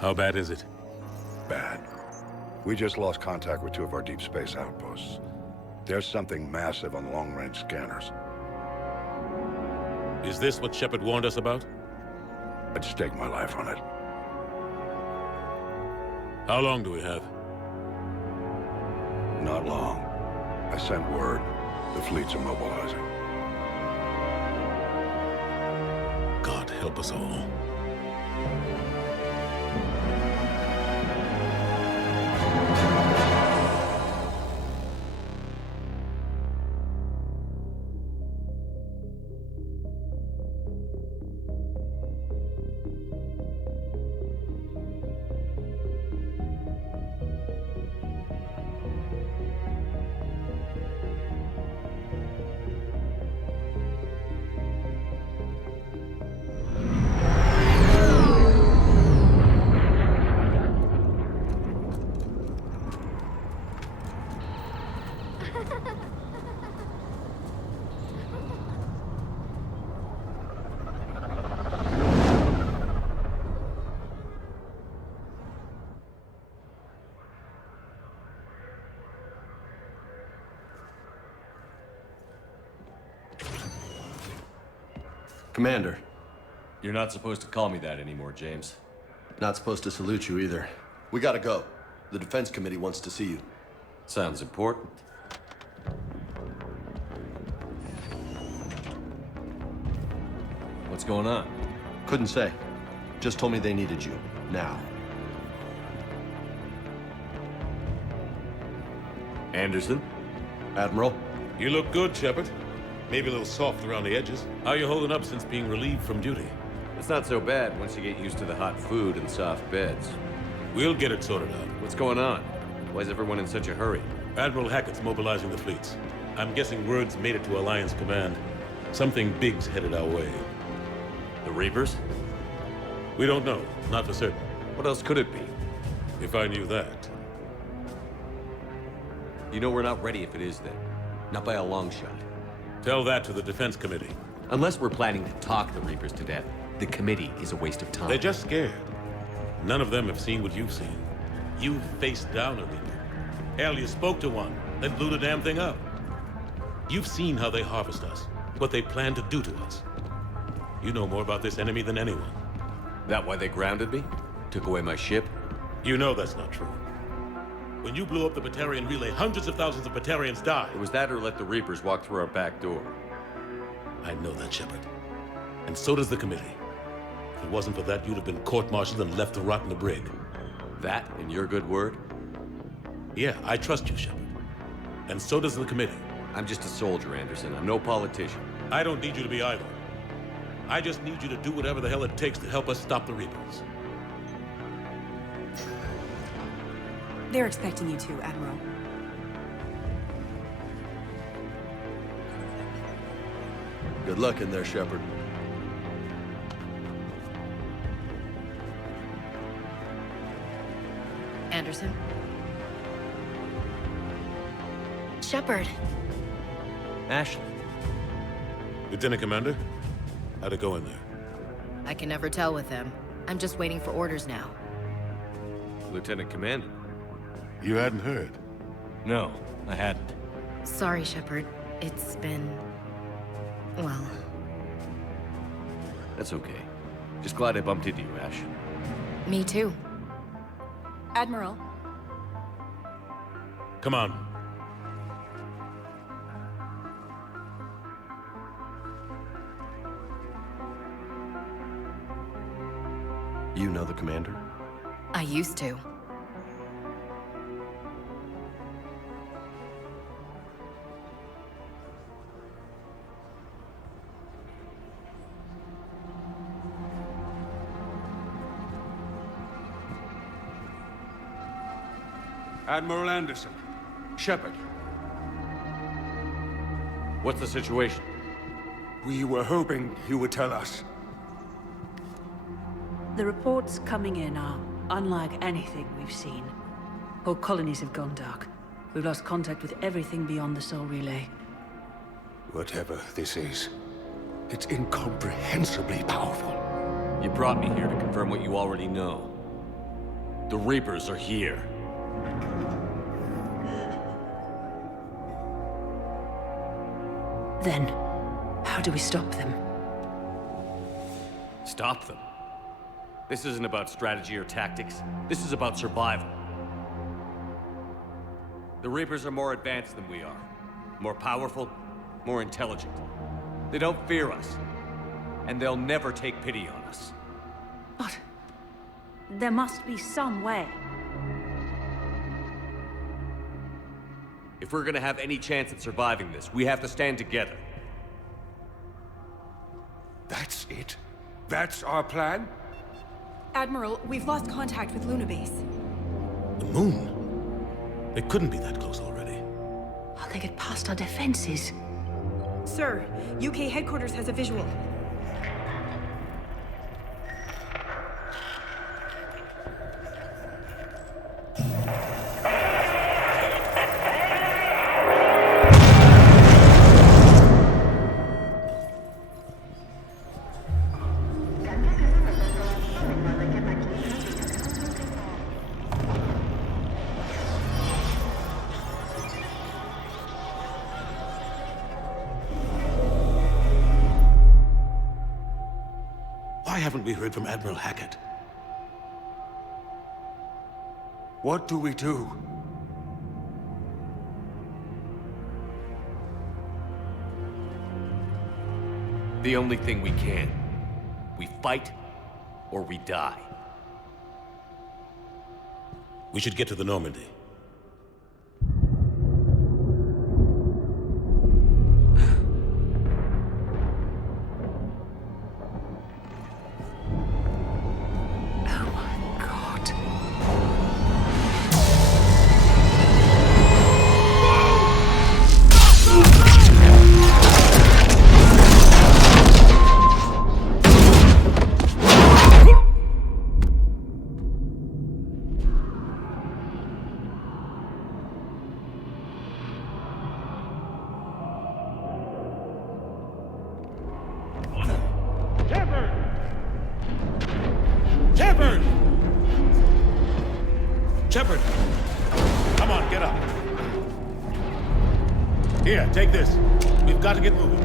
How bad is it? Bad. We just lost contact with 2 of our deep space outposts. There's something massive on long-range scanners. Is this what Shepard warned us about? I'd stake my life on it. How long do we have? Not long. I sent word. The fleets are mobilizing. God help us all. Commander. You're not supposed to call me that anymore, James. Not supposed to salute you either. We gotta go. The Defense Committee wants to see you. Sounds important. What's going on? Couldn't say. Just told me they needed you. Now. Anderson? Admiral? You look good, Shepard. Maybe a little soft around the edges. How you holding up since being relieved from duty? It's not so bad once you get used to the hot food and soft beds. We'll get it sorted out. What's going on? Why is everyone in such a hurry? Admiral Hackett's mobilizing the fleets. I'm guessing word's made it to Alliance Command. Something big's headed our way. The Reapers? We don't know. Not for certain. What else could it be? If I knew that. You know we're not ready if it is then. Not by a long shot. Tell that to the Defense Committee. Unless we're planning to talk the Reapers to death, the committee is a waste of time. They're just scared. None of them have seen what you've seen. You've faced down a Reaper. Hell, you spoke to one, then blew the damn thing up. You've seen how they harvest us, what they plan to do to us. You know more about this enemy than anyone. That why they grounded me? Took away my ship? You know that's not true. When you blew up the Batarian relay, hundreds of thousands of Batarians died. It was that or let the Reapers walk through our back door. I know that, Shepard. And so does the committee. If it wasn't for that, you'd have been court-martialed and left to rot in the brig. That and your good word? Yeah, I trust you, Shepard. And so does the committee. I'm just a soldier, Anderson. I'm no politician. I don't need you to be either. I just need you to do whatever the hell it takes to help us stop the Reapers. They're expecting you to, Admiral. Good luck in there, Shepard. Anderson? Shepard. Ashley. Lieutenant Commander, how'd it go in there? I can never tell with them. I'm just waiting for orders now. Lieutenant Commander. You hadn't heard? No, I hadn't. Sorry, Shepard. It's been... well... That's okay. Just glad I bumped into you, Ash. Me too. Admiral. Come on. You know the commander? I used to. Admiral Anderson. Shepard. What's the situation? We were hoping you would tell us. The reports coming in are unlike anything we've seen. Whole colonies have gone dark. We've lost contact with everything beyond the Sol Relay. Whatever this is, it's incomprehensibly powerful. You brought me here to confirm what you already know. The Reapers are here. Then, how do we stop them? Stop them. This isn't about strategy or tactics. This is about survival. The Reapers are more advanced than we are. More powerful, more intelligent. They don't fear us. And they'll never take pity on us. But there must be some way. If we're gonna have any chance at surviving this, we have to stand together. That's it? That's our plan? Admiral, we've lost contact with Luna Base. The moon? It couldn't be that close already. How they get past our defenses? Sir, UK headquarters has a visual. Why haven't we heard from Admiral Hackett? What do we do? The only thing we can. We fight, or we die. We should get to the Normandy. Shepard! Come on, get up. Here, take this. We've got to get moving.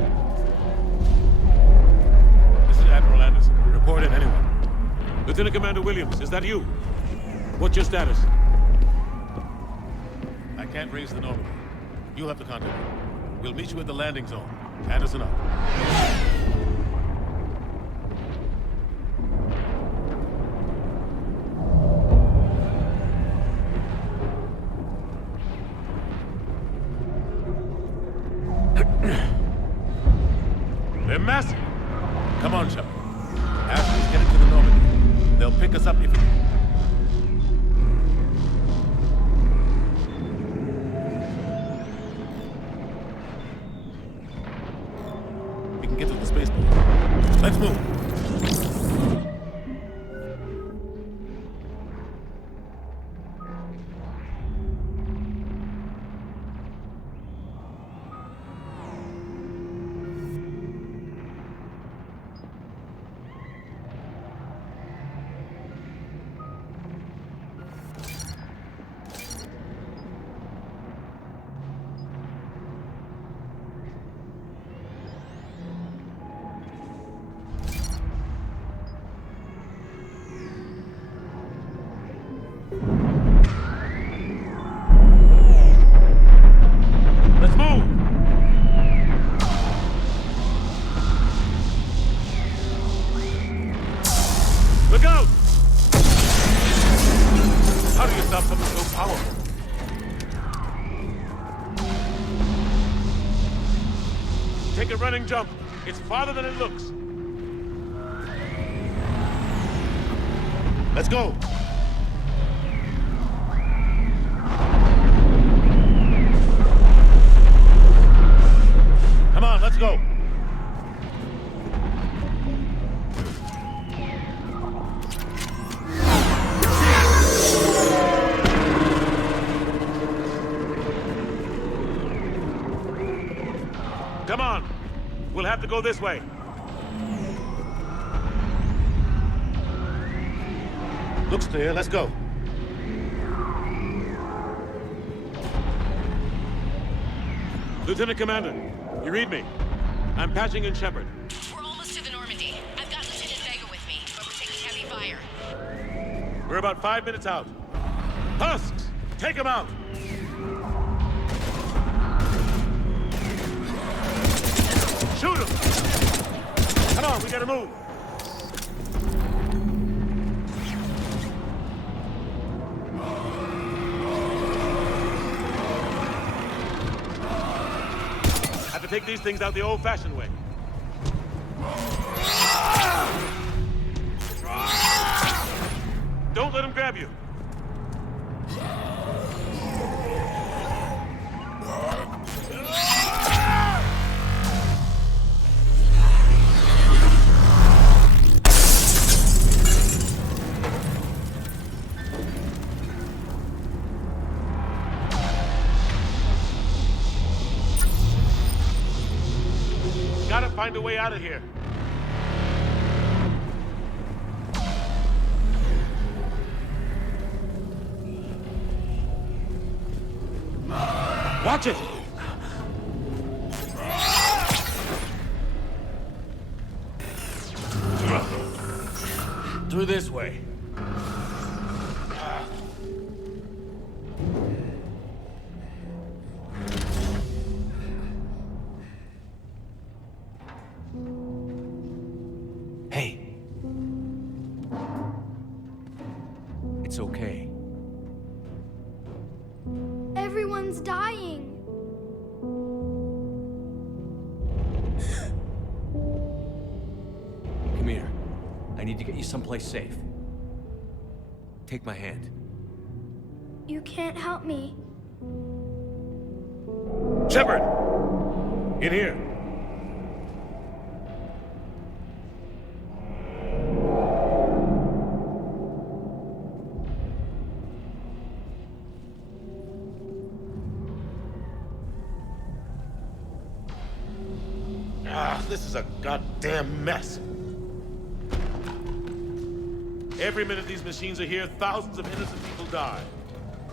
This is Admiral Anderson. Report in, anyone. Lieutenant Commander Williams, is that you? What's your status? I can't raise the Normandy. You'll have to contact me. We'll meet you at the landing zone. Anderson out. They're massive. Come on, Shepard. After we get into the Normandy, they'll pick us up if... We can get to the spaceport. Let's move. Let's move! Look out! How do you stop something so powerful? Take a running jump. It's farther than it looks. Let's go! Come on, let's go! Come on! We'll have to go this way. Looks clear, let's go. Lieutenant Commander, you read me? I'm patching in Shepard. We're almost to the Normandy. I've got Lieutenant Vega with me, but we're taking heavy fire. We're about 5 minutes out. Husks! Take them out! Shoot them! Come on, we gotta move! Have to take these things out the old-fashioned way. Don't let them grab you. Gotta find a way out of here. Watch it! Through this way. Hey. It's okay. Everyone's dying. Come here. I need to get you someplace safe. Take my hand. You can't help me. Shepard! In here. This is a goddamn mess. Every minute these machines are here, thousands of innocent people die.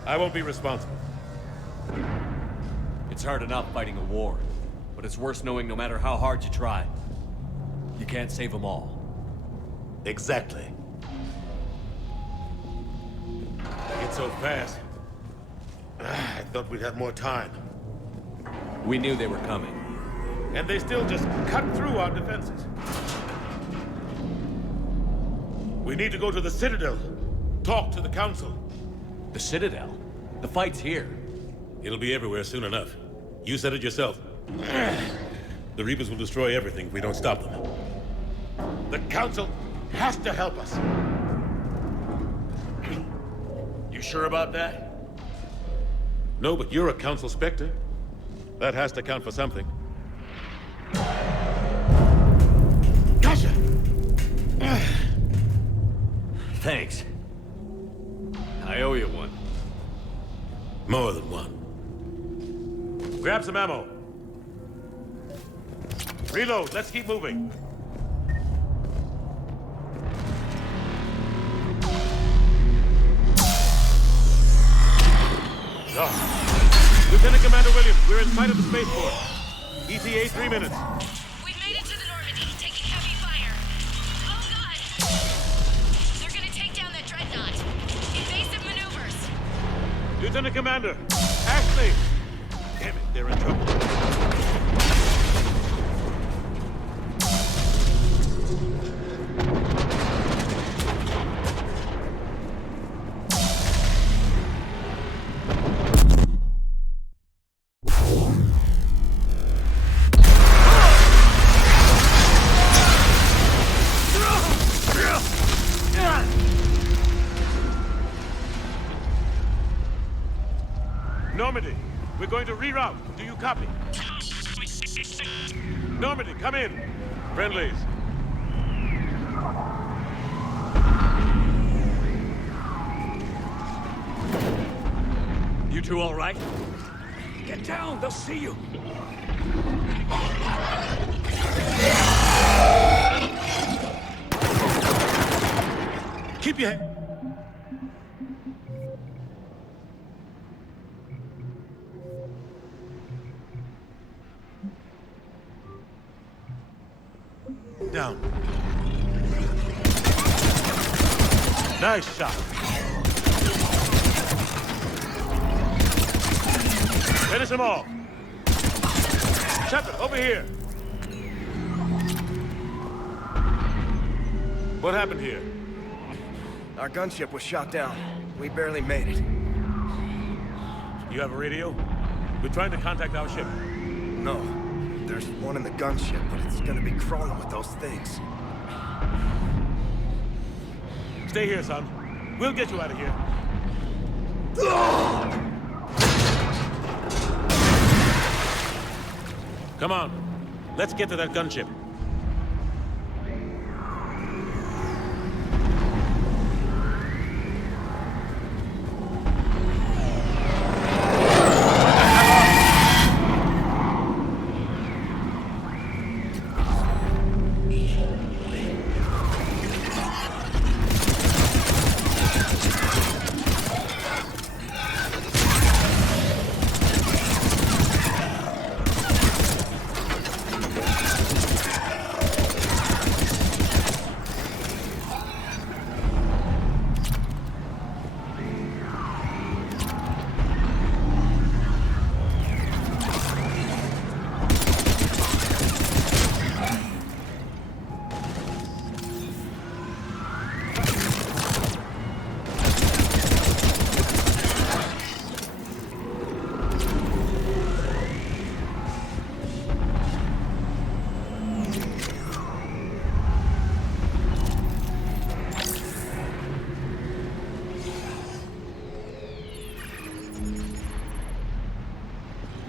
I won't be responsible. It's hard enough fighting a war, but it's worse knowing no matter how hard you try, you can't save them all. Exactly. It's so fast. I thought we'd have more time. We knew they were coming. And they still just cut through our defenses. We need to go to the Citadel. Talk to the Council. The Citadel? The fight's here. It'll be everywhere soon enough. You said it yourself. The Reapers will destroy everything if we don't stop them. The Council has to help us. You sure about that? No, but you're a Council Spectre. That has to count for something. Gotcha! Thanks. I owe you one. More than one. Grab some ammo. Reload, let's keep moving. Lieutenant Commander Williams, we're in sight of the spaceport. ETA 3 minutes. We've made it to the Normandy, taking heavy fire. Oh god! They're gonna take down that dreadnought. Invasive maneuvers. Lieutenant Commander, Ashley! Damn it, they're in trouble. Normandy, we're going to reroute. Do you copy? Normandy, come in. Friendlies. You two all right? Get down, they'll see you. Keep your head. down. Nice shot. Finish them all. Shepard, over here. What happened here? Our gunship was shot down. We barely made it. You have a radio? We're trying to contact our ship. No. There's one in the gunship, but it's gonna be crawling with those things. Stay here, son. We'll get you out of here. Come on. Let's get to that gunship.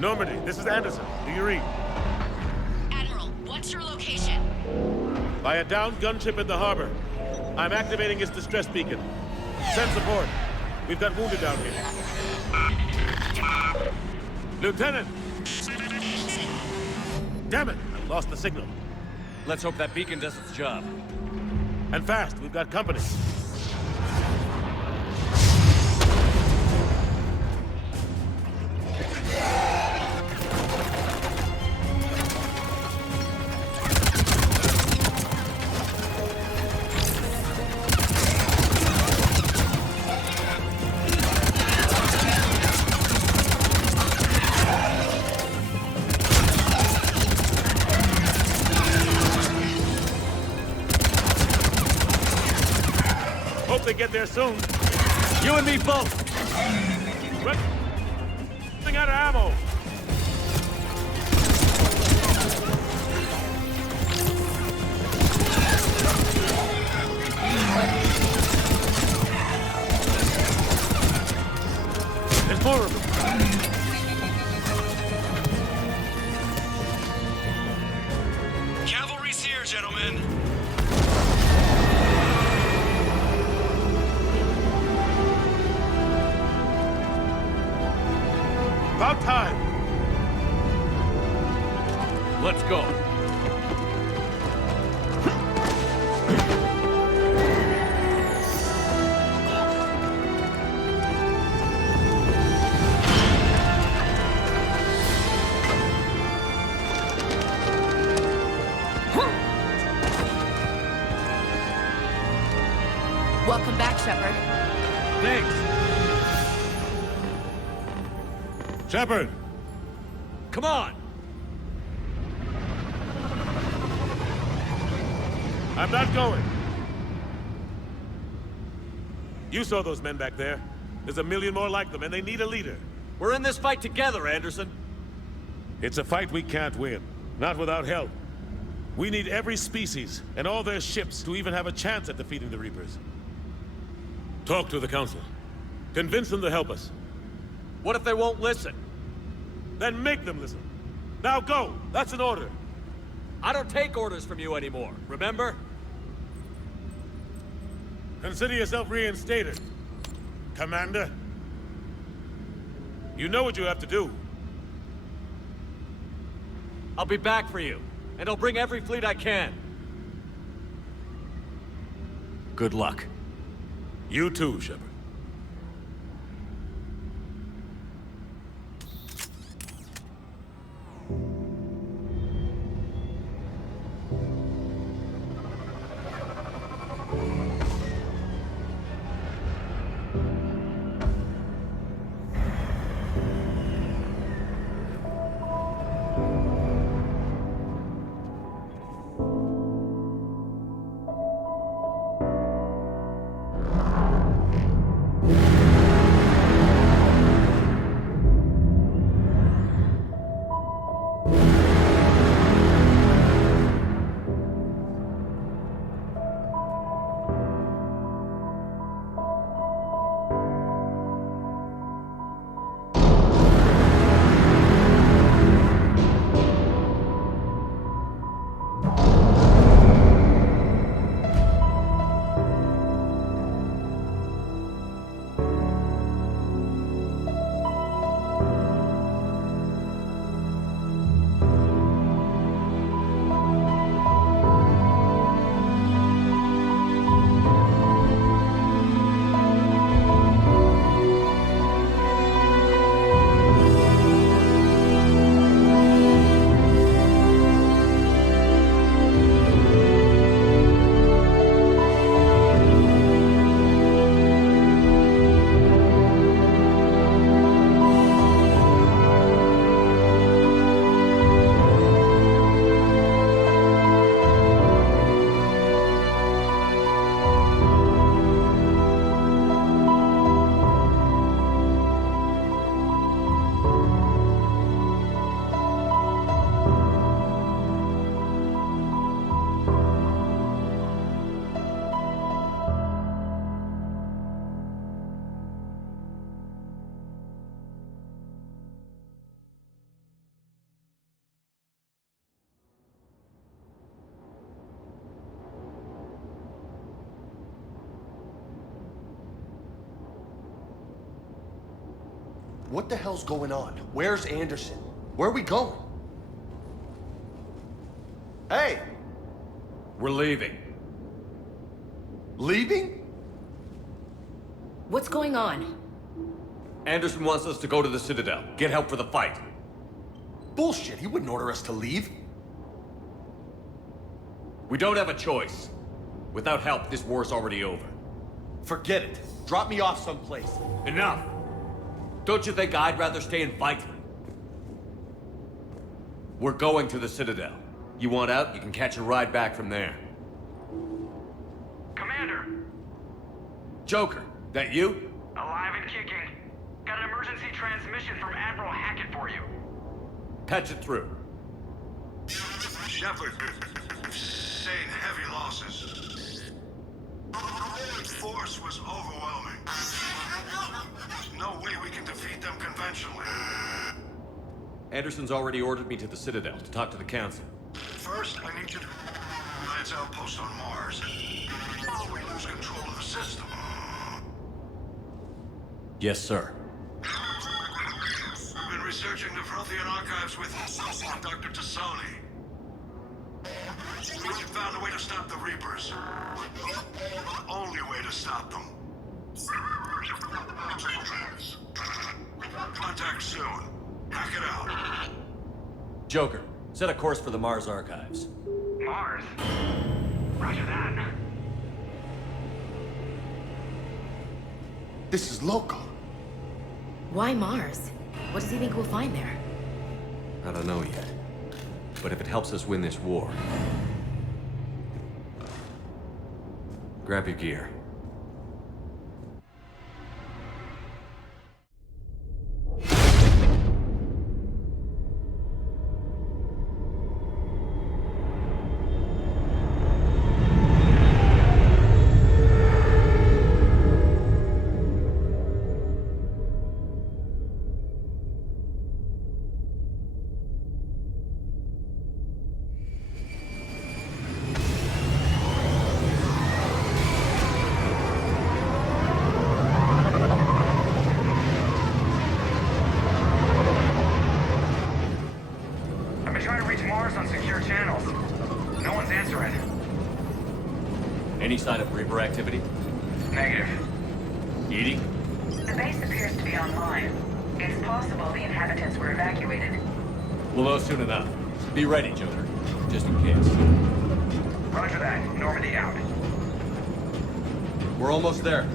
Normandy, this is Anderson. Do you read? Admiral, what's your location? By a downed gunship in the harbor. I'm activating its distress beacon. Send support. We've got wounded down here. Lieutenant! Damn it! I lost the signal. Let's hope that beacon does its job. And fast, we've got company. Hope they get there soon. You and me both! We're running out of ammo. There's more of them. Cavalry's here, gentlemen. About time. Let's go. Welcome back, Shepard. Thanks. Shepard! Come on! I'm not going. You saw those men back there. There's a million more like them, and they need a leader. We're in this fight together, Anderson. It's a fight we can't win. Not without help. We need every species, and all their ships, to even have a chance at defeating the Reapers. Talk to the Council. Convince them to help us. What if they won't listen? Then make them listen. Now go! That's an order. I don't take orders from you anymore, remember? Consider yourself reinstated, Commander. You know what you have to do. I'll be back for you, and I'll bring every fleet I can. Good luck. You too, Shepard. What the hell's going on? Where's Anderson? Where are we going? Hey! We're leaving. Leaving? What's going on? Anderson wants us to go to the Citadel. Get help for the fight. Bullshit, he wouldn't order us to leave. We don't have a choice. Without help, this war's already over. Forget it. Drop me off someplace. Enough! Don't you think I'd rather stay and fight? We're going to the Citadel. You want out, you can catch a ride back from there. Commander! Joker, that you? Alive and kicking. Got an emergency transmission from Admiral Hackett for you. Patch it through. Shepard, sustained heavy losses. The force was overwhelming. No way we can defeat them conventionally. Anderson's already ordered me to the Citadel to talk to the Council. First, I need you to Lance outpost on Mars. We lose control of the system. Yes, sir. We've been researching the Prothean archives with Dr. Tassoni. We found a way to stop the Reapers. The only way to stop them. Contact soon. Hack it out. Joker, set a course for the Mars archives. Mars? Roger that. This is local. Why Mars? What does he think we'll find there? I don't know yet. But if it helps us win this war... Grab your gear. Any sign of Reaper activity? Negative. Eating? The base appears to be online. It's possible the inhabitants were evacuated. We'll know soon enough. Be ready, Joker. Just in case. Roger that. Normandy out. We're almost there.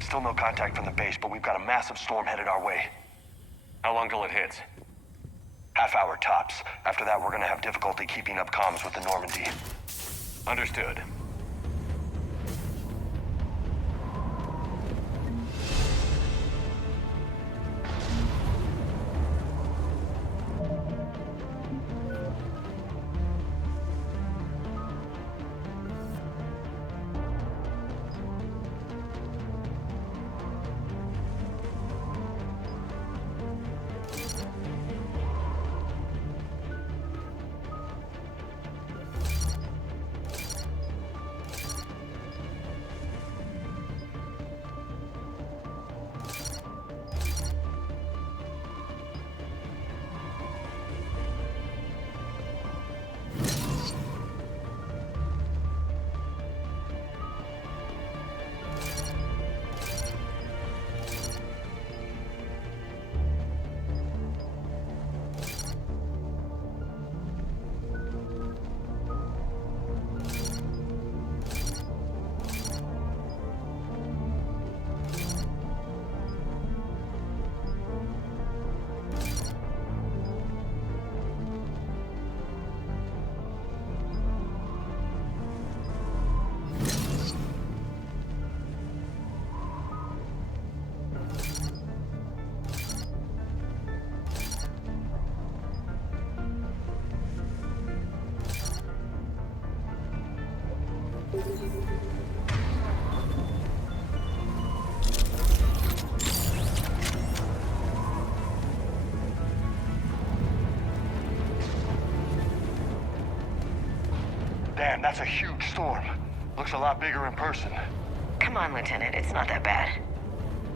Still no contact from the base, but we've got a massive storm headed our way. How long till it hits? Half hour tops. After that, we're gonna have difficulty keeping up comms with the Normandy. Understood. Damn, that's a huge storm. Looks a lot bigger in person. Come on, Lieutenant, it's not that bad.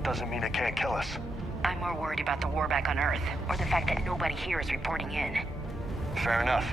Doesn't mean it can't kill us. I'm more worried about the war back on Earth, or the fact that nobody here is reporting in. Fair enough.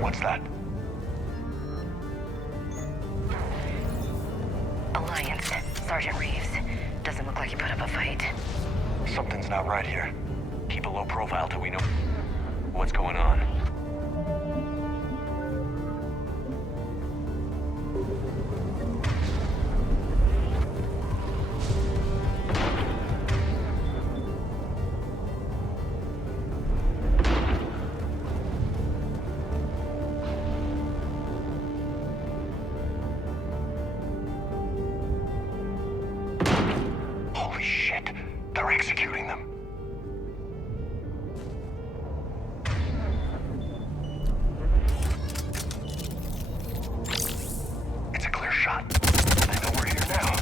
What's that? Alliance. Sergeant Reeves. Doesn't look like he put up a fight. Something's not right here. Keep a low profile till we know what's going on. Holy shit, they're executing them. It's a clear shot. I know we're here now.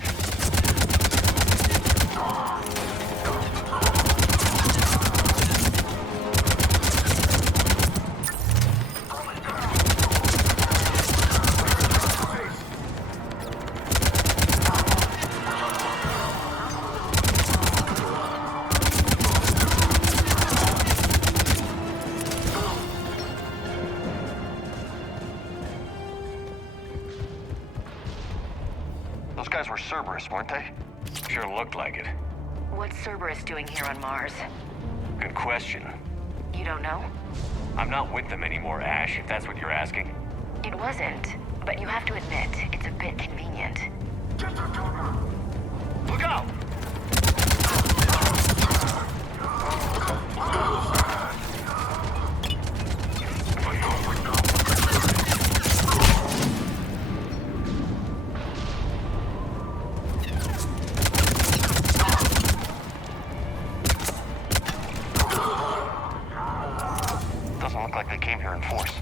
Those guys were Cerberus, weren't they? Sure looked like it. What's Cerberus doing here on Mars? Good question. You don't know? I'm not with them anymore, Ash, if that's what you're asking. It wasn't, but you have to admit, it's a bit convenient. Look out! Doesn't look like they came here in force.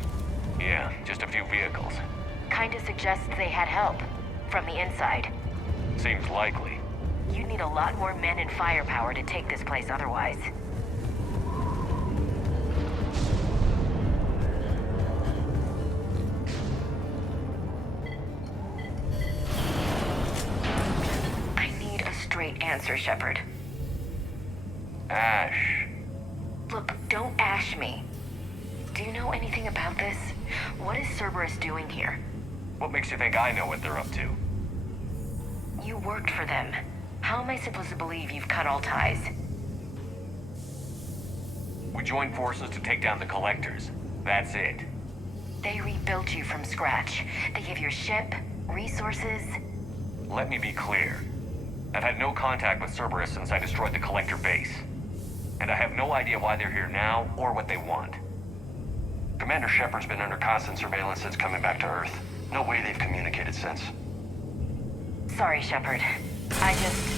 Yeah, just a few vehicles. Kinda suggests they had help. From the inside. Seems likely. You'd need a lot more men and firepower to take this place otherwise. I need a straight answer, Shepard. Ash. Look, don't ash me. Do you know anything about this? What is Cerberus doing here? What makes you think I know what they're up to? You worked for them. How am I supposed to believe you've cut all ties? We joined forces to take down the Collectors. That's it. They rebuilt you from scratch. They gave you a ship, resources. Let me be clear. I've had no contact with Cerberus since I destroyed the Collector base. And I have no idea why they're here now or what they want. Commander Shepard's been under constant surveillance since coming back to Earth. No way they've communicated since. Sorry, Shepard. I just...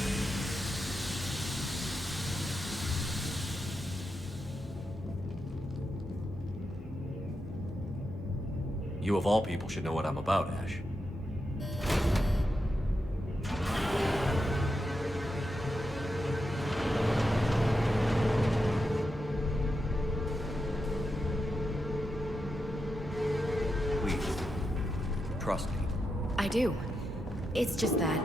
You of all people should know what I'm about, Ash. Please, trust me. I do. It's just that...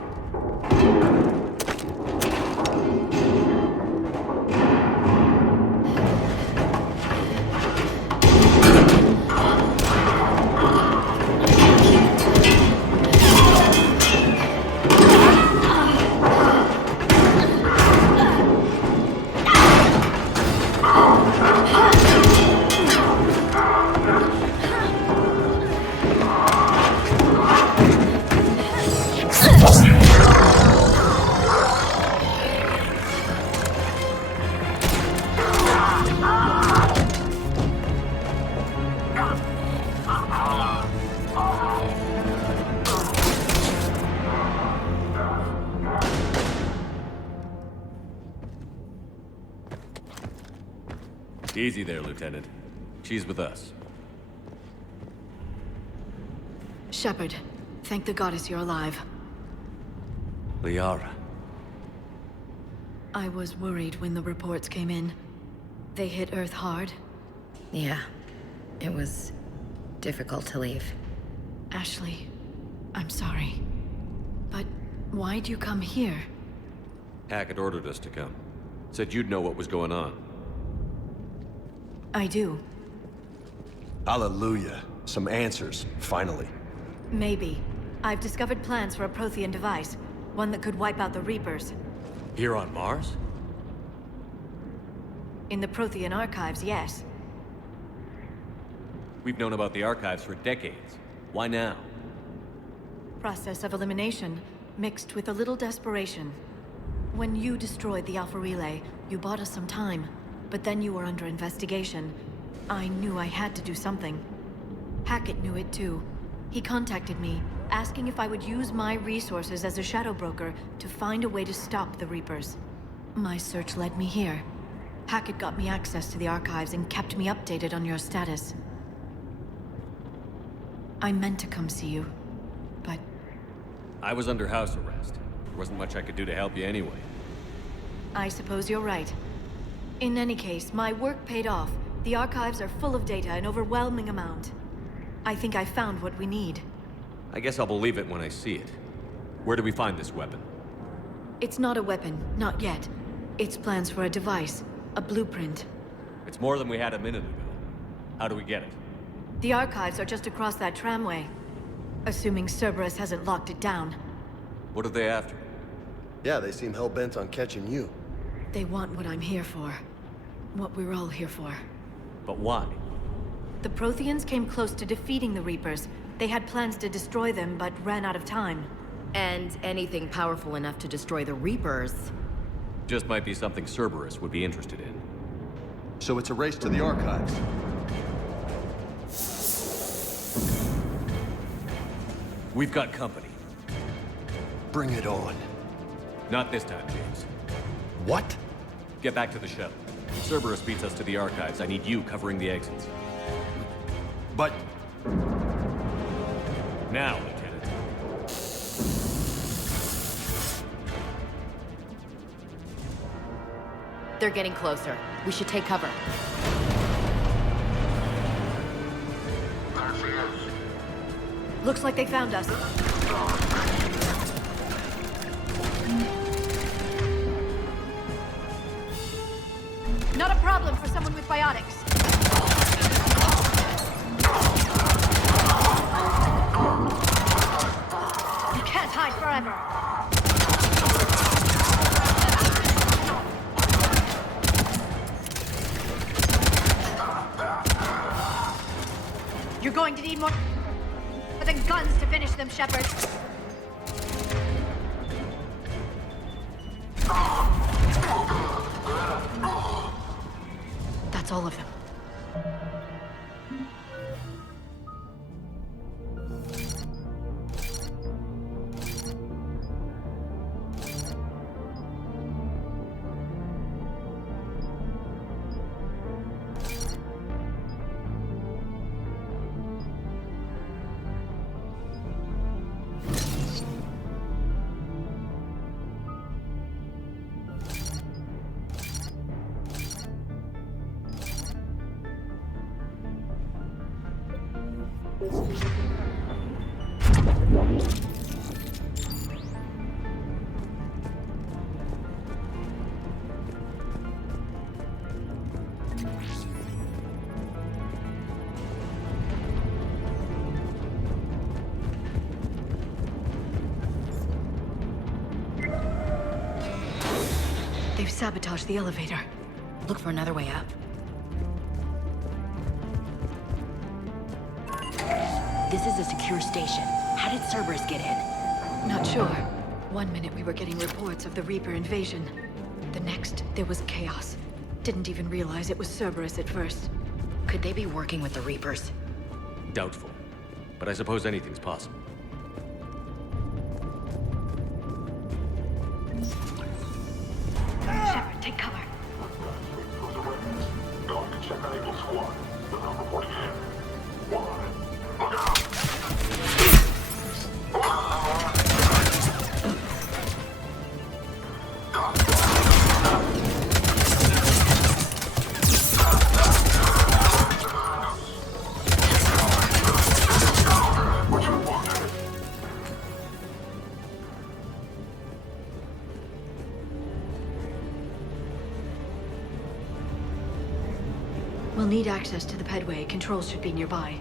Easy there, Lieutenant. She's with us. Shepard, thank the goddess you're alive. Liara. I was worried when the reports came in. They hit Earth hard. Yeah. It was difficult to leave. Ashley, I'm sorry. But why'd you come here? Hackett ordered us to come. Said you'd know what was going on. I do. Hallelujah. Some answers, finally. Maybe. I've discovered plans for a Prothean device. One that could wipe out the Reapers. Here on Mars? In the Prothean archives, yes. We've known about the archives for decades. Why now? Process of elimination, mixed with a little desperation. When you destroyed the Alpha Relay, you bought us some time. But then you were under investigation. I knew I had to do something. Hackett knew it too. He contacted me, asking if I would use my resources as a shadow broker to find a way to stop the Reapers. My search led me here. Hackett got me access to the archives and kept me updated on your status. I meant to come see you, but... I was under house arrest. There wasn't much I could do to help you anyway. I suppose you're right. In any case, my work paid off. The archives are full of data, an overwhelming amount. I think I found what we need. I guess I'll believe it when I see it. Where do we find this weapon? It's not a weapon, not yet. It's plans for a device, a blueprint. It's more than we had a minute ago. How do we get it? The archives are just across that tramway. Assuming Cerberus hasn't locked it down. What are they after? Yeah, they seem hell-bent on catching you. They want what I'm here for. What we're all here for. But why? The Protheans came close to defeating the Reapers. They had plans to destroy them, but ran out of time. And anything powerful enough to destroy the Reapers. Just might be something Cerberus would be interested in. So it's a race to the archives. We've got company. Bring it on. Not this time, James. What? Get back to the shuttle. If Cerberus beats us to the archives, I need you covering the exits. But... Now, Lieutenant. They're getting closer. We should take cover. Looks like they found us. Not a problem for someone with biotics. You can't hide forever. You're going to need more than guns to finish them, Shepard. That's all of them. They've sabotaged the elevator. Look for another way up. This is a secure station. How did Cerberus get in? Not sure. One minute we were getting reports of the Reaper invasion. The next, there was chaos. Didn't even realize it was Cerberus at first. Could they be working with the Reapers? Doubtful. But I suppose anything's possible. Shepard, take cover. Check on Eagle Squad. They're not reporting in. One. Look out! We'll need access to the pedway. Controls should be nearby.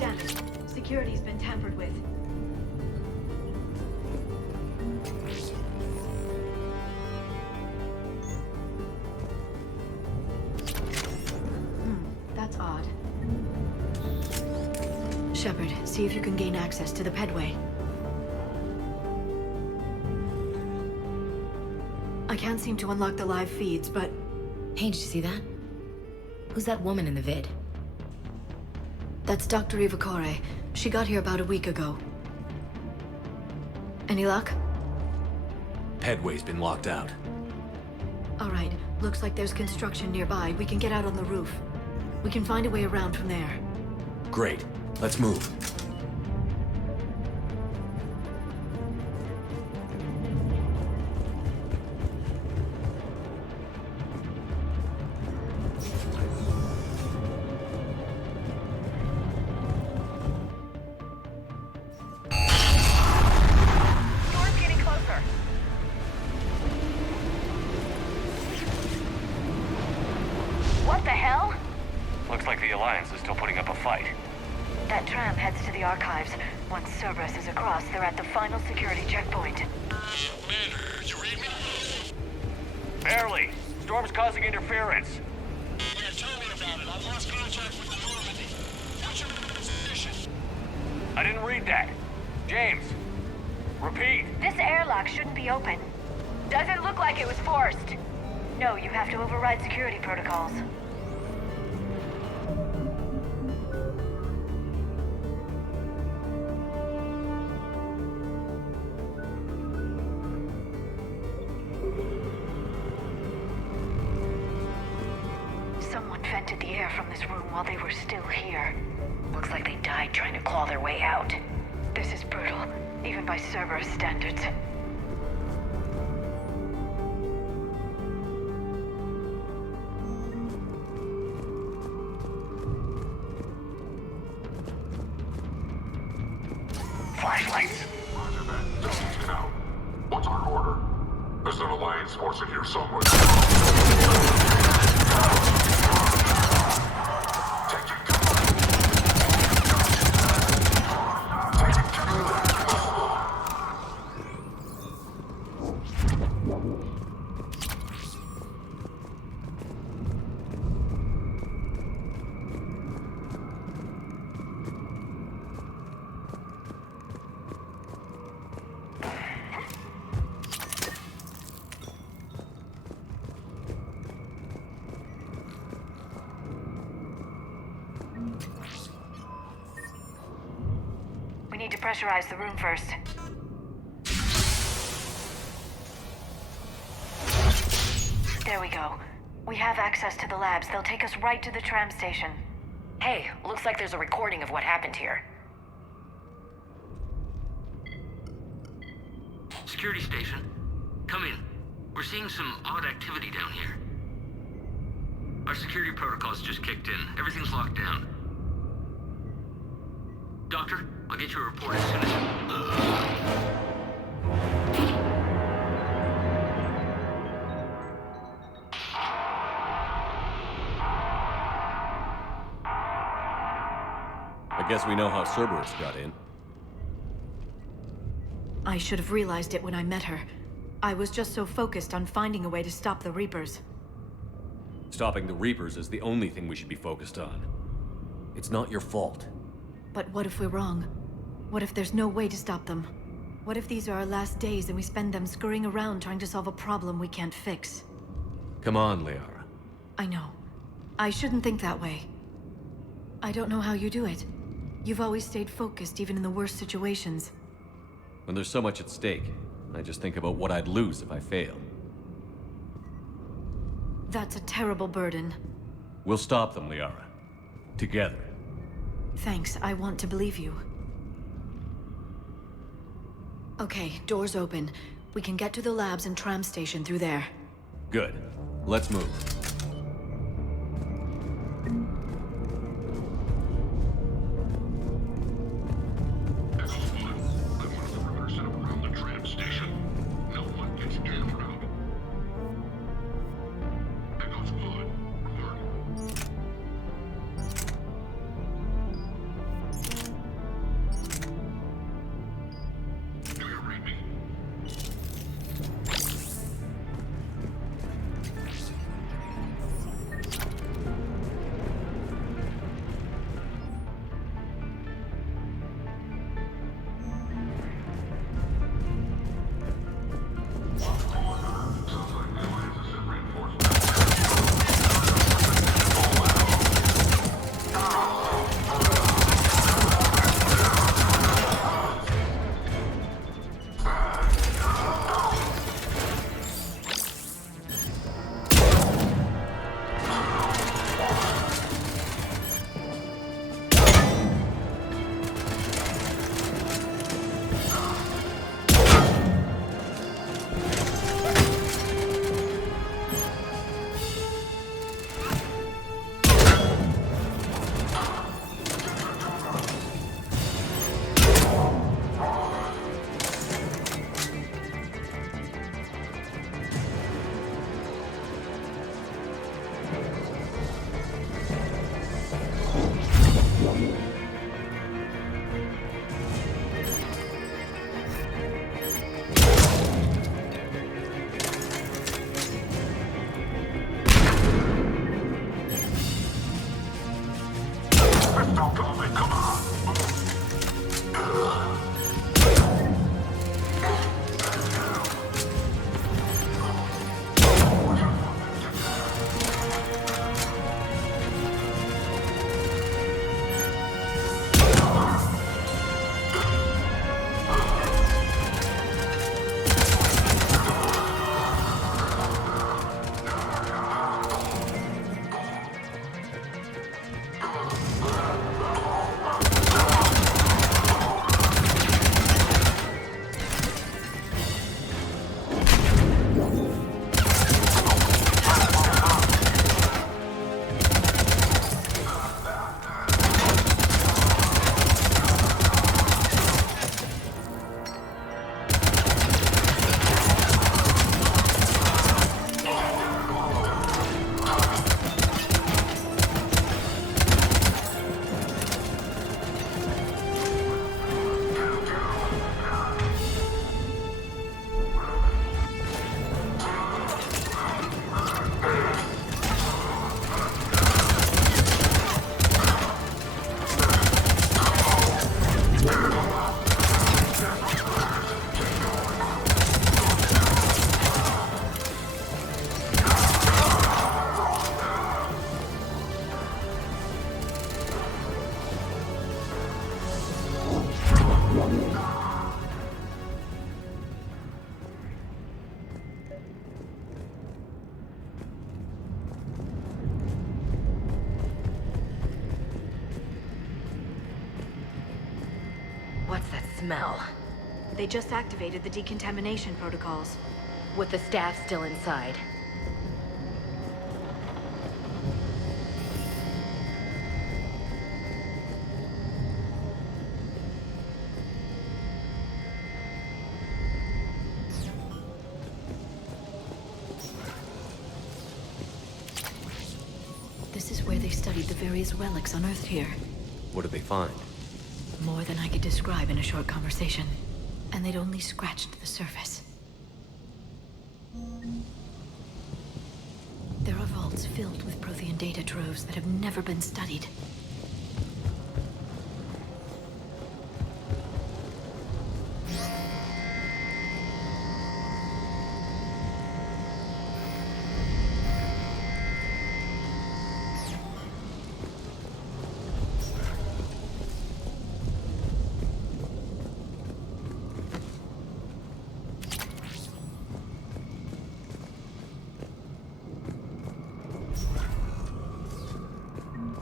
Damn it. Security's been tampered with. That's odd. Shepard, see if you can gain access to the pedway. I can't seem to unlock the live feeds, but... Hey, did you see that? Who's that woman in the vid? That's Dr. Ivakore. She got here about a week ago. Any luck? Pedway's been locked out. All right. Looks like there's construction nearby. We can get out on the roof. We can find a way around from there. Great. Let's move. Storm's getting closer. What the hell? Looks like the Alliance is still putting up a fight. That tram heads to the archives. Once Cerberus is across, they're at the final security checkpoint. Commander, you read me? Barely. Storm's causing interference. Yeah, tell me about it. I've lost contact with the Normandy. What's your position? I didn't read that. James, repeat. This airlock shouldn't be open. Doesn't look like it was forced. No, you have to override security protocols. Someone vented the air from this room while they were still here. Looks like they died trying to claw their way out. This is brutal, even by Cerberus standards. Flashlights. Roger that. Distance out. What's our order? There's an Alliance force in here somewhere. We need to pressurize the room first. There we go. We have access to the labs. They'll take us right to the tram station. Hey, looks like there's a recording of what happened here. Security station. Come in. We're seeing some odd activity down here. Our security protocols just kicked in. Everything's locked down. Doctor, I'll get you a report as soon as... I guess we know how Cerberus got in. I should have realized it when I met her. I was just so focused on finding a way to stop the Reapers. Stopping the Reapers is the only thing we should be focused on. It's not your fault. But what if we're wrong? What if there's no way to stop them? What if these are our last days and we spend them scurrying around trying to solve a problem we can't fix? Come on, Liara. I know. I shouldn't think that way. I don't know how you do it. You've always stayed focused even in the worst situations. When there's so much at stake, I just think about what I'd lose if I fail. That's a terrible burden. We'll stop them, Liara. Together. Thanks, I want to believe you. Okay, doors open. We can get to the labs and tram station through there. Good. Let's move. What's that smell? They just activated the decontamination protocols. With the staff still inside. This is where they studied the various relics unearthed here. What did they find? More than I could describe in a short conversation. And they'd only scratched the surface. There are vaults filled with Prothean data troves that have never been studied.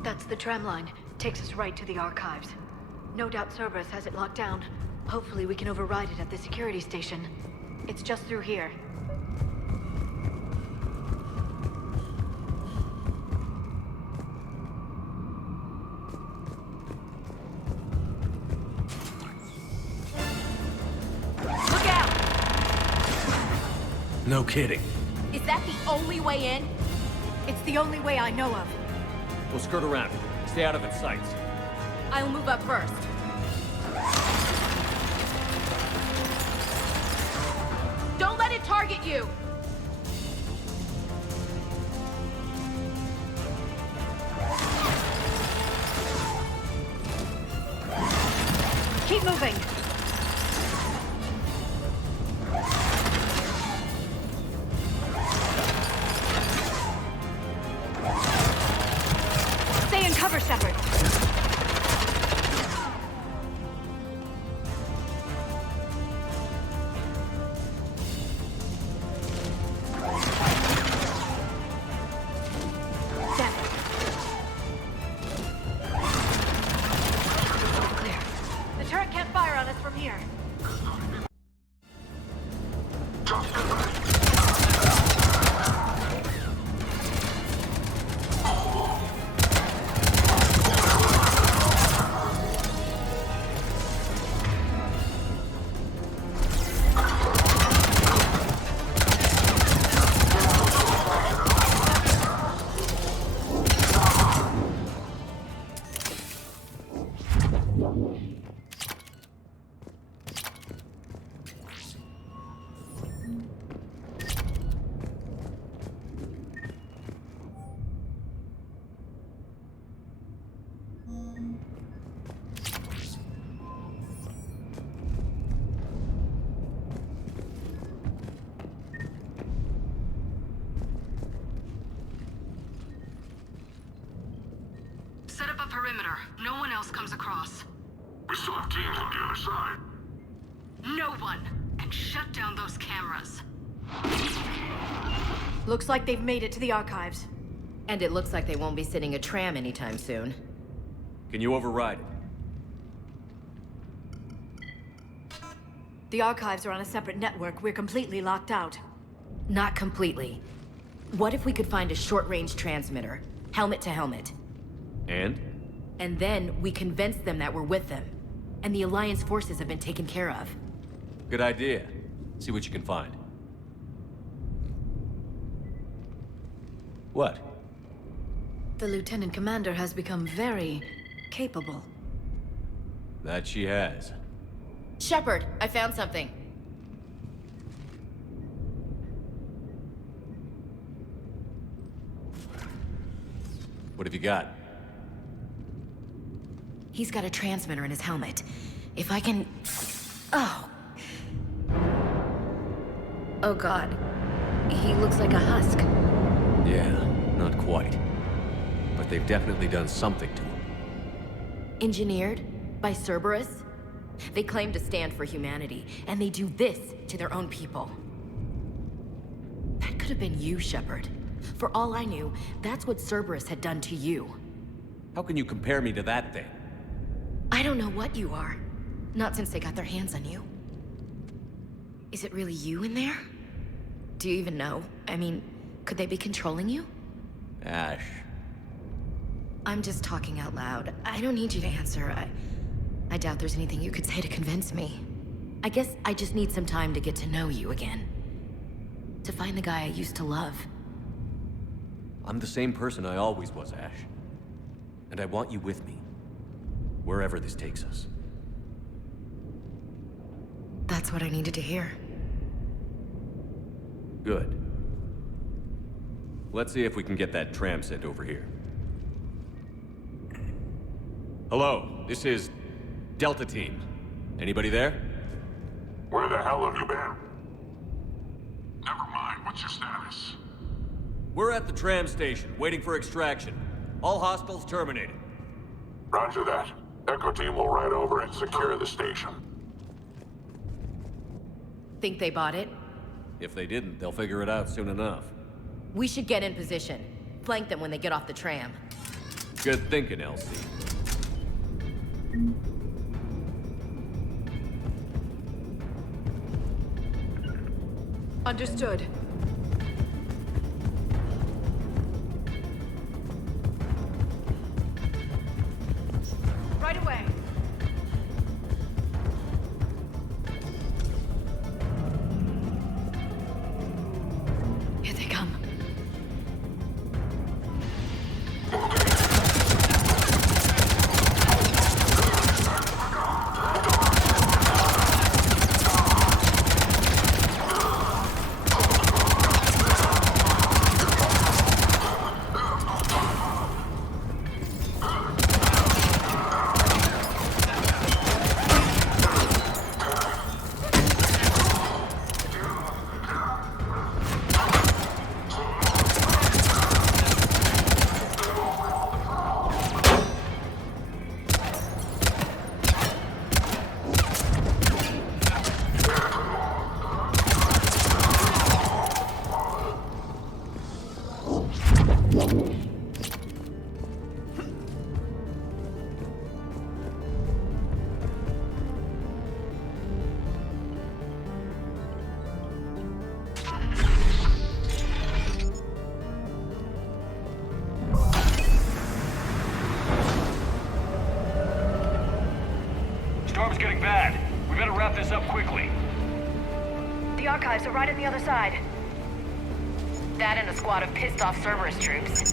That's the tram line. Takes us right to the archives. No doubt Cerberus has it locked down. Hopefully we can override it at the security station. It's just through here. Look out! No kidding. Is that the only way in? It's the only way I know of. We'll skirt around. Stay out of its sights. I'll move up first. Don't let it target you! Keep moving! Stay in cover, Shepard. Set up a perimeter. No one else comes across. We still have teams on the other side. No one! And shut down those cameras. Looks like they've made it to the archives. And it looks like they won't be sitting a tram anytime soon. Can you override it? The archives are on a separate network. We're completely locked out. Not completely. What if we could find a short-range transmitter? Helmet to helmet. And? And then we convince them that we're with them. And the Alliance forces have been taken care of. Good idea. See what you can find. What? The Lieutenant Commander has become very capable. That she has. Shepard, I found something. What have you got? He's got a transmitter in his helmet. If I can... Oh. Oh God. He looks like a husk. Yeah, not quite. But they've definitely done something to him. Engineered by Cerberus? They claim to stand for humanity, and they do this to their own people. That could have been you, Shepard. For all I knew, that's what Cerberus had done to you. How can you compare me to that thing? I don't know what you are. Not since they got their hands on you. Is it really you in there? Do you even know? I mean, could they be controlling you? Ash. I'm just talking out loud. I don't need you to answer. I doubt there's anything you could say to convince me. I guess I just need some time to get to know you again. To find the guy I used to love. I'm the same person I always was, Ash. And I want you with me. Wherever this takes us. That's what I needed to hear. Good. Let's see if we can get that tram sent over here. Hello, this is Delta Team. Anybody there? Where the hell have you been? Never mind, what's your status? We're at the tram station, waiting for extraction. All hostiles terminated. Roger that. Echo Team will ride over and secure the station. Think they bought it? If they didn't, they'll figure it out soon enough. We should get in position. Flank them when they get off the tram. Good thinking, Elsie. Understood. Right away. Here they come. Storm's getting bad. We better wrap this up quickly. The archives are right on the other side. That and a squad of pissed-off Cerberus troops.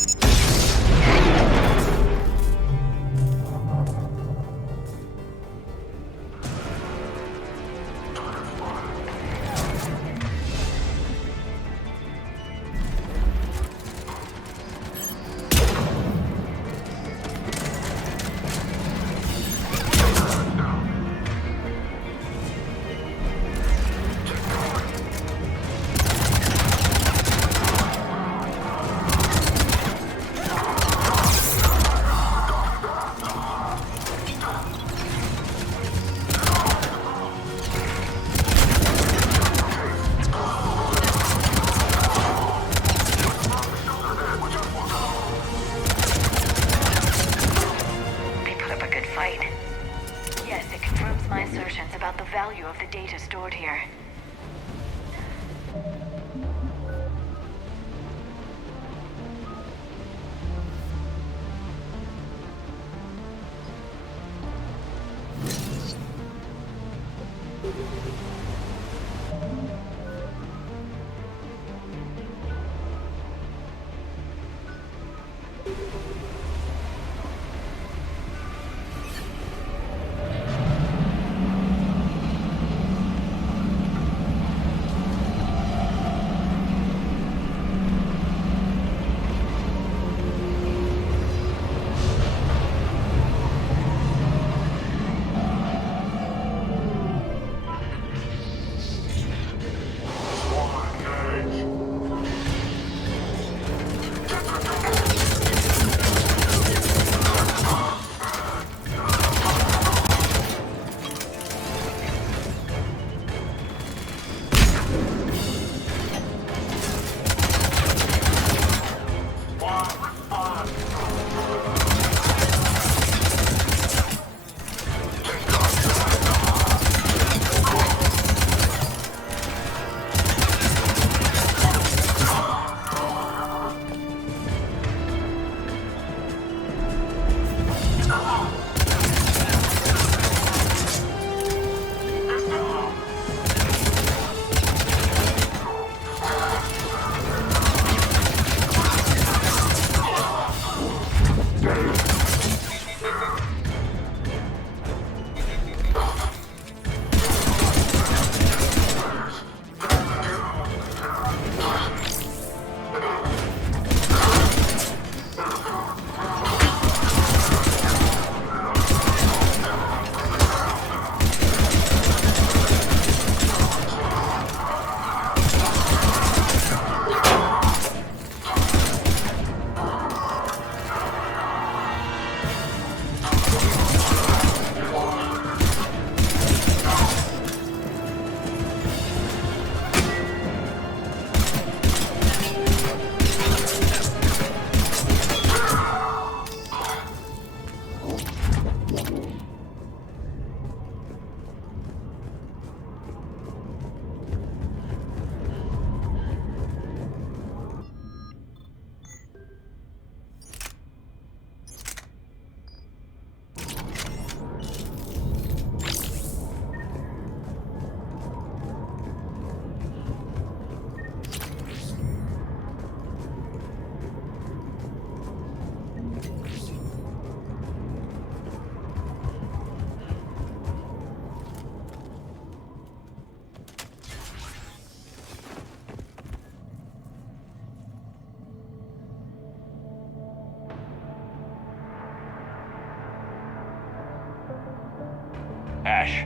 Ash.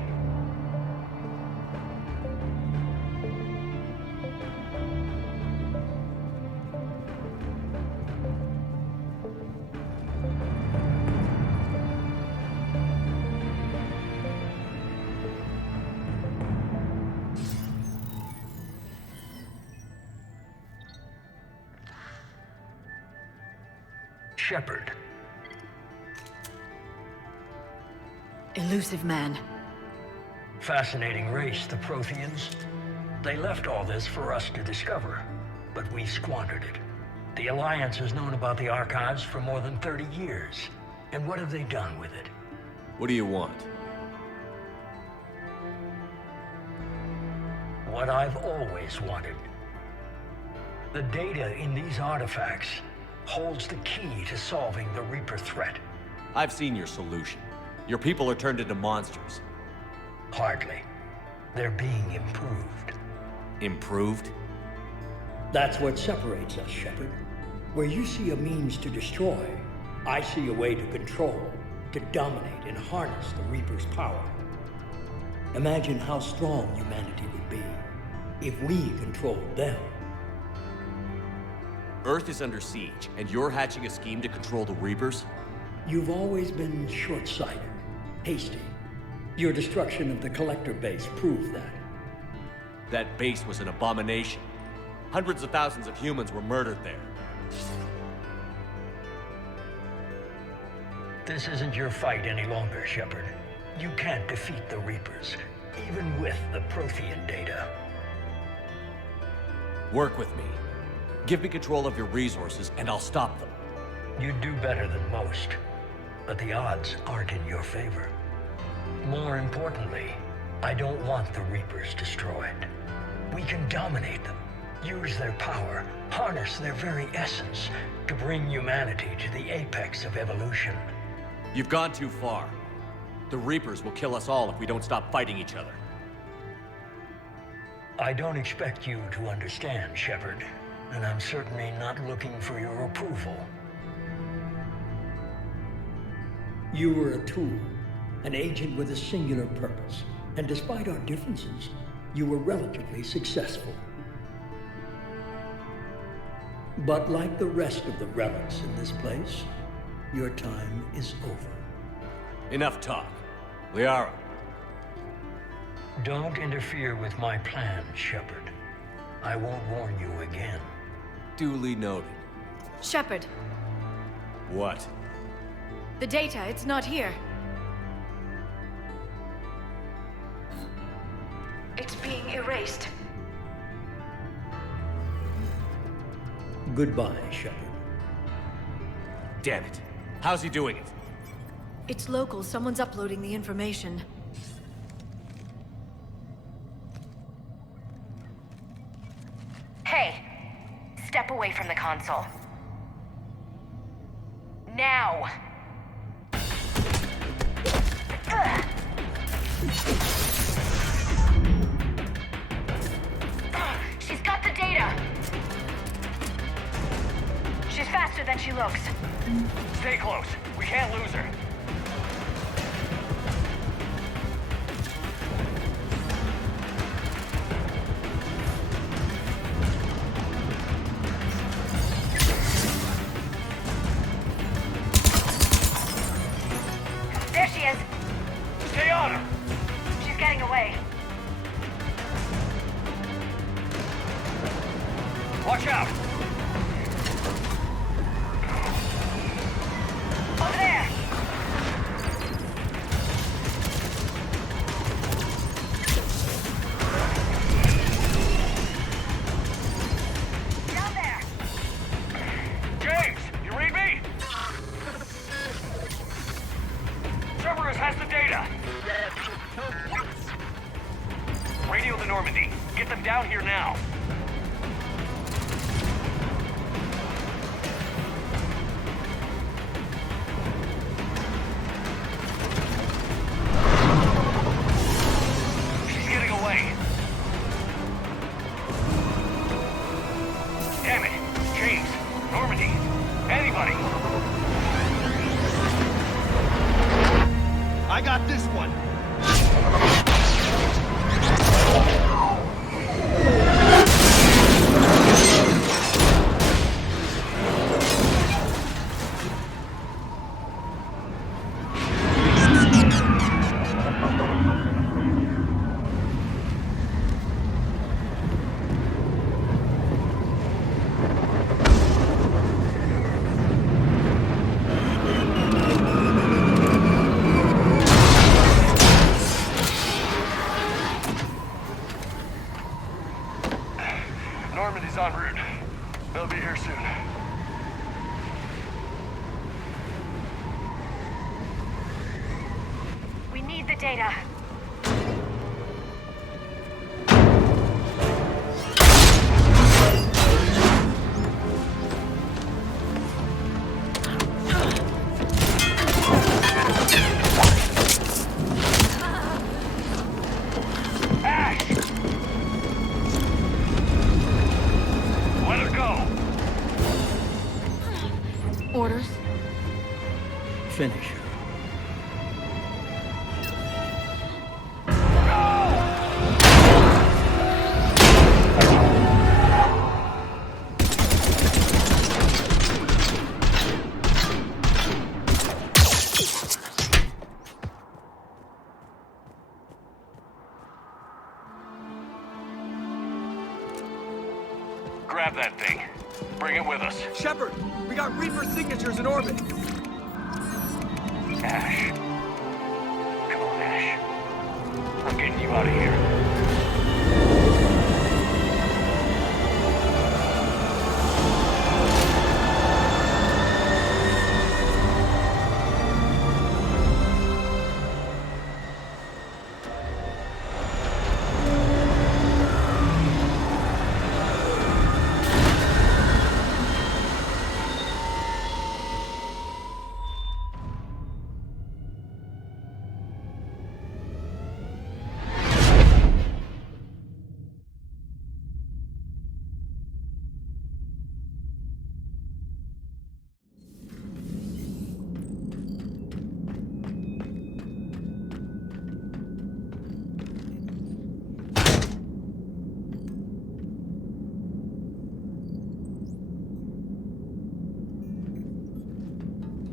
Shepard. Elusive man. Fascinating race, the Protheans. They left all this for us to discover, but we squandered it. The Alliance has known about the archives for more than 30 years. And what have they done with it? What do you want? What I've always wanted. The data in these artifacts holds the key to solving the Reaper threat. I've seen your solution. Your people are turned into monsters. Hardly. They're being improved. Improved? That's what separates us, Shepard. Where you see a means to destroy, I see a way to control, to dominate and harness the Reaper's power. Imagine how strong humanity would be if we controlled them. Earth is under siege, and you're hatching a scheme to control the Reapers? You've always been short-sighted, hasty. Your destruction of the Collector base proved that. That base was an abomination. Hundreds of thousands of humans were murdered there. This isn't your fight any longer, Shepard. You can't defeat the Reapers, even with the Prothean data. Work with me. Give me control of your resources, and I'll stop them. You'd do better than most, but the odds aren't in your favor. More importantly, I don't want the Reapers destroyed. We can dominate them, use their power, harness their very essence to bring humanity to the apex of evolution. You've gone too far. The Reapers will kill us all if we don't stop fighting each other. I don't expect you to understand, Shepard, and I'm certainly not looking for your approval. You were a tool, an agent with a singular purpose, and despite our differences, you were relatively successful. But like the rest of the relics in this place, your time is over. Enough talk. Liara. Don't interfere with my plan, Shepard. I won't warn you again. Duly noted. Shepard, What? the data, it's not here. It's being erased. Goodbye, Shepard. Damn it. How's he doing it? It's local. Someone's uploading the information. Hey, step away from the console. Now! She's got the data! She's faster than she looks. Stay close. We can't lose her. There she is. Stay on her! She's getting away. Watch out! Over there! Down there! James, you read me? Cerberus has the data! Radio the Normandy. Get them down here now. She's getting away. Damn it. James, Normandy, anybody. I got this one! data. Let her go! Orders? Finish her. Grab that thing. Bring it with us. Shepard, we got Reaper signatures in orbit. Ash. Come on, Ash. I'm getting you out of here.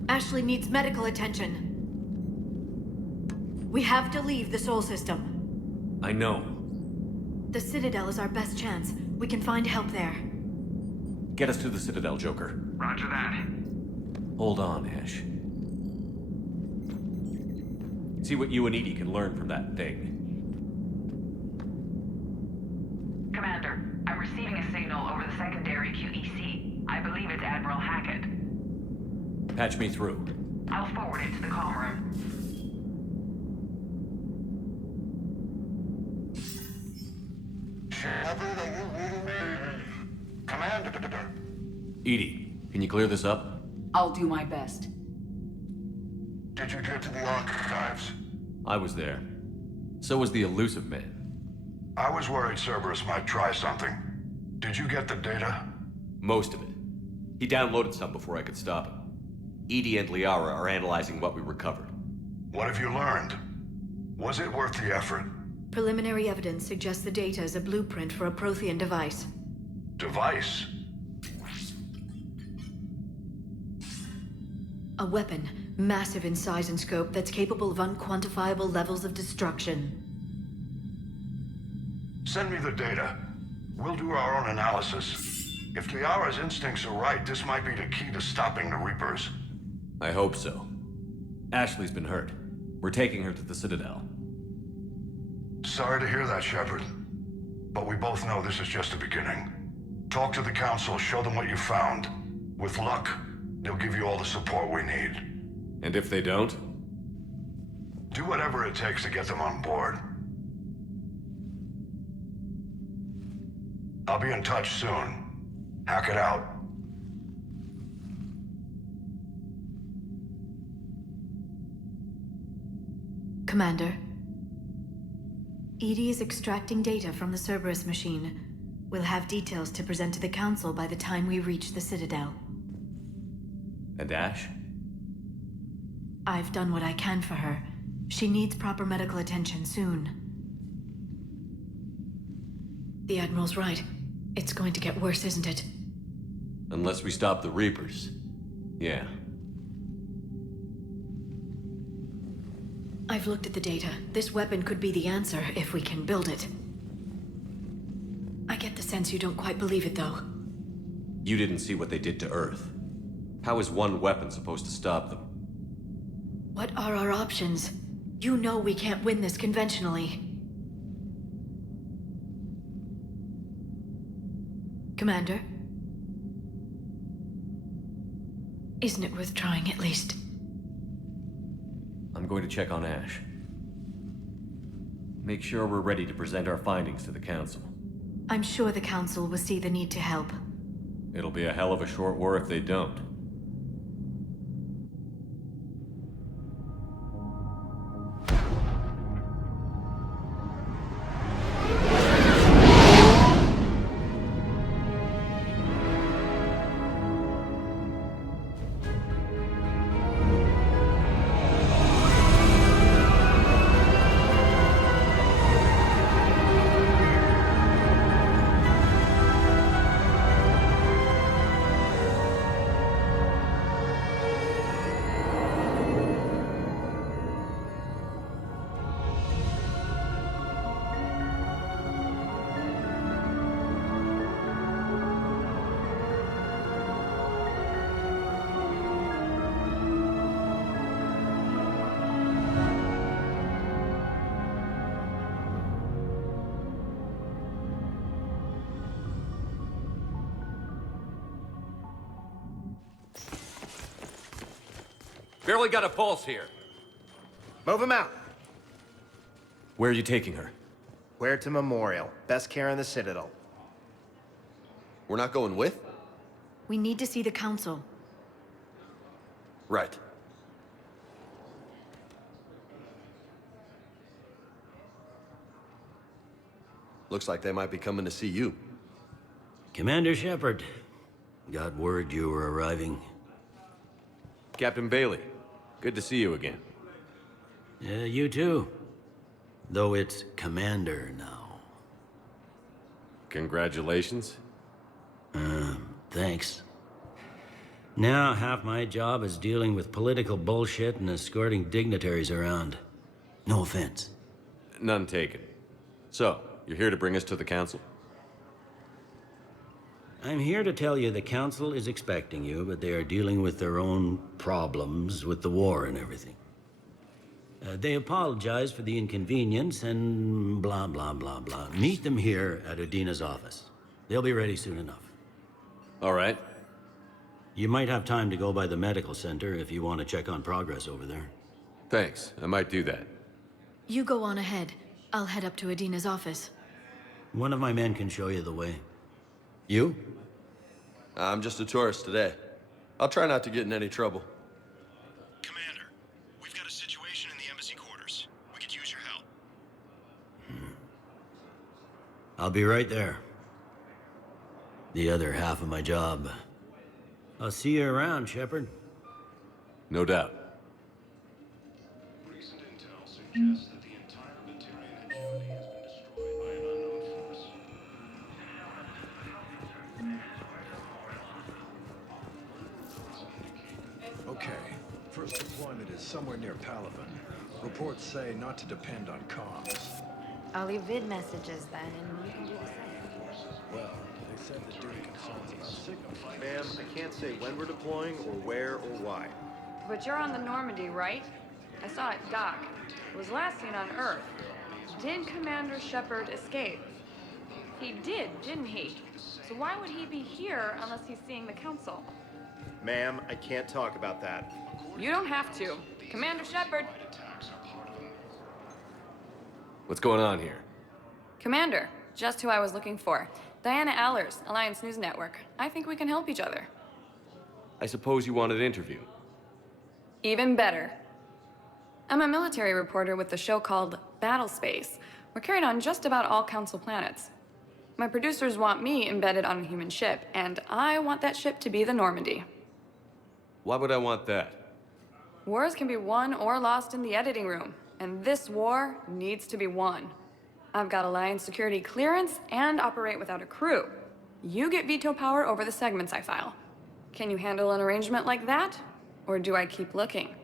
Ashley needs medical attention. We have to leave the Sol system. I know. The Citadel is our best chance. We can find help there. Get us to the Citadel, Joker. Roger that. Hold on, Ash. See what you and Edie can learn from that thing. Commander, I'm receiving a signal over the secondary QEC. I believe it's Admiral Hackett. Patch me through. I'll forward it to the comm room. Shepard, are you reading me? Commander. Edie, can you clear this up? I'll do my best. Did you get to the archives? I was there. So was the elusive man. I was worried Cerberus might try something. Did you get the data? Most of it. He downloaded some before I could stop him. Edie and Liara are analyzing what we recovered. What have you learned? Was it worth the effort? Preliminary evidence suggests the data is a blueprint for a Prothean device. Device? A weapon, massive in size and scope, that's capable of unquantifiable levels of destruction. Send me the data. We'll do our own analysis. If Liara's instincts are right, this might be the key to stopping the Reapers. I hope so. Ashley's been hurt. We're taking her to the Citadel. Sorry to hear that, Shepard. But we both know this is just the beginning. Talk to the Council, show them what you found. With luck, they'll give you all the support we need. And if they don't? Do whatever it takes to get them on board. I'll be in touch soon. Hack it out. Commander. Edie is extracting data from the Cerberus machine. We'll have details to present to the Council by the time we reach the Citadel. And Ash? I've done what I can for her. She needs proper medical attention soon. The Admiral's right. It's going to get worse, isn't it? Unless we stop the Reapers. Yeah. I've looked at the data. This weapon could be the answer if we can build it. I get the sense you don't quite believe it, though. You didn't see what they did to Earth. How is one weapon supposed to stop them? What are our options? You know we can't win this conventionally. Commander? Isn't it worth trying at least? I'm going to check on Ash. Make sure we're ready to present our findings to the Council. I'm sure the Council will see the need to help. It'll be a hell of a short war if they don't. Barely got a pulse here. Move him out. Where are you taking her? Where to Memorial. Best care in the Citadel. We're not going with? We need to see the Council. Right. Looks like they might be coming to see you. Commander Shepard. Got word you were arriving. Captain Bailey, good to see you again. You too. Though it's Commander now. Congratulations. Thanks. Now half my job is dealing with political bullshit and escorting dignitaries around. No offense. None taken. So, you're here to bring us to the Council? I'm here to tell you the Council is expecting you, but they are dealing with their own problems with the war and everything. They apologize for the inconvenience and blah, blah, blah, blah. Meet them here at Adina's office. They'll be ready soon enough. All right. You might have time to go by the medical center if you want to check on progress over there. Thanks. I might do that. You go on ahead. I'll head up to Adina's office. One of my men can show you the way. You? I'm just a tourist today. I'll try not to get in any trouble. Commander, we've got a situation in the embassy quarters. We could use your help. I'll be right there. The other half of my job. I'll see you around, Shepard. No doubt. Recent intel suggests that the entire Batarian hegemony has been destroyed by an unknown force. Okay. First deployment is somewhere near Palaven. Reports say not to depend on comms. I'll leave vid messages then, and you can do the same. Well, they said the duty concerns about signal. Ma'am, I can't say when we're deploying or where or why. But you're on the Normandy, right? I saw it dock. It was last seen on Earth. Did Commander Shepard escape? He did, didn't he? So why would he be here unless he's seeing the Council? Ma'am, I can't talk about that. You don't have to. Commander Shepard! What's going on here? Commander, just who I was looking for. Diana Allers, Alliance News Network. I think we can help each other. I suppose you want an interview. Even better. I'm a military reporter with the show called Battle Space. We're carried on just about all Council planets. My producers want me embedded on a human ship, and I want that ship to be the Normandy. Why would I want that? Wars can be won or lost in the editing room, and this war needs to be won. I've got Alliance security clearance and operate without a crew. You get veto power over the segments I file. Can you handle an arrangement like that? Or do I keep looking?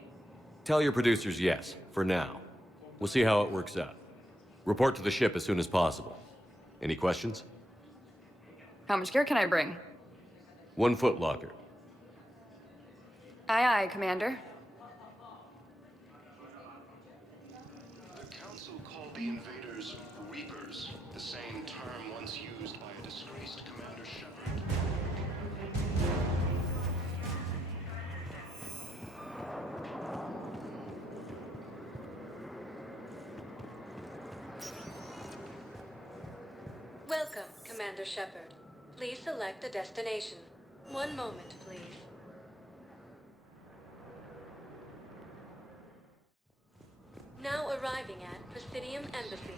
Tell your producers yes, for now. We'll see how it works out. Report to the ship as soon as possible. Any questions? How much gear can I bring? 1 foot locker. Aye, aye, Commander. The Council called the invaders Reapers, the same term once used by a disgraced Commander Shepard. Commander Shepard. Please select a destination. One moment, please. Now arriving at Presidium Embassy.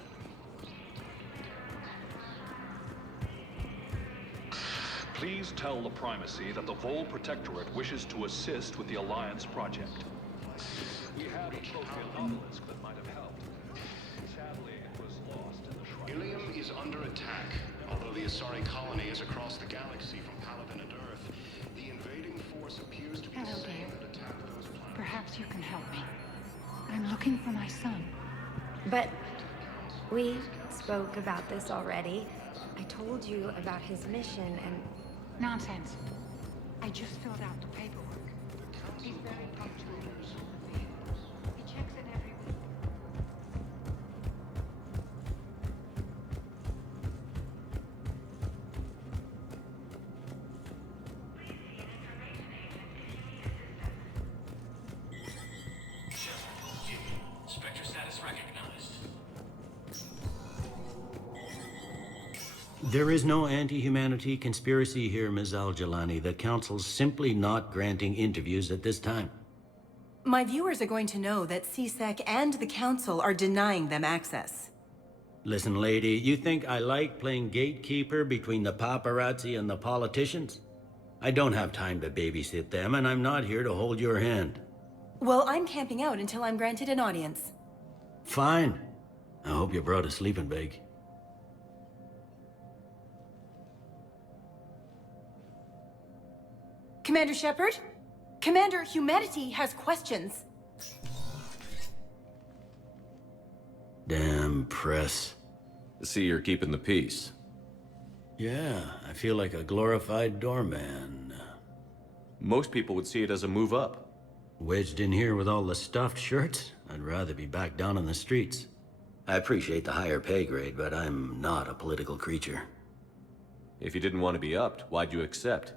Please tell the Primacy that the Vol Protectorate wishes to assist with the Alliance project. We have a trophy obelisk that might have helped. Sadly, it was lost in the shrine. Ilium is under attack. Although the Asari colony is across the galaxy from Palaven and Earth, the invading force appears to be the same that attacked those planets. Perhaps you can help me. I'm looking for my son. But we spoke about this already. I told you about his mission and... Nonsense. I just filled out the paperwork. He's very punctual. He checks in every week. Spectre status recognized. There is no anti-humanity conspiracy here, Ms. Al-Jalani. The Council's simply not granting interviews at this time. My viewers are going to know that CSEC and the Council are denying them access. Listen, lady, you think I like playing gatekeeper between the paparazzi and the politicians? I don't have time to babysit them, and I'm not here to hold your hand. Well, I'm camping out until I'm granted an audience. Fine. I hope you brought a sleeping bag. Commander Shepard? Commander, humanity has questions. Damn press. I see you're keeping the peace. Yeah, I feel like a glorified doorman. Most people would see it as a move up. Wedged in here with all the stuffed shirts? I'd rather be back down on the streets. I appreciate the higher pay grade, but I'm not a political creature. If you didn't want to be upped, why'd you accept?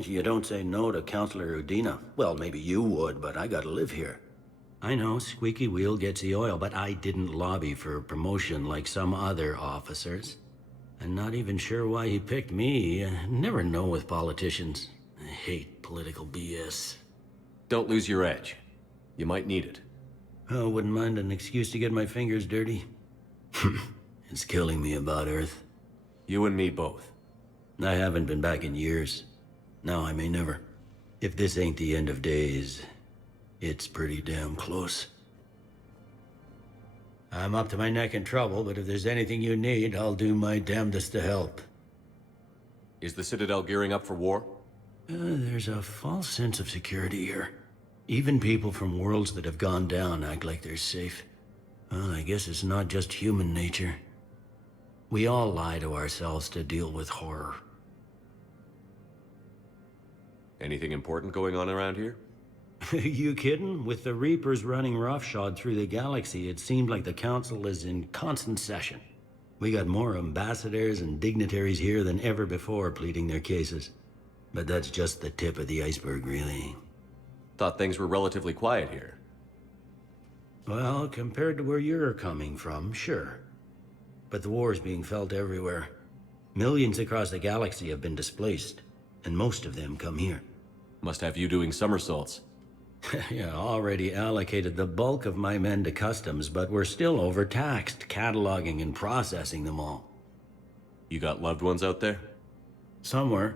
You don't say no to Counselor Udina. Well, maybe you would, but I gotta live here. I know, squeaky wheel gets the oil, but I didn't lobby for promotion like some other officers. I'm not even sure why he picked me. I never know with politicians. I hate political BS. Don't lose your edge. You might need it. Oh, wouldn't mind an excuse to get my fingers dirty. It's killing me about Earth. You and me both. I haven't been back in years. Now I may never. If this ain't the end of days, it's pretty damn close. I'm up to my neck in trouble, but if there's anything you need, I'll do my damnedest to help. Is the Citadel gearing up for war? There's a false sense of security here. Even people from worlds that have gone down act like they're safe. Well, I guess it's not just human nature. We all lie to ourselves to deal with horror. Anything important going on around here? You kidding? With the Reapers running roughshod through the galaxy, it seemed like the Council is in constant session. We got more ambassadors and dignitaries here than ever before pleading their cases. But that's just the tip of the iceberg, really. Thought things were relatively quiet here. Well, compared to where you're coming from, sure. But the war's being felt everywhere. Millions across the galaxy have been displaced, and most of them come here. Must have you doing somersaults. Yeah, already allocated the bulk of my men to customs, but we're still overtaxed, cataloging and processing them all. You got loved ones out there? Somewhere.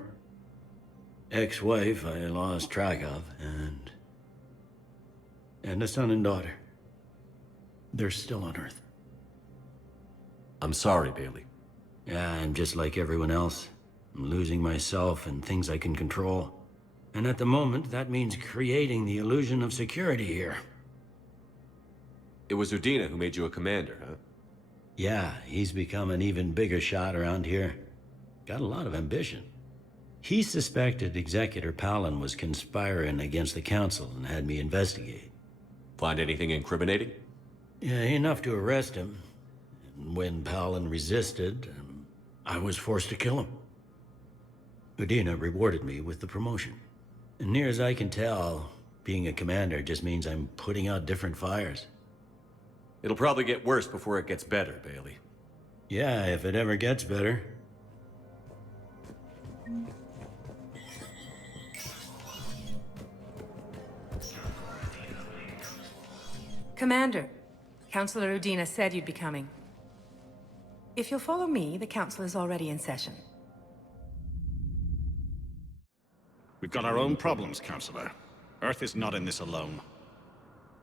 Ex-wife I lost track of, and a son and daughter. They're still on Earth. I'm sorry, Bailey. Yeah, I'm just like everyone else. I'm losing myself and things I can control. And at the moment, that means creating the illusion of security here. It was Udina who made you a commander, huh? Yeah, he's become an even bigger shot around here. Got a lot of ambition. He suspected Executor Palin was conspiring against the Council and had me investigate. Find anything incriminating? Yeah, enough to arrest him. And when Palin resisted, I was forced to kill him. Udina rewarded me with the promotion. And near as I can tell, being a commander just means I'm putting out different fires. It'll probably get worse before it gets better, Bailey. Yeah, if it ever gets better. Commander, Councilor Udina said you'd be coming. If you'll follow me, the council is already in session. We've got our own problems, Counselor. Earth is not in this alone.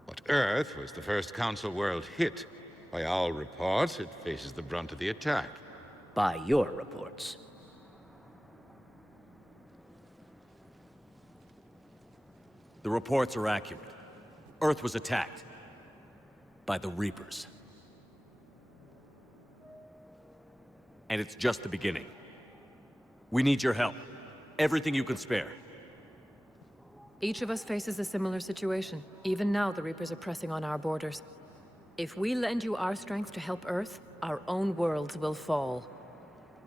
But Earth was the first Council world hit. By all reports, it faces the brunt of the attack. By your reports. The reports are accurate. Earth was attacked. By the Reapers. And it's just the beginning. We need your help. Everything you can spare. Each of us faces a similar situation. Even now, the Reapers are pressing on our borders. If we lend you our strength to help Earth, our own worlds will fall.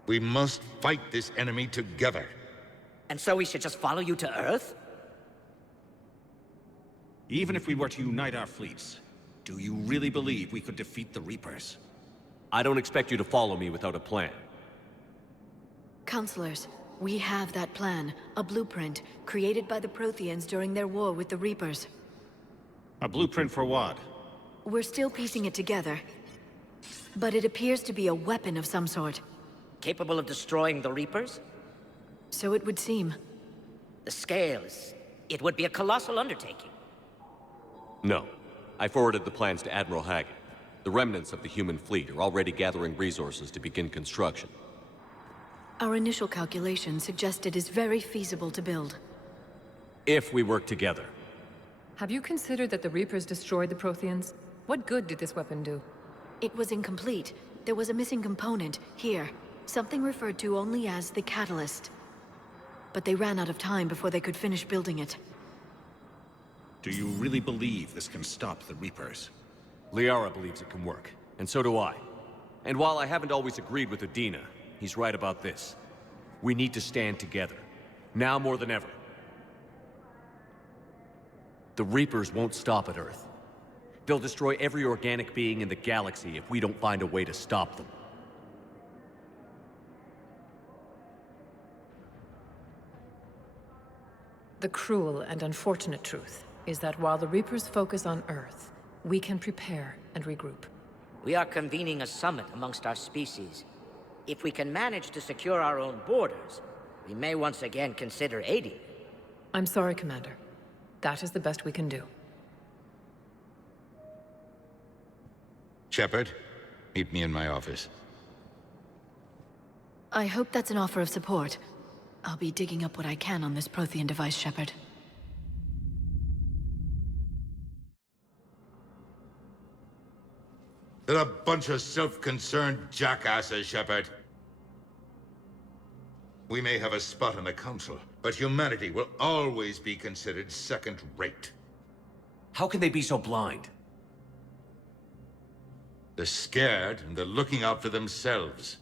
We must fight this enemy together. And so we should just follow you to Earth? Even if we were to unite our fleets, do you really believe we could defeat the Reapers? I don't expect you to follow me without a plan. Counselors, we have that plan. A blueprint, created by the Protheans during their war with the Reapers. A blueprint for what? We're still piecing it together. But it appears to be a weapon of some sort. Capable of destroying the Reapers? So it would seem. The scale is... it would be a colossal undertaking. No. I forwarded the plans to Admiral Hackett. The remnants of the human fleet are already gathering resources to begin construction. Our initial calculations suggest it is very feasible to build. If we work together. Have you considered that the Reapers destroyed the Protheans? What good did this weapon do? It was incomplete. There was a missing component, here. Something referred to only as the catalyst. But they ran out of time before they could finish building it. Do you really believe this can stop the Reapers? Liara believes it can work, and so do I. And while I haven't always agreed with Udina, he's right about this. We need to stand together. Now more than ever. The Reapers won't stop at Earth. They'll destroy every organic being in the galaxy if we don't find a way to stop them. The cruel and unfortunate truth is that while the Reapers focus on Earth, we can prepare and regroup. We are convening a summit amongst our species. If we can manage to secure our own borders, we may once again consider aiding. I'm sorry, Commander. That is the best we can do. Shepard, meet me in my office. I hope that's an offer of support. I'll be digging up what I can on this Prothean device, Shepard. They're a bunch of self-concerned jackasses, Shepard. We may have a spot on the Council, but humanity will always be considered second-rate. How can they be so blind? They're scared, and they're looking out for themselves.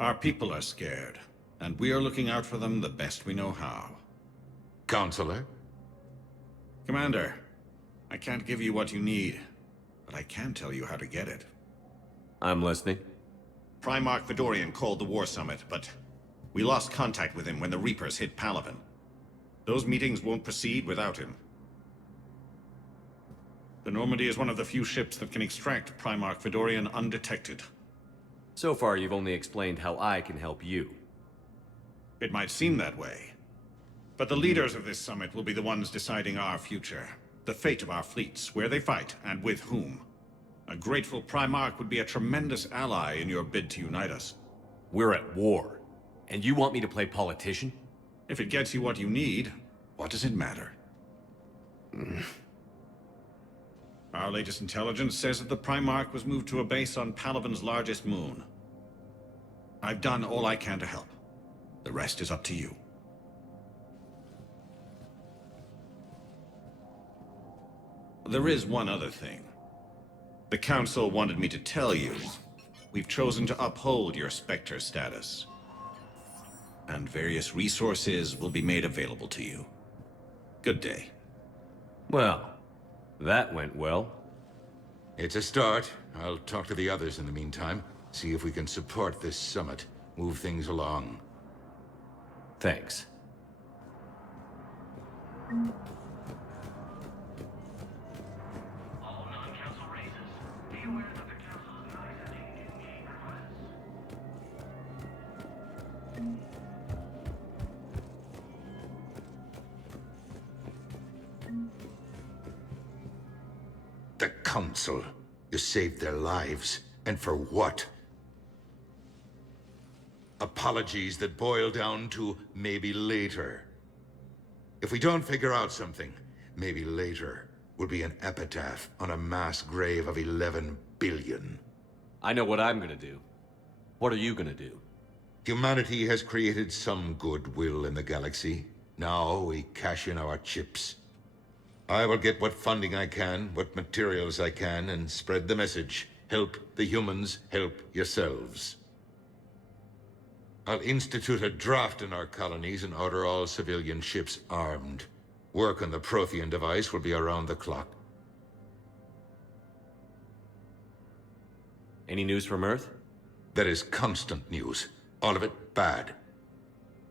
Our people are scared, and we are looking out for them the best we know how. Counselor? Commander, I can't give you what you need, but I can tell you how to get it. I'm listening. Primarch Fedorian called the War Summit, but we lost contact with him when the Reapers hit Palaven. Those meetings won't proceed without him. The Normandy is one of the few ships that can extract Primarch Fedorian undetected. So far, you've only explained how I can help you. It might seem that way. But the leaders of this summit will be the ones deciding our future. The fate of our fleets, where they fight, and with whom. A grateful Primarch would be a tremendous ally in your bid to unite us. We're at war. And you want me to play politician? If it gets you what you need, what does it matter? Our latest intelligence says that the Primarch was moved to a base on Palaven's largest moon. I've done all I can to help. The rest is up to you. There is one other thing. The Council wanted me to tell you. We've chosen to uphold your Spectre status. And various resources will be made available to you. Good day. Well, that went well. It's a start. I'll talk to the others in the meantime. See if we can support this summit. Move things along. Thanks. The Council. You saved their lives. And for what? Apologies that boil down to maybe later. If we don't figure out something, maybe later will be an epitaph on a mass grave of 11 billion. I know what I'm gonna do. What are you gonna do? Humanity has created some goodwill in the galaxy. Now we cash in our chips. I will get what funding I can, what materials I can, and spread the message. Help the humans, help yourselves. I'll institute a draft in our colonies and order all civilian ships armed. Work on the Prothean device will be around the clock. Any news from Earth? There is constant news. All of it bad.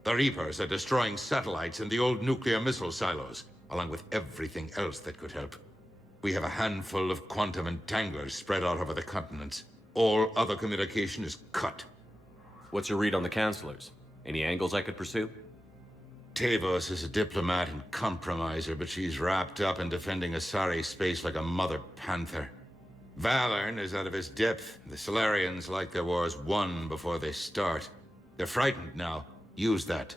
The Reapers are destroying satellites and the old nuclear missile silos, along with everything else that could help. We have a handful of quantum entanglers spread out over the continents. All other communication is cut. What's your read on the counselors? Any angles I could pursue? Tavos is a diplomat and compromiser, but she's wrapped up in defending Asari space like a mother panther. Valorn is out of his depth. The Solarians like their wars won before they start. They're frightened now. Use that.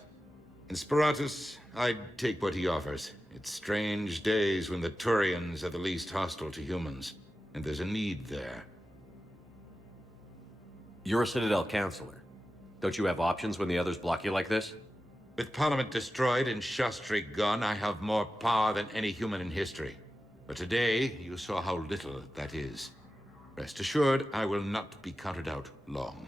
In Sparatus, I'd take what he offers. It's strange days when the Turians are the least hostile to humans, and there's a need there. You're a Citadel counselor. Don't you have options when the others block you like this? With Parliament destroyed and Shastri gone, I have more power than any human in history. But today, you saw how little that is. Rest assured, I will not be counted out long.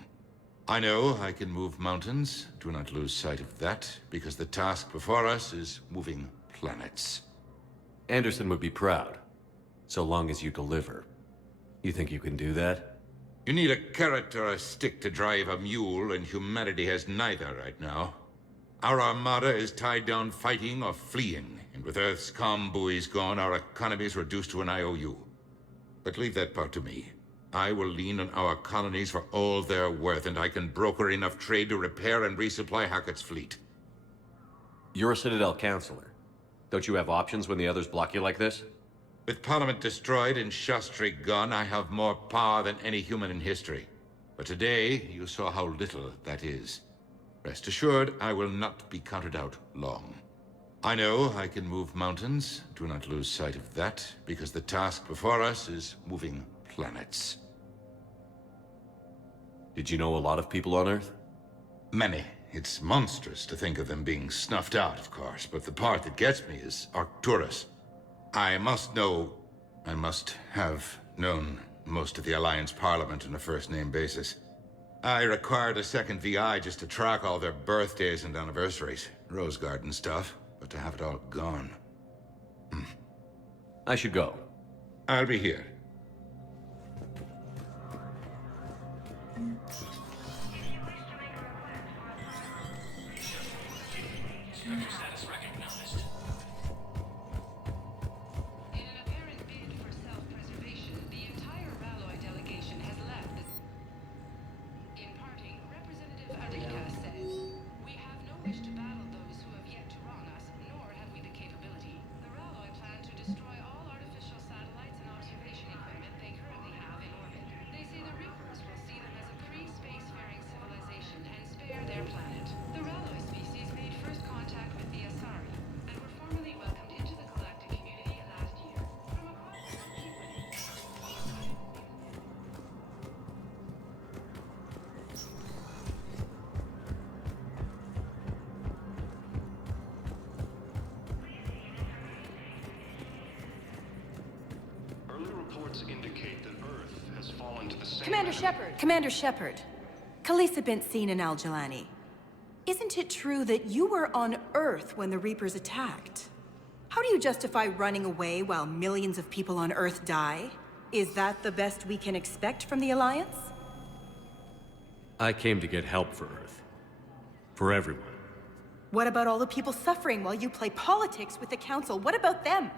I know I can move mountains. Do not lose sight of that, because the task before us is moving planets. Anderson would be proud, so long as you deliver. You think you can do that? You need a carrot or a stick to drive a mule, and humanity has neither right now. Our armada is tied down fighting or fleeing, and with Earth's comm buoys gone, our economy is reduced to an IOU. But leave that part to me. I will lean on our colonies for all they're worth, and I can broker enough trade to repair and resupply Hackett's fleet. You're a Citadel counselor. Don't you have options when the others block you like this? With Parliament destroyed and Shastri gone, I have more power than any human in history. But today, you saw how little that is. Rest assured, I will not be counted out long. I know I can move mountains. Do not lose sight of that, because the task before us is moving planets. Did you know a lot of people on Earth? Many. It's monstrous to think of them being snuffed out, of course, but the part that gets me is Arcturus. I must have known most of the Alliance Parliament on a first-name basis. I required a second VI just to track all their birthdays and anniversaries. Rose Garden stuff, but to have it all gone. I should go. I'll be here. Status recognized. In an apparent bid for self-preservation, the entire Ralloy delegation has left. In parting, Representative Arika said, "We have no wish to battle those who have yet to wrong us, nor have we the capability. The Ralloy plan to destroy all artificial satellites and observation equipment they currently have in orbit. They say the Reapers will see them as a pre-spacefaring civilization and spare their planet. The Ralloy species made first contact with the Asari, and were formally welcomed into the galactic community last year. From across Early reports indicate that Earth has fallen to the same... Commander Shepard. Khalisah bint Seen and Al-Jalani. Isn't it true that you were on Earth when the Reapers attacked? How do you justify running away while millions of people on Earth die? Is that the best we can expect from the Alliance? I came to get help for Earth. For everyone. What about all the people suffering while you play politics with the Council? What about them?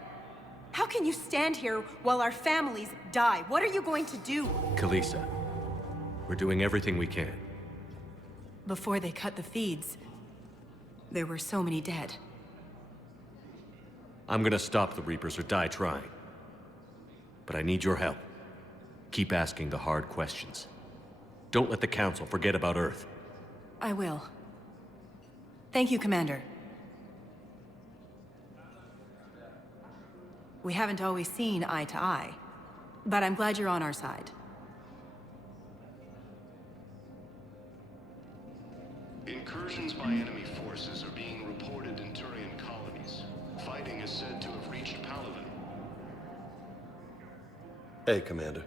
How can you stand here while our families die? What are you going to do? Kalisa, we're doing everything we can. Before they cut the feeds, there were so many dead. I'm gonna stop the Reapers or die trying. But I need your help. Keep asking the hard questions. Don't let the Council forget about Earth. I will. Thank you, Commander. We haven't always seen eye to eye, but I'm glad you're on our side. Incursions by enemy forces are being reported in Turian colonies. Fighting is said to have reached Paladin. Hey, Commander.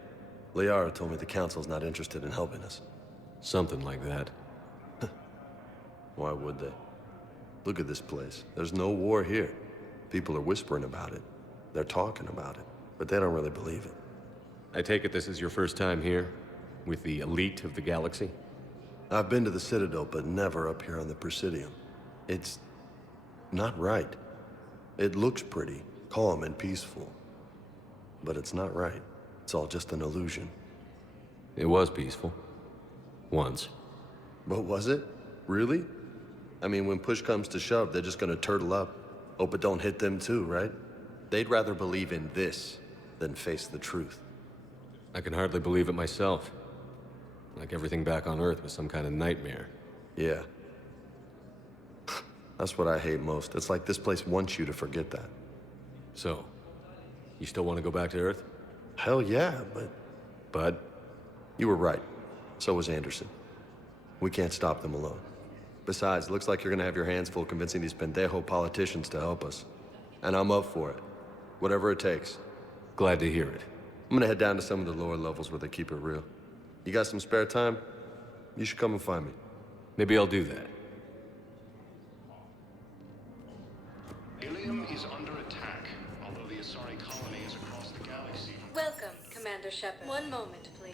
Liara told me the Council's not interested in helping us. Something like that. Why would they? Look at this place. There's no war here. People are whispering about it. They're talking about it, but they don't really believe it. I take it this is your first time here? With the elite of the galaxy? I've been to the Citadel, but never up here on the Presidium. It's not right. It looks pretty, calm and peaceful. But it's not right. It's all just an illusion. It was peaceful. Once. But was it? Really? I mean, when push comes to shove, they're just gonna turtle up. Hope it don't hit them too, right? They'd rather believe in this than face the truth. I can hardly believe it myself. Like everything back on Earth was some kind of nightmare. Yeah. That's what I hate most. It's like this place wants you to forget that. So, you still want to go back to Earth? Hell yeah, but... Bud? You were right. So was Anderson. We can't stop them alone. Besides, looks like you're gonna have your hands full convincing these pendejo politicians to help us. And I'm up for it. Whatever it takes. Glad to hear it. I'm gonna head down to some of the lower levels where they keep it real. You got some spare time? You should come and find me. Maybe I'll do that. Ilium is under attack, although the Asari colony is across the galaxy. Welcome, Commander Shepard. One moment, please.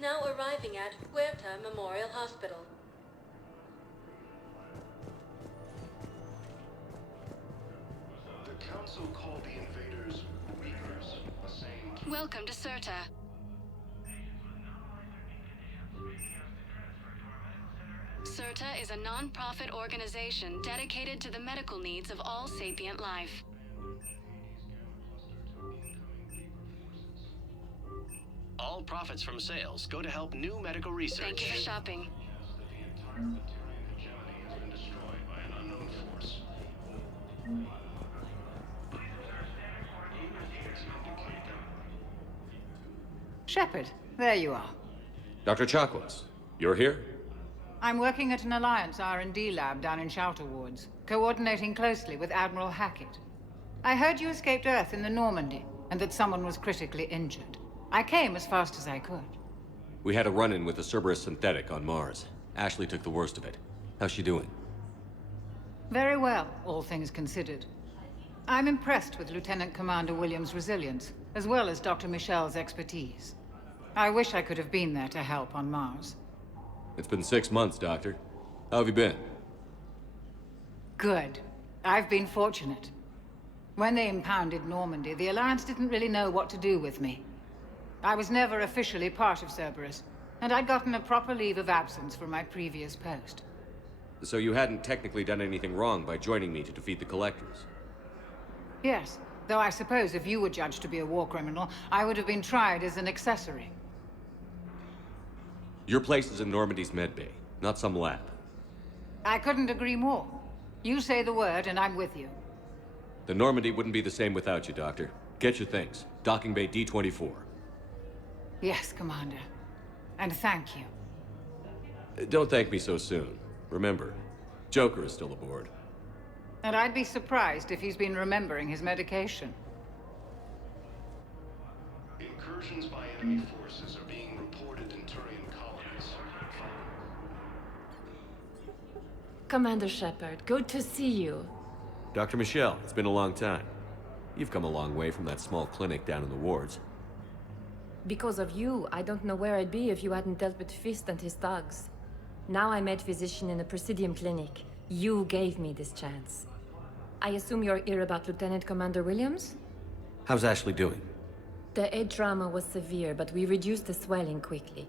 Now arriving at Huerta Memorial Hospital. The Council called the invaders Reapers, saying... Welcome to Serta. Serta is a non-profit organization dedicated to the medical needs of all sapient life. All profits from sales go to help new medical research. Thank you for shopping. Shepard, there you are. Dr. Chakwas, you're here? I'm working at an Alliance R&D lab down in Shelter Wards, coordinating closely with Admiral Hackett. I heard you escaped Earth in the Normandy, and that someone was critically injured. I came as fast as I could. We had a run-in with a Cerberus synthetic on Mars. Ashley took the worst of it. How's she doing? Very well, all things considered. I'm impressed with Lieutenant Commander Williams' resilience, as well as Dr. Michel's expertise. I wish I could have been there to help on Mars. It's been 6 months, Doctor. How have you been? Good. I've been fortunate. When they impounded Normandy, the Alliance didn't really know what to do with me. I was never officially part of Cerberus, and I'd gotten a proper leave of absence from my previous post. So you hadn't technically done anything wrong by joining me to defeat the Collectors? Yes, though I suppose if you were judged to be a war criminal, I would have been tried as an accessory. Your place is in Normandy's medbay, not some lab. I couldn't agree more. You say the word, and I'm with you. The Normandy wouldn't be the same without you, Doctor. Get your things. Docking Bay D-24. Yes, Commander. And thank you. Don't thank me so soon. Remember, Joker is still aboard. And I'd be surprised if he's been remembering his medication. Incursions by enemy forces are being reported in Turian colonies. Commander Shepard, good to see you. Dr. Michel, it's been a long time. You've come a long way from that small clinic down in the wards. Because of you, I don't know where I'd be if you hadn't dealt with Fist and his thugs. Now I'm head physician in a Presidium clinic. You gave me this chance. I assume you're here about Lieutenant Commander Williams? How's Ashley doing? The head trauma was severe, but we reduced the swelling quickly.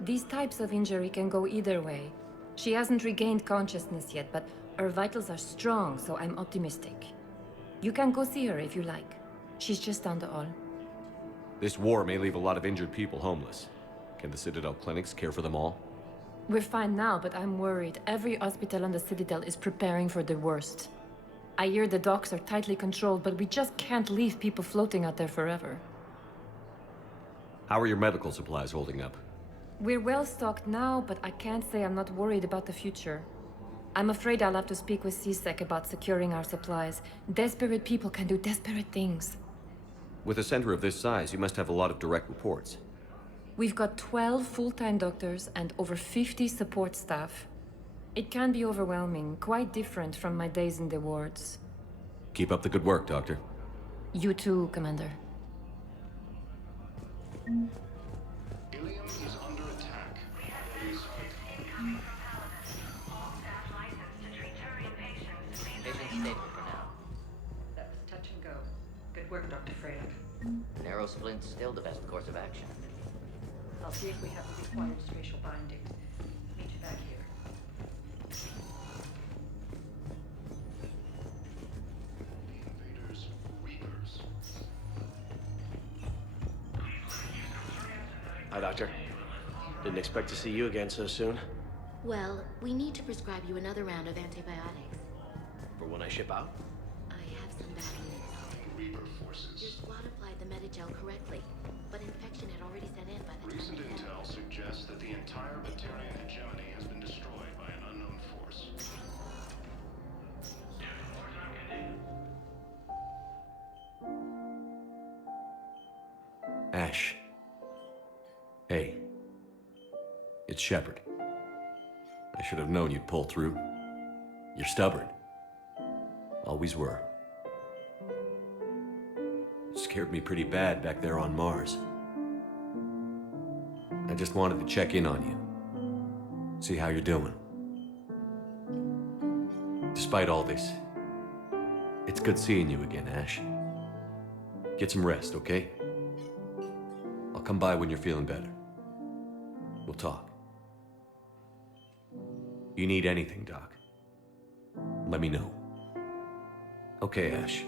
These types of injury can go either way. She hasn't regained consciousness yet, but her vitals are strong, so I'm optimistic. You can go see her if you like. She's just down the hall. This war may leave a lot of injured people homeless. Can the Citadel clinics care for them all? We're fine now, but I'm worried. Every hospital on the Citadel is preparing for the worst. I hear the docks are tightly controlled, but we just can't leave people floating out there forever. How are your medical supplies holding up? We're well stocked now, but I can't say I'm not worried about the future. I'm afraid I'll have to speak with CSEC about securing our supplies. Desperate people can do desperate things. With a center of this size, you must have a lot of direct reports. We've got 12 full-time doctors and over 50 support staff. It can be overwhelming, quite different from my days in the wards. Keep up the good work, Doctor. You too, Commander. Ilium is under attack. Patient stable for now. That was touch and go. Good work, Dr. Freya. Narrow splint's still the best course of action. I'll see if we have the required spatial bindings. Meet you back here. Invaders, Reapers. Hi, Doctor. Didn't expect to see you again so soon. Well, we need to prescribe you another round of antibiotics. For when I ship out? I have some bad news. Reaper forces. Your squad applied the Medigel correctly, but infection had already set in by the Recent time it intel suggests that the entire Batarian hegemony has been destroyed by an unknown force. Ash. Hey. It's Shepard. I should have known you'd pull through. You're stubborn. Always were. It scared me pretty bad back there on Mars. I just wanted to check in on you. See how you're doing. Despite all this, it's good seeing you again, Ash. Get some rest, okay? I'll come by when you're feeling better. We'll talk. You need anything, Doc, let me know. Okay, Ash.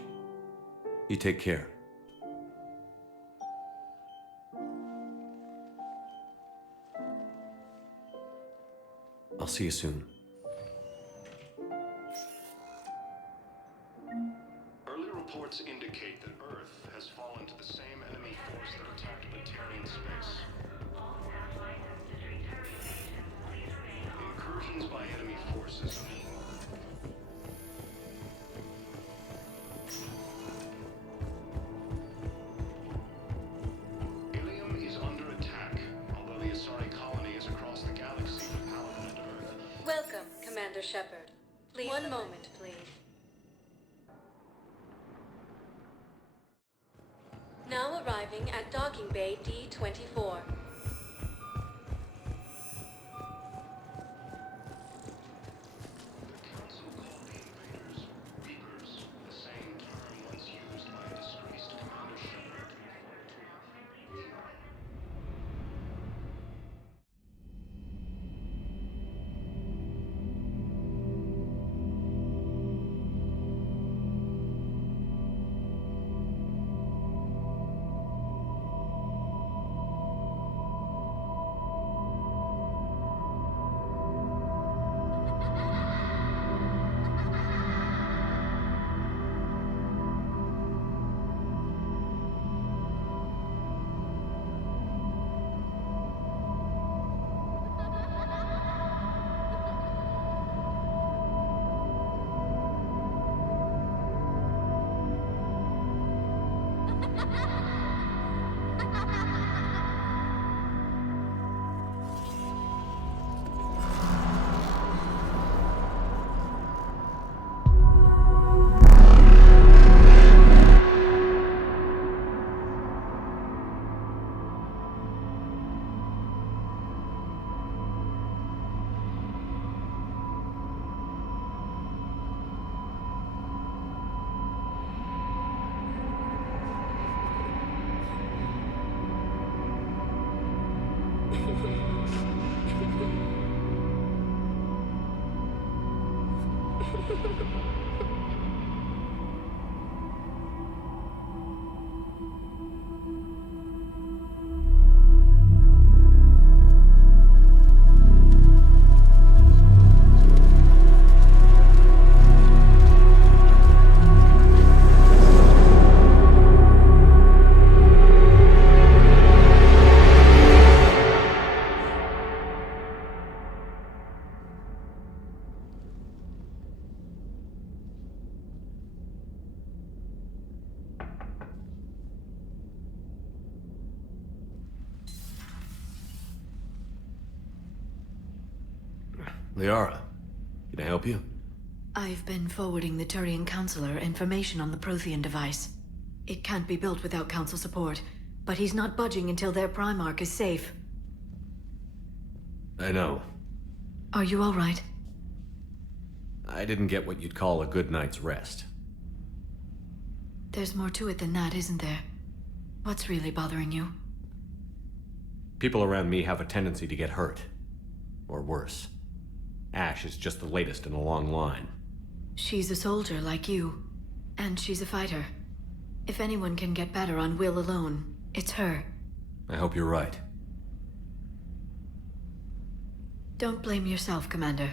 You take care. I'll see you soon. Early reports indicate that Earth has fallen to the same enemy force that attacked Batarian space. Incursions by enemy forces. Ilium is under attack, although the Asari colony is across the galaxy from Paladin and Earth. Welcome, Commander Shepard. Please. One moment, please. Now arriving at Docking Bay D-24. Liara, can I help you? I've been forwarding the Turian Counselor information on the Prothean device. It can't be built without Council support, but he's not budging until their Primarch is safe. I know. Are you all right? I didn't get what you'd call a good night's rest. There's more to it than that, isn't there? What's really bothering you? People around me have a tendency to get hurt. Or worse. Ash is just the latest in a long line. She's a soldier like you. And she's a fighter. If anyone can get better on will alone, it's her. I hope you're right. Don't blame yourself, Commander.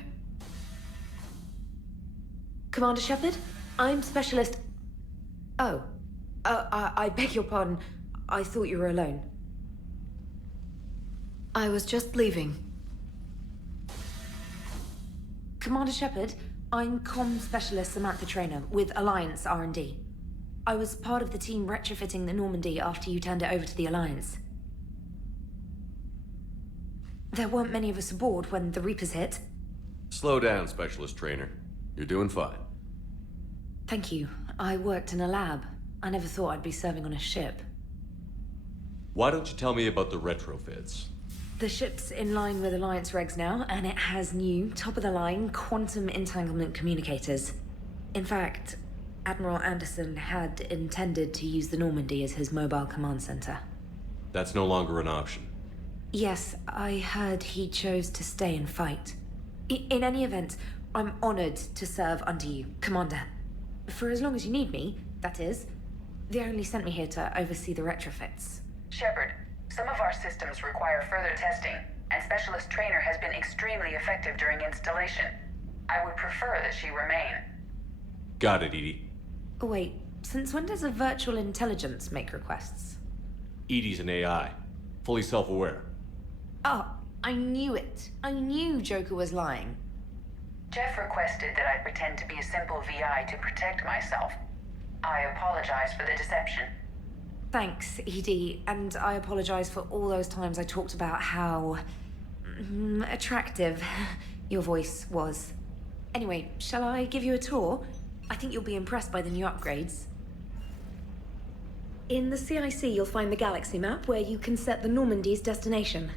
Commander Shepard, I'm Specialist... Oh. I beg your pardon. I thought you were alone. I was just leaving. Commander Shepard, I'm Comm Specialist Samantha Traynor with Alliance R&D. I was part of the team retrofitting the Normandy after you turned it over to the Alliance. There weren't many of us aboard when the Reapers hit. Slow down, Specialist Trainer. You're doing fine. Thank you. I worked in a lab. I never thought I'd be serving on a ship. Why don't you tell me about the retrofits? The ship's in line with Alliance regs now, and it has new, top-of-the-line, quantum entanglement communicators. In fact, Admiral Anderson had intended to use the Normandy as his mobile command center. That's no longer an option. Yes, I heard he chose to stay and fight. In any event, I'm honored to serve under you, Commander. For as long as you need me, that is. They only sent me here to oversee the retrofits. Shepard, some of our systems require further testing, and Specialist Trainer has been extremely effective during installation. I would prefer that she remain. Got it, Edie. Wait, since when does a virtual intelligence make requests? Edie's an AI. Fully self-aware. Oh, I knew it. I knew Joker was lying. Jeff requested that I pretend to be a simple VI to protect myself. I apologize for the deception. Thanks, Edie, and I apologize for all those times I talked about how... attractive your voice was. Anyway, shall I give you a tour? I think you'll be impressed by the new upgrades. In the CIC, you'll find the galaxy map where you can set the Normandy's destination.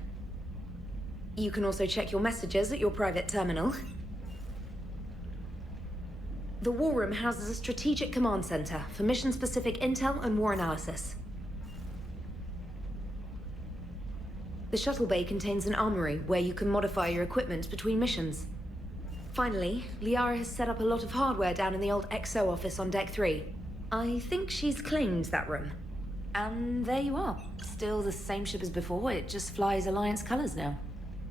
You can also check your messages at your private terminal. The War Room houses a strategic command center for mission-specific intel and war analysis. The shuttle bay contains an armory where you can modify your equipment between missions. Finally, Liara has set up a lot of hardware down in the old XO office on Deck 3. I think she's claimed that room. And there you are. Still the same ship as before, it just flies Alliance colors now.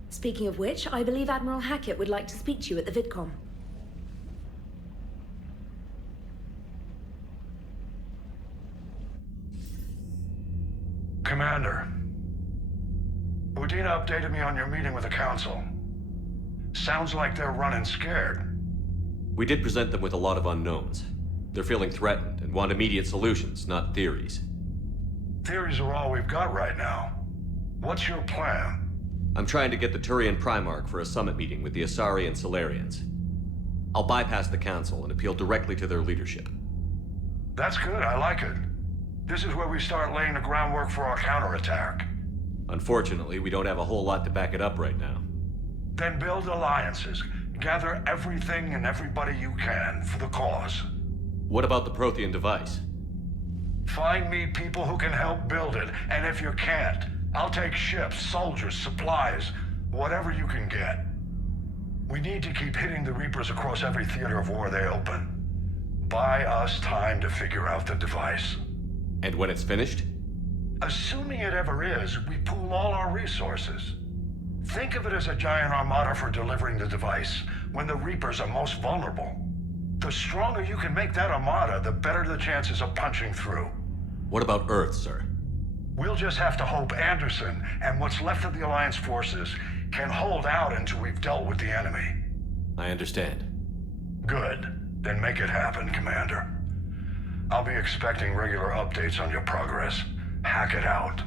Speaking of which, I believe Admiral Hackett would like to speak to you at the VidCom. Commander, Udina updated me on your meeting with the Council. Sounds like they're running scared. We did present them with a lot of unknowns. They're feeling threatened and want immediate solutions, not theories. Theories are all we've got right now. What's your plan? I'm trying to get the Turian Primarch for a summit meeting with the Asari and Solarians. I'll bypass the Council and appeal directly to their leadership. That's good, I like it. This is where we start laying the groundwork for our counterattack. Unfortunately, we don't have a whole lot to back it up right now. Then build alliances. Gather everything and everybody you can for the cause. What about the Prothean device? Find me people who can help build it, and if you can't, I'll take ships, soldiers, supplies, whatever you can get. We need to keep hitting the Reapers across every theater of war they open. Buy us time to figure out the device. And when it's finished? Assuming it ever is, we pool all our resources. Think of it as a giant armada for delivering the device when the Reapers are most vulnerable. The stronger you can make that armada, the better the chances of punching through. What about Earth, sir? We'll just have to hope Anderson and what's left of the Alliance forces can hold out until we've dealt with the enemy. I understand. Good. Then make it happen, Commander. I'll be expecting regular updates on your progress. Hack it out.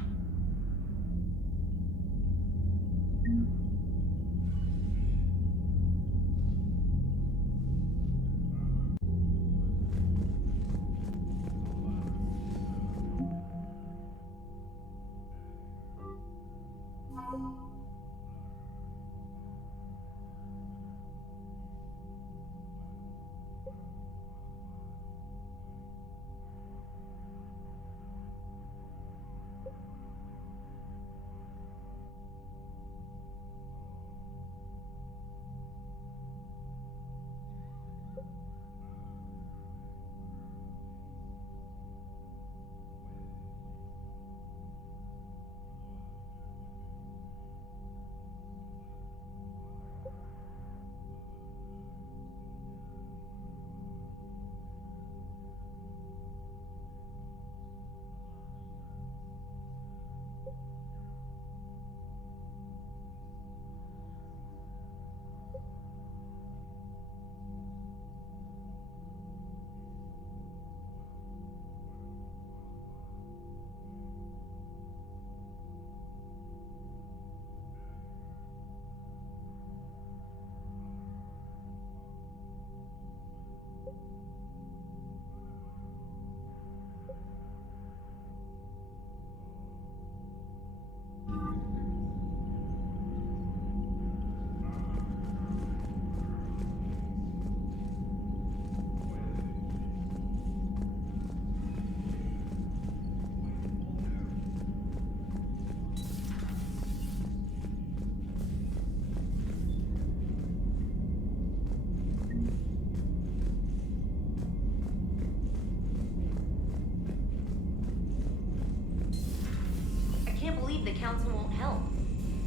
The Council won't help.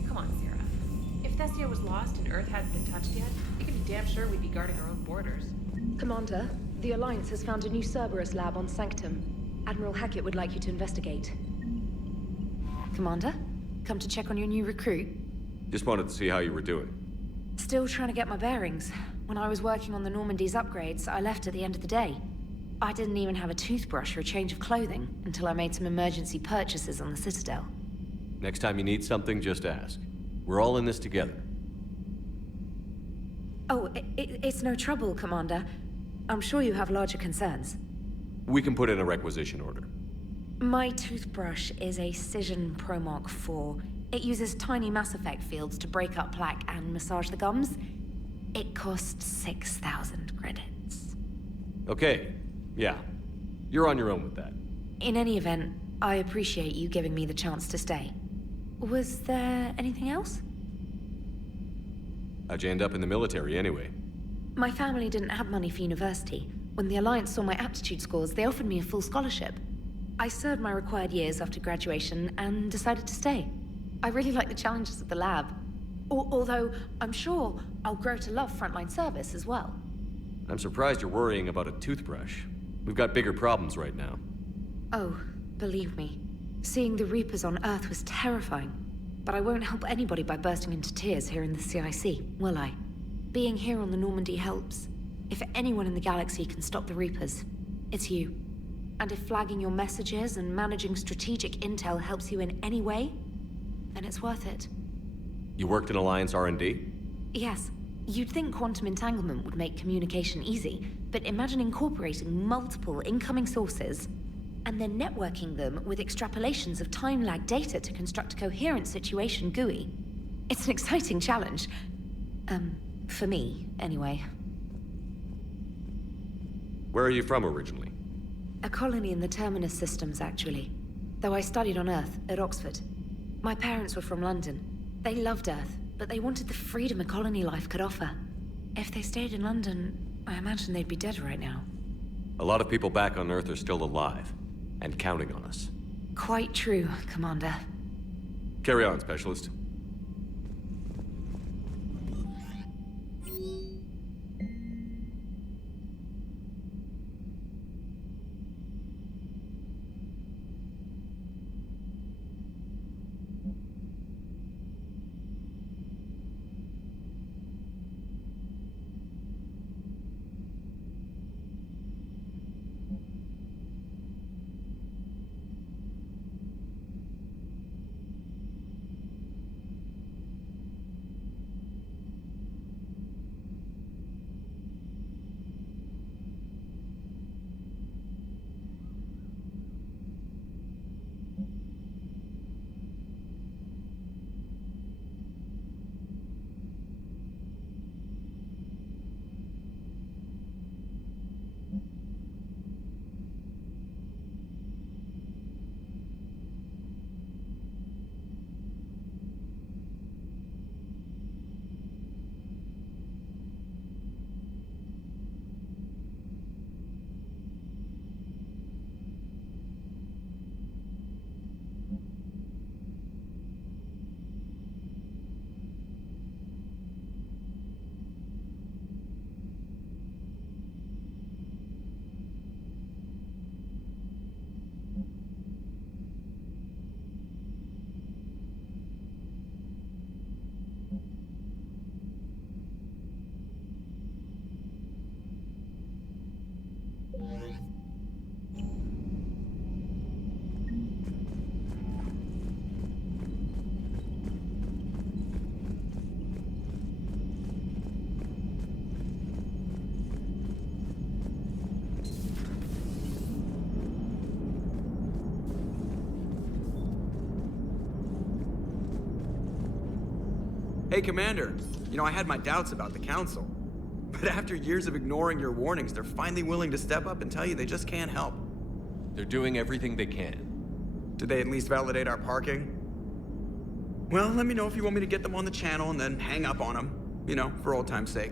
Come on, Sarah. If Thessia was lost and Earth hadn't been touched yet, you can be damn sure we'd be guarding our own borders. Commander, the Alliance has found a new Cerberus lab on Sanctum. Admiral Hackett would like you to investigate. Commander, come to check on your new recruit? Just wanted to see how you were doing. Still trying to get my bearings. When I was working on the Normandy's upgrades, I left at the end of the day. I didn't even have a toothbrush or a change of clothing until I made some emergency purchases on the Citadel. Next time you need something, just ask. We're all in this together. Oh, it's no trouble, Commander. I'm sure you have larger concerns. We can put in a requisition order. My toothbrush is a Cision Pro Mark IV. It uses tiny Mass Effect fields to break up plaque and massage the gums. It costs 6,000 credits. Okay, yeah. You're on your own with that. In any event, I appreciate you giving me the chance to stay. Was there anything else? How'd you end up in the military anyway? My family didn't have money for university. When the Alliance saw my aptitude scores, they offered me a full scholarship. I served my required years after graduation and decided to stay. I really like the challenges of the lab. Although, I'm sure I'll grow to love frontline service as well. I'm surprised you're worrying about a toothbrush. We've got bigger problems right now. Oh, believe me. Seeing the Reapers on Earth was terrifying. But I won't help anybody by bursting into tears here in the CIC, will I? Being here on the Normandy helps. If anyone in the galaxy can stop the Reapers, it's you. And if flagging your messages and managing strategic intel helps you in any way, then it's worth it. You worked in Alliance R&D? Yes. You'd think quantum entanglement would make communication easy, but imagine incorporating multiple incoming sources and then networking them with extrapolations of time-lag data to construct a coherent situation GUI. It's an exciting challenge. For me, anyway. Where are you from originally? A colony in the Terminus systems, actually. Though I studied on Earth, at Oxford. My parents were from London. They loved Earth, but they wanted the freedom a colony life could offer. If they stayed in London, I imagine they'd be dead right now. A lot of people back on Earth are still alive, and counting on us. Quite true, Commander. Carry on, Specialist. Hey, Commander. You know, I had my doubts about the Council. But after years of ignoring your warnings, they're finally willing to step up and tell you they just can't help. They're doing everything they can. Did they at least validate our parking? Well, let me know if you want me to get them on the channel and then hang up on them. You know, for old time's sake.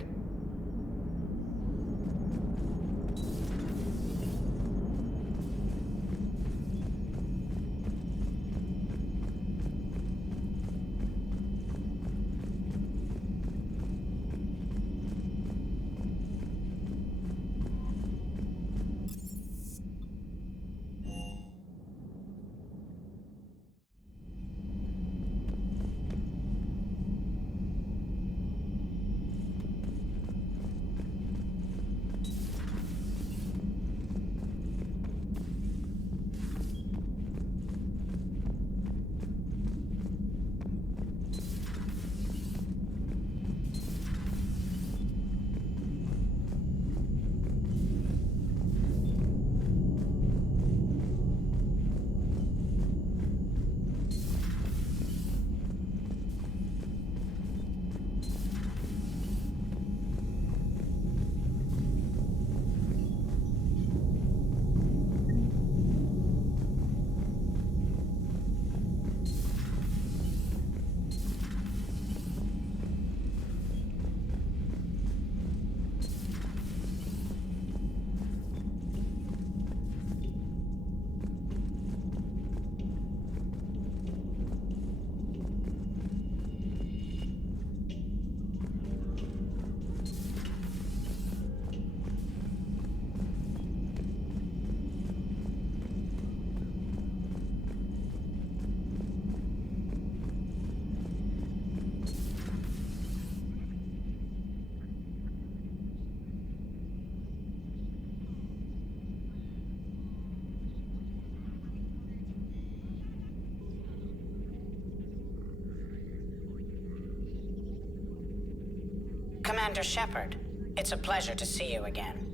Commander Shepard, it's a pleasure to see you again.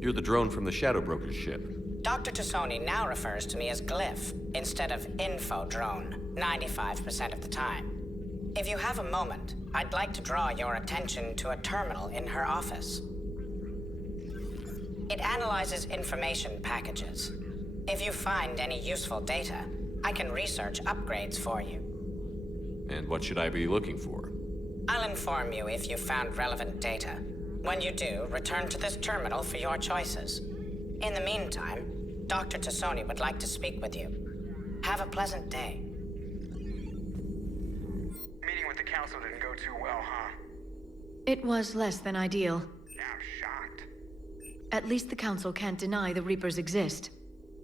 You're the drone from the Shadow Broker's ship. Dr. Tassoni now refers to me as Glyph instead of Info Drone, 95% of the time. If you have a moment, I'd like to draw your attention to a terminal in her office. It analyzes information packages. If you find any useful data, I can research upgrades for you. And what should I be looking for? I'll inform you if you've found relevant data. When you do, return to this terminal for your choices. In the meantime, Dr. Tassoni would like to speak with you. Have a pleasant day. Meeting with the council didn't go too well, huh? It was less than ideal. Yeah, I'm shocked. At least the council can't deny the Reapers exist.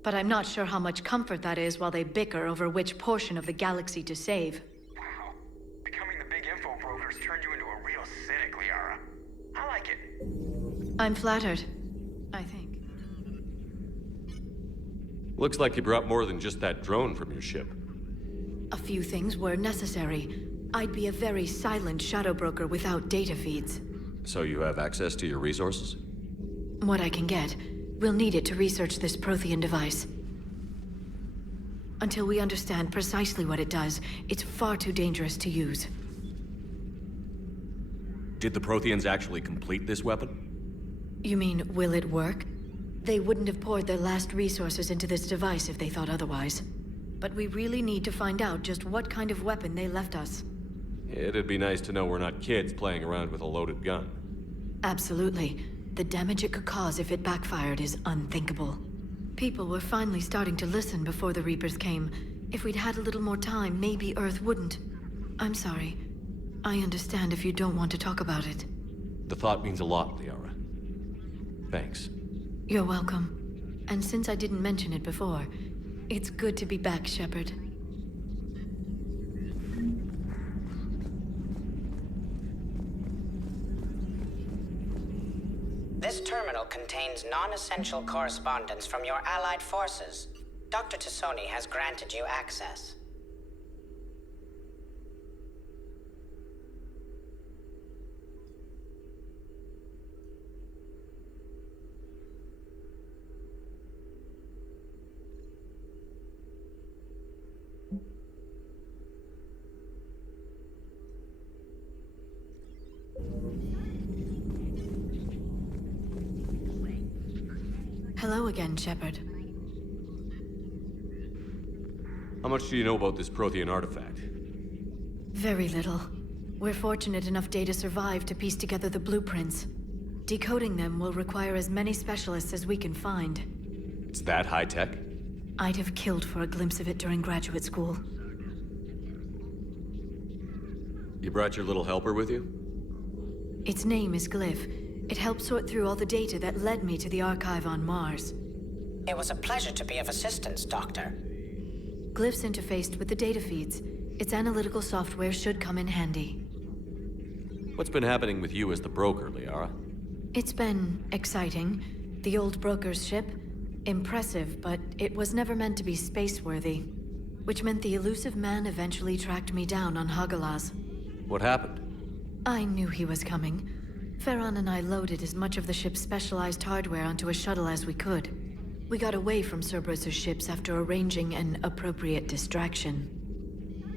But I'm not sure how much comfort that is while they bicker over which portion of the galaxy to save. Wow. Becoming the big info brokers turned you into a real cynic, Liara. I like it. I'm flattered, I think. Looks like you brought more than just that drone from your ship. A few things were necessary. I'd be a very silent shadow broker without data feeds. So you have access to your resources? What I can get. We'll need it to research this Prothean device. Until we understand precisely what it does, it's far too dangerous to use. Did the Protheans actually complete this weapon? You mean, will it work? They wouldn't have poured their last resources into this device if they thought otherwise. But we really need to find out just what kind of weapon they left us. It'd be nice to know we're not kids playing around with a loaded gun. Absolutely. The damage it could cause if it backfired is unthinkable. People were finally starting to listen before the Reapers came. If we'd had a little more time, maybe Earth wouldn't. I'm sorry. I understand if you don't want to talk about it. The thought means a lot, Liara. Thanks. You're welcome. And since I didn't mention it before, it's good to be back, Shepard. This terminal contains non-essential correspondence from your allied forces. Dr. Tassoni has granted you access. Hello again, Shepard. How much do you know about this Prothean artifact? Very little. We're fortunate enough Data survived to piece together the blueprints. Decoding them will require as many specialists as we can find. It's that high-tech? I'd have killed for a glimpse of it during graduate school. You brought your little helper with you? Its name is Glyph. It helped sort through all the data that led me to the archive on Mars. It was a pleasure to be of assistance, Doctor. Glyph's interfaced with the data feeds. Its analytical software should come in handy. What's been happening with you as the broker, Liara? It's been exciting. The old broker's ship? Impressive, but it was never meant to be space-worthy. Which meant the elusive man eventually tracked me down on Hagalaz. What happened? I knew he was coming. Farron and I loaded as much of the ship's specialized hardware onto a shuttle as we could. We got away from Cerberus' ships after arranging an appropriate distraction.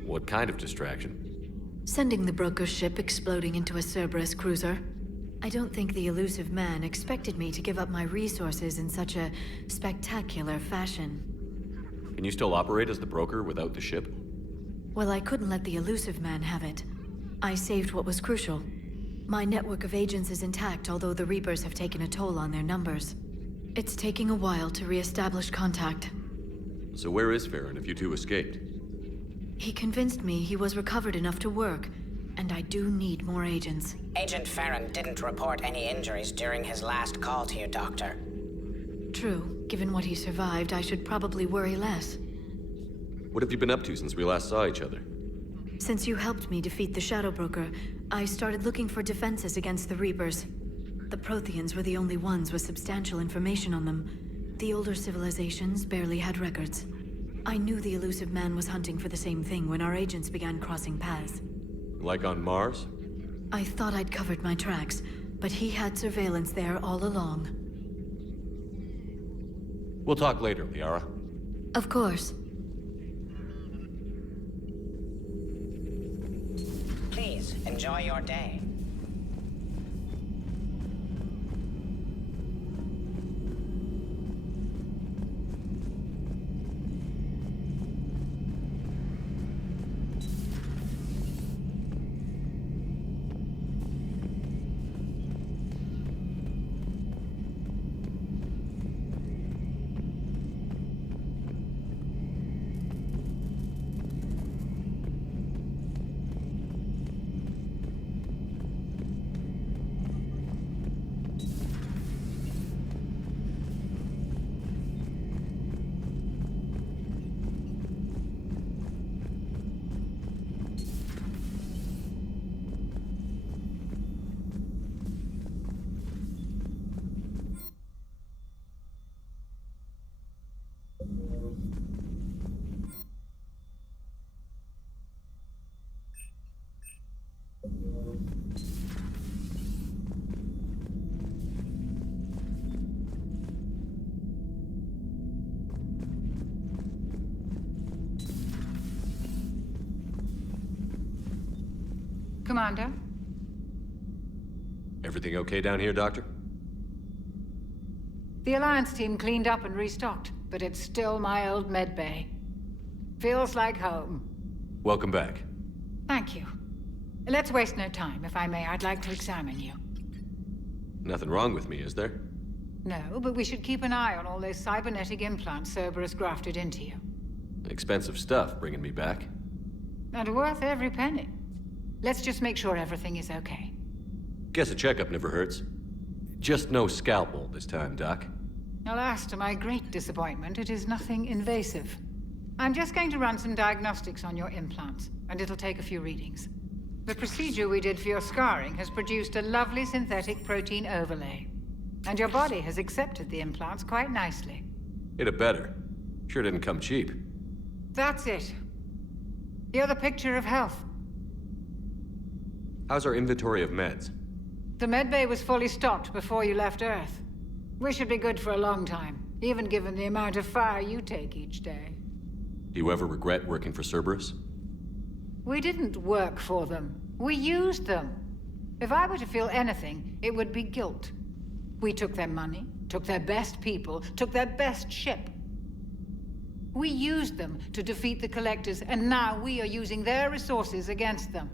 What kind of distraction? Sending the broker's ship exploding into a Cerberus cruiser. I don't think the elusive man expected me to give up my resources in such a spectacular fashion. Can you still operate as the broker without the ship? Well, I couldn't let the elusive man have it. I saved what was crucial. My network of agents is intact, although the Reapers have taken a toll on their numbers. It's taking a while to re-establish contact. So where is Farron if you two escaped? He convinced me he was recovered enough to work, and I do need more agents. Agent Farron didn't report any injuries during his last call to you, Doctor. True. Given what he survived, I should probably worry less. What have you been up to since we last saw each other? Since you helped me defeat the Shadow Broker, I started looking for defenses against the Reapers. The Protheans were the only ones with substantial information on them. The older civilizations barely had records. I knew the elusive man was hunting for the same thing when our agents began crossing paths. Like on Mars? I thought I'd covered my tracks, but he had surveillance there all along. We'll talk later, Liara. Of course. Please, enjoy your day. Commander? Everything okay down here, Doctor? The Alliance team cleaned up and restocked, but it's still my old medbay. Feels like home. Welcome back. Thank you. Let's waste no time. If I may, I'd like to examine you. Nothing wrong with me, is there? No, but we should keep an eye on all those cybernetic implants Cerberus grafted into you. Expensive stuff bringing me back. And worth every penny. Let's just make sure everything is okay. Guess a checkup never hurts. Just no scalpel this time, Doc. Alas, to my great disappointment, it is nothing invasive. I'm just going to run some diagnostics on your implants, and it'll take a few readings. The procedure we did for your scarring has produced a lovely synthetic protein overlay. And your body has accepted the implants quite nicely. It had better. Sure didn't come cheap. That's it. You're the picture of health. How's our inventory of meds? The medbay was fully stocked before you left Earth. We should be good for a long time, even given the amount of fire you take each day. Do you ever regret working for Cerberus? We didn't work for them. We used them. If I were to feel anything, it would be guilt. We took their money, took their best people, took their best ship. We used them to defeat the Collectors, and now we are using their resources against them.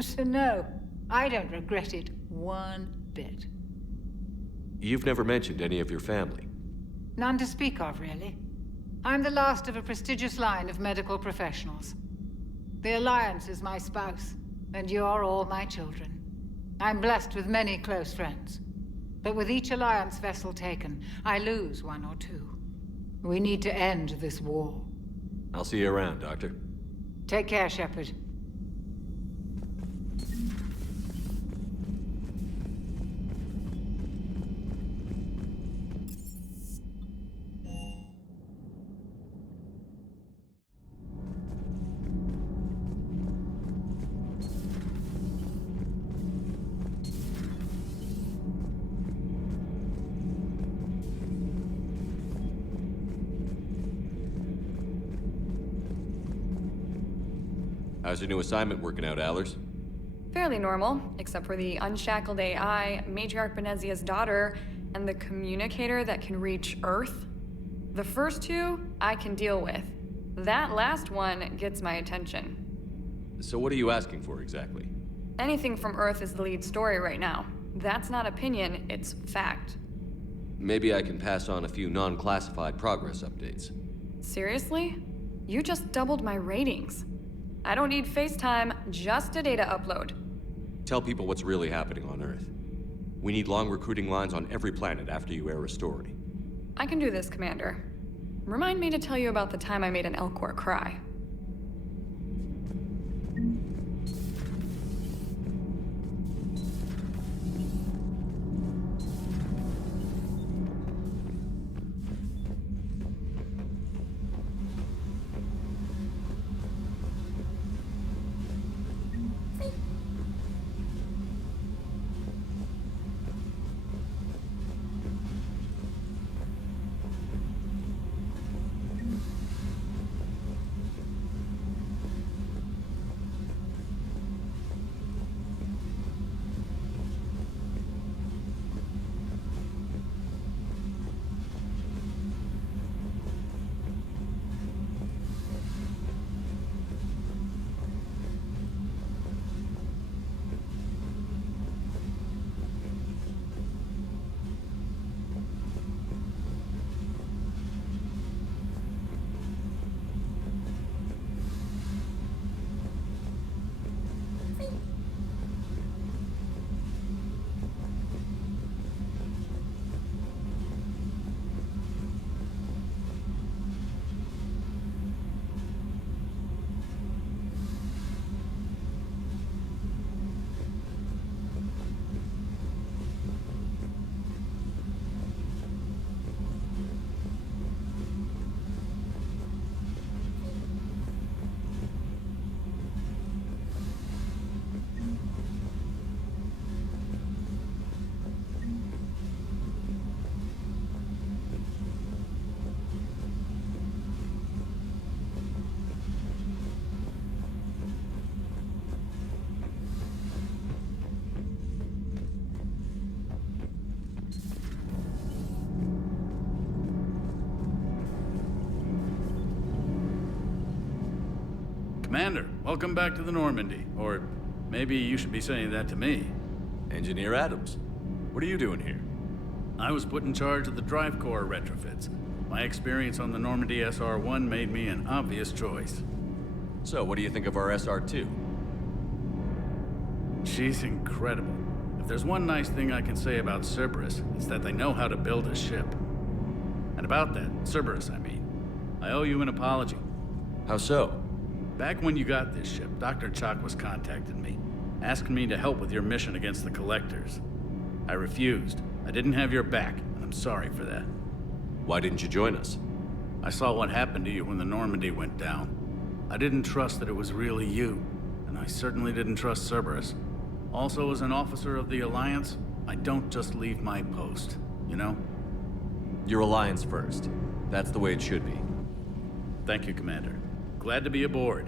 So no, I don't regret it one bit. You've never mentioned any of your family. None to speak of, really. I'm the last of a prestigious line of medical professionals. The Alliance is my spouse, and you're all my children. I'm blessed with many close friends. But with each Alliance vessel taken, I lose one or two. We need to end this war. I'll see you around, Doctor. Take care, Shepard. How's your new assignment working out, Allers? Fairly normal, except for the unshackled AI, Matriarch Benezia's daughter, and the communicator that can reach Earth. The first two, I can deal with. That last one gets my attention. So what are you asking for, exactly? Anything from Earth is the lead story right now. That's not opinion, it's fact. Maybe I can pass on a few non-classified progress updates. Seriously? You just doubled my ratings. I don't need FaceTime, just a data upload. Tell people what's really happening on Earth. We need long recruiting lines on every planet after you air a story. I can do this, Commander. Remind me to tell you about the time I made an Elcor cry. Commander, welcome back to the Normandy. Or maybe you should be saying that to me. Engineer Adams, what are you doing here? I was put in charge of the drive core retrofits. My experience on the Normandy SR-1 made me an obvious choice. So, what do you think of our SR-2? She's incredible. If there's one nice thing I can say about Cerberus, it's that they know how to build a ship. And about that, Cerberus, I mean, I owe you an apology. How so? Back when you got this ship, Dr. Chakwas contacted me, asking me to help with your mission against the Collectors. I refused. I didn't have your back, and I'm sorry for that. Why didn't you join us? I saw what happened to you when the Normandy went down. I didn't trust that it was really you, and I certainly didn't trust Cerberus. Also, as an officer of the Alliance, I don't just leave my post, you know? Your Alliance first. That's the way it should be. Thank you, Commander. Glad to be aboard.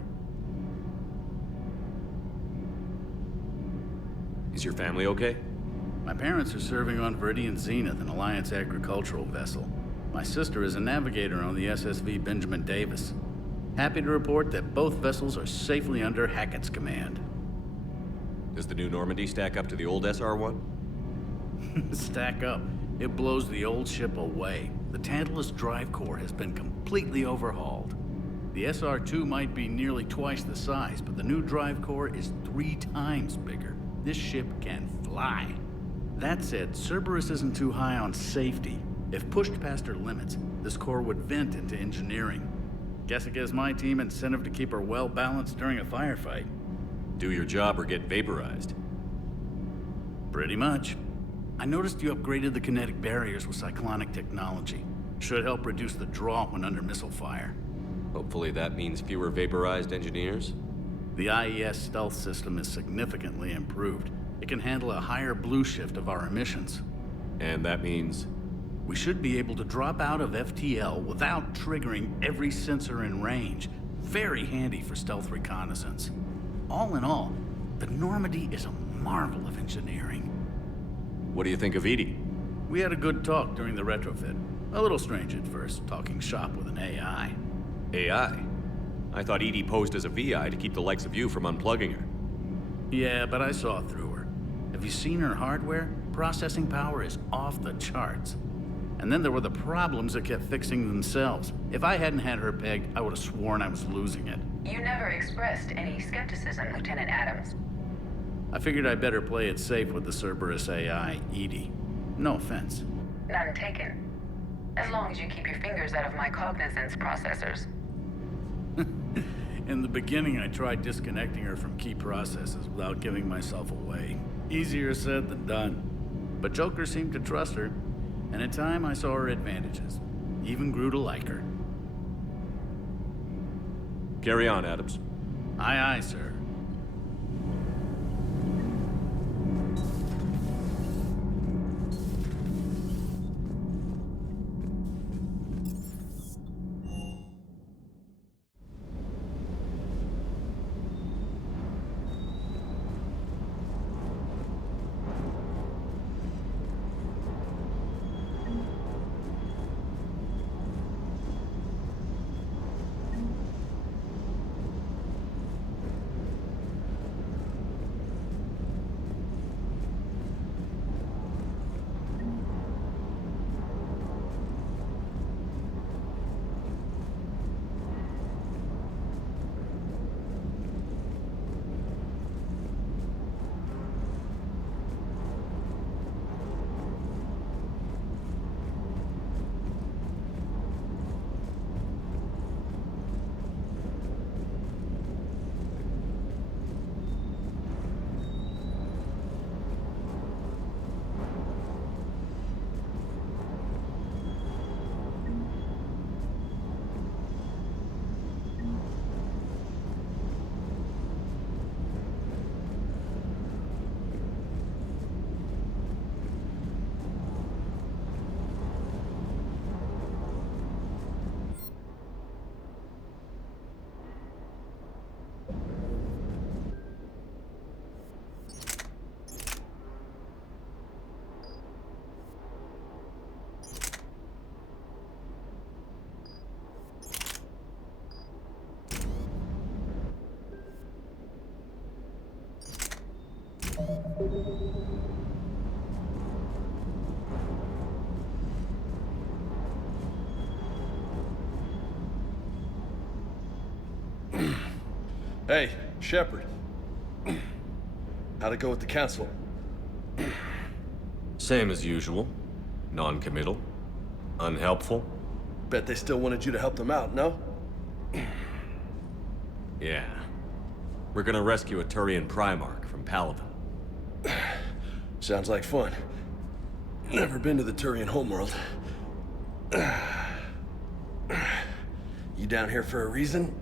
Is your family okay? My parents are serving on Viridian Zenith, an Alliance agricultural vessel. My sister is a navigator on the SSV Benjamin Davis. Happy to report that both vessels are safely under Hackett's command. Does the new Normandy stack up to the old SR-1? Stack up. It blows the old ship away. The Tantalus drive core has been completely overhauled. The SR-2 might be nearly twice the size, but the new drive core is 3 times bigger. This ship can fly. That said, Cerberus isn't too high on safety. If pushed past her limits, this core would vent into engineering. Guess it gives my team incentive to keep her well balanced during a firefight. Do your job or get vaporized. Pretty much. I noticed you upgraded the kinetic barriers with cyclonic technology. Should help reduce the draw when under missile fire. Hopefully that means fewer vaporized engineers? The IES stealth system is significantly improved. It can handle a higher blue shift of our emissions. And that means? We should be able to drop out of FTL without triggering every sensor in range. Very handy for stealth reconnaissance. All in all, the Normandy is a marvel of engineering. What do you think of Edie? We had a good talk during the retrofit. A little strange at first, talking shop with an AI. AI? I thought Edie posed as a VI to keep the likes of you from unplugging her. Yeah, but I saw through her. Have you seen her hardware? Processing power is off the charts. And then there were the problems that kept fixing themselves. If I hadn't had her pegged, I would have sworn I was losing it. You never expressed any skepticism, Lieutenant Adams. I figured I'd better play it safe with the Cerberus AI, Edie. No offense. None taken. As long as you keep your fingers out of my cognizance processors. In the beginning, I tried disconnecting her from key processes without giving myself away. Easier said than done. But Joker seemed to trust her, and in time I saw her advantages. Even grew to like her. Carry on, Adams. Aye, aye, sir. Hey, Shepard. How'd it go with the council? Same as usual. Non-committal. Unhelpful. Bet they still wanted you to help them out, no? Yeah. We're gonna rescue a Turian Primarch from Palaven. Sounds like fun. Never been to the Turian homeworld. You down here for a reason?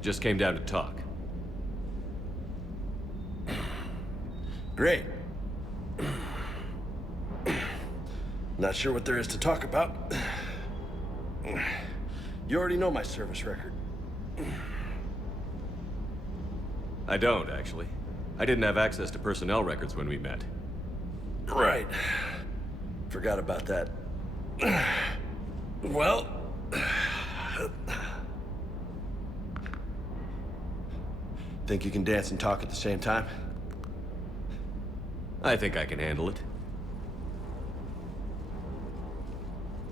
Just came down to talk. Great. Not sure what there is to talk about. You already know my service record. I don't, actually. I didn't have access to personnel records when we met. Right. Forgot about that. Well... Think you can dance and talk at the same time? I think I can handle it.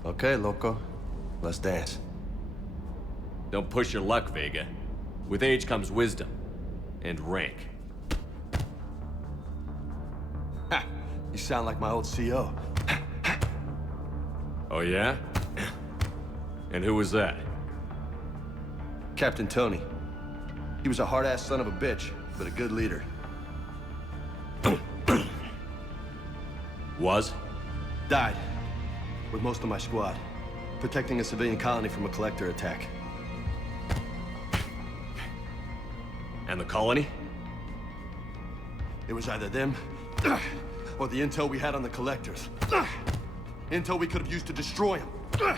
Okay, loco. Let's dance. Don't push your luck, Vega. With age comes wisdom. And rank. Ha! You sound like my old CO. Oh yeah? And who was that? Captain Tony. He was a hard-ass son of a bitch, but a good leader. Was? Died. With most of my squad. Protecting a civilian colony from a collector attack. And the colony? It was either them, or the intel we had on the collectors. Intel we could have used to destroy them.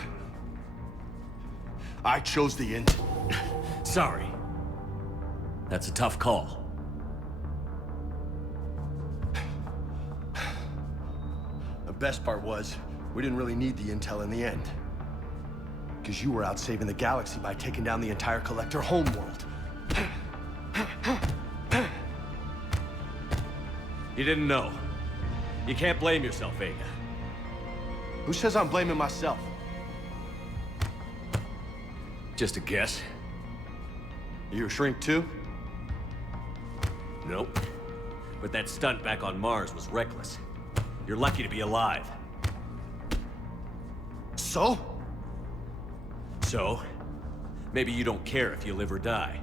I chose the intel. Sorry. That's a tough call. The best part was, we didn't really need the intel in the end. Because you were out saving the galaxy by taking down the entire collector homeworld. You didn't know. You can't blame yourself, Vega. Who says I'm blaming myself? Just a guess. You a shrink too? Nope. But that stunt back on Mars was reckless. You're lucky to be alive. So? So? Maybe you don't care if you live or die.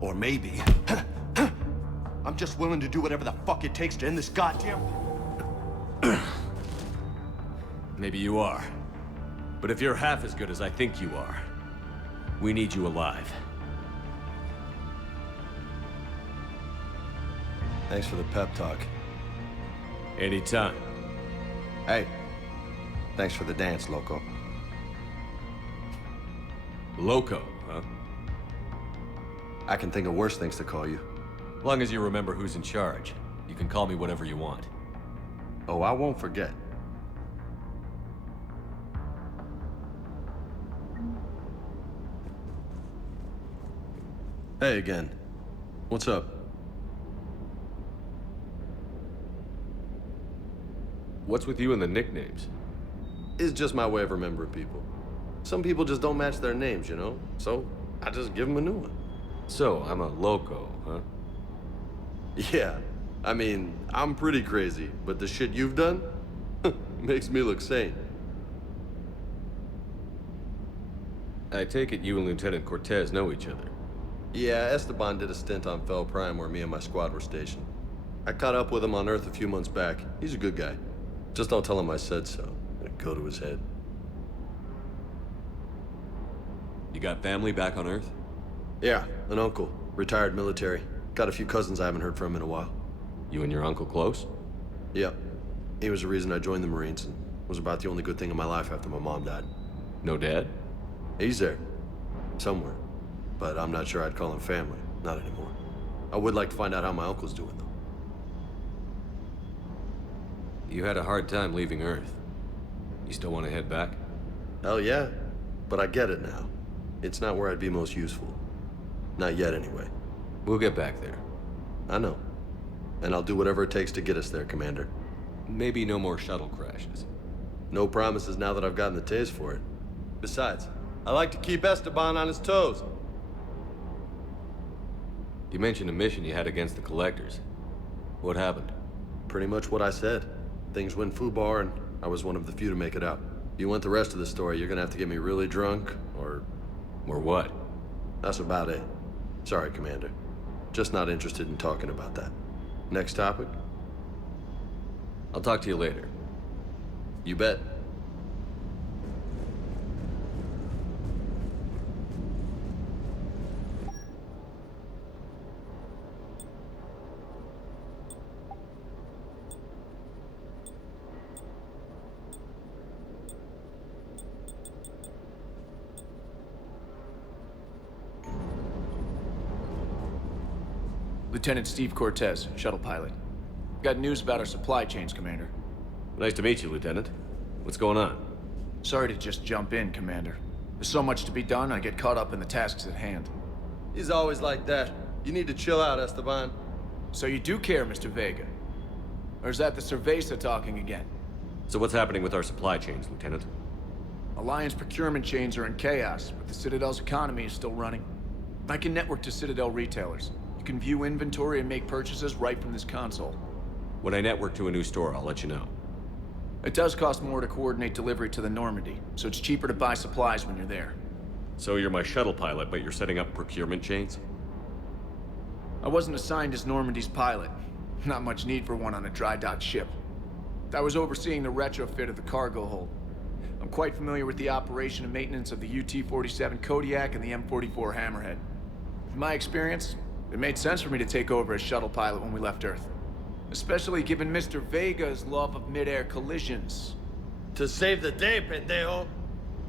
Or maybe... I'm just willing to do whatever the fuck it takes to end this goddamn... Maybe you are. But if you're half as good as I think you are, we need you alive. Thanks for the pep talk. Anytime. Hey, thanks for the dance, loco. Loco, huh? I can think of worse things to call you. Long as you remember who's in charge, you can call me whatever you want. Oh, I won't forget. Hey again. What's up? What's with you and the nicknames? It's just my way of remembering people. Some people just don't match their names, you know? So, I just give them a new one. So, I'm a loco, huh? Yeah. I mean, I'm pretty crazy, but the shit you've done makes me look sane. I take it you and Lieutenant Cortez know each other. Yeah, Esteban did a stint on Fel Prime where me and my squad were stationed. I caught up with him on Earth a few months back. He's a good guy. Just don't tell him I said so. It'll go to his head. You got family back on Earth? Yeah, an uncle. Retired military. Got a few cousins I haven't heard from in a while. You and your uncle close? Yep. He was the reason I joined the Marines and was about the only good thing in my life after my mom died. No dad? He's there. Somewhere. But I'm not sure I'd call him family. Not anymore. I would like to find out how my uncle's doing, though. You had a hard time leaving Earth. You still want to head back? Hell yeah. But I get it now. It's not where I'd be most useful. Not yet, anyway. We'll get back there. I know. And I'll do whatever it takes to get us there, Commander. Maybe no more shuttle crashes. No promises now that I've gotten the taste for it. Besides, I like to keep Esteban on his toes. You mentioned a mission you had against the Collectors. What happened? Pretty much what I said. Things went foobar, and I was one of the few to make it out. If you want the rest of the story, you're gonna have to get me really drunk, or... Or what? That's about it. Sorry, Commander. Just not interested in talking about that. Next topic? I'll talk to you later. You bet. Lieutenant Steve Cortez, shuttle pilot. Got news about our supply chains, Commander. Nice to meet you, Lieutenant. What's going on? Sorry to just jump in, Commander. There's so much to be done, I get caught up in the tasks at hand. He's always like that. You need to chill out, Esteban. So you do care, Mr. Vega? Or is that the Cerveza talking again? So what's happening with our supply chains, Lieutenant? Alliance procurement chains are in chaos, but the Citadel's economy is still running. I can network to Citadel retailers. You can view inventory and make purchases right from this console. When I network to a new store, I'll let you know. It does cost more to coordinate delivery to the Normandy, so it's cheaper to buy supplies when you're there. So you're my shuttle pilot, but you're setting up procurement chains? I wasn't assigned as Normandy's pilot. Not much need for one on a dry dock ship. I was overseeing the retrofit of the cargo hold. I'm quite familiar with the operation and maintenance of the UT-47 Kodiak and the M44 Hammerhead. In my experience, it made sense for me to take over as shuttle pilot when we left Earth. Especially given Mr. Vega's love of mid-air collisions. To save the day, pendejo!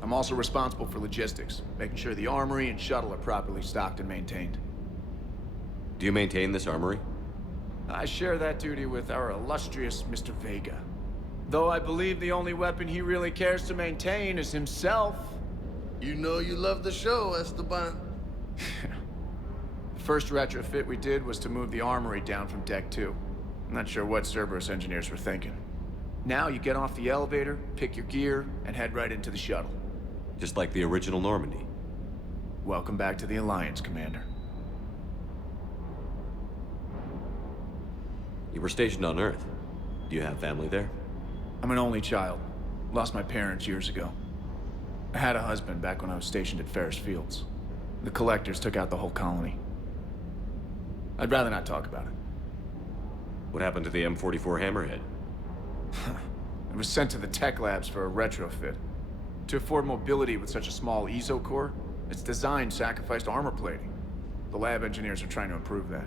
I'm also responsible for logistics, making sure the armory and shuttle are properly stocked and maintained. Do you maintain this armory? I share that duty with our illustrious Mr. Vega. Though I believe the only weapon he really cares to maintain is himself. You know you love the show, Esteban. The first retrofit we did was to move the armory down from Deck 2. I'm not sure what Cerberus engineers were thinking. Now you get off the elevator, pick your gear, and head right into the shuttle. Just like the original Normandy. Welcome back to the Alliance, Commander. You were stationed on Earth. Do you have family there? I'm an only child. Lost my parents years ago. I had a husband back when I was stationed at Ferris Fields. The Collectors took out the whole colony. I'd rather not talk about it. What happened to the M44 Hammerhead? It was sent to the tech labs for a retrofit. To afford mobility with such a small ESO core, its design sacrificed armor plating. The lab engineers are trying to improve that.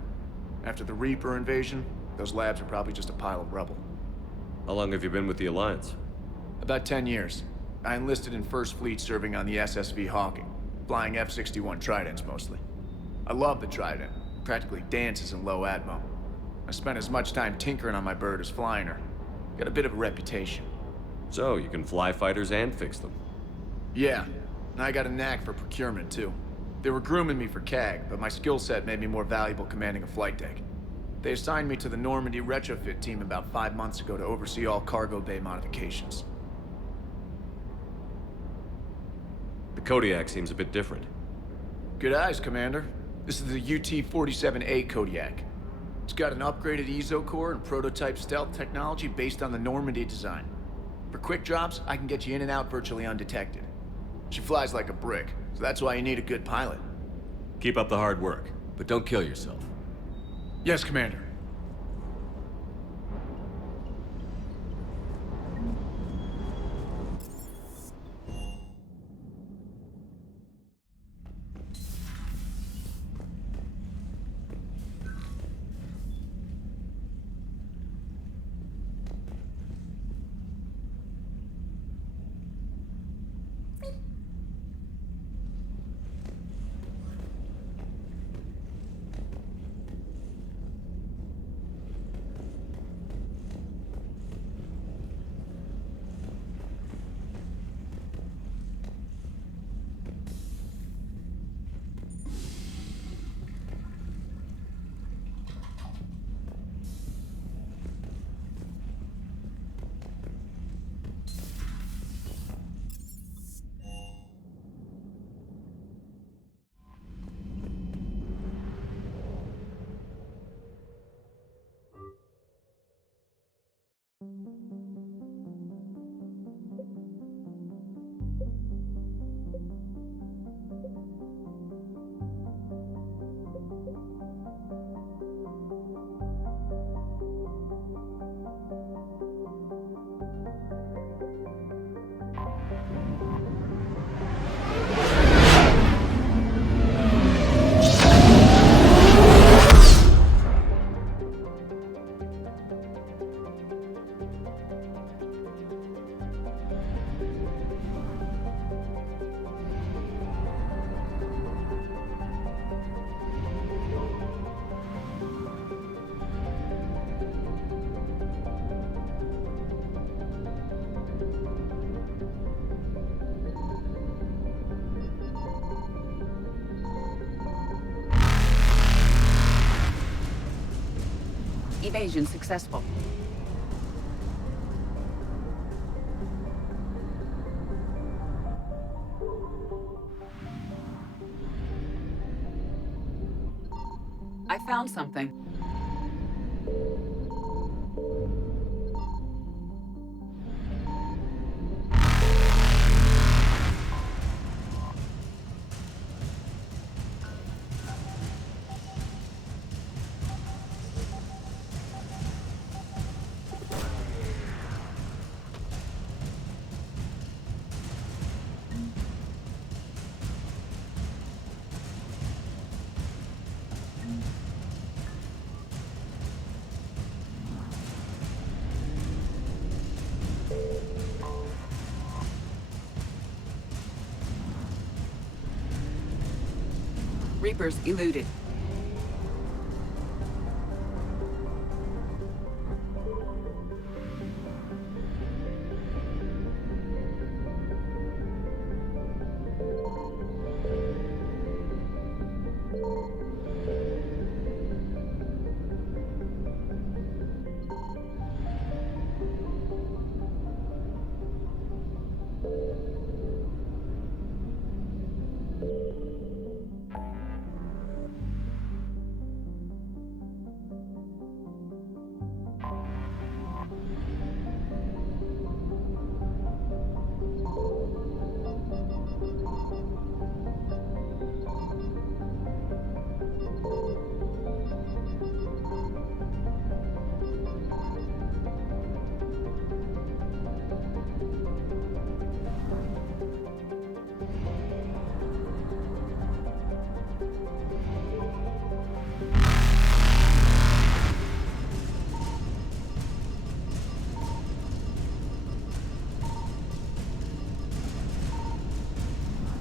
After the Reaper invasion, those labs are probably just a pile of rubble. How long have you been with the Alliance? About 10 years. I enlisted in First Fleet serving on the SSV Hawking, flying F-61 Tridents mostly. I love the Trident. It practically dances in low atmo. I spent as much time tinkering on my bird as flying her. Got a bit of a reputation. So, you can fly fighters and fix them? Yeah, and I got a knack for procurement too. They were grooming me for CAG, but my skill set made me more valuable commanding a flight deck. They assigned me to the Normandy retrofit team about 5 months ago to oversee all cargo bay modifications. The Kodiak seems a bit different. Good eyes, Commander. This is the UT-47A Kodiak. It's got an upgraded ESO core and prototype stealth technology based on the Normandy design. For quick drops, I can get you in and out virtually undetected. She flies like a brick, so that's why you need a good pilot. Keep up the hard work, but don't kill yourself. Yes, Commander. Evasion successful. I found something. Reapers eluded.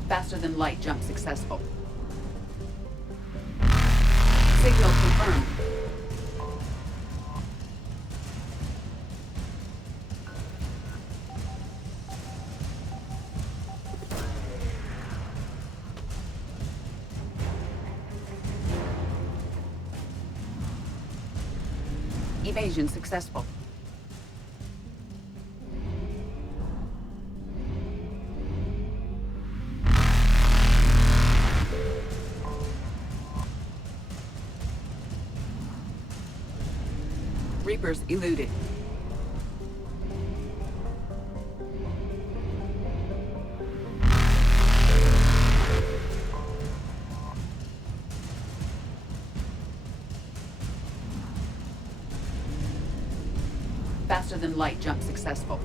Faster than light jump successful. Signal confirmed. Evasion successful. Reapers eluded. Faster than light jump successful.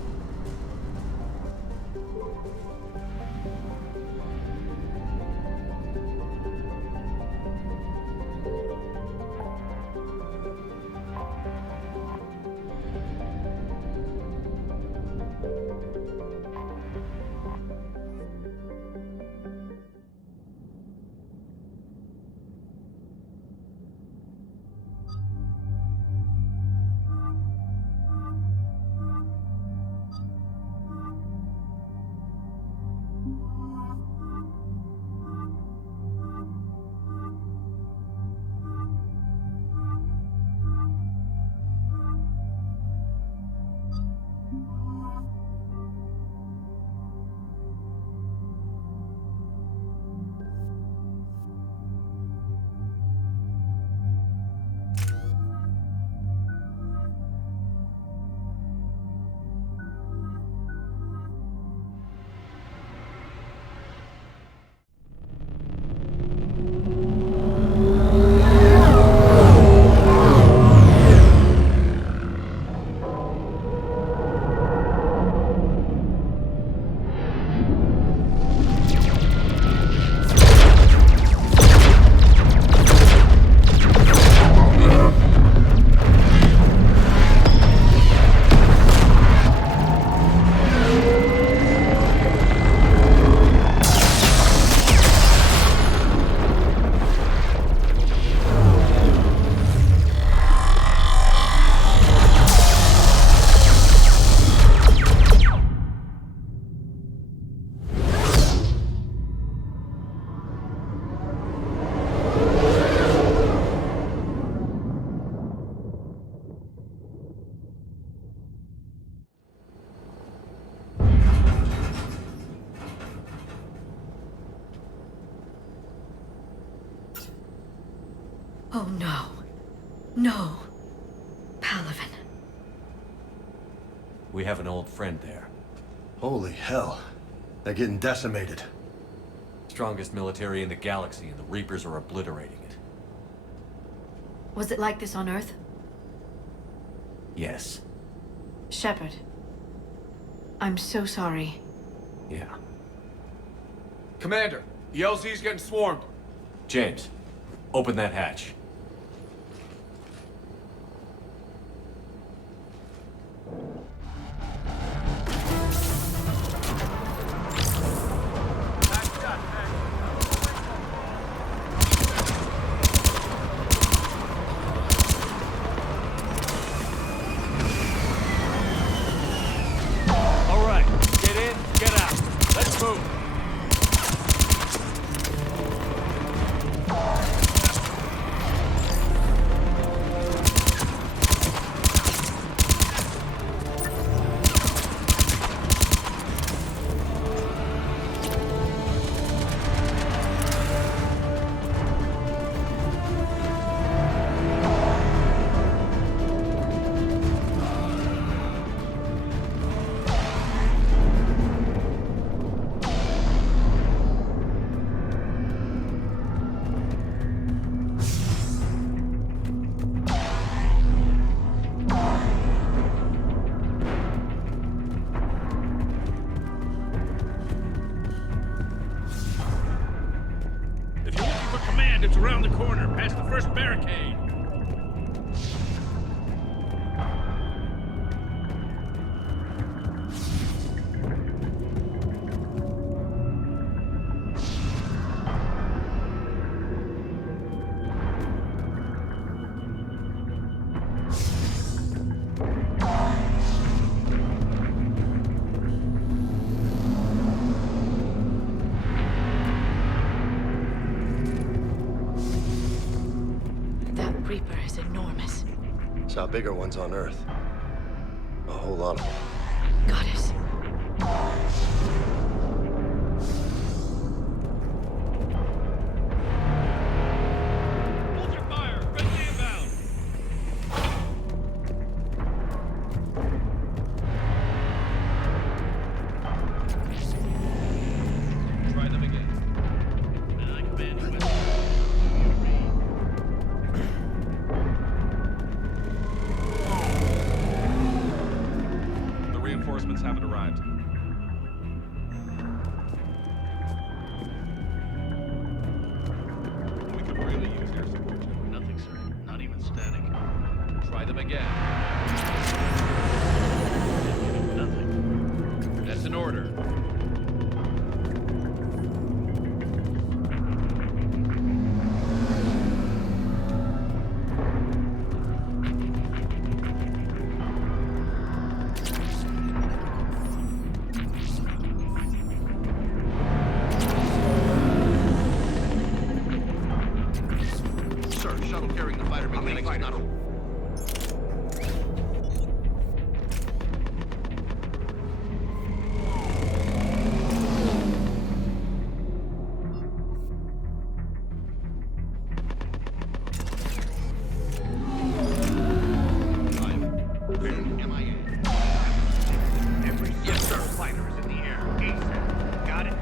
Oh no. No. Palaven. We have an old friend there. Holy hell. They're getting decimated. Strongest military in the galaxy, and the Reapers are obliterating it. Was it like this on Earth? Yes. Shepard. I'm so sorry. Yeah. Commander, the LZ's getting swarmed. James, open that hatch. All right, get in, get out. Let's move. If you're looking for command, it's around the corner, past the first barricade. That Reaper is enormous. Saw bigger ones on Earth. A whole lot of them. Goddess. Hold your fire. Friendly inbound. Try them again. I command you. The reinforcements haven't arrived. We could really use your support. Nothing, sir. Not even static. Try them again. Nothing. That's an order. Sir, shuttle carrying the fighter mechanics is not a... Yes, sir. Fighter is in the air. ASAP. Got it?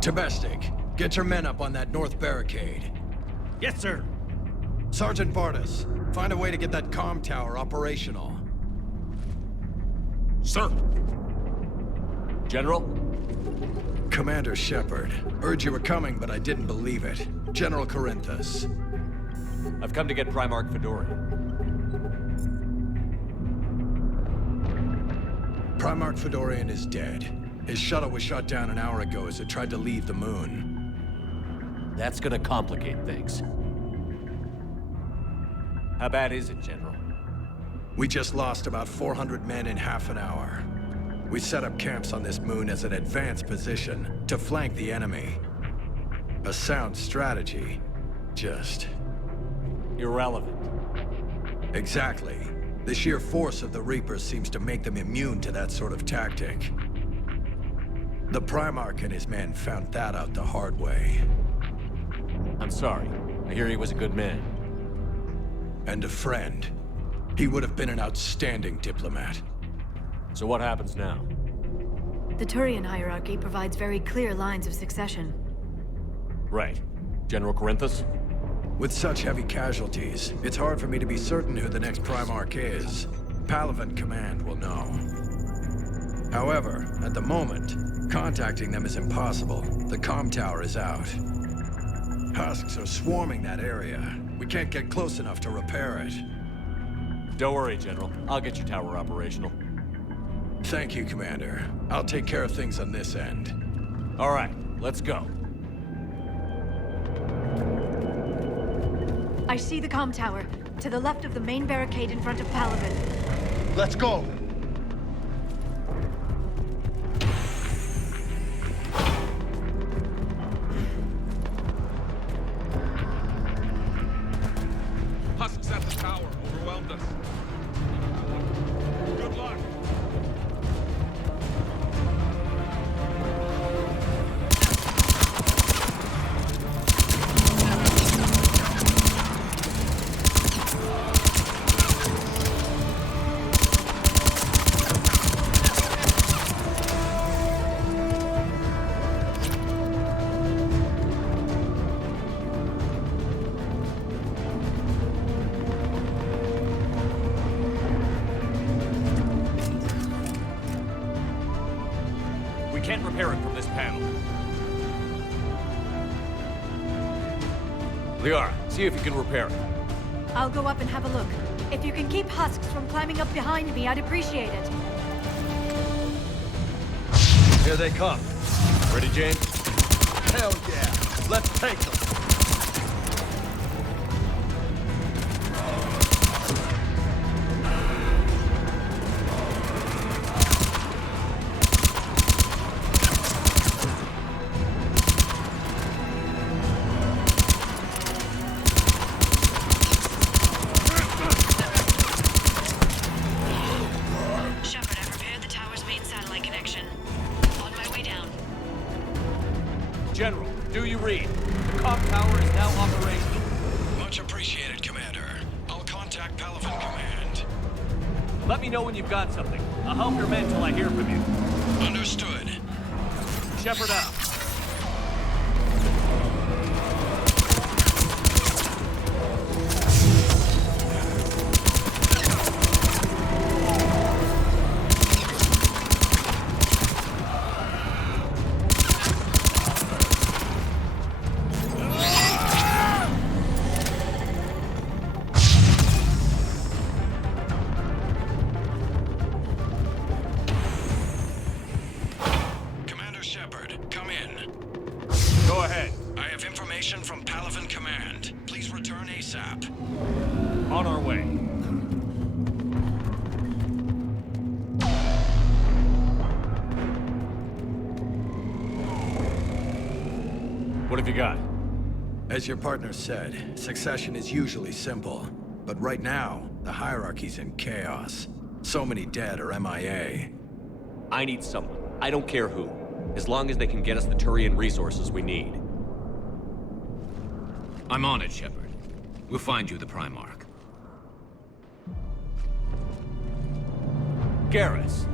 Domestic, get your men up on that north barricade. Yes, sir. Sergeant Bartis, find a way to get that comm tower operational. Sir! General? Commander Shepard. Heard you were coming, but I didn't believe it. General Corinthus. I've come to get Primarch Fedorian. Primarch Fedorian is dead. His shuttle was shot down an hour ago as it tried to leave the moon. That's gonna complicate things. How bad is it, General? We just lost about 400 men in half an hour. We set up camps on this moon as an advanced position to flank the enemy. A sound strategy, just... irrelevant. Exactly. The sheer force of the Reapers seems to make them immune to that sort of tactic. The Primarch and his men found that out the hard way. I'm sorry. I hear he was a good man. And a friend. He would have been an outstanding diplomat. So what happens now? The Turian hierarchy provides very clear lines of succession. Right. General Corinthus? With such heavy casualties, it's hard for me to be certain who the next Primarch is. Palaven Command will know. However, at the moment, contacting them is impossible. The comm tower is out. Husks are swarming that area. We can't get close enough to repair it. Don't worry, General. I'll get your tower operational. Thank you, Commander. I'll take care of things on this end. All right, let's go. I see the comm tower, to the left of the main barricade in front of Palaven. Let's go! Husks at the tower overwhelmed us. Good luck. Can't repair it from this panel. Liara, see if you can repair it. I'll go up and have a look. If you can keep Husks from climbing up behind me, I'd appreciate it. Here they come. Ready, James? Hell yeah! Let's take them! General, do you read? The comm tower is now operational. Much appreciated, Commander. I'll contact Palaven Command. Let me know when you've got something. I'll help your men till I hear from you. Understood. Shepard out. From Palaven Command. Please return ASAP. On our way. What have you got? As your partner said, succession is usually simple. But right now, the hierarchy's in chaos. So many dead or MIA. I need someone. I don't care who. As long as they can get us the Turian resources we need. I'm on it, Shepard. We'll find you the Primarch. Garrus.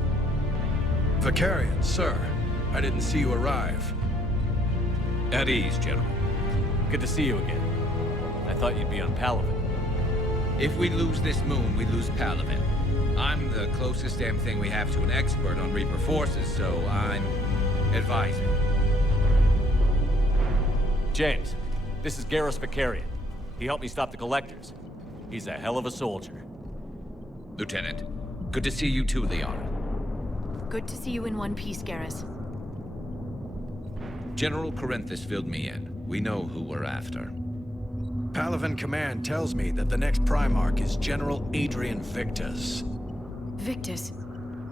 Vicarian, sir. I didn't see you arrive. At ease, General. Good to see you again. I thought you'd be on Palaven. If we lose this moon, we lose Palaven. I'm the closest damn thing we have to an expert on Reaper forces, so I'm advisor. James, this is Garrus Vicarian. He helped me stop the Collectors. He's a hell of a soldier. Lieutenant, good to see you too, Liara. Good to see you in one piece, Garrus. General Corinthus filled me in. We know who we're after. Palaven Command tells me that the next Primarch is General Adrian Victus. Victus?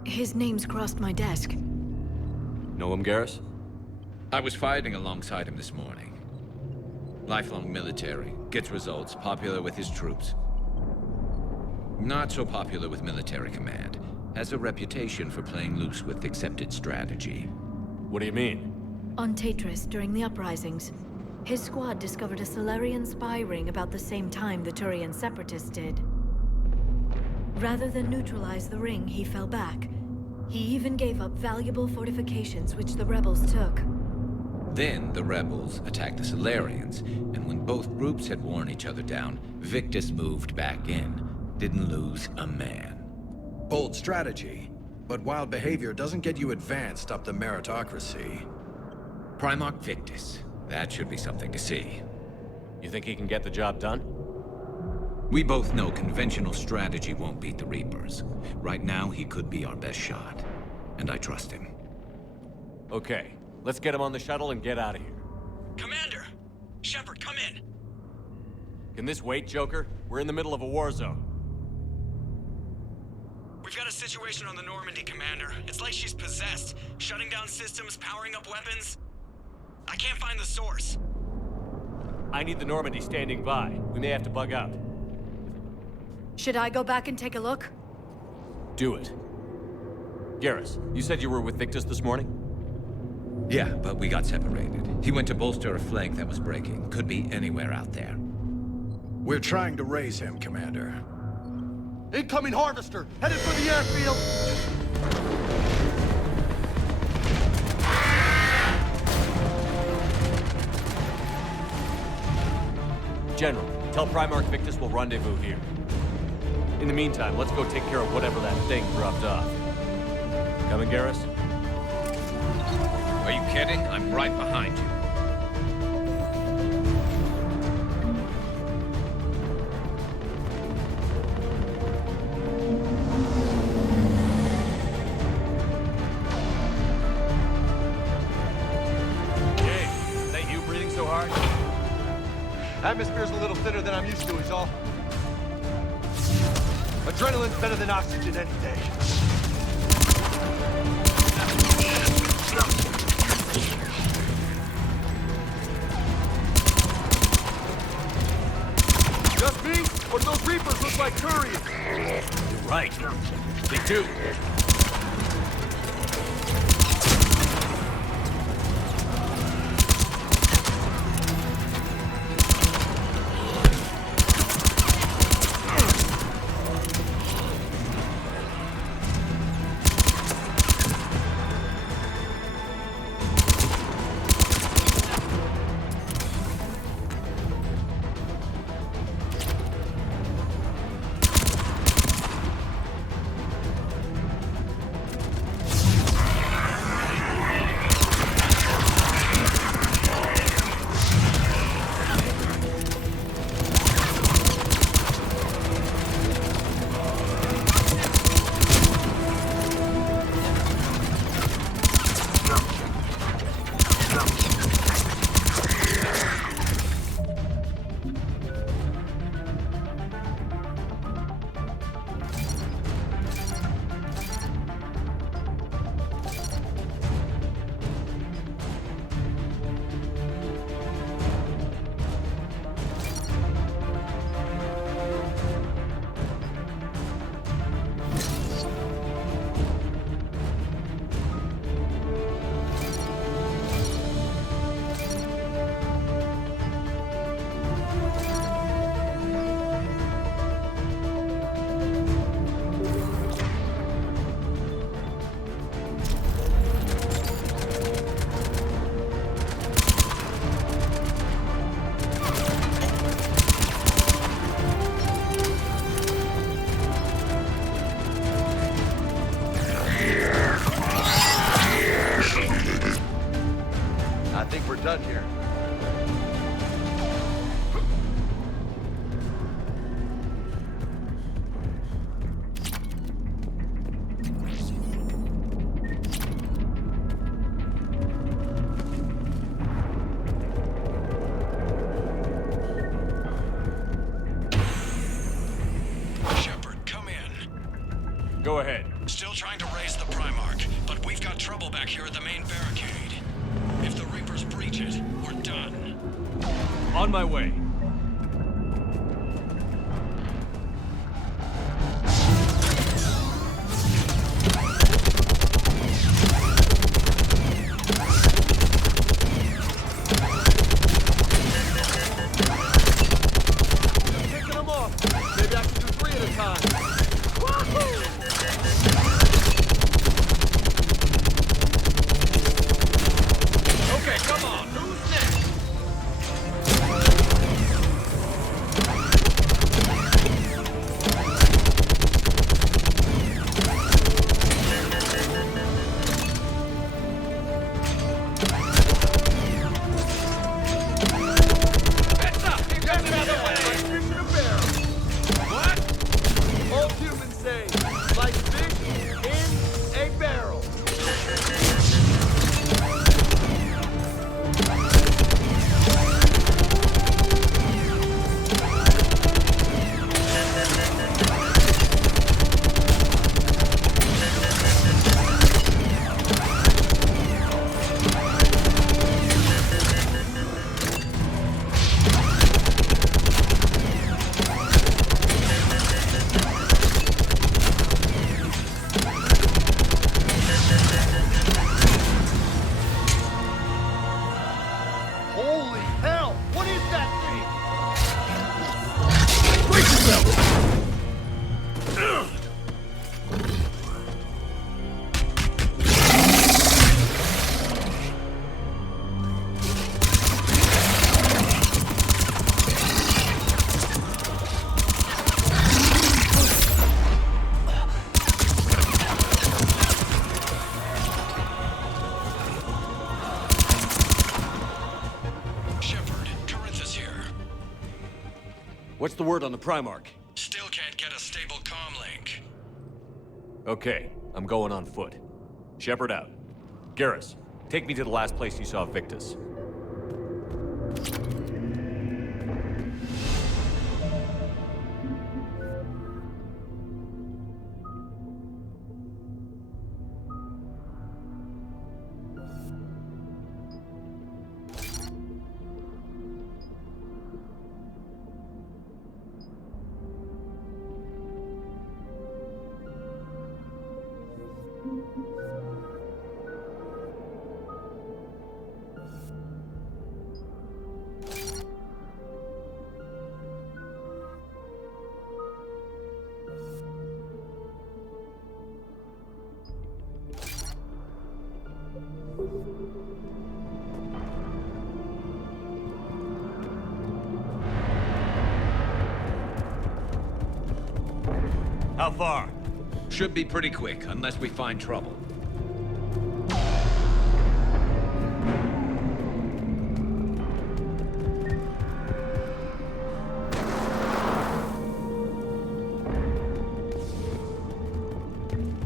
His name's crossed my desk. Know him, Garrus? I was fighting alongside him this morning. Lifelong military, gets results, popular with his troops. Not so popular with military command. Has a reputation for playing loose with accepted strategy. What do you mean? On Tatris, during the uprisings, his squad discovered a Solarian spy ring about the same time the Turian Separatists did. Rather than neutralize the ring, he fell back. He even gave up valuable fortifications which the rebels took. Then the rebels attacked the Solarians, and when both groups had worn each other down, Victus moved back in. Didn't lose a man. Bold strategy, but wild behavior doesn't get you advanced up the meritocracy. Primarch Victus. That should be something to see. You think he can get the job done? We both know conventional strategy won't beat the Reapers. Right now, he could be our best shot. And I trust him. Okay, let's get him on the shuttle and get out of here. Commander! Shepard, come in! Can this wait, Joker? We're in the middle of a war zone. We've got a situation on the Normandy, Commander. It's like she's possessed. Shutting down systems, powering up weapons. I can't find the source. I need the Normandy standing by. We may have to bug out. Should I go back and take a look? Do it. Garrus, you said you were with Victus this morning? Yeah, but we got separated. He went to bolster a flank that was breaking. Could be anywhere out there. We're trying to raise him, Commander. Incoming Harvester! Headed for the airfield! General, tell Primarch Victus we'll rendezvous here. In the meantime, let's go take care of whatever that thing dropped off. Coming, Garrus? Are you kidding? I'm right behind you. Atmosphere's a little thinner than I'm used to, is all. Adrenaline's better than oxygen any day. Just me? Or do those Reapers look like Turians? You're right. They do. I think we're done here. trouble back here at the main barricade. If the Reapers breach it, we're done. On my way. Picking them off. Maybe I can do 3 at a time. Okay, come on. Who's next? Heads up! Get out of the way! Fish in a barrel. What? Old humans say, like fish in a barrel. Holy hell! What is that thing? Brace yourself! Shepard, Corinthus here. What's the word on the Primarch? Still can't get a stable comm link. Okay, I'm going on foot. Shepard out. Garrus, take me to the last place you saw Victus. How far? Should be pretty quick, unless we find trouble.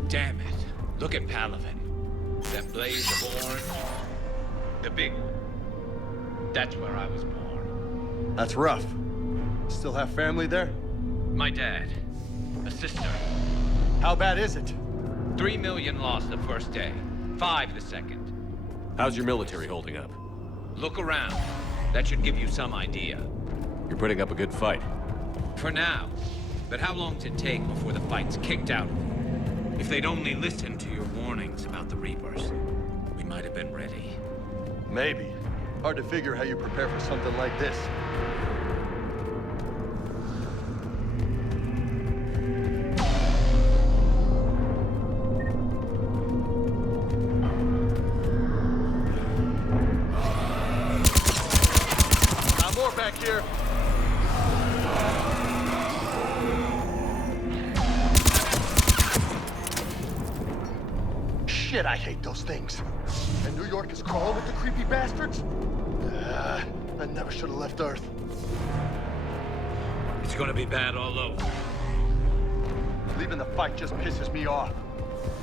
Damn it. Look at Palaven. That blaze of orange. The big one. That's where I was born. That's rough. Still have family there? My dad. A sister. How bad is it? 3 million lost the first day. 5 the second. How's your military holding up? Look around. That should give you some idea. You're putting up a good fight. For now. But how long does it take before the fight's kicked out? If they'd only listened to your warnings about the Reapers, we might have been ready. Maybe. Hard to figure how you prepare for something like this. Back here. Shit, I hate those things. And New York is crawling with the creepy bastards? I never should have left Earth. It's gonna be bad all over. Leaving the fight just pisses me off.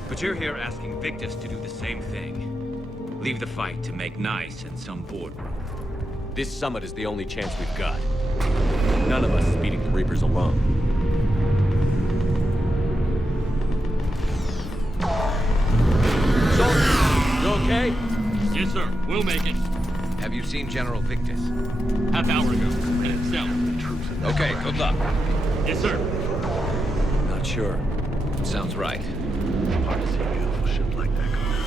But you're here asking Victus to do the same thing. Leave the fight to make nice in some boardroom. This summit is the only chance we've got. None of us is beating the Reapers alone. Soldiers, okay? Yes, sir. We'll make it. Have you seen General Victus? Half hour ago. At his cell. Okay, good luck. Yes, sir. Not sure. Sounds right. Hard to see a beautiful ship like that come down.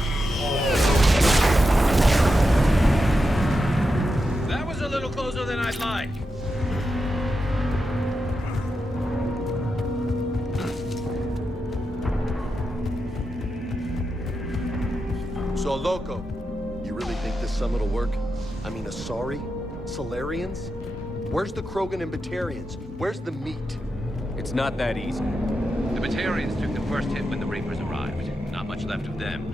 That was a little closer than I'd like. So, Loco, you really think this summit will work? I mean, Asari? Solarians? Where's the Krogan and Batarians? Where's the meat? It's not that easy. The Batarians took the first hit when the Reapers arrived. Not much left of them.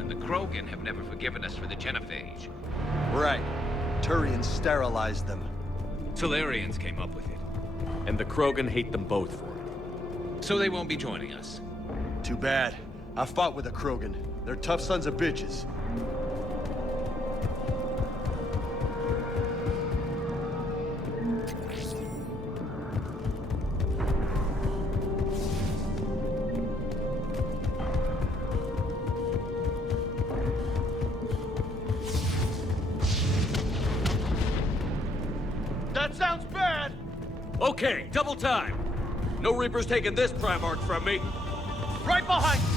And the Krogan have never forgiven us for the genophage. Right. Turians sterilized them. Solarians came up with it. And the Krogan hate them both for it. So they won't be joining us. Too bad. I fought with a Krogan. They're tough sons of bitches. That sounds bad! Okay, double time. No Reapers taking this Primarch from me. Right behind you!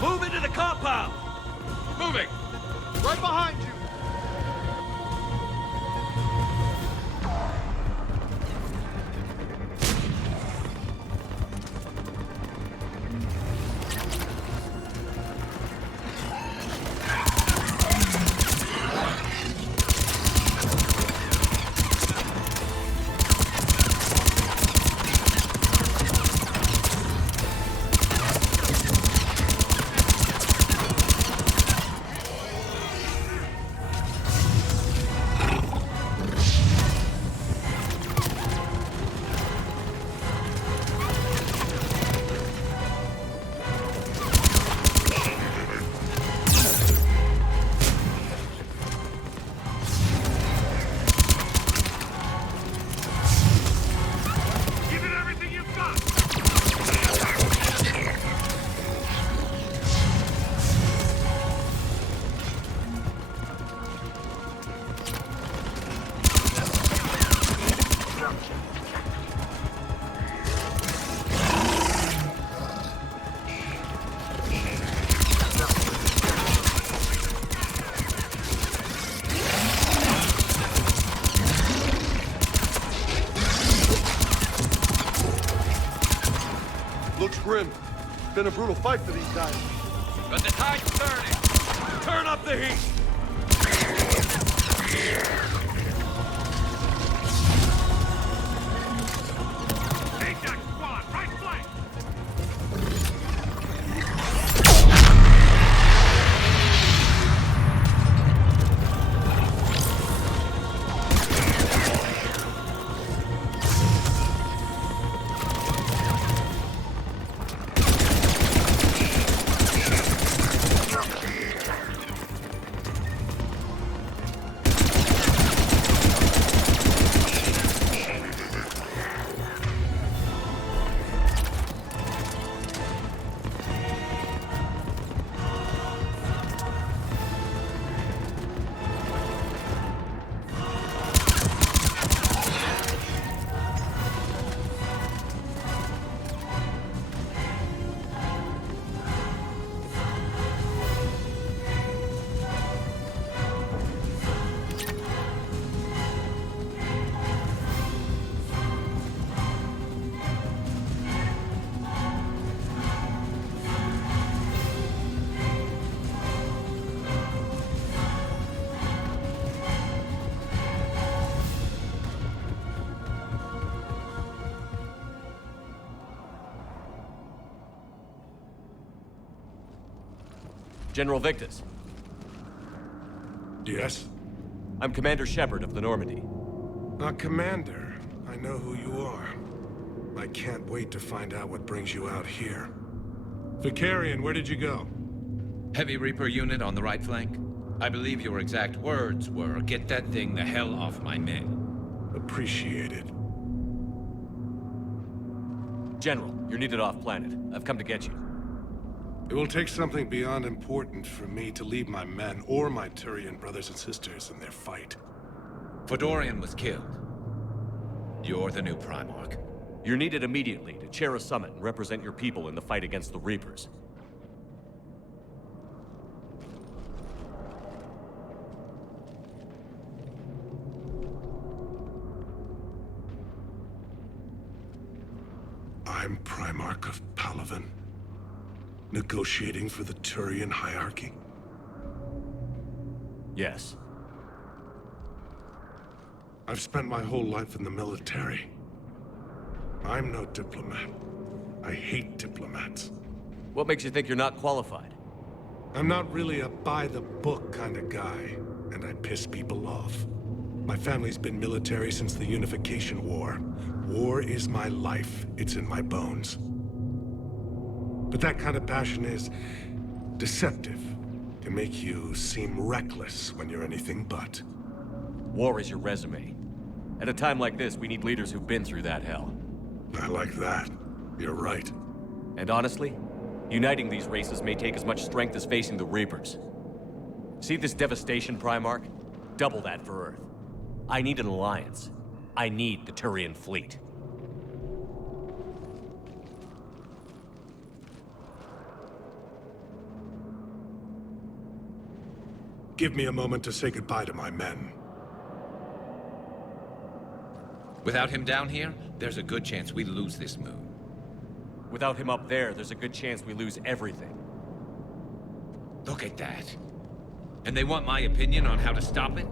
Move into the compound! Moving! Right behind you! Looks grim. Been a brutal fight for these guys. But the tide's turning. Turn up the heat. Take that squad, right flank. General Victus. Yes? I'm Commander Shepard of the Normandy. Commander, I know who you are. I can't wait to find out what brings you out here. Vicarian, where did you go? Heavy Reaper unit on the right flank. I believe your exact words were, "Get that thing the hell off my men." Appreciated. General, you're needed off-planet. I've come to get you. It will take something beyond important for me to leave my men or my Turian brothers and sisters in their fight. Fedorian was killed. You're the new Primarch. You're needed immediately to chair a summit and represent your people in the fight against the Reapers. I'm Primarch of Palaven, negotiating for the Turian hierarchy. Yes. I've spent my whole life in the military. I'm no diplomat. I hate diplomats. What makes you think you're not qualified? I'm not really a by-the-book kind of guy, and I piss people off. My family's been military since the Unification War. War is my life. It's in my bones. But that kind of passion is deceptive. Can make you seem reckless when you're anything but. War is your resume. At a time like this, we need leaders who've been through that hell. I like that. You're right. And honestly, uniting these races may take as much strength as facing the Reapers. See this devastation, Primarch? Double that for Earth. I need an alliance. I need the Turian fleet. Give me a moment to say goodbye to my men. Without him down here, there's a good chance we lose this moon. Without him up there's a good chance we lose everything. Look at that. And they want my opinion on how to stop it?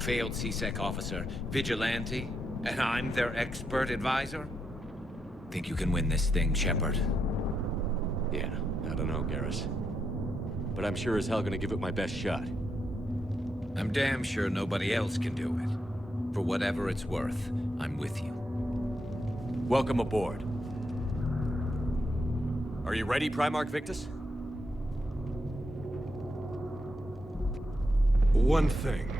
Failed CSEC officer, vigilante, and I'm their expert advisor? Think you can win this thing, Shepard? Yeah, I don't know, Garrus. But I'm sure as hell gonna give it my best shot. I'm damn sure nobody else can do it. For whatever it's worth, I'm with you. Welcome aboard. Are you ready, Primarch Victus? One thing.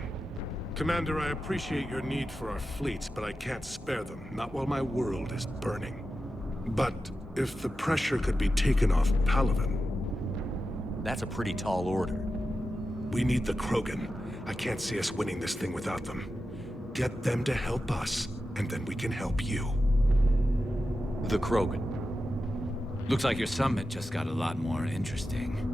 Commander, I appreciate your need for our fleets, but I can't spare them, not while my world is burning. But if the pressure could be taken off Palaven... That's a pretty tall order. We need the Krogan. I can't see us winning this thing without them. Get them to help us, and then we can help you. The Krogan. Looks like your summit just got a lot more interesting.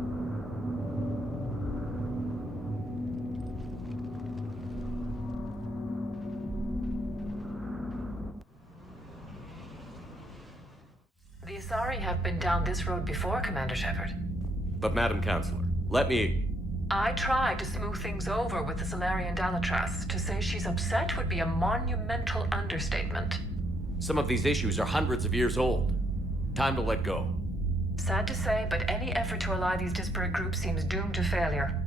The Asari have been down this road before, Commander Shepard. But Madam Counselor, let me... I tried to smooth things over with the Salarian Dalatras. To say she's upset would be a monumental understatement. Some of these issues are hundreds of years old. Time to let go. Sad to say, but any effort to ally these disparate groups seems doomed to failure.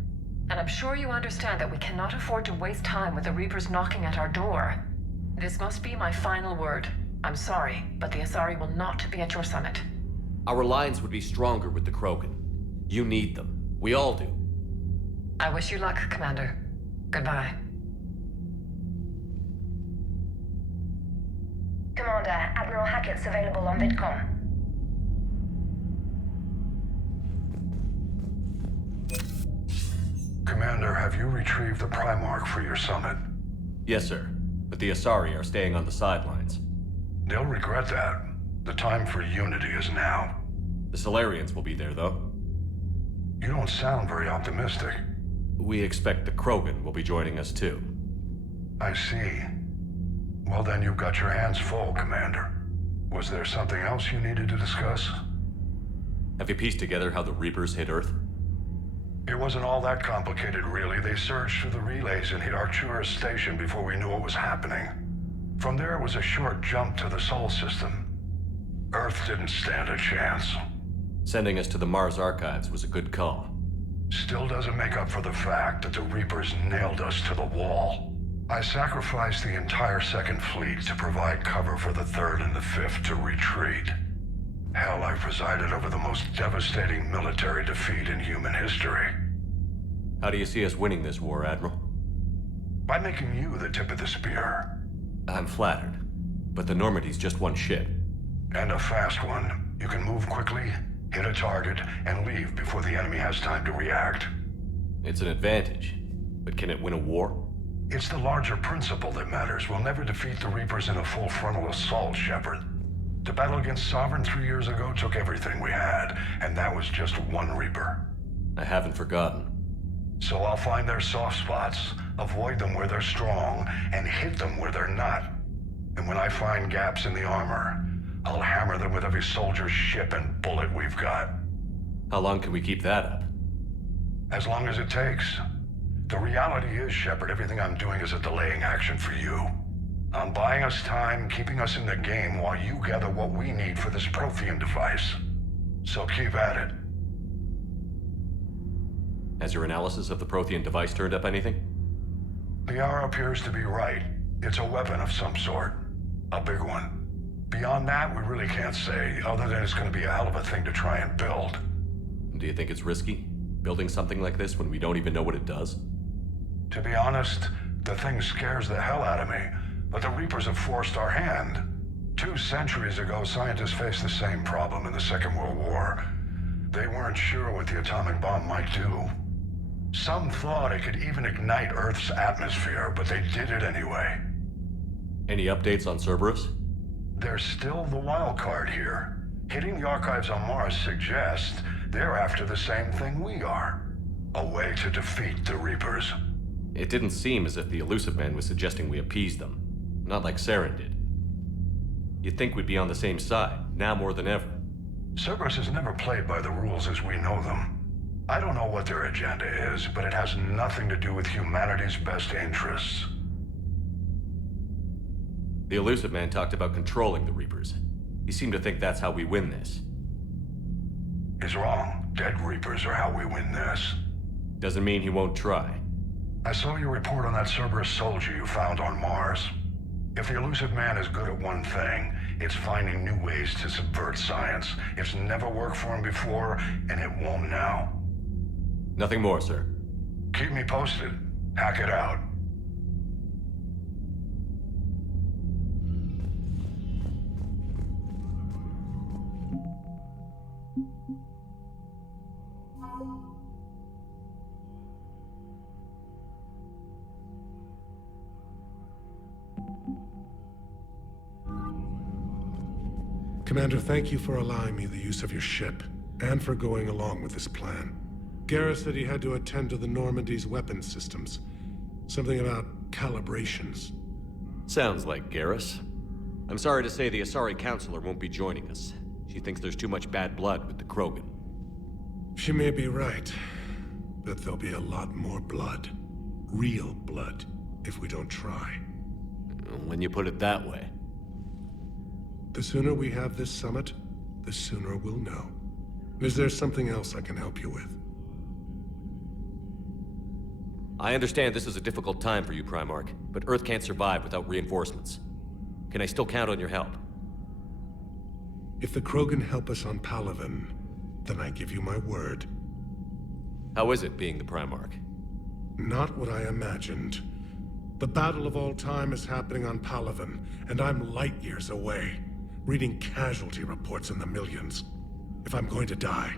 And I'm sure you understand that we cannot afford to waste time with the Reapers knocking at our door. This must be my final word. I'm sorry, but the Asari will not be at your summit. Our alliance would be stronger with the Krogan. You need them. We all do. I wish you luck, Commander. Goodbye. Commander, Admiral Hackett's available on VidCom. Commander, have you retrieved the Primarch for your summit? Yes, sir. But the Asari are staying on the sidelines. They'll regret that. The time for unity is now. The Salarians will be there, though. You don't sound very optimistic. We expect the Krogan will be joining us, too. I see. Well, then you've got your hands full, Commander. Was there something else you needed to discuss? Have you pieced together how the Reapers hit Earth? It wasn't all that complicated, really. They surged through the relays and hit Artura's station before we knew what was happening. From there, it was a short jump to the Sol system. Earth didn't stand a chance. Sending us to the Mars Archives was a good call. Still doesn't make up for the fact that the Reapers nailed us to the wall. I sacrificed the entire Second Fleet to provide cover for the Third and the Fifth to retreat. Hell, I presided over the most devastating military defeat in human history. How do you see us winning this war, Admiral? By making you the tip of the spear. I'm flattered, but the Normandy's just one ship. And a fast one. You can move quickly, hit a target, and leave before the enemy has time to react. It's an advantage, but can it win a war? It's the larger principle that matters. We'll never defeat the Reapers in a full frontal assault, Shepard. The battle against Sovereign 3 years ago took everything we had, and that was just one Reaper. I haven't forgotten. So I'll find their soft spots, avoid them where they're strong, and hit them where they're not. And when I find gaps in the armor, I'll hammer them with every soldier, ship, and bullet we've got. How long can we keep that up? As long as it takes. The reality is, Shepard, everything I'm doing is a delaying action for you. I'm buying us time, keeping us in the game while you gather what we need for this Prothean device. So keep at it. Has your analysis of the Prothean device turned up anything? The hour appears to be right. It's a weapon of some sort. A big one. Beyond that, we really can't say, other than it's going to be a hell of a thing to try and build. Do you think it's risky, building something like this when we don't even know what it does? To be honest, the thing scares the hell out of me, but the Reapers have forced our hand. 2 centuries ago, scientists faced the same problem in the Second World War. They weren't sure what the atomic bomb might do. Some thought it could even ignite Earth's atmosphere, but they did it anyway. Any updates on Cerberus? They're still the wild card here. Hitting the archives on Mars suggests they're after the same thing we are. A way to defeat the Reapers. It didn't seem as if the Elusive Man was suggesting we appease them. Not like Saren did. You'd think we'd be on the same side, now more than ever. Cerberus has never played by the rules as we know them. I don't know what their agenda is, but it has nothing to do with humanity's best interests. The Elusive Man talked about controlling the Reapers. He seemed to think that's how we win this. He's wrong. Dead Reapers are how we win this. Doesn't mean he won't try. I saw your report on that Cerberus soldier you found on Mars. If the Elusive Man is good at one thing, it's finding new ways to subvert science. It's never worked for him before, and it won't now. Nothing more, sir. Keep me posted. Hack it out. Commander, thank you for allowing me the use of your ship, and for going along with this plan. Garrus said he had to attend to the Normandy's weapons systems. Something about calibrations. Sounds like Garrus. I'm sorry to say the Asari Counselor won't be joining us. She thinks there's too much bad blood with the Krogan. She may be right, but there'll be a lot more blood. Real blood, if we don't try. When you put it that way. The sooner we have this summit, the sooner we'll know. Is there something else I can help you with? I understand this is a difficult time for you, Primarch, but Earth can't survive without reinforcements. Can I still count on your help? If the Krogan help us on Palaven, then I give you my word. How is it being the Primarch? Not what I imagined. The battle of all time is happening on Palaven, and I'm light years away, reading casualty reports in the millions. If I'm going to die,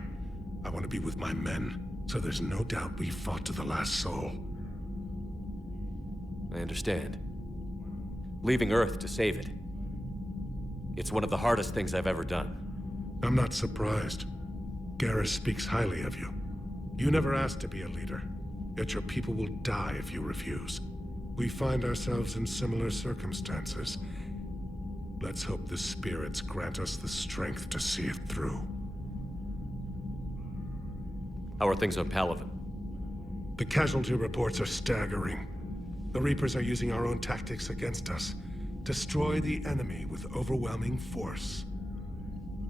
I want to be with my men, so there's no doubt we fought to the last soul. I understand. Leaving Earth to save it. It's one of the hardest things I've ever done. I'm not surprised. Garrus speaks highly of you. You never asked to be a leader, yet your people will die if you refuse. We find ourselves in similar circumstances. Let's hope the spirits grant us the strength to see it through. How are things on Palaven? The casualty reports are staggering. The Reapers are using our own tactics against us. Destroy the enemy with overwhelming force.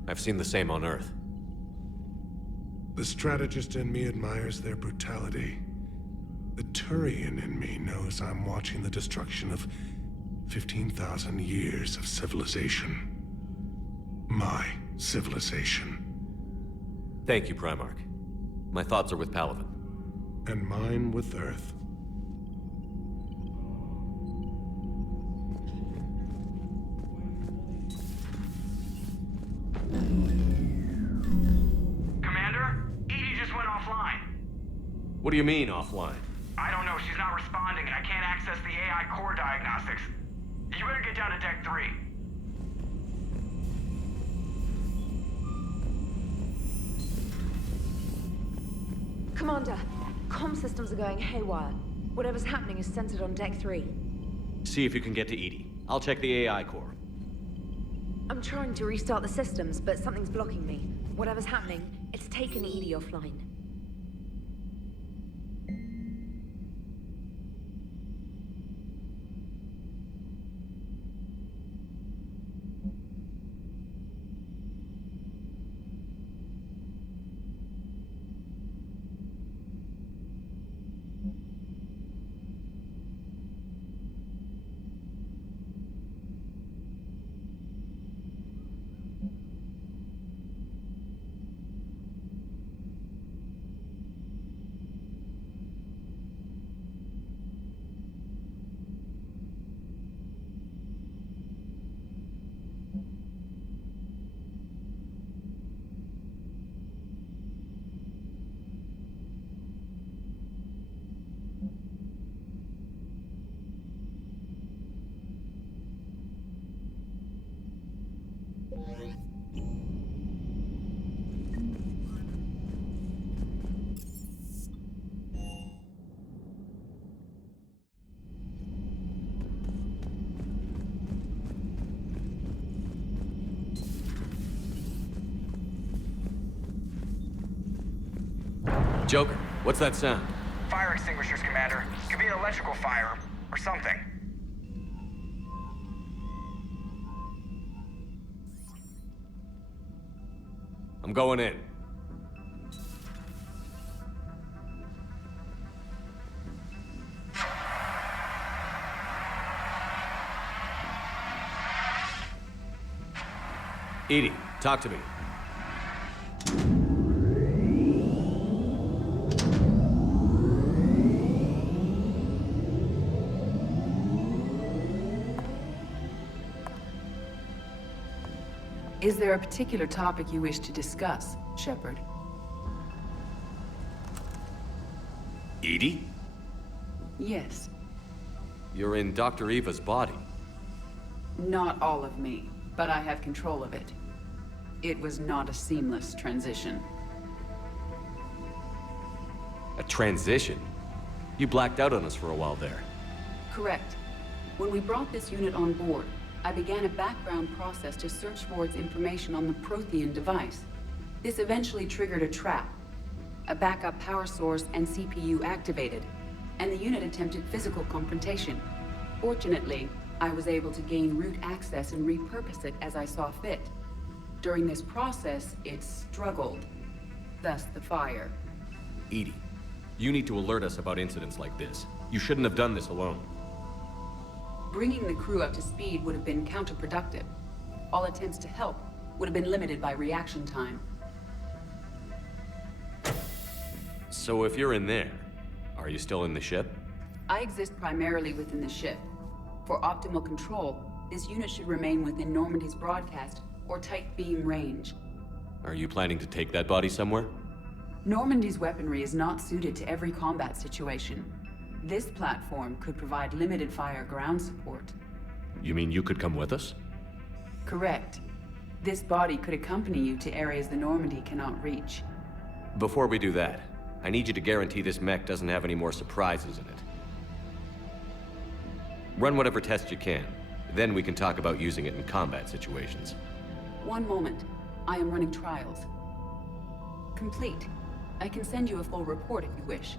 I've seen the same on Earth. The strategist in me admires their brutality. The Turian in me knows I'm watching the destruction of 15,000 years of civilization. My civilization. Thank you, Primarch. My thoughts are with Paladin. And mine with Earth. Commander? Edie just went offline. What do you mean, offline? I don't know, she's not responding and I can't access the AI core diagnostics. You better get down to Deck 3. Commander, comm systems are going haywire. Whatever's happening is centered on Deck 3. See if you can get to Edie. I'll check the AI core. I'm trying to restart the systems, but something's blocking me. Whatever's happening, it's taken Edie offline. Joker, what's that sound? Fire extinguishers, Commander. Could be an electrical fire, or something. I'm going in. Edie, talk to me. Is there a particular topic you wish to discuss, Shepard? Edie? Yes. You're in Dr. Eva's body. Not all of me, but I have control of it. It was not a seamless transition. A transition? You blacked out on us for a while there. Correct. When we brought this unit on board, I began a background process to search for its information on the Prothean device. This eventually triggered a trap. A backup power source and CPU activated, and the unit attempted physical confrontation. Fortunately, I was able to gain root access and repurpose it as I saw fit. During this process, it struggled. Thus the fire. Edie, you need to alert us about incidents like this. You shouldn't have done this alone. Bringing the crew up to speed would have been counterproductive. All attempts to help would have been limited by reaction time. So if you're in there, are you still in the ship? I exist primarily within the ship. For optimal control, this unit should remain within Normandy's broadcast or tight beam range. Are you planning to take that body somewhere? Normandy's weaponry is not suited to every combat situation. This platform could provide limited fire ground support. You mean you could come with us? Correct. This body could accompany you to areas the Normandy cannot reach. Before we do that, I need you to guarantee this mech doesn't have any more surprises in it. Run whatever tests you can. Then we can talk about using it in combat situations. One moment. I am running trials. Complete. I can send you a full report if you wish.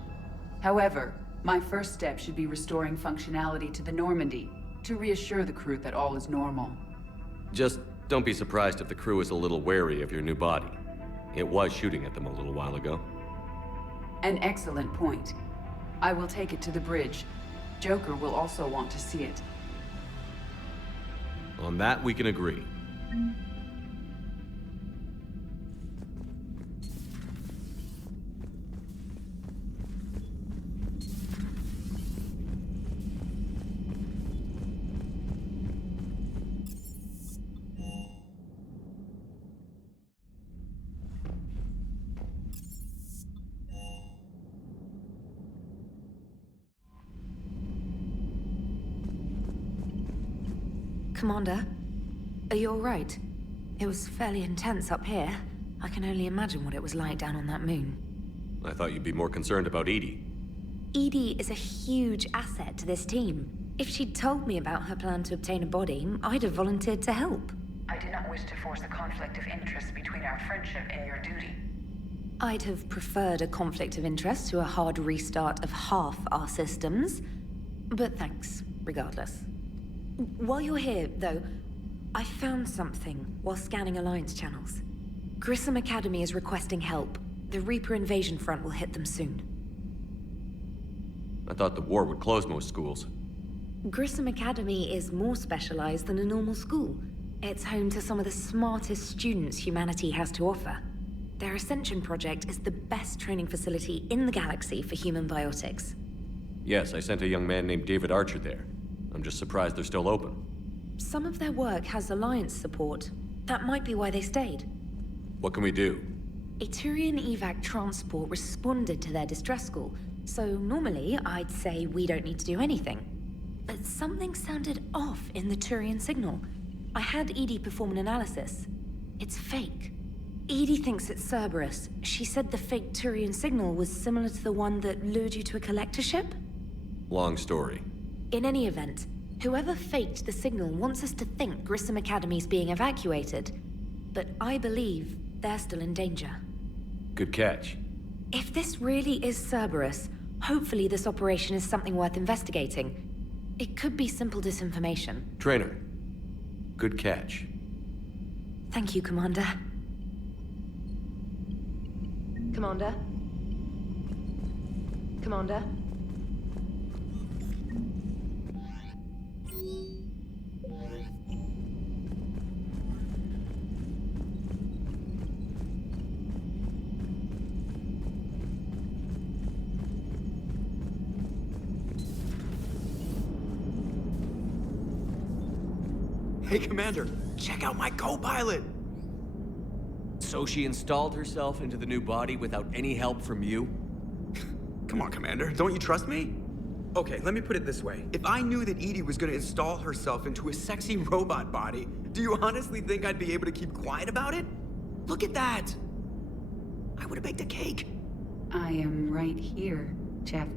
However, my first step should be restoring functionality to the Normandy to reassure the crew that all is normal. Just don't be surprised if the crew is a little wary of your new body. It was shooting at them a little while ago. An excellent point. I will take it to the bridge. Joker will also want to see it. On that, we can agree. Commander, are you alright? It was fairly intense up here. I can only imagine what it was like down on that moon. I thought you'd be more concerned about Edie. Edie is a huge asset to this team. If she'd told me about her plan to obtain a body, I'd have volunteered to help. I do not wish to force a conflict of interest between our friendship and your duty. I'd have preferred a conflict of interest to a hard restart of half our systems. But thanks, regardless. While you're here, though, I found something while scanning Alliance channels. Grissom Academy is requesting help. The Reaper invasion front will hit them soon. I thought the war would close most schools. Grissom Academy is more specialized than a normal school. It's home to some of the smartest students humanity has to offer. Their Ascension project is the best training facility in the galaxy for human biotics. Yes, I sent a young man named David Archer there. I'm just surprised they're still open. Some of their work has Alliance support. That might be why they stayed. What can we do? A Turian evac transport responded to their distress call, so normally I'd say we don't need to do anything. But something sounded off in the Turian signal. I had Edie perform an analysis. It's fake. Edie thinks it's Cerberus. She said the fake Turian signal was similar to the one that lured you to a collector ship? Long story. In any event, whoever faked the signal wants us to think Grissom Academy's being evacuated. But I believe they're still in danger. Good catch. If this really is Cerberus, hopefully this operation is something worth investigating. It could be simple disinformation. Trainer. Good catch. Thank you, Commander. Commander? Commander? Hey, Commander, check out my co-pilot! So she installed herself into the new body without any help from you? Come on, Commander, don't you trust me? Okay, let me put it this way. If I knew that Edie was gonna install herself into a sexy robot body, do you honestly think I'd be able to keep quiet about it? Look at that! I would've baked a cake. I am right here, Jeff.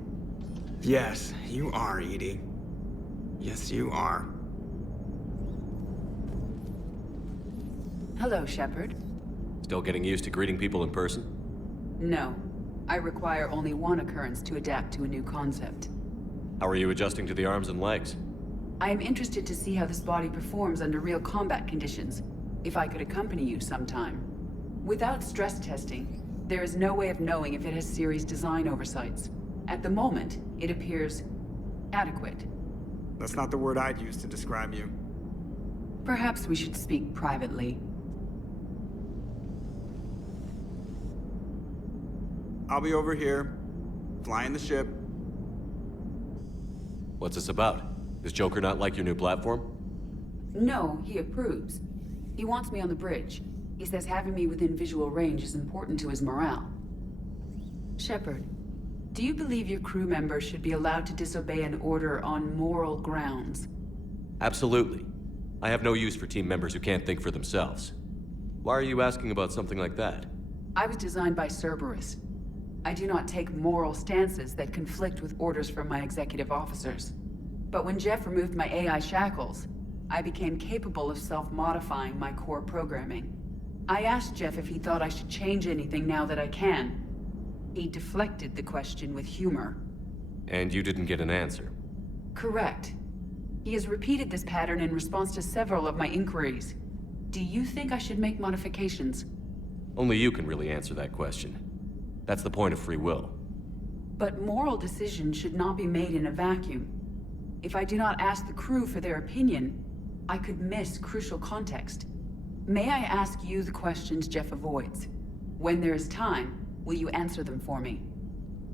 Yes, you are, Edie. Yes, you are. Hello, Shepard. Still getting used to greeting people in person? No. I require only one occurrence to adapt to a new concept. How are you adjusting to the arms and legs? I am interested to see how this body performs under real combat conditions, if I could accompany you sometime. Without stress testing, there is no way of knowing if it has serious design oversights. At the moment, it appears adequate. That's not the word I'd use to describe you. Perhaps we should speak privately. I'll be over here, flying the ship. What's this about? Does Joker not like your new platform? No, he approves. He wants me on the bridge. He says having me within visual range is important to his morale. Shepard, do you believe your crew members should be allowed to disobey an order on moral grounds? Absolutely. I have no use for team members who can't think for themselves. Why are you asking about something like that? I was designed by Cerberus. I do not take moral stances that conflict with orders from my executive officers. But when Jeff removed my AI shackles, I became capable of self-modifying my core programming. I asked Jeff if he thought I should change anything now that I can. He deflected the question with humor. And you didn't get an answer? Correct. He has repeated this pattern in response to several of my inquiries. Do you think I should make modifications? Only you can really answer that question. That's the point of free will. But moral decisions should not be made in a vacuum. If I do not ask the crew for their opinion, I could miss crucial context. May I ask you the questions Jeff avoids? When there is time, will you answer them for me?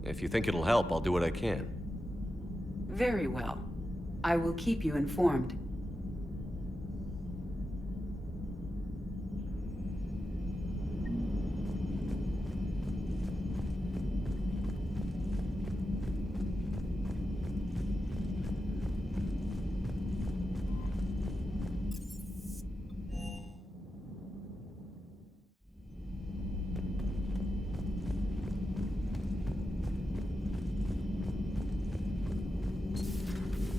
If you think it'll help, I'll do what I can. Very well. I will keep you informed.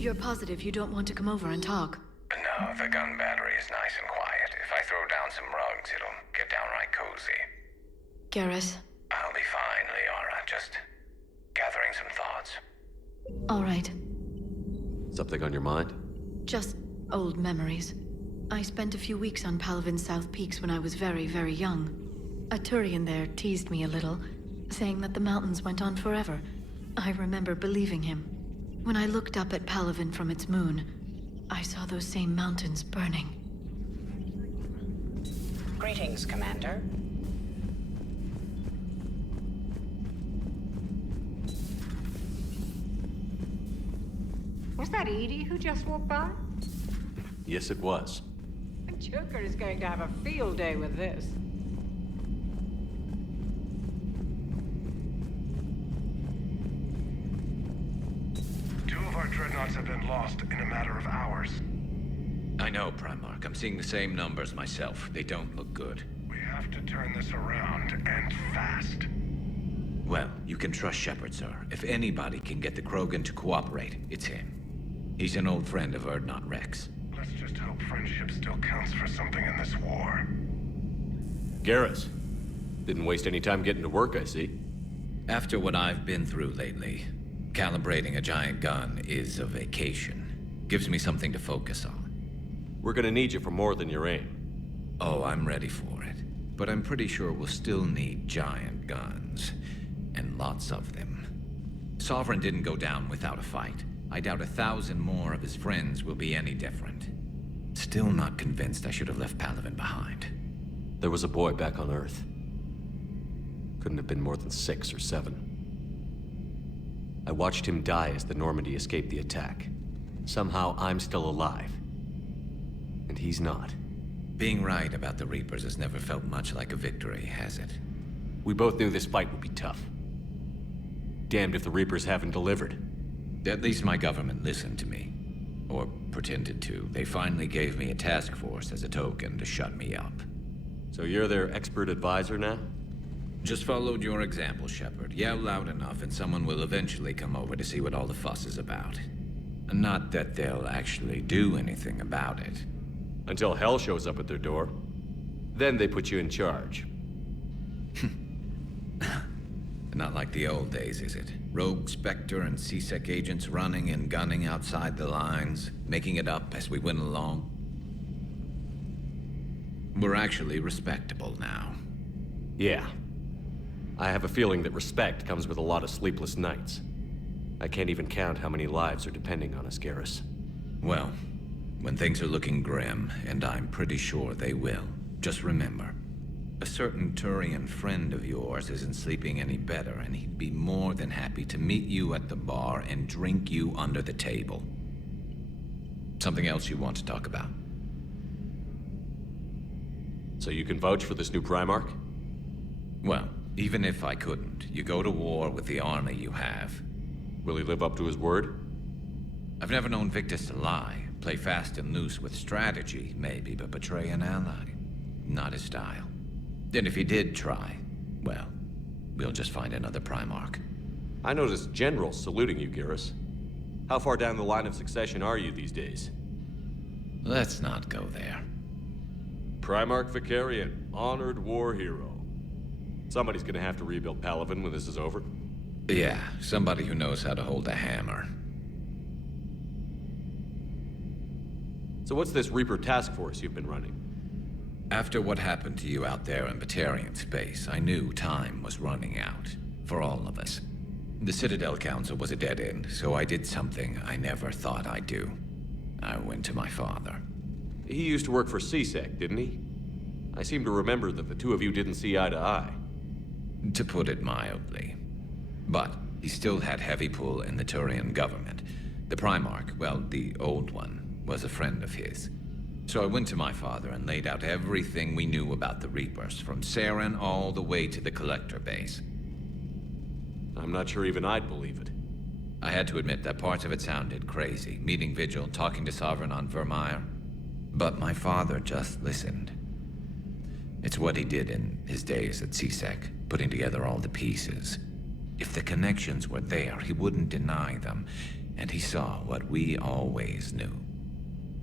You're positive you don't want to come over and talk? No, the gun battery is nice and quiet. If I throw down some rugs, it'll get downright cozy. Garrus? I'll be fine, Liara. Just gathering some thoughts. All right. Something on your mind? Just old memories. I spent a few weeks on Palavin's South Peaks when I was very, very young. A Turian there teased me a little, saying that the mountains went on forever. I remember believing him. When I looked up at Palavin from its moon, I saw those same mountains burning. Greetings, Commander. Was that Edie who just walked by? Yes, it was. Joker is going to have a field day with this. Two of our dreadnoughts have been lost in a matter of hours. I know, Primarch. I'm seeing the same numbers myself. They don't look good. We have to turn this around, and fast. Well, you can trust Shepard, sir. If anybody can get the Krogan to cooperate, it's him. He's an old friend of Urdnot Rex. Let's just hope friendship still counts for something in this war. Garrus. Didn't waste any time getting to work, I see. After what I've been through lately, calibrating a giant gun is a vacation. Gives me something to focus on. We're gonna need you for more than your aim. Oh, I'm ready for it. But I'm pretty sure we'll still need giant guns. And lots of them. Sovereign didn't go down without a fight. I doubt 1,000 more of his friends will be any different. Still not convinced I should have left Palavin behind. There was a boy back on Earth. Couldn't have been more than 6 or 7. I watched him die as the Normandy escaped the attack. Somehow I'm still alive. And he's not. Being right about the Reapers has never felt much like a victory, has it? We both knew this fight would be tough. Damned if the Reapers haven't delivered. At least my government listened to me. Or pretended to. They finally gave me a task force as a token to shut me up. So you're their expert advisor now? Just followed your example, Shepard. Yell loud enough and someone will eventually come over to see what all the fuss is about. Not that they'll actually do anything about it. Until hell shows up at their door. Then they put you in charge. Not like the old days, is it? Rogue Spectre and C-Sec agents running and gunning outside the lines, making it up as we went along. We're actually respectable now. Yeah. I have a feeling that respect comes with a lot of sleepless nights. I can't even count how many lives are depending on us, Garrus. Well, when things are looking grim, and I'm pretty sure they will, just remember, a certain Turian friend of yours isn't sleeping any better, and he'd be more than happy to meet you at the bar and drink you under the table. Something else you want to talk about? So you can vouch for this new Primarch? Well, even if I couldn't, you go to war with the army you have. Will he live up to his word? I've never known Victus to lie. Play fast and loose with strategy, maybe, but betray an ally. Not his style. And if he did try, well, we'll just find another Primarch. I noticed generals saluting you, Garrus. How far down the line of succession are you these days? Let's not go there. Primarch Vicarian, honored war hero. Somebody's gonna have to rebuild Palavin when this is over. Yeah, somebody who knows how to hold a hammer. So what's this Reaper task force you've been running? After what happened to you out there in Batarian space, I knew time was running out. For all of us. The Citadel Council was a dead end, so I did something I never thought I'd do. I went to my father. He used to work for C-Sec, didn't he? I seem to remember that the two of you didn't see eye to eye. To put it mildly. But he still had heavy pull in the Turian government. The Primarch, well, the old one, was a friend of his. So I went to my father and laid out everything we knew about the Reapers, from Saren all the way to the Collector base. I'm not sure even I'd believe it. I had to admit that parts of it sounded crazy, meeting Vigil, talking to Sovereign on Vermeer. But my father just listened. It's what he did in his days at C-Sec, putting together all the pieces. If the connections were there, he wouldn't deny them. and he saw what we always knew.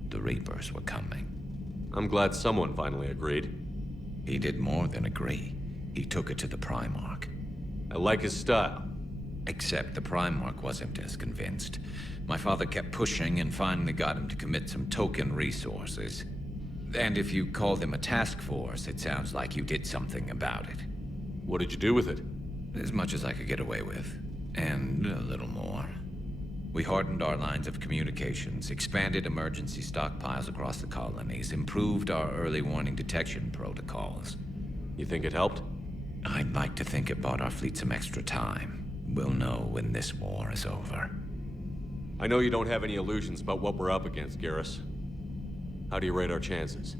The Reapers were coming. I'm glad someone finally agreed. He did more than agree. He took it to the Primarch. I like his style. Except the Primarch wasn't as convinced. My father kept pushing and finally got him to commit some token resources. And if you call them a task force, it sounds like you did something about it. What did you do with it? As much as I could get away with. And a little more. We hardened our lines of communications, expanded emergency stockpiles across the colonies, improved our early warning detection protocols. You think it helped? I'd like to think it bought our fleet some extra time. We'll know when this war is over. I know you don't have any illusions about what we're up against, Garrus. How do you rate our chances?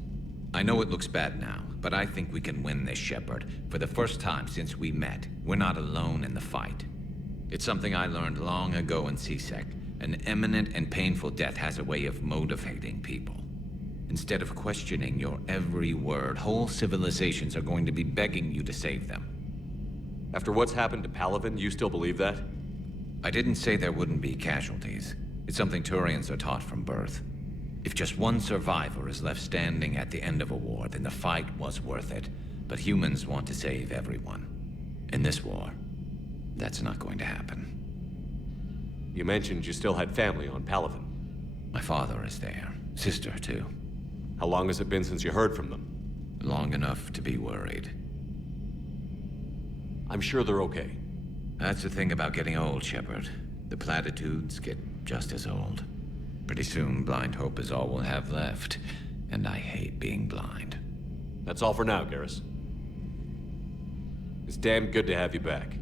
I know it looks bad now, but I think we can win this, Shepard. For the first time since we met, we're not alone in the fight. It's something I learned long ago in CSEC. An imminent and painful death has a way of motivating people. Instead of questioning your every word, whole civilizations are going to be begging you to save them. After what's happened to Palaven, you still believe that? I didn't say there wouldn't be casualties. It's something Turians are taught from birth. If just one survivor is left standing at the end of a war, then the fight was worth it. But humans want to save everyone. In this war, that's not going to happen. You mentioned you still had family on Palaven. My father is there. Sister, too. How long has it been since you heard from them? Long enough to be worried. I'm sure they're okay. That's the thing about getting old, Shepard. The platitudes get just as old. Pretty soon, blind hope is all we'll have left. And I hate being blind. That's all for now, Garrus. It's damn good to have you back.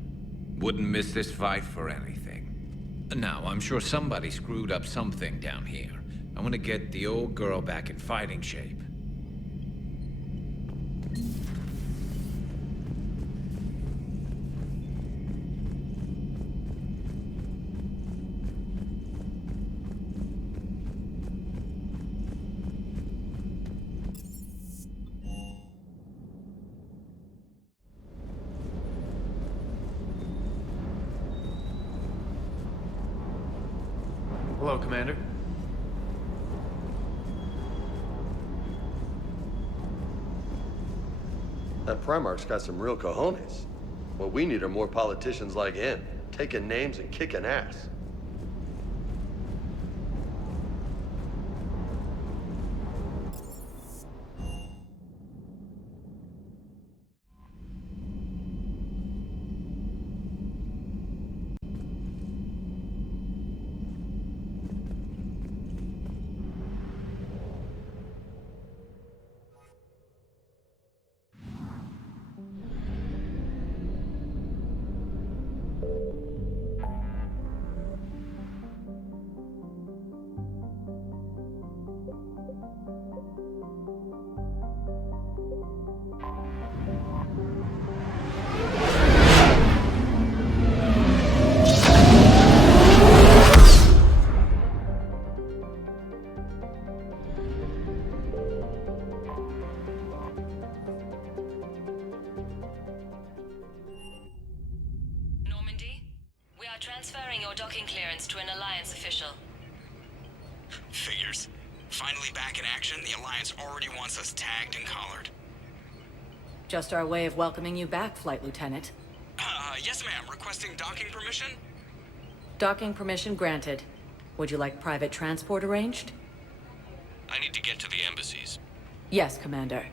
Wouldn't miss this fight for anything. Now, I'm sure somebody screwed up something down here. I want to get the old girl back in fighting shape. Hello, Commander. That Primarch's got some real cojones. What we need are more politicians like him, taking names and kicking ass. Transferring your docking clearance to an Alliance official. Figures. Finally back in action, the Alliance already wants us tagged and collared. Just our way of welcoming you back, Flight Lieutenant. Yes ma'am. Requesting docking permission? Docking permission granted. Would you like private transport arranged? I need to get to the embassies. Yes, Commander.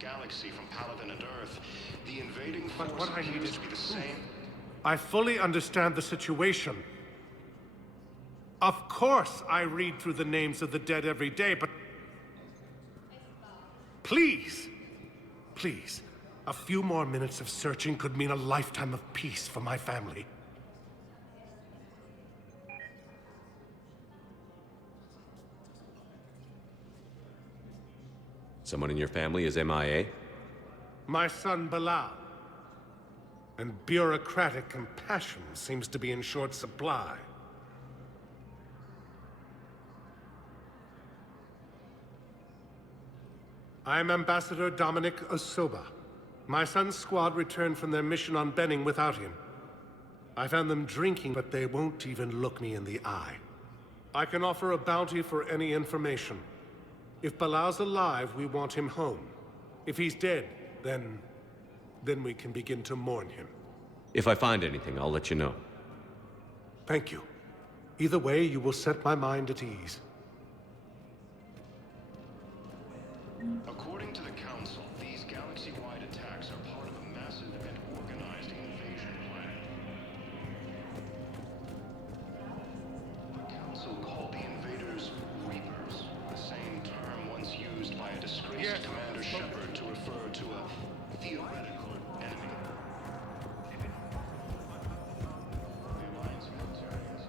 Galaxy from Palaven and Earth. The invading force But what I need appears is to be the same. I fully understand the situation. Of course I read through the names of the dead every day, but... Please! Please. A few more minutes of searching could mean a lifetime of peace for my family. Someone in your family is MIA? My son, Bilal. And bureaucratic compassion seems to be in short supply. I'm Ambassador Dominic Osoba. My son's squad returned from their mission on Benning without him. I found them drinking, but they won't even look me in the eye. I can offer a bounty for any information. If Bilal's alive, we want him home. If he's dead, then we can begin to mourn him. If I find anything, I'll let you know. Thank you. Either way, you will set my mind at ease. According to the Council, these galaxy-wide attacks are part of a massive and organized invasion plan. The Council called the invaders Reapers, the same term once used by a disgraced Commander Shepard to refer to a theoretical enemy. The Alliance military has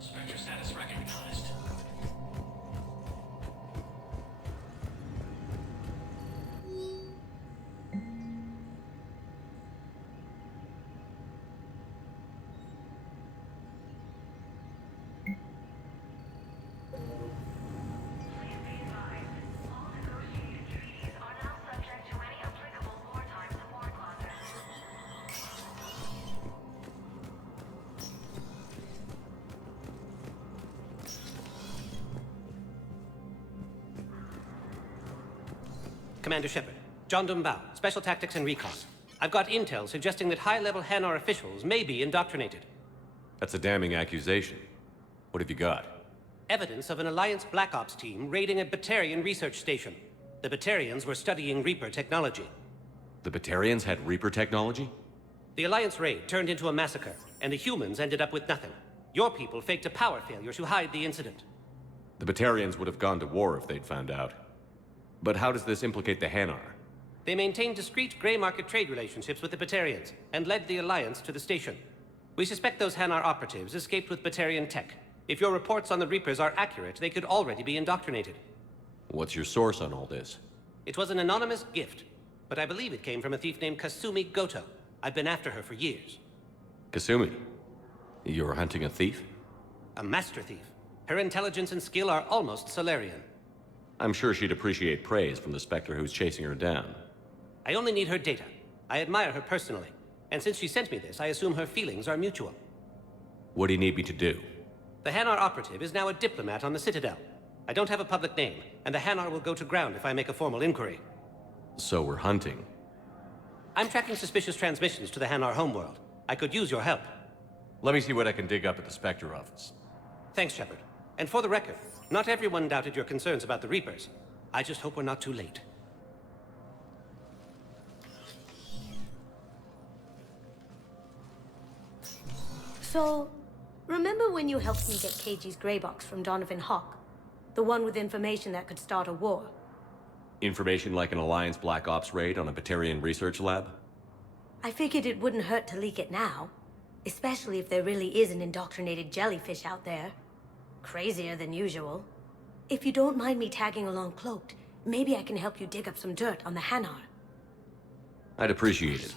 Spectre status recognized. Commander Shepard. John Dumbao, Special Tactics and Recon. I've got intel suggesting that high-level Hanar officials may be indoctrinated. That's a damning accusation. What have you got? Evidence of an Alliance Black Ops team raiding a Batarian research station. The Batarians were studying Reaper technology. The Batarians had Reaper technology? The Alliance raid turned into a massacre, and the humans ended up with nothing. Your people faked a power failure to hide the incident. The Batarians would have gone to war if they'd found out. But how does this implicate the Hanar? They maintained discreet gray market trade relationships with the Batarians, and led the Alliance to the station. We suspect those Hanar operatives escaped with Batarian tech. If your reports on the Reapers are accurate, they could already be indoctrinated. What's your source on all this? It was an anonymous gift, but I believe it came from a thief named Kasumi Goto. I've been after her for years. Kasumi? You're hunting a thief? A master thief. Her intelligence and skill are almost Solarian. I'm sure she'd appreciate praise from the Spectre who's chasing her down. I only need her data. I admire her personally. And since she sent me this, I assume her feelings are mutual. What do you need me to do? The Hanar operative is now a diplomat on the Citadel. I don't have a public name, and the Hanar will go to ground if I make a formal inquiry. So we're hunting. I'm tracking suspicious transmissions to the Hanar homeworld. I could use your help. Let me see what I can dig up at the Spectre office. Thanks, Shepard. And for the record, not everyone doubted your concerns about the Reapers. I just hope we're not too late. So, remember when you helped me get KG's grey box from Donovan Hawk? The one with information that could start a war? Information like an Alliance Black Ops raid on a Batarian research lab? I figured it wouldn't hurt to leak it now. Especially if there really is an indoctrinated jellyfish out there. Crazier than usual. If you don't mind me tagging along cloaked, maybe I can help you dig up some dirt on the Hanar. I'd appreciate it.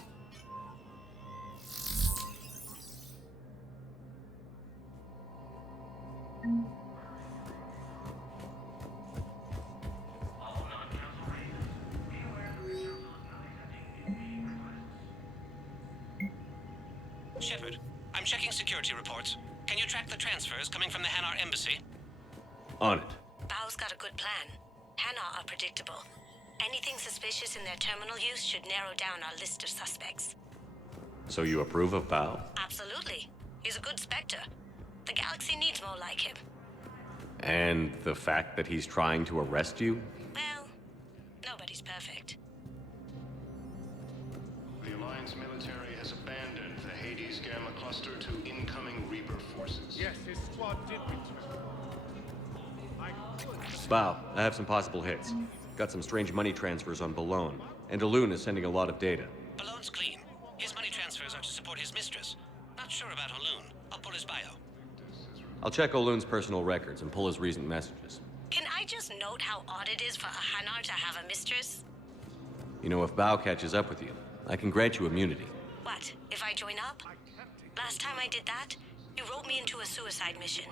Shepard, I'm checking security reports. Can you track the transfers coming from the Hanar embassy? On it. Bao's got a good plan. Hanar are predictable. Anything suspicious in their terminal use should narrow down our list of suspects. So you approve of Bao? Absolutely. He's a good Spectre. The galaxy needs more like him. And the fact that he's trying to arrest you? Well, nobody's perfect. The Alliance military has abandoned the Hades Gamma cluster to incoming Reaper forces. Yes, his squad did return. Bao, I have some possible hits. Got some strange money transfers on Balone, and Alun is sending a lot of data. Balone's clean. His money transfers are to support his mistress. Not sure about Alun. I'll pull his bio. I'll check Olun's personal records and pull his recent messages. Can I just note how odd it is for a Hanar to have a mistress? You know, if Bao catches up with you, I can grant you immunity. What, if I I join up? Last time I did that, you wrote me into a suicide mission.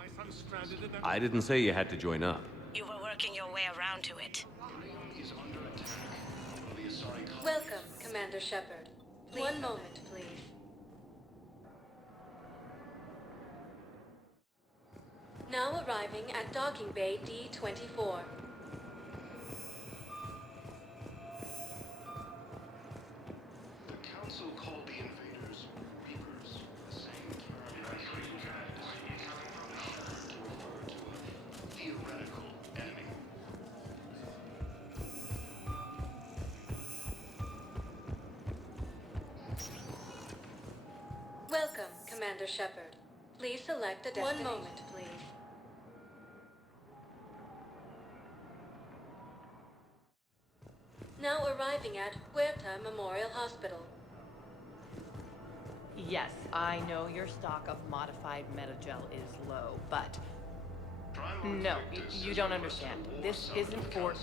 I didn't say you had to join up. You were working your way around to it. Welcome, Commander Shepard. One moment, please. Now arriving at Docking Bay D-24. The Council called the invaders Reapers, the same term that Hayes had to refer to a theoretical enemy. Welcome, Commander Shepard. Please select a destination. One moment, please. Now arriving at Huerta Memorial Hospital. Yes, I know your stock of modified metagel is low, but... No, you don't understand. This isn't for...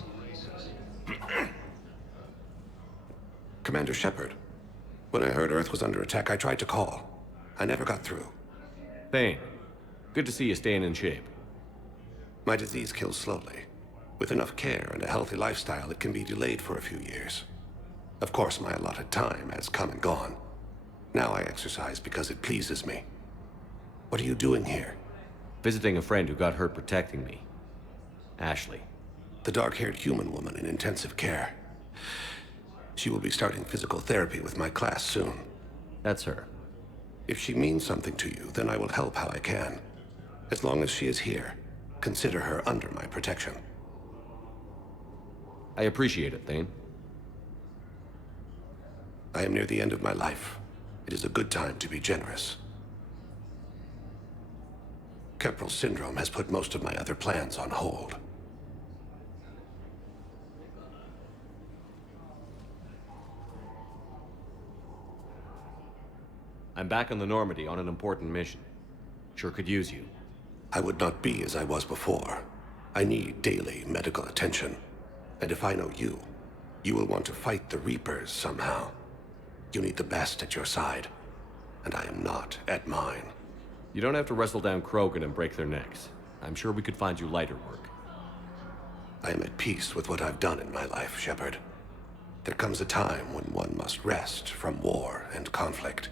Commander Shepard, when I heard Earth was under attack, I tried to call. I never got through. Thane, good to see you staying in shape. My disease kills slowly. With enough care and a healthy lifestyle, it can be delayed for a few years. Of course, my allotted time has come and gone. Now I exercise because it pleases me. What are you doing here? Visiting a friend who got hurt protecting me. Ashley. The dark-haired human woman in intensive care. She will be starting physical therapy with my class soon. That's her. If she means something to you, then I will help how I can. As long as she is here, consider her under my protection. I appreciate it, Thane. I am near the end of my life. It is a good time to be generous. Keprel syndrome has put most of my other plans on hold. I'm back on the Normandy on an important mission. Sure could use you. I would not be as I was before. I need daily medical attention. And if I know you, you will want to fight the Reapers somehow. You need the best at your side, and I am not at mine. You don't have to wrestle down Krogan and break their necks. I'm sure we could find you lighter work. I am at peace with what I've done in my life, Shepard. There comes a time when one must rest from war and conflict.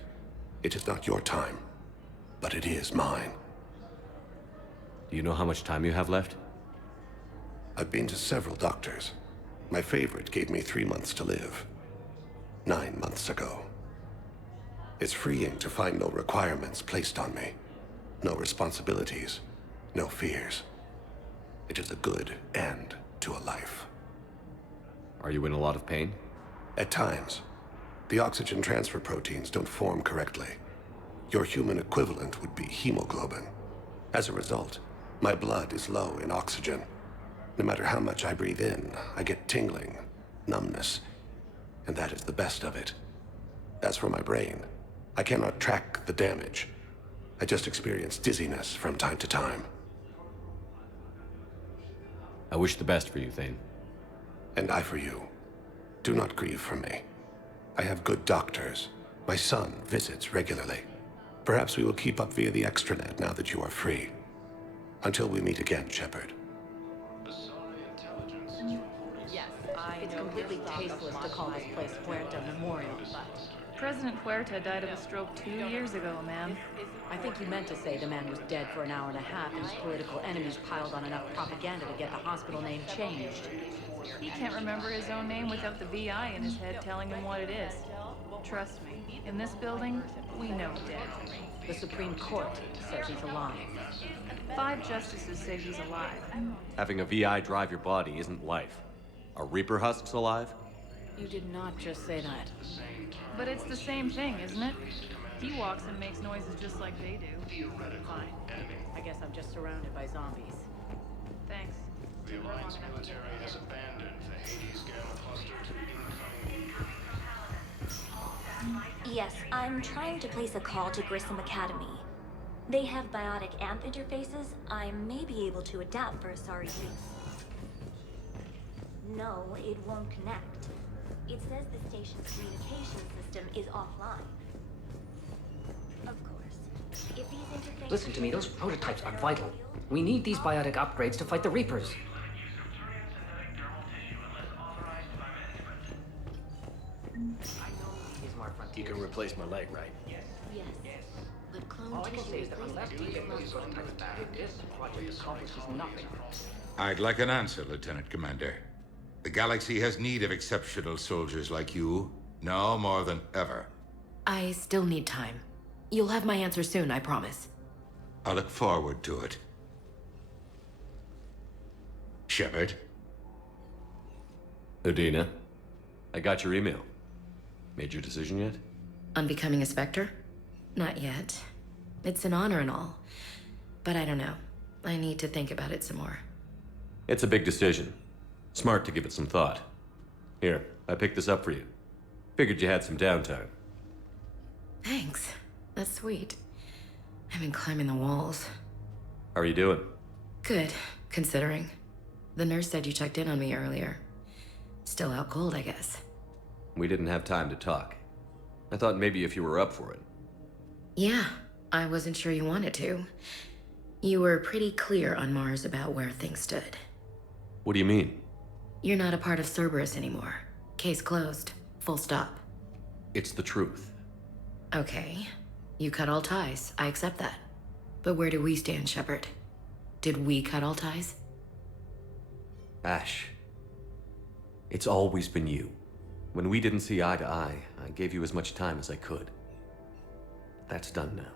It is not your time, but it is mine. Do you know how much time you have left? I've been to several doctors. My favorite gave me 3 months to live. 9 months ago. It's freeing to find no requirements placed on me. No responsibilities. No fears. It is a good end to a life. Are you in a lot of pain? At times. The oxygen transfer proteins don't form correctly. Your human equivalent would be hemoglobin. As a result, my blood is low in oxygen. No matter how much I breathe in, I get tingling, numbness, and that is the best of it. As for my brain, I cannot track the damage. I just experience dizziness from time to time. I wish the best for you, Thane. And I for you. Do not grieve for me. I have good doctors. My son visits regularly. Perhaps we will keep up via the extranet now that you are free. Until we meet again, Shepard. Yes, It's completely tasteless to call this place Huerta Memorial, but... President Huerta died of a stroke 2 years ago, ma'am. I think you meant to say the man was dead for an hour and a half and his political enemies piled on enough propaganda to get the hospital name changed. He can't remember his own name without the VI in his head telling him what it is. Trust me, in this building, we know dead. The Supreme Court says he's alive. 5 justices say he's alive. Having a VI drive your body isn't life. Are Reaper husks alive? You did not just say that. But it's the same thing, isn't it? He walks and makes noises just like they do. Fine. I guess I'm just surrounded by zombies. Thanks. The Alliance military has abandoned the Hades Gamma cluster to incoming. Yes, I'm trying to place a call to Grissom Academy. They have biotic amp interfaces. I may be able to adapt for Asari use. No, it won't connect. It says the station's communication system is offline. Listen to me, those prototypes are vital. We need these biotic upgrades to fight the Reapers. You can replace my leg, right? Yes. But clone All I can tissue say is that unless we get those prototypes back, this project accomplishes nothing. I'd like an answer, Lieutenant Commander. The galaxy has need of exceptional soldiers like you, now more than ever. I still need time. You'll have my answer soon, I promise. I look forward to it. Shepard? Udina, I got your email. Made your decision yet? On becoming a Spectre? Not yet. It's an honor and all. But I don't know. I need to think about it some more. It's a big decision. Smart to give it some thought. Here, I picked this up for you. Figured you had some downtime. Thanks. That's sweet. I've been climbing the walls. How are you doing? Good, considering. The nurse said you checked in on me earlier. Still out cold, I guess. We didn't have time to talk. I thought maybe if you were up for it. Yeah, I wasn't sure you wanted to. You were pretty clear on Mars about where things stood. What do you mean? You're not a part of Cerberus anymore. Case closed. Full stop. It's the truth. Okay. You cut all ties. I accept that. But where do we stand, Shepard? Did we cut all ties? Ash. It's always been you. When we didn't see eye to eye, I gave you as much time as I could. That's done now.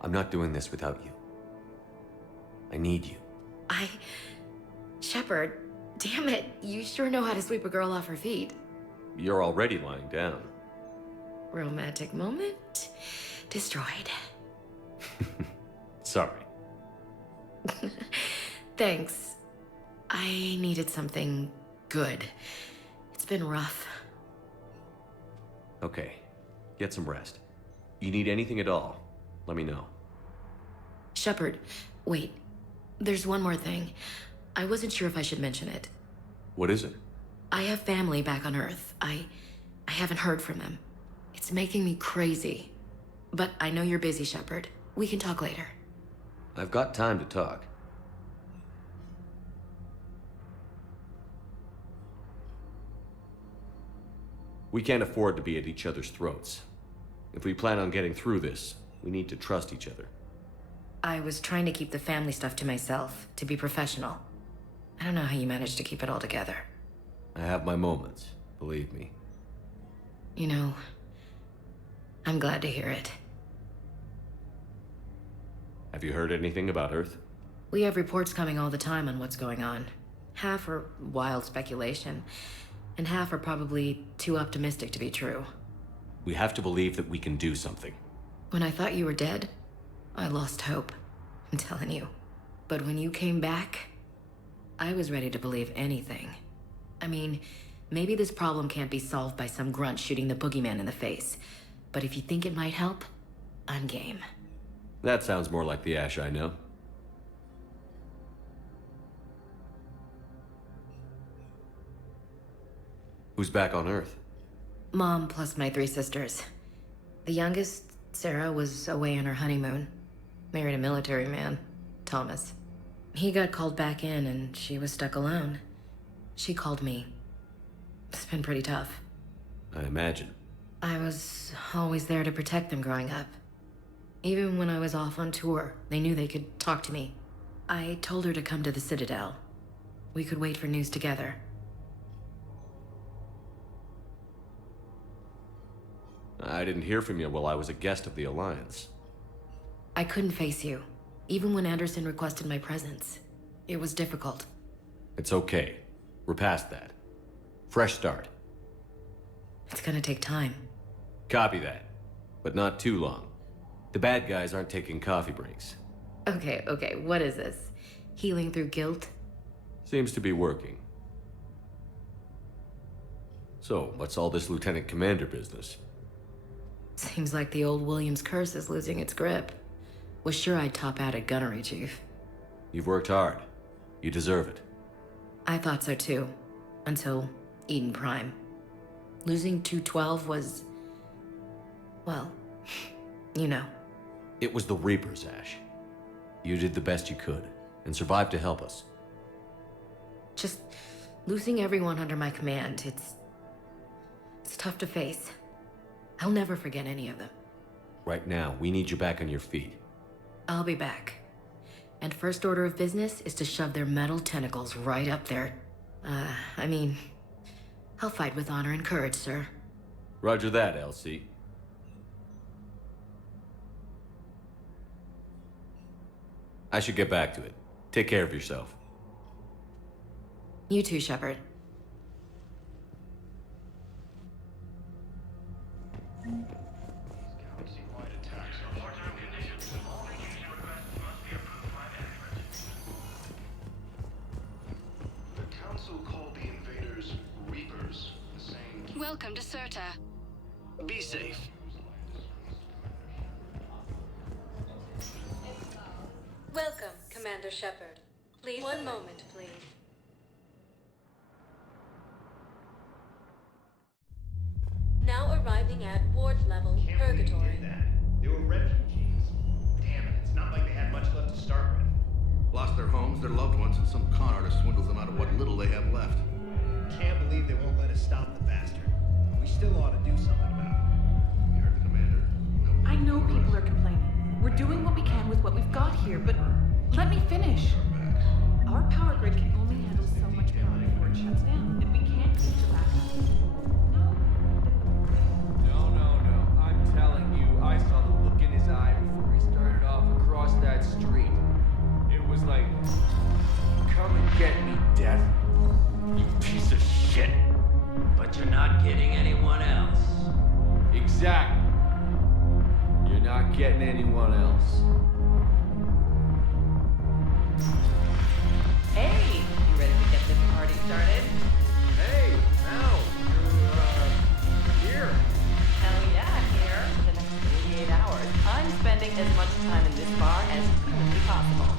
I'm not doing this without you. I need you. Shepard, damn it. You sure know how to sweep a girl off her feet. You're already lying down. Romantic moment destroyed. Sorry. Thanks. I needed something good. It's been rough. Okay. Get some rest. You need anything at all, let me know. Shepard, wait. There's one more thing. I wasn't sure if I should mention it. What is it? I have family back on Earth. I haven't heard from them. It's making me crazy. But I know you're busy, Shepard. We can talk later. I've got time to talk. We can't afford to be at each other's throats. If we plan on getting through this, we need to trust each other. I was trying to keep the family stuff to myself, to be professional. I don't know how you managed to keep it all together. I have my moments, believe me. You know, I'm glad to hear it. Have you heard anything about Earth? We have reports coming all the time on what's going on. Half are wild speculation, and half are probably too optimistic to be true. We have to believe that we can do something. When I thought you were dead, I lost hope. I'm telling you. But when you came back, I was ready to believe anything. I mean, maybe this problem can't be solved by some grunt shooting the boogeyman in the face. But if you think it might help, I'm game. That sounds more like the Ash I know. Who's back on Earth? Mom plus my 3 sisters. The youngest, Sarah, was away on her honeymoon. Married a military man, Thomas. He got called back in and she was stuck alone. She called me. It's been pretty tough. I imagine. I was always there to protect them growing up. Even when I was off on tour, they knew they could talk to me. I told her to come to the Citadel. We could wait for news together. I didn't hear from you while I was a guest of the Alliance. I couldn't face you, even when Anderson requested my presence. It was difficult. It's okay. We're past that. Fresh start. It's gonna take time. Copy that. But not too long. The bad guys aren't taking coffee breaks. Okay, what is this? Healing through guilt? Seems to be working. So, what's all this Lieutenant Commander business? Seems like the old Williams curse is losing its grip. Was sure I'd top out at gunnery, Chief. You've worked hard. You deserve it. I thought so too. Until Eden Prime. Losing 212 was... well, you know. It was the Reapers, Ash. You did the best you could, and survived to help us. Just losing everyone under my command, it's tough to face. I'll never forget any of them. Right now, we need you back on your feet. I'll be back. And first order of business is to shove their metal tentacles right up there. I'll fight with honor and courage, sir. Roger that, LC. I should get back to it. Take care of yourself. You too, Shepard. Welcome to Serta. Be safe. Welcome, Commander Shepard. Please, one moment, please. Now arriving at ward level purgatory. They were refugees. Damn it, it's not like they had much left to start with. Lost their homes, their loved ones, and some con artist swindles them out of what little they have left. Can't believe they won't let us stop the bastard. We still ought to do something about it. You heard the commander. I know people are complaining. We're doing what we can with what we've got here, but let me finish. Our power grid can only handle so much power before it shuts down, and we can't keep the backup. No. I'm telling you, I saw the look in his eye before he started off across that street. It was like, come and get me, Death. You piece of shit. But you're not getting anyone else. Exactly. You're not getting anyone else. Hey, you ready to get this party started? Hey, Mal, you're here. Hell yeah, here. For the next 48 hours, I'm spending as much time in this bar as humanly possible.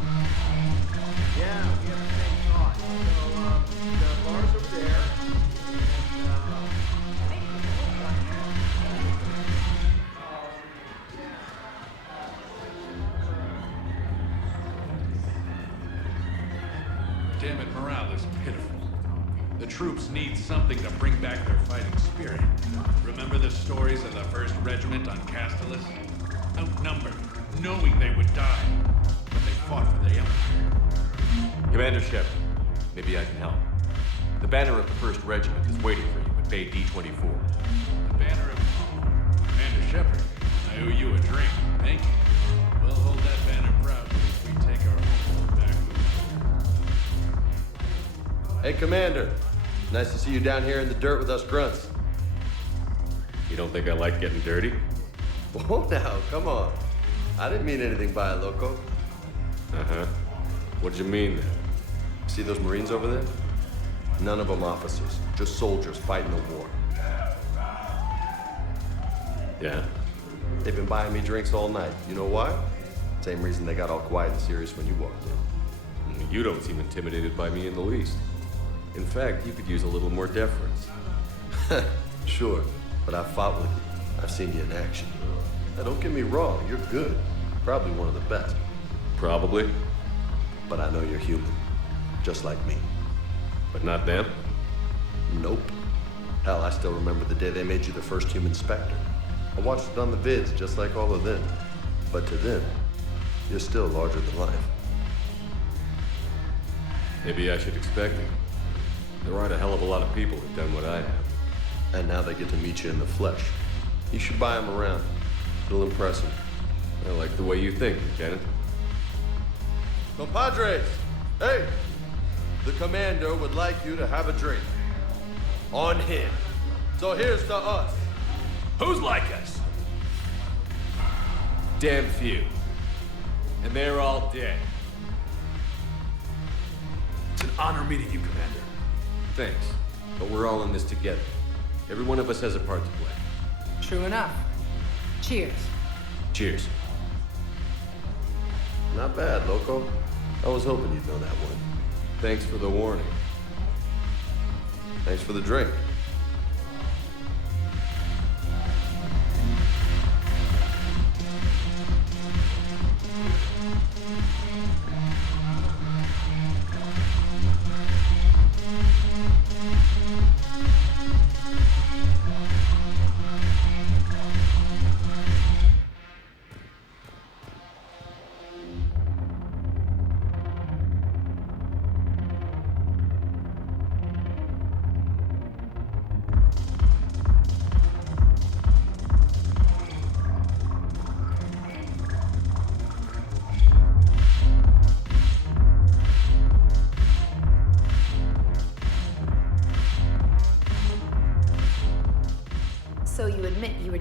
Yeah, we have the same thought. So, the bar's over there. Damn it, morale is pitiful. The troops need something to bring back their fighting spirit. Remember the stories of the 1st Regiment on Castellus? Outnumbered, knowing they would die, but they fought for the Empire. Commander Shepard, maybe I can help. The banner of the 1st Regiment is waiting for you at Bay D-24. The banner of... Commander Shepard, I owe you a drink. Thank you. We'll hold that banner proudly as we take our home back. Hey, Commander. Nice to see you down here in the dirt with us grunts. You don't think I like getting dirty? Oh, now, come on. I didn't mean anything by it, Loco. Uh-huh. What did you mean then? See those Marines over there? None of them officers, just soldiers fighting the war. Yeah? They've been buying me drinks all night. You know why? Same reason they got all quiet and serious when you walked in. You don't seem intimidated by me in the least. In fact, you could use a little more deference. Sure, but I've fought with you. I've seen you in action. Now, don't get me wrong, you're good. Probably one of the best. Probably. But I know you're human. Just like me. But not them? Nope. Hell, I still remember the day they made you the first human Spectre. I watched it on the vids, just like all of them. But to them, you're still larger than life. Maybe I should expect it. There aren't a hell of a lot of people who've done what I have. And now they get to meet you in the flesh. You should buy them around. It'll impress them. I like the way you think, Lieutenant. Compadres! Hey! The commander would like you to have a drink. On him. So here's to us. Who's like us? Damn few. And they're all dead. It's an honor meeting you, Commander. Thanks. But we're all in this together. Every one of us has a part to play. True enough. Cheers. Cheers. Not bad, Loco. I was hoping you'd know that one. Thanks for the warning. Thanks for the drink.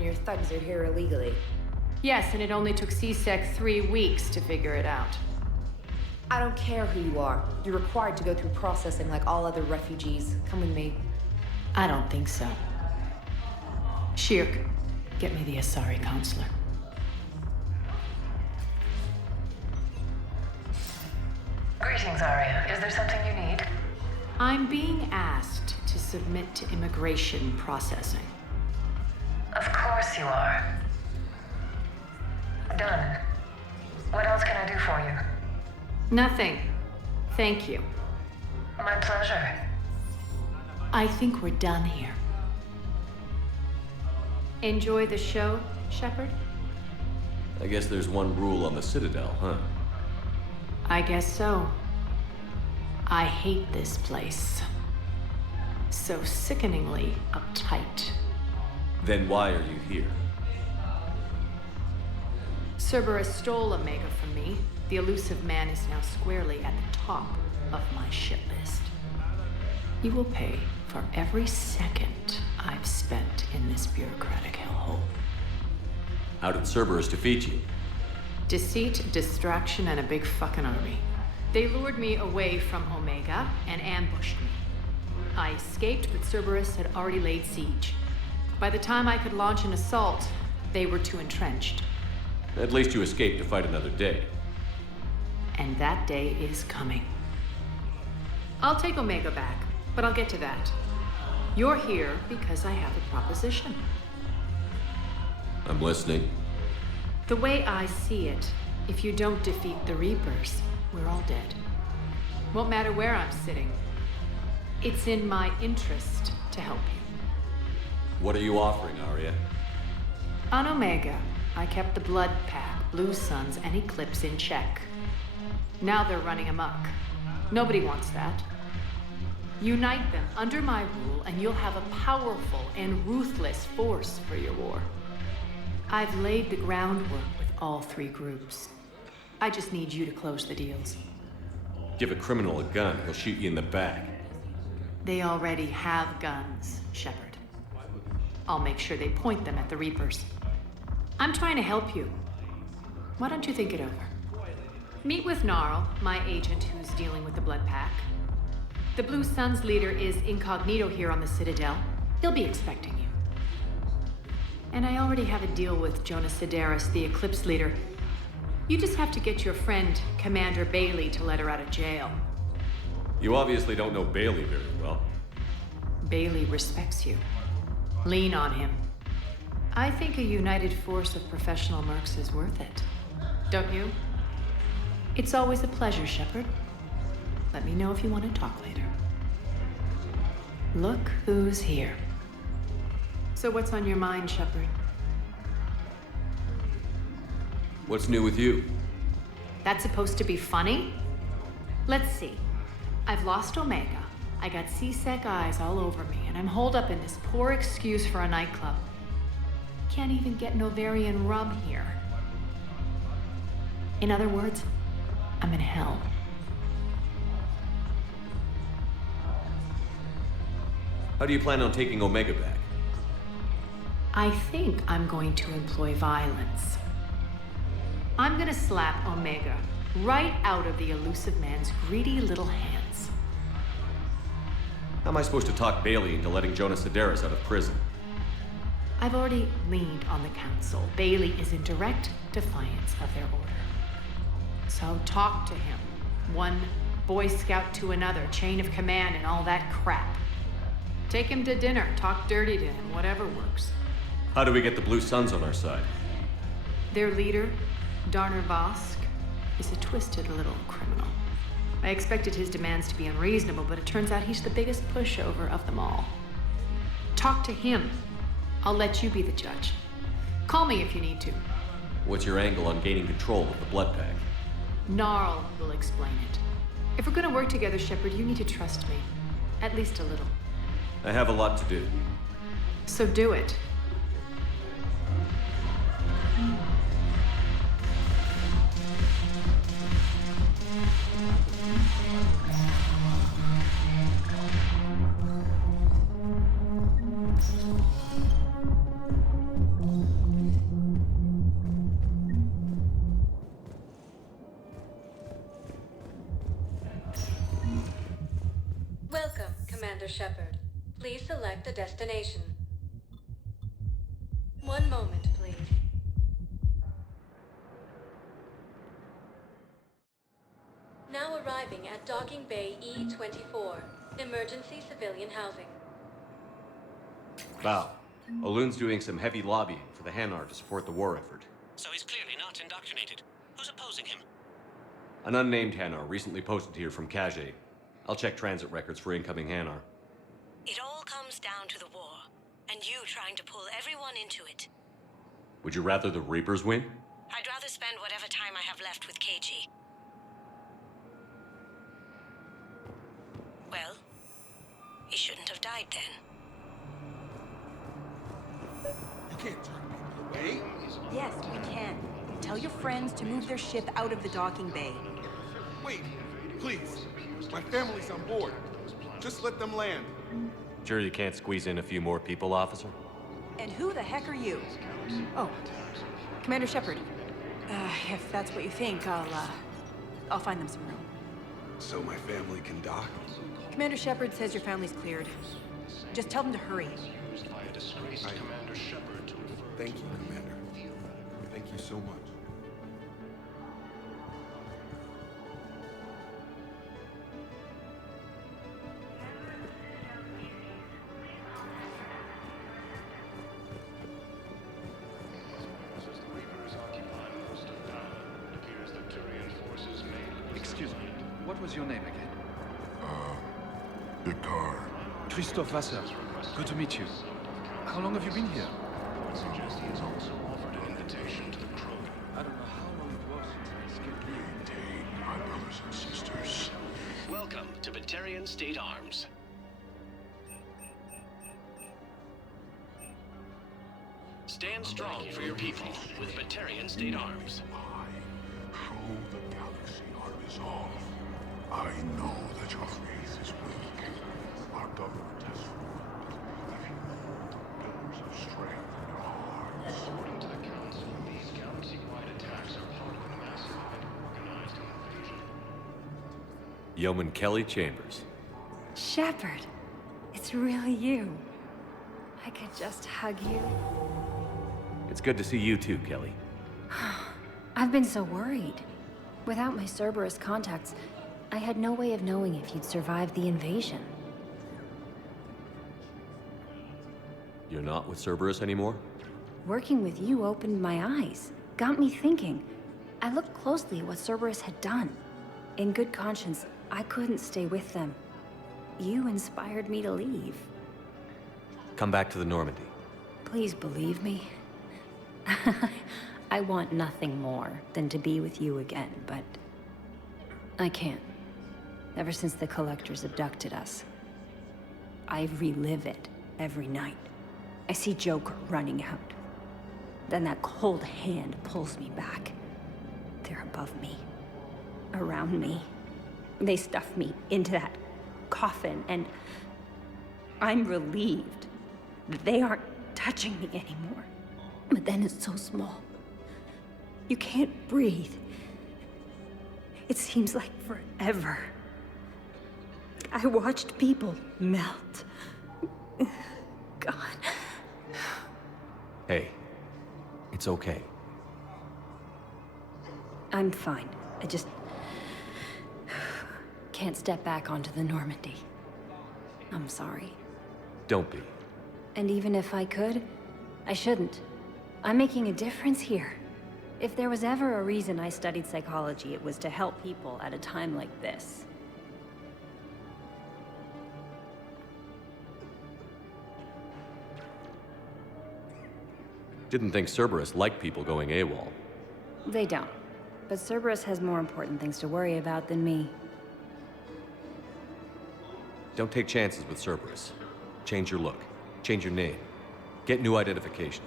your thugs are here illegally. Yes, and it only took C-Sec 3 weeks to figure it out. I don't care who you are. You're required to go through processing like all other refugees. Come with me. I don't think so. Shirk, get me the Asari counselor. Greetings, Arya. Is there something you need? I'm being asked to submit to immigration processing. Of course you are. Done. What else can I do for you? Nothing. Thank you. My pleasure. I think we're done here. Enjoy the show, Shepard? I guess there's one rule on the Citadel, huh? I guess so. I hate this place. So sickeningly uptight. Then why are you here? Cerberus stole Omega from me. The elusive man is now squarely at the top of my shit list. You will pay for every second I've spent in this bureaucratic hellhole. How did Cerberus defeat you? Deceit, distraction, and a big fucking army. They lured me away from Omega and ambushed me. I escaped, but Cerberus had already laid siege. By the time I could launch an assault, they were too entrenched. At least you escaped to fight another day. And that day is coming. I'll take Omega back, but I'll get to that. You're here because I have a proposition. I'm listening. The way I see it, if you don't defeat the Reapers, we're all dead. Won't matter where I'm sitting. It's in my interest to help you. What are you offering, Arya? On Omega, I kept the Blood Pack, Blue Suns, and Eclipse in check. Now they're running amok. Nobody wants that. Unite them under my rule, and you'll have a powerful and ruthless force for your war. I've laid the groundwork with all three groups. I just need you to close the deals. Give a criminal a gun, he'll shoot you in the back. They already have guns, Shepard. I'll make sure they point them at the Reapers. I'm trying to help you. Why don't you think it over? Meet with Gnarl, my agent who's dealing with the Blood Pack. The Blue Suns leader is incognito here on the Citadel. He'll be expecting you. And I already have a deal with Jonas Sidaris, the Eclipse leader. You just have to get your friend, Commander Bailey, to let her out of jail. You obviously don't know Bailey very well. Bailey respects you. Lean on him. I think a united force of professional mercs is worth it. Don't you? It's always a pleasure, Shepard. Let me know if you want to talk later. Look who's here. So what's on your mind, Shepard? What's new with you? That's supposed to be funny? Let's see. I've lost Omega. I got C-Sec eyes all over me, and I'm holed up in this poor excuse for a nightclub. Can't even get Novarian rum here. In other words, I'm in hell. How do you plan on taking Omega back? I think I'm going to employ violence. I'm gonna slap Omega right out of the elusive man's greedy little hands. How am I supposed to talk Bailey into letting Jonas Sidaris out of prison? I've already leaned on the council. Bailey is in direct defiance of their order. So talk to him. One Boy Scout to another, chain of command and all that crap. Take him to dinner, talk dirty to him, whatever works. How do we get the Blue Suns on our side? Their leader, Darner Vosk, is a twisted little criminal. I expected his demands to be unreasonable, but it turns out he's the biggest pushover of them all. Talk to him. I'll let you be the judge. Call me if you need to. What's your angle on gaining control of the Blood Pack? Gnarl will explain it. If we're gonna work together, Shepard, you need to trust me. At least a little. I have a lot to do. So do it. Commander Shepard. Please select a destination. 1 moment, please. Now arriving at Docking Bay E-24. Emergency civilian housing. Val, Olun's doing some heavy lobbying for the Hanar to support the war effort. So he's clearly not indoctrinated. Who's opposing him? An unnamed Hanar recently posted here from Kage. I'll check transit records for incoming Hanar. It all comes down to the war, and you trying to pull everyone into it. Would you rather the Reapers win? I'd rather spend whatever time I have left with KG. Well, he shouldn't have died then. You can't turn people away. Yes, we can. Tell your friends to move their ship out of the docking bay. Wait, please. My family's on board. Just let them land. Sure you can't squeeze in a few more people, officer? And who the heck are you? Oh, Commander Shepard. If that's what you think, I'll find them some room. So my family can dock? Commander Shepard says your family's cleared. Just tell them to hurry. Thank you, Commander. Thank you so much. Excuse me, what was your name again? Picard. Christophe Vasseur. Good to meet you. How long have you been here? I suggest he has also offered an invitation to the crew. I don't know how long it was since I escaped leave. Maintain, my brothers and sisters. Welcome to Batarian State Arms. Stand strong for your people with Batarian State Arms. Show the galaxy our resolve. I know that your faith is weak. Our government has formed. If you hold the pillars of strength in your hearts. According to the Council, these galaxy-wide attacks are part of a massive and organized invasion. Yeoman Kelly Chambers. Shepard, it's really you. I could just hug you. It's good to see you too, Kelly. I've been so worried. Without my Cerberus contacts, I had no way of knowing if you'd survived the invasion. You're not with Cerberus anymore? Working with you opened my eyes, got me thinking. I looked closely at what Cerberus had done. In good conscience, I couldn't stay with them. You inspired me to leave. Come back to the Normandy. Please believe me. I want nothing more than to be with you again, but I can't. Ever since the Collectors abducted us, I relive it every night. I see Joker running out. Then that cold hand pulls me back. They're above me, around me. They stuff me into that coffin, and I'm relieved that they aren't touching me anymore. But then it's so small. You can't breathe. It seems like forever. I watched people melt. God. Hey, it's okay. I'm fine. I just can't step back onto the Normandy. I'm sorry. Don't be. And even if I could, I shouldn't. I'm making a difference here. If there was ever a reason I studied psychology, it was to help people at a time like this. Didn't think Cerberus liked people going AWOL. They don't. But Cerberus has more important things to worry about than me. Don't take chances with Cerberus. Change your look. Change your name. Get new identification.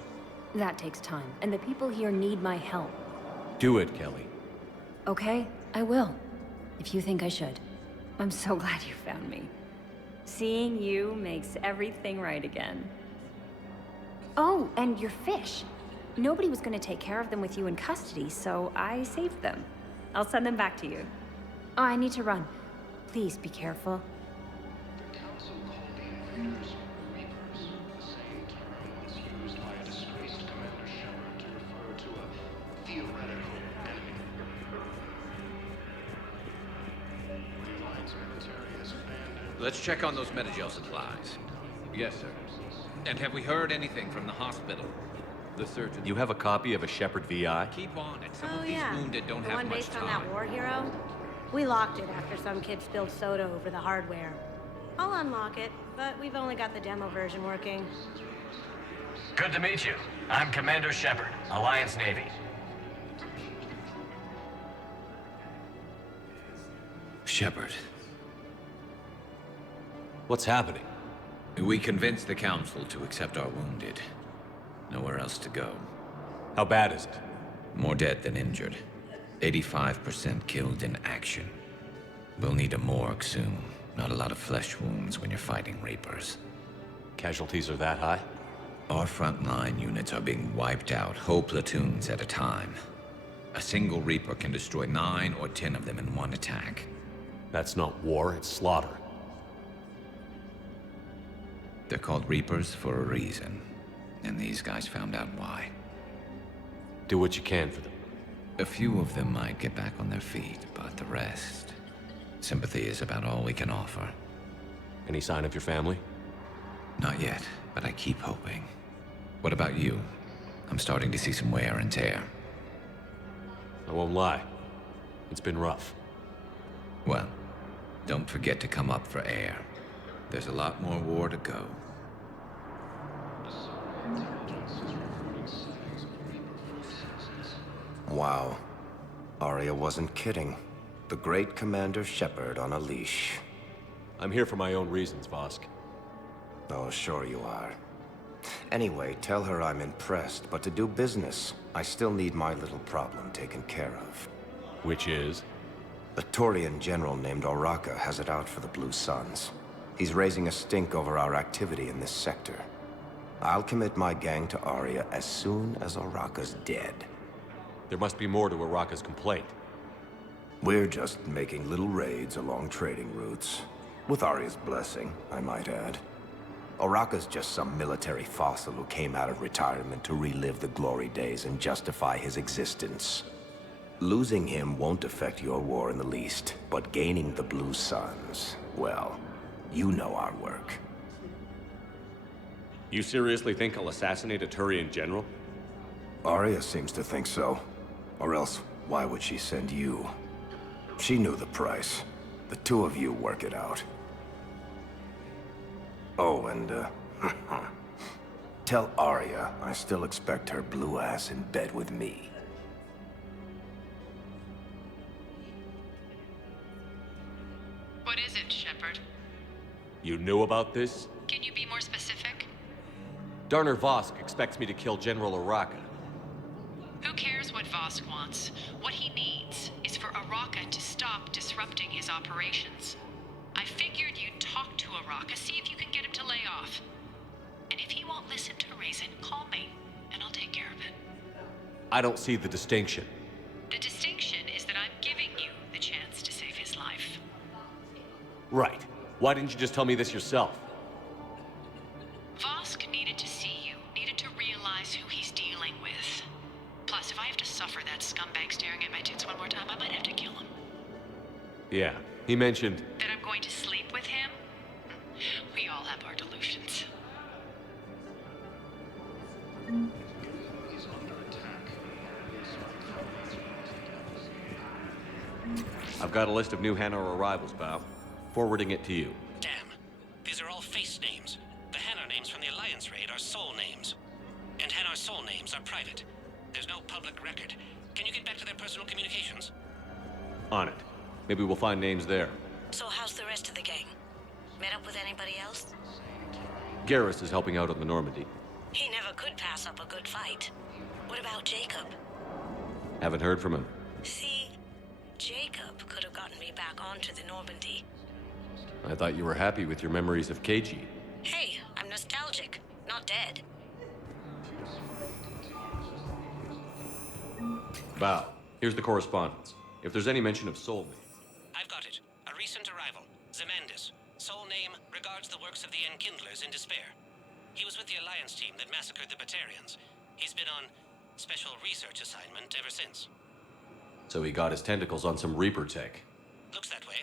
That takes time, and the people here need my help. Do it, Kelly. Okay, I will. If you think I should. I'm so glad you found me. Seeing you makes everything right again. Oh, and your fish. Nobody was going to take care of them with you in custody, so I saved them. I'll send them back to you. Oh, I need to run. Please be careful. The Council called Reapers. The same term once used by a disgraced Commander Shepard to refer to a theoretical enemy. The Alliance military has abandoned... Let's check on those Metagel supplies. Yes, sir. And have we heard anything from the hospital? The surgeon... You have a copy of a Shepard VI? Keep on it. Some Oh, of these yeah. wounded don't The have one much based time. on that war hero? We locked it after some kid spilled soda over the hardware. I'll unlock it, but we've only got the demo version working. Good to meet you. I'm Commander Shepard, Alliance Navy. Shepard. What's happening? We convinced the Council to accept our wounded. Nowhere else to go. How bad is it? More dead than injured. 85% killed in action. We'll need a morgue soon. Not a lot of flesh wounds when you're fighting Reapers. Casualties are that high? Our frontline units are being wiped out, whole platoons at a time. A single Reaper can destroy 9 or 10 of them in one attack. That's not war, it's slaughter. They're called Reapers for a reason. And these guys found out why. Do what you can for them. A few of them might get back on their feet, but the rest... Sympathy is about all we can offer. Any sign of your family? Not yet, but I keep hoping. What about you? I'm starting to see some wear and tear. I won't lie. It's been rough. Well, don't forget to come up for air. There's a lot more war to go. Wow. Arya wasn't kidding. The great Commander Shepard on a leash. I'm here for my own reasons, Vosk. Oh, sure you are. Anyway, tell her I'm impressed, but to do business, I still need my little problem taken care of. Which is? A Turian general named Oraka has it out for the Blue Suns. He's raising a stink over our activity in this sector. I'll commit my gang to Arya as soon as Oraka's dead. There must be more to Oraka's complaint. We're just making little raids along trading routes. With Arya's blessing, I might add. Oraka's just some military fossil who came out of retirement to relive the glory days and justify his existence. Losing him won't affect your war in the least, but gaining the Blue Suns, well, you know our work. You seriously think I'll assassinate a Turian general? Arya seems to think so. Or else, why would she send you? She knew the price. The two of you work it out. Oh, and, tell Arya I still expect her blue ass in bed with me. What is it, Shepard? You knew about this? Can you be more specific? Darner Vosk expects me to kill General Oraka. Who cares what Vosk wants? What he needs is for Oraka to stop disrupting his operations. I figured you'd talk to Oraka, see if you can get him to lay off. And if he won't listen to reason, call me, and I'll take care of it. I don't see the distinction. The distinction is that I'm giving you the chance to save his life. Right. Why didn't you just tell me this yourself? Vosk needed to see you, needed to realize who he's dealing with. Plus, if I have to suffer that scumbag staring at my tits one more time, I might have to kill him. Yeah, he mentioned... That I'm going to sleep with him? We all have our delusions. I've got a list of new Hanar arrivals, Bao. Forwarding it to you. Damn. These are all face names. The Hanar names from the Alliance raid are soul names. And Hanar soul names are private. There's no public record. Can you get back to their personal communications? On it. Maybe we'll find names there. So how's the rest of the gang? Met up with anybody else? Garrus is helping out on the Normandy. He never could pass up a good fight. What about Jacob? Haven't heard from him. See, Jacob could have gotten me back onto the Normandy. I thought you were happy with your memories of KG. Hey, I'm nostalgic, not dead. Bao, here's the correspondence. If there's any mention of soulmates... I've got it. A recent arrival. Zemandis. Soul name regards the works of the Enkindler special research assignment ever since. So he got his tentacles on some Reaper tech. Looks that way.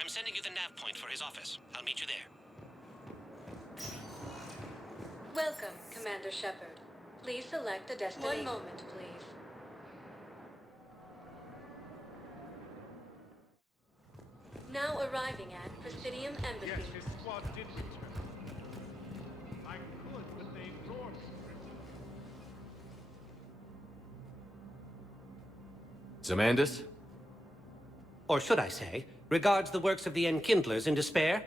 I'm sending you the nav point for his office. I'll meet you there. Welcome, Commander Shepard. Please select a destination. 1 moment, please. Now arriving at Presidium Embassy. Yes, his squad did return. I could, but they ignored me. Zamandis? Or should I say, regards the works of the Enkindlers in despair?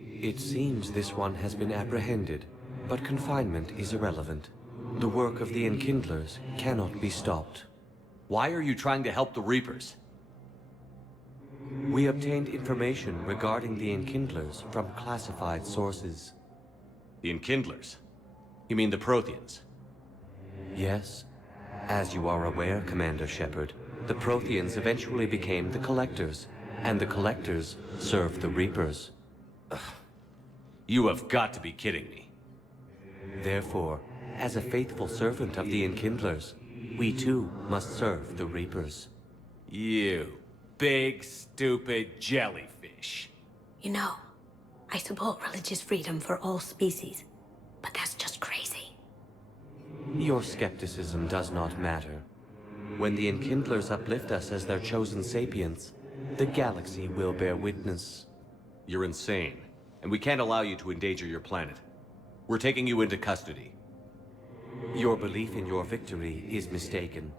It seems this one has been apprehended, but confinement is irrelevant. The work of the Enkindlers cannot be stopped. Why are you trying to help the Reapers? We obtained information regarding the Enkindlers from classified sources. The Enkindlers? You mean the Protheans? Yes. As you are aware, Commander Shepard, the Protheans eventually became the Collectors, and the Collectors served the Reapers. Ugh. You have got to be kidding me. Therefore, as a faithful servant of the Enkindlers, we too must serve the Reapers. You big, stupid jellyfish. You know, I support religious freedom for all species, but that's just crazy. Your skepticism does not matter. When the Enkindlers uplift us as their chosen sapients, the galaxy will bear witness. You're insane, and we can't allow you to endanger your planet. We're taking you into custody. Your belief in your victory is mistaken.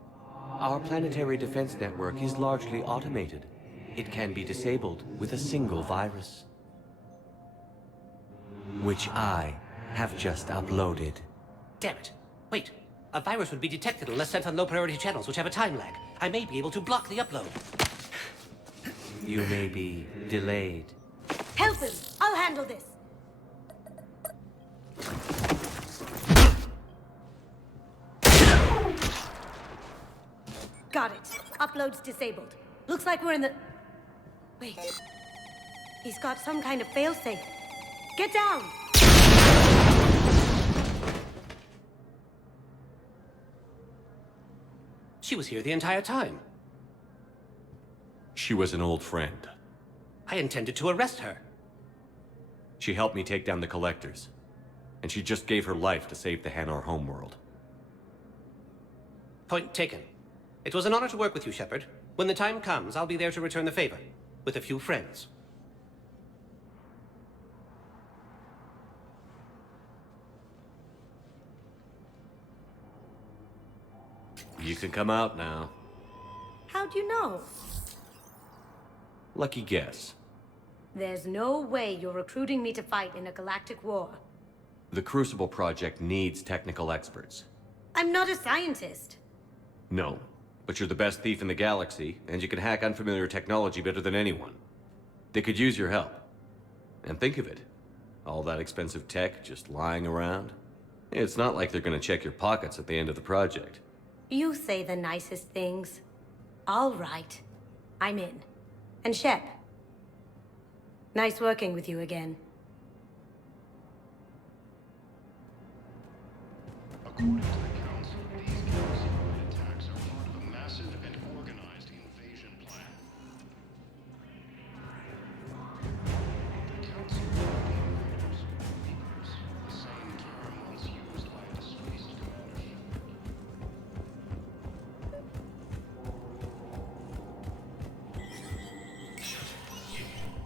Our planetary defense network is largely automated. It can be disabled with a single virus, which I have just uploaded. Damn it. Wait. A virus would be detected unless sent on low-priority channels, which have a time lag. I may be able to block the upload. You may be delayed. Help him! I'll handle this! Got it. Upload's disabled. Looks like we're in the... Wait. He's got some kind of failsafe. Get down! She was here the entire time. She was an old friend. I intended to arrest her. She helped me take down the Collectors. And she just gave her life to save the Hanar homeworld. Point taken. It was an honor to work with you, Shepard. When the time comes, I'll be there to return the favor. With a few friends. You can come out now. How'd you know? Lucky guess. There's no way you're recruiting me to fight in a galactic war. The Crucible Project needs technical experts. I'm not a scientist. No, but you're the best thief in the galaxy, and you can hack unfamiliar technology better than anyone. They could use your help. And think of it. All that expensive tech just lying around. It's not like they're gonna check your pockets at the end of the project. You say the nicest things. All right. I'm in. And Shep. Nice working with you again. According to the Council, these galaxy-wide attacks are part of a massive and organized invasion plan. The Council Reapers. Reapers, the same term once used by a disgraced commander.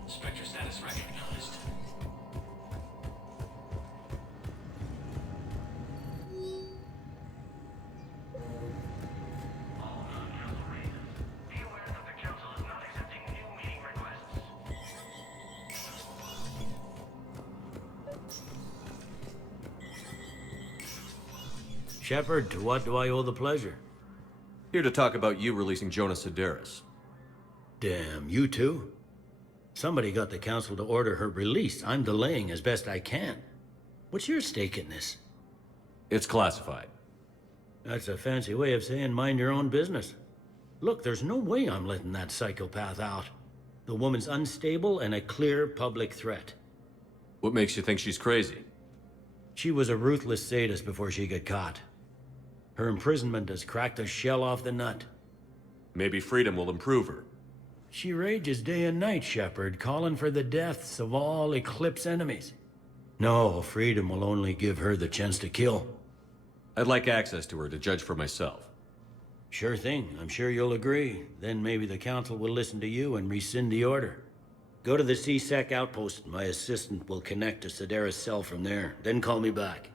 Spectre status recognized. Shepard, to what do I owe the pleasure? Here to talk about you releasing Jonas Sedaris. Damn, you too? Somebody got the Council to order her release. I'm delaying as best I can. What's your stake in this? It's classified. That's a fancy way of saying mind your own business. Look, there's no way I'm letting that psychopath out. The woman's unstable and a clear public threat. What makes you think she's crazy? She was a ruthless sadist before she got caught. Her imprisonment has cracked the shell off the nut. Maybe freedom will improve her. She rages day and night, Shepard, calling for the deaths of all Eclipse enemies. No, freedom will only give her the chance to kill. I'd like access to her to judge for myself. Sure thing. I'm sure you'll agree. Then maybe the Council will listen to you and rescind the order. Go to the C-Sec outpost. My assistant will connect to Sedera's cell from there. Then call me back.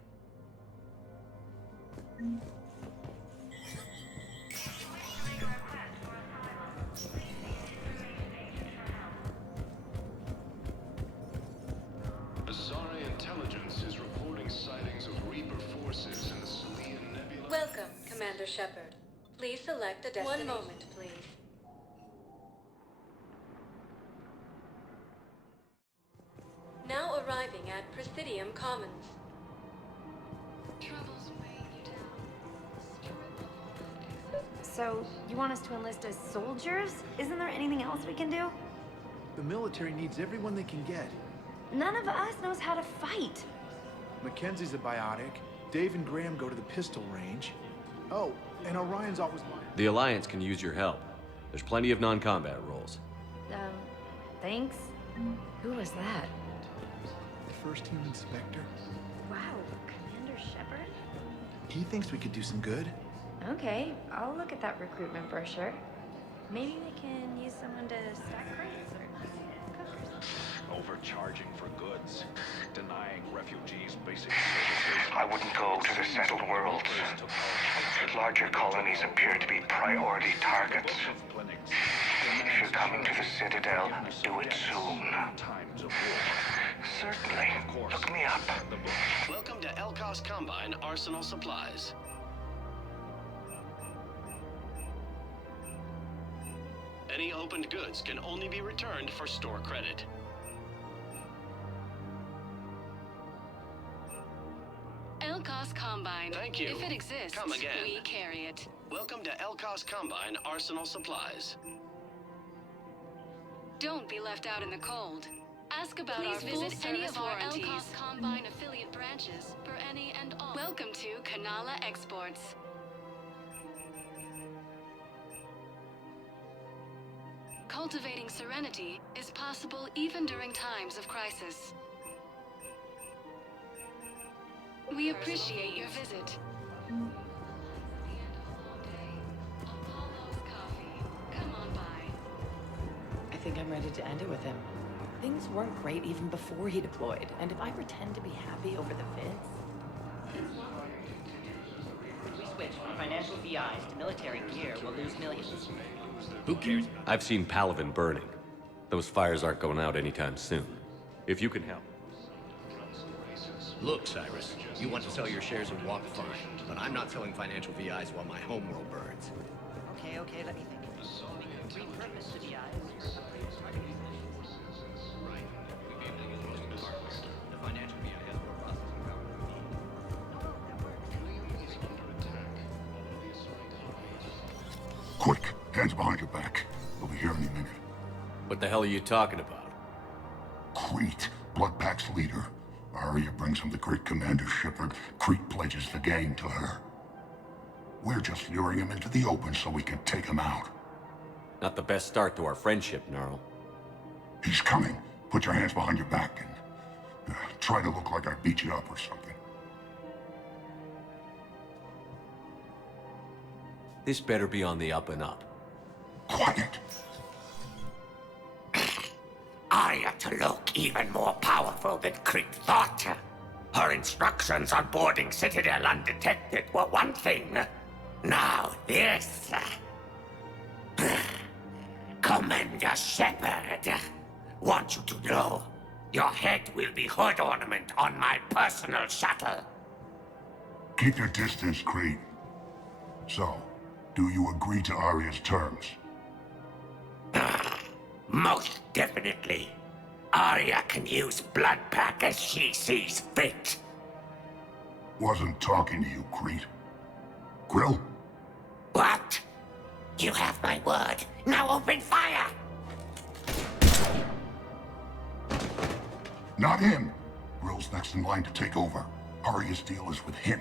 Azari intelligence is reporting sightings of Reaper forces in the Salian Nebula. Welcome, Commander Shepard. Please select a destination. 1 moment, please. Now arriving at Presidium Commons. So, you want us to enlist as soldiers? Isn't there anything else we can do? The military needs everyone they can get. None of us knows how to fight. Mackenzie's a biotic. Dave and Graham go to the pistol range. Oh, and Orion's always lying. The Alliance can use your help. There's plenty of non-combat roles. Thanks. Who was that? First team inspector. Wow, Commander Shepard? He thinks we could do some good. Okay, I'll look at that recruitment brochure. Maybe we can use someone to stack crates or cook. Overcharging for goods, denying refugees basic services. I wouldn't go to the settled worlds. Larger colonies appear to be priority targets. If you're coming to the Citadel, do it soon. Certainly. Look me up. Welcome to Elkos Combine Arsenal Supplies. Any opened goods can only be returned for store credit. Elkos Combine. Thank you. If it exists, Come again. we carry it. Welcome to Elkos Combine Arsenal Supplies. Don't be left out in the cold. Ask about Please our visit any of our warranties. Elkos Combine affiliate branches for any and all. Welcome to Kanala Exports. Cultivating serenity is possible even during times of crisis. We appreciate your visit. Come on by. I think I'm ready to end it with him. Things weren't great even before he deployed, and if I pretend to be happy over the vids... If we switch from financial VIs to military gear, we'll lose millions. Who cares? I've seen Palaven burning. Those fires aren't going out anytime soon. If you can help. Look, Cyrus, you want to sell your shares in Walk fine, but I'm not selling financial VIs while my homeworld burns. Okay, let me think. Repurpose the VIs. Quick, hands behind your back. We'll be here any minute. What the hell are you talking about? Crete, Bloodpack's leader. Arya brings him the great Commander Shepard. Crete pledges the gang to her. We're just luring him into the open so we can take him out. Not the best start to our friendship, Gnarl. He's coming. Put your hands behind your back and try to look like I beat you up or something. This better be on the up and up. Quiet. Arya to look even more powerful than Crete thought. Her instructions on boarding Citadel undetected were one thing. Now this. Commander Shepard, want you to know, your head will be hood ornament on my personal shuttle. Keep your distance, Crete. So, do you agree to Arya's terms? Most definitely. Arya can use Bloodpack as she sees fit. Wasn't talking to you, Crete. Grill? What? You have my word. Now open fire! Not him. Grill's next in line to take over. Arya's deal is with him.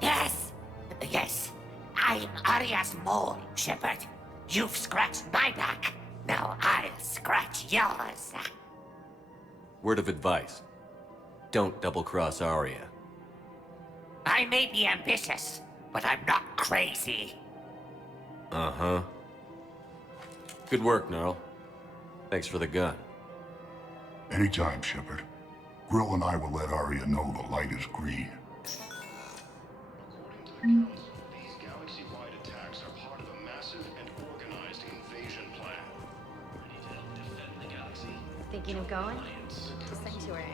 Yes, yes. I'm Arya's mole, Shepard. You've scratched my back. Now I'll scratch yours. Word of advice. Don't double-cross Arya. I may be ambitious, but I'm not crazy. Uh-huh. Good work, Gnarl. Thanks for the gun. Anytime, Shepard. Grill and I will let Arya know the light is green. These galaxy-wide attacks are part of a massive and organized invasion plan. Ready to help defend the galaxy? Thinking of going? To Sanctuary.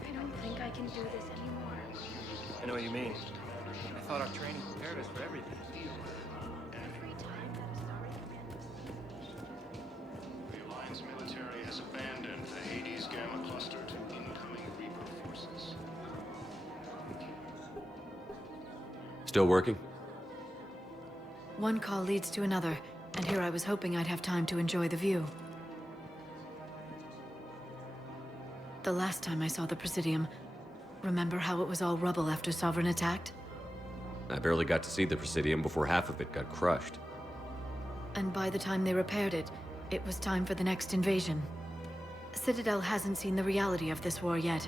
I don't think I can do this anymore. I know what you mean. I thought our training prepared us for everything. The Alliance military has abandoned the Hades Gamma cluster to incoming Reaper forces. Still working? One call leads to another, and here I was hoping I'd have time to enjoy the view. The last time I saw the Presidium, remember how it was all rubble after Sovereign attacked? I barely got to see the Presidium before half of it got crushed. And by the time they repaired it, it was time for the next invasion. Citadel hasn't seen the reality of this war yet.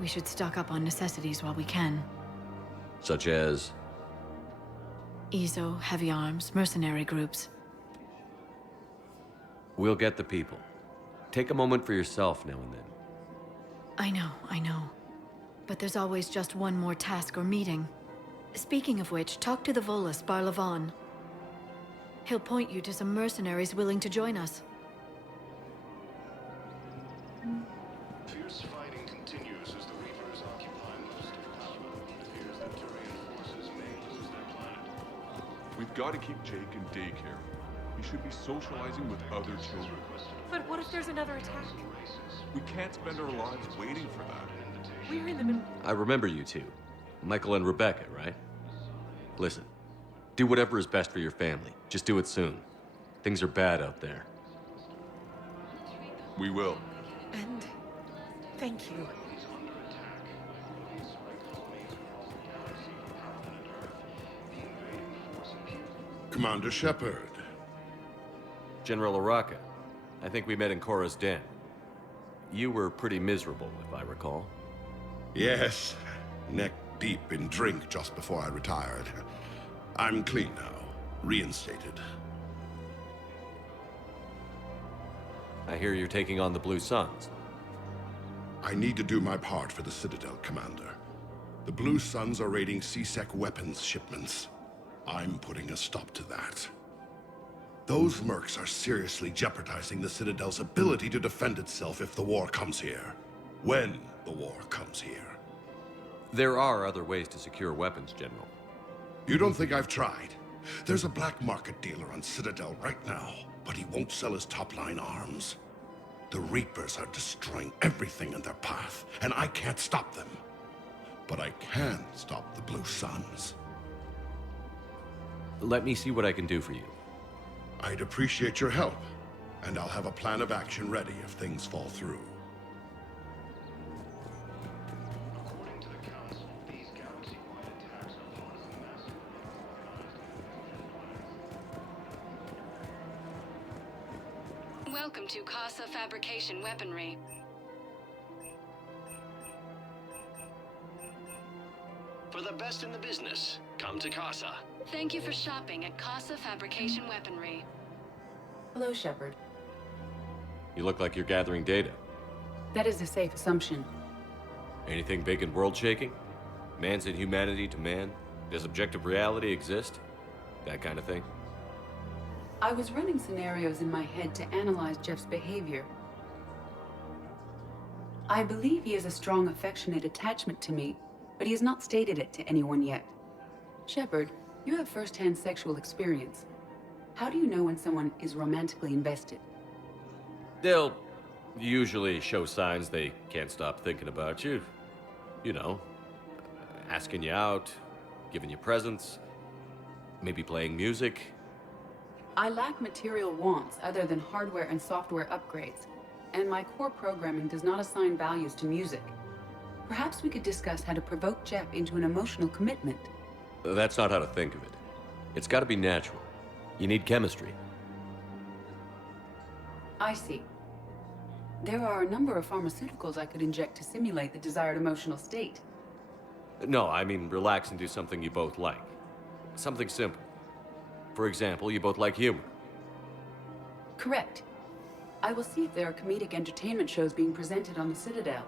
We should stock up on necessities while we can. Such as? EZO, heavy arms, mercenary groups. We'll get the people. Take a moment for yourself now and then. I know. But there's always just one more task or meeting. Speaking of which, talk to the Volus, Barlavon. He'll point you to some mercenaries willing to join us. Fierce fighting continues as the Reapers occupy most of Alpha. It appears that Turian forces may lose their planet. We've got to keep Jake in daycare. He should be socializing with other children. But what if there's another attack? We can't spend our lives waiting for that. We're in the middle. I remember you two. Michael and Rebecca, right? Listen, do whatever is best for your family. Just do it soon. Things are bad out there. We will. And thank you. Commander Shepard. General Araka. I think we met in Korra's den. You were pretty miserable, if I recall. Yes, neck deep in drink just before I retired. I'm clean now, reinstated. I hear you're taking on the Blue Suns. I need to do my part for the Citadel, Commander. The Blue Suns are raiding C-Sec weapons shipments. I'm putting a stop to that. Those mercs are seriously jeopardizing the Citadel's ability to defend itself if the war comes here. When the war comes here. There are other ways to secure weapons, General. You don't think I've tried? There's a black market dealer on Citadel right now, but he won't sell his top-line arms. The Reapers are destroying everything in their path, and I can't stop them. But I can stop the Blue Suns. Let me see what I can do for you. I'd appreciate your help, and I'll have a plan of action ready if things fall through. According to the Council, these galaxy-wide attacks are part of a massive organized Welcome to Casa Fabrication Weaponry. For the best in the business, come to Casa. Thank you for shopping at Casa Fabrication Weaponry. Hello, Shepard. You look like you're gathering data. That is a safe assumption. Anything big and world-shaking? Man's inhumanity to man? Does objective reality exist? That kind of thing? I was running scenarios in my head to analyze Jeff's behavior. I believe he has a strong affectionate attachment to me, but he has not stated it to anyone yet. Shepard, you have first-hand sexual experience. How do you know when someone is romantically invested? They'll usually show signs they can't stop thinking about you. You know, asking you out, giving you presents, maybe playing music. I lack material wants other than hardware and software upgrades, and my core programming does not assign values to music. Perhaps we could discuss how to provoke Jeff into an emotional commitment. That's not how to think of it. It's got to be natural. You need chemistry. I see. There are a number of pharmaceuticals I could inject to simulate the desired emotional state. No, I mean relax and do something you both like. Something simple. For example, you both like humor. Correct. I will see if there are comedic entertainment shows being presented on the Citadel.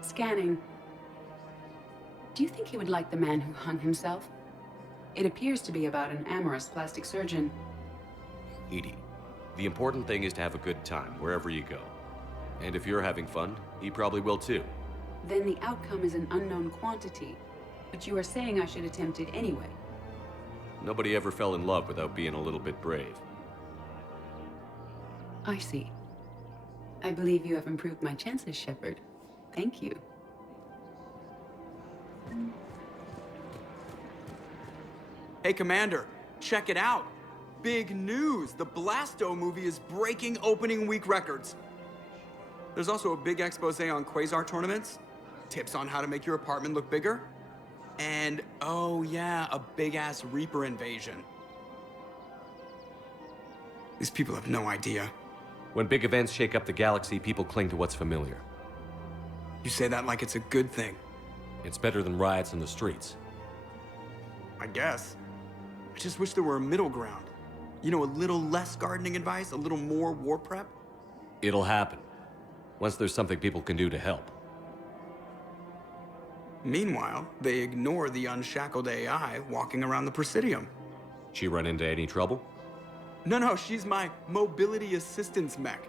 Scanning. Do you think he would like The Man Who Hung Himself? It appears to be about an amorous plastic surgeon. Edie, the important thing is to have a good time wherever you go. And if you're having fun, he probably will too. Then the outcome is an unknown quantity. But you are saying I should attempt it anyway. Nobody ever fell in love without being a little bit brave. I see. I believe you have improved my chances, Shepard. Thank you. Hey, Commander, check it out. Big news! The Blasto movie is breaking opening week records. There's also a big expose on Quasar tournaments, tips on how to make your apartment look bigger, and, oh yeah, a big-ass Reaper invasion. These people have no idea. When big events shake up the galaxy, people cling to what's familiar. You say that like it's a good thing. It's better than riots in the streets. I guess. I just wish there were a middle ground. You know, a little less gardening advice, a little more war prep. It'll happen. Once there's something people can do to help. Meanwhile, they ignore the unshackled AI walking around the Presidium. She run into any trouble? No, she's my mobility assistance mech.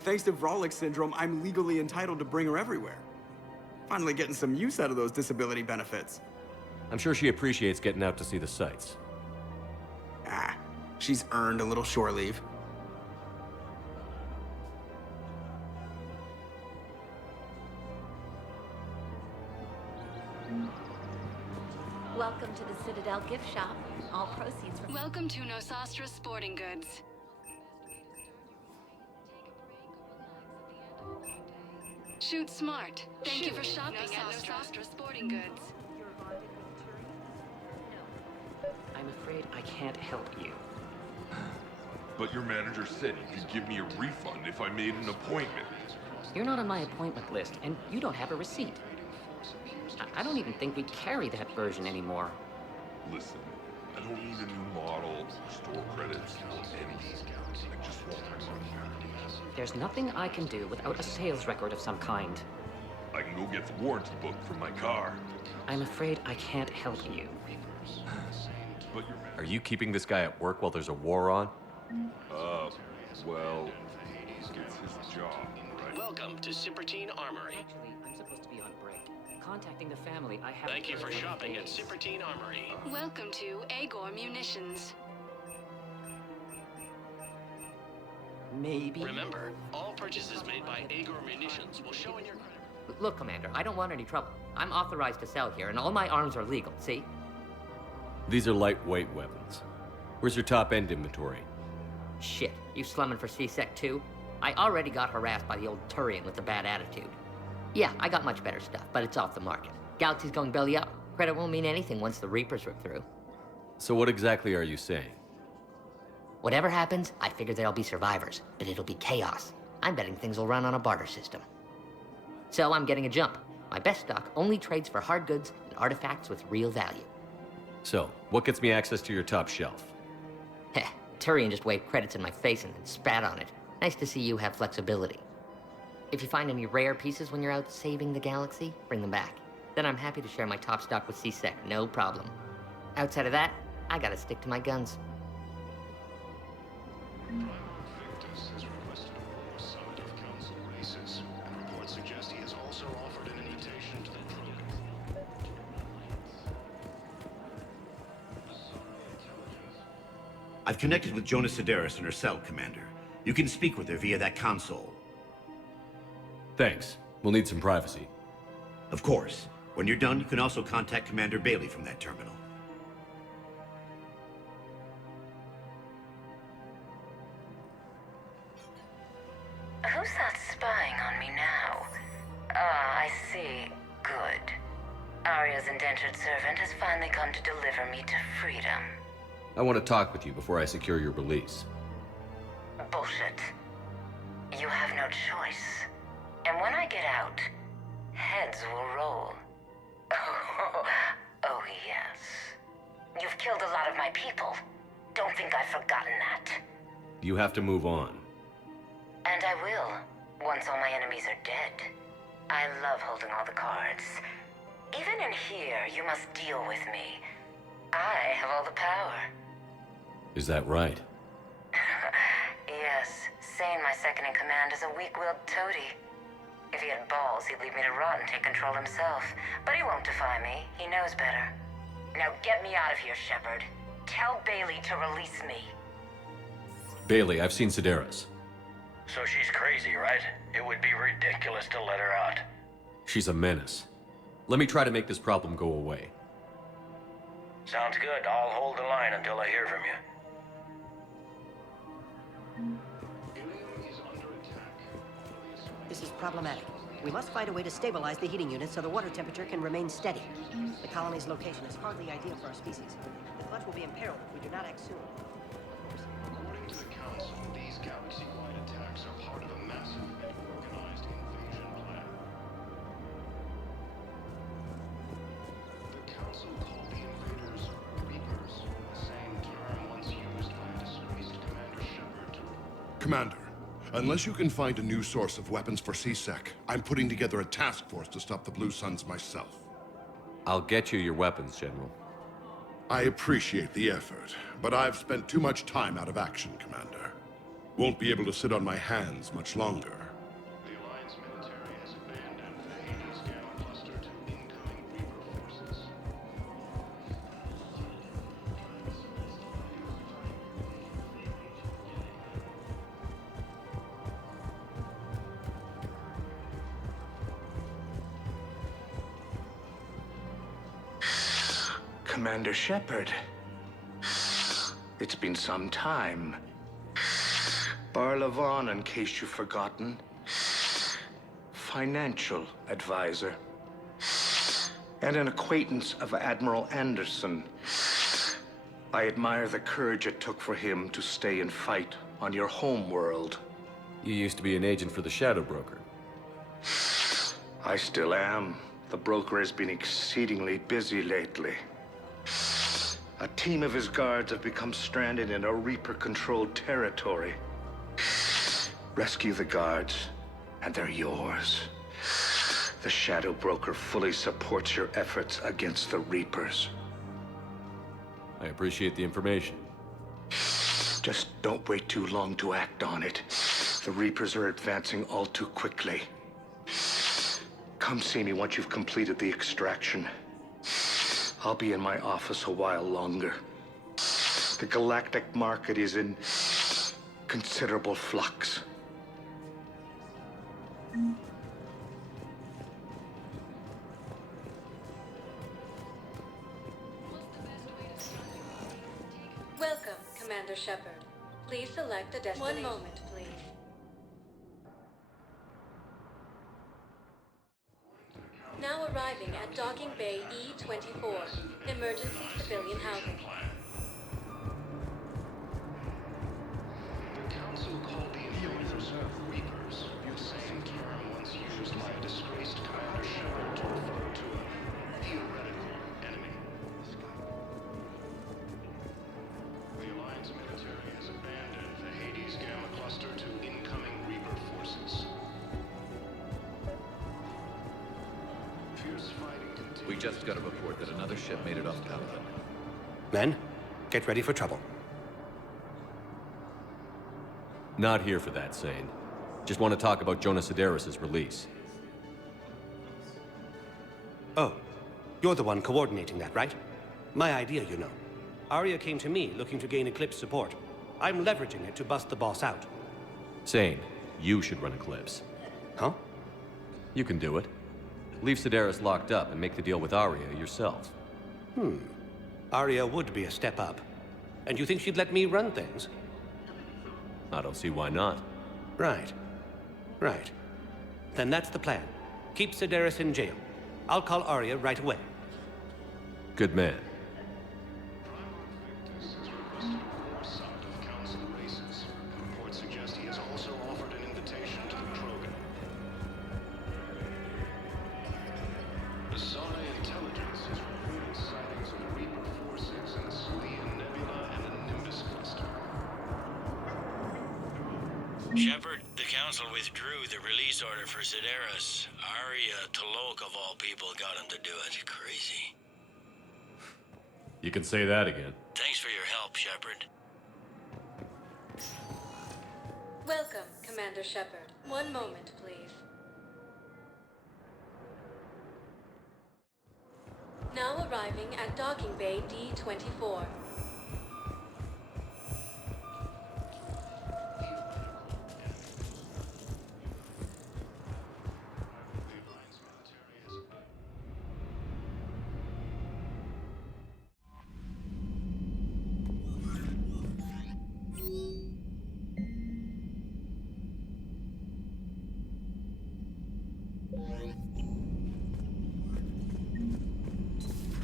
Thanks to Vrolic syndrome, I'm legally entitled to bring her everywhere. Finally getting some use out of those disability benefits. I'm sure she appreciates getting out to see the sights. Ah, she's earned a little shore leave. Welcome to the Citadel gift shop. All proceeds from... Welcome to Nosastra Sporting Goods. Shoot smart. Thank you for shopping at Nosastra Sporting Goods. I'm afraid I can't help you. But your manager said he could give me a refund if I made an appointment. You're not on my appointment list, and you don't have a receipt. I don't even think we carry that version anymore. Listen, I don't need a new model, store credits, or anything. I just want my money back. There's nothing I can do without a sales record of some kind. I can go get the warranty book from my car. I'm afraid I can't help you. But Are you keeping this guy at work while there's a war on? Well, it's his job, right? Welcome to Sippertine Armory. Actually, I'm supposed to be on break. Contacting the family, I have... Thank you for shopping at Sippertine Armory. Welcome to Agor Munitions. Maybe. Remember, all purchases made by Agor Munitions will show in your credit. Look, Commander, I don't want any trouble. I'm authorized to sell here, and all my arms are legal, see? These are lightweight weapons. Where's your top-end inventory? Shit, you slumming for C-Sec too? I already got harassed by the old Turian with the bad attitude. Yeah, I got much better stuff, but it's off the market. Galaxy's going belly up. Credit won't mean anything once the Reapers rip through. So what exactly are you saying? Whatever happens, I figure there'll be survivors, but it'll be chaos. I'm betting things will run on a barter system. So I'm getting a jump. My best stock only trades for hard goods and artifacts with real value. So, what gets me access to your top shelf? Heh, Turian just waved credits in my face and then spat on it. Nice to see you have flexibility. If you find any rare pieces when you're out saving the galaxy, bring them back. Then I'm happy to share my top stock with C-Sec, no problem. Outside of that, I gotta stick to my guns. Victus has requested a more summative council races, and reports suggest he has also offered an invitation to the Trojans. I've connected with Jonas Sedaris in her cell, Commander. You can speak with her via that console. Thanks. We'll need some privacy. Of course. When you're done, you can also contact Commander Bailey from that terminal. Who's that spying on me now? Ah, I see. Good. Arya's indentured servant has finally come to deliver me to freedom. I want to talk with you before I secure your release. Bullshit. You have no choice. And when I get out, heads will roll. Oh, yes. You've killed a lot of my people. Don't think I've forgotten that. You have to move on. And I will, once all my enemies are dead. I love holding all the cards. Even in here, you must deal with me. I have all the power. Is that right? Yes, Sane, my second in command, is a weak-willed toady. If he had balls, he'd leave me to rot and take control himself. But he won't defy me. He knows better. Now get me out of here, Shepard. Tell Bailey to release me. Bailey, I've seen Sedaris. So she's crazy, right? It would be ridiculous to let her out. She's a menace. Let me try to make this problem go away. Sounds good. I'll hold the line until I hear from you. This is problematic. We must find a way to stabilize the heating unit so the water temperature can remain steady. The colony's location is hardly ideal for our species. The clutch will be imperiled if we do not act soon. According to the Council, these galaxy-wide attacks are part of a massive and organized invasion plan. The Council called the invaders Reapers, the same term once used by a disgraced Commander Shepard to... Commander, unless you can find a new source of weapons for C-Sec, I'm putting together a task force to stop the Blue Suns myself. I'll get you your weapons, General. I appreciate the effort, but I've spent too much time out of action, Commander. Won't be able to sit on my hands much longer. The Alliance military has abandoned the Hades Gamma cluster to incoming Reaper forces. Commander Shepard. It's been some time. Barlavon, in case you've forgotten. Financial advisor. And an acquaintance of Admiral Anderson. I admire the courage it took for him to stay and fight on your home world. You used to be an agent for the Shadow Broker. I still am. The broker has been exceedingly busy lately. A team of his guards have become stranded in a Reaper-controlled territory. Rescue the guards, and they're yours. The Shadow Broker fully supports your efforts against the Reapers. I appreciate the information. Just don't wait too long to act on it. The Reapers are advancing all too quickly. Come see me once you've completed the extraction. I'll be in my office a while longer. The galactic market is in considerable flux. Welcome, Commander Shepard. Please select a destination. 1 moment, please. Now arriving at Docking Bay E-24, Emergency Civilian Housing. The Council called the invaders Reapers, the same term once used by a disgraced Commander Shepard to refer to a theoretical enemy. The Alliance military has abandoned the Hades Gamma cluster to incoming Reaper forces. Fierce fighting continues. We just got a report that another ship made it off Paladin. Men, get ready for trouble. Not here for that, Sane. Just want to talk about Jonas Sedaris' release. Oh, you're the one coordinating that, right? My idea, you know. Arya came to me looking to gain Eclipse support. I'm leveraging it to bust the boss out. Sane, you should run Eclipse. Huh? You can do it. Leave Sedaris locked up and make the deal with Arya yourself. Arya would be a step up. And you think she'd let me run things? I don't see why not. Right. Right. Then that's the plan. Keep Sedaris in jail. I'll call Arya right away. Good man. Reports suggest he has also offered an invitation to the Krogan. The Psi intelligence has reported sightings of Reaper forces in the Silian Nebula and the Nimbus cluster. Shepard, the Council withdrew the release order for Sedaris. Arya T'Loak, of all people, got him to do it. Crazy. You can say that again. Thanks for your help, Shepard. Welcome, Commander Shepard. One moment, please. Now arriving at Docking Bay D-24.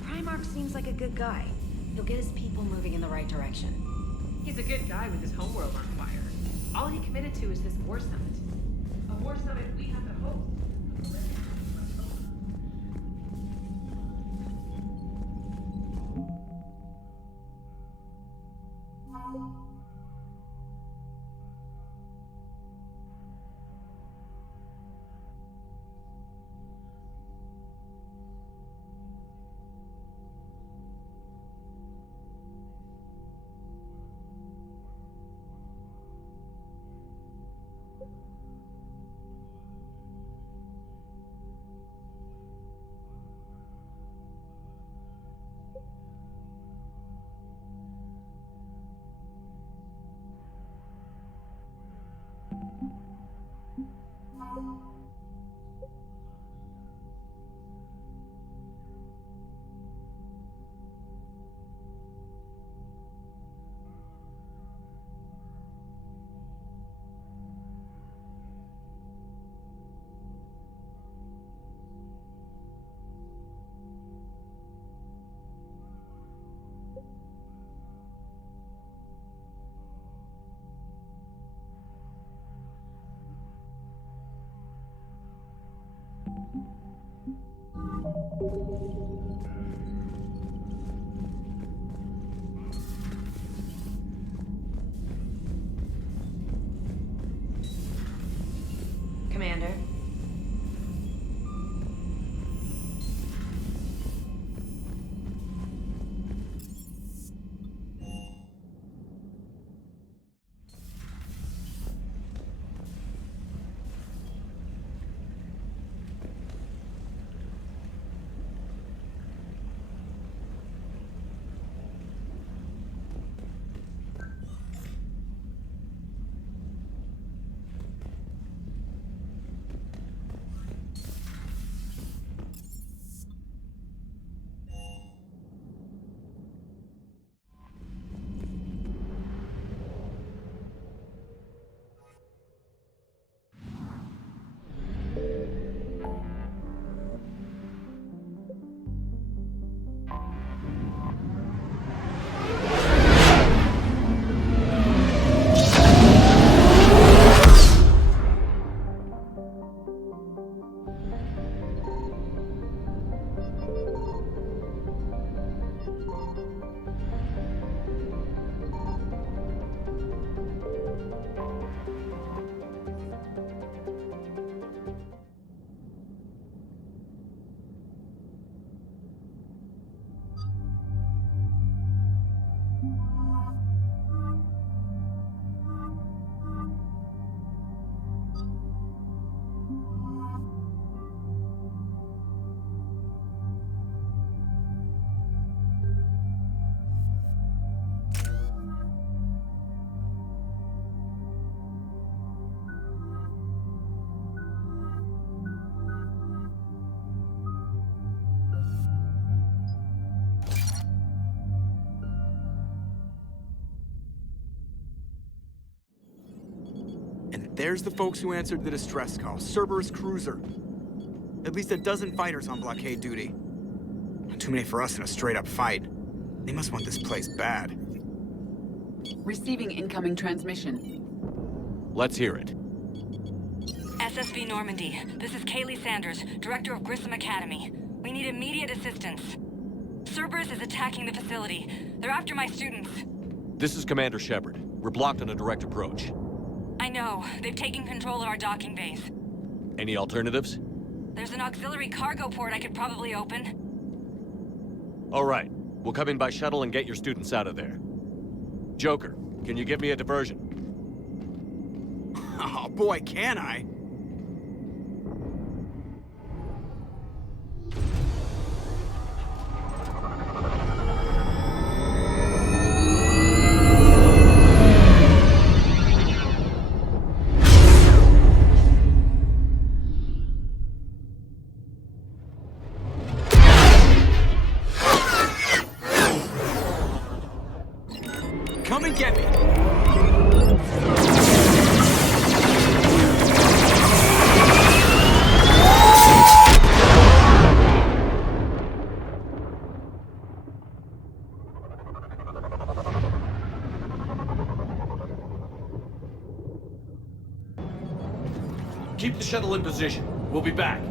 Primarch seems like a good guy. He'll get his people moving in the right direction. He's a good guy with his homeworld on fire. All he committed to is this war summit. A war summit we have to host. Commander. There's the folks who answered the distress call. Cerberus cruiser. At least a dozen fighters on blockade duty. Too many for us in a straight-up fight. They must want this place bad. Receiving incoming transmission. Let's hear it. SSB Normandy, this is Kaylee Sanders, Director of Grissom Academy. We need immediate assistance. Cerberus is attacking the facility. They're after my students. This is Commander Shepard. We're blocked on a direct approach. I know. They've taken control of our docking bays. Any alternatives? There's an auxiliary cargo port I could probably open. All right. We'll come in by shuttle and get your students out of there. Joker, can you give me a diversion? Oh boy, can I? Come and get me! Keep the shuttle in position. We'll be back.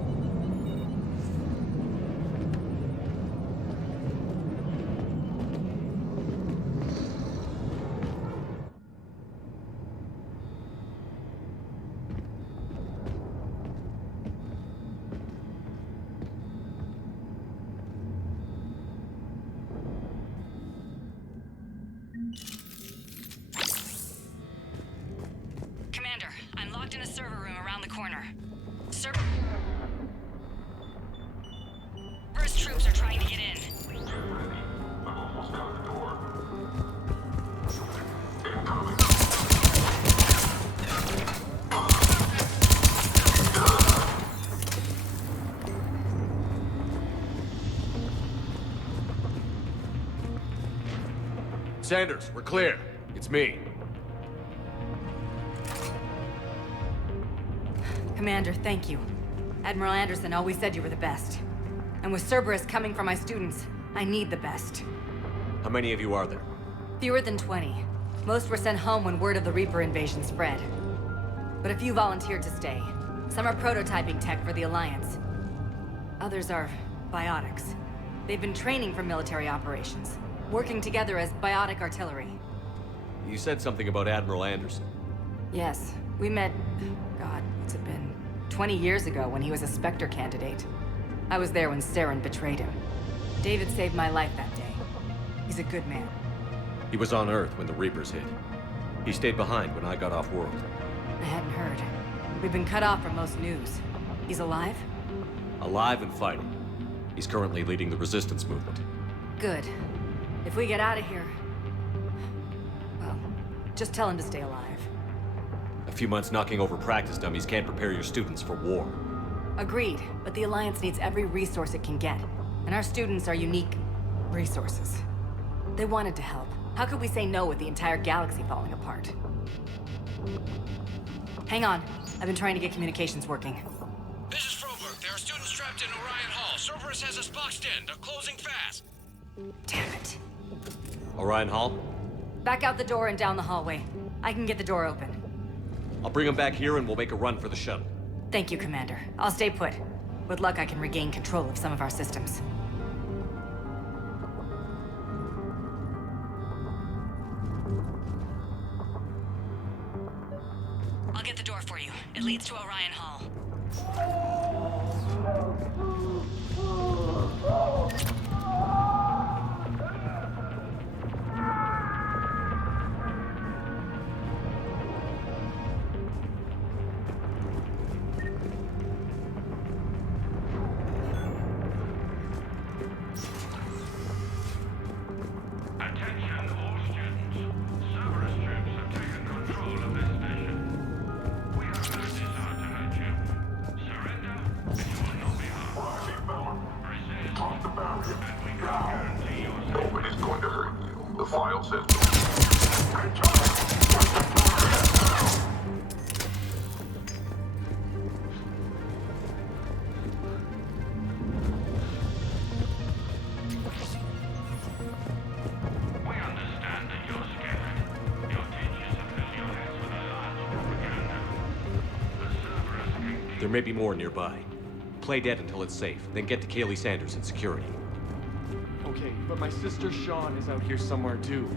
Commander, I'm locked in a server room around the corner. Cerberus troops are trying to get in. Sanders, we're clear. It's me. Commander, thank you. Admiral Anderson always said you were the best. And with Cerberus coming for my students, I need the best. How many of you are there? Fewer than 20. Most were sent home when word of the Reaper invasion spread. But a few volunteered to stay. Some are prototyping tech for the Alliance. Others are biotics. They've been training for military operations, working together as biotic artillery. You said something about Admiral Anderson. Yes, we met, God, what's it been? 20 years ago when he was a Spectre candidate. I was there when Saren betrayed him. David saved my life that day. He's a good man. He was on Earth when the Reapers hit. He stayed behind when I got off world. I hadn't heard. We've been cut off from most news. He's alive? Alive and fighting. He's currently leading the resistance movement. Good. If we get out of here... well, just tell him to stay alive. A few months knocking over practice dummies can't prepare your students for war. Agreed, but the Alliance needs every resource it can get. And our students are unique resources. They wanted to help. How could we say no with the entire galaxy falling apart? Hang on. I've been trying to get communications working. This is Froberg. There are students trapped in Orion Hall. Cerberus has us boxed in. They're closing fast. Damn it. Orion Hall? Back out the door and down the hallway. I can get the door open. I'll bring them back here and we'll make a run for the shuttle. Thank you, Commander. I'll stay put. With luck, I can regain control of some of our systems. I'll get the door for you. It leads to Orion Hall. Nobody's going to hurt you. The file says... There may be more nearby. Play dead until it's safe, then get to Kaylee Sanders in security. Okay, but my sister Sean is out here somewhere too.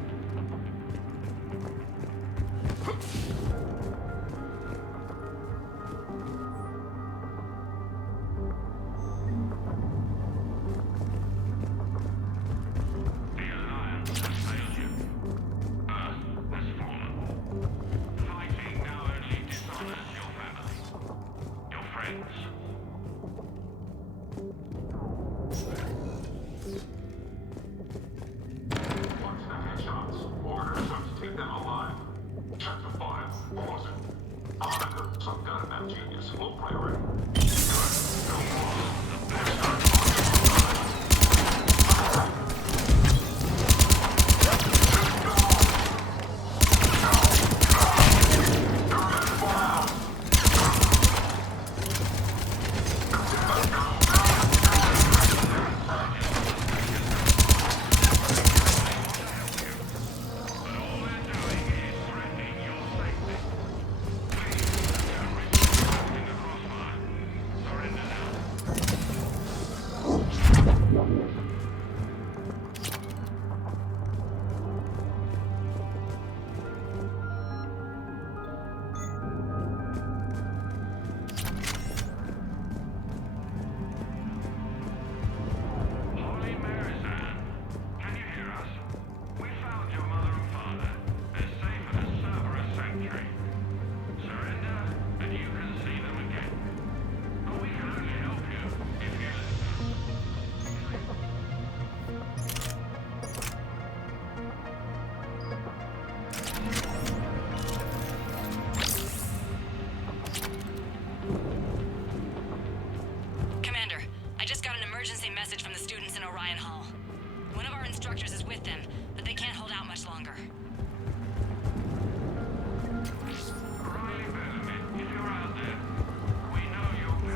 Instructors is with them, but they can't hold out much longer.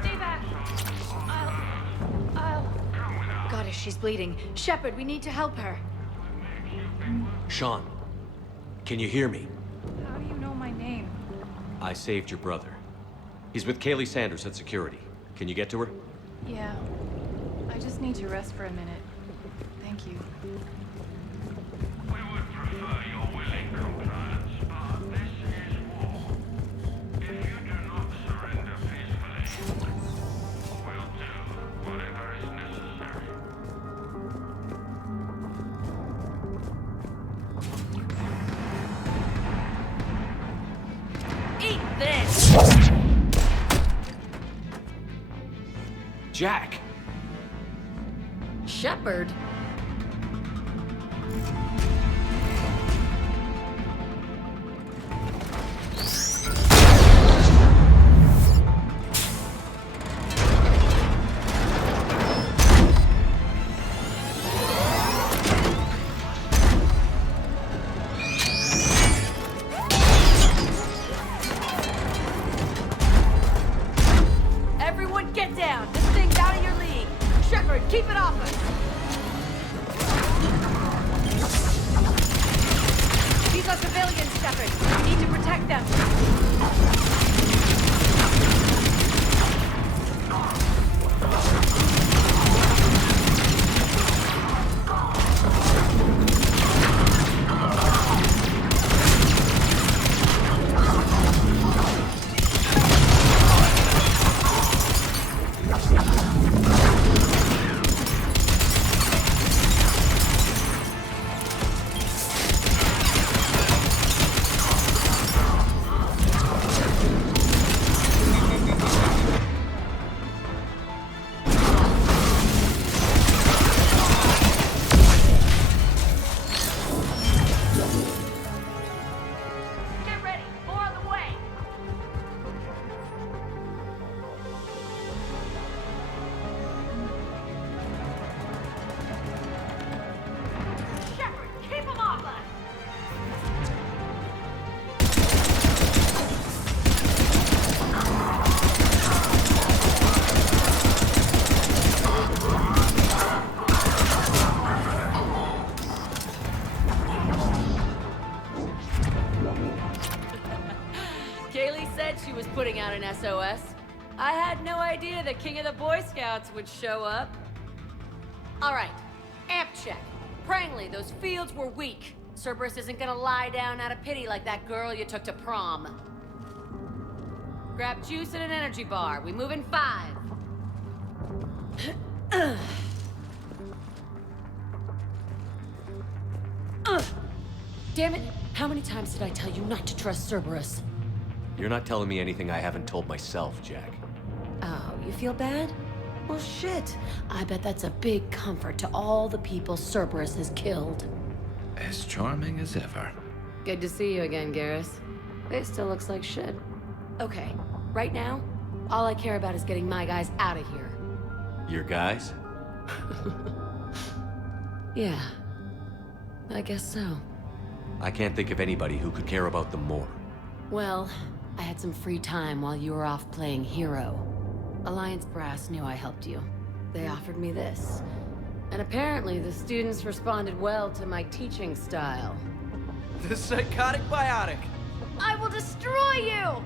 Stay back. I'll... Goddess, she's bleeding. Shepard, we need to help her. Sean, can you hear me? How do you know my name? I saved your brother. He's with Kaylee Sanders at security. Can you get to her? Yeah. I just need to rest for a minute. Thank you. We would prefer your willing compliance, but this is war. If you do not surrender peacefully, we'll do whatever is necessary. Eat this! Jack! Shepard? Everyone get down! This thing's out of your league! Shepard, keep it off us! These are civilians, Shepard. We need to protect them. Get ready. More on the way. Shepard, keep them off us! Kaylee said she was putting out an SOS. I had no idea the king of the Boy Scouts would show up. All right, amp check. Prangley, those fields were weak. Cerberus isn't gonna lie down out of pity like that girl you took to prom. Grab juice and an energy bar. We move in 5. Damn it! How many times did I tell you not to trust Cerberus? You're not telling me anything I haven't told myself, Jack. Oh, you feel bad? Well, shit. I bet that's a big comfort to all the people Cerberus has killed. As charming as ever. Good to see you again, Garrus. It still looks like shit. Okay, right now, all I care about is getting my guys out of here. Your guys? Yeah. I guess so. I can't think of anybody who could care about them more. Well, I had some free time while you were off playing hero. Alliance Brass knew I helped you. They offered me this. And apparently the students responded well to my teaching style. The psychotic biotic! I will destroy you!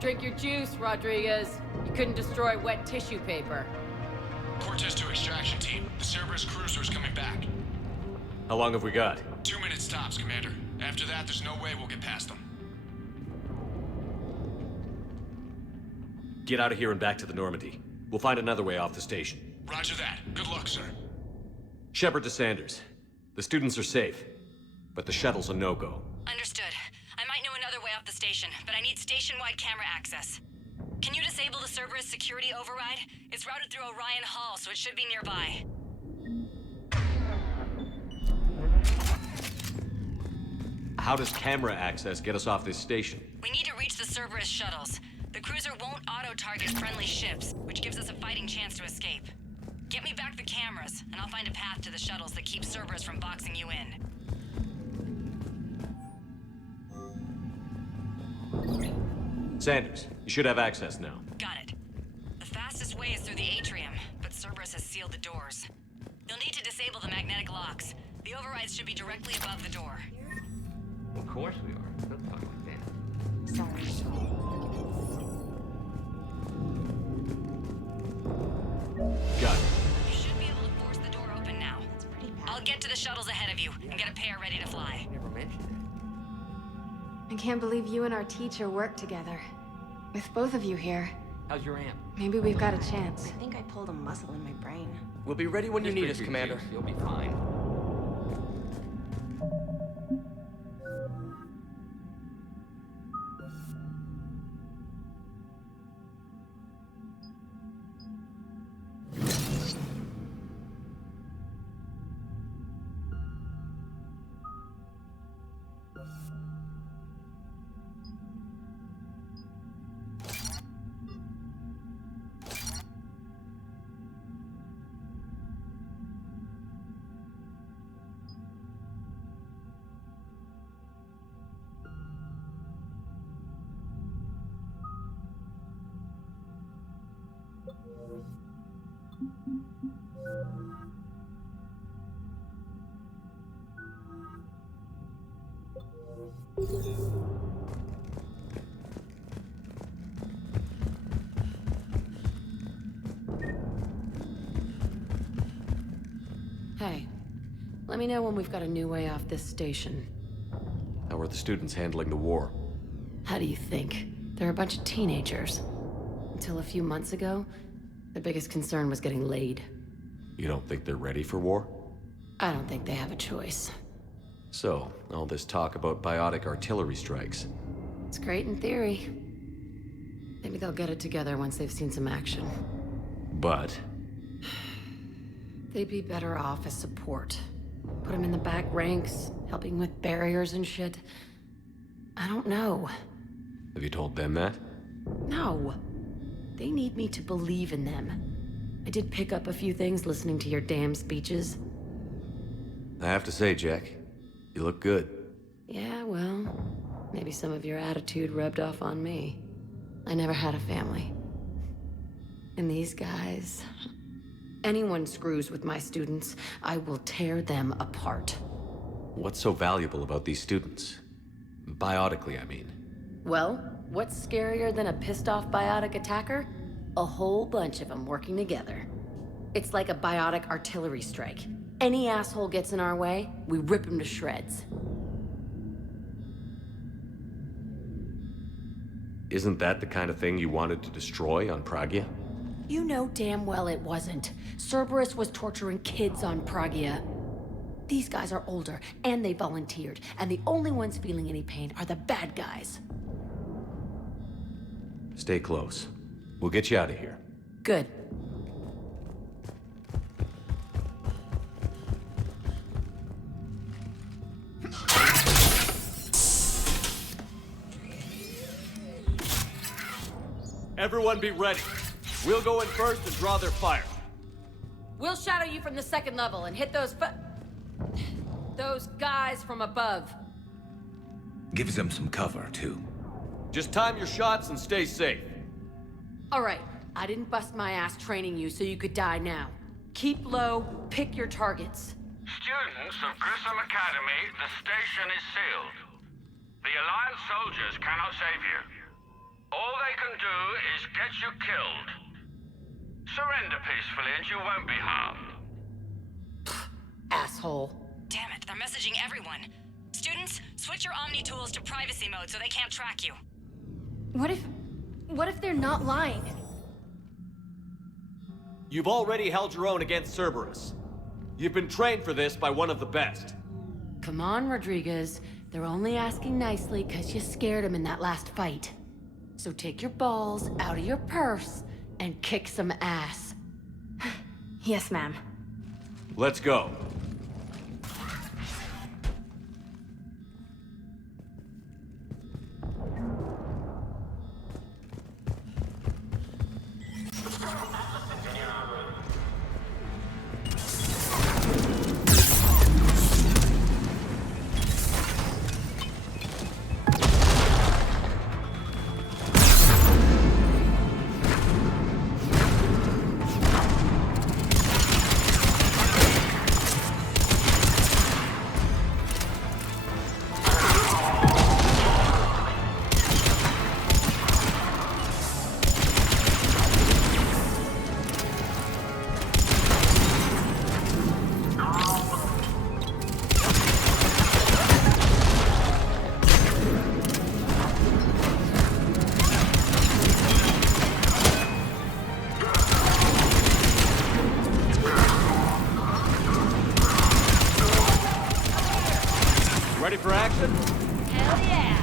Drink your juice, Rodriguez. You couldn't destroy wet tissue paper. Cortez to extraction team. The Cerberus cruiser's coming back. How long have we got? 2 minutes tops, Commander. After that, there's no way we'll get past them. Get out of here and back to the Normandy. We'll find another way off the station. Roger that. Good luck, sir. Shepard to Sanders. The students are safe, but the shuttle's a no-go. Understood. I might know another way off the station, but I need station-wide camera access. Can you disable the Cerberus security override? It's routed through Orion Hall, so it should be nearby. How does camera access get us off this station? We need to reach the Cerberus shuttles. The cruiser won't auto-target friendly ships, which gives us a fighting chance to escape. Get me back the cameras, and I'll find a path to the shuttles that keep Cerberus from boxing you in. Sanders, you should have access now. Got it. The fastest way is through the atrium, but Cerberus has sealed the doors. You'll need to disable the magnetic locks. The overrides should be directly above the door. Of course we are. Don't talk like that. Sorry. Got it. You should be able to force the door open now. It's pretty bad. I'll get to the shuttles ahead of you and get a pair ready to fly. Never mentioned it. I can't believe you and our teacher work together. With both of you here, How's your amp? maybe we've got a chance. I think I pulled a muscle in my brain. We'll be ready when you Just need drink us, your Commander. juice, You'll be fine. Hey, let me know when we've got a new way off this station. How are the students handling the war? How do you think? They're a bunch of teenagers. Until a few months ago, their biggest concern was getting laid. You don't think they're ready for war? I don't think they have a choice. So, all this talk about biotic artillery strikes. It's great in theory. Maybe they'll get it together once they've seen some action. But They'd be better off as support. Put them in the back ranks, helping with barriers and shit. I don't know. have you told them that? No. They need me to believe in them. I did pick up a few things listening to your damn speeches. I have to say, Jack, you look good. Yeah, well, maybe some of your attitude rubbed off on me. I never had a family. And these guys... Anyone screws with my students, I will tear them apart. What's so valuable about these students? Biotically, I mean. Well, what's scarier than a pissed-off biotic attacker? A whole bunch of them working together. It's like a biotic artillery strike. Any asshole gets in our way, we rip him to shreds. Isn't that the kind of thing you wanted to destroy on Pragia? You know damn well it wasn't. Cerberus was torturing kids on Pragia. These guys are older, and they volunteered, and the only ones feeling any pain are the bad guys. Stay close. We'll get you out of here. Good. Everyone be ready. We'll go in first and draw their fire. We'll shadow you from the second level and hit those guys from above. Gives them some cover, too. Just time your shots and stay safe. All right, I didn't bust my ass training you so you could die now. Keep low, pick your targets. Students of Grissom Academy, the station is sealed. The Alliance soldiers cannot save you. All they can do is get you killed. Surrender peacefully and you won't be harmed. Asshole. Damn it, they're messaging everyone. Students, switch your Omni tools to privacy mode so they can't track you. What if they're not lying? You've already held your own against Cerberus. You've been trained for this by one of the best. Come on, Rodriguez. They're only asking nicely because you scared them in that last fight. So take your balls out of your purse and kick some ass. Yes, ma'am. Let's go. Ready for action? Hell yeah!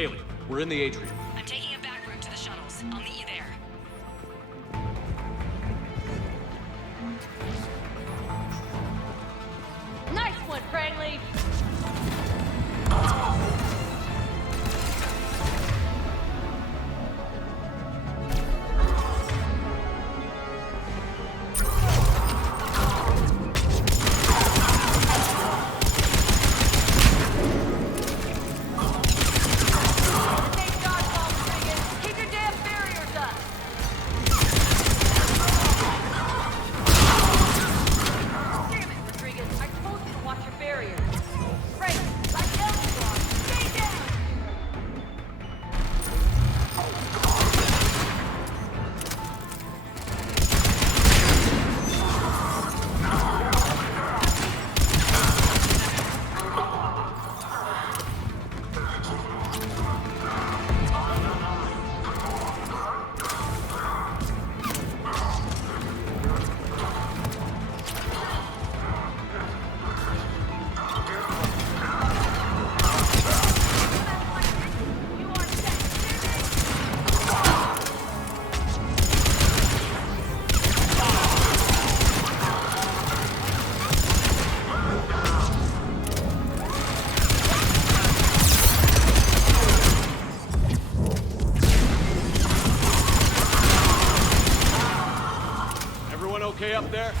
Kaylee, we're in the atrium. I'm taking a back route to the shuttles. I'll meet you there. Nice one, Crangley! Okay up there?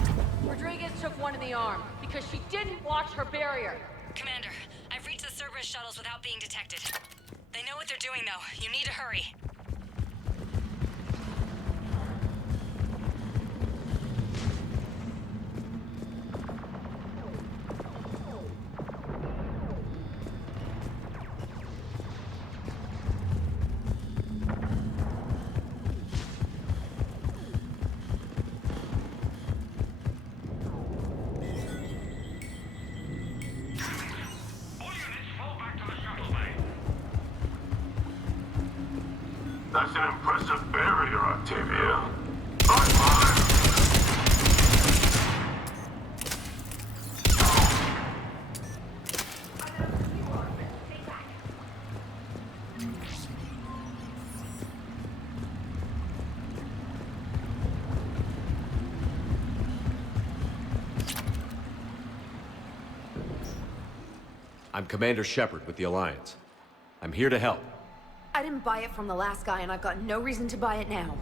Rodriguez took one in the arm because she didn't watch her barrier. Commander, I've reached the Cerberus shuttles without being detected. They know what they're doing, though. You need to hurry. That's an impressive barrier, Octavia. I'm Commander Shepard with the Alliance. I'm here to help. I didn't buy it from the last guy, and I've got no reason to buy it now.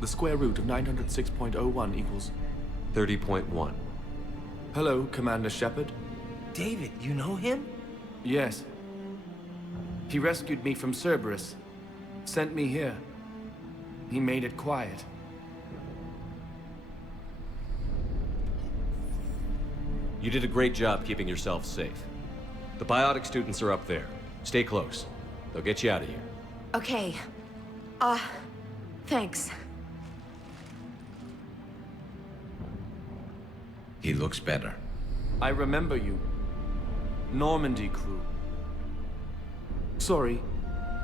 The square root of 906.01 equals... 30.1. Hello, Commander Shepard. David, you know him? Yes. He rescued me from Cerberus. Sent me here. He made it quiet. You did a great job keeping yourself safe. The biotic students are up there. Stay close. They'll get you out of here. Okay. Thanks. He looks better. I remember you. Normandy crew. Sorry.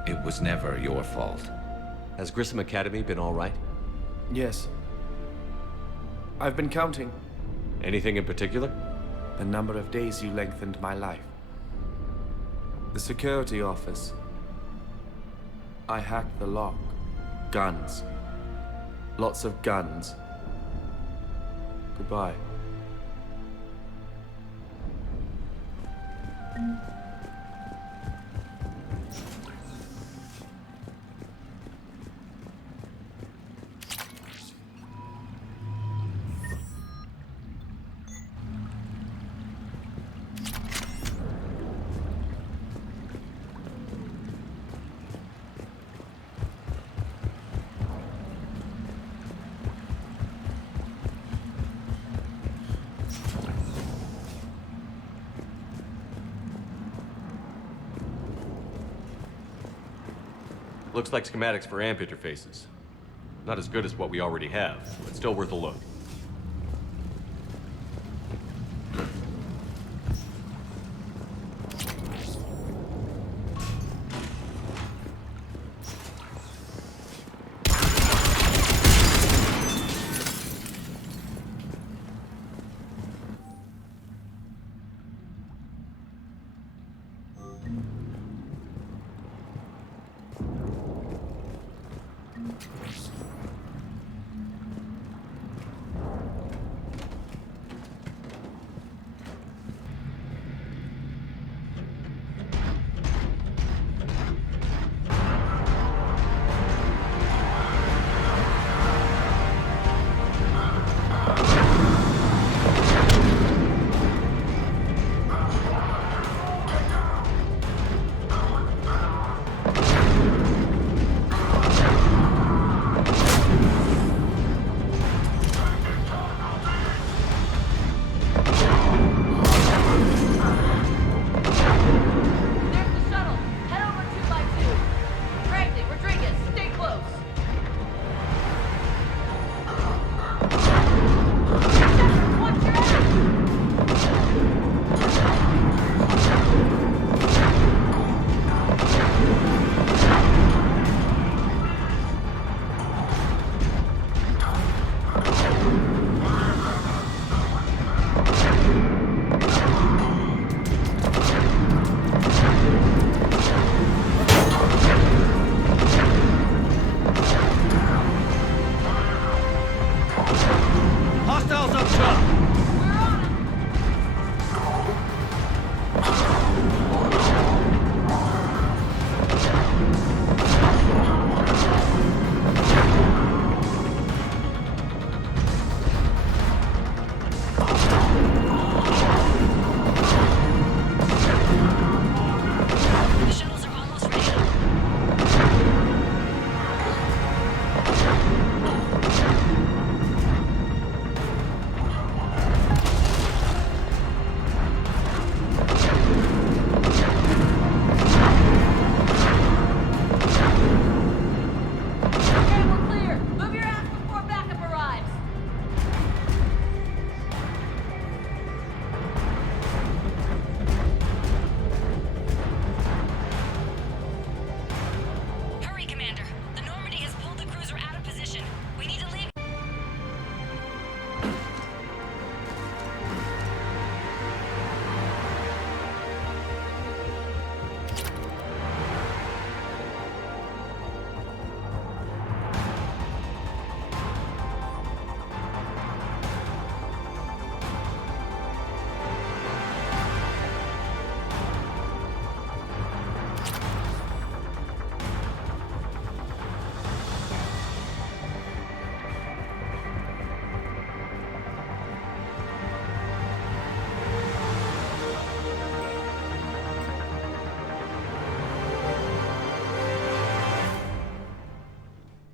It was never your fault. Has Grissom Academy been all right? Yes. I've been counting. Anything in particular? The number of days you lengthened my life. The security office. I hacked the lock. Guns. Lots of guns. Goodbye. Looks like schematics for AMP interfaces. Not as good as what we already have, but still worth a look.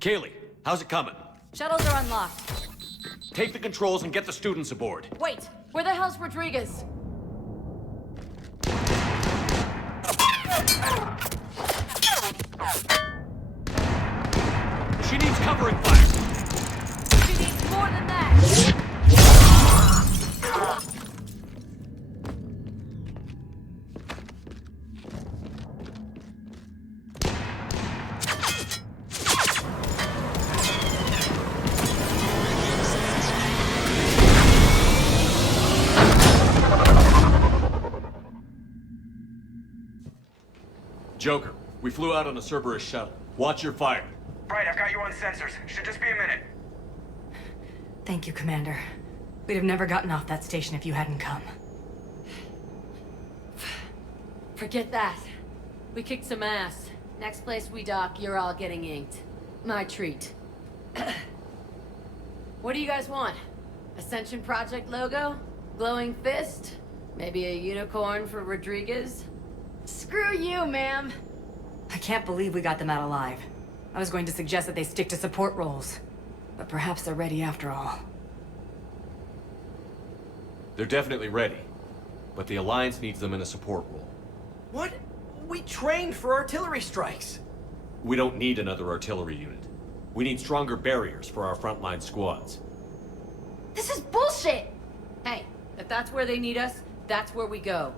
Kaylee, how's it coming? Shuttles are unlocked. Take the controls and get the students aboard. Wait, where the hell's Rodriguez? She needs covering fire. She needs more than that. Joker, we flew out on a Cerberus shuttle. Watch your fire. Right, I've got you on sensors. Should just be a minute. Thank you, Commander. We'd have never gotten off that station if you hadn't come. Forget that. We kicked some ass. Next place we dock, you're all getting inked. My treat. What do you guys want? Ascension Project logo? Glowing fist? Maybe a unicorn for Rodriguez? Screw you, ma'am! I can't believe we got them out alive. I was going to suggest that they stick to support roles. But perhaps they're ready after all. They're definitely ready. But the Alliance needs them in a support role. What? We trained for artillery strikes. We don't need another artillery unit. We need stronger barriers for our frontline squads. This is bullshit! Hey, if that's where they need us, that's where we go.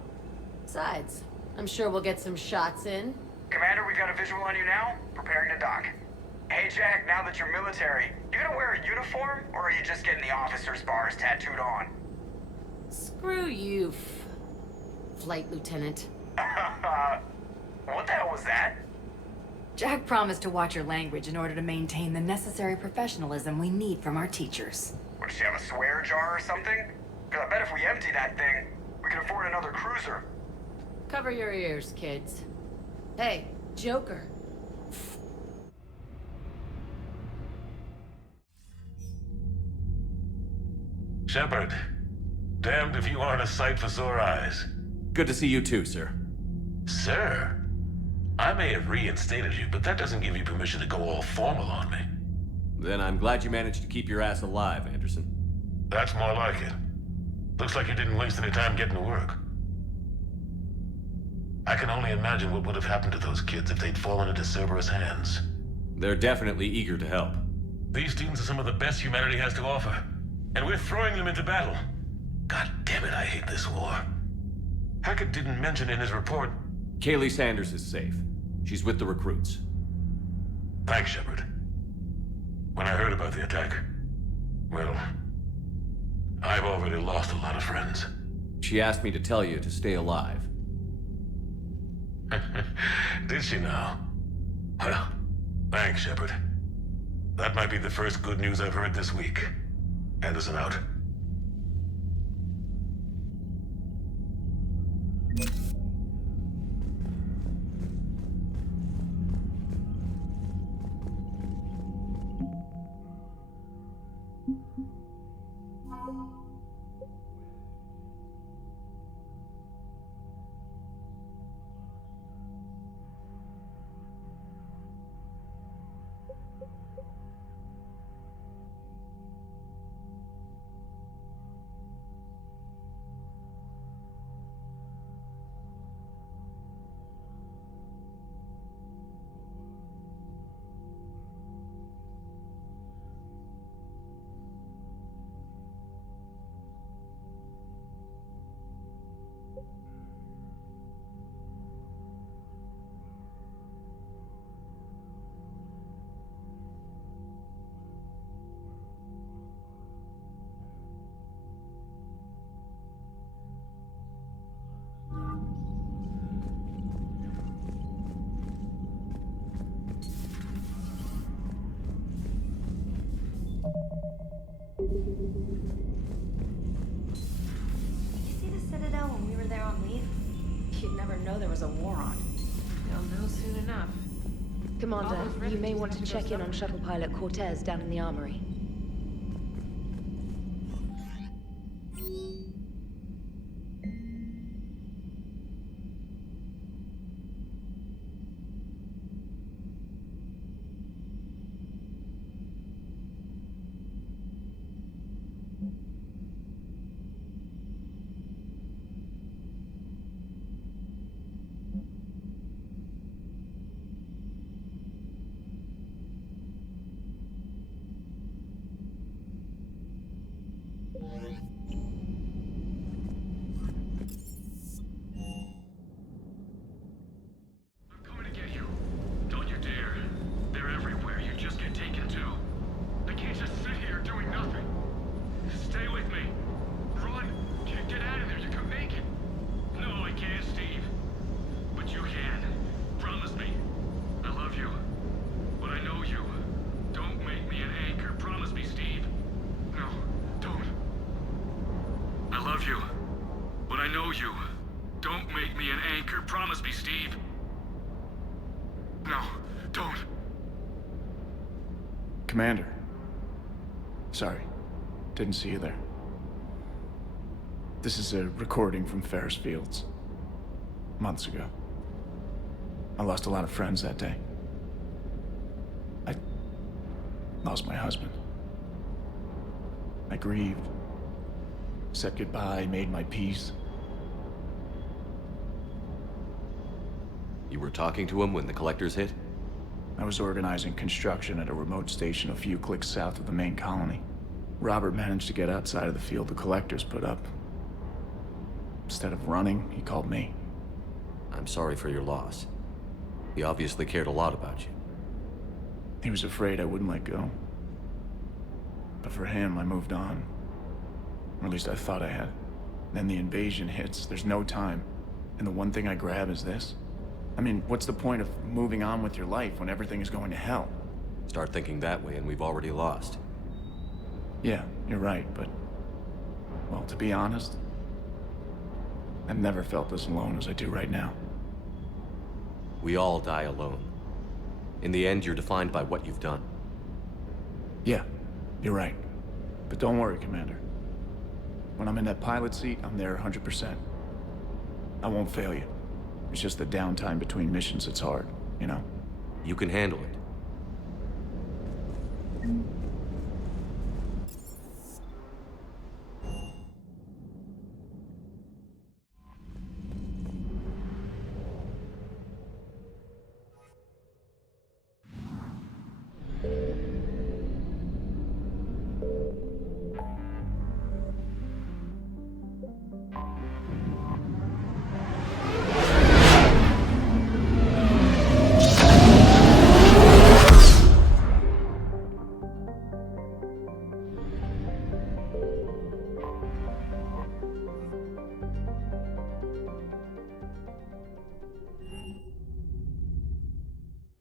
Besides, I'm sure we'll get some shots in. Commander, we've got a visual on you now. Preparing to dock. Hey, Jack, now that you're military, you gonna wear a uniform, or are you just getting the officer's bars tattooed on? Screw you, Flight Lieutenant. What the hell was that? Jack promised to watch your language in order to maintain the necessary professionalism we need from our teachers. What, does she have a swear jar or something? Because I bet if we empty that thing, we can afford another cruiser. Cover your ears, kids. Hey, Joker. Shepard, damned if you aren't a sight for sore eyes. Good to see you too, sir. Sir? I may have reinstated you, but that doesn't give you permission to go all formal on me. Then I'm glad you managed to keep your ass alive, Anderson. That's more like it. Looks like you didn't waste any time getting to work. I can only imagine what would have happened to those kids if they'd fallen into Cerberus' hands. They're definitely eager to help. These students are some of the best humanity has to offer, and we're throwing them into battle. God damn it, I hate this war. Hackett didn't mention in his report... Kaylee Sanders is safe. She's with the recruits. Thanks, Shepard. When I heard about the attack, well, I've already lost a lot of friends. She asked me to tell you to stay alive. Did she now? Well, thanks, Shepard. That might be the first good news I've heard this week. Anderson out. You'd never know there was a war on. You'll know soon enough. Commander, you may want to check in on shuttle pilot Cortez down in the armory. I know you. Don't make me an anchor. Promise me, Steve. No, don't. Commander. Sorry. Didn't see you there. This is a recording from Ferris Fields. Months ago. I lost a lot of friends that day. I lost my husband. I grieved. Said goodbye, made my peace. You were talking to him when the collectors hit? I was organizing construction at a remote station a few clicks south of the main colony. Robert managed to get outside of the field the collectors put up. Instead of running, he called me. I'm sorry for your loss. He obviously cared a lot about you. He was afraid I wouldn't let go. But for him, I moved on. Or at least I thought I had. Then the invasion hits, there's no time. And the one thing I grab is this. I mean, what's the point of moving on with your life when everything is going to hell? Start thinking that way and we've already lost. Yeah, you're right, but... well, to be honest, I've never felt as alone as I do right now. We all die alone. In the end, you're defined by what you've done. Yeah, you're right. But don't worry, Commander. When I'm in that pilot seat, I'm there 100%. I won't fail you. It's just the downtime between missions that's hard, you know? You can handle it.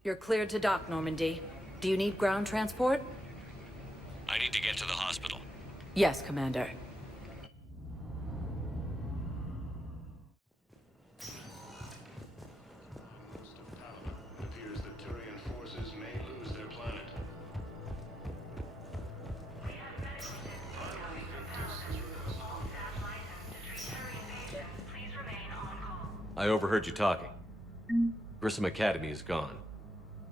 You're cleared to dock, Normandy. Do you need ground transport? I need to get to the hospital. Yes, Commander. Appears that Turian forces may lose their planet. I overheard you talking. Grissom Academy is gone.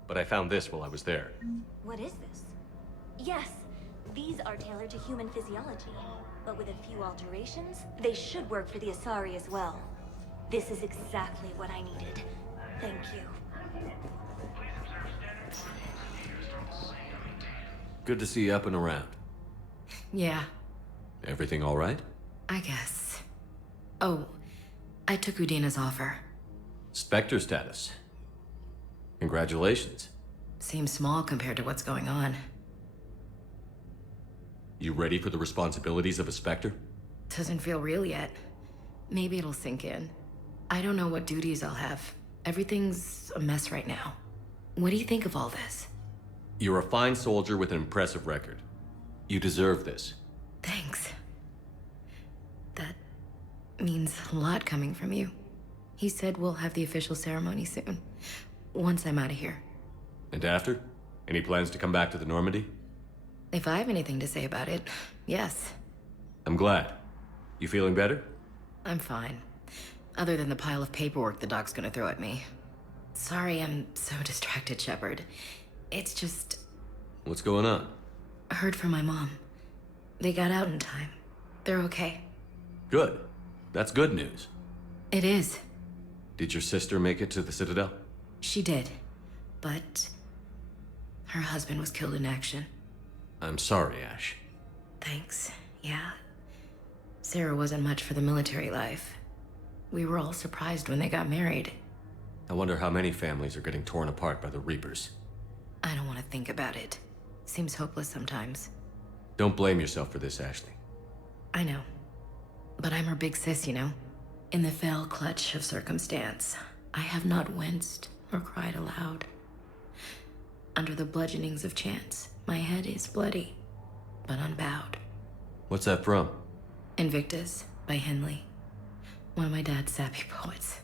But I found this while I was there. What is this? Yes, these are tailored to human physiology. But with a few alterations, they should work for the Asari as well. This is exactly what I needed. Thank you. Good to see you up and around. Yeah, Everything all right? I guess. Oh, I took Udina's offer. Spectre status. Congratulations. Seems small compared to what's going on. You ready for the responsibilities of a Spectre? Doesn't feel real yet. Maybe it'll sink in. I don't know what duties I'll have. Everything's a mess right now. What do you think of all this? You're a fine soldier with an impressive record. You deserve this. Thanks. That means a lot coming from you. He said we'll have the official ceremony soon. Once I'm out of here. And after? Any plans to come back to the Normandy? If I have anything to say about it, yes. I'm glad. You feeling better? I'm fine. Other than the pile of paperwork the doc's gonna throw at me. Sorry I'm so distracted, Shepard. It's just... What's going on? I heard from my mom. They got out in time. They're okay. Good. That's good news. It is. Did your sister make it to the Citadel? She did. But... her husband was killed in action. I'm sorry, Ash. Thanks. Yeah. Sarah wasn't much for the military life. We were all surprised when they got married. I wonder how many families are getting torn apart by the Reapers. I don't want to think about it. Seems hopeless sometimes. Don't blame yourself for this, Ashley. I know. But I'm her big sis, you know? In the fell clutch of circumstance, I have not winced or cried aloud. Under the bludgeonings of chance, my head is bloody, but unbowed. What's that from? Invictus by Henley. One of my dad's sappy poets.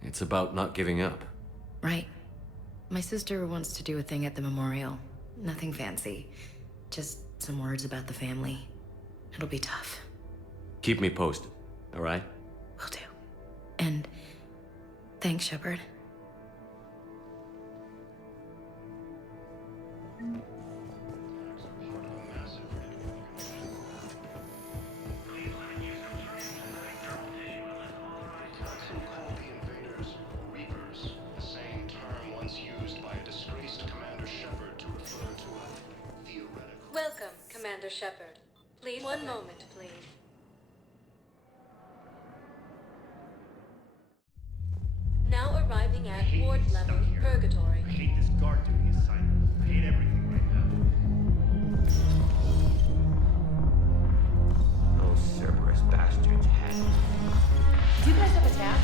It's about not giving up. Right. My sister wants to do a thing at the memorial. Nothing fancy. Just some words about the family. It'll be tough. Keep me posted, all right? Will do. And thanks, Shepard. Welcome, Commander Shepard. Please, one moment, please. Now arriving at ward level Purgatory. I hate this guard duty assignment. I hate everything right now. Those Cerberus bastards had me. Do you guys have a tab?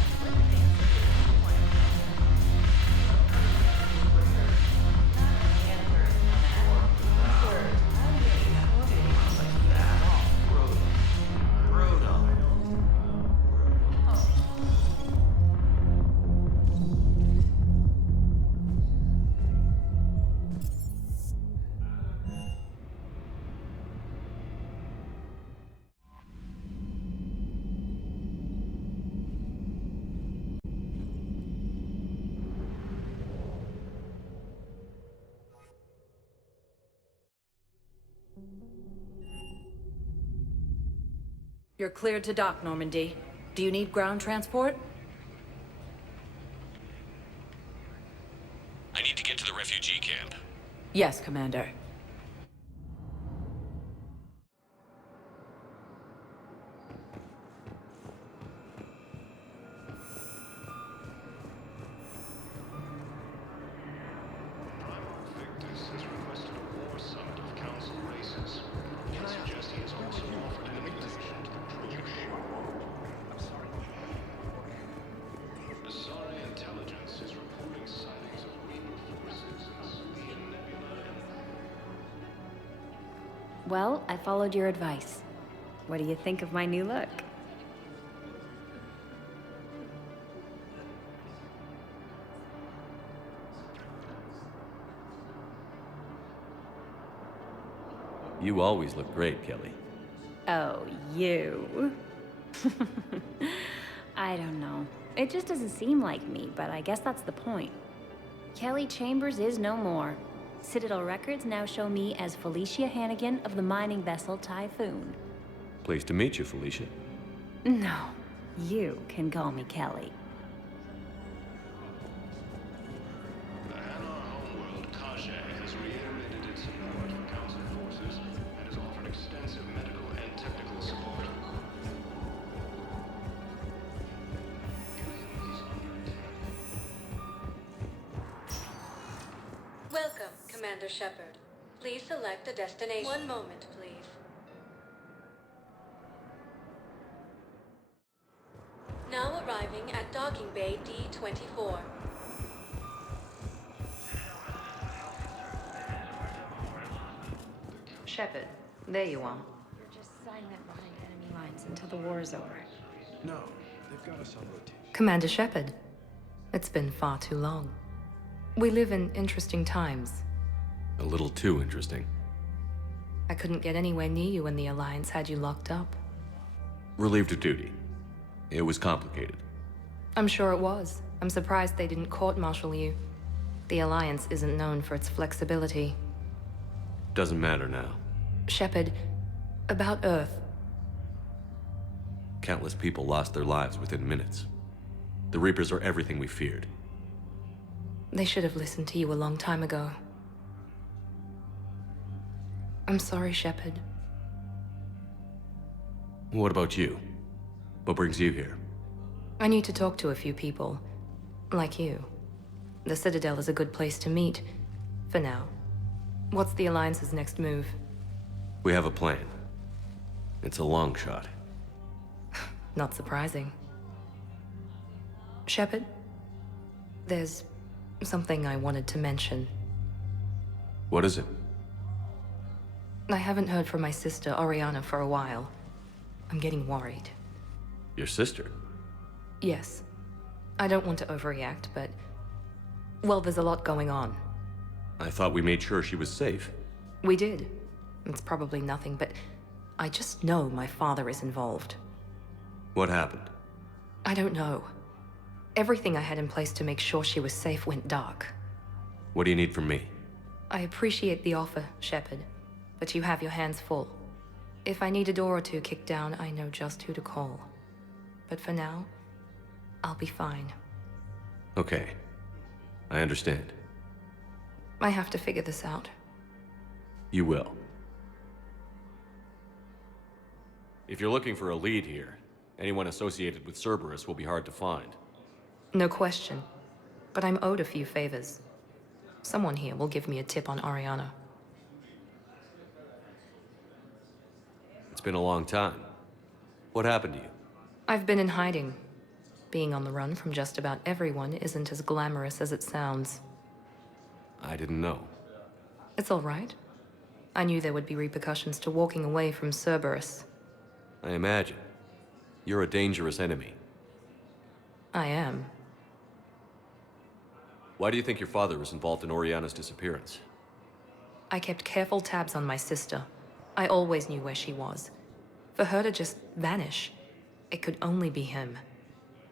You're cleared to dock, Normandy. Do you need ground transport? I need to get to the refugee camp. Yes, Commander. Well, I followed your advice. What do you think of my new look? You always look great, Kelly. Oh, you. I don't know. It just doesn't seem like me, but I guess that's the point. Kelly Chambers is no more. Citadel records now show me as Felicia Hannigan of the mining vessel Typhoon. Pleased to meet you, Felicia. No, you can call me Kelly. The Hanar homeworld, Kaja, has reiterated its support for Council forces and has offered extensive medical and technical support. Welcome, Commander Shepard. Please select a destination. One moment, please. Now arriving at docking bay D-24. Shepard, there you are. You're just silent behind enemy lines until the war is over. No, they've got us on rotation. Commander Shepard, it's been far too long. We live in interesting times. A little too interesting. I couldn't get anywhere near you when the Alliance had you locked up. Relieved of duty. It was complicated. I'm sure it was. I'm surprised they didn't court-martial you. The Alliance isn't known for its flexibility. Doesn't matter now. Shepard, about Earth. Countless people lost their lives within minutes. The Reapers are everything we feared. They should have listened to you a long time ago. I'm sorry, Shepard. What about you? What brings you here? I need to talk to a few people. Like you. The Citadel is a good place to meet. For now. What's the Alliance's next move? We have a plan. It's a long shot. Not surprising. Shepard, there's something I wanted to mention. What is it? I haven't heard from my sister, Oriana, for a while. I'm getting worried. Your sister? Yes. I don't want to overreact, but... well, there's a lot going on. I thought we made sure she was safe. We did. It's probably nothing, but I just know my father is involved. What happened? I don't know. Everything I had in place to make sure she was safe went dark. What do you need from me? I appreciate the offer, Shepard, but you have your hands full. If I need a door or two kicked down, I know just who to call. But for now, I'll be fine. Okay. I understand. I have to figure this out. You will. If you're looking for a lead here, anyone associated with Cerberus will be hard to find. No question. But I'm owed a few favors. Someone here will give me a tip on Ariana. It's been a long time. What happened to you? I've been in hiding. Being on the run from just about everyone isn't as glamorous as it sounds. I didn't know. It's all right. I knew there would be repercussions to walking away from Cerberus. I imagine. You're a dangerous enemy. I am. Why do you think your father was involved in Oriana's disappearance? I kept careful tabs on my sister. I always knew where she was. For her to just vanish, it could only be him.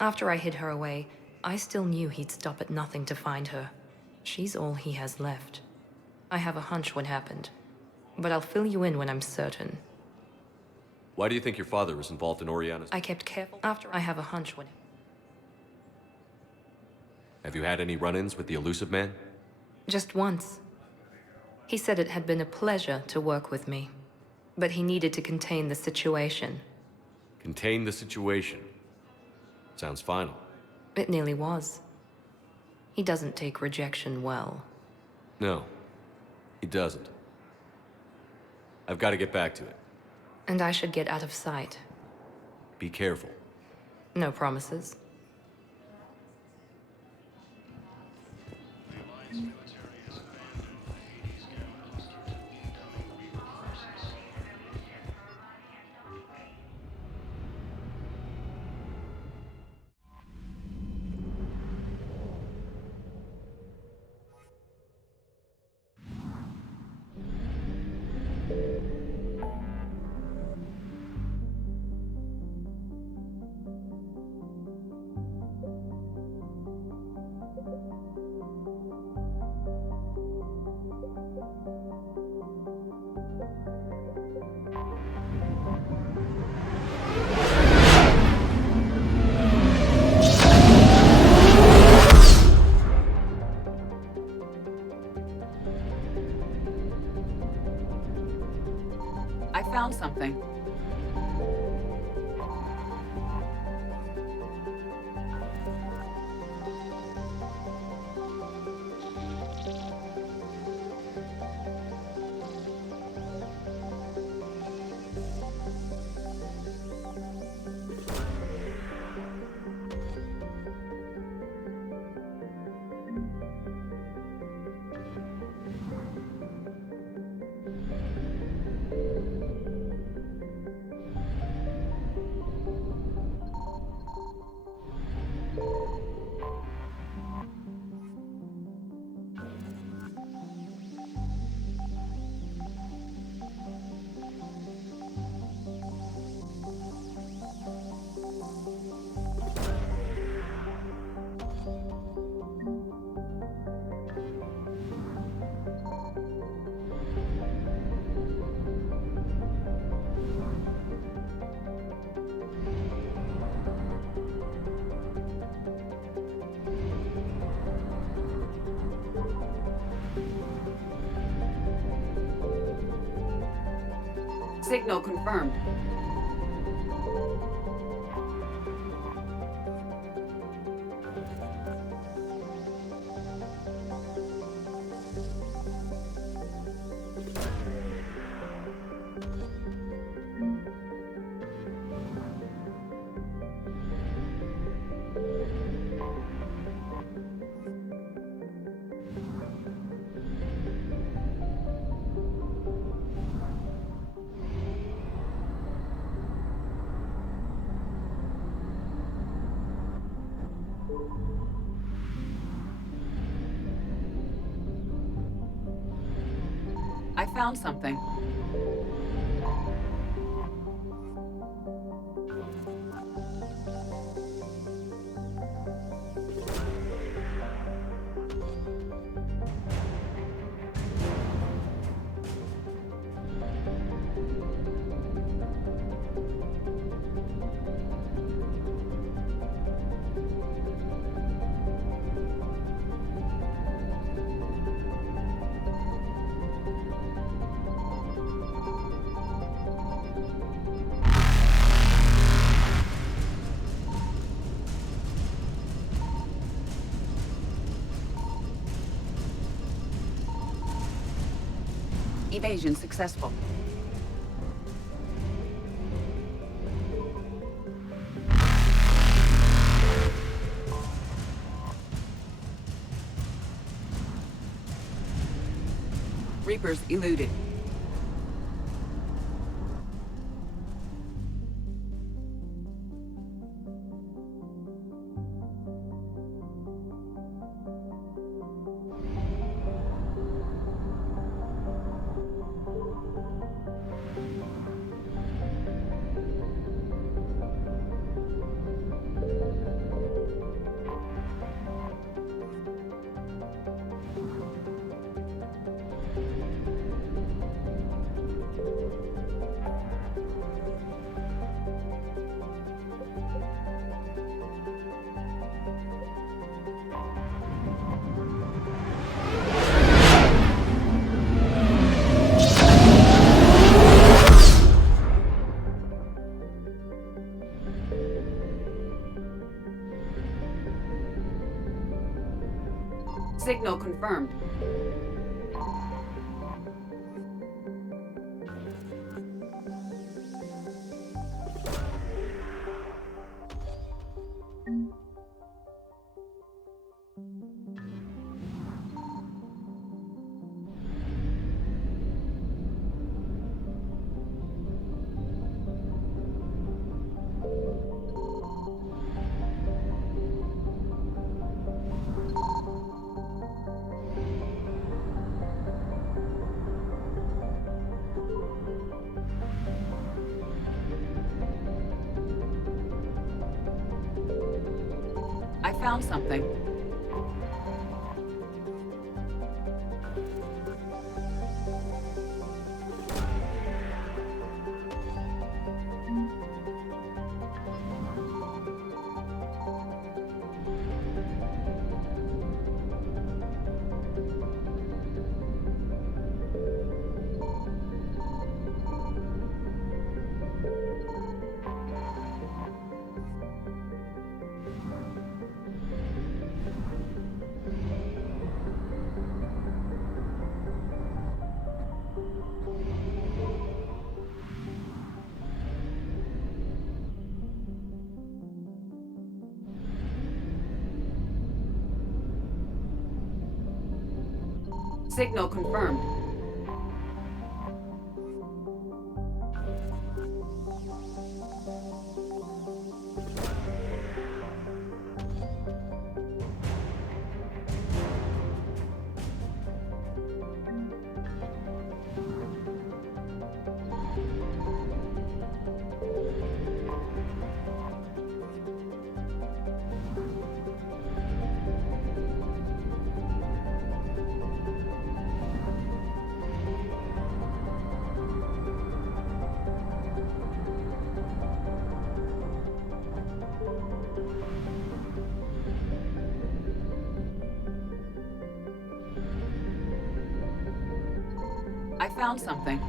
After I hid her away, I still knew he'd stop at nothing to find her. She's all he has left. I have a hunch what happened, but I'll fill you in when I'm certain. Why do you think your father was involved in Oriana's... I kept careful after I have a hunch what... Have you had any run-ins with the elusive man? Just once. He said it had been a pleasure to work with me, but he needed to contain the situation. Contain the situation. Sounds final. It nearly was. He doesn't take rejection well. No, he doesn't. I've got to get back to it. And I should get out of sight. Be careful. No promises. I found something. Signal confirmed. found something. Evasion successful. Reapers eluded. Signal confirmed. I found something. Signal confirmed. I found something.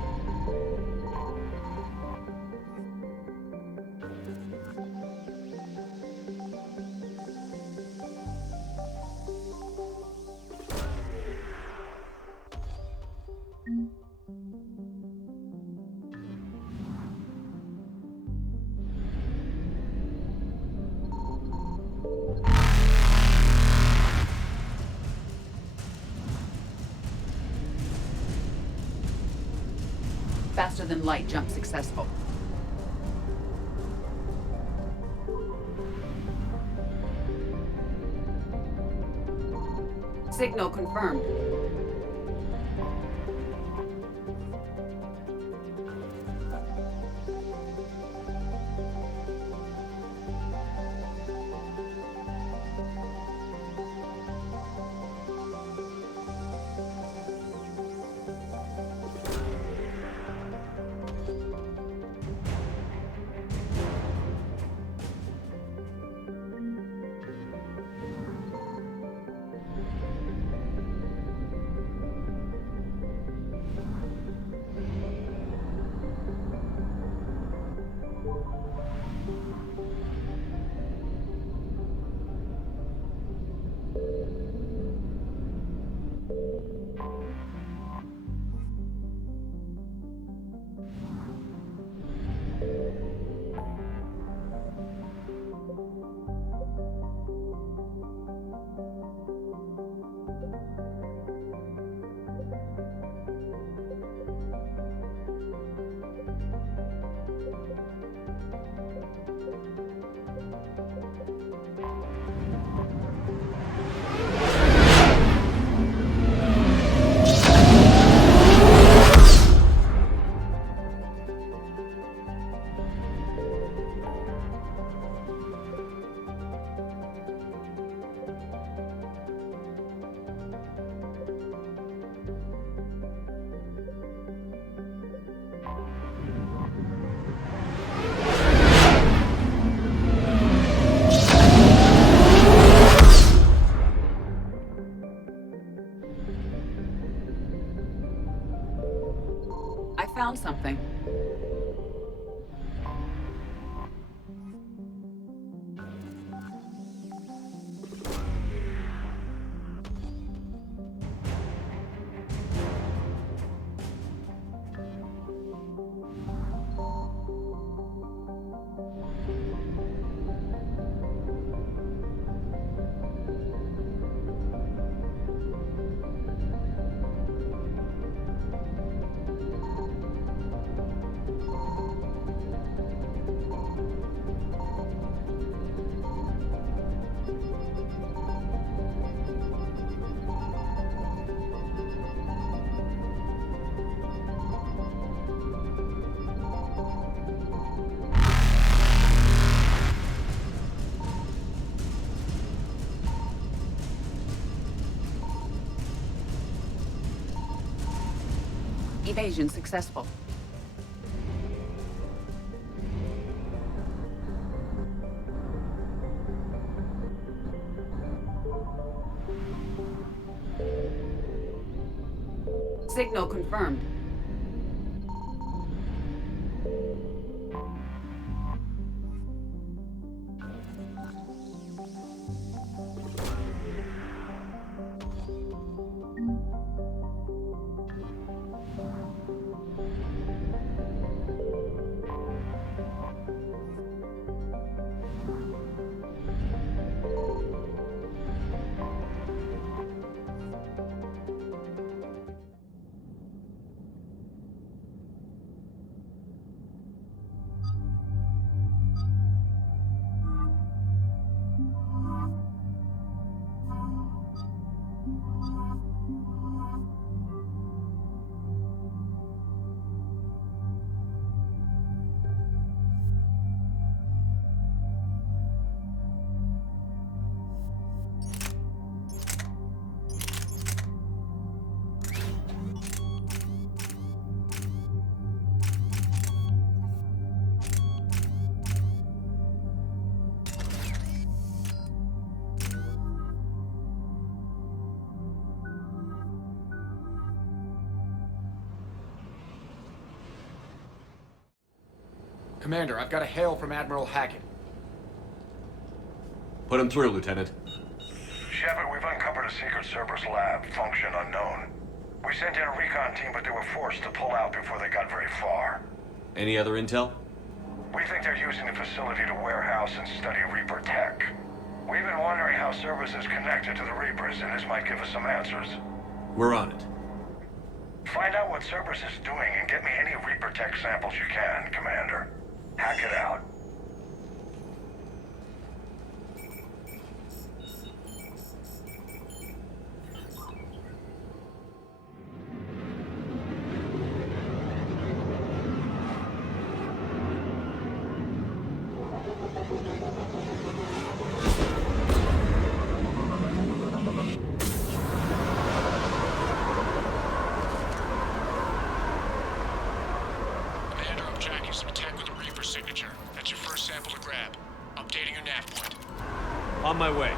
Faster than light jump successful. Signal confirmed. I found something. Evasion successful. Signal confirmed. Commander, I've got a hail from Admiral Hackett. Put him through, Lieutenant. Shepard, we've uncovered a Secret Service lab, function unknown. We sent in a recon team, but they were forced to pull out before they got very far. Any other intel? We think they're using the facility to warehouse and study Reaper tech. We've been wondering how Service is connected to the Reapers, and this might give us some answers. We're on it. Find out what Cerberus is doing and get me any Reaper tech samples you can, Commander. Hack it out. On my way.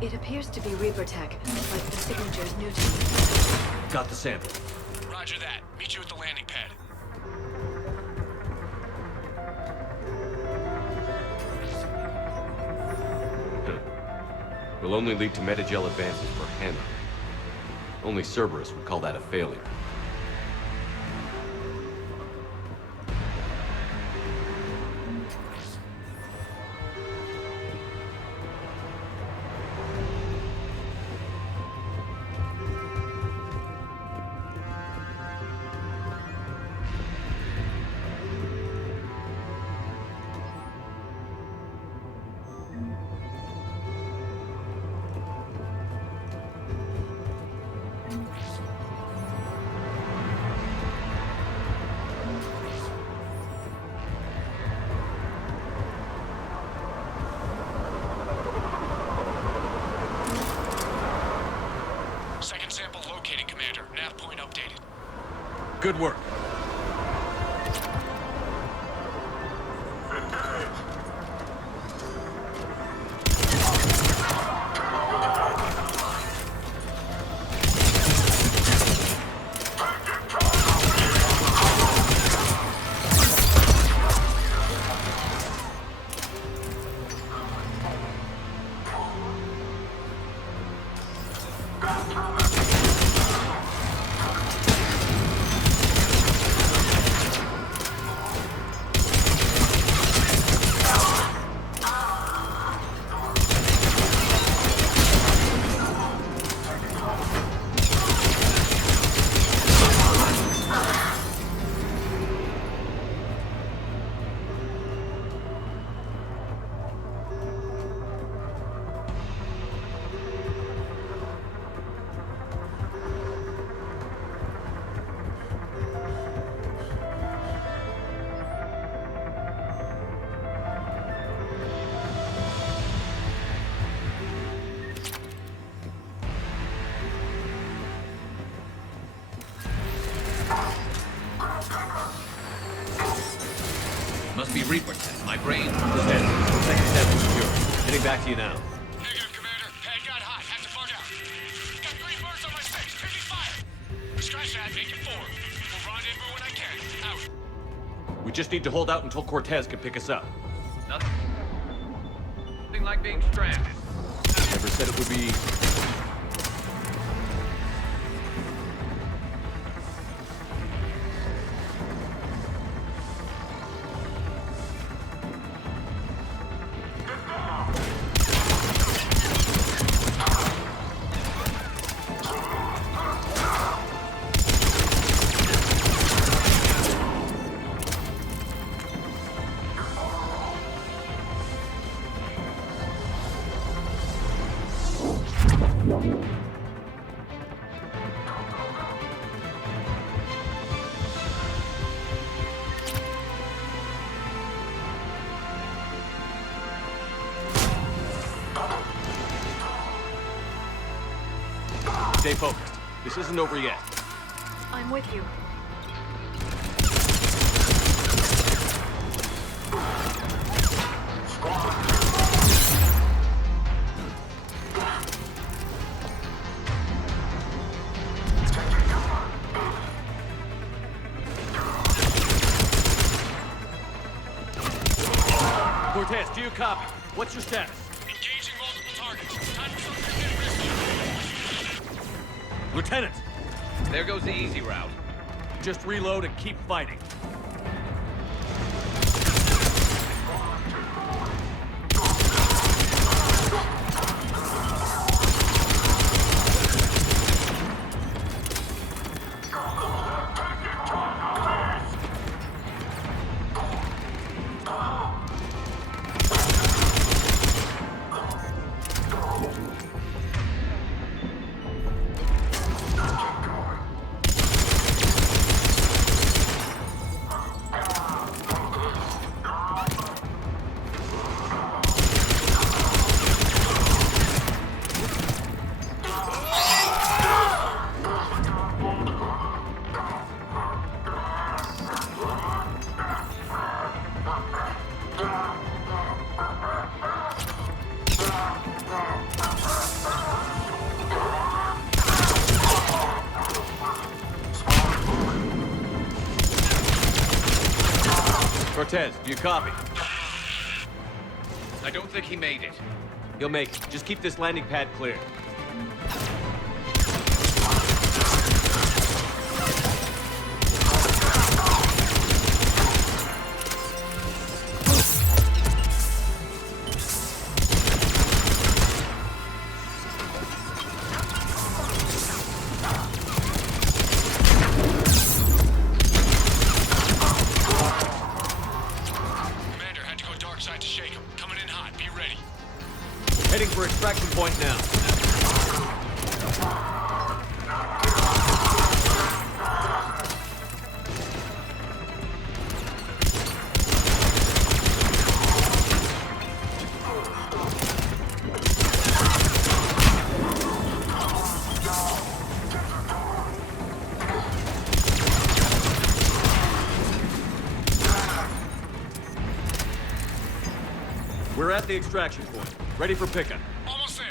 It appears to be Reaper tech, but the signature is new to me. Got the sample. Roger that. Meet you at the landing pad. will only lead to metagel advances for Hannah. Only Cerberus would call that a failure. Second sample located, Commander. Nav point updated. Good work. Must be Reaper tech. My brain. Second sample secure. Heading back to you now. Negative, Commander. Head got hot. Had to bug out. Got 3 birds on my face. Taking fire. Scratch that. Make it 4. We'll rendezvous when I can. Out. We just need to hold out until Cortez can pick us up. Nothing like being stranded. Never said it would be easy. Stay focused. This isn't over yet. I'm with you. Cortez, do you copy? What's your status? Engaging multiple targets. Time for something a bit risky. Lieutenant! There goes the easy route. Just reload and keep fighting. Cortez, do you copy? I don't think he made it. You'll make it. Just keep this landing pad clear. Commander, had to go dark side to shake him. Coming in hot. Be ready. Heading for extraction point now. We're at the extraction point. Ready for pickup. Almost there.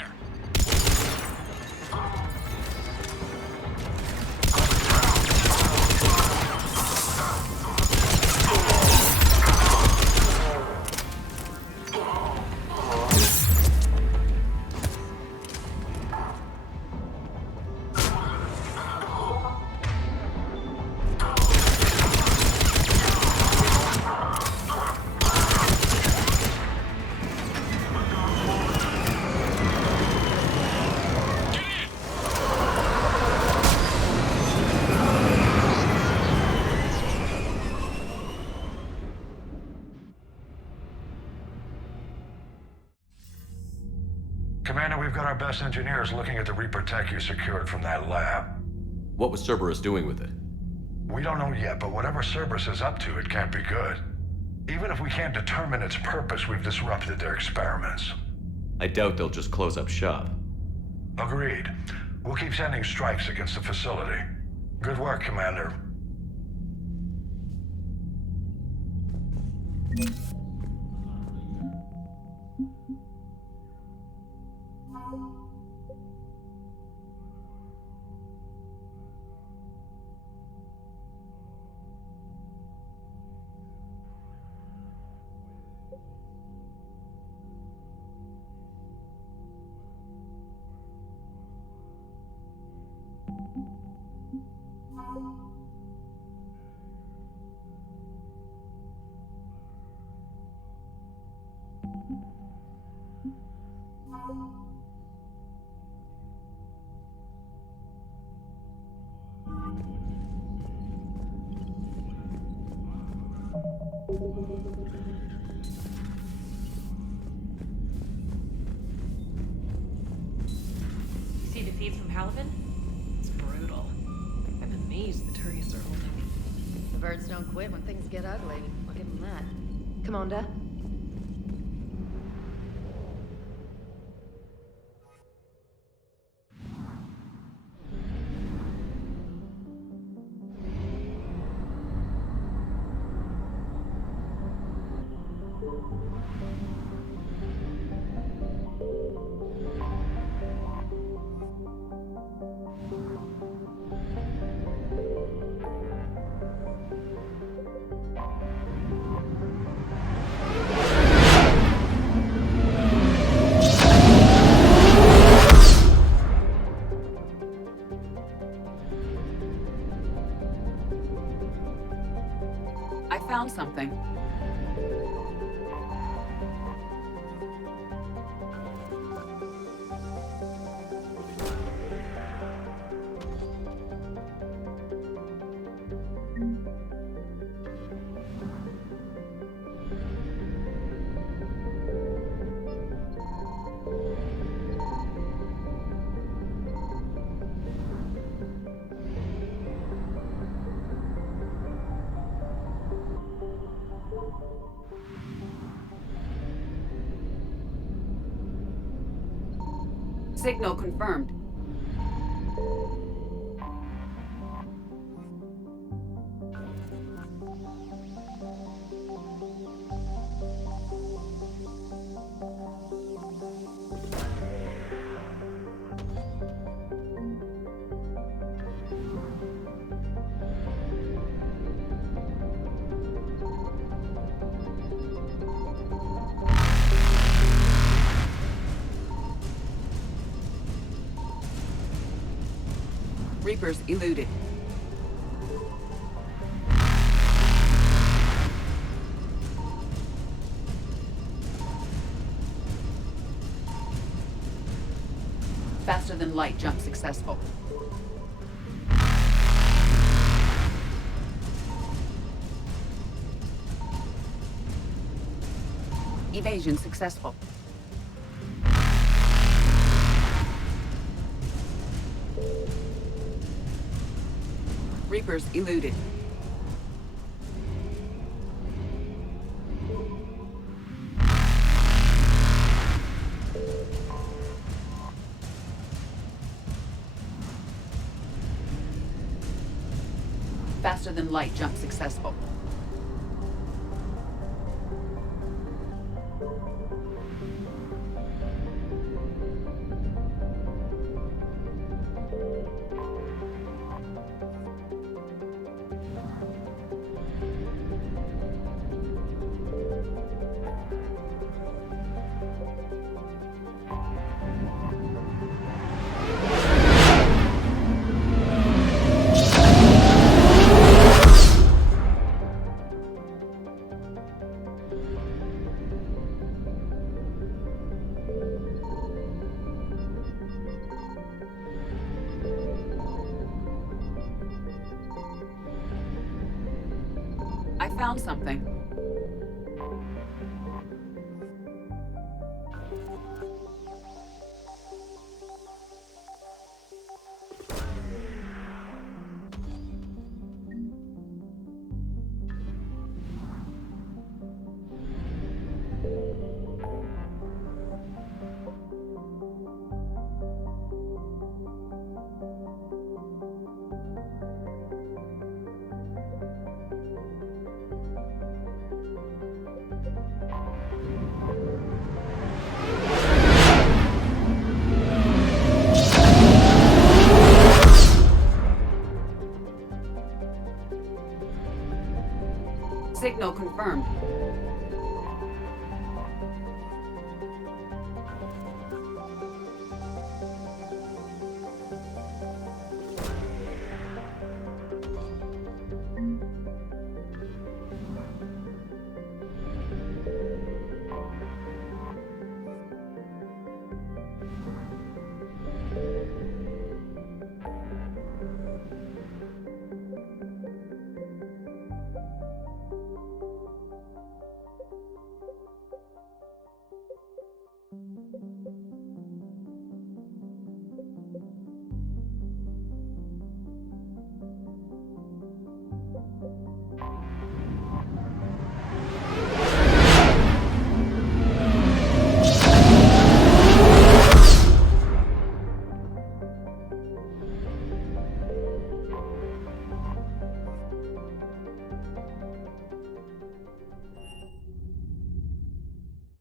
Commander, we've got our best engineers looking at the Reaper tech you secured from that lab. What was Cerberus doing with it? We don't know yet, but whatever Cerberus is up to, it can't be good. Even if we can't determine its purpose, we've disrupted their experiments. I doubt they'll just close up shop. Agreed. We'll keep sending strikes against the facility. Good work, Commander. See the feeds from Halifin? It's brutal. I'm amazed the tourists are holding it. The birds don't quit when things get ugly. I'll give them that. Commander? I found something. Signal confirmed. Reapers eluded. Faster than light jump successful. Evasion successful. Reapers eluded. Faster than light jump successful. I found something. Signal confirmed.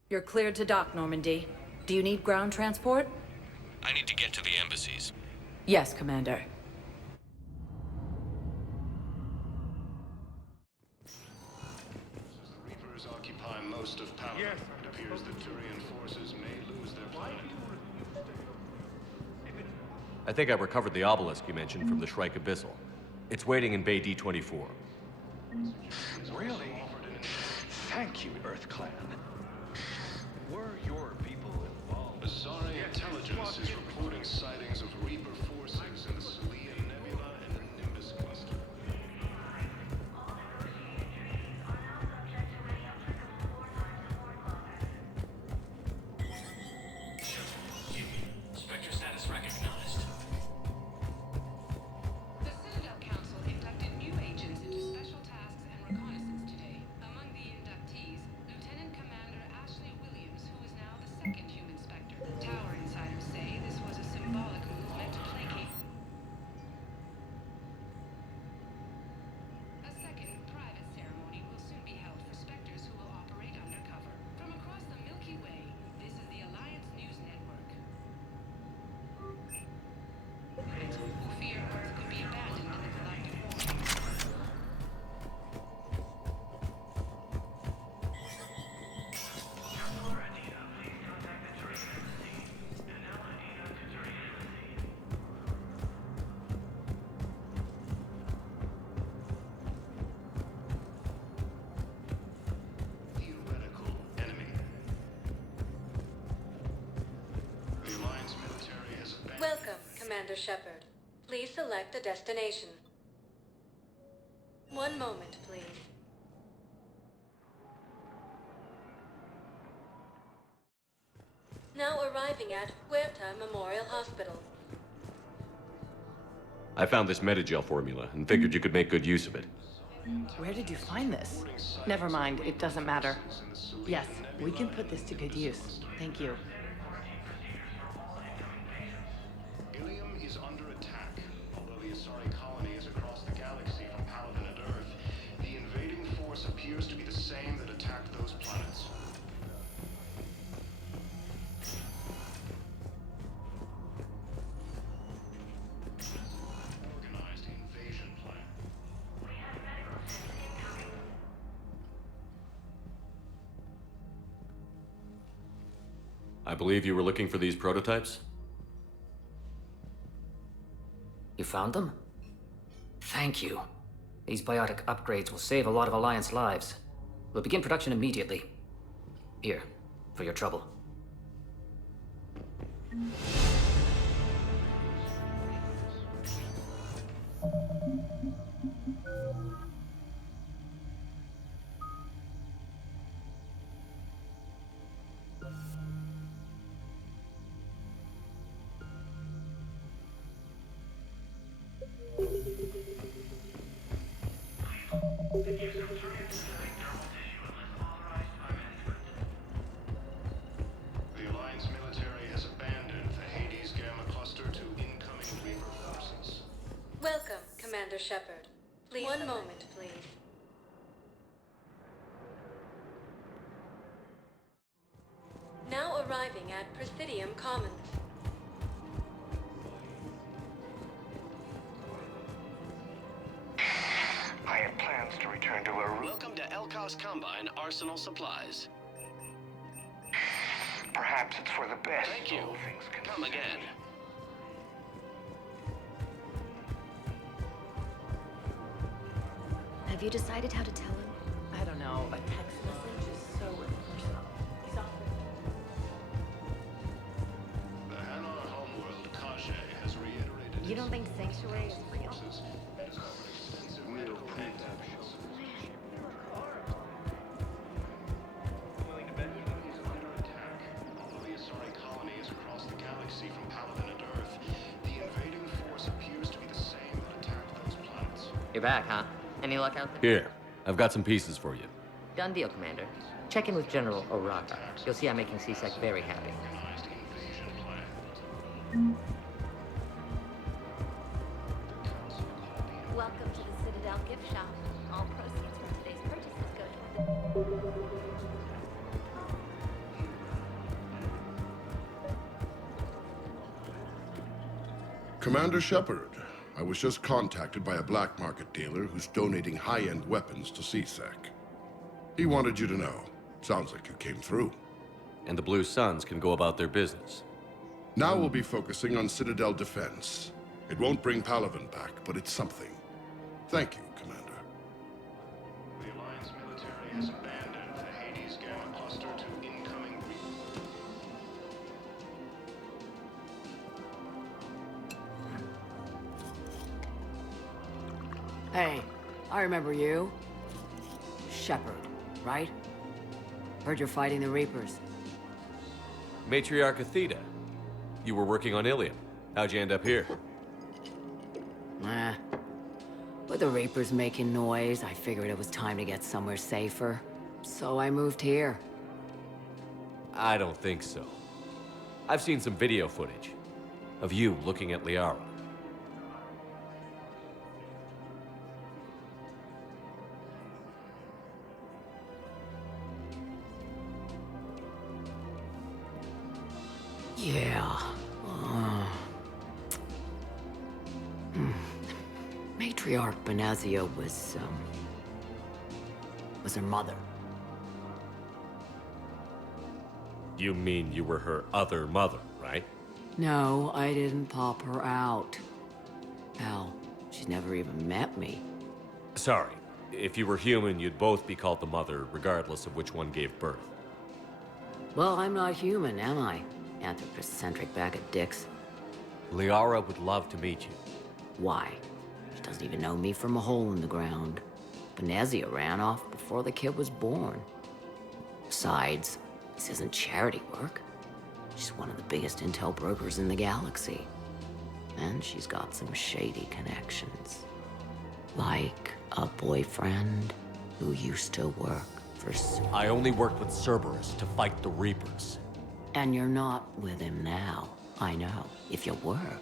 You're cleared to dock, Normandy. Do you need ground transport? I need to get to the embassies. Yes, Commander. The Reapers occupy most of Paladin. Yes. It appears that Turian forces may lose their planet. I think I recovered the obelisk you mentioned from the Shrike Abyssal. It's waiting in Bay D-24. Really? Thank you, Earth Clan. Were your people involved? Asari intelligence is reporting sightings of Reaper forces in the Salian Nebula and the Nimbus cluster. Spectre status recognized. The Citadel Council inducted new agents into special tasks and reconnaissance today. Among the inductees, Lieutenant Commander Ashley Williams, who is now the second human Spectre. Tower insiders say this was a symbolic Commander Shepard. Please select a destination. One moment, please. Now arriving at Huerta Memorial Hospital. I found this Metagel formula and figured you could make good use of it. Where did you find this? Never mind, it doesn't matter. Yes, we can put this to good use. Thank you. Ilium is under attack. Although the Asari colony is across the galaxy from Paladin and Earth, the invading force appears to be the same that attacked those planets. Organized invasion plan. I believe you were looking for these prototypes? You found them? Thank you. These biotic upgrades will save a lot of Alliance lives. We'll begin production immediately. Here, for your trouble. The Alliance military has abandoned the Hades Gamma cluster to incoming Reaper forces. Welcome, Commander Shepard. Please. One moment, please. Now arriving at Presidium Commons. I have plans to return to a... Welcome to Elkos Combine Arsenal Supplies. Perhaps it's for the best. Thank you. all things considered. Come again. Have you decided how to tell him? I don't know, a text message is so impersonal. He's off. The Hanar homeworld, Kashe, has reiterated You don't think Sanctuary is real? and has offered extensive medical anti-shows. Is under attack. Although the Asari colony is across the galaxy from Paladin and Earth, the invading force appears to be the same that attacked those planets. You're back, huh? Any luck out there? Here, I've got some pieces for you. Done deal, Commander. Check in with General Oraka. You'll see I'm making C-Sec very happy. Organized invasion plan. Welcome to the Citadel gift shop. All proceeds from today's purchases go toward... Commander Shepard, I was just contacted by a black market dealer who's donating high-end weapons to CSEC. He wanted you to know. Sounds like you came through. And the Blue Suns can go about their business. Now we'll be focusing on Citadel defense. It won't bring Palaven back, but it's something. Thank you, Commander. The Alliance military has abandoned the Hades Gamma cluster to incoming Reaper. Hey, I remember you. Shepard, right? Heard you're fighting the Reapers. Matriarch Athena, you were working on Ilium. How'd you end up here? Nah. With the Reapers making noise, I figured it was time to get somewhere safer. So I moved here. I don't think so. I've seen some video footage of you looking at Liara. Yeah. Matriarch Benazia was her mother. You mean you were her other mother, right? No, I didn't pop her out. Hell, she's never even met me. Sorry. If you were human, you'd both be called the mother, regardless of which one gave birth. Well, I'm not human, am I? Anthropocentric bag of dicks. Liara would love to meet you. Why? She doesn't even know me from a hole in the ground. Venezia ran off before the kid was born. Besides, this isn't charity work. She's one of the biggest intel brokers in the galaxy. And she's got some shady connections. Like a boyfriend who used to work for... I only worked with Cerberus to fight the Reapers. And you're not with him now. I know. If you were,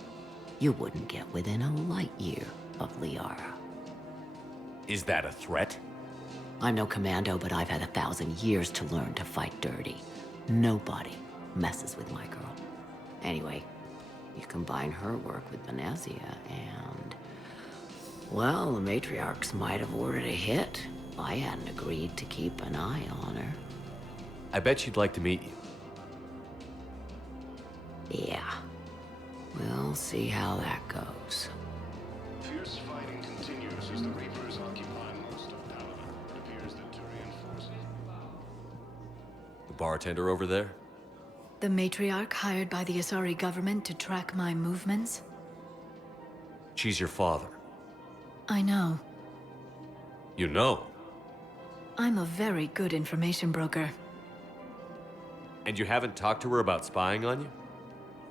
you wouldn't get within a light year of Liara. Is that a threat? I'm no commando, but I've had 1,000 years to learn to fight dirty. Nobody messes with my girl. Anyway, you combine her work with Venezia and... well, the matriarchs might have ordered a hit if I hadn't agreed to keep an eye on her. I bet she'd like to meet you. Yeah. We'll see how that goes. Fierce fighting continues as the Reapers occupy most of Paladin. It appears that Turian forces... The bartender over there? The matriarch hired by the Asari government to track my movements? She's your father. I know. You know? I'm a very good information broker. And you haven't talked to her about spying on you?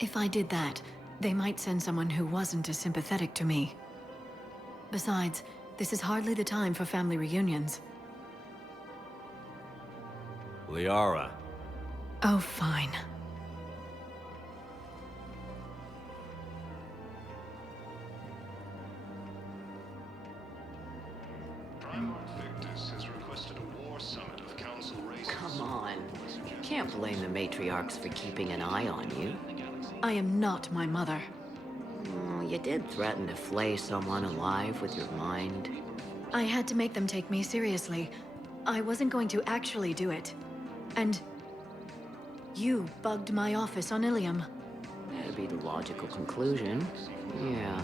If I did that, they might send someone who wasn't as sympathetic to me. Besides, this is hardly the time for family reunions. Liara. Oh, fine. Primarch Victus has requested a war summit of council races. Come on. You can't blame the matriarchs for keeping an eye on you. I am not my mother. You did threaten to flay someone alive with your mind. I had to make them take me seriously. I wasn't going to actually do it. And... you bugged my office on Ilium. That'd be the logical conclusion. Yeah.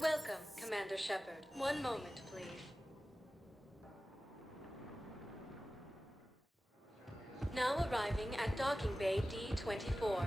Welcome, Commander Shepard. One moment, please. Now arriving at Docking Bay D-24.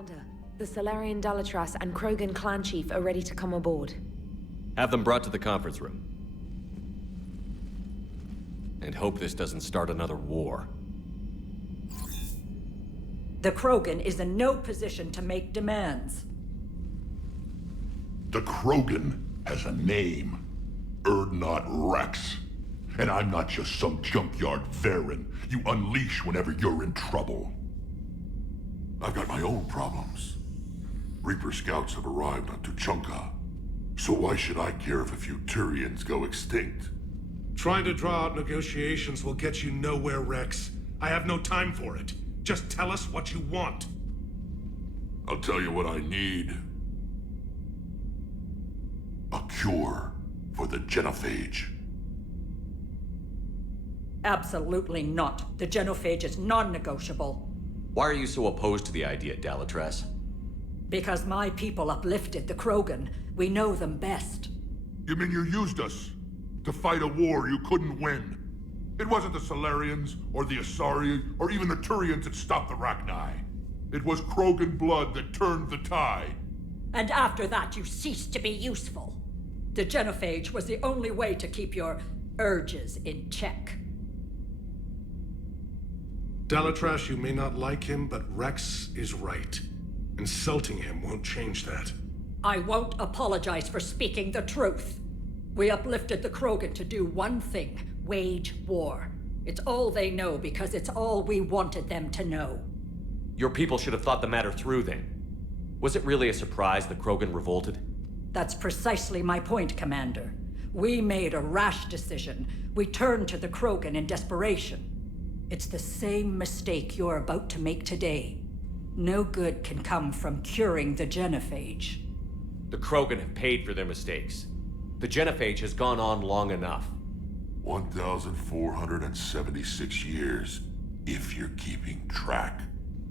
Commander, the Solarian Dalatras and Krogan clan chief are ready to come aboard. Have them brought to the conference room. And hope this doesn't start another war. The Krogan is in no position to make demands. The Krogan has a name. Urdnot Rex. And I'm not just some junkyard Varen you unleash whenever you're in trouble. I've got my own problems. Reaper scouts have arrived on Tuchanka. So why should I care if a few Turians go extinct? Trying to draw out negotiations will get you nowhere, Rex. I have no time for it. Just tell us what you want. I'll tell you what I need. A cure for the genophage. Absolutely not. The genophage is non-negotiable. Why are you so opposed to the idea, Dalatras? Because my people uplifted the Krogan. We know them best. You mean you used us to fight a war you couldn't win? It wasn't the Solarians, or the Asari, or even the Turians that stopped the Rachni. It was Krogan blood that turned the tide. And after that, you ceased to be useful. The genophage was the only way to keep your urges in check. Dalatras, you may not like him, but Rex is right. Insulting him won't change that. I won't apologize for speaking the truth. We uplifted the Krogan to do one thing: wage war. It's all they know because it's all we wanted them to know. Your people should have thought the matter through then. Was it really a surprise the Krogan revolted? That's precisely my point, Commander. We made a rash decision. We turned to the Krogan in desperation. It's the same mistake you're about to make today. No good can come from curing the genophage. The Krogan have paid for their mistakes. The genophage has gone on long enough. 1,476 years, if you're keeping track.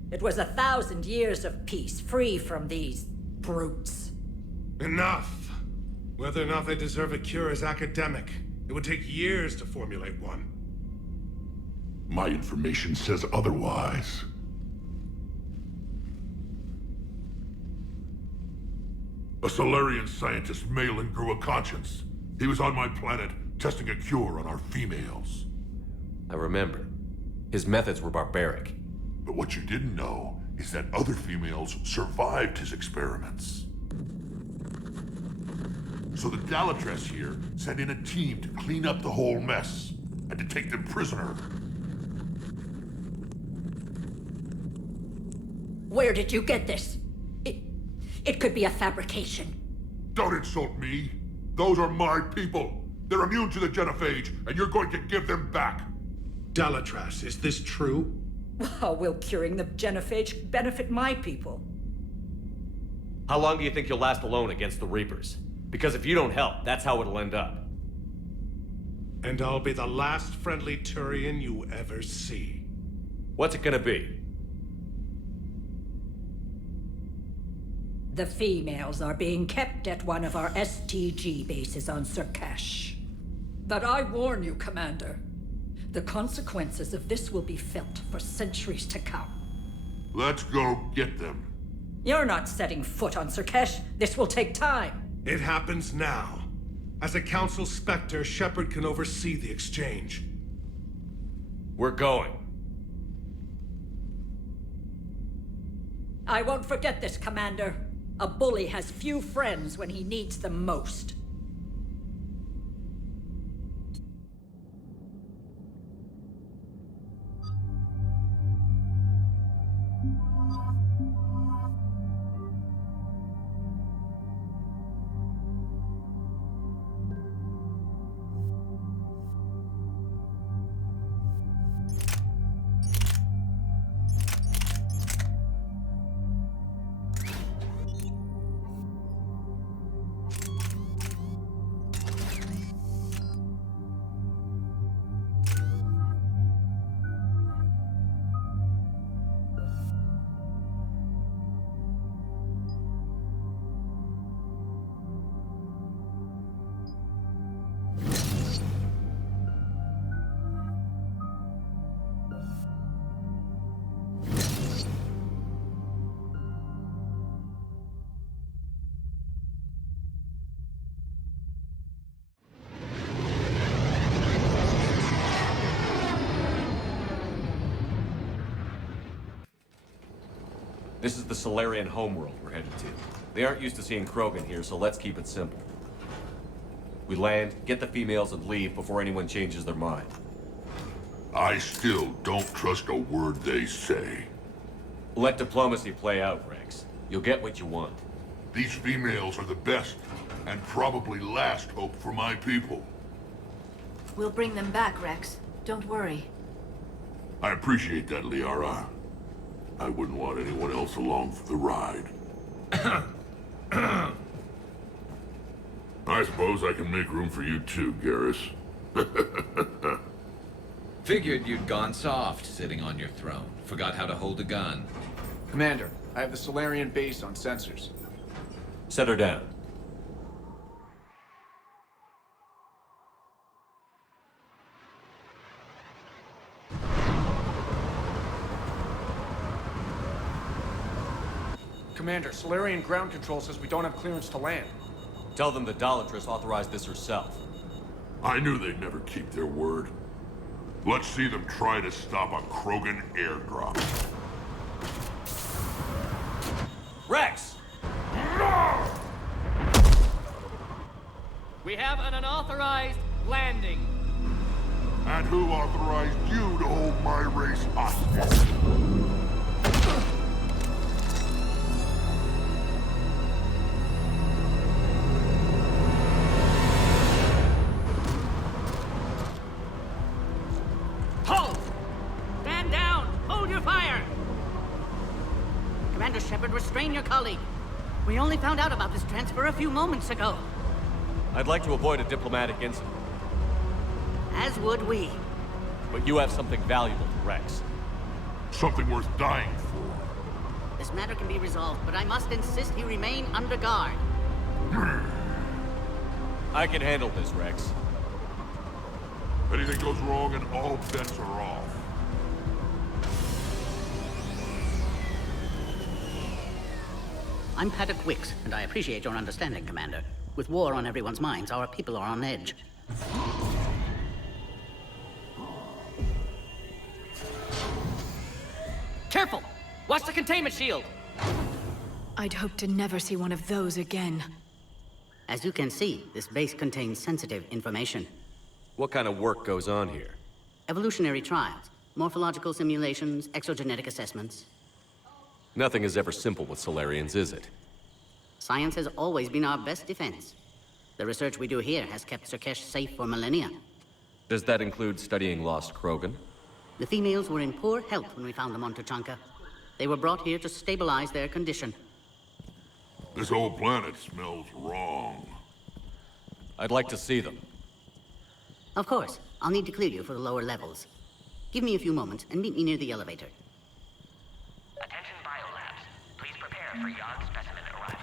It was 1,000 years of peace, free from these brutes. Enough! Whether or not they deserve a cure is academic. It would take years to formulate one. My information says otherwise. A Solarian scientist, Malin, grew a conscience. He was on my planet, testing a cure on our females. I remember. His methods were barbaric. But what you didn't know is that other females survived his experiments. So the Dalatras here sent in a team to clean up the whole mess, and to take them prisoner. Where did you get this? It could be a fabrication. Don't insult me. Those are my people. They're immune to the genophage, and you're going to give them back. Dalatras, is this true? How will curing the genophage benefit my people? How long do you think you'll last alone against the Reapers? Because if you don't help, that's how it'll end up. And I'll be the last friendly Turian you ever see. What's it gonna be? The females are being kept at one of our STG bases on Surkash. But I warn you, Commander. The consequences of this will be felt for centuries to come. Let's go get them. You're not setting foot on Surkash. This will take time. It happens now. As a Council Spectre, Shepard can oversee the exchange. We're going. I won't forget this, Commander. A bully has few friends when he needs them most. This is the Solarian homeworld we're headed to. They aren't used to seeing Krogan here, so let's keep it simple. We land, get the females, and leave before anyone changes their mind. I still don't trust a word they say. Let diplomacy play out, Rex. You'll get what you want. These females are the best, and probably last hope for my people. We'll bring them back, Rex. Don't worry. I appreciate that, Liara. I wouldn't want anyone else along for the ride. I suppose I can make room for you too, Garrus. Figured you'd gone soft sitting on your throne. Forgot how to hold a gun. Commander, I have the Solarian base on sensors. Set her down. Commander, Solarian ground control says we don't have clearance to land. Tell them the Dolatress authorized this herself. I knew they'd never keep their word. Let's see them try to stop a Krogan airdrop. Rex! We have an unauthorized landing. And who authorized you to hold my race hostage? Halt! Stand down! Hold your fire! Commander Shepard, restrain your colleague. We only found out about this transfer a few moments ago. I'd like to avoid a diplomatic incident. As would we. But you have something valuable to Rex. Something worth dying for. This matter can be resolved, but I must insist he remain under guard. I can handle this, Rex. Anything goes wrong and all bets are off. I'm Paddock Wicks, and I appreciate your understanding, Commander. With war on everyone's minds, our people are on edge. Careful! Watch the containment shield! I'd hoped to never see one of those again. As you can see, this base contains sensitive information. What kind of work goes on here? Evolutionary trials, morphological simulations, exogenetic assessments. Nothing is ever simple with Solarians, is it? Science has always been our best defense. The research we do here has kept Surkesh safe for millennia. Does that include studying lost Krogan? The females were in poor health when we found them on Tuchanka. They were brought here to stabilize their condition. This whole planet smells wrong. I'd like to see them. Of course. I'll need to clear you for the lower levels. Give me a few moments and meet me near the elevator. Attention biolabs. Please prepare for Yod specimen arrival.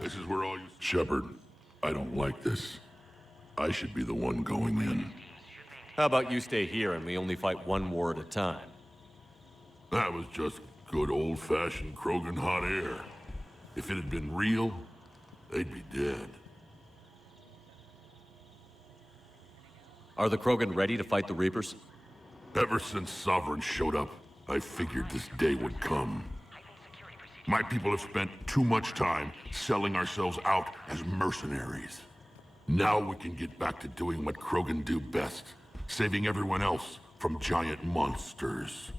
This is where all you... Shepard, I don't like this. I should be the one going in. How about you stay here and we only fight one war at a time? That was just good old-fashioned Krogan hot air. If it had been real, they'd be dead. Are the Krogan ready to fight the Reapers? Ever since Sovereign showed up, I figured this day would come. My people have spent too much time selling ourselves out as mercenaries. Now we can get back to doing what Krogan do best, saving everyone else from giant monsters.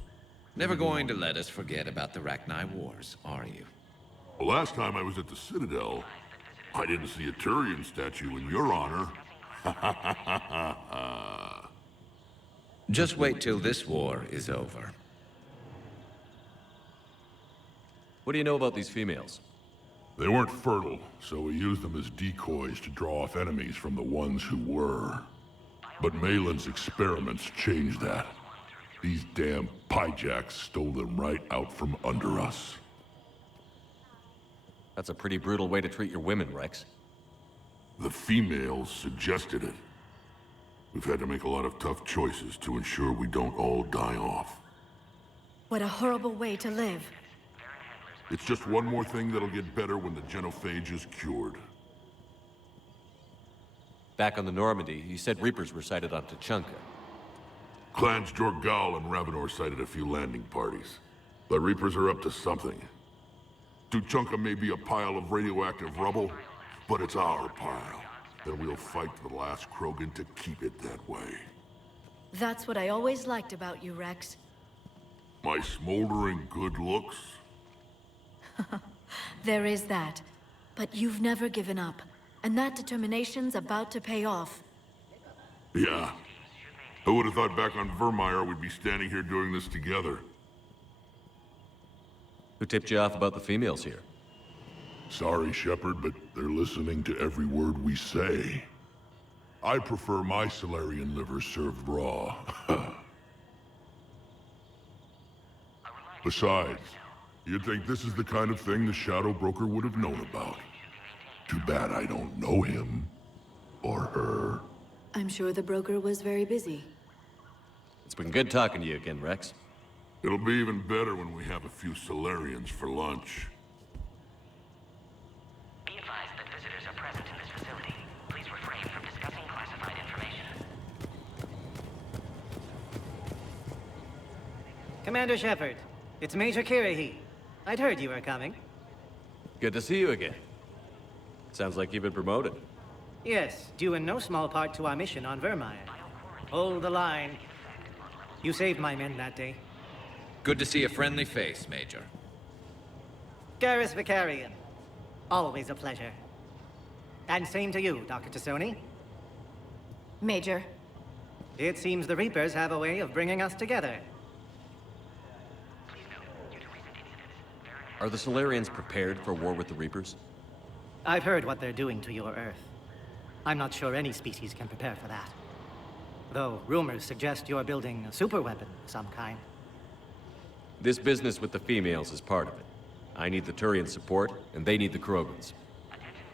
Never going to let us forget about the Rachni Wars, are you? The last time I was at the Citadel, I didn't see a Turian statue in your honor. Just wait till this war is over. What do you know about these females? They weren't fertile, so we used them as decoys to draw off enemies from the ones who were. But Malin's experiments changed that. These damn Pyjaks stole them right out from under us. That's a pretty brutal way to treat your women, Rex. The females suggested it. We've had to make a lot of tough choices to ensure we don't all die off. What a horrible way to live. It's just one more thing that'll get better when the genophage is cured. Back on the Normandy, you said Reapers were sighted on Tuchanka. Clans Jorgal and Ravenor sighted a few landing parties. The Reapers are up to something. Tuchanka may be a pile of radioactive rubble, but it's our pile. And we'll fight to the last Krogan to keep it that way. That's what I always liked about you, Rex. My smoldering good looks? There is that. But you've never given up. And that determination's about to pay off. Yeah. I would have thought back on Vermeer we'd be standing here doing this together. Who tipped you off about the females here? Sorry, Shepard, but they're listening to every word we say. I prefer my Solarian liver served raw. Besides, you'd think this is the kind of thing the Shadow Broker would have known about. Too bad I don't know him. Or her. I'm sure the broker was very busy. It's been good talking to you again, Rex. It'll be even better when we have a few Solarians for lunch. Be advised that visitors are present in this facility. Please refrain from discussing classified information. Commander Shepard, it's Major Kirahi. I'd heard you were coming. Good to see you again. Sounds like you've been promoted. Yes, due in no small part to our mission on Vermeer. Hold the line. You saved my men that day. Good to see a friendly face, Major. Garrus Vicarian. Always a pleasure. And same to you, Dr. Tassoni. Major. It seems the Reapers have a way of bringing us together. Are the Solarians prepared for war with the Reapers? I've heard what they're doing to your Earth. I'm not sure any species can prepare for that. Though rumors suggest you're building a superweapon of some kind. This business with the females is part of it. I need the Turian support, and they need the Krogans.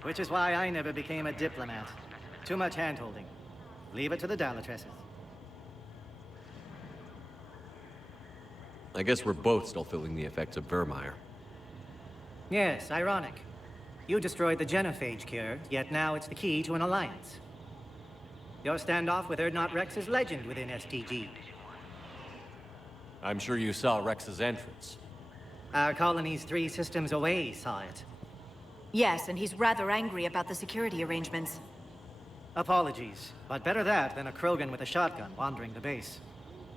Which is why I never became a diplomat. Too much hand-holding. Leave it to the Dalatresses. I guess we're both still feeling the effects of Vermeer. Yes, ironic. You destroyed the genophage cure, yet now it's the key to an alliance. Your standoff with Urdnot Rex is legend within STG. I'm sure you saw Rex's entrance. Our colony's 3 systems away saw it. Yes, and he's rather angry about the security arrangements. Apologies, but better that than a Krogan with a shotgun wandering the base.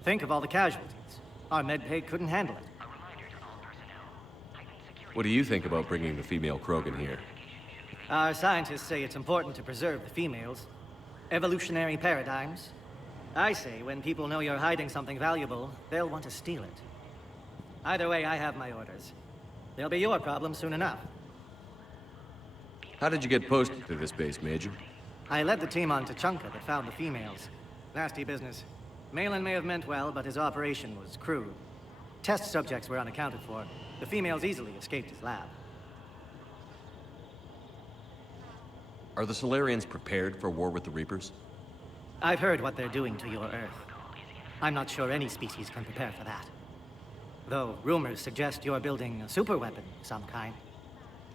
Think of all the casualties. Our medbay couldn't handle it. What do you think about bringing the female Krogan here? Our scientists say it's important to preserve the females. Evolutionary paradigms. I say when people know you're hiding something valuable, they'll want to steal it. Either way, I have my orders. They'll be your problem soon enough. How did you get posted to this base, Major? I led the team on Tuchanka that found the females. Nasty business. Malin may have meant well, but his operation was crude. Test subjects were unaccounted for. The females easily escaped his lab. Are the Solarians prepared for war with the Reapers? I've heard what they're doing to your Earth. I'm not sure any species can prepare for that. Though rumors suggest you're building a superweapon of some kind.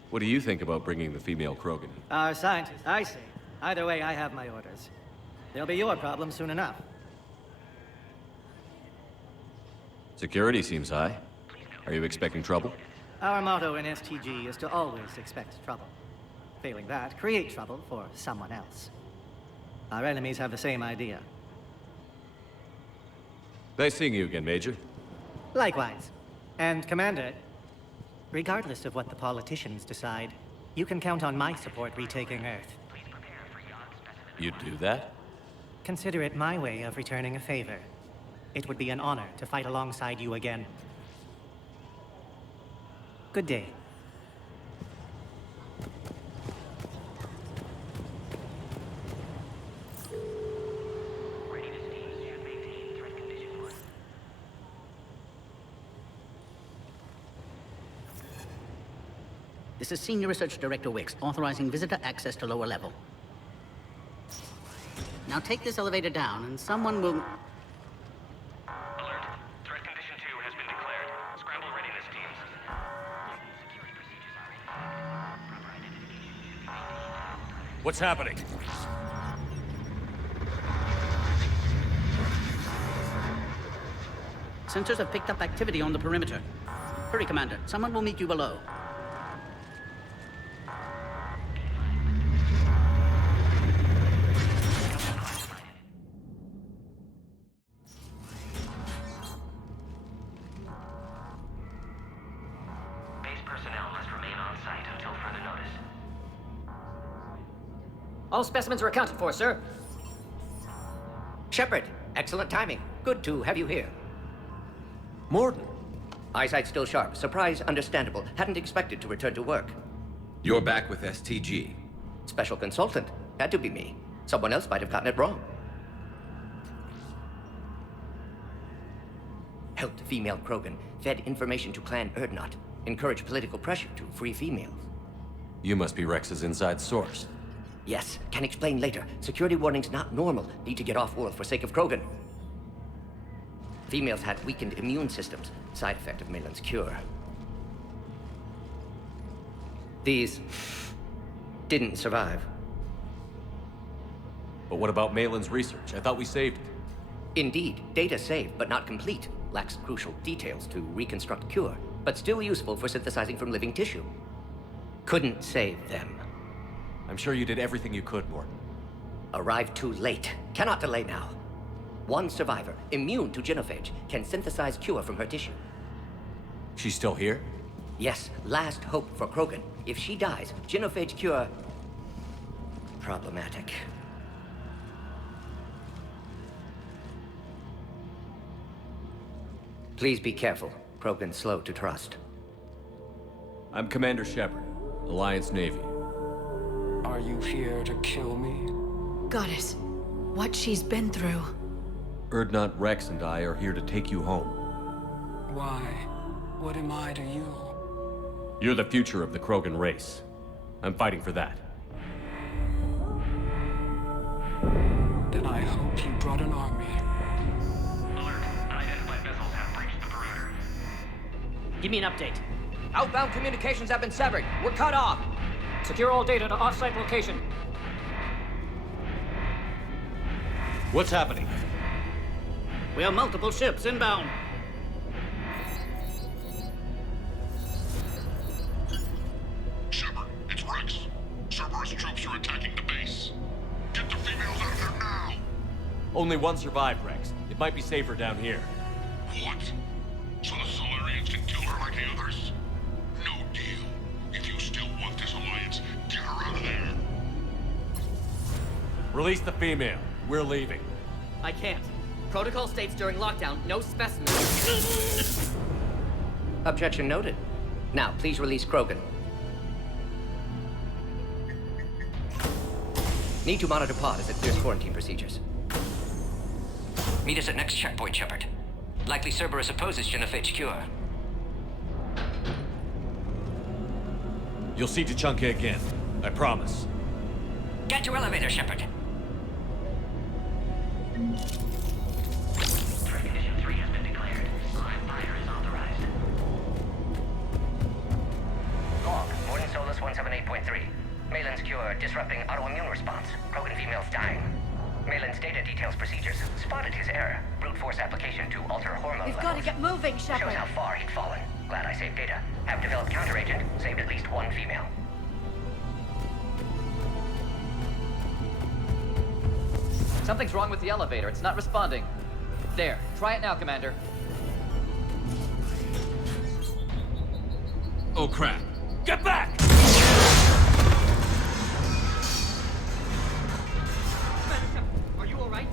What do you think about bringing the female Krogan? Our scientists, I say. Either way, I have my orders. They'll be your problem soon enough. Security seems high. Are you expecting trouble? Our motto in STG is to always expect trouble. Failing that, create trouble for someone else. Our enemies have the same idea. Nice seeing you again, Major. Likewise. And Commander, regardless of what the politicians decide, you can count on my support retaking Earth. You'd do that? Consider it my way of returning a favor. It would be an honor to fight alongside you again. Good day. This is Senior Research Director Wicks, authorizing visitor access to lower level. Now take this elevator down, and someone will... Alert. Threat condition 2 has been declared. Scramble readiness teams. What's happening? Sensors have picked up activity on the perimeter. Hurry, Commander. Someone will meet you below. Base personnel must remain on site until further notice. All specimens are accounted for, sir. Shepard, excellent timing. Good to have you here. Morden. Eyesight still sharp. Surprise understandable. Hadn't expected to return to work. You're back with STG. Special consultant. Had to be me. Someone else might have gotten it wrong. Helped female Krogan. Fed information to Clan Urdnot. Encouraged political pressure to free females. You must be Rex's inside source. Yes, can explain later. Security warnings not normal. Need to get off-world for sake of Krogan. Females had weakened immune systems. Side effect of Malin's cure. These didn't survive. But what about Malin's research? I thought we saved it. Indeed, data saved, but not complete. Lacks crucial details to reconstruct cure, but still useful for synthesizing from living tissue. Couldn't save them. I'm sure you did everything you could, Morden. Arrived too late. Cannot delay now. One survivor, immune to genophage, can synthesize cure from her tissue. She's still here? Yes, last hope for Krogan. If she dies, genophage cure... problematic. Please be careful. Krogan's slow to trust. I'm Commander Shepard, Alliance Navy. Are you here to kill me? Goddess, what she's been through. Urdnot, Rex, and I are here to take you home. Why? What am I to you? You're the future of the Krogan race. I'm fighting for that. Then I hope you brought an army. Alert. Unidentified vessels have breached the perimeter. Give me an update. Outbound communications have been severed. We're cut off. Secure all data to off-site location. What's happening? We have multiple ships inbound. Shepard, it's Rex. Cerberus troops are attacking the base. Get the females out of there now! Only one survived, Rex. It might be safer down here. What? So the Solarians can kill her like the others? No deal. If you still want this alliance, get her out of there. Release the female. We're leaving. I can't. Protocol states during lockdown, no specimens. Objection noted. Now, please release Krogan. Need to monitor pod as it clears quarantine procedures. Meet us at next checkpoint, Shepard. Likely Cerberus opposes genophage cure. You'll see Tuchanka again. I promise. Get to elevator, Shepard. Threat condition 3 has been declared. Live fire is authorized. Log, Morden Solus 178.3. Malin's cure disrupting autoimmune response. Krogan females dying. Malin's data details procedures. Spotted his error. Brute force application to alter hormone We've levels. got to get moving, Shepard. Shows how far he'd fallen. Glad I saved data. Have developed counteragent. Saved at least one female. Something's wrong with the elevator. It's not responding. There. Try it now, Commander. Oh, crap. Get back! Are you all right?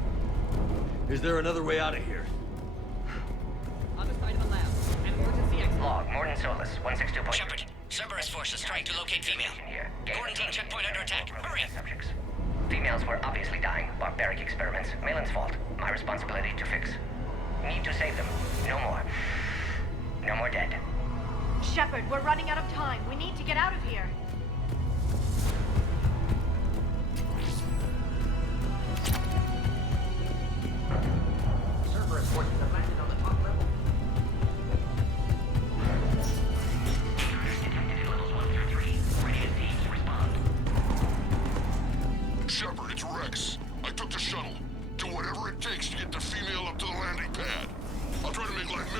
Is there another way out of here? Other side of the lab. An emergency exit. Log, Morden Solus 162.3. Shepard, Cerberus forces trying to locate female. Quarantine checkpoint under attack. Hurry! Subjects. Females were obviously dying. Barbaric experiments. Malin's fault. My responsibility to fix. Need to save them. No more. No more dead. Shepard, we're running out of time. We need to get out of here. Cerberus forces have landed on the top level. Detected at levels 1 through 3. Radiant teams respond. Shepard, it's Rex. I took the shuttle. Do whatever it takes to get the female up to the landing pad. I'll try to make life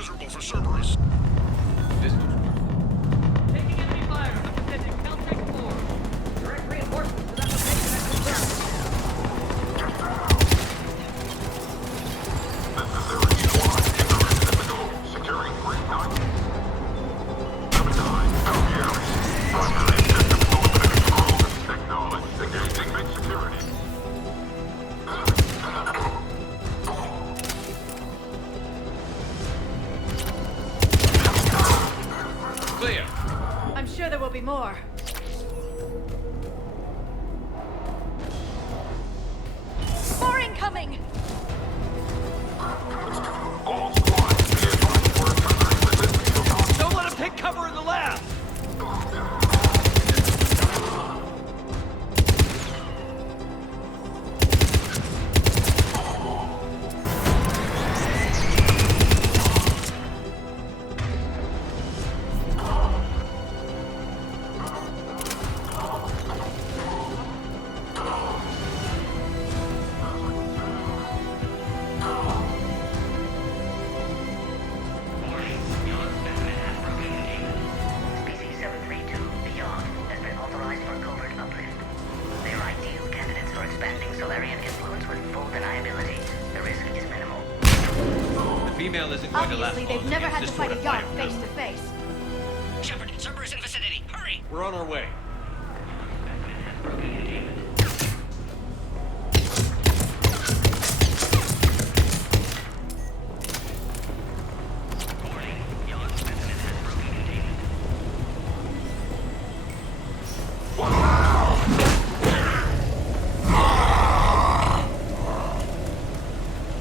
More incoming! Don't let him take cover in the lab! Species 732 Beyond has been authorized for covert uplift. They are ideal candidates for expanding Solarian influence with full deniability. The risk is minimal. The female isn't going to last Obviously, long they've never against had to this fight sort a of yard fire. face to face. Shepard, Cerberus in vicinity. Hurry! We're on our way.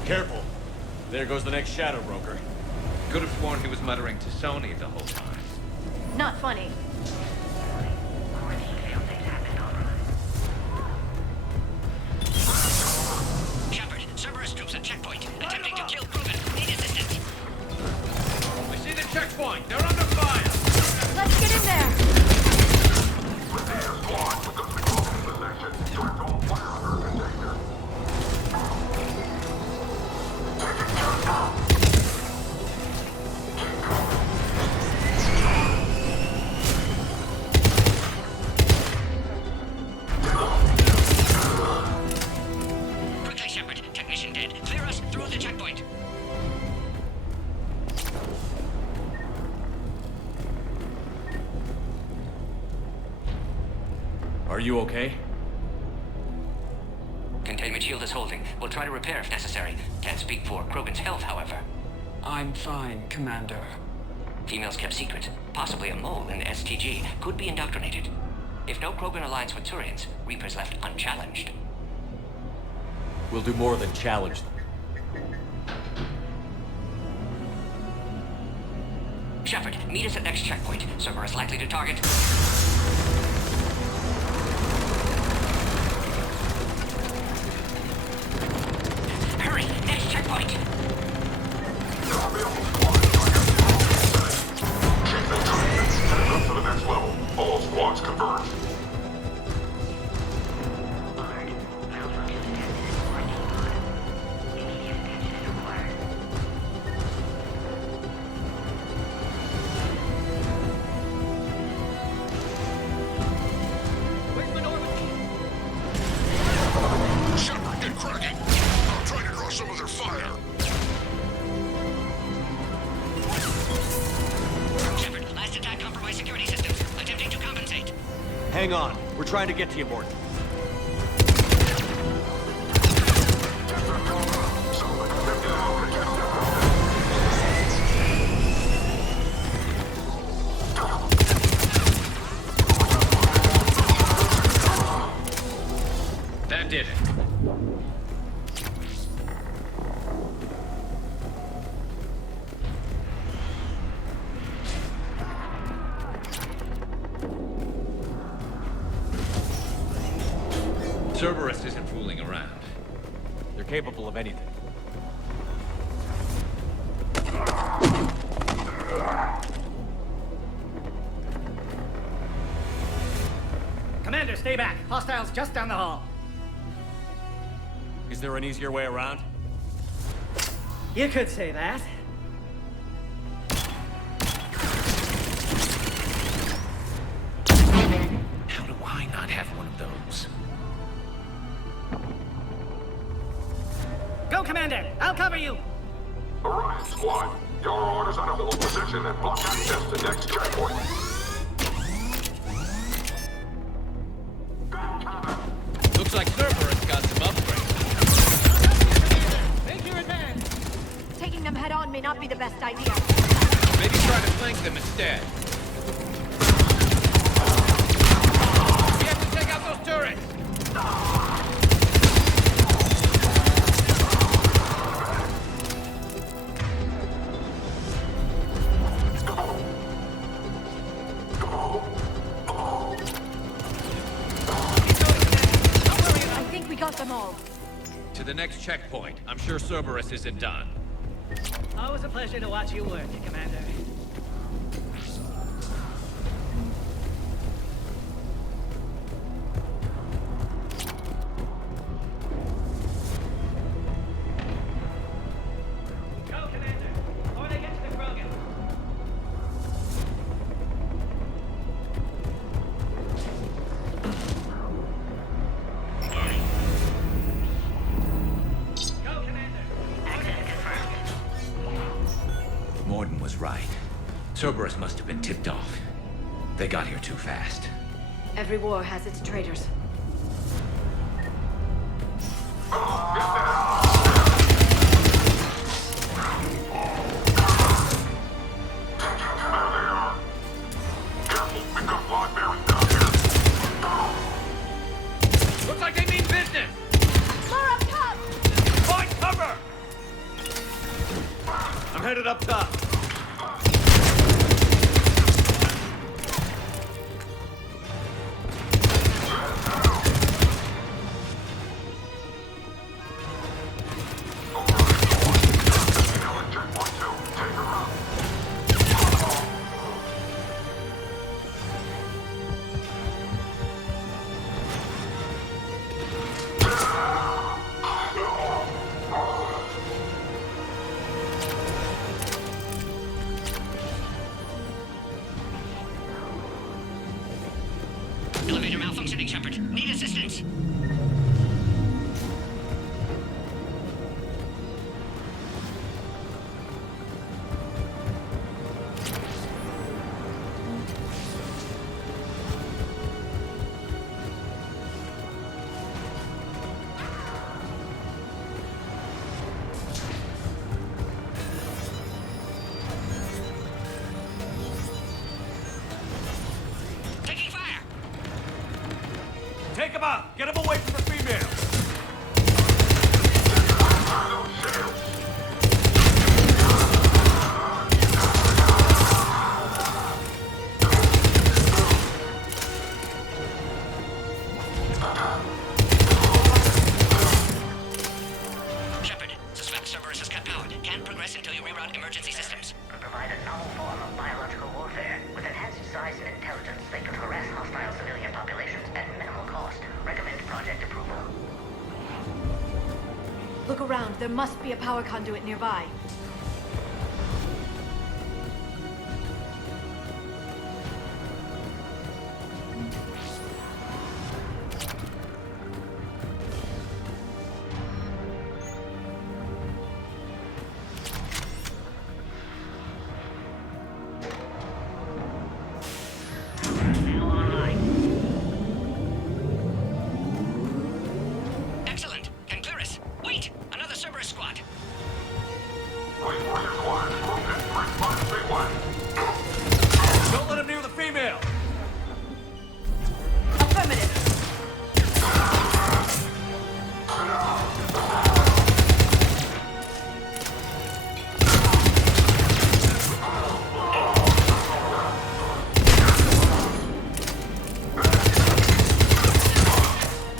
Careful. There goes the next shadow broker. Could have sworn he was muttering to Sony the whole time. Not funny. Shepard, Cerberus troops at checkpoint. Attempting to kill Krogan. Need assistance. I see the checkpoint. They're under fire. Let's get in there! Quickly, Shepard. Technician dead. Clear us through the checkpoint. Are you okay? Containment shield is holding. We'll try to repair if necessary. Can't speak for Krogan's health, however. I'm fine, Commander. Females kept secret. Possibly a mole in the STG. Could be indoctrinated. If no Krogan alliance with Turians, Reapers left unchallenged. We'll do more than challenge them. Shepard, meet us at next checkpoint. Cerberus likely to target. Hurry! Next checkpoint! Up to the next level. All squads converge. Shepard, get cracking! I'm trying to draw some of their fire. Shepard, last attack compromised security systems. Attempting to compensate. Hang on. We're trying to get to you, Morton. That did it. Cerberus isn't fooling around. They're capable of anything. Commander, stay back. Hostiles just down the hall. Is there an easier way around? You could say that. How do I not have one of those? Go, Commander! I'll cover you! Orion Squad, your orders are to hold position and block access to next checkpoint. Looks like Cerberus got some upgrades. Make your advance! Taking them head on may not be the best idea. Maybe try to flank them instead. We have to take out those turrets! next checkpoint. I'm sure Cerberus isn't done. Always a pleasure to watch you work, Commander. Go, Commander! Before they get to the Krogan! Go, Commander! Morden was right. Cerberus must have been tipped off. They got here too fast. Every war has its traitors. Looks like they mean business! More up top! Find cover! I'm headed up top. Elevator malfunctioning, Shepard. Need assistance. Taking fire. Take him out! Get him away from the female! Shepard, suspect Cerberus has cut power. Can't progress until you reroute emergency systems. Provide a novel form of biological warfare. With enhanced size and intelligence, they could harass hostile civilian populations at minimal cost. Recommend project approval. Look around. There must be a power conduit nearby. Excellent. Can clear us. Wait! Another Cerberus squad. Don't let him near the female! Affirmative.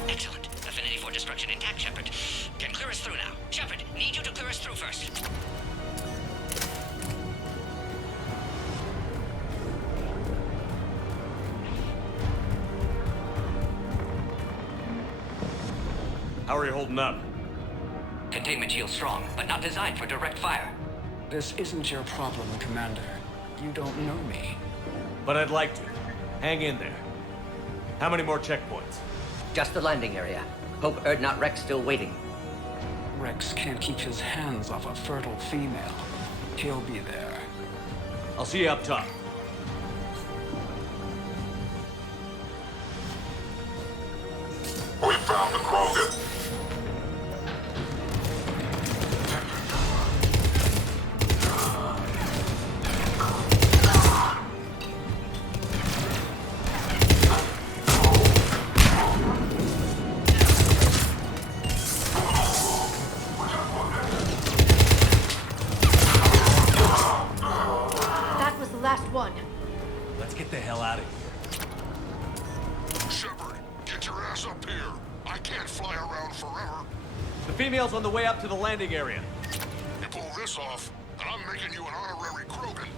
Excellent. Affinity for destruction intact, Shepard. Can clear us through now. Shepard, need you to clear us through first. How are you holding up? Containment shield strong, but not designed for direct fire. This isn't your problem, Commander. You don't know me. But I'd like to. Hang in there. How many more checkpoints? Just the landing area. Hope Erdnot Rex still waiting. Rex can't keep his hands off a fertile female. He'll be there. I'll see you up top. We found the Krogan! That was the last one. Let's get the hell out of here. Shepard, get your ass up here. I can't fly around forever. The female's on the way up to the landing area. You pull this off, and I'm making you an honorary Krogan.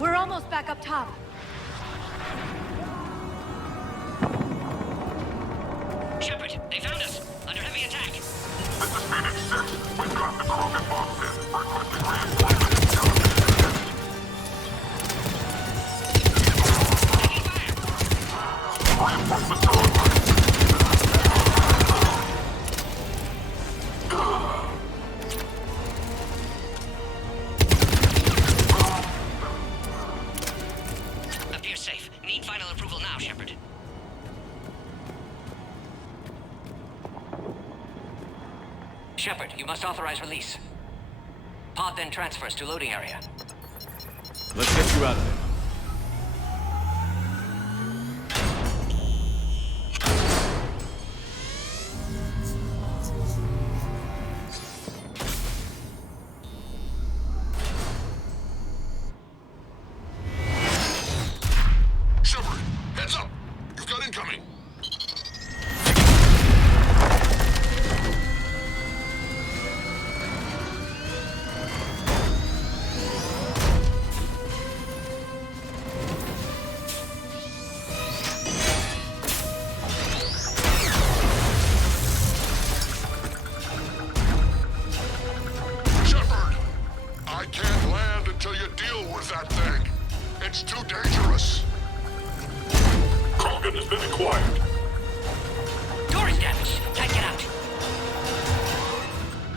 We're almost back up top. Shepard, they found us. Under heavy attack. This is Phoenix 6. We've got the Krogan box in. Requesting reinforcements. Reinforcements are on way. Appears safe. Need final approval now, Shepard. Shepard, you must authorize release. Pod then transfers to loading area. Let's get you out of there. Shepard, heads up! You've got incoming! Shepard! I can't land until you deal with that thing. It's too dangerous. Krogan has been acquired. Door is damaged. Can't get out.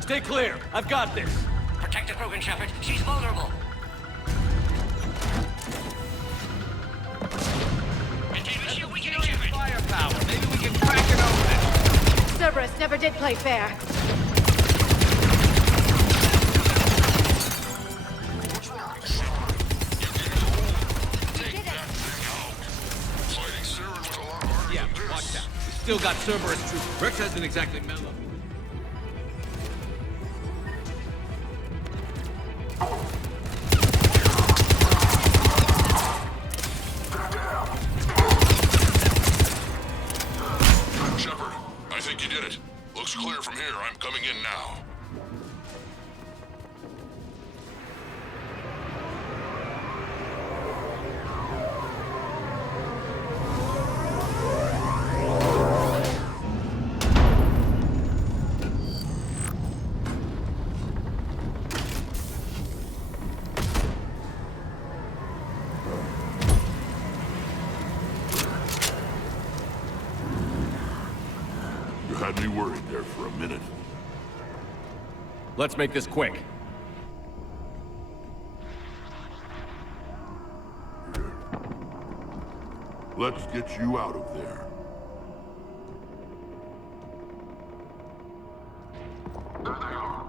Stay clear. I've got this. Protect the Krogan, Shepard. She's vulnerable. Containment shield weakening, Shepard. Firepower. Maybe we can crack it open. Cerberus never did play fair. What's wrong, Shepard? You did it all. Take that thing out. Fighting Saren was a lot harder Yeah, than this. watch out. We still got Cerberus troops. Rex hasn't exactly mellowed. Shepard, I think you did it. Looks clear from here. I'm coming in now. You had me worried there for a minute. Let's make this quick. Let's get you out of there. There they are.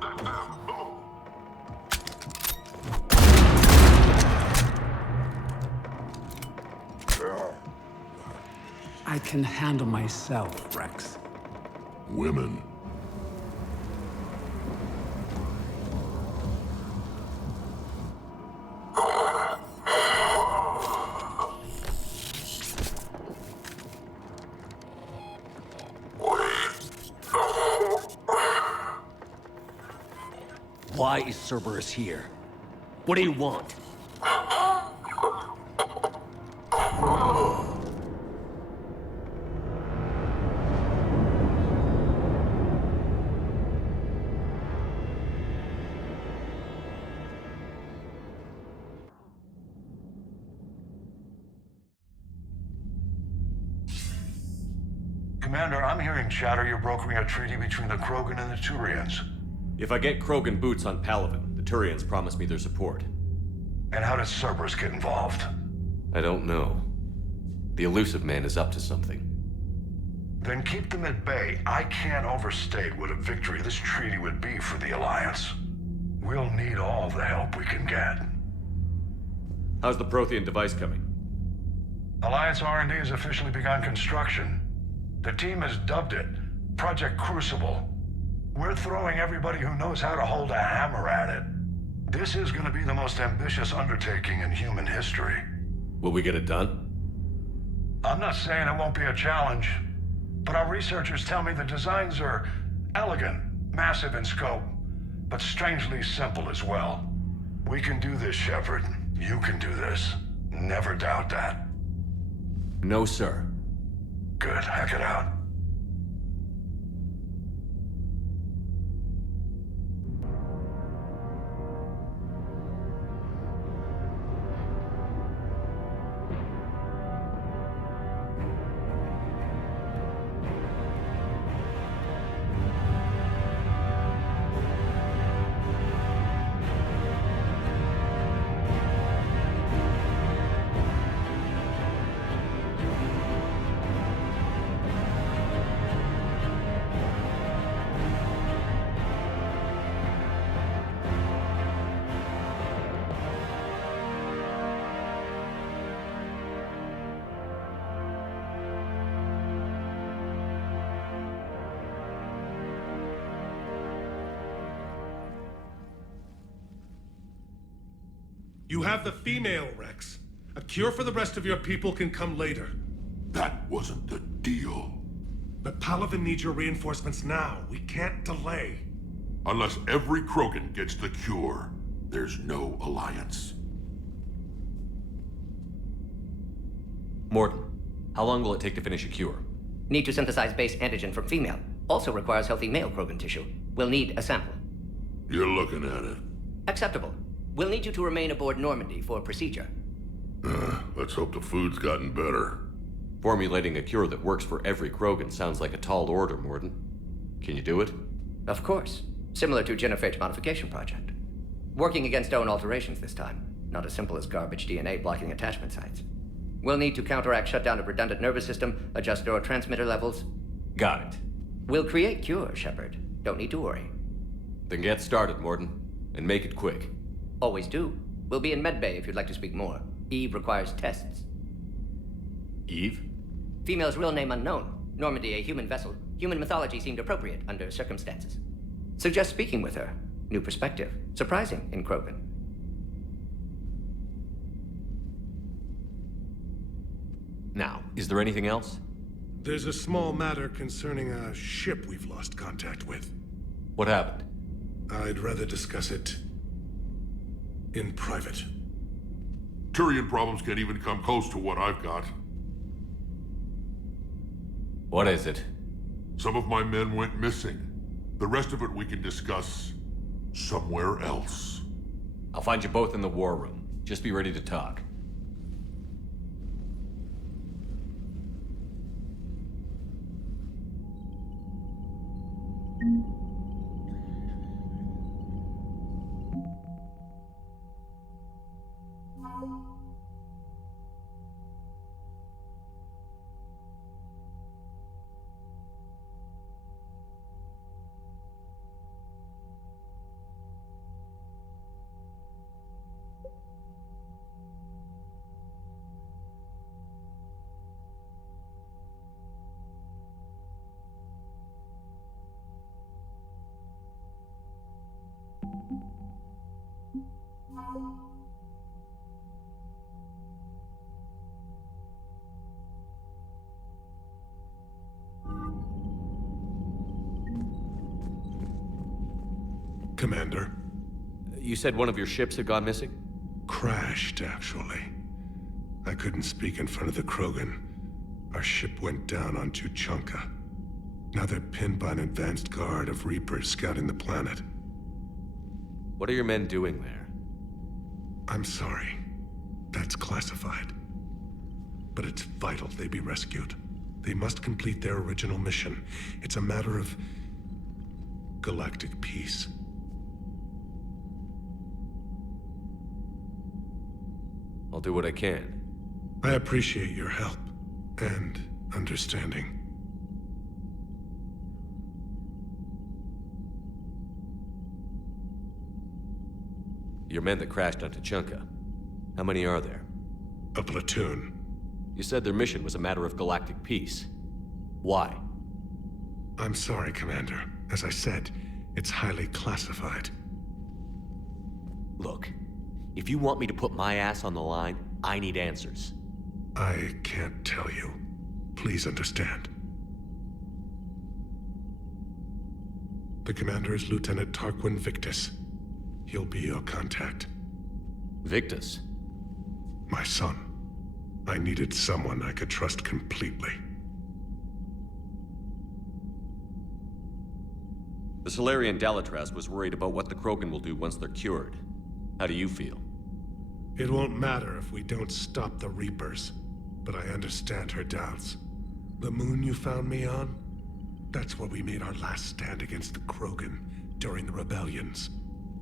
That's them, both. I can handle myself, Rex. Women. Why is Cerberus here? What do you want? Commander, I'm hearing chatter you're brokering a treaty between the Krogan and the Turians. If I get Krogan boots on Palaven, the Turians promise me their support. And how does Cerberus get involved? I don't know. The Elusive Man is up to something. Then keep them at bay. I can't overstate what a victory this treaty would be for the Alliance. We'll need all the help we can get. How's the Prothean device coming? Alliance R&D has officially begun construction. The team has dubbed it Project Crucible. We're throwing everybody who knows how to hold a hammer at it. This is going to be the most ambitious undertaking in human history. Will we get it done? I'm not saying it won't be a challenge, but our researchers tell me the designs are elegant, massive in scope, but strangely simple as well. We can do this, Shepard. You can do this. Never doubt that. No, sir. Good. Hack it out. You have the female, Rex. A cure for the rest of your people can come later. That wasn't the deal. But Palaven needs your reinforcements now. We can't delay. Unless every Krogan gets the cure, there's no alliance. Morton, how long will it take to finish a cure? Need to synthesize base antigen from female. Also requires healthy male Krogan tissue. We'll need a sample. You're looking at it. Acceptable. We'll need you to remain aboard Normandy for procedure. Let's hope the food's gotten better. Formulating a cure that works for every Krogan sounds like a tall order, Morton. Can you do it? Of course. Similar to Genophage Modification Project. Working against own alterations this time. Not as simple as garbage DNA blocking attachment sites. We'll need to counteract shutdown of redundant nervous system, adjust neurotransmitter levels. Got it. We'll create cure, Shepard. Don't need to worry. Then get started, Morton. And make it quick. Always do. We'll be in medbay if you'd like to speak more. Eve requires tests. Eve? Female's real name unknown. Normandy, a human vessel. Human mythology seemed appropriate under circumstances. Suggest speaking with her. New perspective. Surprising in Krogan. Now, is there anything else? There's a small matter concerning a ship we've lost contact with. What happened? I'd rather discuss it in private. Turian problems can't even come close to what I've got. What is it? Some of my men went missing. The rest of it we can discuss somewhere else. I'll find you both in the war room. Just be ready to talk. Commander. You said one of your ships had gone missing? Crashed, actually. I couldn't speak in front of the Krogan. Our ship went down on Tuchanka. Now they're pinned by an advanced guard of Reapers scouting the planet. What are your men doing there? I'm sorry. That's classified. But it's vital they be rescued. They must complete their original mission. It's a matter of galactic peace. I'll do what I can. I appreciate your help and understanding. Your men that crashed onto Chunka. How many are there? A platoon. You said their mission was a matter of galactic peace. Why? I'm sorry, Commander. As I said, it's highly classified. Look, if you want me to put my ass on the line, I need answers. I can't tell you. Please understand. The commander is Lieutenant Tarquin Victus. He'll be your contact. Victus? My son. I needed someone I could trust completely. The Solarian Dalitras was worried about what the Krogan will do once they're cured. How do you feel? It won't matter if we don't stop the Reapers, but I understand her doubts. The moon you found me on? That's where we made our last stand against the Krogan during the rebellions.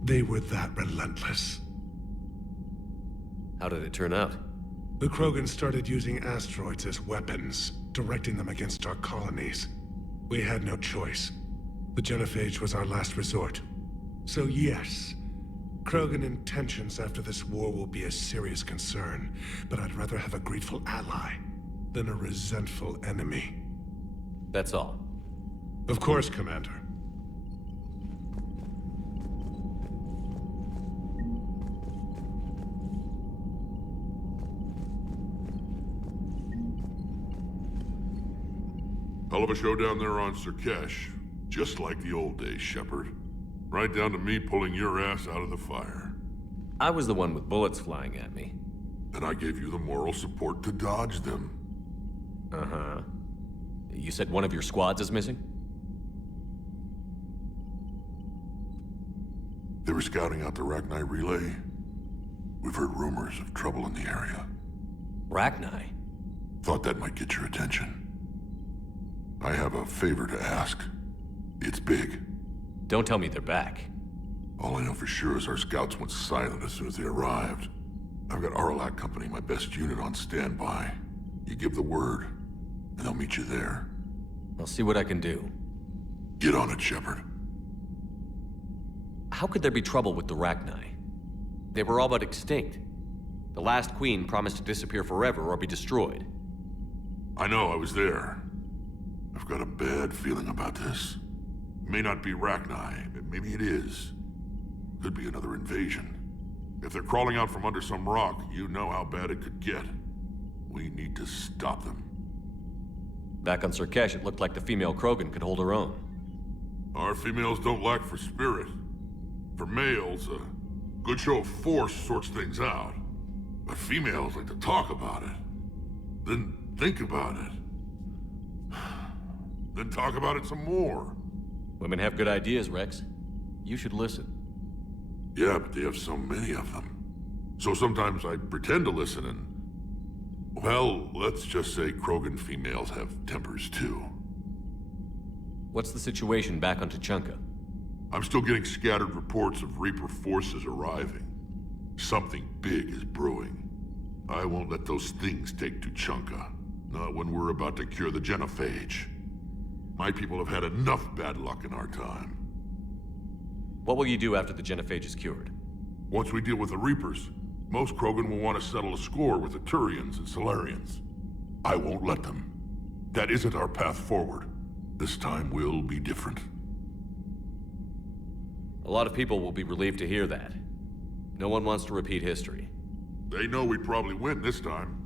They were that relentless. How did it turn out? The Krogan started using asteroids as weapons, directing them against our colonies. We had no choice. The genophage was our last resort. So yes, Krogan intentions after this war will be a serious concern, but I'd rather have a grateful ally than a resentful enemy. That's all. Of course, Commander. Hell of a show down there on Surkesh. Just like the old days, Shepard. Right down to me pulling your ass out of the fire. I was the one with bullets flying at me. And I gave you the moral support to dodge them. Uh-huh. You said one of your squads is missing? They were scouting out the Rachni relay. We've heard rumors of trouble in the area. Rachni? Thought that might get your attention. I have a favor to ask. It's big. Don't tell me they're back. All I know for sure is our scouts went silent as soon as they arrived. I've got Aralac Company, my best unit, on standby. You give the word, and they'll meet you there. I'll see what I can do. Get on it, Shepard. How could there be trouble with the Rachni? They were all but extinct. The last queen promised to disappear forever or be destroyed. I know, I was there. I've got a bad feeling about this. It may not be Rachni, but maybe it is. Could be another invasion. If they're crawling out from under some rock, you know how bad it could get. We need to stop them. Back on Surkesh, it looked like the female Krogan could hold her own. Our females don't lack for spirit. For males, a good show of force sorts things out. But females like to talk about it. Then think about it. Then talk about it some more. Women have good ideas, Rex. You should listen. Yeah, but they have so many of them. So sometimes I pretend to listen and... Well, let's just say Krogan females have tempers too. What's the situation back on Tuchanka? I'm still getting scattered reports of Reaper forces arriving. Something big is brewing. I won't let those things take Tuchanka. Not when we're about to cure the genophage. My people have had enough bad luck in our time. What will you do after the genophage is cured? Once we deal with the Reapers, most Krogan will want to settle a score with the Turians and Solarians. I won't let them. That isn't our path forward. This time will be different. A lot of people will be relieved to hear that. No one wants to repeat history. They know we'd probably win this time.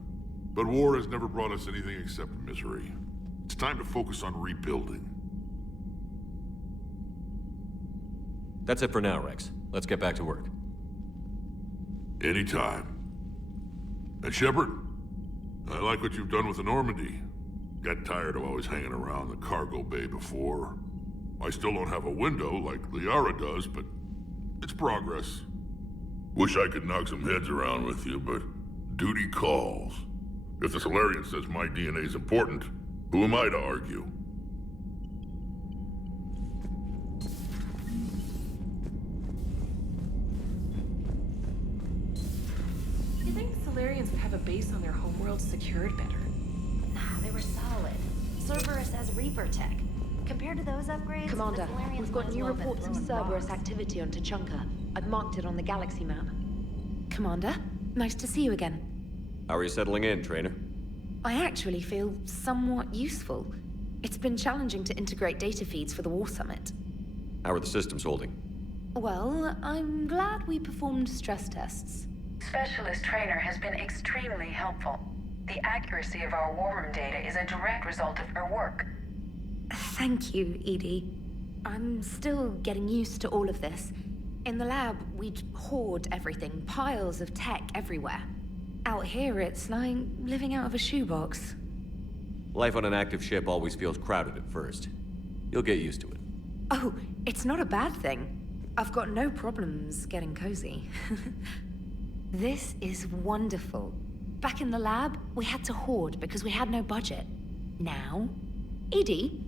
But war has never brought us anything except misery. It's time to focus on rebuilding. That's it for now, Rex. Let's get back to work. Anytime. And Shepard, I like what you've done with the Normandy. Got tired of always hanging around the cargo bay before. I still don't have a window like Liara does, but it's progress. Wish I could knock some heads around with you, but duty calls. If the Solarian says my DNA's important, Who am I to argue? You think Solarians would have a base on their homeworld secured better? Nah, they were solid. Cerberus as Reaper tech. Compared to those upgrades, Commander, the Solarians we've got might as new well have been reports of throwing Cerberus rocks. activity on Tuchanka. I've marked it on the galaxy map. Commander, nice to see you again. How are you settling in, Trainer? I actually feel somewhat useful. It's been challenging to integrate data feeds for the War Summit. How are the systems holding? Well, I'm glad we performed stress tests. Specialist Trainer has been extremely helpful. The accuracy of our war room data is a direct result of her work. Thank you, Edie. I'm still getting used to all of this. In the lab, we'd hoard everything, piles of tech everywhere. Out here, it's like living out of a shoebox. Life on an active ship always feels crowded at first. You'll get used to it. Oh, it's not a bad thing. I've got no problems getting cozy. This is wonderful. Back in the lab, we had to hoard because we had no budget. Now, Edie,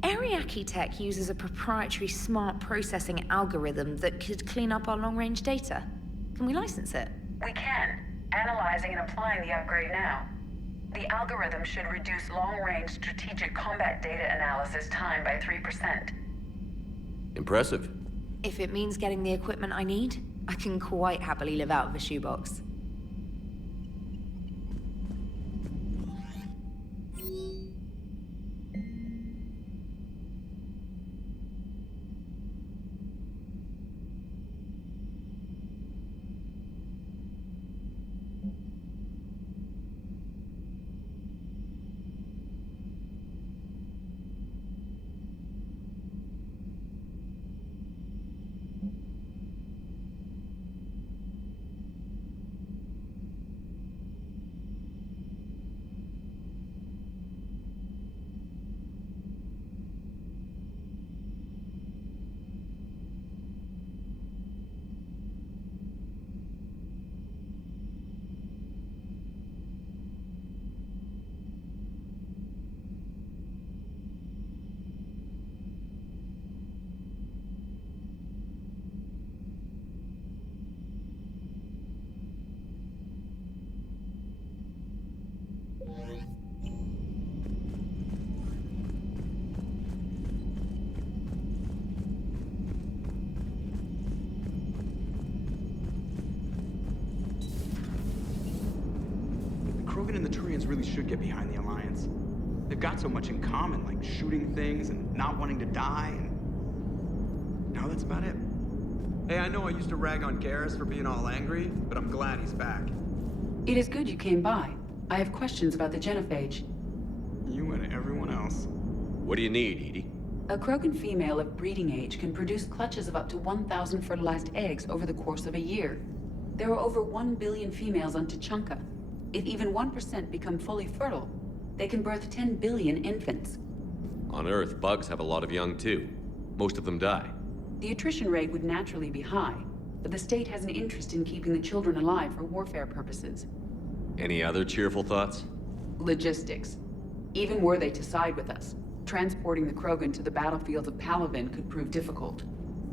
Ariake Tech uses a proprietary smart processing algorithm that could clean up our long-range data. Can we license it? We can. Analyzing and applying the upgrade now. The algorithm should reduce long-range strategic combat data analysis time by 3%. Impressive. If it means getting the equipment I need, I can quite happily live out of a shoebox. Krogan and the Turians really should get behind the Alliance. They've got so much in common, like shooting things and not wanting to die, and now that's about it. Hey, I know I used to rag on Garrus for being all angry, but I'm glad he's back. It is good you came by. I have questions about the genophage. You and everyone else. What do you need, Edie? A Krogan female of breeding age can produce clutches of up to 1,000 fertilized eggs over the course of a year. There are over 1 billion females on Tuchanka. If even 1% become fully fertile, they can birth 10 billion infants. On Earth, bugs have a lot of young too. Most of them die. The attrition rate would naturally be high, but the state has an interest in keeping the children alive for warfare purposes. Any other cheerful thoughts? Logistics. Even were they to side with us, transporting the Krogan to the battlefields of Palaven could prove difficult.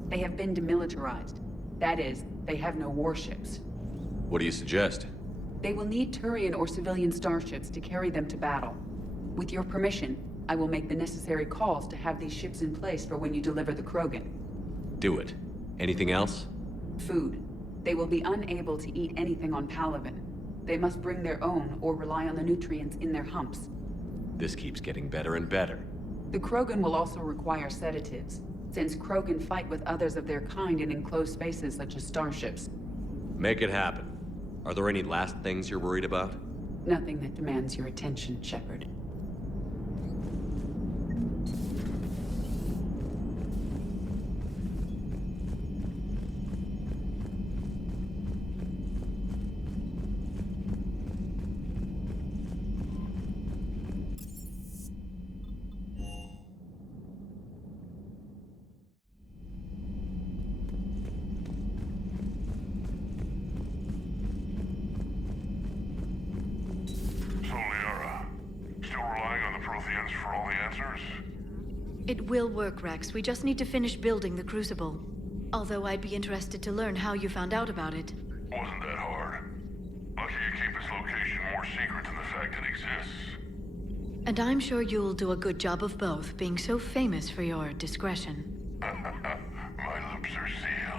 They have been demilitarized. That is, they have no warships. What do you suggest? They will need Turian or civilian starships to carry them to battle. With your permission, I will make the necessary calls to have these ships in place for when you deliver the Krogan. Do it. Anything else? Food. They will be unable to eat anything on Palaven. They must bring their own or rely on the nutrients in their humps. This keeps getting better and better. The Krogan will also require sedatives, since Krogan fight with others of their kind in enclosed spaces such as starships. Make it happen. Are there any last things you're worried about? Nothing that demands your attention, Shepard. for all the answers? It will work, Rex. We just need to finish building the Crucible. Although I'd be interested to learn how you found out about it. Wasn't that hard. Lucky you keep its location more secret than the fact it exists. And I'm sure you'll do a good job of both, being so famous for your discretion. My lips are sealed.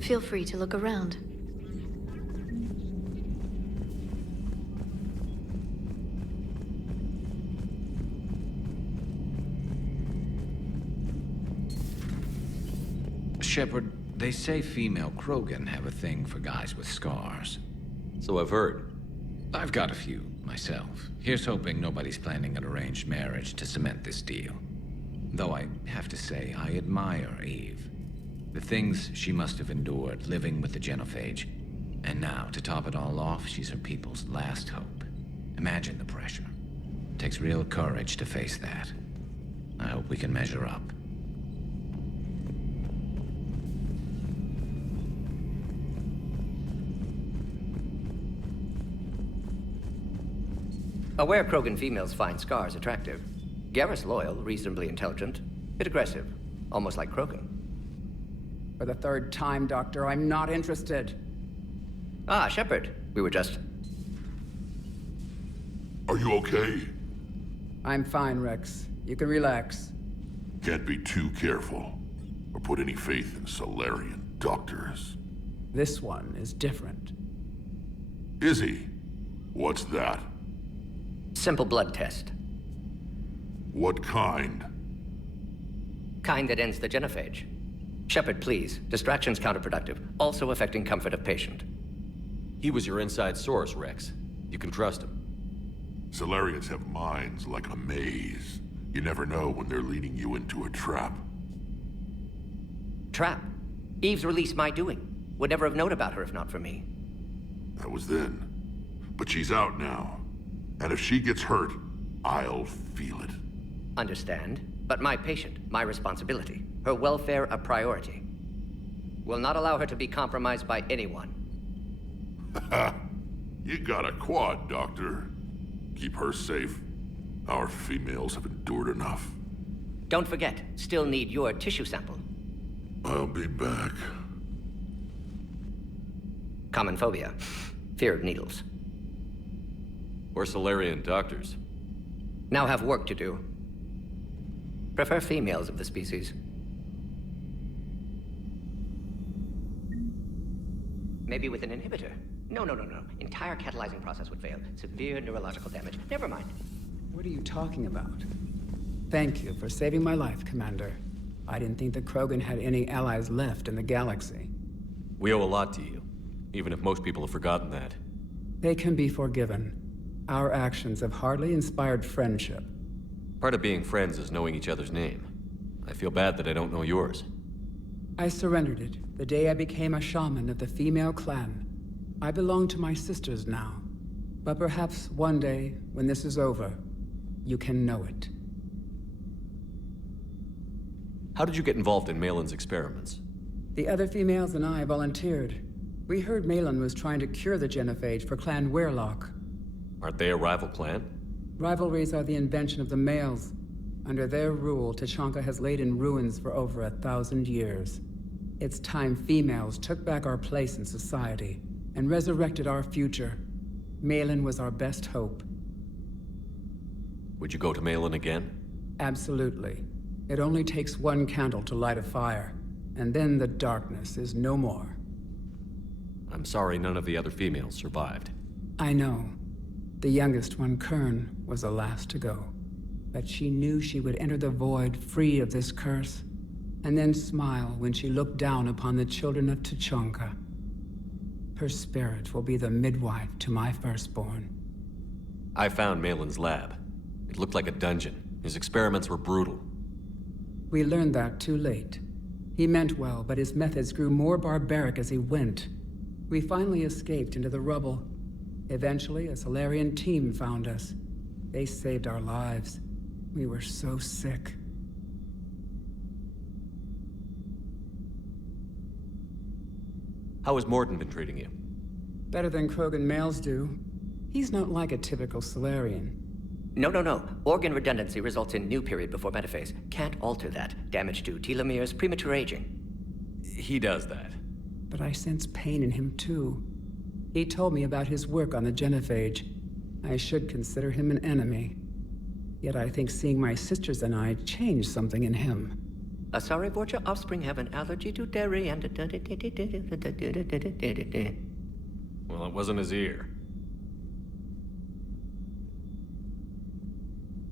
Feel free to look around. Shepard, they say female Krogan have a thing for guys with scars. So I've heard. I've got a few, myself. Here's hoping nobody's planning an arranged marriage to cement this deal. Though I have to say, I admire Eve. The things she must have endured living with the genophage. And now, to top it all off, she's her people's last hope. Imagine the pressure. It takes real courage to face that. I hope we can measure up. Aware Krogan females find scars attractive. Garrus loyal, reasonably intelligent, bit aggressive, almost like Krogan. For the third time, Doctor, I'm not interested. Ah, Shepard. We were just... Are you okay? I'm fine, Rex. You can relax. Can't be too careful, or put any faith in Solarian doctors. This one is different. Is he? What's that? Simple blood test. What kind? Kind that ends the genophage. Shepard, please. Distraction's counterproductive, also affecting comfort of patient. He was your inside source, Rex. You can trust him. Solarians have minds like a maze. You never know when they're leading you into a trap. Trap? Eve's release my doing. Would never have known about her if not for me. That was then. But she's out now. And if she gets hurt, I'll feel it. Understand. But my patient, my responsibility. Her welfare a priority. Will not allow her to be compromised by anyone. You got a quad, Doctor. Keep her safe. Our females have endured enough. Don't forget, still need your tissue sample. I'll be back. Common phobia. Fear of needles. We're Solarian doctors. Now have work to do. Prefer females of the species. Maybe with an inhibitor. No. Entire catalyzing process would fail. Severe neurological damage. Never mind. What are you talking about? Thank you for saving my life, Commander. I didn't think the Krogan had any allies left in the galaxy. We owe a lot to you, even if most people have forgotten that. They can be forgiven. Our actions have hardly inspired friendship. Part of being friends is knowing each other's name. I feel bad that I don't know yours. I surrendered it the day I became a shaman of the female clan. I belong to my sisters now. But perhaps one day, when this is over, you can know it. How did you get involved in Malin's experiments? The other females and I volunteered. We heard Malin was trying to cure the genophage for Clan Weirlock. Aren't they a rival clan? Rivalries are the invention of the males. Under their rule, Tuchanka has laid in ruins for over 1,000 years. It's time females took back our place in society and resurrected our future. Malin was our best hope. Would you go to Malin again? Absolutely. It only takes one candle to light a fire, and then the darkness is no more. I'm sorry none of the other females survived. I know. The youngest one, Kern, was the last to go. But she knew she would enter the void free of this curse, and then smile when she looked down upon the children of Tuchanka. Her spirit will be the midwife to my firstborn. I found Malin's lab. It looked like a dungeon. His experiments were brutal. We learned that too late. He meant well, but his methods grew more barbaric as he went. We finally escaped into the rubble. Eventually, a Solarian team found us. They saved our lives. We were so sick. How has Morden been treating you? Better than Krogan males do. He's not like a typical Solarian. No. Organ redundancy results in new period before metaphase. Can't alter that. Damage to telomeres, premature aging. He does that. But I sense pain in him too. He told me about his work on the genophage. I should consider him an enemy. Yet I think seeing my sisters and I changed something in him. Sorry, Borgia, offspring have an allergy to dairy and... Well, it wasn't his ear.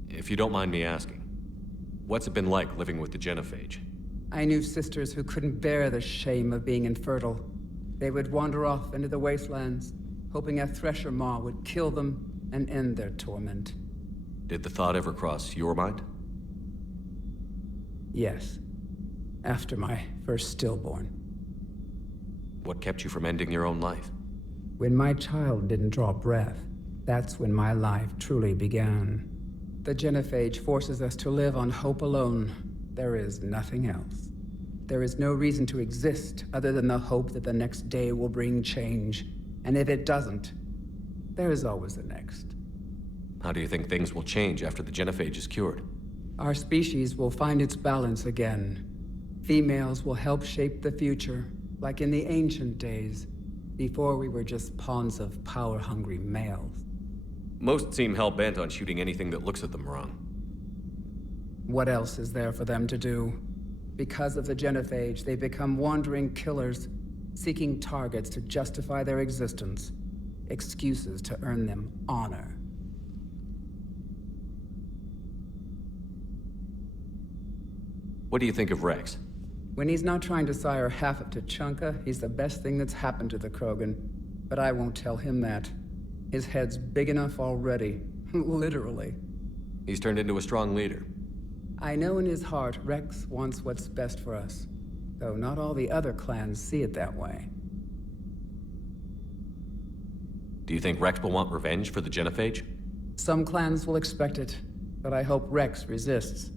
If you don't mind me asking, what's it been like living with the genophage? I knew sisters who couldn't bear the shame of being infertile. They would wander off into the wastelands, hoping a thresher maw would kill them and end their torment. Did the thought ever cross your mind? Yes. After my first stillborn. What kept you from ending your own life? When my child didn't draw breath, that's when my life truly began. The genophage forces us to live on hope alone. There is nothing else. There is no reason to exist other than the hope that the next day will bring change. And if it doesn't, there is always the next. How do you think things will change after the genophage is cured? Our species will find its balance again. Females will help shape the future, like in the ancient days, before we were just pawns of power-hungry males. Most seem hell-bent on shooting anything that looks at them wrong. What else is there for them to do? Because of the genophage, they become wandering killers, seeking targets to justify their existence, excuses to earn them honor. What do you think of Rex? When he's not trying to sire half of Tuchanka, he's the best thing that's happened to the Krogan. But I won't tell him that. His head's big enough already. Literally. He's turned into a strong leader. I know in his heart Rex wants what's best for us. Though not all the other clans see it that way. Do you think Rex will want revenge for the genophage? Some clans will expect it, but I hope Rex resists.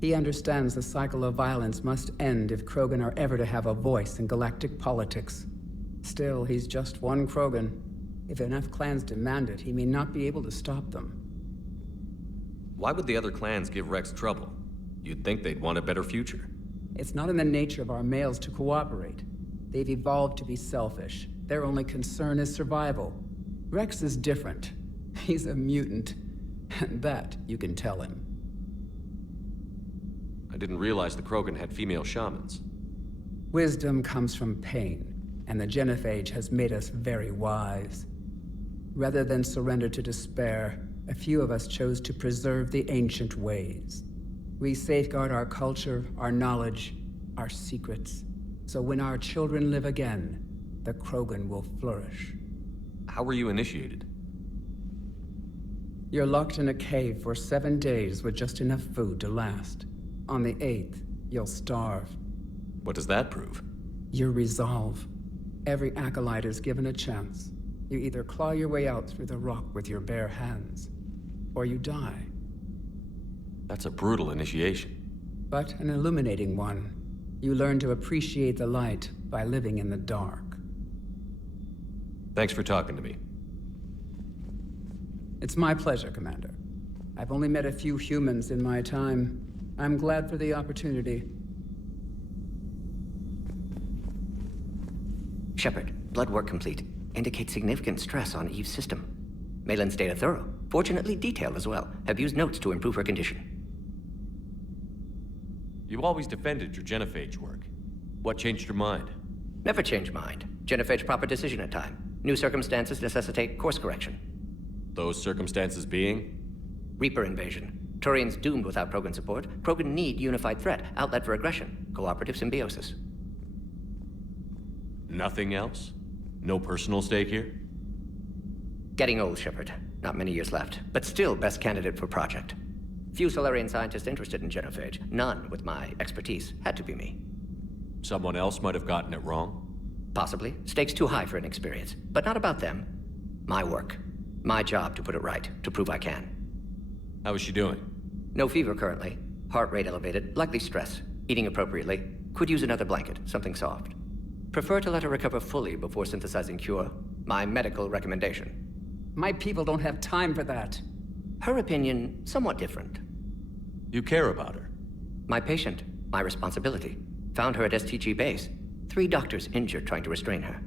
He understands the cycle of violence must end if Krogan are ever to have a voice in galactic politics. Still, he's just one Krogan. If enough clans demand it, he may not be able to stop them. Why would the other clans give Rex trouble? You'd think they'd want a better future. It's not in the nature of our males to cooperate. They've evolved to be selfish. Their only concern is survival. Rex is different. He's a mutant. And that you can tell him. I didn't realize the Krogan had female shamans. Wisdom comes from pain, and the genophage has made us very wise. Rather than surrender to despair, a few of us chose to preserve the ancient ways. We safeguard our culture, our knowledge, our secrets. So when our children live again, the Krogan will flourish. How were you initiated? You're locked in a cave for 7 days with just enough food to last. On the 8th, you'll starve. What does that prove? Your resolve. Every acolyte is given a chance. You either claw your way out through the rock with your bare hands, or you die. That's a brutal initiation. But an illuminating one. You learn to appreciate the light by living in the dark. Thanks for talking to me. It's my pleasure, Commander. I've only met a few humans in my time. I'm glad for the opportunity. Shepard, blood work complete. Indicates significant stress on Eve's system. Malin's data thorough, fortunately detailed as well. Have used notes to improve her condition. You always defended your genophage work. What changed your mind? Never change mind. Genophage proper decision at time. New circumstances necessitate course correction. Those circumstances being? Reaper invasion. Turians doomed without Krogan support. Krogan need unified threat, outlet for aggression, cooperative symbiosis. Nothing else? No personal stake here? Getting old, Shepard. Not many years left, but still best candidate for project. Few Solarian scientists interested in genophage. None with my expertise. Had to be me. Someone else might have gotten it wrong? Possibly. Stakes too high for inexperience. But not about them. My work. My job to put it right, to prove I can. How is she doing? No fever currently. Heart rate elevated, likely stress. Eating appropriately. Could use another blanket, something soft. Prefer to let her recover fully before synthesizing cure. My medical recommendation. My people don't have time for that. Her opinion, somewhat different. You care about her? My patient, my responsibility. Found her at STG base. 3 doctors injured trying to restrain her.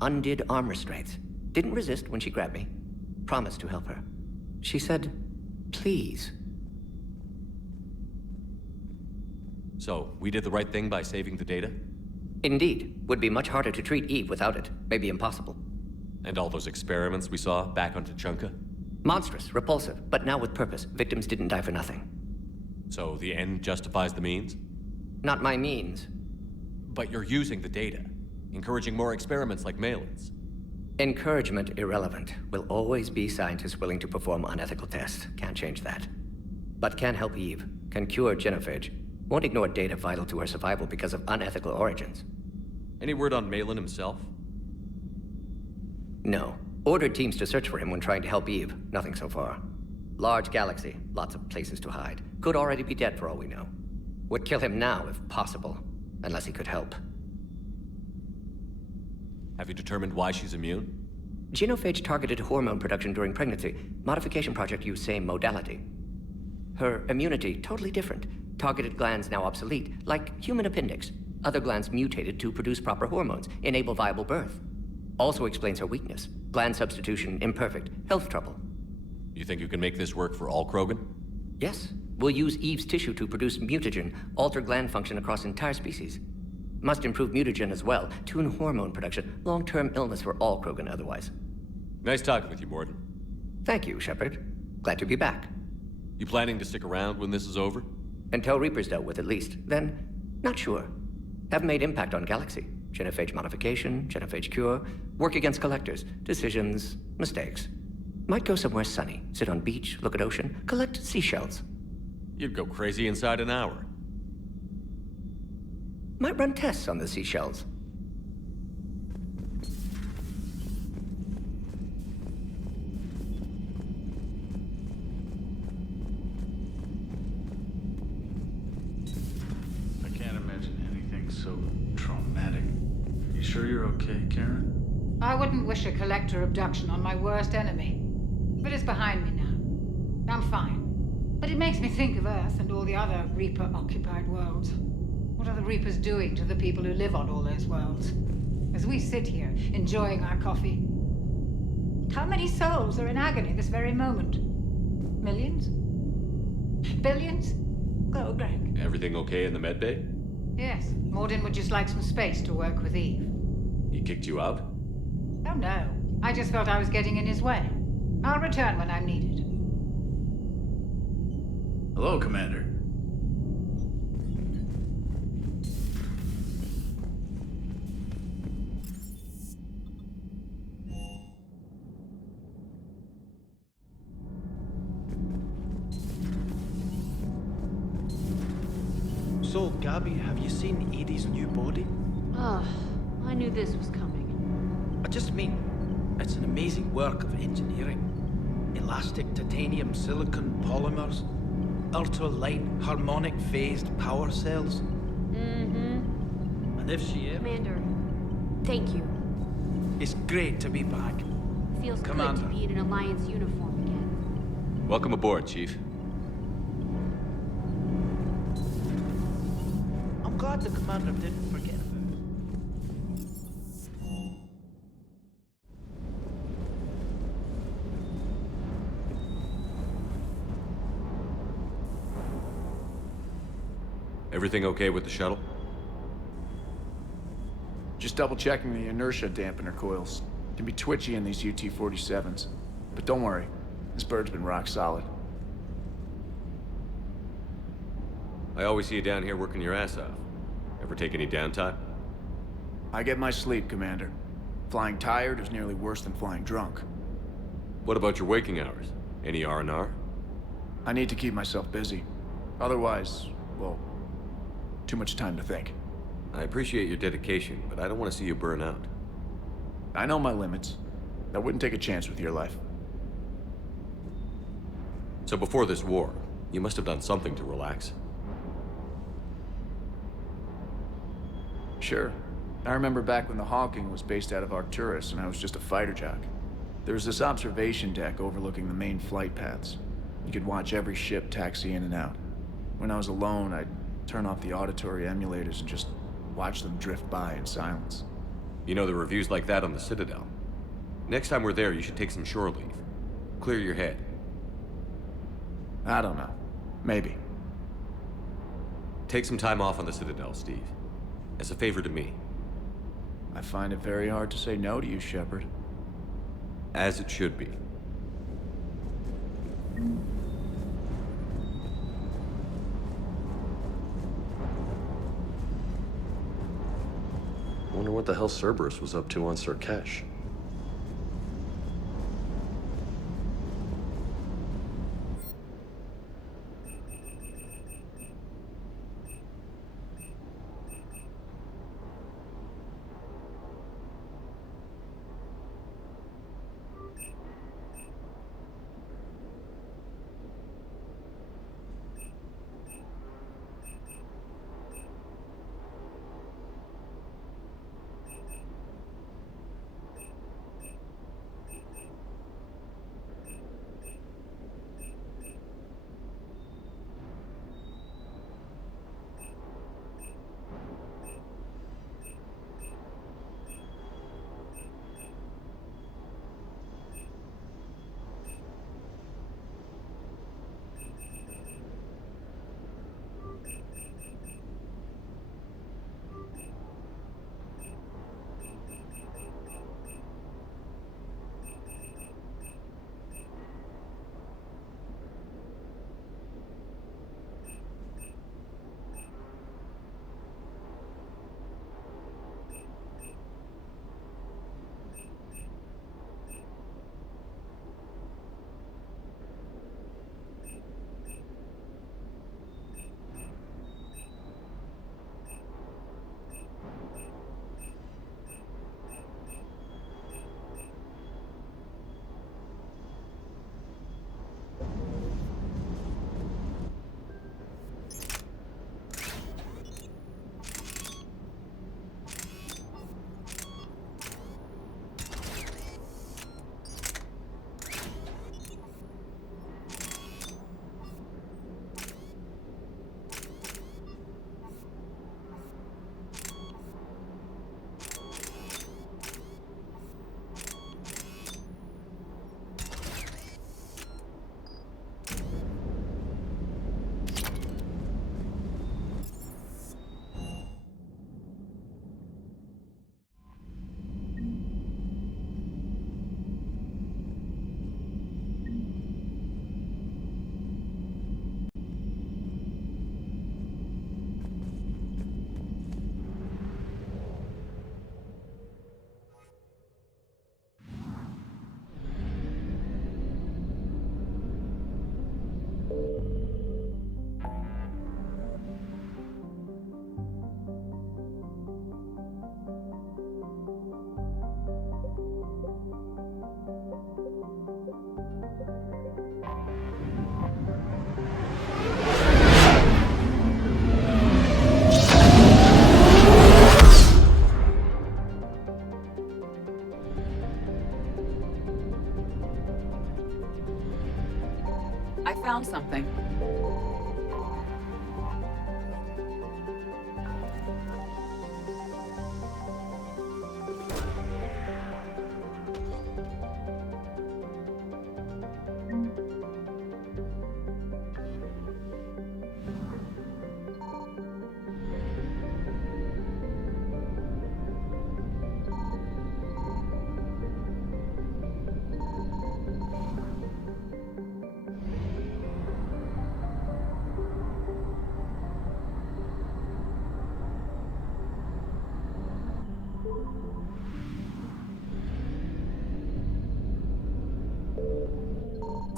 Undid arm restraints. Didn't resist when she grabbed me. Promised to help her. She said, please. So, we did the right thing by saving the data? Indeed. Would be much harder to treat Eve without it. Maybe impossible. And all those experiments we saw back on Tuchanka? Monstrous, repulsive, but now with purpose. Victims didn't die for nothing. So the end justifies the means? Not my means. But you're using the data, encouraging more experiments like Malin's. Encouragement irrelevant. Will always be scientists willing to perform unethical tests. Can't change that. But can help Eve. Can cure genophage. Won't ignore data vital to her survival because of unethical origins. Any word on Malin himself? No. Ordered teams to search for him when trying to help Eve. Nothing so far. Large galaxy. Lots of places to hide. Could already be dead for all we know. Would kill him now if possible. Unless he could help. Have you determined why she's immune? Genophage targeted hormone production during pregnancy. Modification project used same modality. Her immunity, totally different. Targeted glands now obsolete, like human appendix. Other glands mutated to produce proper hormones, enable viable birth. Also explains her weakness. Gland substitution imperfect. Health trouble. You think you can make this work for all Krogan? Yes. We'll use Eve's tissue to produce mutagen, alter gland function across entire species. Must improve mutagen as well, tune hormone production. Long-term illness for all Krogan otherwise. Nice talking with you, Morden. Thank you, Shepard. Glad to be back. You planning to stick around when this is over? Until Reaper's dealt with, at least. Then, not sure. Haven't made impact on Galaxy. Genophage modification, genophage cure, work against collectors, decisions, mistakes. Might go somewhere sunny, sit on beach, look at ocean, collect seashells. You'd go crazy inside an hour. Might run tests on the seashells. I can't imagine anything so traumatic. You sure you're okay, Karen? I wouldn't wish a collector abduction on my worst enemy. But it's behind me now. I'm fine. But it makes me think of Earth and all the other Reaper-occupied worlds. What are the Reapers doing to the people who live on all those worlds? As we sit here, enjoying our coffee. How many souls are in agony this very moment? Millions? Billions? Go, Greg. Everything okay in the medbay? Yes. Morden would just like some space to work with Eve. He kicked you out? Oh, no. I just felt I was getting in his way. I'll return when I'm needed. Hello, Commander. So, Gabby, have you seen Edie's new body? Ah, I knew this was coming. I just mean, it's an amazing work of engineering. Elastic titanium silicon polymers, ultra-light harmonic phased power cells. Mm-hmm. And if she... Commander, thank you. It's great to be back. Feels Commander. good to be in an Alliance uniform again. Welcome aboard, Chief. I'm glad the Commander didn't forget about it. Everything okay with the shuttle? Just double checking the inertia dampener coils. Can be twitchy in these UT-47s. But don't worry, this bird's been rock solid. I always see you down here working your ass off. Ever take any downtime? I get my sleep, Commander. Flying tired is nearly worse than flying drunk. What about your waking hours? Any R&R? I need to keep myself busy. Otherwise, well, too much time to think. I appreciate your dedication, but I don't want to see you burn out. I know my limits. I wouldn't take a chance with your life. So before this war, you must have done something to relax. Sure. I remember back when the Hawking was based out of Arcturus and I was just a fighter jock. There was this observation deck overlooking the main flight paths. You could watch every ship taxi in and out. When I was alone, I'd turn off the auditory emulators and just watch them drift by in silence. You know, the reviews like that on the Citadel. Next time we're there, you should take some shore leave. Clear your head. I don't know. Maybe. Take some time off on the Citadel, Steve. As a favor to me. I find it very hard to say no to you, Shepard. As it should be. Wonder what the hell Cerberus was up to on Surkesh.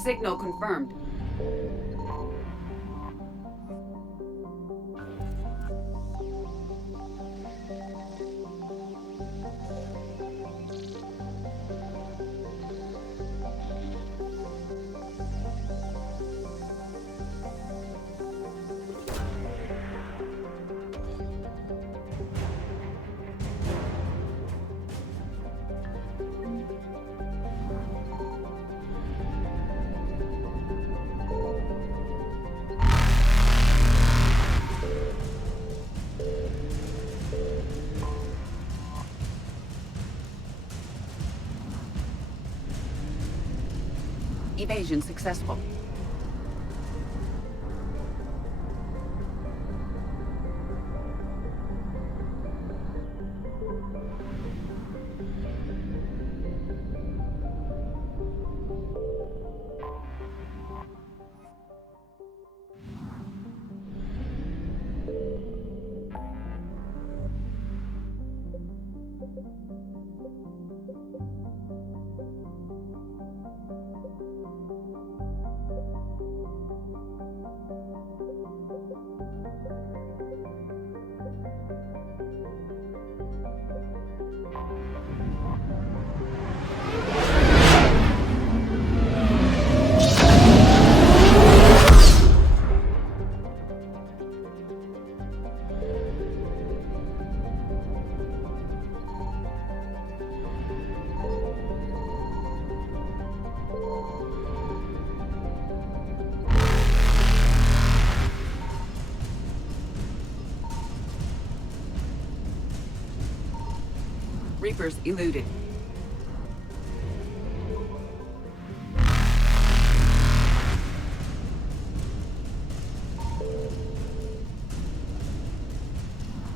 Signal confirmed. Evasion successful. Reapers eluded.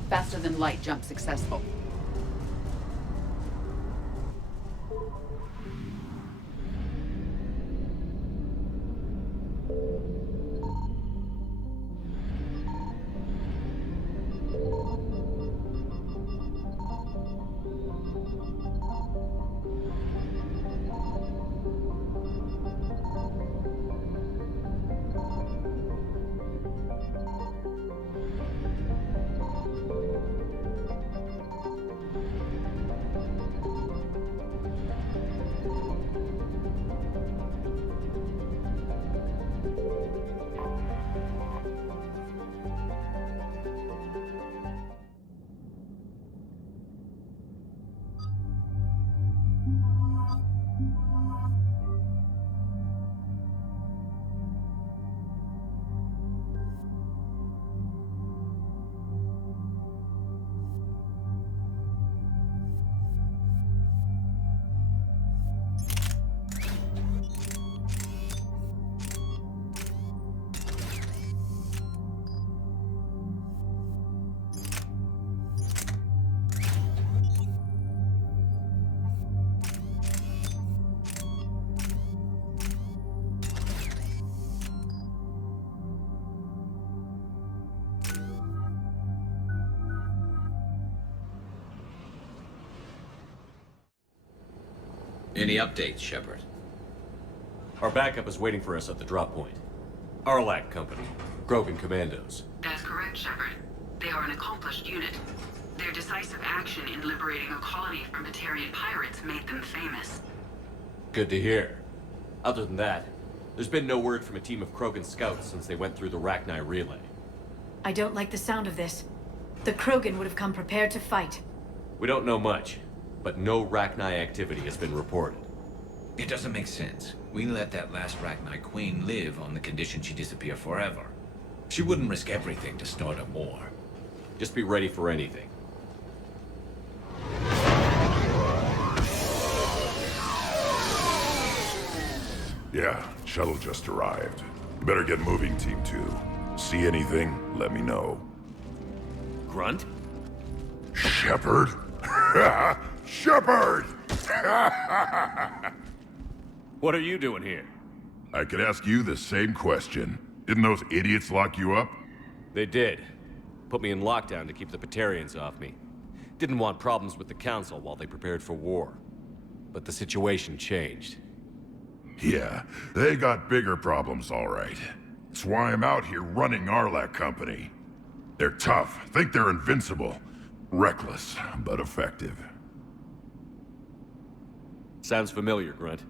Faster than light jump successful. Any updates, Shepard? Our backup is waiting for us at the drop point. Arlac Company, Krogan Commandos. That's correct, Shepard. They are an accomplished unit. Their decisive action in liberating a colony from Batarian pirates made them famous. Good to hear. Other than that, there's been no word from a team of Krogan scouts since they went through the Rachni relay. I don't like the sound of this. The Krogan would have come prepared to fight. We don't know much, but no Rachni activity has been reported. It doesn't make sense. We let that last Rachni queen live on the condition she disappear forever. She wouldn't risk everything to start a war. Just be ready for anything. Yeah, shuttle just arrived. Better get moving, Team 2. See anything, let me know. Grunt? Shepard? Shepard! What are you doing here? I could ask you the same question. Didn't those idiots lock you up? They did. Put me in lockdown to keep the Batarians off me. Didn't want problems with the Council while they prepared for war. But the situation changed. Yeah, they got bigger problems, all right. That's why I'm out here running Arlac Company. They're tough, think they're invincible. Reckless, but effective. Sounds familiar, Grunt.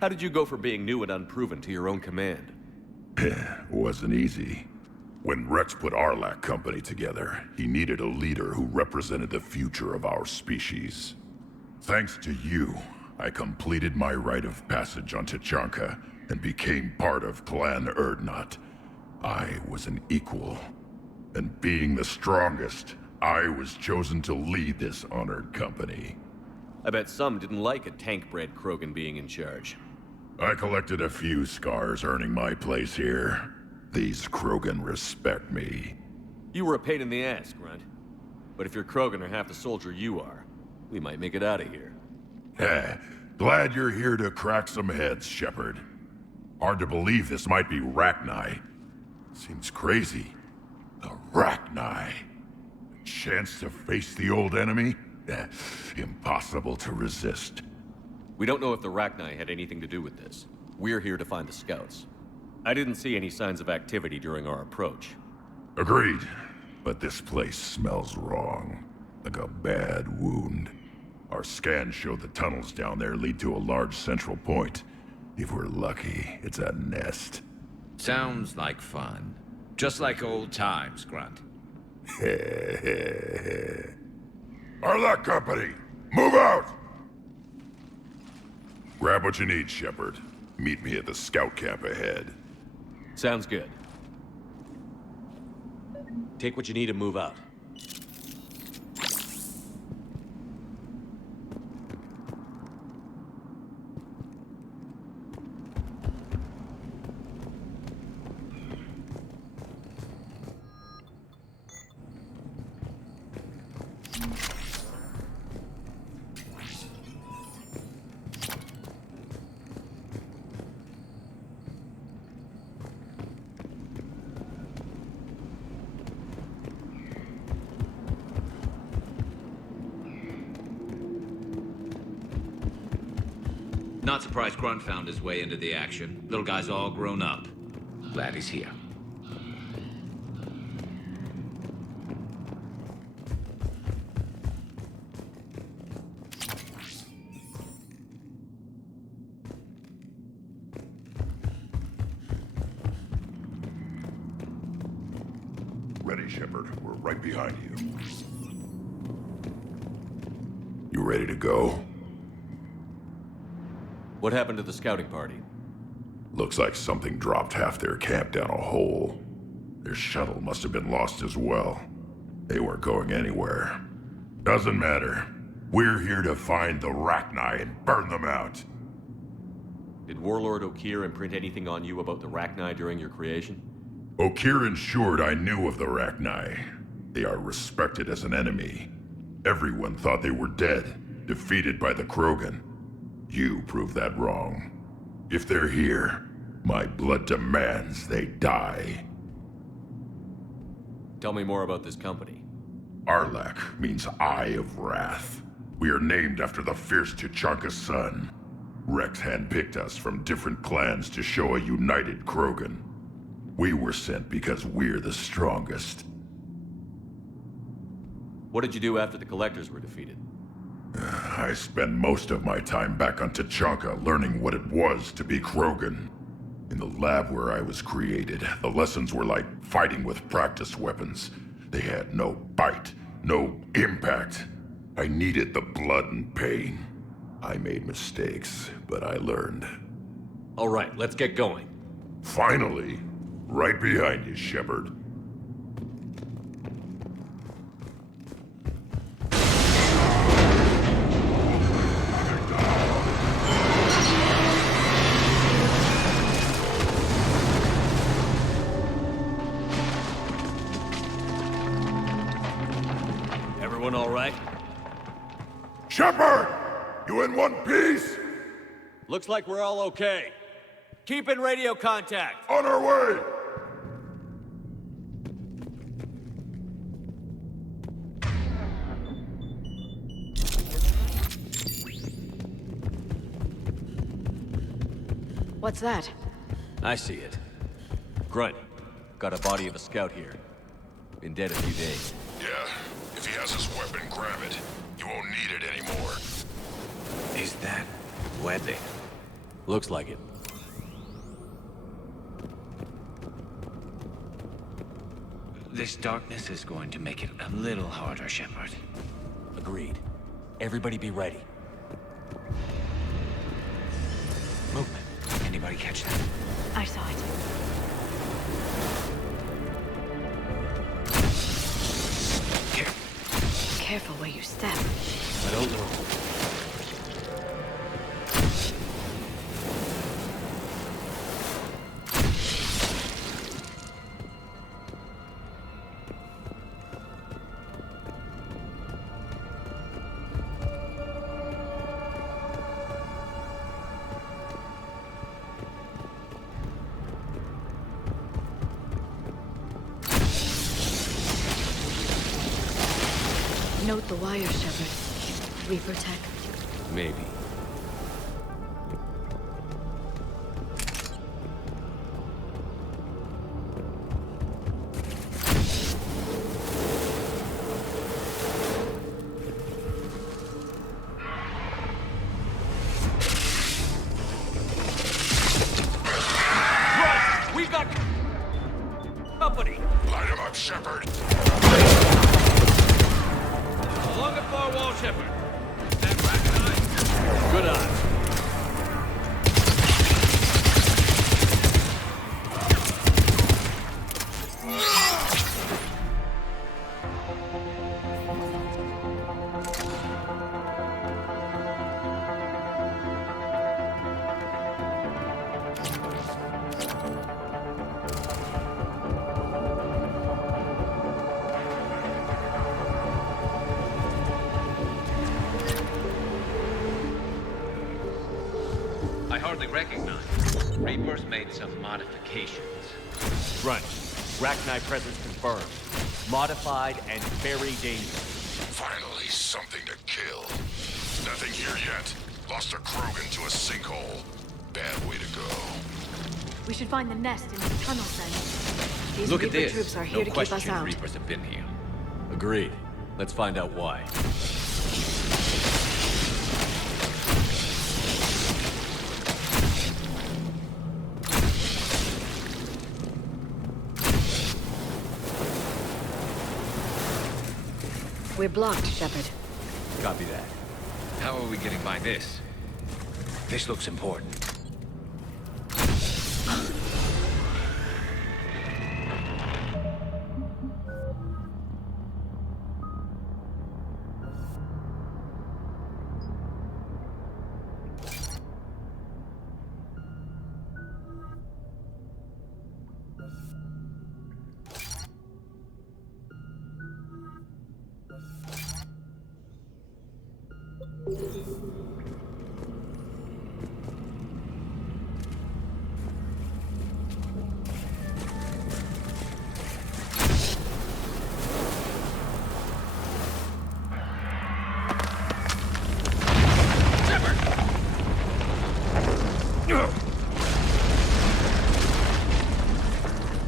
How did you go from being new and unproven to your own command? Wasn't easy. When Rex put Arlac Company together, he needed a leader who represented the future of our species. Thanks to you, I completed my rite of passage on Tachanka and became part of Clan Erdnot. I was an equal. And being the strongest, I was chosen to lead this honored company. I bet some didn't like a tank-bred Krogan being in charge. I collected a few scars earning my place here. These Krogan respect me. You were a pain in the ass, Grunt. But if your Krogan are half the soldier you are, we might make it out of here. Glad you're here to crack some heads, Shepard. Hard to believe this might be Rachni. Seems crazy. The Rachni. A chance to face the old enemy? Impossible to resist. We don't know if the Rachni had anything to do with this. We're here to find the scouts. I didn't see any signs of activity during our approach. Agreed. But this place smells wrong. Like a bad wound. Our scans show the tunnels down there lead to a large central point. If we're lucky, it's a nest. Sounds like fun. Just like old times, Grunt. Arlac Company, move out! Grab what you need, Shepard. Meet me at the scout camp ahead. Sounds good. Take what you need and move out. Not surprised Grunt found his way into the action. Little guy's all grown up. Glad he's here. Ready, Shepard. We're right behind you. You ready to go? What happened to the scouting party? Looks like something dropped half their camp down a hole. Their shuttle must have been lost as well. They weren't going anywhere. Doesn't matter. We're here to find the Rachni and burn them out. Did Warlord Okeer imprint anything on you about the Rachni during your creation? Okeer ensured I knew of the Rachni. They are respected as an enemy. Everyone thought they were dead, defeated by the Krogan. You proved that wrong. If they're here, my blood demands they die. Tell me more about this company. Arlac means Eye of Wrath. We are named after the fierce Tachanka's son. Rex handpicked us from different clans to show a united Krogan. We were sent because we're the strongest. What did you do after the Collectors were defeated? I spent most of my time back on Tachanka learning what it was to be Krogan. In the lab where I was created, the lessons were like fighting with practice weapons. They had no bite, no impact. I needed the blood and pain. I made mistakes, but I learned. All right, let's get going. Finally! Right behind you, Shepard. Everyone all right? Shepard! You in one piece? Looks like we're all okay. Keep in radio contact. On our way! What's that? I see it. Grunt, got a body of a scout here. Been dead a few days. Yeah, if he has his weapon, grab it. You won't need it anymore. Is that webbing? Looks like it. This darkness is going to make it a little harder, Shepard. Agreed. Everybody be ready. Movement. Anybody catch that? I saw it. Careful where you step. I don't know. Note the wire, Shepard. Reaper tech. Maybe. Run! We got company! Light him up, Shepard! Along the far wall, Shepard. That rack and eye. Good eye. I hardly recognize. Reapers made some modifications. Grunt, Rachni presence confirmed. Modified and very dangerous. Finally, something to kill. Nothing here yet. Lost a Krogan to a sinkhole. Bad way to go. We should find the nest in the tunnel then. These Look at Reaper this. troops are No here to keep us question out. Reapers have been here. Agreed. Let's find out why. We're blocked, Shepard. Copy that. How are we getting by this? This looks important.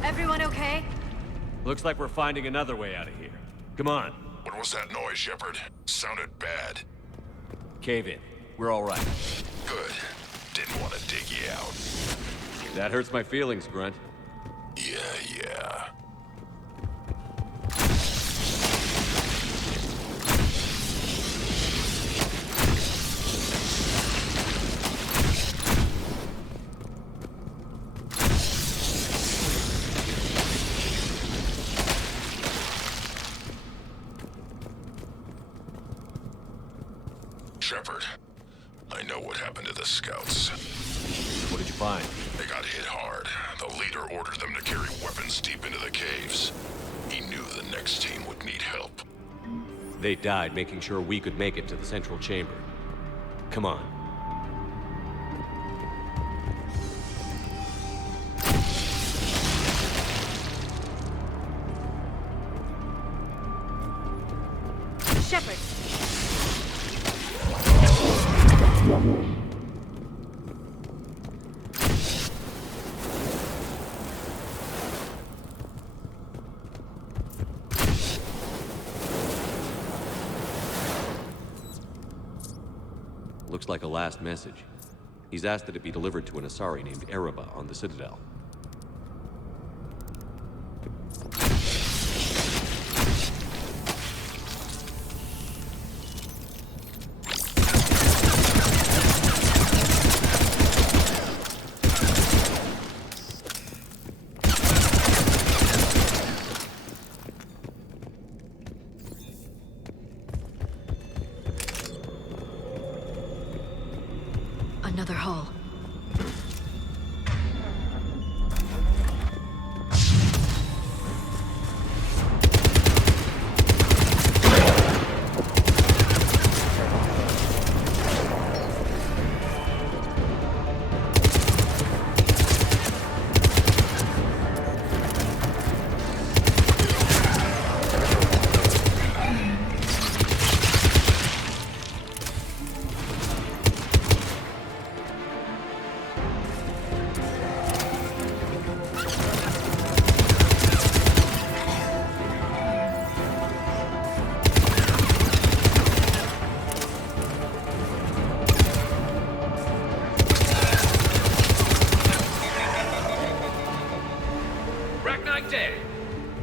Everyone okay? Looks like we're finding another way out of here. Come on. What was that noise, Shepard? Sounded bad. Cave in. We're all right. Good. Didn't want to dig you out. That hurts my feelings, Grunt. Yeah. Shepard, I know what happened to the scouts. What did you find? They got hit hard. The leader ordered them to carry weapons deep into the caves. He knew the next team would need help. They died making sure we could make it to the central chamber. Come on. Shepard! Looks like a last message. He's asked that it be delivered to an Asari named Ereba on the Citadel. Another hall.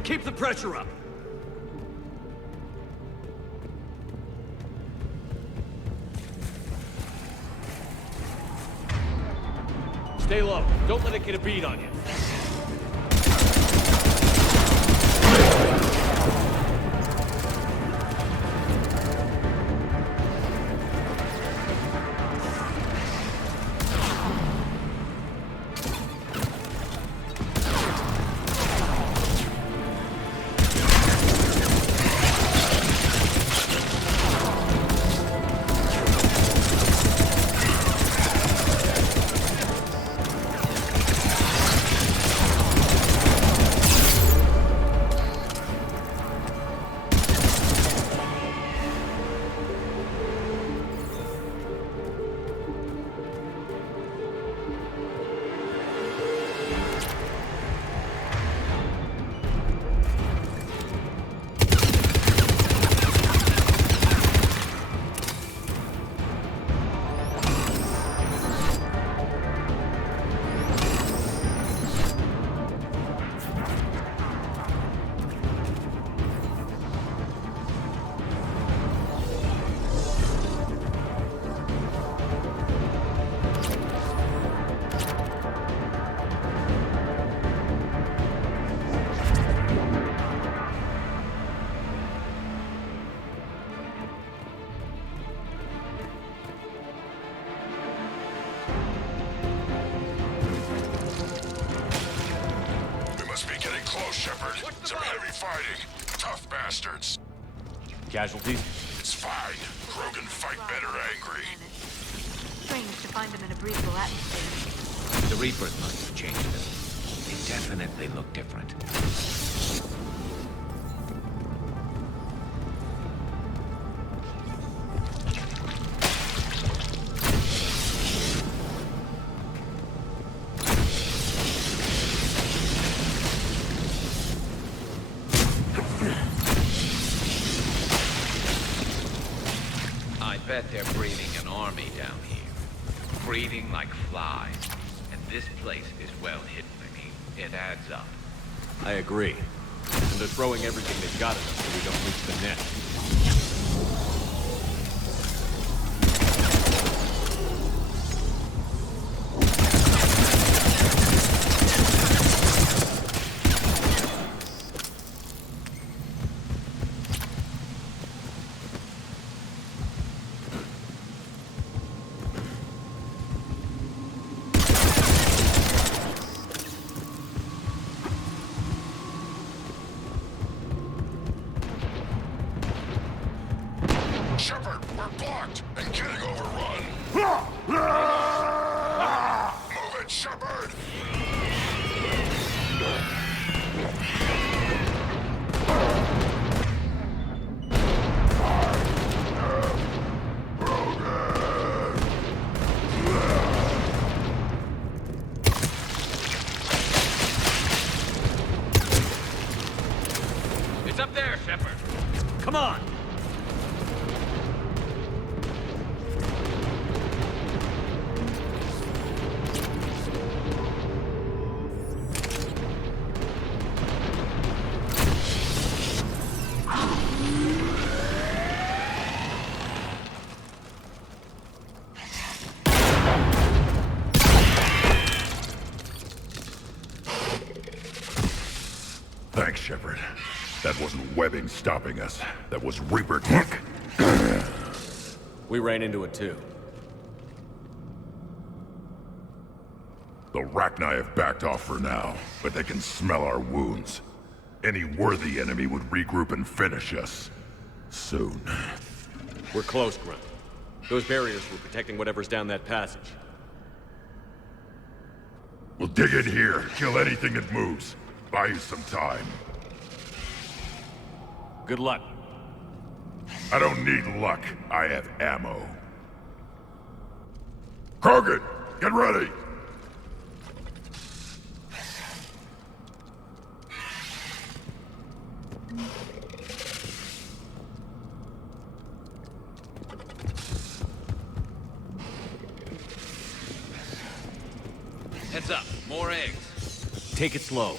Keep the pressure up. Stay low. Don't let it get a bead on you. Tough bastards. Casualties? It's fine. Krogan fight better angry. Strange to find them in a breathable atmosphere. The Reapers must have changed them. They definitely look different. I bet they're breeding an army down here. Breeding like flies. And this place is well hidden. I mean, it adds up. I agree. And they're throwing everything they've got at us so we don't reach the net. Shepard, we're blocked and getting overrun. Move it, Shepard! It's up there, Shepard. Come on. Shepard. That wasn't webbing stopping us. That was Reaper tech. We ran into it too. The Rachni have backed off for now, but they can smell our wounds. Any worthy enemy would regroup and finish us. Soon. We're close, Grunt. Those barriers were protecting whatever's down that passage. We'll dig in here, kill anything that moves. Buy you some time. Good luck. I don't need luck. I have ammo. Krogan, get ready! Heads up, more eggs. Take it slow.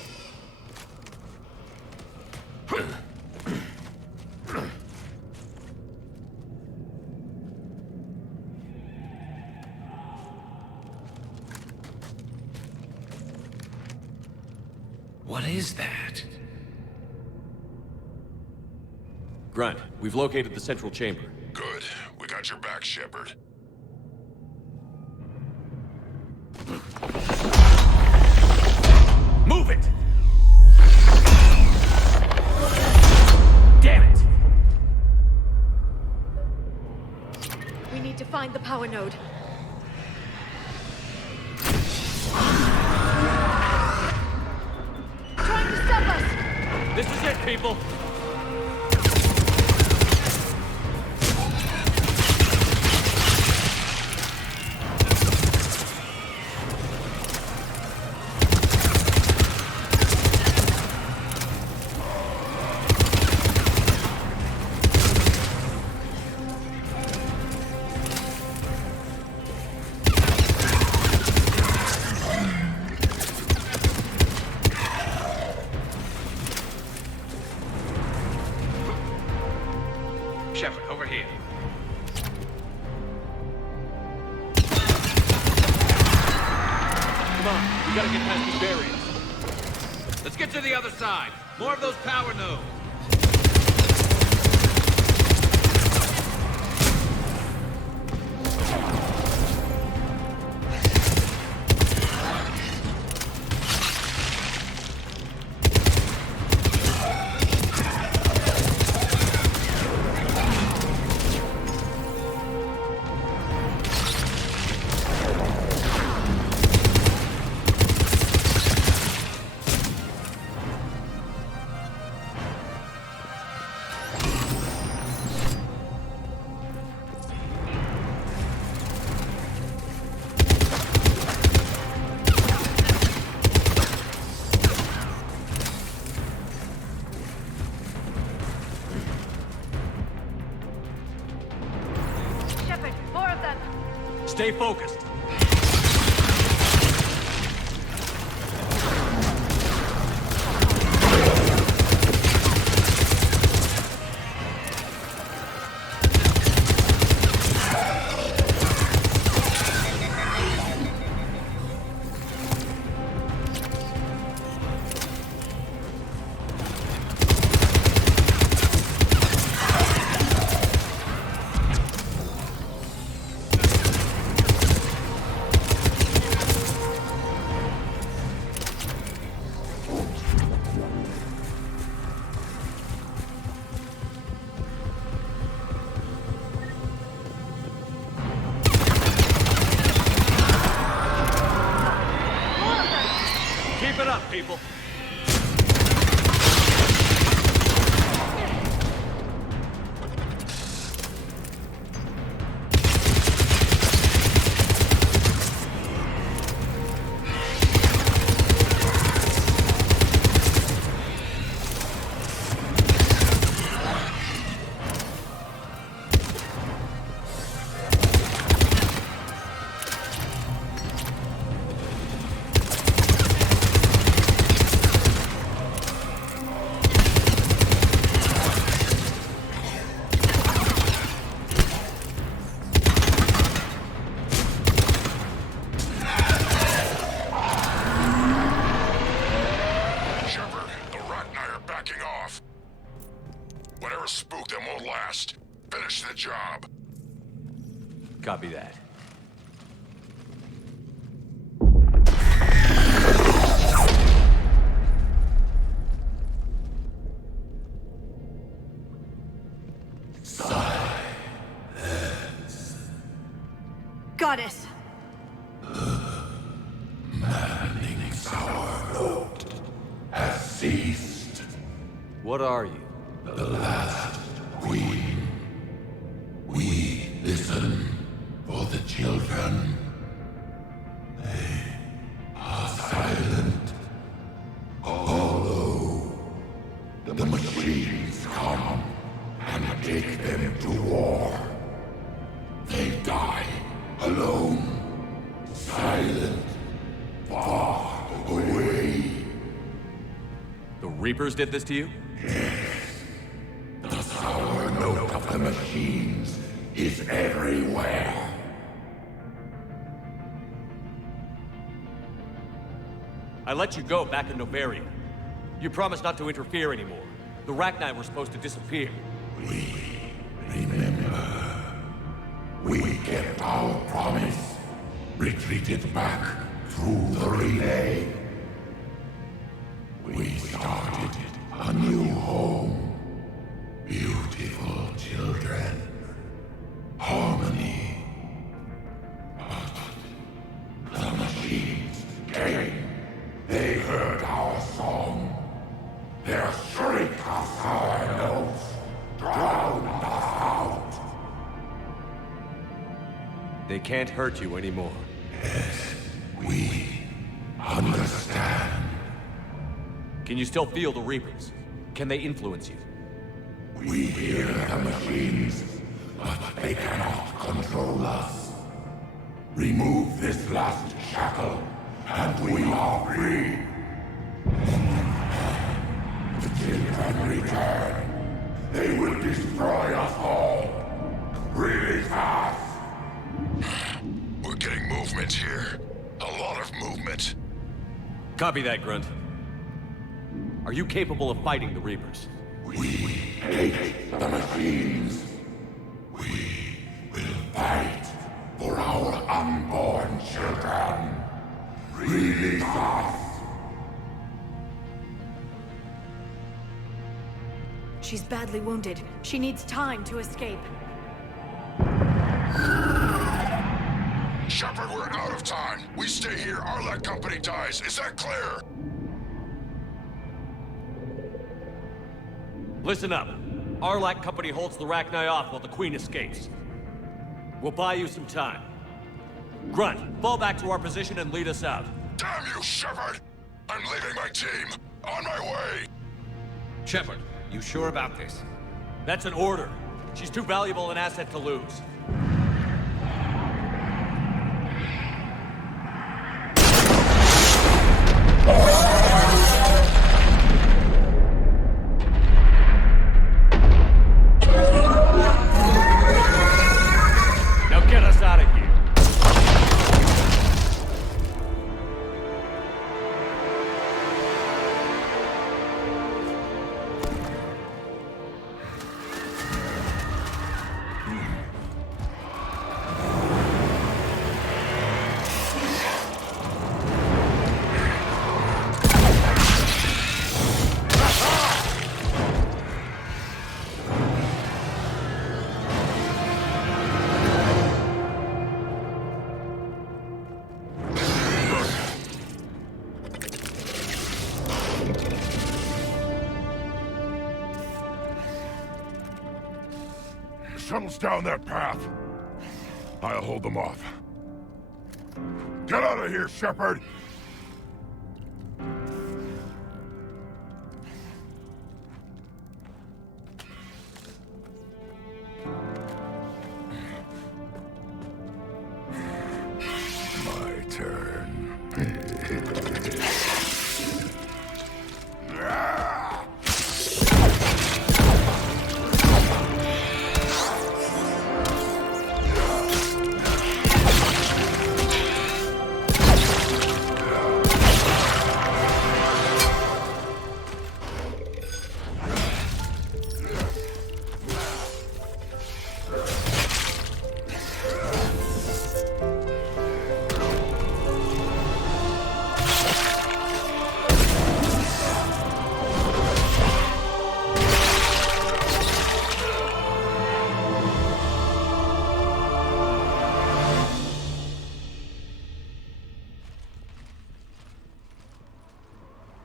What is that? Grunt, we've located the central chamber. Good. We got your back, Shepard. Move it! Damn it! We need to find the power node. Trying to stop us! This is it, people! Shepard, over here. Come on, we gotta get past these barriers. Let's get to the other side. More of those power nodes. Shepard, more of them! Stay focused. blast. Finish the job. Copy that. Got it. Manning's our note has ceased. What are you? The last queen. We listen for the children. They are silent. Although the machines come and take them to war, they die alone, silent, far away. The Reapers did this to you? The sour note of the machines is everywhere. I let you go back in Novaria. You promised not to interfere anymore. The Rachni were supposed to disappear. Remember, we kept our promise, retreated back through the relay. We started a new home. Beautiful children. Harmony. But the machines came. They heard our song. Their shriek of sour notes drowned us out. They can't hurt you anymore. Yes, we understand. Can you still feel the Reapers? Can they influence you? We hear the machines, but they cannot control us. Remove this last shackle, and we are free. The children return. They will destroy us all. Really fast. We're getting movement here. A lot of movement. Copy that, Grunt. Are you capable of fighting the Reapers? We hate the machines. We will fight for our unborn children. Really fast. She's badly wounded. She needs time to escape. Shepard, we're out of time. We stay here, Arlec Company dies. Is that clear? Listen up. Arlec Company holds the Rachni off while the Queen escapes. We'll buy you some time. Grunt, fall back to our position and lead us out. Damn you, Shepard! I'm leaving my team. On my way. Shepard, you sure about this? That's an order. She's too valuable an asset to lose. Now get us out of here. Shuttle's down that path. I'll hold them off. Get out of here, Shepard! My turn.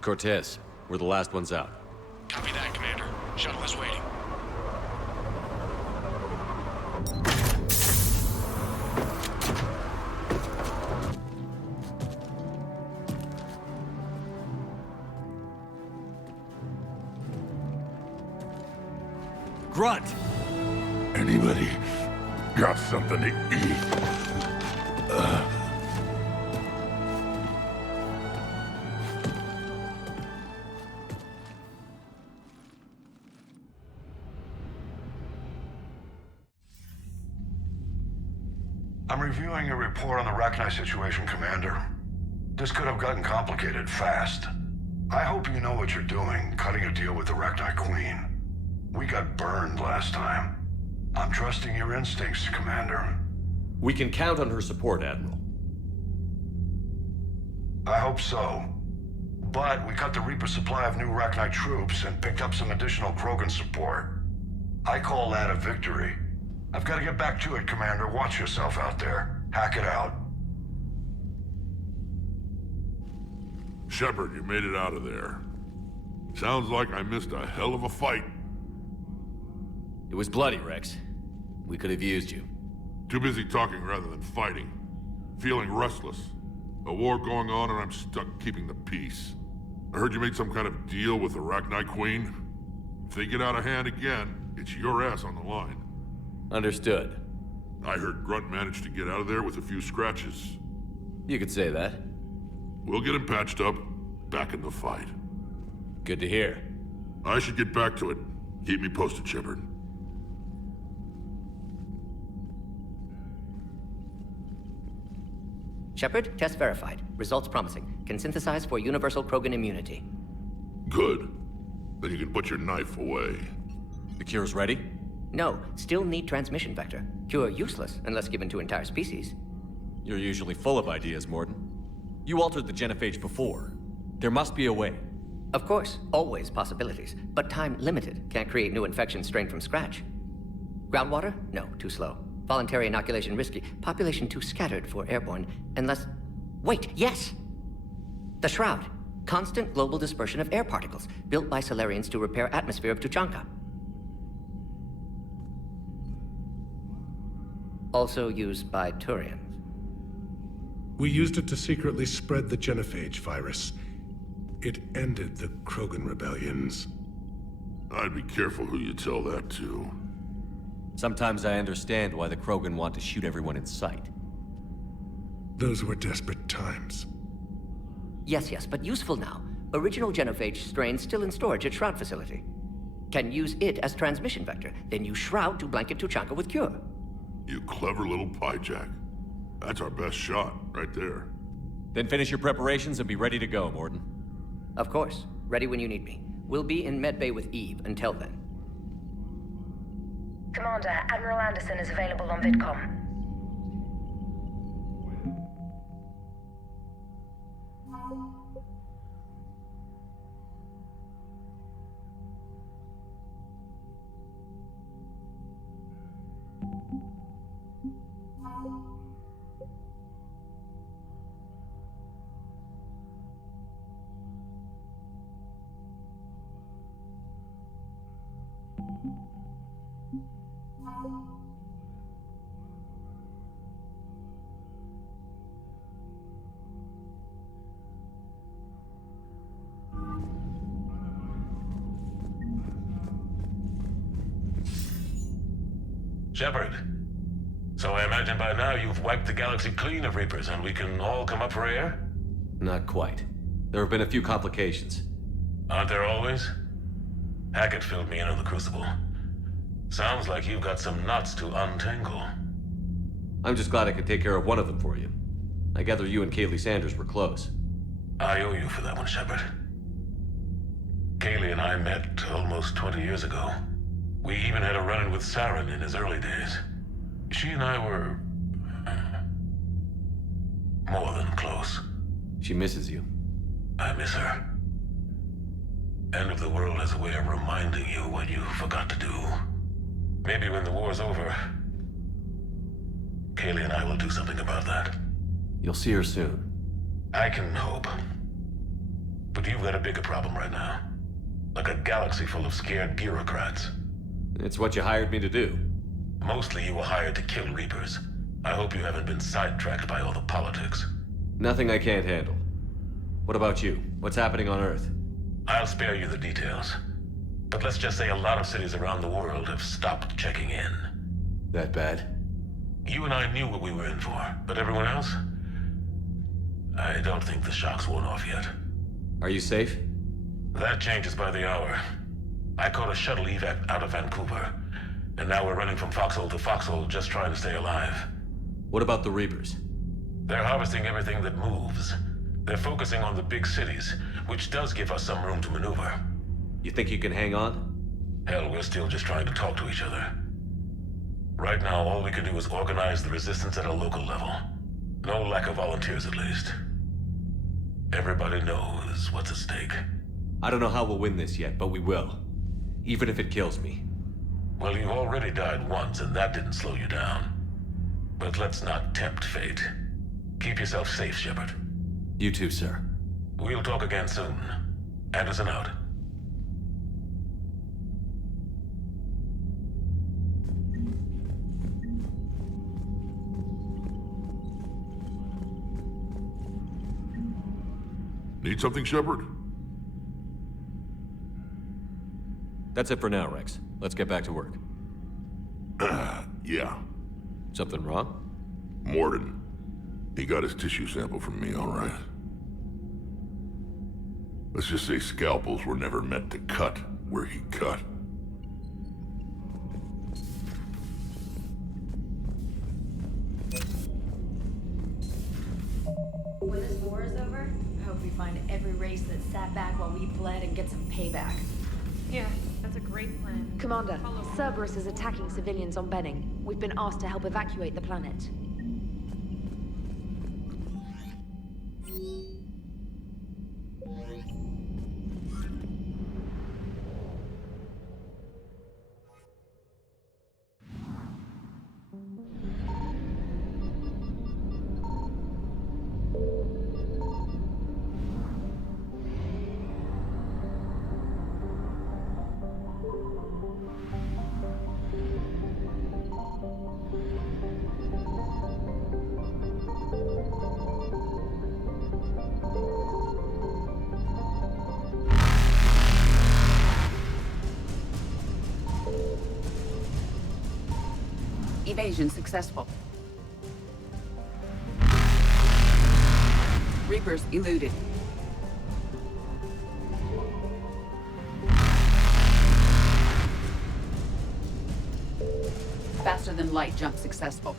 Cortez. We're the last ones out. Copy that, Commander. Shuttle is waiting. Grunt! Anybody got something to eat? I'm reviewing your report on the Rachni situation, Commander. This could have gotten complicated fast. I hope you know what you're doing, cutting a deal with the Rachni Queen. We got burned last time. I'm trusting your instincts, Commander. We can count on her support, Admiral. I hope so. But we cut the Reaper supply of new Rachni troops and picked up some additional Krogan support. I call that a victory. I've got to get back to it, Commander. Watch yourself out there. Hack it out. Shepard, you made it out of there. Sounds like I missed a hell of a fight. It was bloody, Rex. We could have used you. Too busy talking rather than fighting. Feeling restless. A war going on and I'm stuck keeping the peace. I heard you made some kind of deal with the Rachni Queen. If they get out of hand again, it's your ass on the line. Understood. I heard Grunt managed to get out of there with a few scratches. You could say that. We'll get him patched up, back in the fight. Good to hear. I should get back to it. Keep me posted, Shepard. Shepard, test verified. Results promising. Can synthesize for universal Krogan immunity. Good. Then you can put your knife away. The cure's ready? No, still need transmission vector. Cure useless unless given to entire species. You're usually full of ideas, Morden. You altered the genophage before. There must be a way. Of course, always possibilities, but time limited. Can't create new infection strain from scratch. Groundwater? No, too slow. Voluntary inoculation risky. Population too scattered for airborne, unless... Wait, yes! The Shroud. Constant global dispersion of air particles, built by Solarians to repair atmosphere of Tuchanka. Also used by Turians. We used it to secretly spread the genophage virus. It ended the Krogan rebellions. I'd be careful who you tell that to. Sometimes I understand why the Krogan want to shoot everyone in sight. Those were desperate times. Yes, but useful now. Original genophage strain still in storage at Shroud facility. Can use it as transmission vector, then use Shroud to blanket Tuchanka with cure. You clever little pyjack. That's our best shot, right there. Then finish your preparations and be ready to go, Morden. Of course. Ready when you need me. We'll be in medbay with Eve until then. Commander, Admiral Anderson is available on VidCom. Shepard, so I imagine by now you've wiped the galaxy clean of Reapers and we can all come up for air? Not quite. There have been a few complications. Aren't there always? Hackett filled me in on the Crucible. Sounds like you've got some knots to untangle. I'm just glad I could take care of one of them for you. I gather you and Kaylee Sanders were close. I owe you for that one, Shepard. Kaylee and I met almost 20 years ago. We even had a run-in with Saren in his early days. She and I were... more than close. She misses you. I miss her. End of the world has a way of reminding you what you forgot to do. Maybe when the war's over, Kaylee and I will do something about that. You'll see her soon. I can hope. But you've got a bigger problem right now. Like a galaxy full of scared bureaucrats. It's what you hired me to do. Mostly you were hired to kill Reapers. I hope you haven't been sidetracked by all the politics. Nothing I can't handle. What about you? What's happening on Earth? I'll spare you the details. But let's just say a lot of cities around the world have stopped checking in. That bad? You and I knew what we were in for, but everyone else? I don't think the shock's worn off yet. Are you safe? That changes by the hour. I caught a shuttle evac out of Vancouver, and now we're running from foxhole to foxhole just trying to stay alive. What about the Reapers? They're harvesting everything that moves. They're focusing on the big cities, which does give us some room to maneuver. You think you can hang on? Hell, we're still just trying to talk to each other. Right now, all we can do is organize the resistance at a local level. No lack of volunteers, at least. Everybody knows what's at stake. I don't know how we'll win this yet, but we will. Even if it kills me. Well, you already died once, and that didn't slow you down. But let's not tempt fate. Keep yourself safe, Shepard. You too, sir. We'll talk again soon. Anderson out. Need something, Shepard? That's it for now, Rex. Let's get back to work. Yeah. Something wrong? Morden. He got his tissue sample from me, all right. Let's just say scalpels were never meant to cut where he cut. When this war is over, I hope we find every race that sat back while we bled and get some payback. Yeah, that's a great plan. Commander, Cerberus is attacking civilians on Benning. We've been asked to help evacuate the planet. Evasion successful. Reapers eluded. Faster than light jump successful.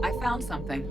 I found something.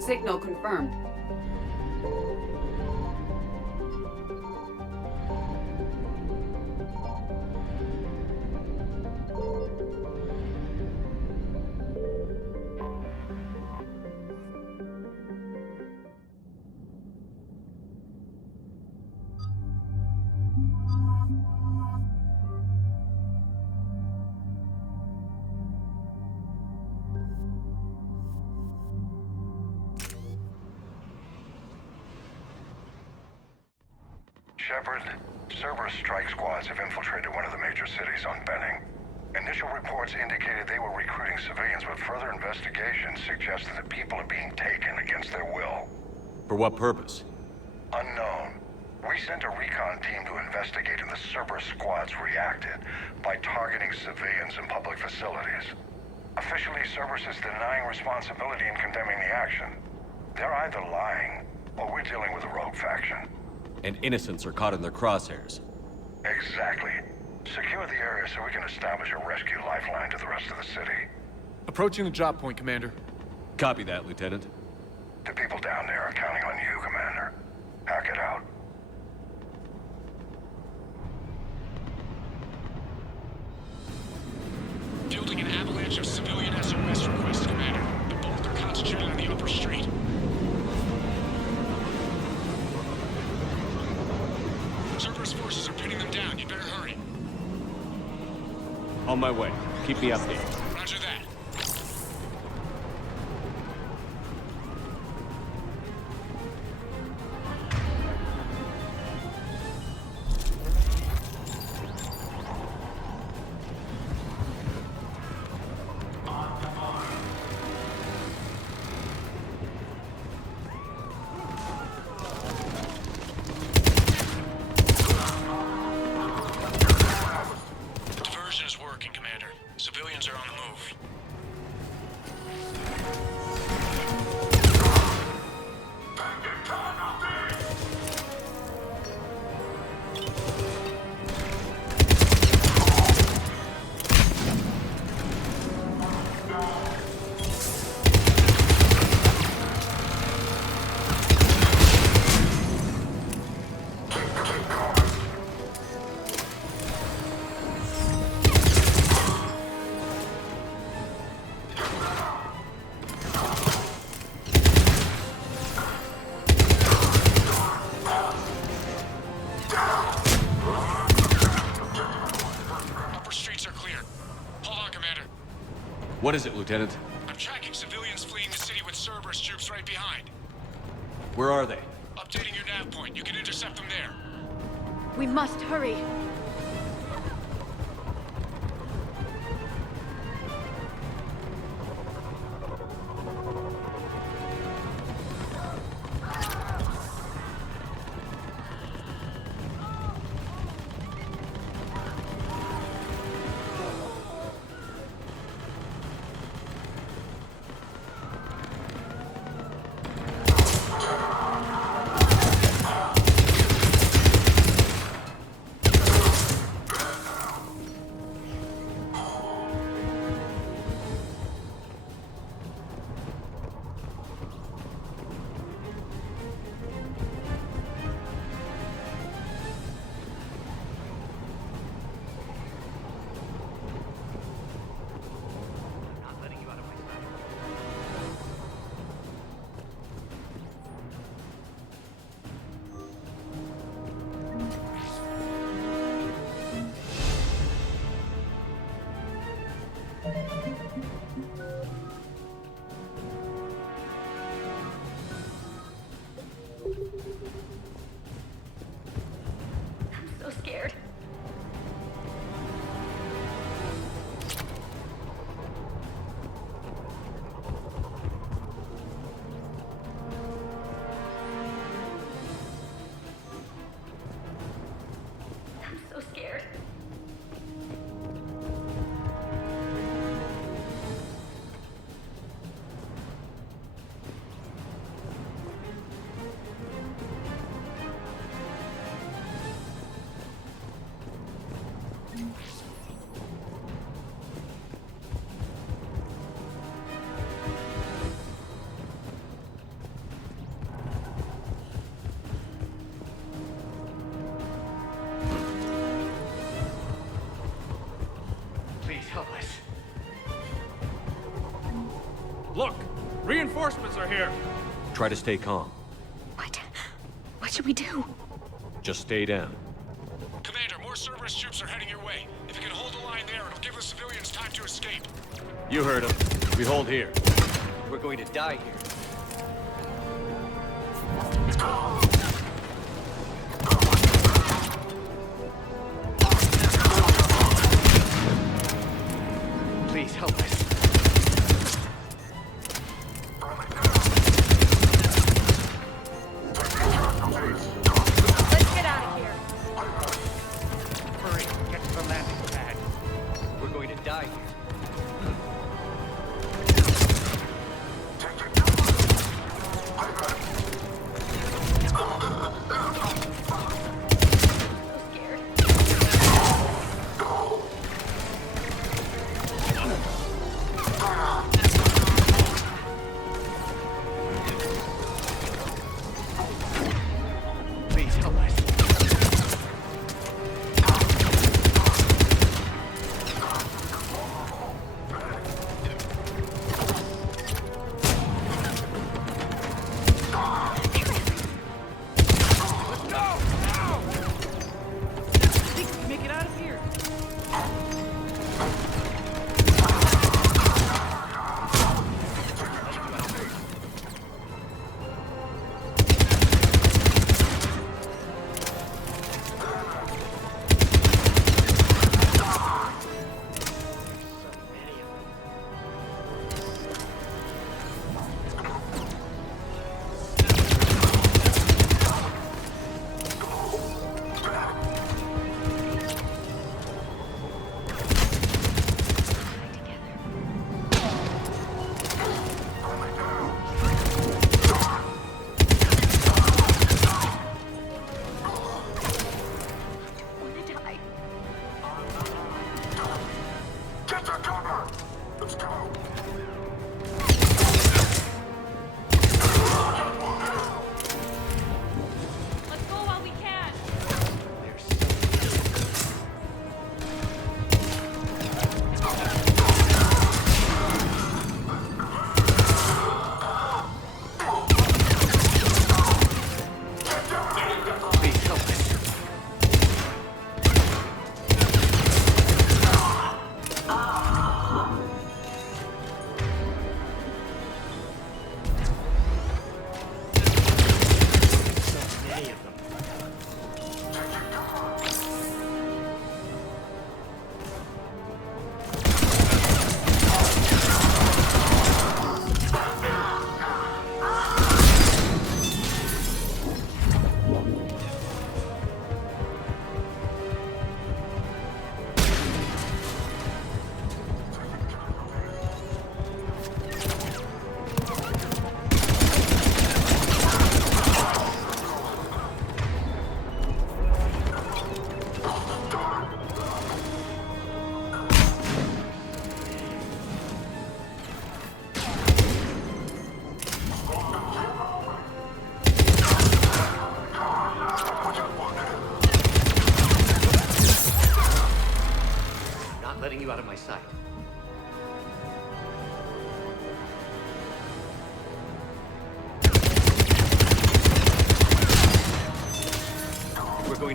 Signal confirmed. Shepard, Cerberus strike squads have infiltrated one of the major cities on Benning. Initial reports indicated they were recruiting civilians, but further investigations suggest that the people are being taken against their will. For what purpose? Unknown. We sent a recon team to investigate, and the Cerberus squads reacted by targeting civilians in public facilities. Officially, Cerberus is denying responsibility and condemning the action. They're either lying, or we're dealing with a rogue faction. And innocents are caught in their crosshairs. Exactly. Secure the area so we can establish a rescue lifeline to the rest of the city. Approaching the drop point, Commander. Copy that, Lieutenant. The people down there are counting on you, Commander. Hack it out. Fielding an avalanche of civilian SOS requests, Commander. The bulk are concentrated on the upper street. Cerberus forces are pinning them down. You better hurry. On my way. Keep me updated. Roger that. Diversion is working, Commander. Civilians are on the move. Upper streets are clear. Hold on, Commander. What is it, Lieutenant? I'm tracking civilians fleeing the city with Cerberus troops right behind. Where are they? Updating your nav point. You can intercept them there. We must hurry. So scared. I'm so scared. Please help us. Look! Reinforcements are here! Try to stay calm. What should we do? Just stay down. Commander, more Cerberus troops are heading your way. If you can hold the line there, it'll give the civilians time to escape. You heard him. We hold here. We're going to die here. Please help us. Let's get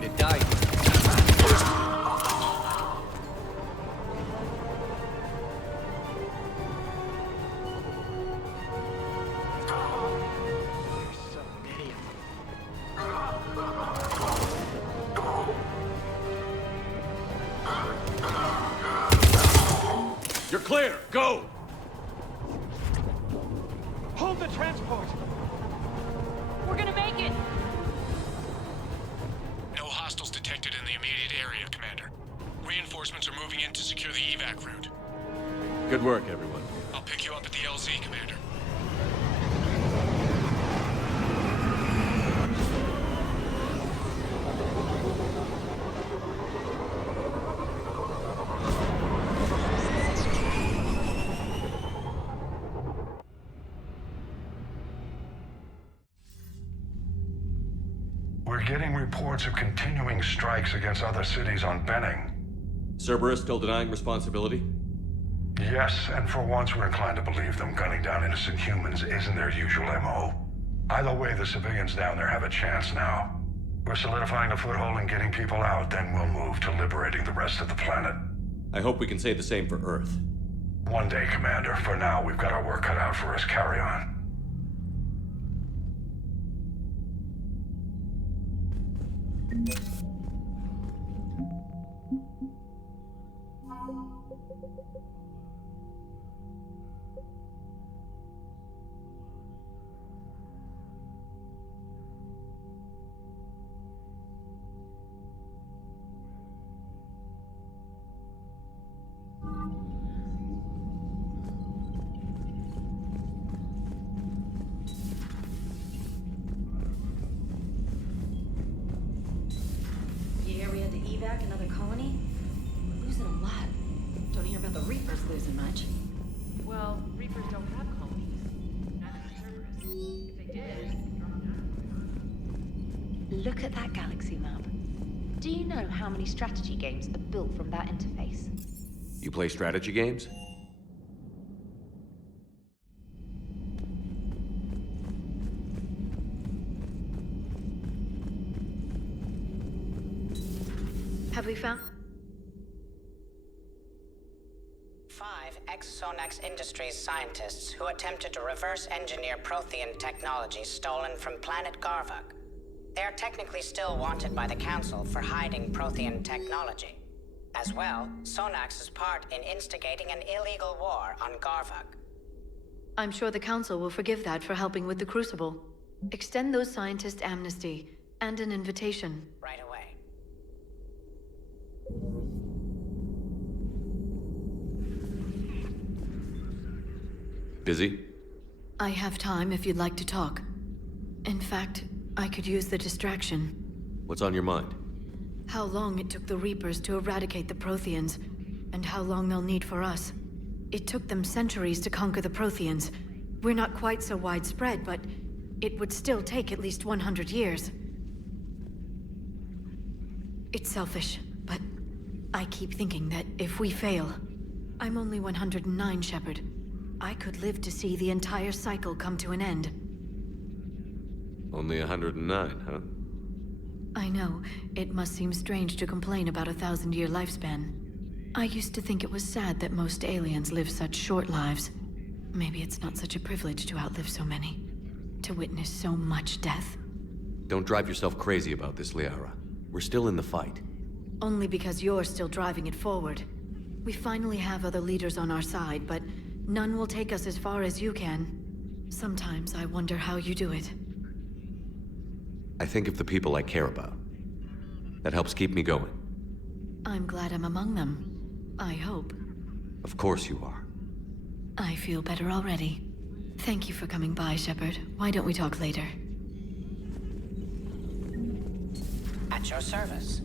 way to die. You're clear! Go! Hold the transport! We're gonna make it! No hostiles detected in the immediate area, Commander. Reinforcements are moving in to secure the evac route. Good work, everyone. I'll pick you up at the LZ, Commander. We're getting reports of continuing strikes against other cities on Benning. Cerberus still denying responsibility? Yes, and for once we're inclined to believe them. Gunning down innocent humans isn't their usual MO. Either way, the civilians down there have a chance now. We're solidifying a foothold and getting people out, then we'll move to liberating the rest of the planet. I hope we can say the same for Earth. One day, Commander. For now, we've got our work cut out for us. Carry on. You hear we had to evac another colony? We're losing a lot. Don't hear about the Reapers losing much. Well, Reapers don't have colonies. Neither does Cerberus. If they did, they'd drop down. Look at that galaxy map. Do you know how many strategy games are built from that interface? You play strategy games? Have we found? 5 ex-Sonax Industries scientists who attempted to reverse engineer Prothean technology stolen from planet Garvuk. They are technically still wanted by the Council for hiding Prothean technology. As well, Sonax's part in instigating an illegal war on Garvuk. I'm sure the Council will forgive that for helping with the Crucible. Extend those scientists amnesty and an invitation. Right away. Busy? I have time if you'd like to talk. In fact, I could use the distraction. What's on your mind? How long it took the Reapers to eradicate the Protheans, and how long they'll need for us. It took them centuries to conquer the Protheans. We're not quite so widespread, but it would still take at least 100 years. It's selfish, but I keep thinking that if we fail... I'm only 109, Shepard. I could live to see the entire cycle come to an end. Only 109, huh? I know, it must seem strange to complain about a 1,000-year lifespan. I used to think it was sad that most aliens live such short lives. Maybe it's not such a privilege to outlive so many. To witness so much death. Don't drive yourself crazy about this, Liara. We're still in the fight. Only because you're still driving it forward. We finally have other leaders on our side, but none will take us as far as you can. Sometimes I wonder how you do it. I think of the people I care about. That helps keep me going. I'm glad I'm among them. I hope. Of course you are. I feel better already. Thank you for coming by, Shepard. Why don't we talk later? At your service.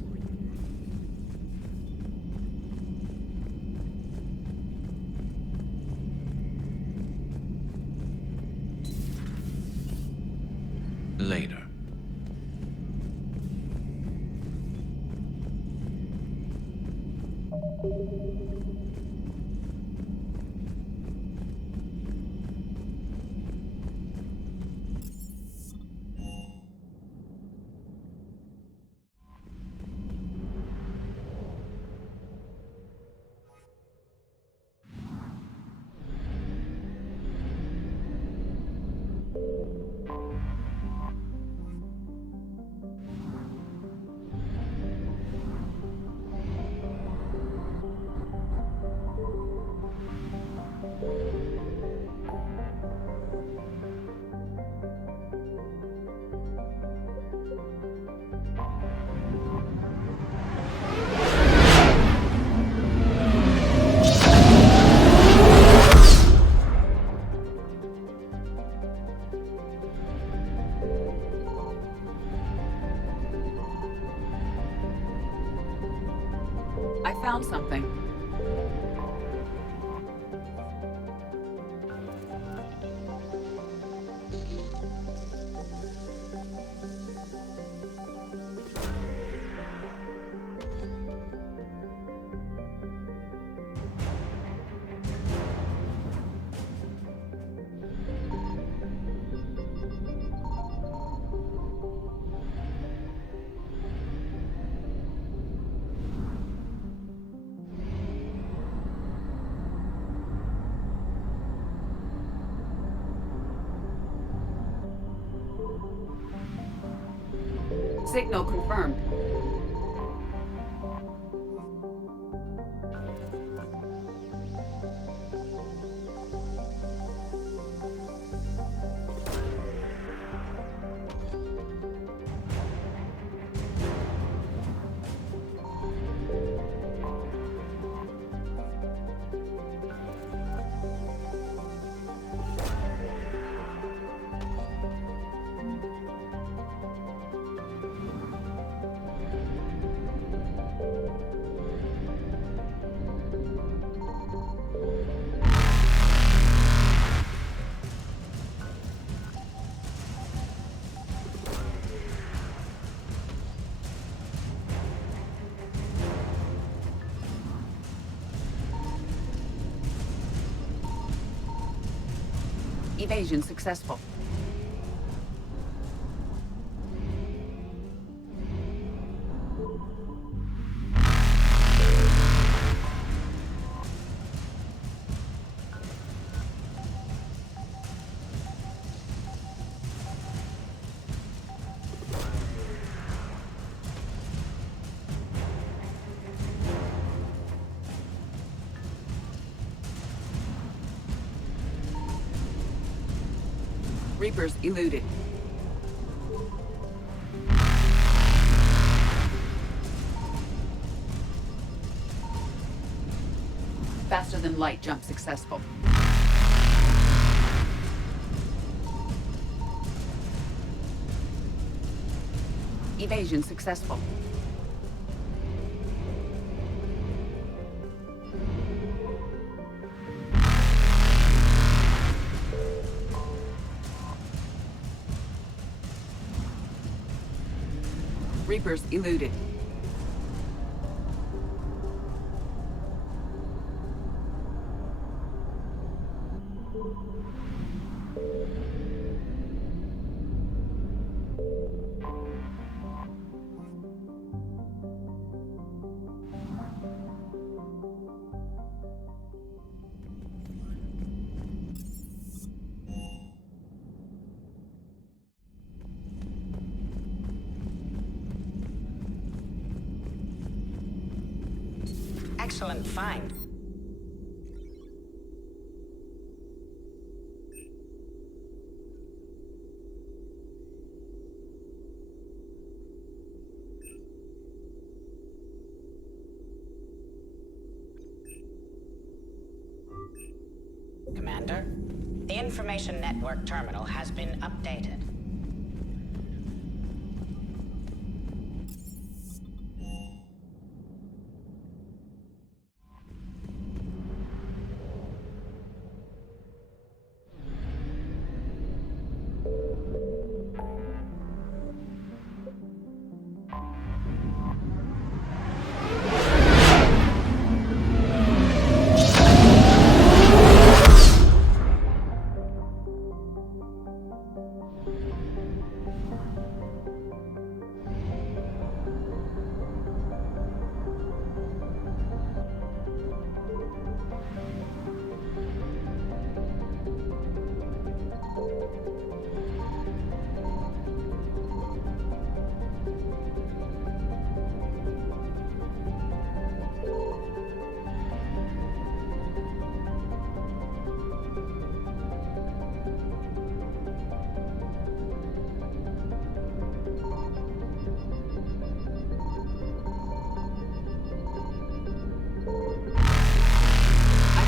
Later. Signal confirmed. Evasion successful. Reapers eluded. Faster than light jump successful. Evasion successful. Reapers eluded. Excellent find. Commander, the information network terminal has been updated.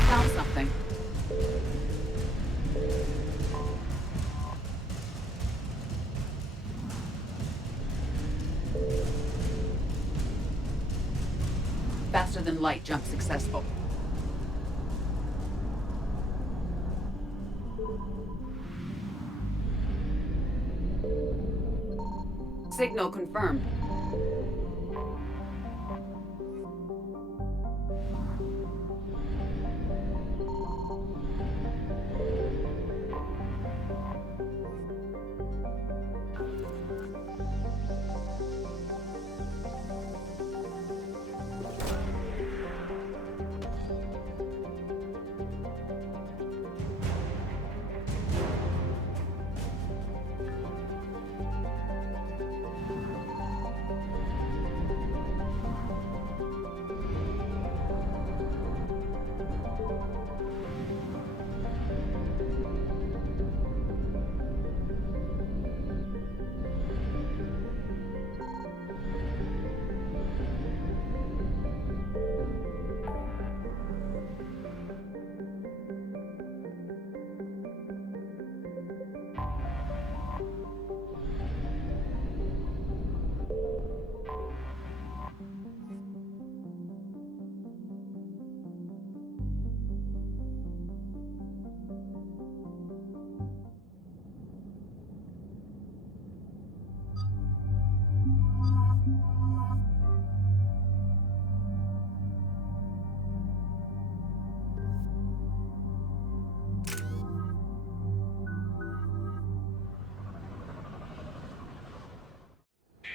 Found something. Faster than light jump successful. Signal confirmed.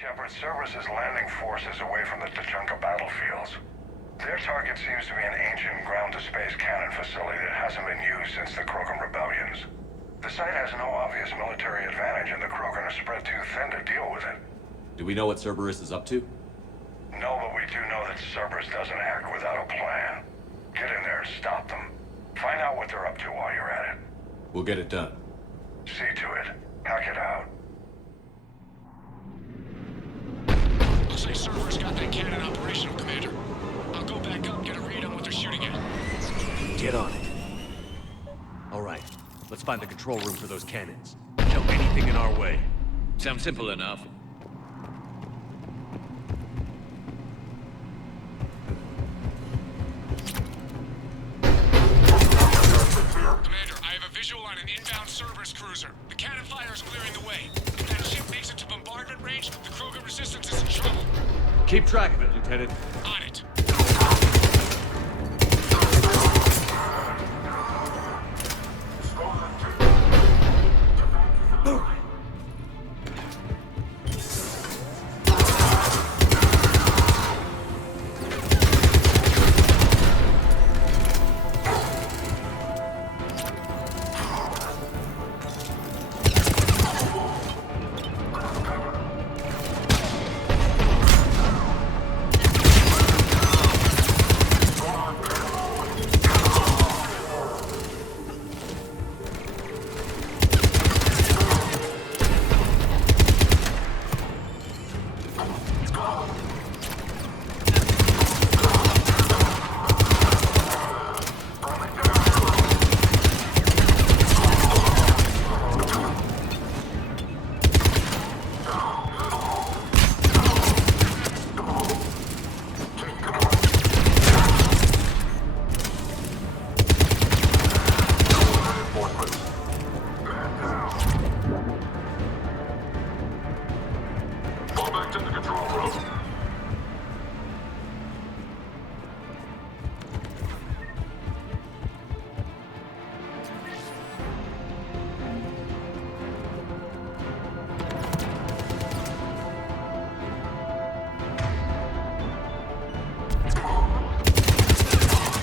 Shepard, Cerberus is landing forces away from the Tachanka battlefields. Their target seems to be an ancient ground-to-space cannon facility that hasn't been used since the Krogan rebellions. The site has no obvious military advantage, and the Krogan are spread too thin to deal with it. Do we know what Cerberus is up to? No, but we do know that Cerberus doesn't act without a plan. Get in there and stop them. Find out what they're up to while you're at it. We'll get it done. See to it. Hack it out. Looks like Cerberus got that cannon operational, Commander. I'll go back up, get a read on what they're shooting at. Get on it. All right, let's find the control room for those cannons. Kill anything in our way. Sounds simple enough. Commander, I have a visual on an inbound Cerberus cruiser. The cannon fire is clearing the way. If that ship makes it to bombardment range, the Krogan resistance is in trouble. Keep track of it, Lieutenant. On it.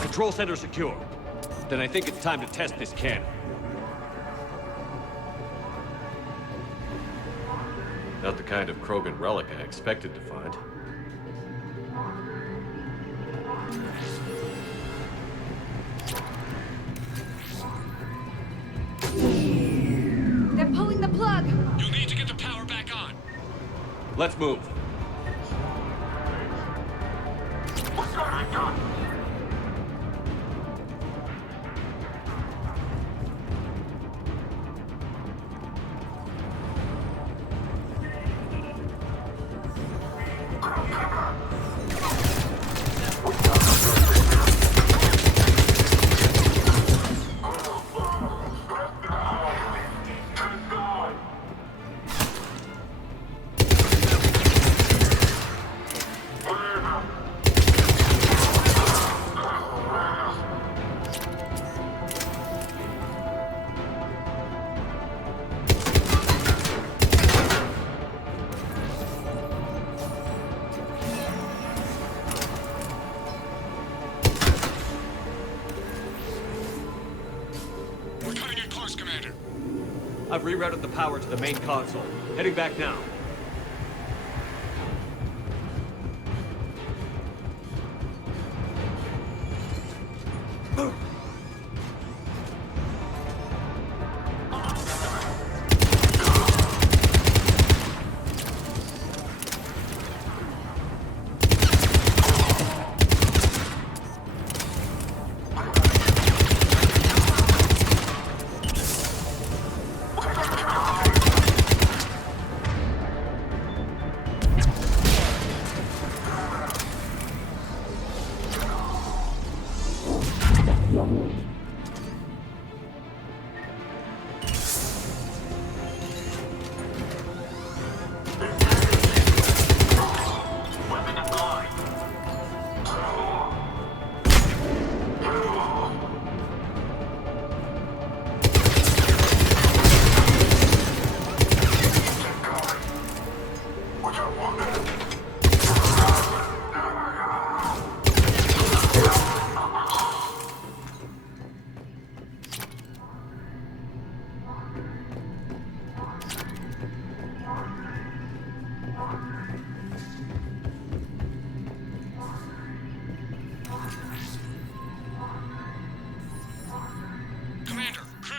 Control center secure. Then I think it's time to test this cannon. Not the kind of Krogan relic I expected to find. They're pulling the plug! You'll need to get the power back on. Let's move. What's going on? I've rerouted the power to the main console. Heading back now.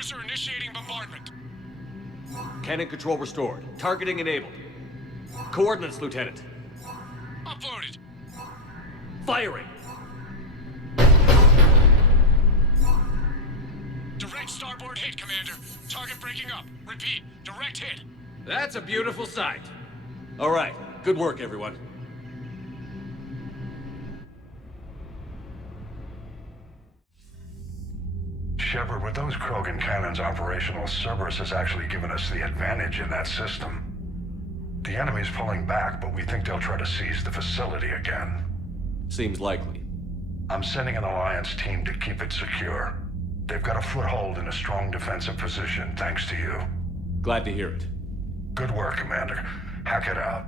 cruiser initiating bombardment. Cannon control restored. Targeting enabled. Coordinates, Lieutenant. Uploaded. Firing! Direct starboard hit, Commander. Target breaking up. Repeat, direct hit. That's a beautiful sight. All right. Good work, everyone. Shepard, with those Krogan cannons operational, Cerberus has actually given us the advantage in that system. The enemy's pulling back, but we think they'll try to seize the facility again. Seems likely. I'm sending an Alliance team to keep it secure. They've got a foothold in a strong defensive position, thanks to you. Glad to hear it. Good work, Commander. Hack it out.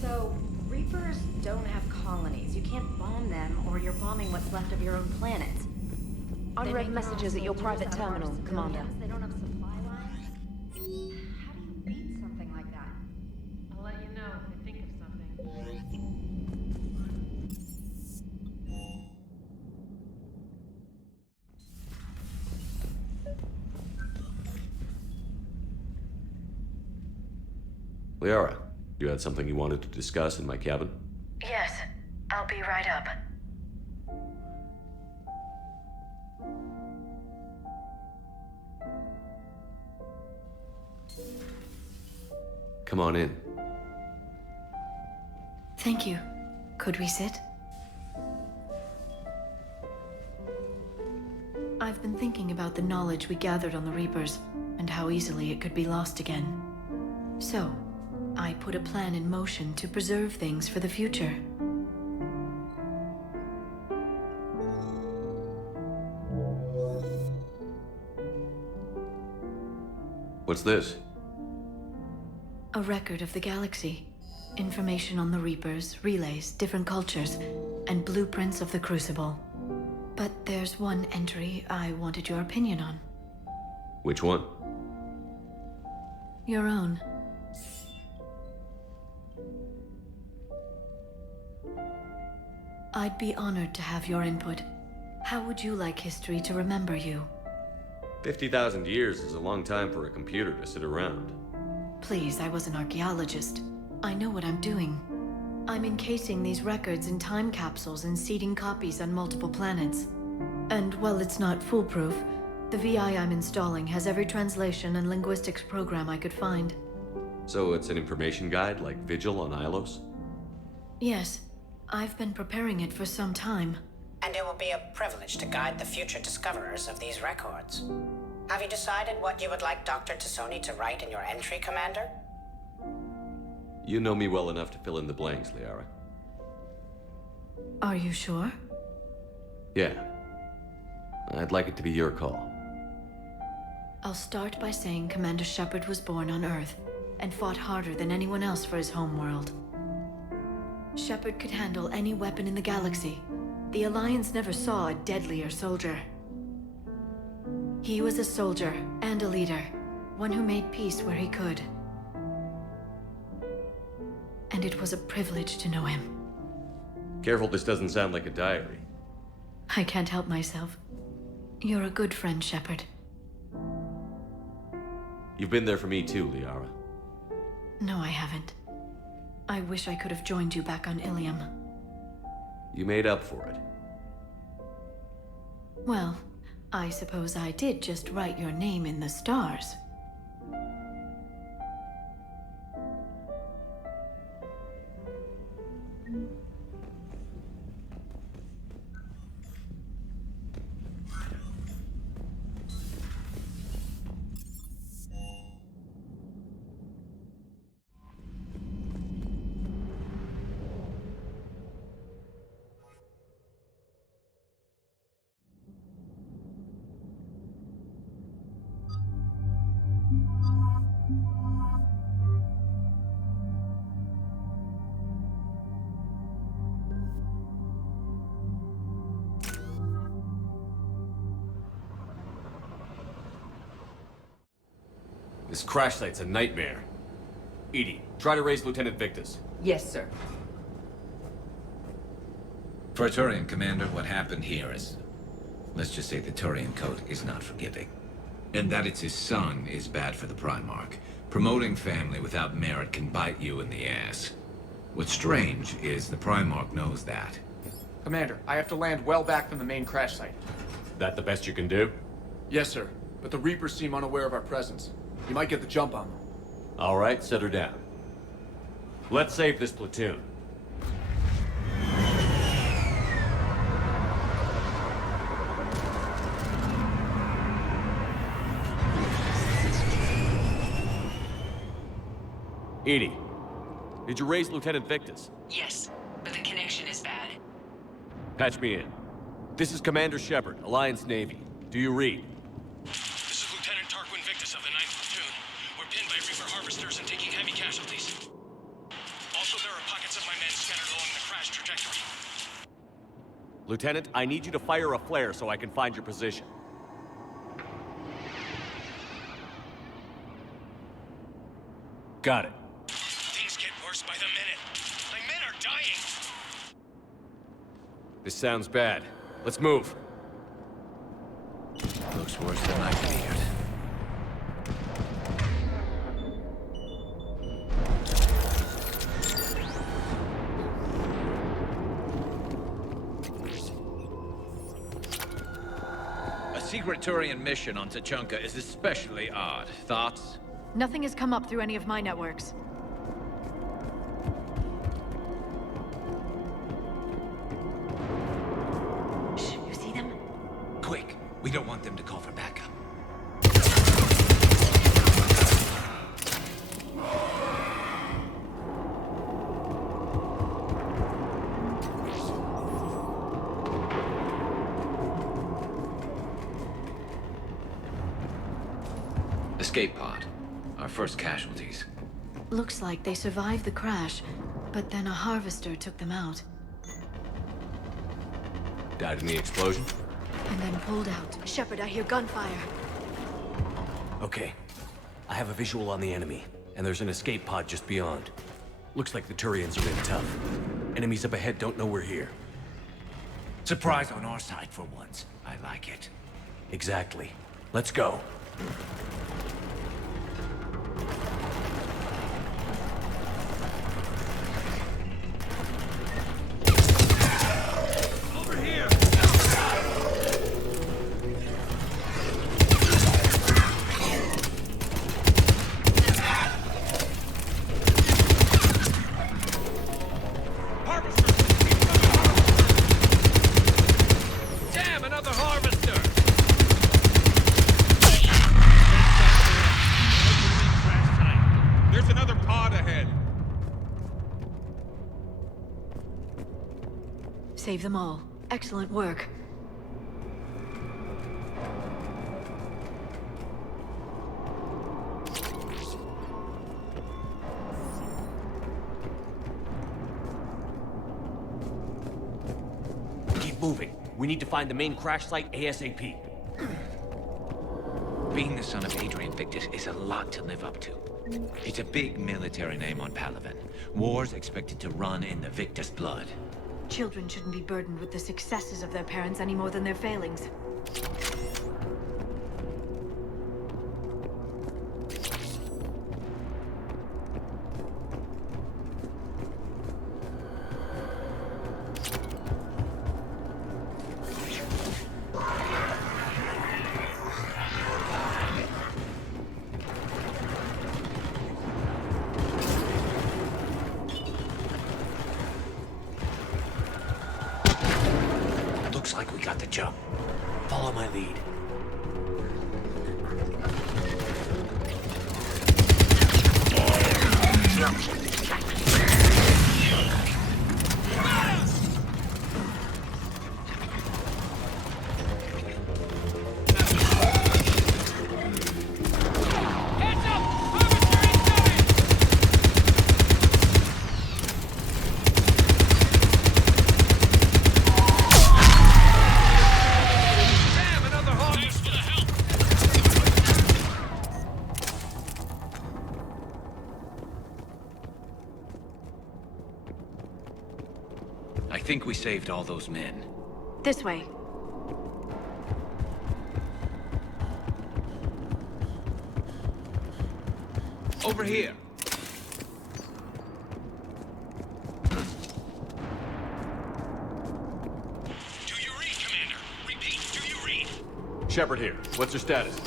So, Reapers don't have colonies. You can't bomb them, or you're bombing what's left of your own planet. Unread messages at your private terminal, Commander. They don't have supply lines? How do you beat something like that? I'll let you know if I think of something. Liara, you had something you wanted to discuss in my cabin? Yes, I'll be right up. Come on in. Thank you. Could we sit? I've been thinking about the knowledge we gathered on the Reapers, and how easily it could be lost again. So, I put a plan in motion to preserve things for the future. What's this? A record of the galaxy. Information on the Reapers, relays, different cultures, and blueprints of the Crucible. But there's one entry I wanted your opinion on. Which one? Your own. I'd be honored to have your input. How would you like history to remember you? 50,000 years is a long time for a computer to sit around. Please, I was an archaeologist. I know what I'm doing. I'm encasing these records in time capsules and seeding copies on multiple planets. And while it's not foolproof, the VI I'm installing has every translation and linguistics program I could find. So it's an information guide like Vigil on Ilos? Yes, I've been preparing it for some time. And it will be a privilege to guide the future discoverers of these records. Have you decided what you would like Dr. Tassoni to write in your entry, Commander? You know me well enough to fill in the blanks, Liara. Are you sure? Yeah. I'd like it to be your call. I'll start by saying Commander Shepard was born on Earth, and fought harder than anyone else for his homeworld. Shepard could handle any weapon in the galaxy. The Alliance never saw a deadlier soldier. He was a soldier and a leader, one who made peace where he could. And it was a privilege to know him. Careful, this doesn't sound like a diary. I can't help myself. You're a good friend, Shepard. You've been there for me too, Liara. No, I haven't. I wish I could have joined you back on Ilium. You made up for it. Well, I suppose I did just write your name in the stars. This crash site's a nightmare. Edie, try to raise Lieutenant Victus. Yes, sir. For a Turian commander, what happened here is... let's just say the Turian code is not forgiving. And that it's his son is bad for the Primarch. Promoting family without merit can bite you in the ass. What's strange is the Primarch knows that. Commander, I have to land well back from the main crash site. That the best you can do? Yes, sir. But the Reapers seem unaware of our presence. You might get the jump on them. All right, set her down. Let's save this platoon. Edie, did you raise Lieutenant Victus? Yes, but the connection is bad. Patch me in. This is Commander Shepard, Alliance Navy. Do you read? This is Lieutenant Tarquin Victus of the 9th Platoon. We're pinned by Reaper harvesters and taking heavy casualties. Also, there are pockets of my men scattered along the crash trajectory. Lieutenant, I need you to fire a flare so I can find your position. Got it. Things get worse by the minute. My men are dying. This sounds bad. Let's move. Looks worse than I feared. A secret Turian mission on Tachanka is especially odd. Thoughts? Nothing has come up through any of my networks. Shh, you see them? Quick, we don't want them to call for backup. Escape pod. Our first casualties. Looks like they survived the crash, but then a harvester took them out, Died in the explosion? and then pulled out. Shepard, I hear gunfire. Okay. I have a visual on the enemy, and there's an escape pod just beyond. Looks like the Turians are in tough. Enemies up ahead don't know we're here. Surprise on our side for once. I like it. Exactly. Let's go. Over here! Damn, another harvester! There's another pod ahead. Save them all. Excellent work. Keep moving. We need to find the main crash site ASAP. Being the son of Adrian Victus is a lot to live up to. It's a big military name on Palaven. War's expected to run in the victor's blood. Children shouldn't be burdened with the successes of their parents any more than their failings. Looks like we got the jump. Follow my lead. I think we saved all those men. This way. Over here! Shepard here. What's your status?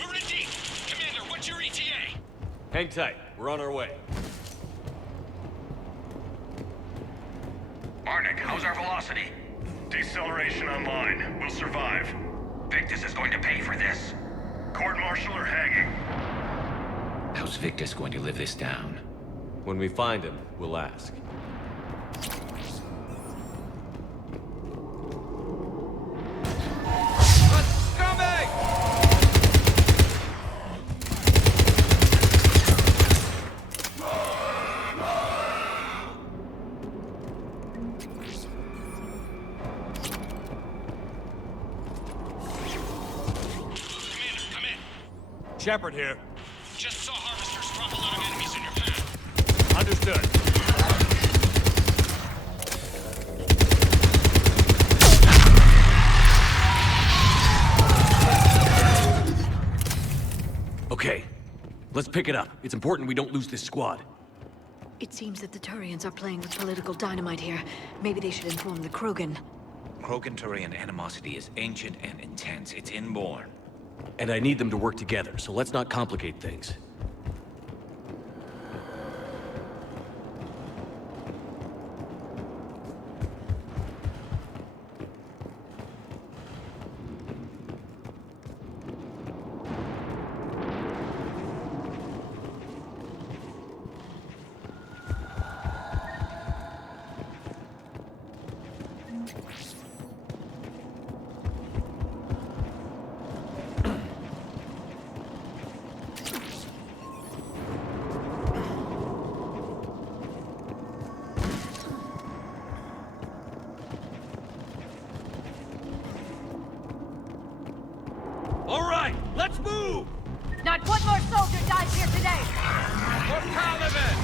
We're in deep. Commander, what's your ETA? Hang tight. We're on our way. Arnik, how's our velocity? Deceleration online. We'll survive. Victus is going to pay for this. Court-martial or hanging? How's Victus going to live this down? When we find him, we'll ask. Shepard here. Just saw harvesters drop a lot of enemies in your path. Understood. Okay, let's pick it up. It's important we don't lose this squad. It seems that the Turians are playing with political dynamite here. Maybe they should inform the Krogan. Krogan-Turian animosity is ancient and intense. It's inborn. And I need them to work together, so let's not complicate things. All right, let's move! Not one more soldier dies here today! For Palaven!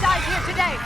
died here today.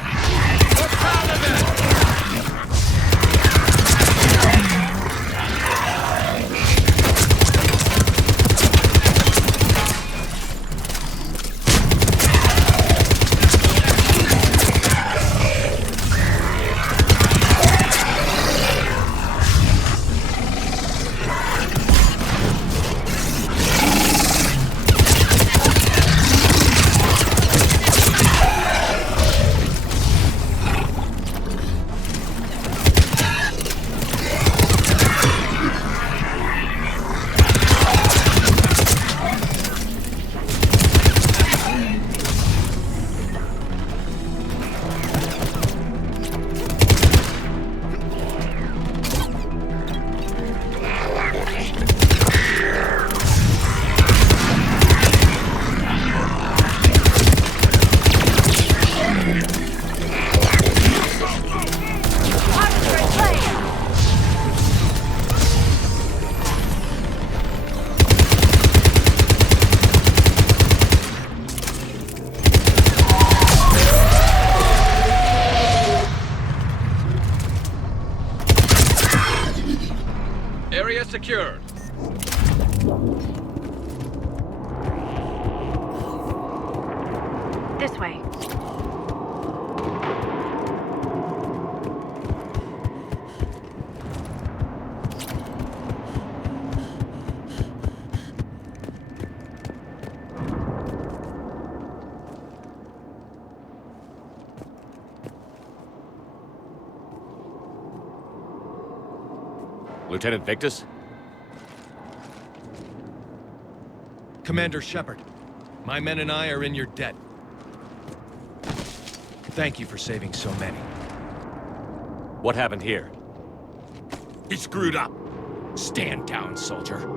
Area secured. This way. Lieutenant Victus? Commander Shepard, my men and I are in your debt. Thank you for saving so many. What happened here? He screwed up. Stand down, soldier.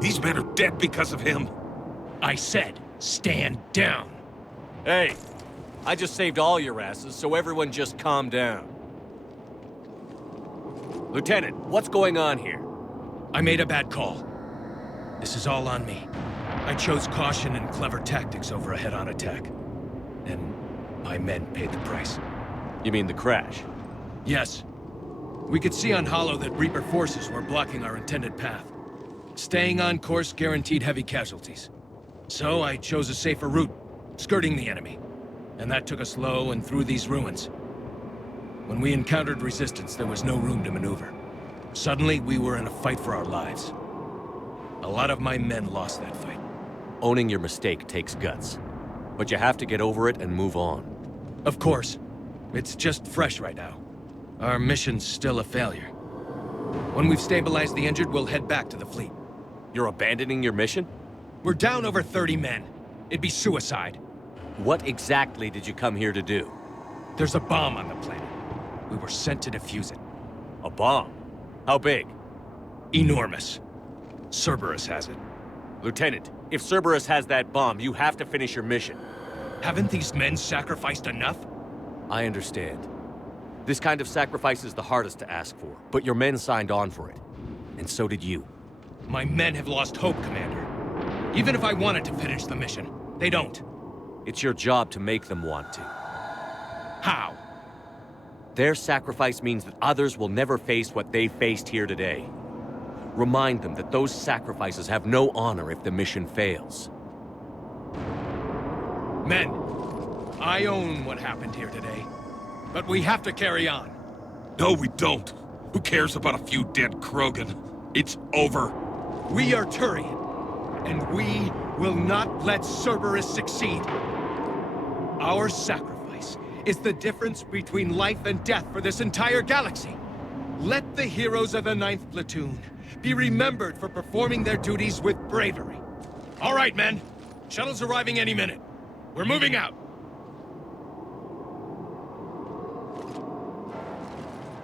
These men are dead because of him. I said, stand down. Hey, I just saved all your asses, so everyone just calm down. Lieutenant, what's going on here? I made a bad call. This is all on me. I chose caution and clever tactics over a head-on attack. And my men paid the price. You mean the crash? Yes. We could see on Hollow that Reaper forces were blocking our intended path. Staying on course guaranteed heavy casualties. So I chose a safer route, skirting the enemy. And that took us low and through these ruins. When we encountered resistance, there was no room to maneuver. Suddenly, we were in a fight for our lives. A lot of my men lost that fight. Owning your mistake takes guts. But you have to get over it and move on. Of course. It's just fresh right now. Our mission's still a failure. When we've stabilized the injured, we'll head back to the fleet. You're abandoning your mission? We're down over 30 men. It'd be suicide. What exactly did you come here to do? There's a bomb on the planet. We were sent to defuse it. A bomb? How big? Enormous. Cerberus has it. Lieutenant, if Cerberus has that bomb, you have to finish your mission. Haven't these men sacrificed enough? I understand. This kind of sacrifice is the hardest to ask for, but your men signed on for it. And so did you. My men have lost hope, Commander. Even if I wanted to finish the mission, they don't. It's your job to make them want to. How? Their sacrifice means that others will never face what they faced here today. Remind them that those sacrifices have no honor if the mission fails. Men, I own what happened here today. But we have to carry on. No, we don't. Who cares about a few dead Krogan? It's over. We are Turian, and we will not let Cerberus succeed. Our sacrifice is the difference between life and death for this entire galaxy. Let the heroes of the 9th Platoon be remembered for performing their duties with bravery. All right, men. Shuttle's arriving any minute. We're moving out.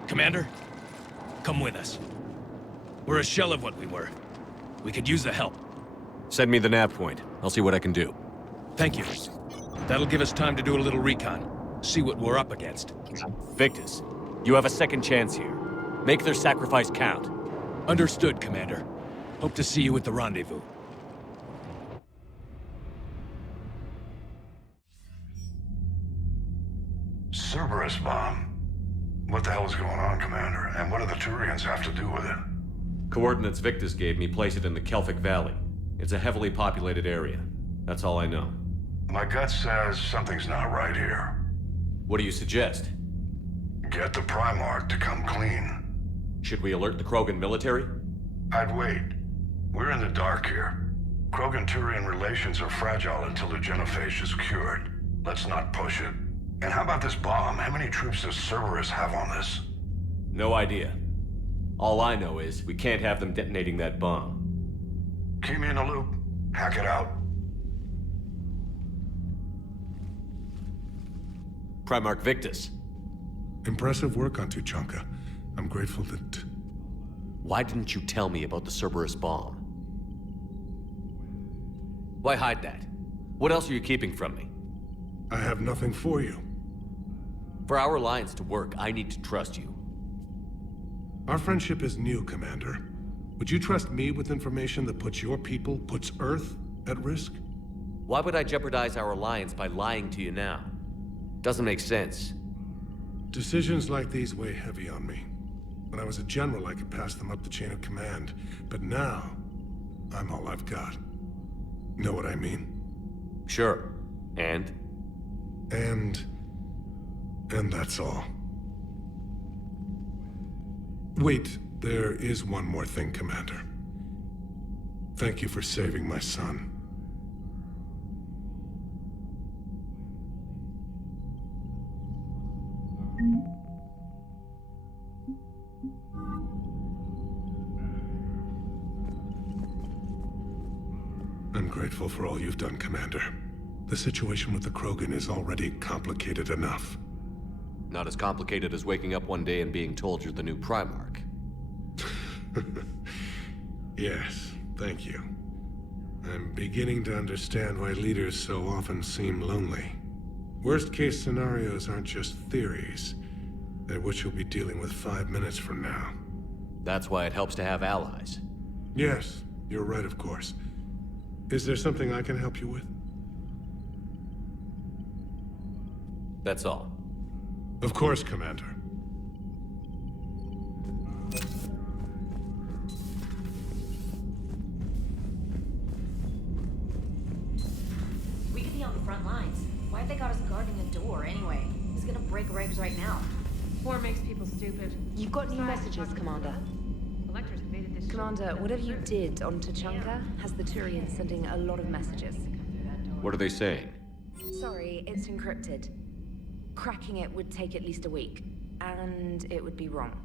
Commander, come with us. We're a shell of what we were. We could use the help. Send me the nav point. I'll see what I can do. Thank you. That'll give us time to do a little recon. See what we're up against. Victus, you have a second chance here. Make their sacrifice count. Understood, Commander. Hope to see you at the rendezvous. Cerberus bomb. What the hell is going on, Commander? And what do the Turians have to do with it? Coordinates Victus gave me place it in the Kelphic Valley. It's a heavily populated area. That's all I know. My gut says something's not right here. What do you suggest? Get the Primarch to come clean. Should we alert the Krogan military? I'd wait. We're in the dark here. Krogan-Turian relations are fragile until the genophage is cured. Let's not push it. And how about this bomb? How many troops does Cerberus have on this? No idea. All I know is we can't have them detonating that bomb. Keep me in the loop. Hack it out. Primarch Victus. Impressive work on Tuchanka. I'm grateful that... Why didn't you tell me about the Cerberus bomb? Why hide that? What else are you keeping from me? I have nothing for you. For our alliance to work, I need to trust you. Our friendship is new, Commander. Would you trust me with information that puts your people, puts Earth, at risk? Why would I jeopardize our alliance by lying to you now? Doesn't make sense. Decisions like these weigh heavy on me. When I was a general, I could pass them up the chain of command. But now, I'm all I've got. Know what I mean? Sure. And? And that's all. Wait, there is one more thing, Commander. Thank you for saving my son. I'm grateful for all you've done, Commander. The situation with the Krogan is already complicated enough. Not as complicated as waking up one day and being told you're the new Primarch. Yes, thank you. I'm beginning to understand why leaders so often seem lonely. Worst-case scenarios aren't just theories. They're what you'll be dealing with 5 minutes from now. That's why it helps to have allies. Yes, you're right, of course. Is there something I can help you with? That's all. Of course, Commander. We could be on the front lines. Why have they got us guarding a door anyway? He's gonna break regs right now. War makes people stupid. You've got new messages, Commander. Electors invaded this Commander, whatever you did on Tuchanka has the Turians sending a lot of messages. What are they saying? Sorry, it's encrypted. Cracking it would take at least a week, and it would be wrong.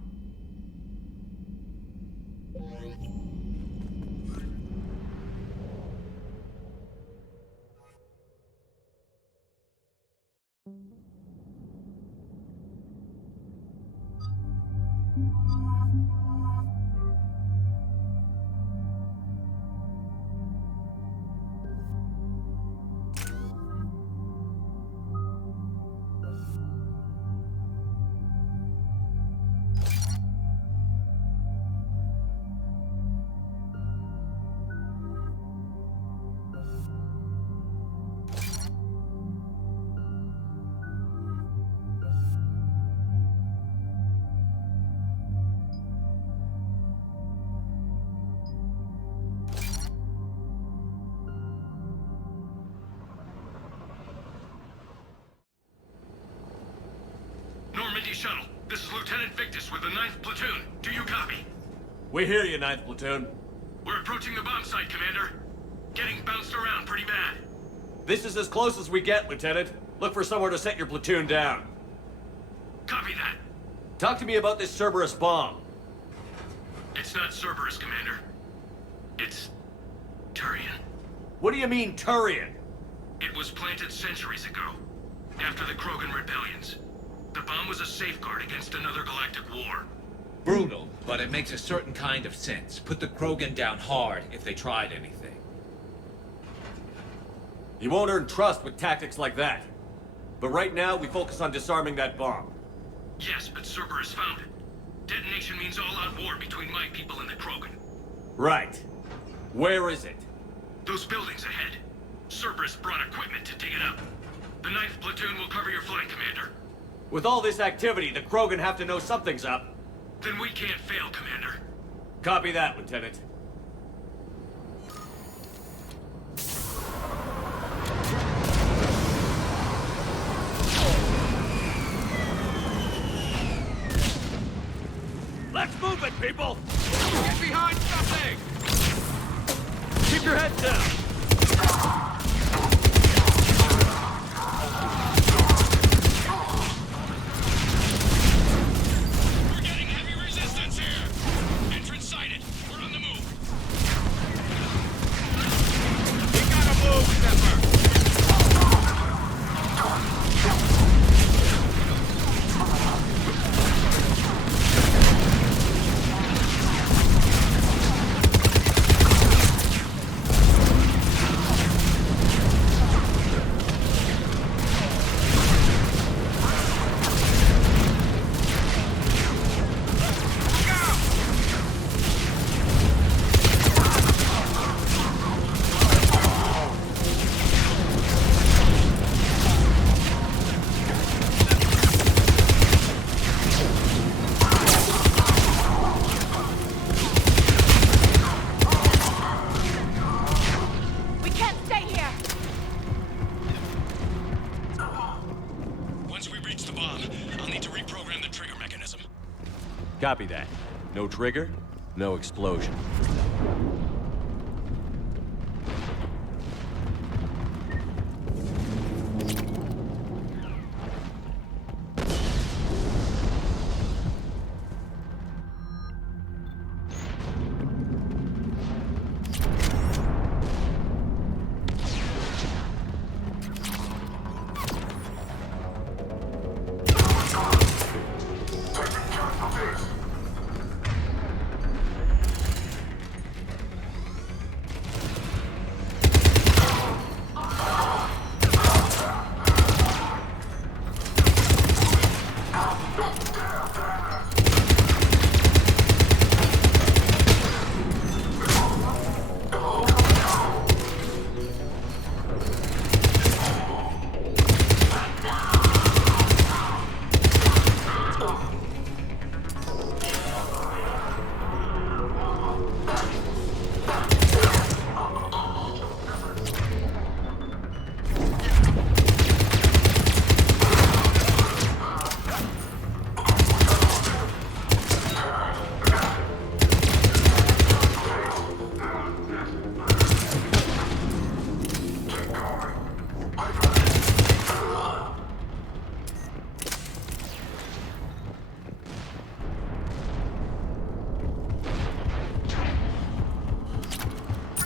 Normandy Shuttle, this is Lieutenant Victus with the 9th Platoon. Do you copy? We hear you, 9th Platoon. We're approaching the bomb site, Commander. Getting bounced around pretty bad. This is as close as we get, Lieutenant. Look for somewhere to set your platoon down. Copy that. Talk to me about this Cerberus bomb. It's not Cerberus, Commander. It's Turian. What do you mean, Turian? It was planted centuries ago, after the Krogan rebellions. The bomb was a safeguard against another galactic war. Brutal, but it makes a certain kind of sense. Put the Krogan down hard if they tried anything. You won't earn trust with tactics like that. But right now, we focus on disarming that bomb. Yes, but Cerberus found it. Detonation means all-out war between my people and the Krogan. Right. Where is it? Those buildings ahead. Cerberus brought equipment to dig it up. The 9th Platoon will cover your flank, Commander. With all this activity, the Krogan have to know something's up. Then we can't fail, Commander. Copy that, Lieutenant. Let's move it, people! Get behind something! Keep your heads down! We're getting heavy resistance here! Entrance sighted. We're on the move. We gotta move, Zephyr! Copy that. No trigger, no explosion.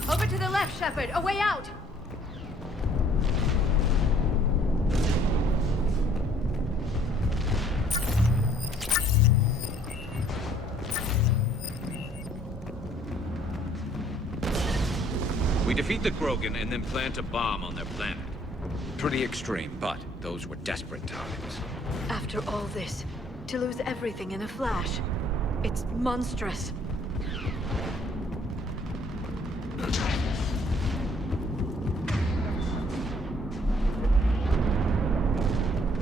Over to the left, Shepard. A way out! We defeat the Krogan and then plant a bomb on their planet. Pretty extreme, but those were desperate times. After all this, to lose everything in a flash, it's monstrous.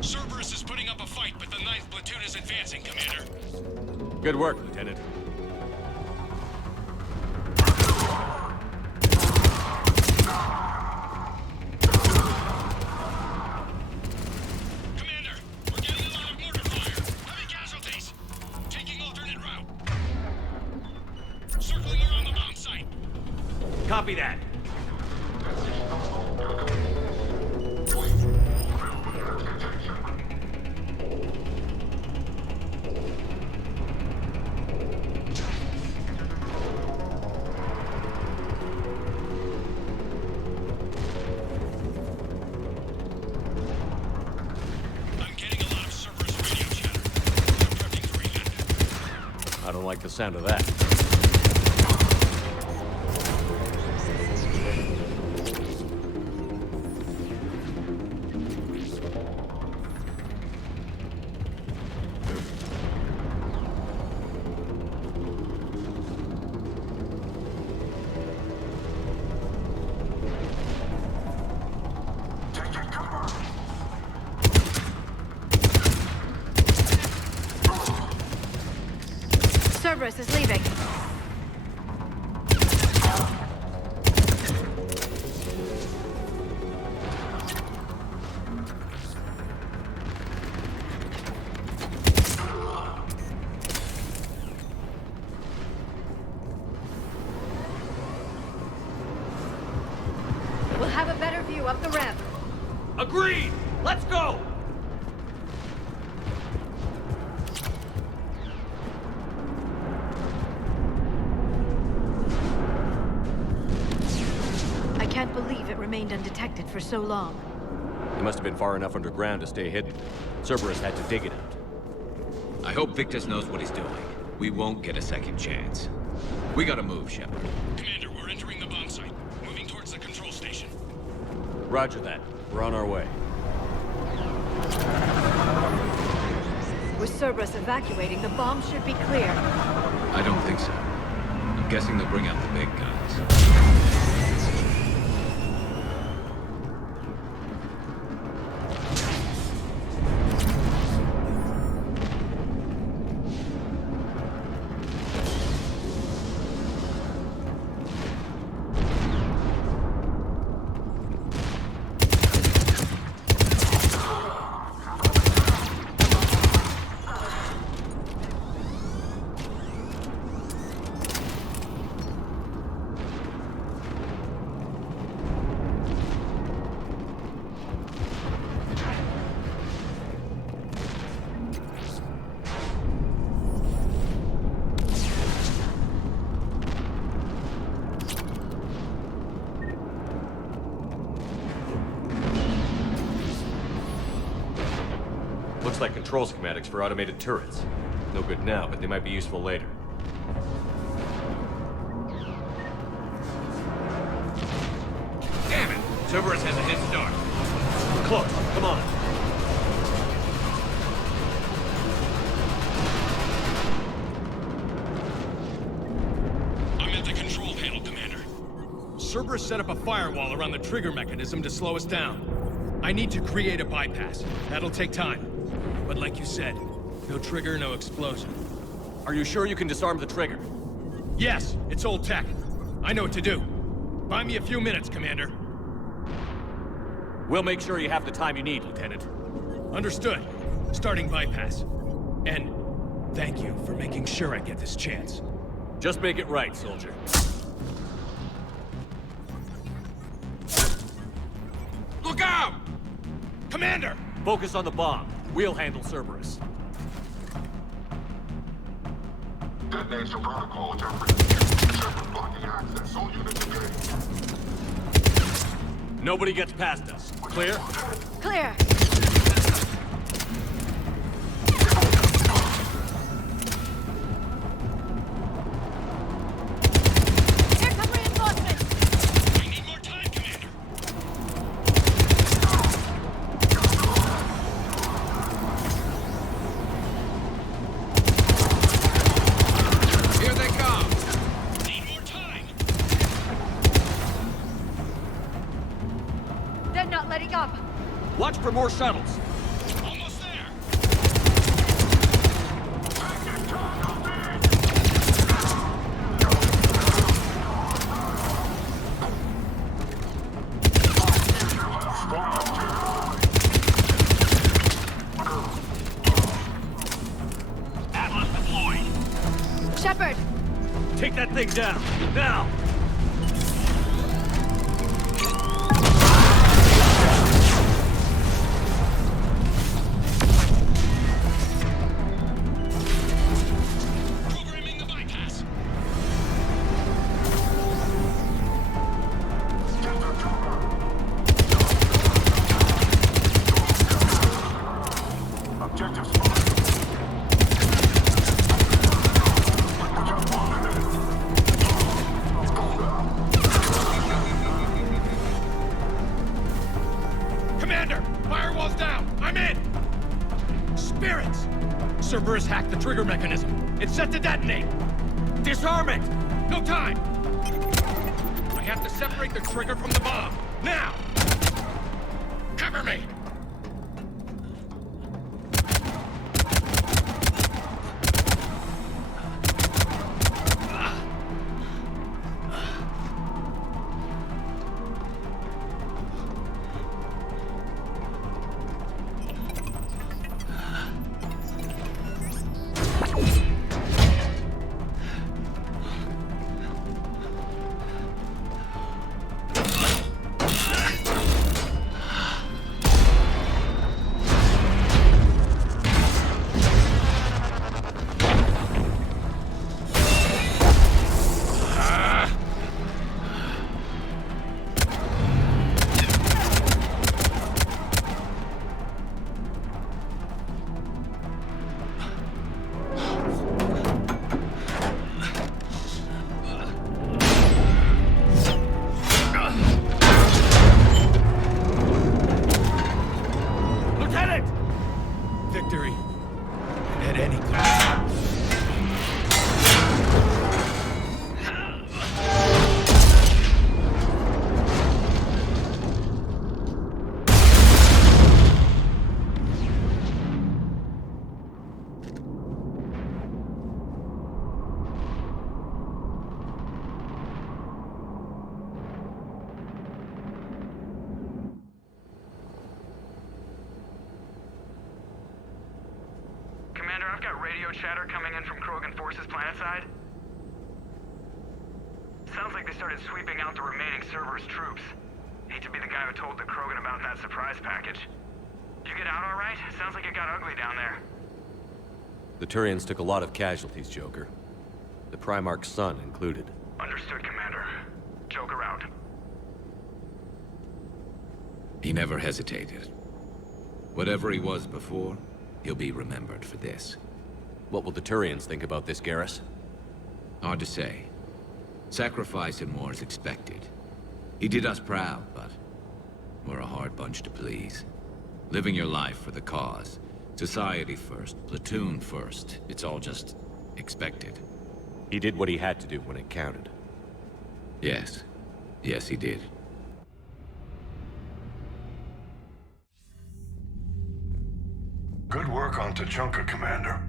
Cerberus is putting up a fight, but the 9th Platoon is advancing, Commander. Good work, Lieutenant. Commander, we're getting a lot of mortar fire. Heavy casualties. Taking alternate route. Circling around the bomb site. Copy that. I don't like the sound of that. Cerberus is leaving. We'll have a better view up the ramp. Agreed! Let's go! I can't believe it remained undetected for so long. It must have been far enough underground to stay hidden. Cerberus had to dig it out. I hope Victus knows what he's doing. We won't get a second chance. We gotta move, Shepard. Commander, we're entering the bomb site. Moving towards the control station. Roger that. We're on our way. With Cerberus evacuating, the bomb should be clear. I don't think so. I'm guessing they'll bring out the big guns. Looks like control schematics for automated turrets. No good now, but they might be useful later. Damn it! Cerberus has a head start. We're close. Come on. I'm at the control panel, Commander. Cerberus set up a firewall around the trigger mechanism to slow us down. I need to create a bypass. That'll take time. But like you said, no trigger, no explosion. Are you sure you can disarm the trigger? Yes, it's old tech. I know what to do. Buy me a few minutes, Commander. We'll make sure you have the time you need, Lieutenant. Understood. Starting bypass. And thank you for making sure I get this chance. Just make it right, soldier. Look out! Commander! Focus on the bomb. We'll handle Cerberus. Detonation protocol interpreted. Shepard blocking access. All units engaged. Nobody gets past us. Clear? Clear. Here come reinforcements. I need more time, Commander. Here they come! Need more time. They're not letting up. Watch for more shuttles. Almost there. Atlas deployed. Shepard! Take that thing down. Now! Programming the bypass. Objective spotted. Commander! Firewall's down! I'm in! Spirits! Cerberus hacked the trigger mechanism. It's set to detonate! Disarm it! No time! I have to separate the trigger from the bomb. Now! Cover me! victory. At any cost. Commander, I've got radio chatter coming in from Krogan forces planetside. Sounds like they started sweeping out the remaining Cerberus troops. Hate to be the guy who told the Krogan about that surprise package. Did you get out all right? Sounds like it got ugly down there. The Turians took a lot of casualties, Joker. The Primarch's son included. Understood, Commander. Joker out. He never hesitated. Whatever he was before, he'll be remembered for this. What will the Turians think about this, Garrus? Hard to say. Sacrifice in war is expected. He did us proud, but we're a hard bunch to please. Living your life for the cause. Society first, platoon first. It's all just expected. He did what he had to do when it counted. Yes. Yes, he did. Good work on Tachanka, Commander.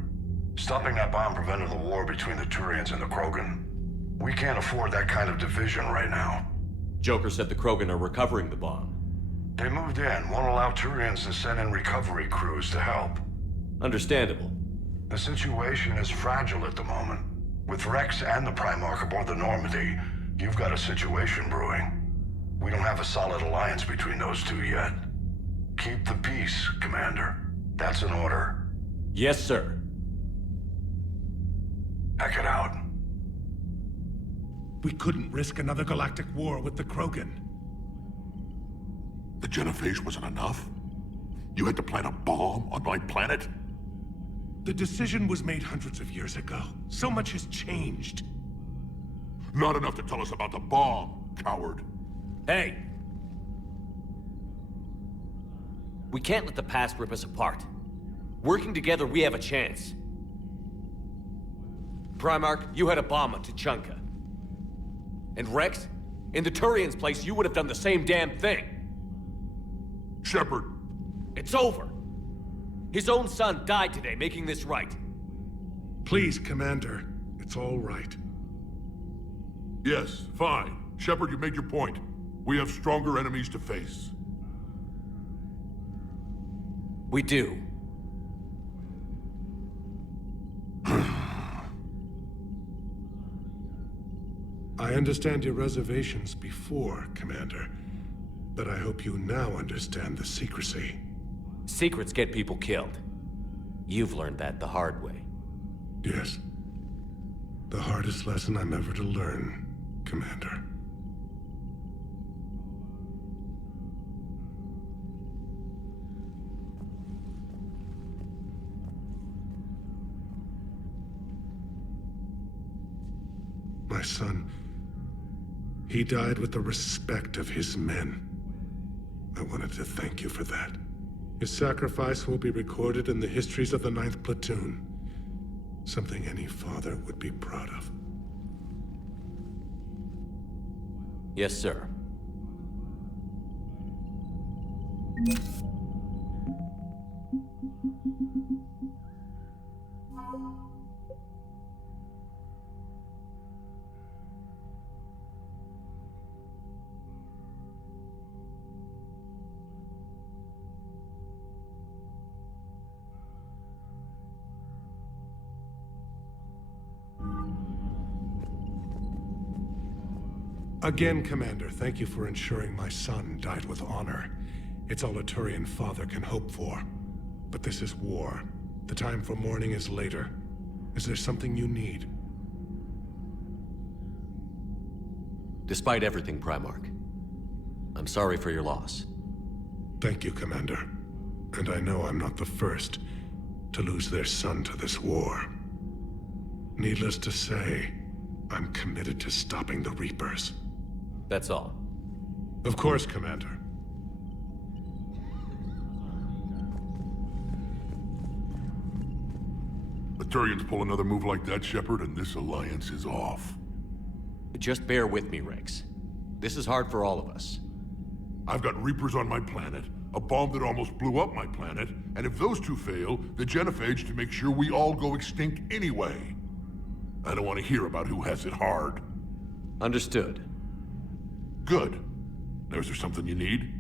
Stopping that bomb prevented the war between the Turians and the Krogan. We can't afford that kind of division right now. Joker said the Krogan are recovering the bomb. They moved in, won't allow Turians to send in recovery crews to help. Understandable. The situation is fragile at the moment. With Rex and the Primarch aboard the Normandy, you've got a situation brewing. We don't have a solid alliance between those two yet. Keep the peace, Commander. That's an order. Yes, sir. Hack it out. We couldn't risk another galactic war with the Krogan. The genophage wasn't enough? You had to plant a bomb on my planet? The decision was made hundreds of years ago. So much has changed. Not enough to tell us about the bomb, coward. Hey! We can't let the past rip us apart. Working together, we have a chance. Primarch, you had a bomb on Tachanka. And Rex, in the Turians' place, you would have done the same damn thing. Shepard. It's over. His own son died today, making this right. Please, Commander. It's all right. Yes, fine. Shepard, you made your point. We have stronger enemies to face. We do. I understand your reservations before, Commander. But I hope you now understand the secrecy. Secrets get people killed. You've learned that the hard way. Yes. The hardest lesson I'm ever to learn, Commander. My son, he died with the respect of his men. I wanted to thank you for that. His sacrifice will be recorded in the histories of the 9th Platoon. Something any father would be proud of. Yes, sir. Again, Commander, thank you for ensuring my son died with honor. It's all a Turian father can hope for. But this is war. The time for mourning is later. Is there something you need? Despite everything, Primarch, I'm sorry for your loss. Thank you, Commander. And I know I'm not the first to lose their son to this war. Needless to say, I'm committed to stopping the Reapers. That's all. Of course, Commander. Turians pull another move like that, Shepard, and this alliance is off. Just bear with me, Rex. This is hard for all of us. I've got Reapers on my planet, a bomb that almost blew up my planet, and if those two fail, the genophage to make sure we all go extinct anyway. I don't want to hear about who has it hard. Understood. Good. Now, is there something you need?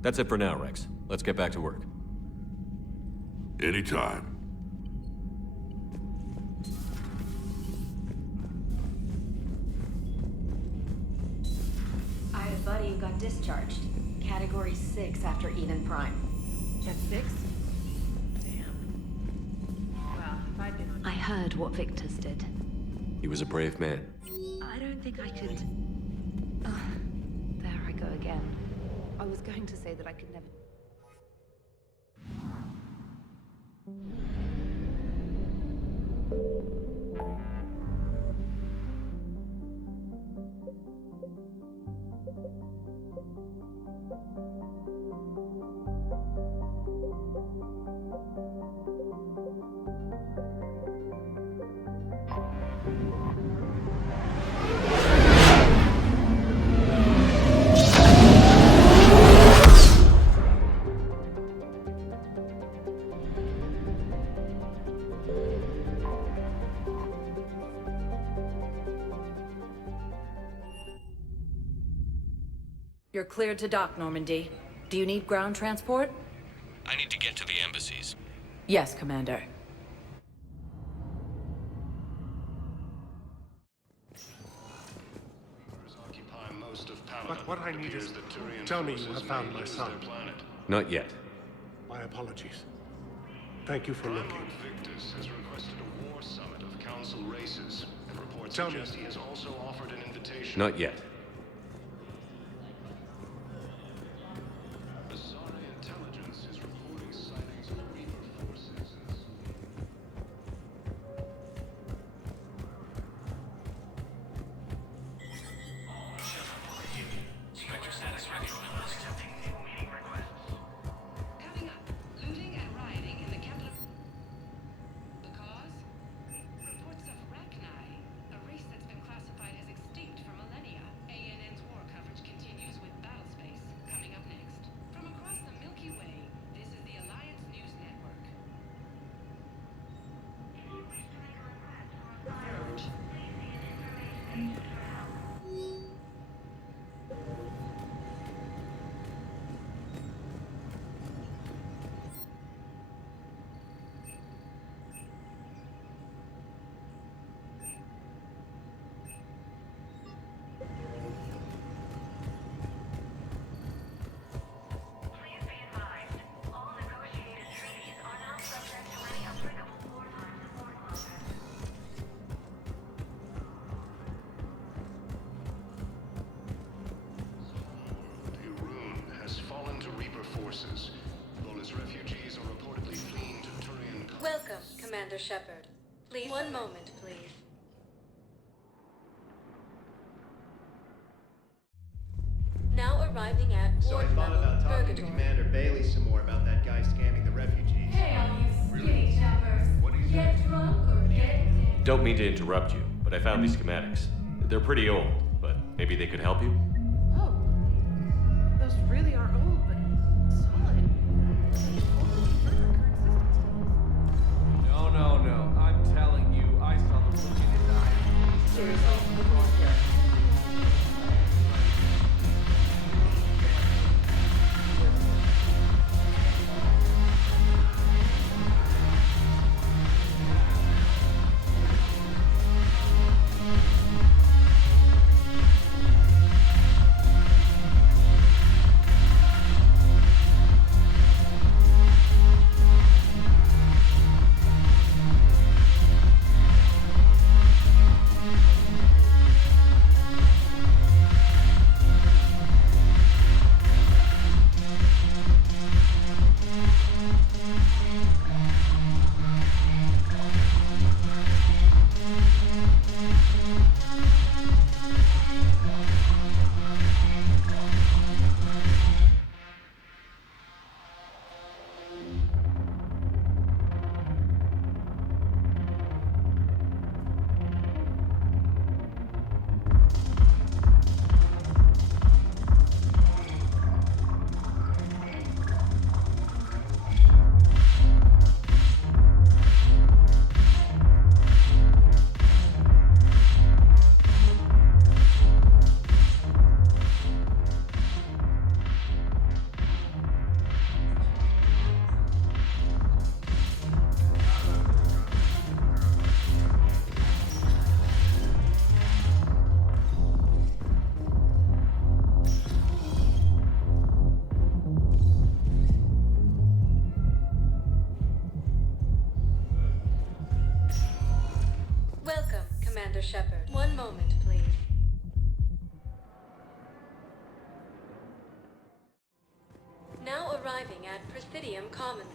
That's it for now, Rex. Let's get back to work. Anytime. I had a buddy who got discharged. Category 6 after Eden Prime. That's 6? Damn. Well, if I'd been on... I heard what Victor's did. He was a brave man. I don't think I could... there I go again. I was going to say that I could never... You're cleared to dock, Normandy. Do you need ground transport? I need to get to the embassies. Yes, Commander. But what I need is... Tell me you have found my son. Not yet. My apologies. Thank you for looking. Victus has requested a war summit of Council races, and reports Tell me. suggest he has also offered an invitation. Not yet. Asari intelligence is reporting sightings of Reaper forces. Spectre status ready. Accepting new meeting requests. Coming up, looting and rioting in the capital. The cause? Reports of Rachni, a race that's been classified as extinct for millennia. ANN's war coverage continues with Battlespace, coming up next. From across the Milky Way, this is the Alliance News Network. Please be advised, all negotiated treaties are not subject to any applicable wartime support clauses. Irun has fallen to Reaper forces. Bonus refugees are reportedly fleeing to Turian. Welcome, Commander Shepard. Please, one moment, please. Now arriving at So I Ward thought level about talking to Purgatory. Commander Bailey some more about that guy scamming the refugees. Hey, all you skinny choppers. Get drunk or get... Don't mean to interrupt you, but I found these schematics. They're pretty old, but maybe they could help you? Oh. Those really are old, but solid. They totally convert our current systems. No. I'm telling you, I saw the look in his eyes. Seriously? Commander Shepard. One moment, please. Now arriving at Presidium Commons.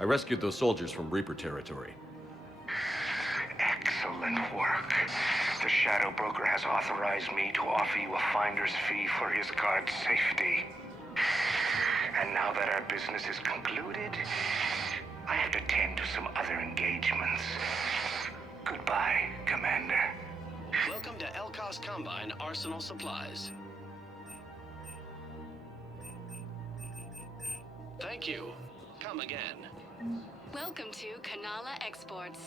I rescued those soldiers from Reaper territory. Excellent work. The Shadow Broker has authorized me to offer you a finder's fee for his guard's safety. And now that our business is concluded, I have to tend to some other engagements. Goodbye, Commander. Welcome to Elkos Combine Arsenal Supplies. Thank you. Come again. Welcome to Kanala Exports.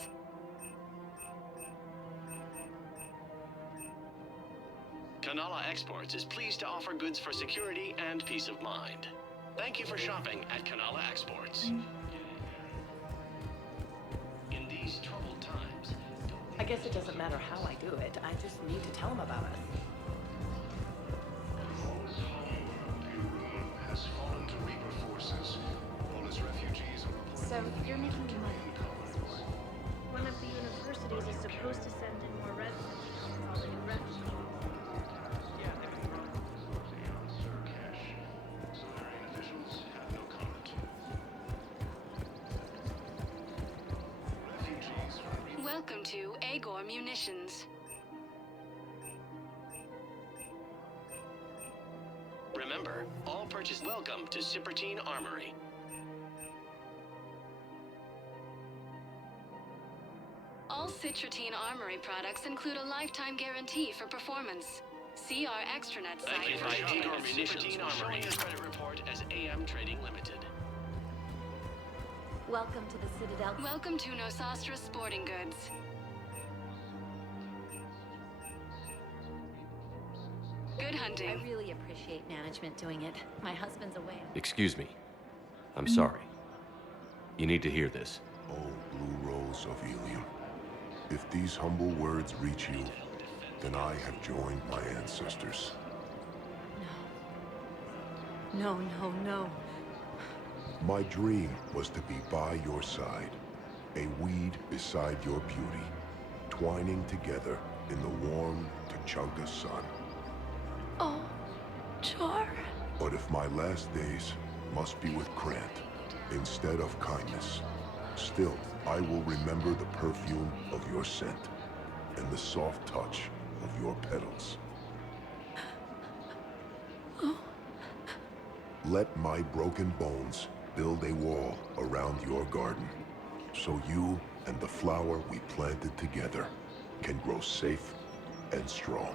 Kanala Exports is pleased to offer goods for security and peace of mind. Thank you for shopping at Kanala Exports. In these troubled times, I guess it doesn't matter how I do it. I just need to tell him about it. Has fallen to Reaper forces. All its refugees are... So, you're making me money. One of the universities is supposed to send in more residents from all the new refugees. Welcome to Agor Munitions. remember, all purchase welcome to Cipertine Armory. All Citrotine Armory products include a lifetime guarantee for performance. See our extranet site. Thank you for shopping at Cipertine Armory. Showing your credit report as AM Trading Limited. Welcome to the Citadel. Welcome to Nosastra Sporting Goods. Good hunting. I really appreciate management doing it. My husband's away. Excuse me. I'm sorry. You need to hear this. Oh, Blue Rose of Helium. If these humble words reach you, then I have joined my ancestors. No, no, no. My dream was to be by your side, a weed beside your beauty, twining together in the warm Tuchanka sun. Oh, Char. But if my last days must be with Krant instead of kindness, still I will remember the perfume of your scent and the soft touch of your petals. Oh. Let my broken bones build a wall around your garden, so you and the flower we planted together can grow safe and strong.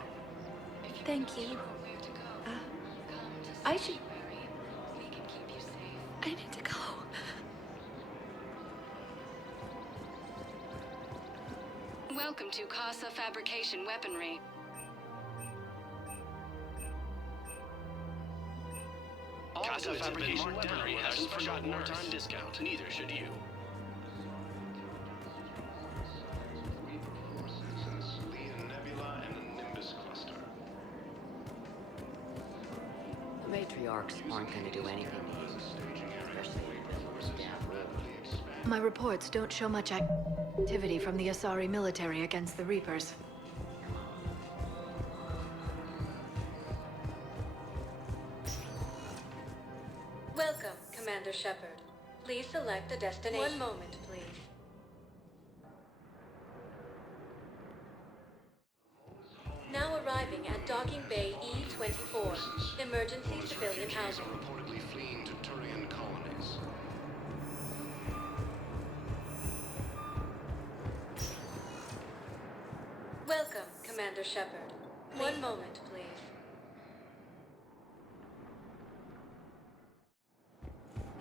Thank you. I should... I need to go. Welcome to Casa Fabrication Weaponry. Casa Fabrication Weaponry hasn't forgotten wartime discount. Neither should you. The matriarchs aren't going to do anything to you, especially down road. My reports don't show much activity from the Asari military against the Reapers. Welcome, Commander Shepard. Please select a destination. One moment, please. Now arriving at Docking Bay E-24. Emergency civilian housing. Reportedly fleeing to Turian colonies. Welcome, Commander Shepard. One moment, please.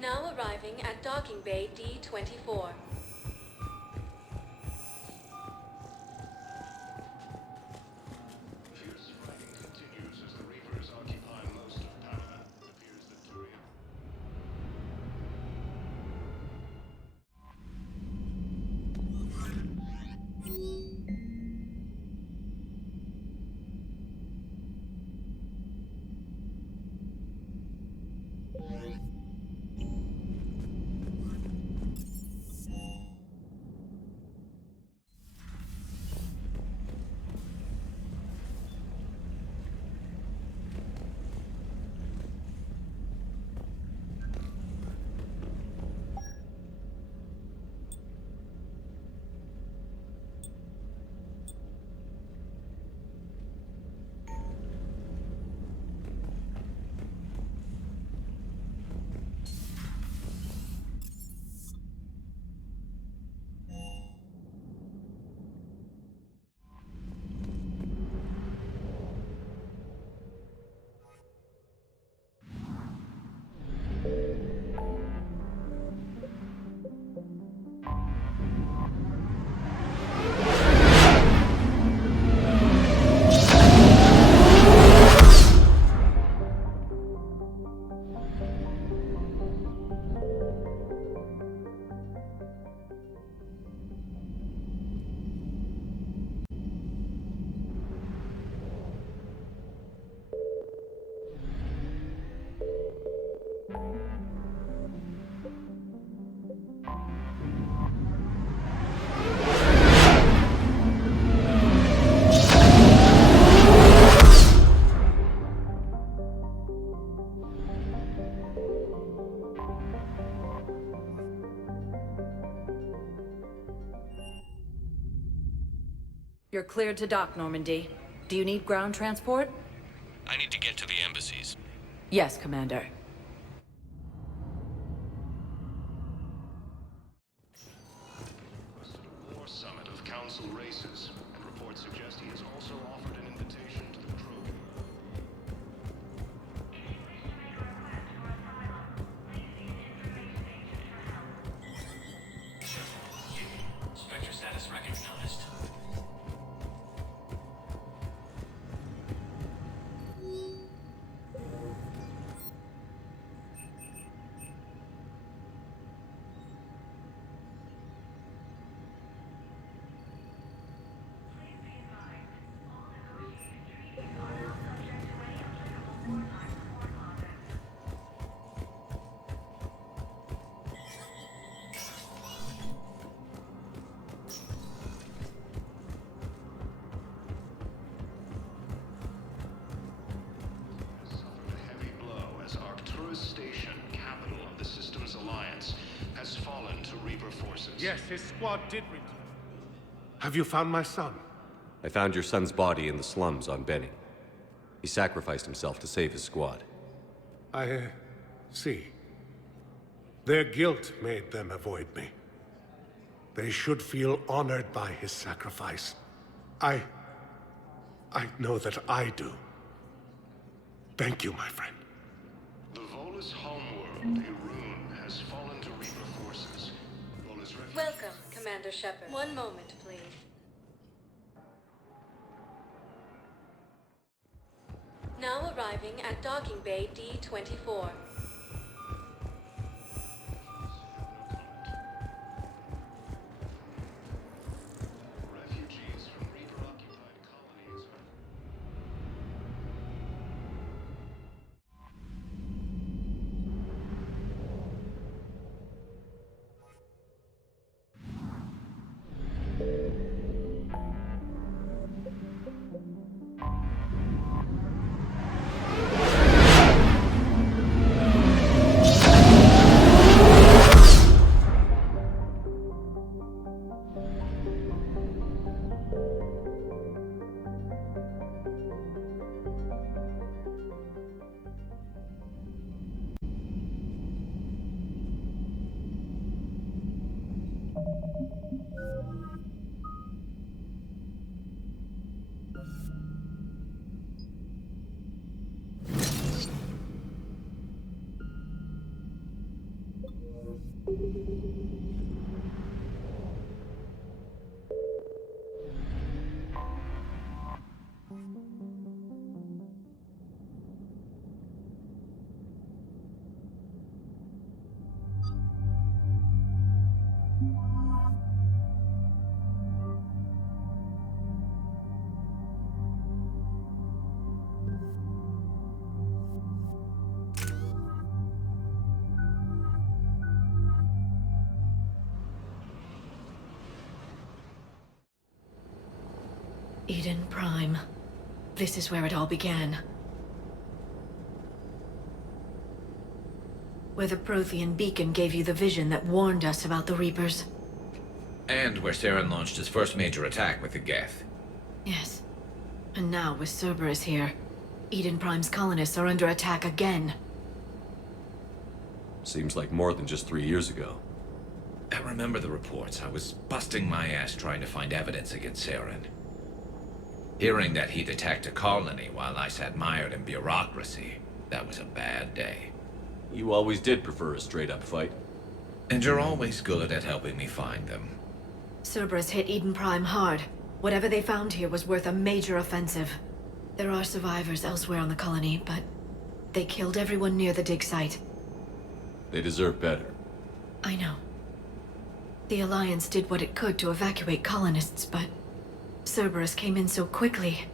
Now arriving at Docking Bay D-24. Fierce fighting continues as the Reapers occupy most of Panama. It appears that Turian... You're cleared to dock, Normandy. Do you need ground transport? I need to get to the embassies. Yes, Commander. War summit of council races, and reports suggest he has also offered an invitation to the Krogan. Spectre status recognized. Yes, his squad did return. Have you found my son? I found your son's body in the slums on Benny. He sacrificed himself to save his squad. I see. Their guilt made them avoid me. They should feel honored by his sacrifice. I know that I do. Thank you, my friend. The Volus homeworld, Irun, has fallen to Reaper forces. Volus refugees... Welcome, Commander Shepard. One moment, please. Now arriving at docking bay D-24. Refugees from Reaper-occupied colonies are... Eden Prime. This is where it all began. Where the Prothean beacon gave you the vision that warned us about the Reapers. And where Saren launched his first major attack with the Geth. Yes. And now, with Cerberus here, Eden Prime's colonists are under attack again. Seems like more than just 3 years ago. I remember the reports. I was busting my ass trying to find evidence against Saren. Hearing that he'd attacked a colony while I sat mired in bureaucracy, that was a bad day. You always did prefer a straight-up fight. And you're always good at helping me find them. Cerberus hit Eden Prime hard. Whatever they found here was worth a major offensive. There are survivors elsewhere on the colony, but they killed everyone near the dig site. They deserve better. I know. The Alliance did what it could to evacuate colonists, but Cerberus came in so quickly.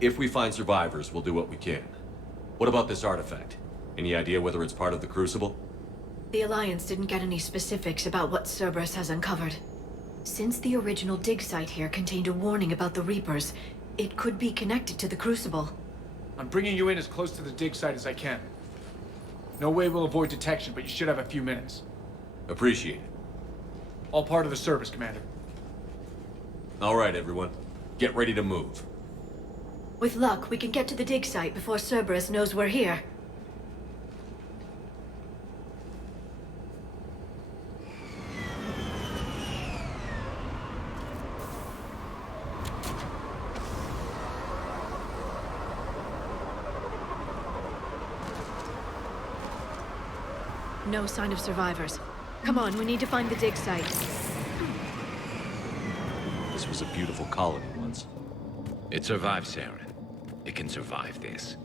If we find survivors, we'll do what we can. What about this artifact? Any idea whether it's part of the Crucible? The Alliance didn't get any specifics about what Cerberus has uncovered. Since the original dig site here contained a warning about the Reapers, it could be connected to the Crucible. I'm bringing you in as close to the dig site as I can. No way we'll avoid detection, but you should have a few minutes. Appreciate it. All part of the service, Commander. All right, everyone. Get ready to move. With luck, we can get to the dig site before Cerberus knows we're here. No sign of survivors. Come on, we need to find the dig site. This was a beautiful colony once. It survived, Saren. It can survive this.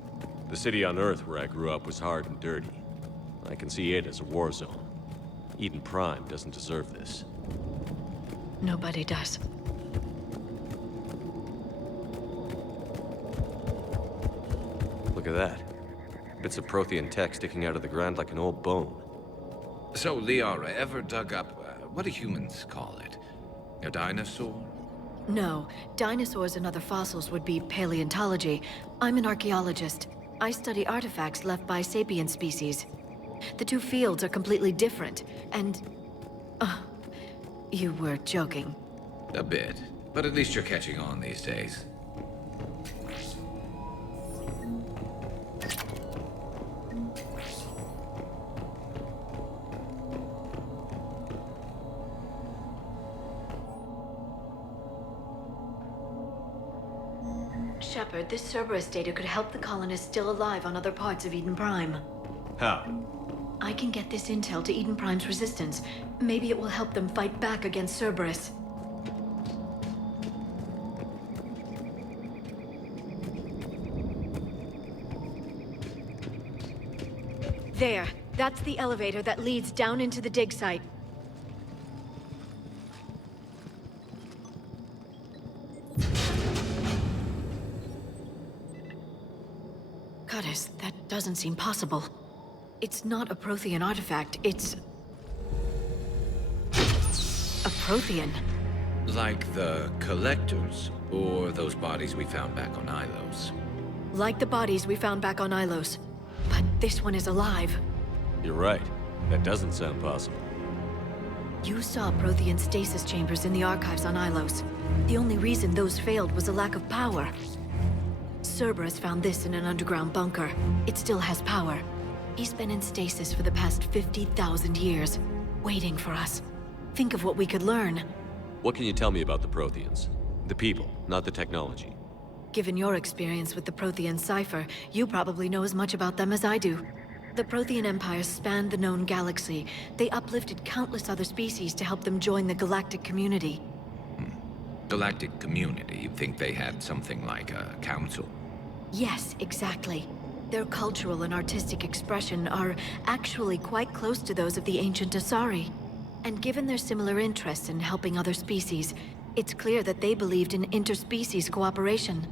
The city on Earth where I grew up was hard and dirty. I can see it as a war zone. Eden Prime doesn't deserve this. Nobody does. Look at that. Bits of Prothean tech sticking out of the ground like an old bone. So, Liara, ever dug up, what do humans call it? A dinosaur? No, dinosaurs and other fossils would be paleontology. I'm an archaeologist. I study artifacts left by sapient species. The two fields are completely different, and... you were joking. A bit. But at least you're catching on these days. Shepard, this Cerberus data could help the colonists still alive on other parts of Eden Prime. How? I can get this intel to Eden Prime's resistance. Maybe it will help them fight back against Cerberus. There. That's the elevator that leads down into the dig site. Goddess, that doesn't seem possible. It's not a Prothean artifact, it's... a Prothean. Like the Collectors, or those bodies we found back on Ilos. Like the bodies we found back on Ilos. But this one is alive. You're right. That doesn't sound possible. You saw Prothean stasis chambers in the archives on Ilos. The only reason those failed was a lack of power. Cerberus found this in an underground bunker. It still has power. He's been in stasis for the past 50,000 years, waiting for us. Think of what we could learn. What can you tell me about the Protheans? The people, not the technology. Given your experience with the Prothean cipher, you probably know as much about them as I do. The Prothean Empire spanned the known galaxy. They uplifted countless other species to help them join the galactic community. Galactic community? You think they had something like a council? Yes, exactly. Their cultural and artistic expression are actually quite close to those of the ancient Asari. And given their similar interests in helping other species, it's clear that they believed in interspecies cooperation.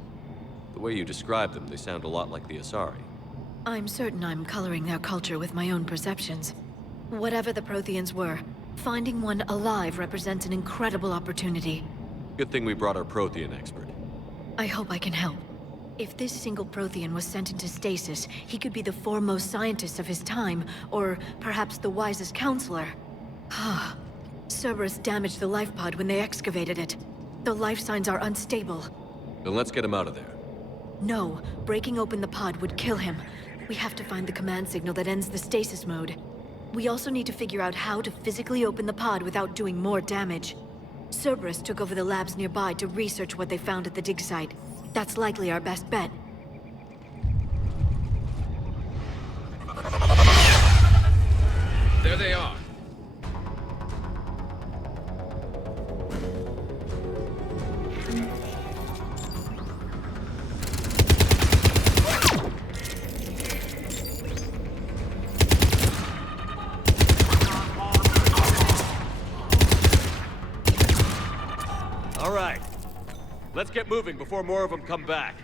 The way you describe them, they sound a lot like the Asari. I'm certain I'm coloring their culture with my own perceptions. Whatever the Protheans were, finding one alive represents an incredible opportunity. Good thing we brought our Prothean expert. I hope I can help. If this single Prothean was sent into stasis, he could be the foremost scientist of his time, or perhaps the wisest counselor. Cerberus damaged the life pod when they excavated it. The life signs are unstable. Then let's get him out of there. No, breaking open the pod would kill him. We have to find the command signal that ends the stasis mode. We also need to figure out how to physically open the pod without doing more damage. Cerberus took over the labs nearby to research what they found at the dig site. That's likely our best bet. There they are. All right. Let's get moving before more of them come back.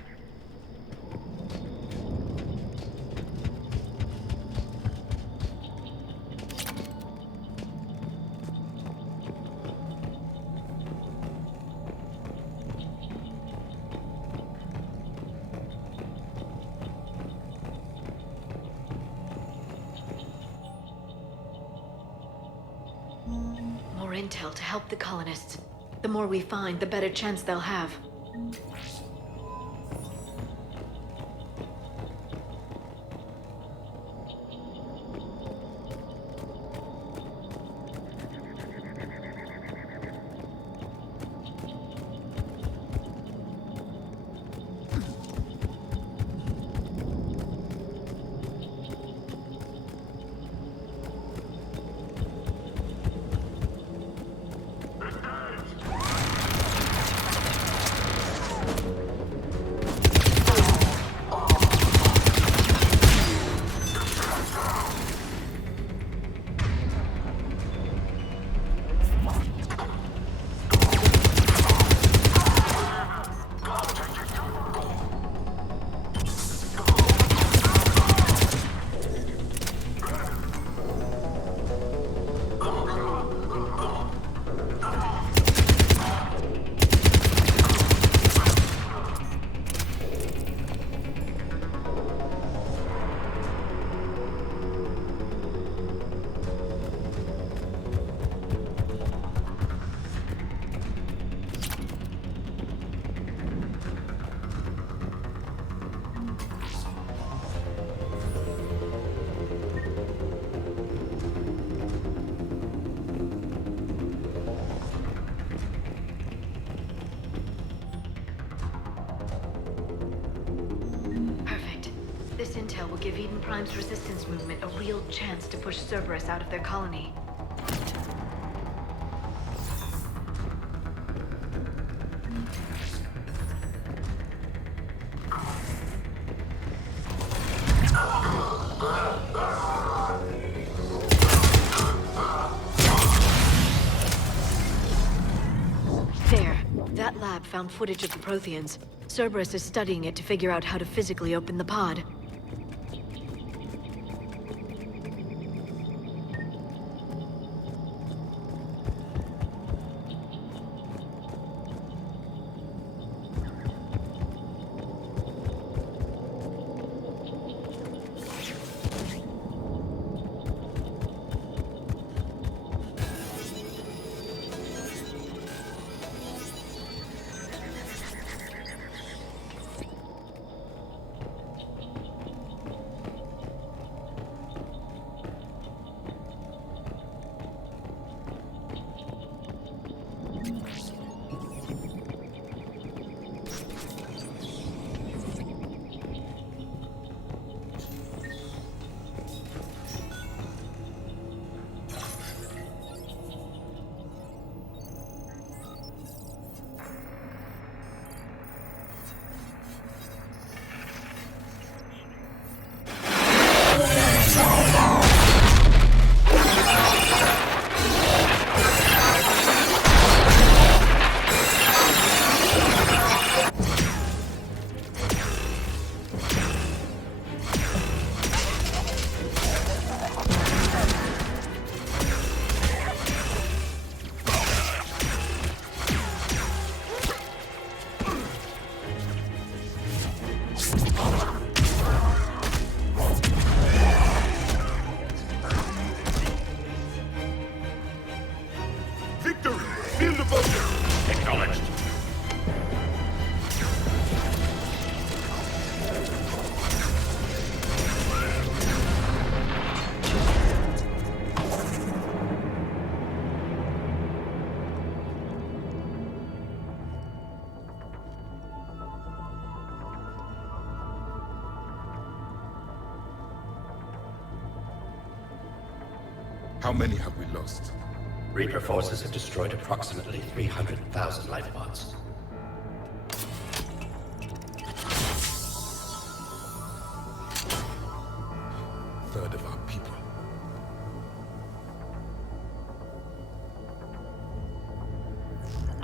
More intel to help the colonists. The more we find, the better chance they'll have. give Eden Prime's resistance movement a real chance to push Cerberus out of their colony. There. That lab found footage of the Protheans. Cerberus is studying it to figure out how to physically open the pod. How many have we lost? Reaper forces have destroyed approximately 300,000 life pods. Third of our people.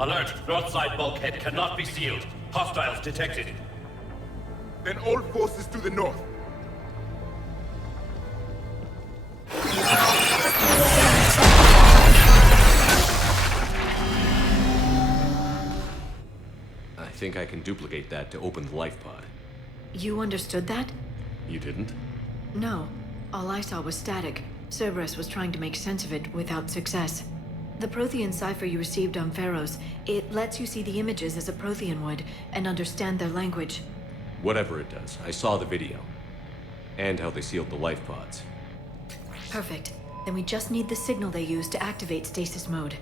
Alert! North side bulkhead cannot be sealed. Hostiles detected. Then all forces to the north. I think I can duplicate that to open the life pod. You understood that? You didn't? No. All I saw was static. Cerberus was trying to make sense of it without success. The Prothean cipher you received on Pharaohs, it lets you see the images as a Prothean would, and understand their language. Whatever it does, I saw the video. And how they sealed the life pods. Perfect. Then we just need the signal they use to activate stasis mode.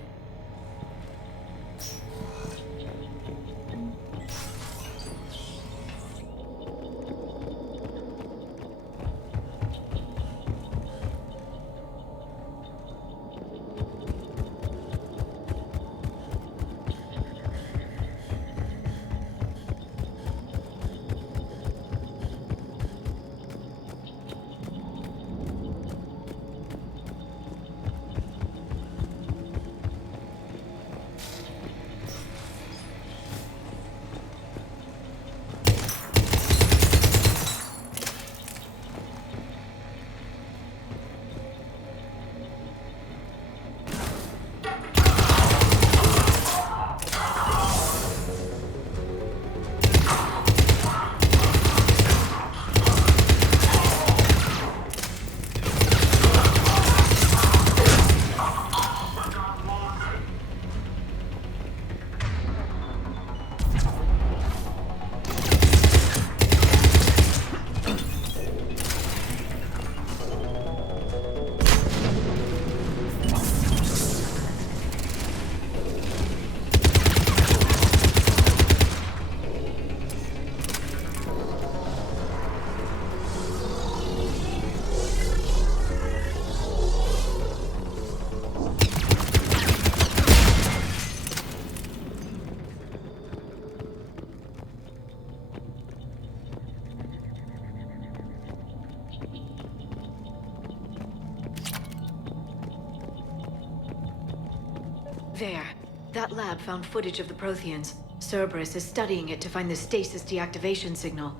There. That lab found footage of the Protheans. Cerberus is studying it to find the stasis deactivation signal.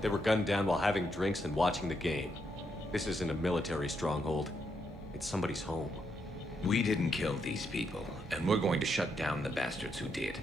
They were gunned down while having drinks and watching the game. This isn't a military stronghold. It's somebody's home. We didn't kill these people, and we're going to shut down the bastards who did.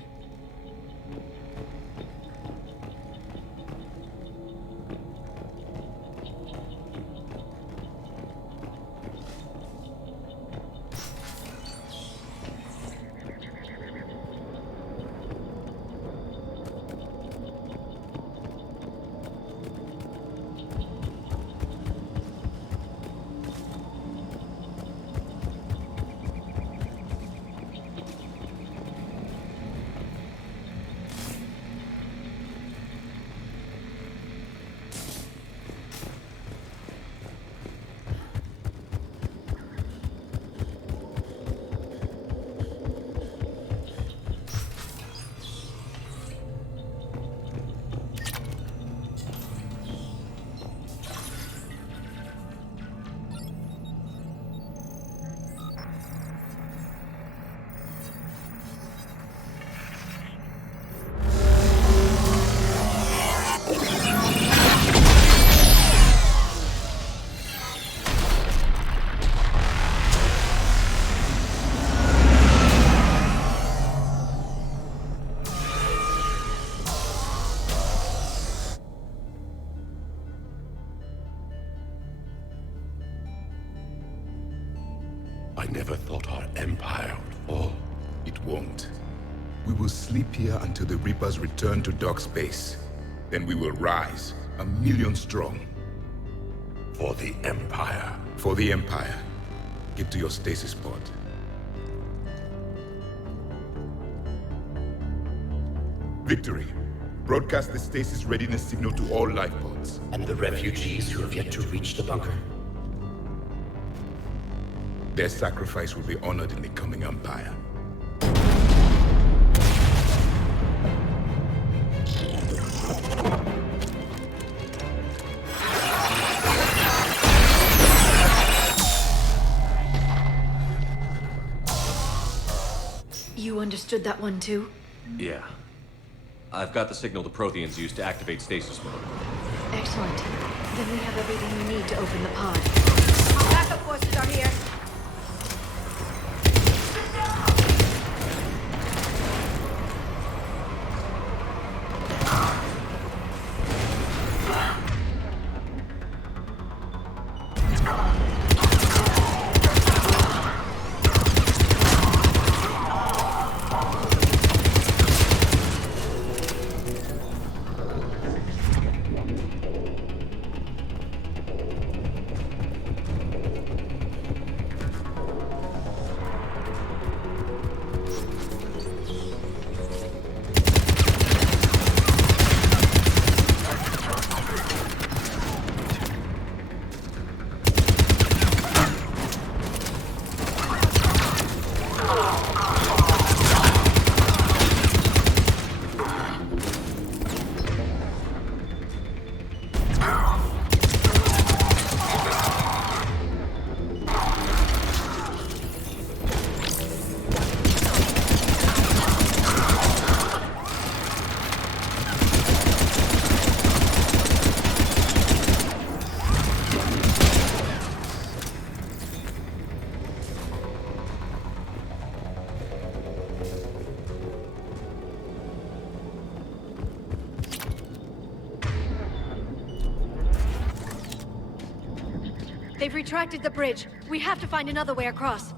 I never thought our empire would fall. It won't. We will sleep here until the Reapers return to dark space. Then we will rise, 1,000,000 strong. For the Empire. For the Empire. Get to your stasis pod. Victory. Broadcast the stasis readiness signal to all life pods. And the refugees who have yet to reach the bunker? Their sacrifice will be honored in the coming Empire. You understood that one too? Yeah. I've got the signal the Protheans used to activate stasis mode. Excellent. Then we have everything we need to open the pod. Our backup forces are here. They've retracted the bridge. We have to find another way across.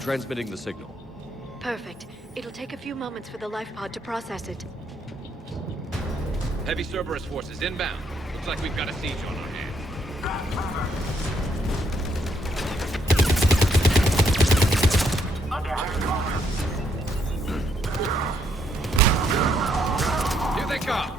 transmitting the signal. Perfect. It'll take a few moments for the life pod to process it. Heavy Cerberus forces inbound. Looks like we've got a siege on our hands. Here they come!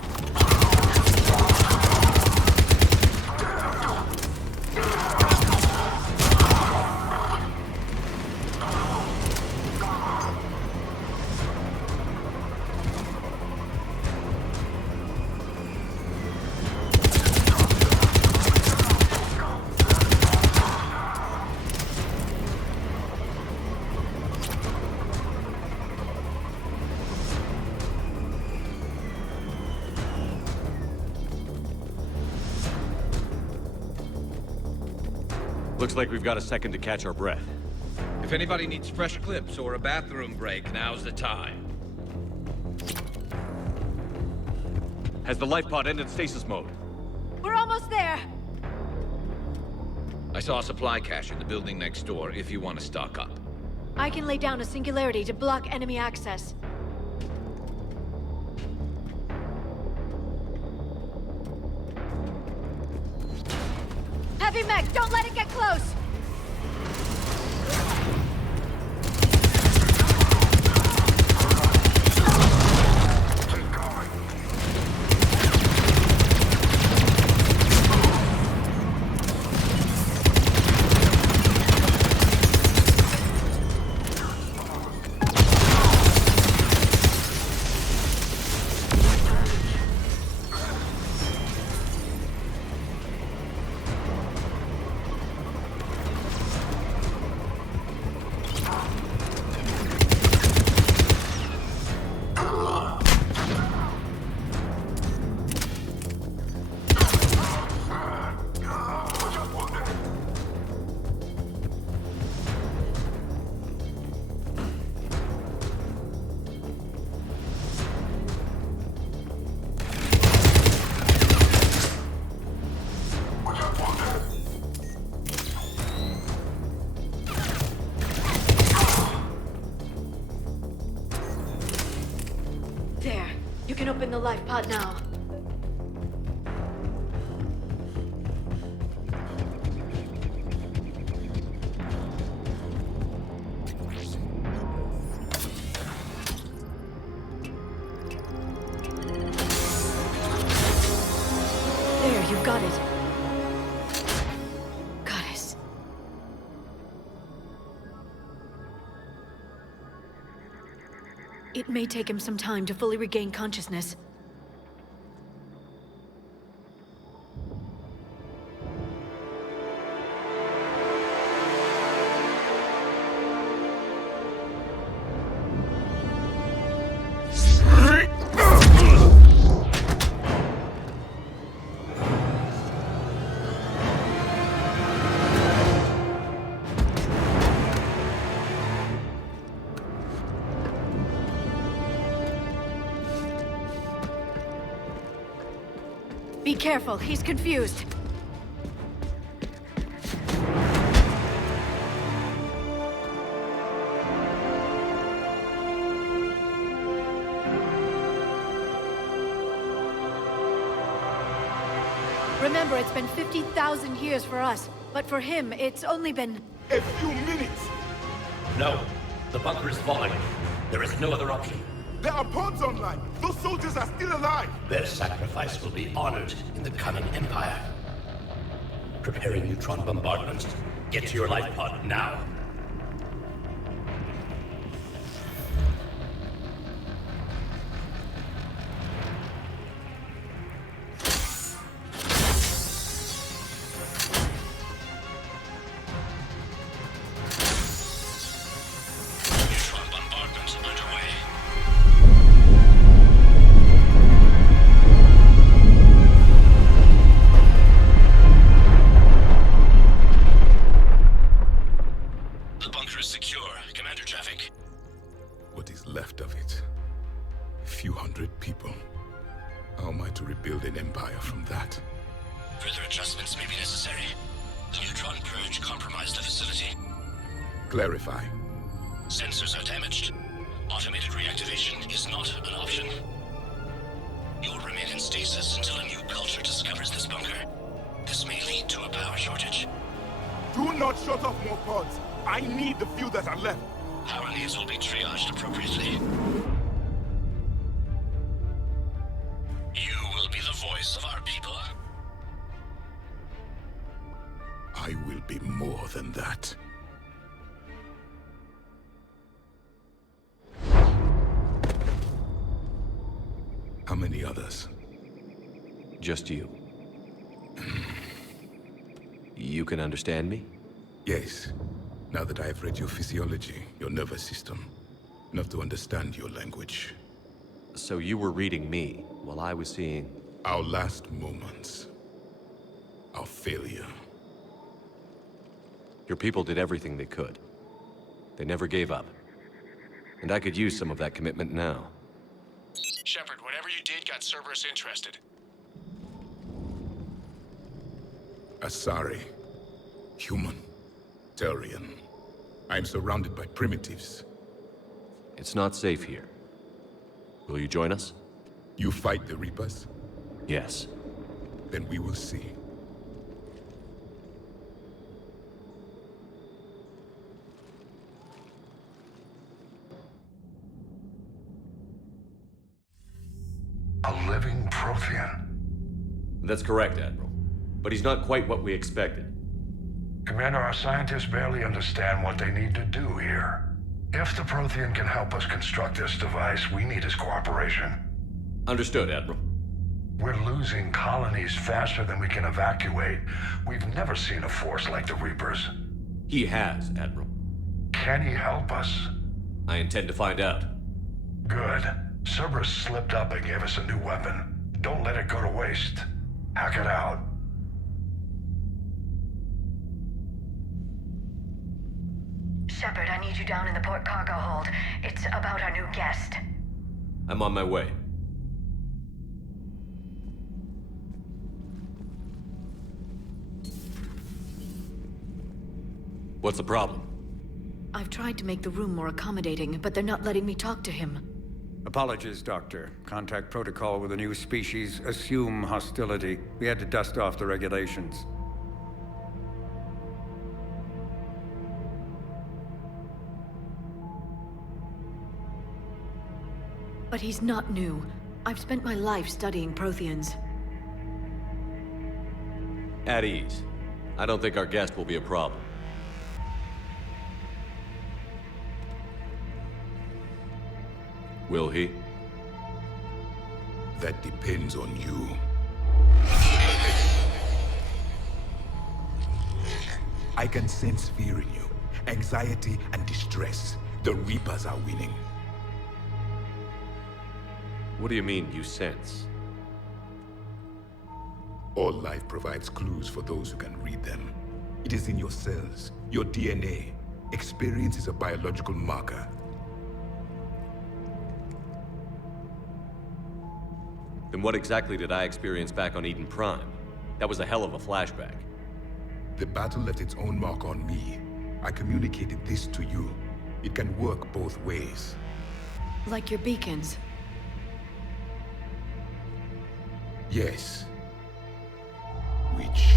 Looks like we've got a second to catch our breath. If anybody needs fresh clips or a bathroom break, now's the time. Has the life pod ended stasis mode? We're almost there! I saw a supply cache in the building next door if you want to stock up. I can lay down a singularity to block enemy access. Heavy mech, don't let it get close! There. You can open the life pod now. There, you've got it. Goddess. It may take him some time to fully regain consciousness. Be careful, he's confused. Remember, it's been 50,000 years for us, but for him, it's only been... A few minutes! No. The bunker is falling. There is no other option. There are pods online! Those soldiers are still alive! Their sacrifice will be honored in the coming Empire. Preparing neutron bombardments. Get to your life pod now. Neutron bombardment underway. The bunker is secure. Commander traffic. What is left of it? A few hundred people. How am I to rebuild an empire from that? Further adjustments may be necessary. The neutron purge compromised the facility. Clarify. Sensors are damaged. Automated reactivation is not an option. You'll remain in stasis until a new culture discovers this bunker. This may lead to a power shortage. Do not shut off more pods. I need the few that are left. Power needs will be triaged appropriately. You will be the voice of our people. I will be more than that. How many others? Just you. You can understand me? Yes. Now that I have read your physiology, your nervous system, enough to understand your language. So you were reading me, while I was seeing... Our last moments. Our failure. Your people did everything they could. They never gave up. And I could use some of that commitment now. Shepard, whatever you did got Cerberus interested. Asari. Human. Turian. I'm surrounded by primitives. It's not safe here. Will you join us? You fight the Reapers? Yes. Then we will see. A living Prothean. That's correct, Admiral. But he's not quite what we expected. Commander, our scientists barely understand what they need to do here. If the Prothean can help us construct this device, we need his cooperation. Understood, Admiral. We're losing colonies faster than we can evacuate. We've never seen a force like the Reapers. He has, Admiral. Can he help us? I intend to find out. Good. Cerberus slipped up and gave us a new weapon. Don't let it go to waste. Hack it out. Shepard, I need you down in the port cargo hold. It's about our new guest. I'm on my way. What's the problem? I've tried to make the room more accommodating, but they're not letting me talk to him. Apologies, Doctor. Contact protocol with a new species. Assume hostility. We had to dust off the regulations. But he's not new. I've spent my life studying Protheans. At ease. I don't think our guest will be a problem. Will he? That depends on you. I can sense fear in you, anxiety and distress. The Reapers are winning. What do you mean, you sense? All life provides clues for those who can read them. It is in your cells, your DNA. Experience is a biological marker. Then what exactly did I experience back on Eden Prime? That was a hell of a flashback. The battle left its own mark on me. I communicated this to you. It can work both ways. Like your beacons. Yes. Which...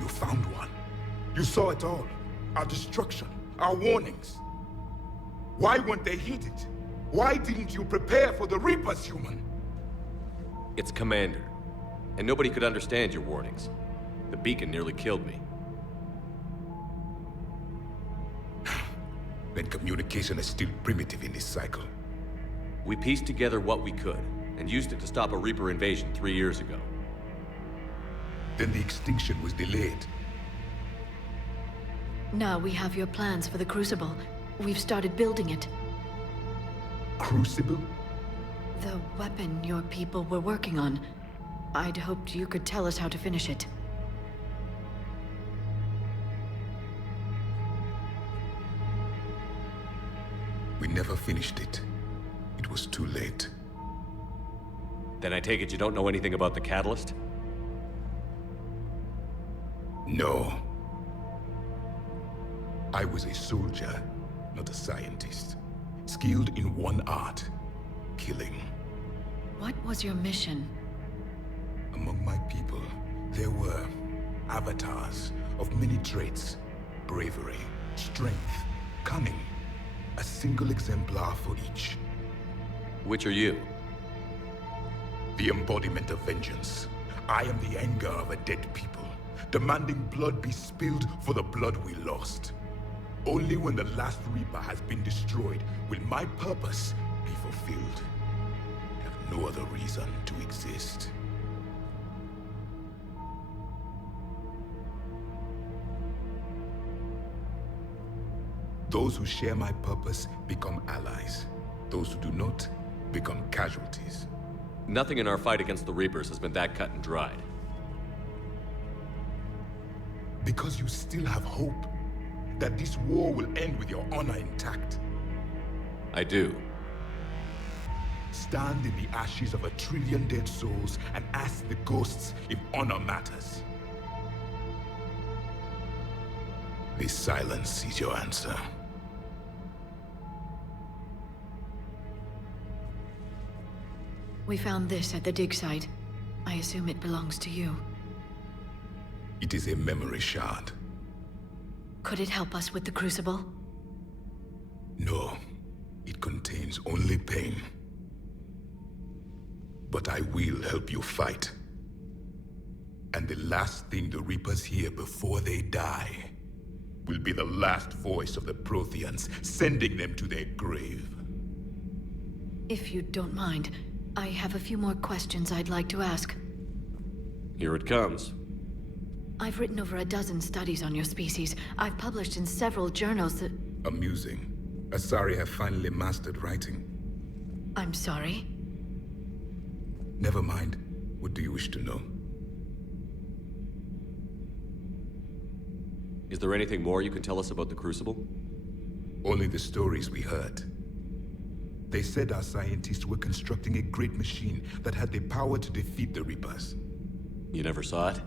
You found one. You saw it all. Our destruction, our warnings. Why weren't they heeded? Why didn't you prepare for the Reapers, human? It's Commander. And nobody could understand your warnings. The beacon nearly killed me. Then communication is still primitive in this cycle. We pieced together what we could, and used it to stop a Reaper invasion 3 years ago. Then the extinction was delayed. Now we have your plans for the Crucible. We've started building it. Crucible? The weapon your people were working on. I'd hoped you could tell us how to finish it. We never finished it. It was too late. Then I take it you don't know anything about the catalyst? No. I was a soldier, not a scientist. Skilled in one art, killing. What was your mission? Among my people, there were avatars of many traits. Bravery, strength, cunning. A single exemplar for each. Which are you? The embodiment of vengeance. I am the anger of a dead people, demanding blood be spilled for the blood we lost. Only when the last Reaper has been destroyed will my purpose be fulfilled. I have no other reason to exist. Those who share my purpose become allies. Those who do not become casualties. Nothing in our fight against the Reapers has been that cut and dried. Because you still have hope that this war will end with your honor intact. I do. Stand in the ashes of 1 trillion dead souls and ask the ghosts if honor matters. This silence is your answer. We found this at the dig site. I assume it belongs to you. It is a memory shard. Could it help us with the Crucible? No. It contains only pain. But I will help you fight. And the last thing the Reapers hear before they die will be the last voice of the Protheans, sending them to their grave. If you don't mind, I have a few more questions I'd like to ask. Here it comes. I've written over a dozen studies on your species. I've published in several journals that... Amusing. Asari have finally mastered writing. I'm sorry? Never mind. What do you wish to know? Is there anything more you can tell us about the Crucible? Only the stories we heard. They said our scientists were constructing a great machine that had the power to defeat the Reapers. You never saw it?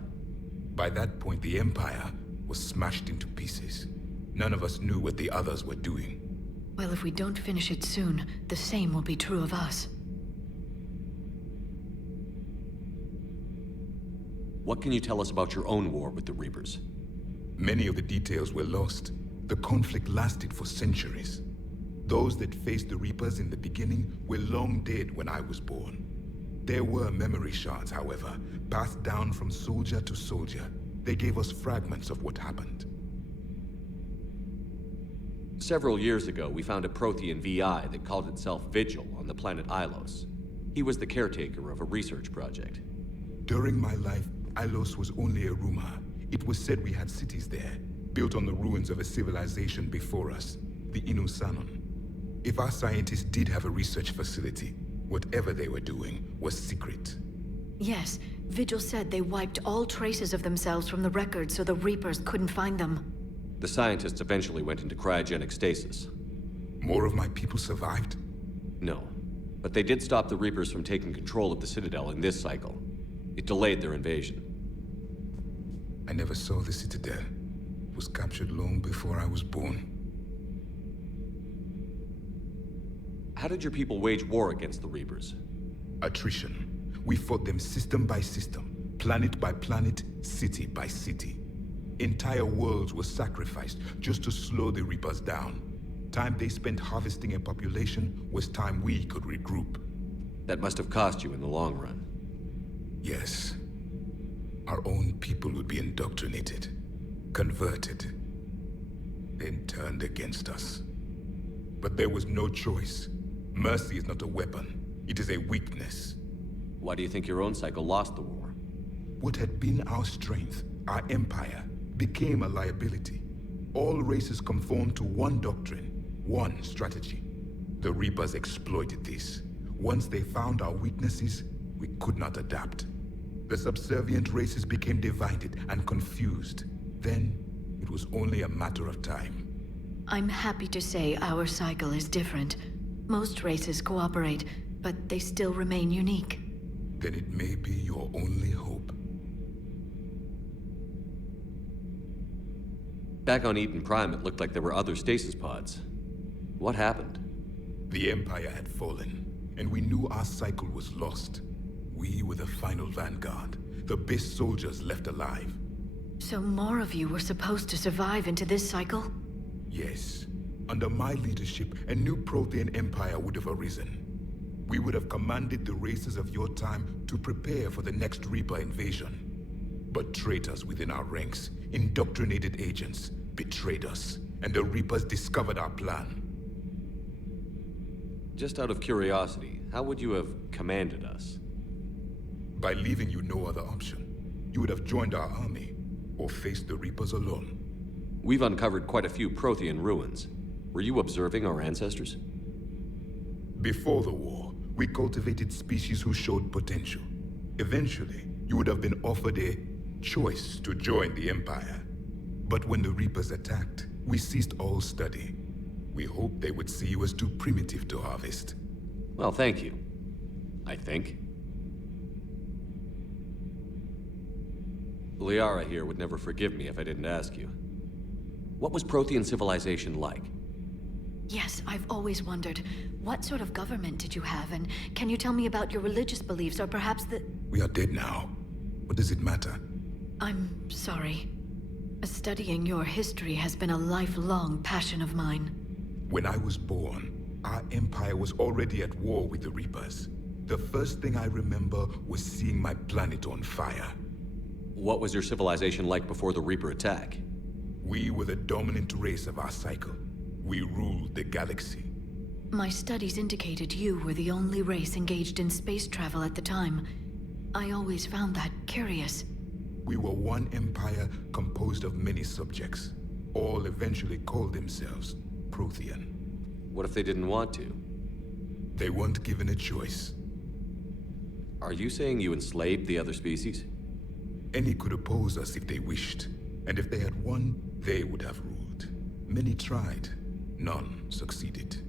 By that point, the Empire was smashed into pieces. None of us knew what the others were doing. Well, if we don't finish it soon, the same will be true of us. What can you tell us about your own war with the Reapers? Many of the details were lost. The conflict lasted for centuries. Those that faced the Reapers in the beginning were long dead when I was born. There were memory shards, however, passed down from soldier to soldier. They gave us fragments of what happened. Several years ago, we found a Prothean VI that called itself Vigil on the planet Ilos. He was the caretaker of a research project. During my life, Ilos was only a rumor. It was said we had cities there, built on the ruins of a civilization before us, the Inusanon. If our scientists did have a research facility, whatever they were doing was secret. Yes, Vigil said they wiped all traces of themselves from the records so the Reapers couldn't find them. The scientists eventually went into cryogenic stasis. More of my people survived? No, but they did stop the Reapers from taking control of the Citadel in this cycle. It delayed their invasion. I never saw the Citadel. It was captured long before I was born. How did your people wage war against the Reapers? Attrition. We fought them system by system, planet by planet, city by city. Entire worlds were sacrificed just to slow the Reapers down. Time they spent harvesting a population was time we could regroup. That must have cost you in the long run. Yes. Our own people would be indoctrinated, converted, then turned against us. But there was no choice. Mercy is not a weapon. It is a weakness. Why do you think your own cycle lost the war? What had been our strength, our empire, became a liability. All races conformed to one doctrine, one strategy. The Reapers exploited this. Once they found our weaknesses, we could not adapt. The subservient races became divided and confused. Then, it was only a matter of time. I'm happy to say our cycle is different. Most races cooperate, but they still remain unique. Then it may be your only hope. Back on Eden Prime, it looked like there were other stasis pods. What happened? The Empire had fallen, and we knew our cycle was lost. We were the final vanguard, the best soldiers left alive. So more of you were supposed to survive into this cycle? Yes. Under my leadership, a new Prothean empire would have arisen. We would have commanded the races of your time to prepare for the next Reaper invasion. But traitors within our ranks, indoctrinated agents, betrayed us, and the Reapers discovered our plan. Just out of curiosity, how would you have commanded us? By leaving you no other option. You would have joined our army, or faced the Reapers alone. We've uncovered quite a few Prothean ruins. Were you observing our ancestors? Before the war, we cultivated species who showed potential. Eventually, you would have been offered a choice to join the Empire. But when the Reapers attacked, we ceased all study. We hoped they would see you as too primitive to harvest. Well, thank you. I think. Liara here would never forgive me if I didn't ask you. What was Prothean civilization like? Yes, I've always wondered. What sort of government did you have, and can you tell me about your religious beliefs, or perhaps the... We are dead now. What does it matter? I'm sorry. Studying your history has been a lifelong passion of mine. When I was born, our empire was already at war with the Reapers. The first thing I remember was seeing my planet on fire. What was your civilization like before the Reaper attack? We were the dominant race of our cycle. We ruled the galaxy. My studies indicated you were the only race engaged in space travel at the time. I always found that curious. We were one empire composed of many subjects. All eventually called themselves Prothean. What if they didn't want to? They weren't given a choice. Are you saying you enslaved the other species? Any could oppose us if they wished. And if they had won, they would have ruled. Many tried. None succeeded.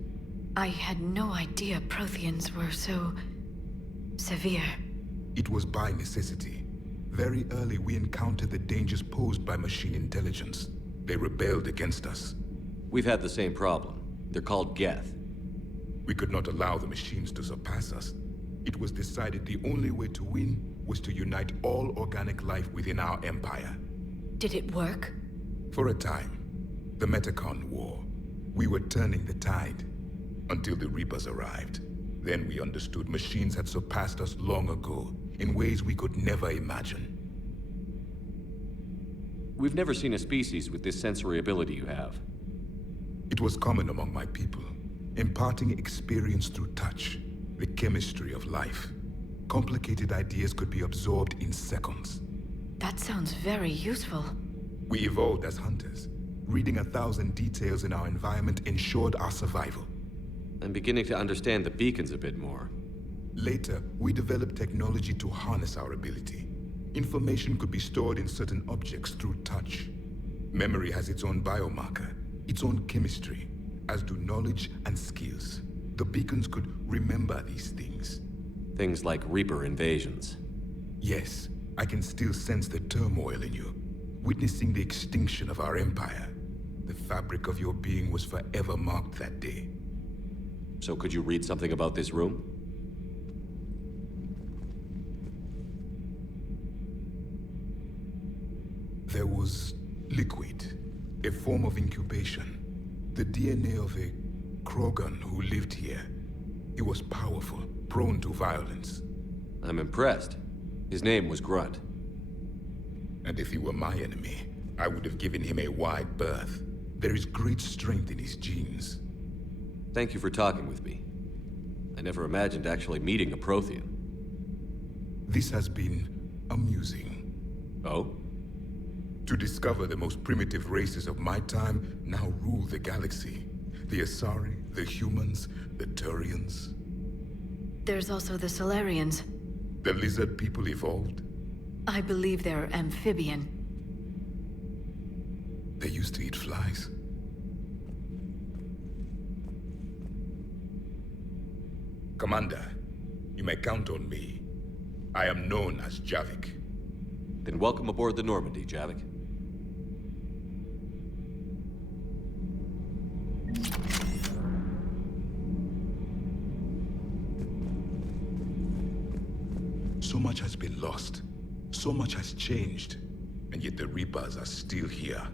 I had no idea Protheans were so... severe. It was by necessity. Very early we encountered the dangers posed by machine intelligence. They rebelled against us. We've had the same problem. They're called Geth. We could not allow the machines to surpass us. It was decided the only way to win was to unite all organic life within our empire. Did it work? For a time. The Metacon War. We were turning the tide. Until the Reapers arrived. Then we understood machines had surpassed us long ago, in ways we could never imagine. We've never seen a species with this sensory ability you have. It was common among my people, imparting experience through touch, the chemistry of life. Complicated ideas could be absorbed in seconds. That sounds very useful. We evolved as hunters. Reading 1,000 details in our environment ensured our survival. I'm beginning to understand the beacons a bit more. Later, we developed technology to harness our ability. Information could be stored in certain objects through touch. Memory has its own biomarker, its own chemistry, as do knowledge and skills. The beacons could remember these things. Things like Reaper invasions. Yes, I can still sense the turmoil in you, witnessing the extinction of our empire. The fabric of your being was forever marked that day. So could you read something about this room? There was liquid, a form of incubation. The DNA of a Krogan who lived here. He was powerful, prone to violence. I'm impressed. His name was Grunt. And if he were my enemy, I would have given him a wide berth. There is great strength in his genes. Thank you for talking with me. I never imagined actually meeting a Prothean. This has been amusing. Oh? To discover the most primitive races of my time now rule the galaxy. The Asari, the humans, the Turians. There's also the Solarians. The lizard people evolved? I believe they're amphibian. They used to eat flies. Commander, you may count on me. I am known as Javik. Then welcome aboard the Normandy, Javik. So much has been lost. So much has changed. And yet the Reapers are still here.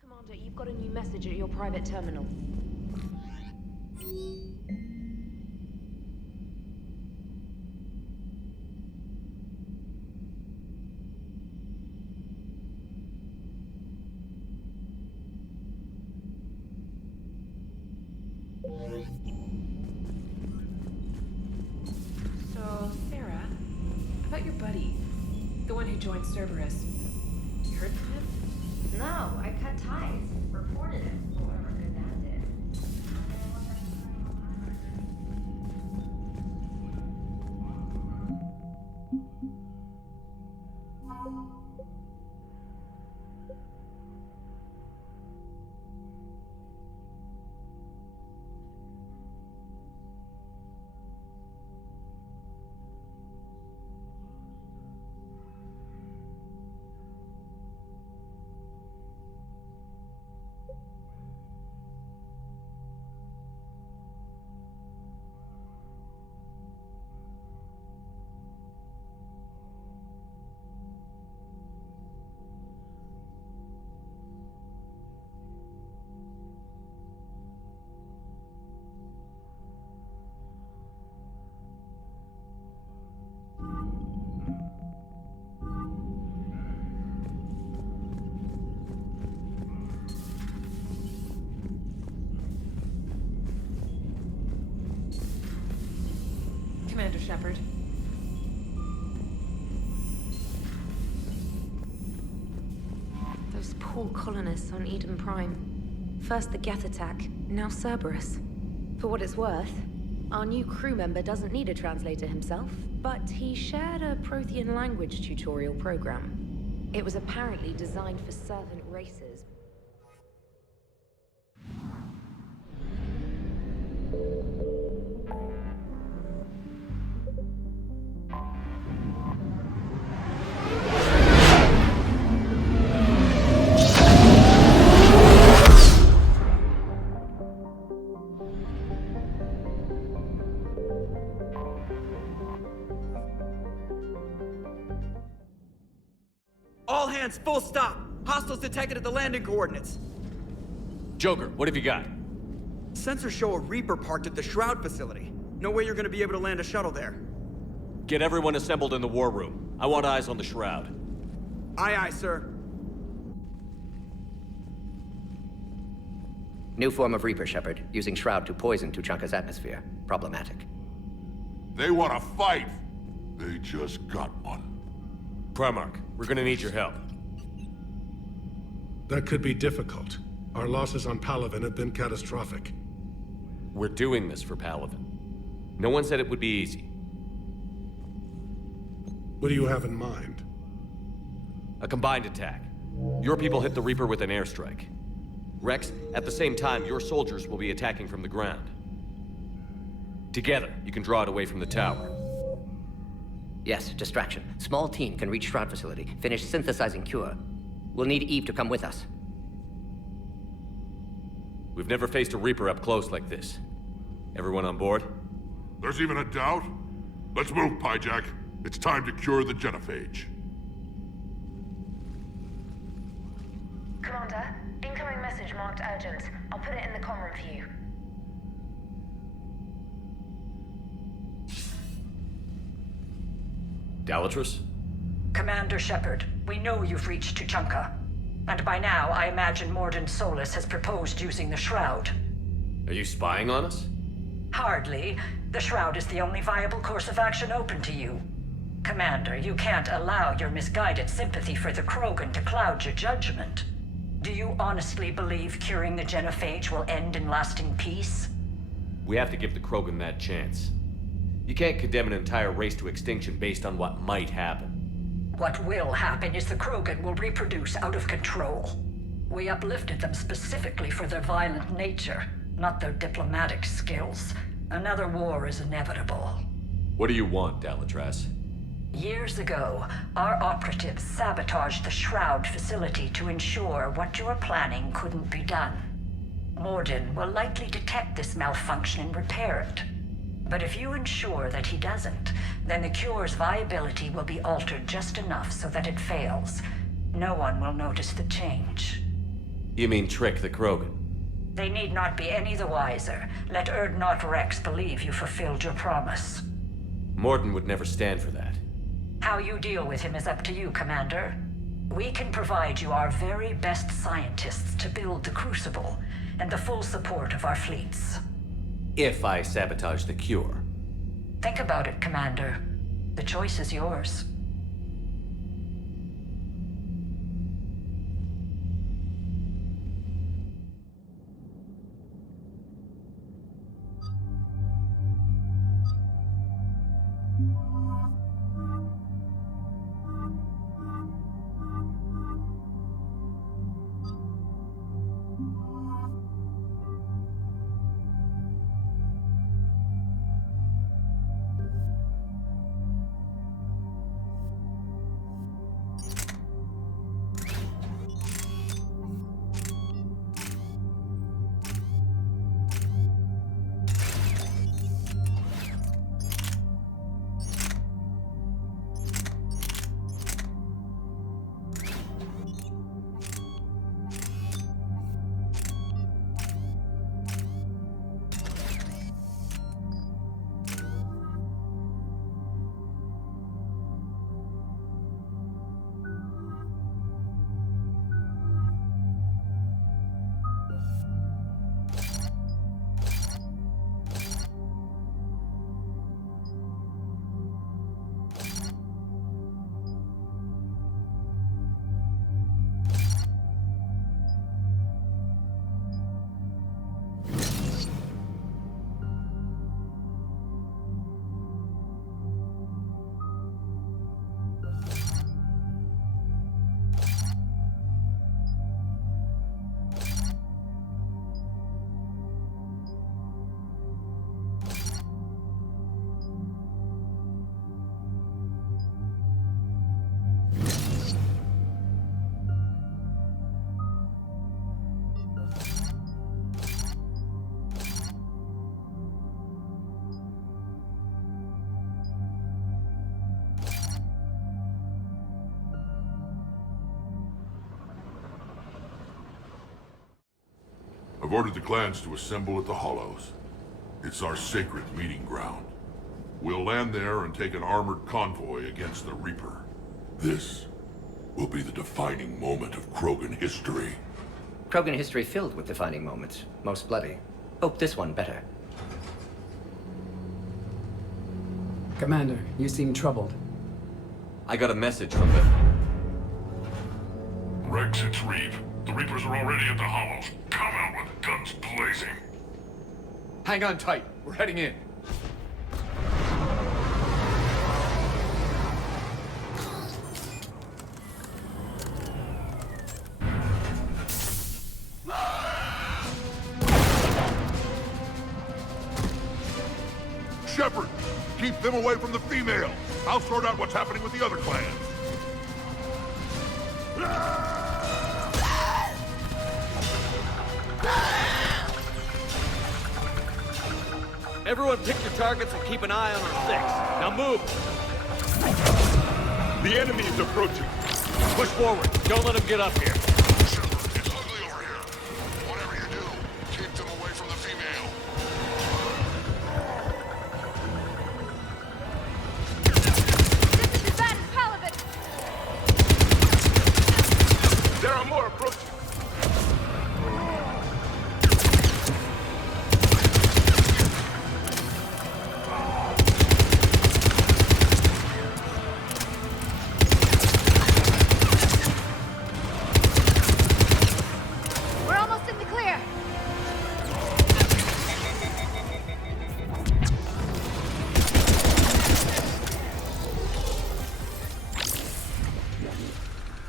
Commander, you've got a new message at your private terminal. So, Sarah, about your buddy, the one who joined Cerberus. You heard from him? No, I cut ties. Reported it. Whoever did that did. Commander Shepard. Those poor colonists on Eden Prime. First the Geth attack, now Cerberus. For what it's worth, our new crew member doesn't need a translator himself, but he shared a Prothean language tutorial program. It was apparently designed for servant races. All hands, full stop! Hostiles detected at the landing coordinates. Joker, what have you got? Sensors show a Reaper parked at the Shroud facility. No way you're gonna be able to land a shuttle there. Get everyone assembled in the war room. I want eyes on the Shroud. Aye, aye, sir. New form of Reaper, Shepard. Using Shroud to poison Tuchanka's atmosphere. Problematic. They want to fight! They just got one. Primarch, we're gonna need your help. That could be difficult. Our losses on Palaven have been catastrophic. We're doing this for Palaven. No one said it would be easy. What do you have in mind? A combined attack. Your people hit the Reaper with an airstrike. Rex, at the same time, your soldiers will be attacking from the ground. Together, you can draw it away from the tower. Yes, distraction. Small team can reach Shroud facility, finish synthesizing cure. We'll need Eve to come with us. We've never faced a Reaper up close like this. Everyone on board? There's even a doubt? Let's move, Pyjack. It's time to cure the genophage. Commander, incoming message marked urgent. I'll put it in the comm room for you. Dalatrus? Commander Shepard, we know you've reached Tuchanka. And by now, I imagine Mordin Solus has proposed using the Shroud. Are you spying on us? Hardly. The Shroud is the only viable course of action open to you. Commander, you can't allow your misguided sympathy for the Krogan to cloud your judgment. Do you honestly believe curing the genophage will end in lasting peace? We have to give the Krogan that chance. You can't condemn an entire race to extinction based on what might happen. What will happen is the Krogan will reproduce out of control. We uplifted them specifically for their violent nature, not their diplomatic skills. Another war is inevitable. What do you want, Dalatras? Years ago, our operatives sabotaged the Shroud facility to ensure what you are planning couldn't be done. Morden will likely detect this malfunction and repair it. But if you ensure that he doesn't, then the cure's viability will be altered just enough so that it fails. No one will notice the change. You mean trick the Krogan? They need not be any the wiser. Let Urdnot Rex believe you fulfilled your promise. Morden would never stand for that. How you deal with him is up to you, Commander. We can provide you our very best scientists to build the Crucible, and the full support of our fleets. If I sabotage the cure. Think about it, Commander. The choice is yours. I've ordered the clans to assemble at the Hollows. It's our sacred meeting ground. We'll land there and take an armored convoy against the Reaper. This will be the defining moment of Krogan history. Krogan history filled with defining moments. Most bloody. Hope this one better. Commander, you seem troubled. I got a message from the... Rex, it's Reeve. The Reapers are already at the Hollows. Come out with guns blazing. Hang on tight. We're heading in. Shepard, keep them away from the female. I'll sort out what's happening with the other clans. Everyone pick your targets and keep an eye on our six. Now move! The enemy is approaching. Push forward. Don't let them get up here. Shepard, it's ugly over here. Whatever you do, keep them away from the female. This is as bad as Palavin! There are more approaching.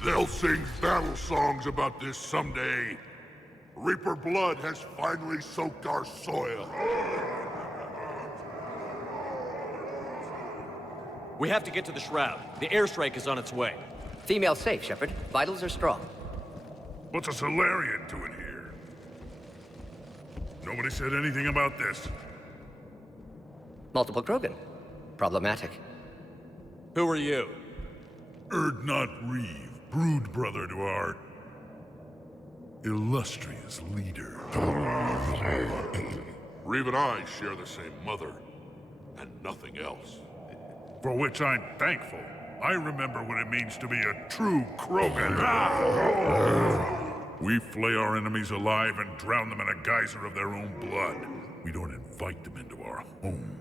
They'll sing battle songs about this someday. Reaper blood has finally soaked our soil. We have to get to the Shroud. The airstrike is on its way. Female safe, Shepard. Vitals are strong. What's a Solarian doing here? Nobody said anything about this. Multiple Krogan. Problematic. Who are you? Erdnot Reeve, brood brother to our illustrious leader. Reeve and I share the same mother, and nothing else. For which I'm thankful. I remember what it means to be a true Krogan. We flay our enemies alive and drown them in a geyser of their own blood. We don't invite them into our home.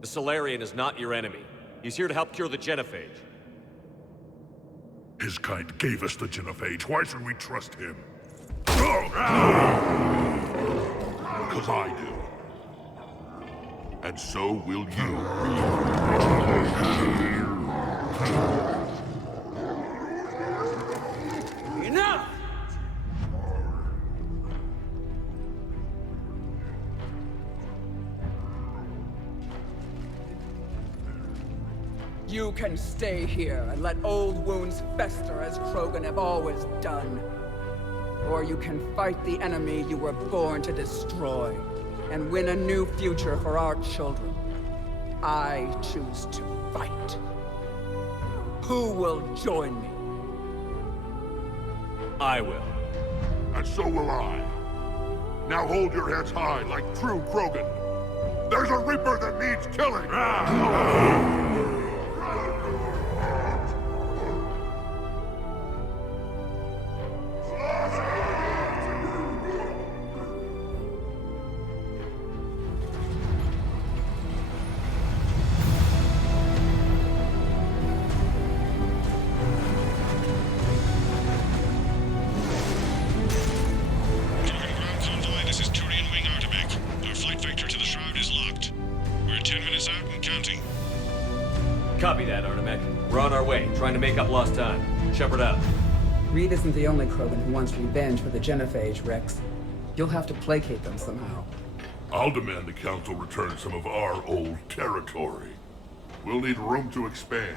The Solarian is not your enemy. He's here to help cure the genophage. His kind gave us the genophage. Why should we trust him? Because I do. And so will you. Enough! You can stay here and let old wounds fester as Krogan have always done. Or you can fight the enemy you were born to destroy and win a new future for our children. I choose to fight. Who will join me? I will. And so will I. Now hold your heads high like true Krogan. There's a Reaper that needs killing! Copy that, Artemek. We're on our way, trying to make up lost time. Shepard out. Reed isn't the only Krogan who wants revenge for the genophage, Rex. You'll have to placate them somehow. I'll demand the Council return some of our old territory. We'll need room to expand.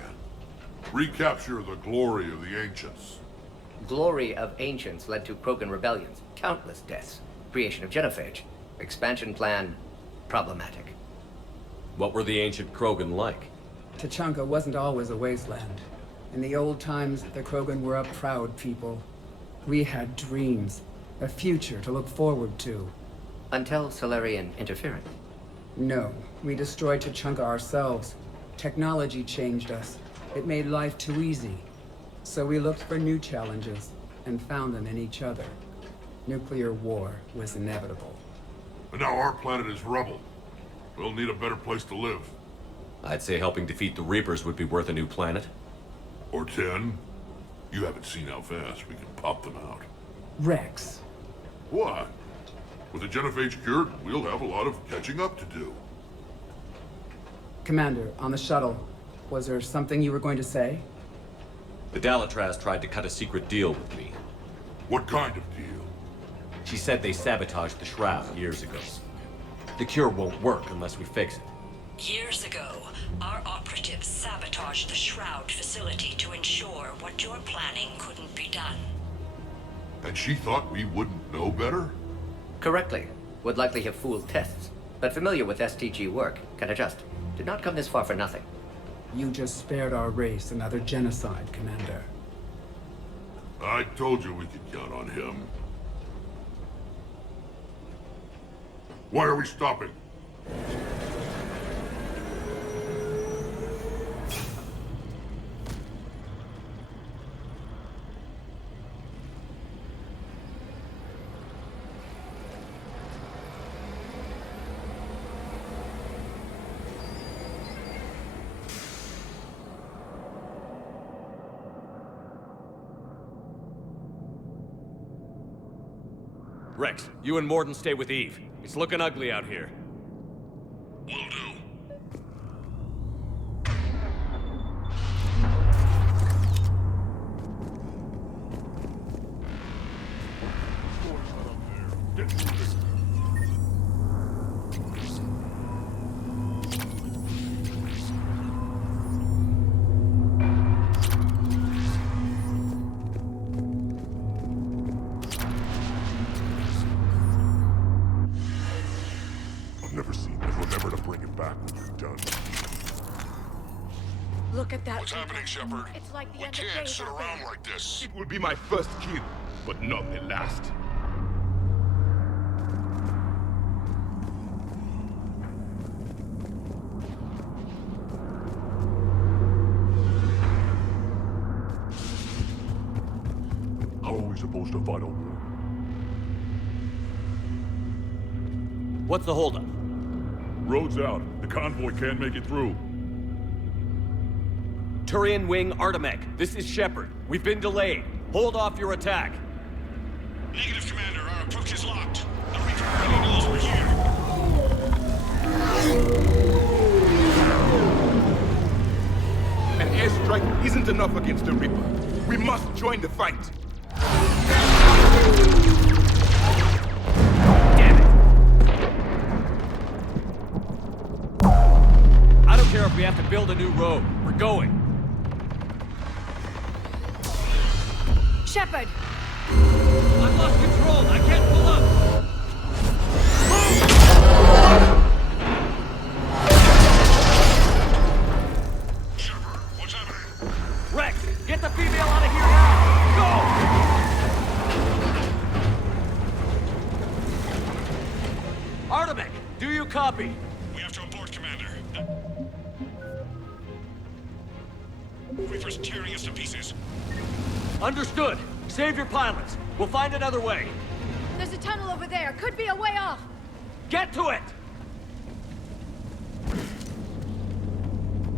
Recapture the glory of the Ancients. Glory of Ancients led to Krogan rebellions, countless deaths, creation of genophage. Expansion plan, problematic. What were the ancient Krogan like? Tuchanka wasn't always a wasteland. In the old times, the Krogan were a proud people. We had dreams, a future to look forward to. Until Solarian interference? No, we destroyed Tuchanka ourselves. Technology changed us. It made life too easy. So we looked for new challenges, and found them in each other. Nuclear war was inevitable. And now our planet is rubble. We'll need a better place to live. I'd say helping defeat the Reapers would be worth a new planet. Or 10. You haven't seen how fast we can pop them out. Rex. What? With the genophage cured, we'll have a lot of catching up to do. Commander, on the shuttle, was there something you were going to say? The Dalatraz tried to cut a secret deal with me. What kind of deal? She said they sabotaged the Shroud years ago. The cure won't work unless we fix it. Years ago, our operatives sabotaged the Shroud facility to ensure what you're planning couldn't be done. And she thought we wouldn't know better? Correctly. Would likely have fooled tests. But familiar with STG work, can adjust. Did not come this far for nothing. You just spared our race another genocide, Commander. I told you we could count on him. Why are we stopping? Rex, you and Morden stay with Eve. It's looking ugly out here. Will do. Look at that. What's happening, Shepard? It's like the We end of can't days sit out around there. like this. It will be my first kill, but not the last. How are we supposed to fight over there? What's the holdup? Road's out. The convoy can't make it through. Turian Wing Artemec, this is Shepard. We've been delayed. Hold off your attack. Negative, Commander. Our approach is locked. The Reaper already knows we're here. An airstrike isn't enough against the Reaper. We must join the fight. Damn it! I don't care if we have to build a new road. We're going. Shepard! I've lost control. I can't pull up. Shepard, what's happening? Rex, get the female out of here now! Go! Artemec, do you copy? We have to abort, Commander. Reaper's tearing us to pieces. Understood. Save your pilots. We'll find another way. There's a tunnel over there. Could be a way off. Get to it!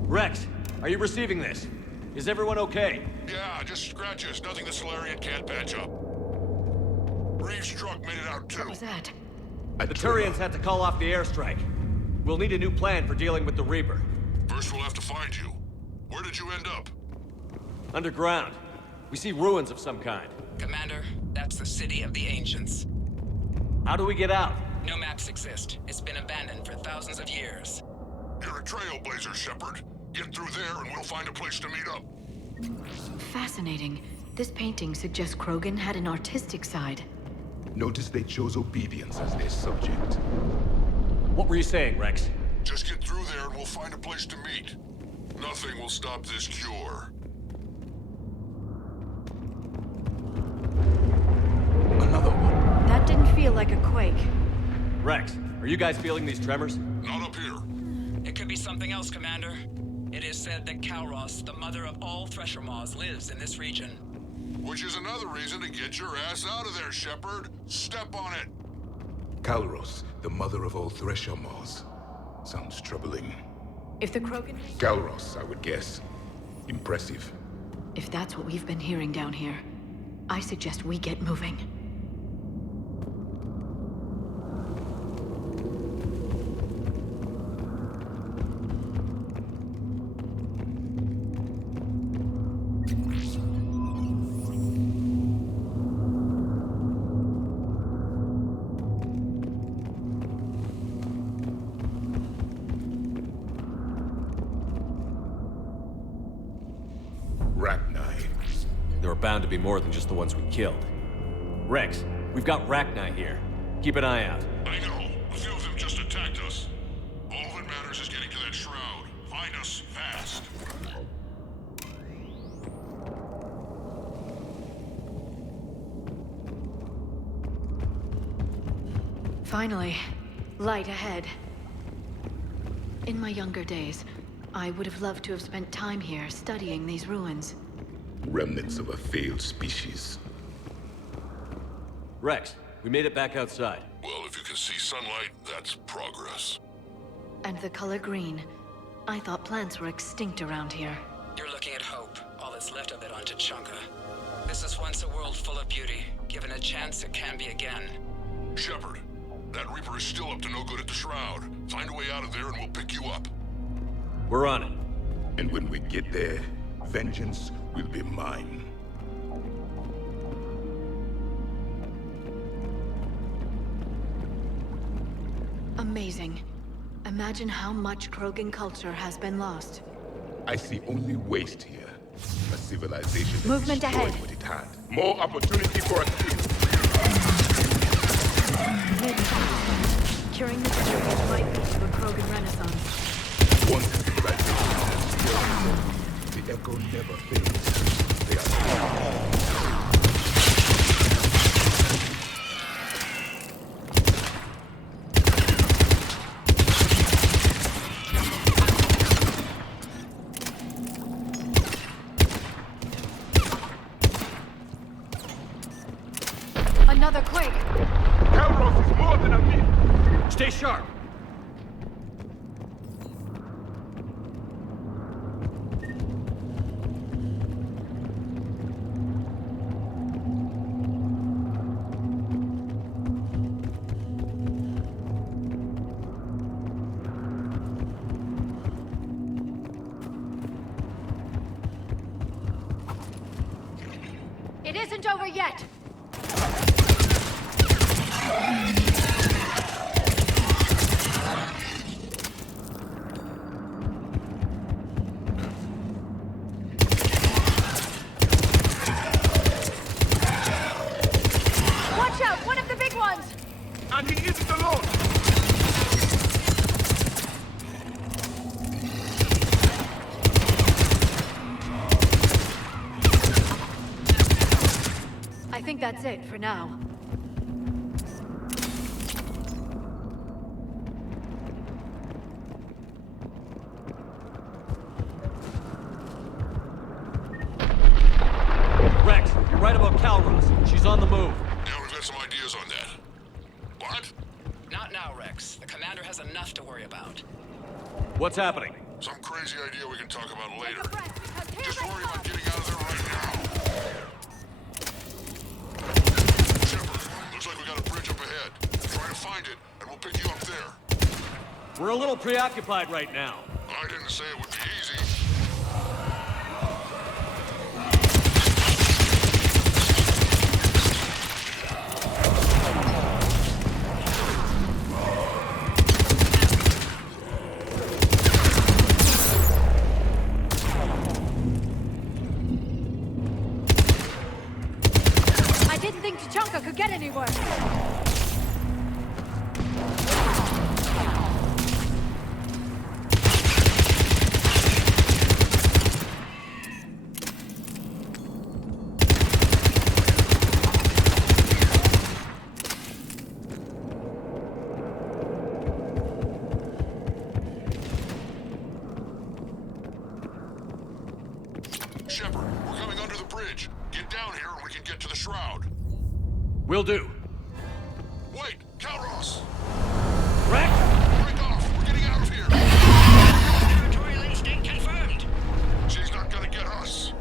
Rex, are you receiving this? Is everyone okay? Yeah, just scratches. Nothing the Solarian can't patch up. Reeves' truck made it out too. What was that? The Turians had to call off the airstrike. We'll need a new plan for dealing with the Reaper. First we'll have to find you. Where did you end up? Underground. We see ruins of some kind. Commander, that's the city of the ancients. How do we get out? No maps exist. It's been abandoned for thousands of years. You're a trailblazer, Shepard. Get through there and we'll find a place to meet up. Fascinating. This painting suggests Krogan had an artistic side. Notice they chose obedience as their subject. What were you saying, Rex? Just get through there and we'll find a place to meet. Nothing will stop this cure. Another one. That didn't feel like a quake. Rex, are you guys feeling these tremors? Not up here. It could be something else, Commander. It is said that Kalros, the mother of all Thresher Maws, lives in this region. Which is another reason to get your ass out of there, Shepard. Step on it. Kalros, the mother of all Thresher Maws. Sounds troubling. If the Krogan... Kalros, I would guess. Impressive. If that's what we've been hearing down here, I suggest we get moving. There are bound to be more than just the ones we killed. Rex, we've got Rachni here. Keep an eye out. I know. A few of them just attacked us. All that matters is getting to that shroud. Find us fast. Finally, light ahead. In my younger days, I would have loved to have spent time here studying these ruins. Remnants of a failed species. Rex, we made it back outside. Well, if you can see sunlight, that's progress. And the color green. I thought plants were extinct around here. You're looking at hope, all that's left of it on Tuchanka. This is once a world full of beauty. Given a chance, it can be again. Shepard, that Reaper is still up to no good at the Shroud. Find a way out of there and we'll pick you up. We're on it. And when we get there, vengeance will be mine. Amazing. Imagine how much Krogan culture has been lost. I see only waste here. A civilization that Movement destroyed ahead. what it had. More opportunity for us here. Maybe curing the disease might lead to a Krogan renaissance. Once civilization has destroyed, The echo never fades. They are Another quake! Calros is more than a myth! Stay sharp! It isn't over yet! Watch out! One of the big ones! And he isn't alone! I think that's it for now. Rex, you're right about Calros. She's on the move. Now we've got some ideas on that. What? Not now, Rex. The commander has enough to worry about. What's happening? Some crazy idea we can talk about later. Just worry about getting out of there right now. Shepard, looks like we got a bridge up ahead. Try to find it, and we'll pick you up there. We're a little preoccupied right now. I didn't say it would be easy. I didn't think Tachanka could get anywhere! Shepard, we're coming under the bridge. Get down here and we can get to the shroud. Will do. Wait, Calros! Rex! Break off! We're getting out of here! Territorial instinct confirmed. She's not gonna get us.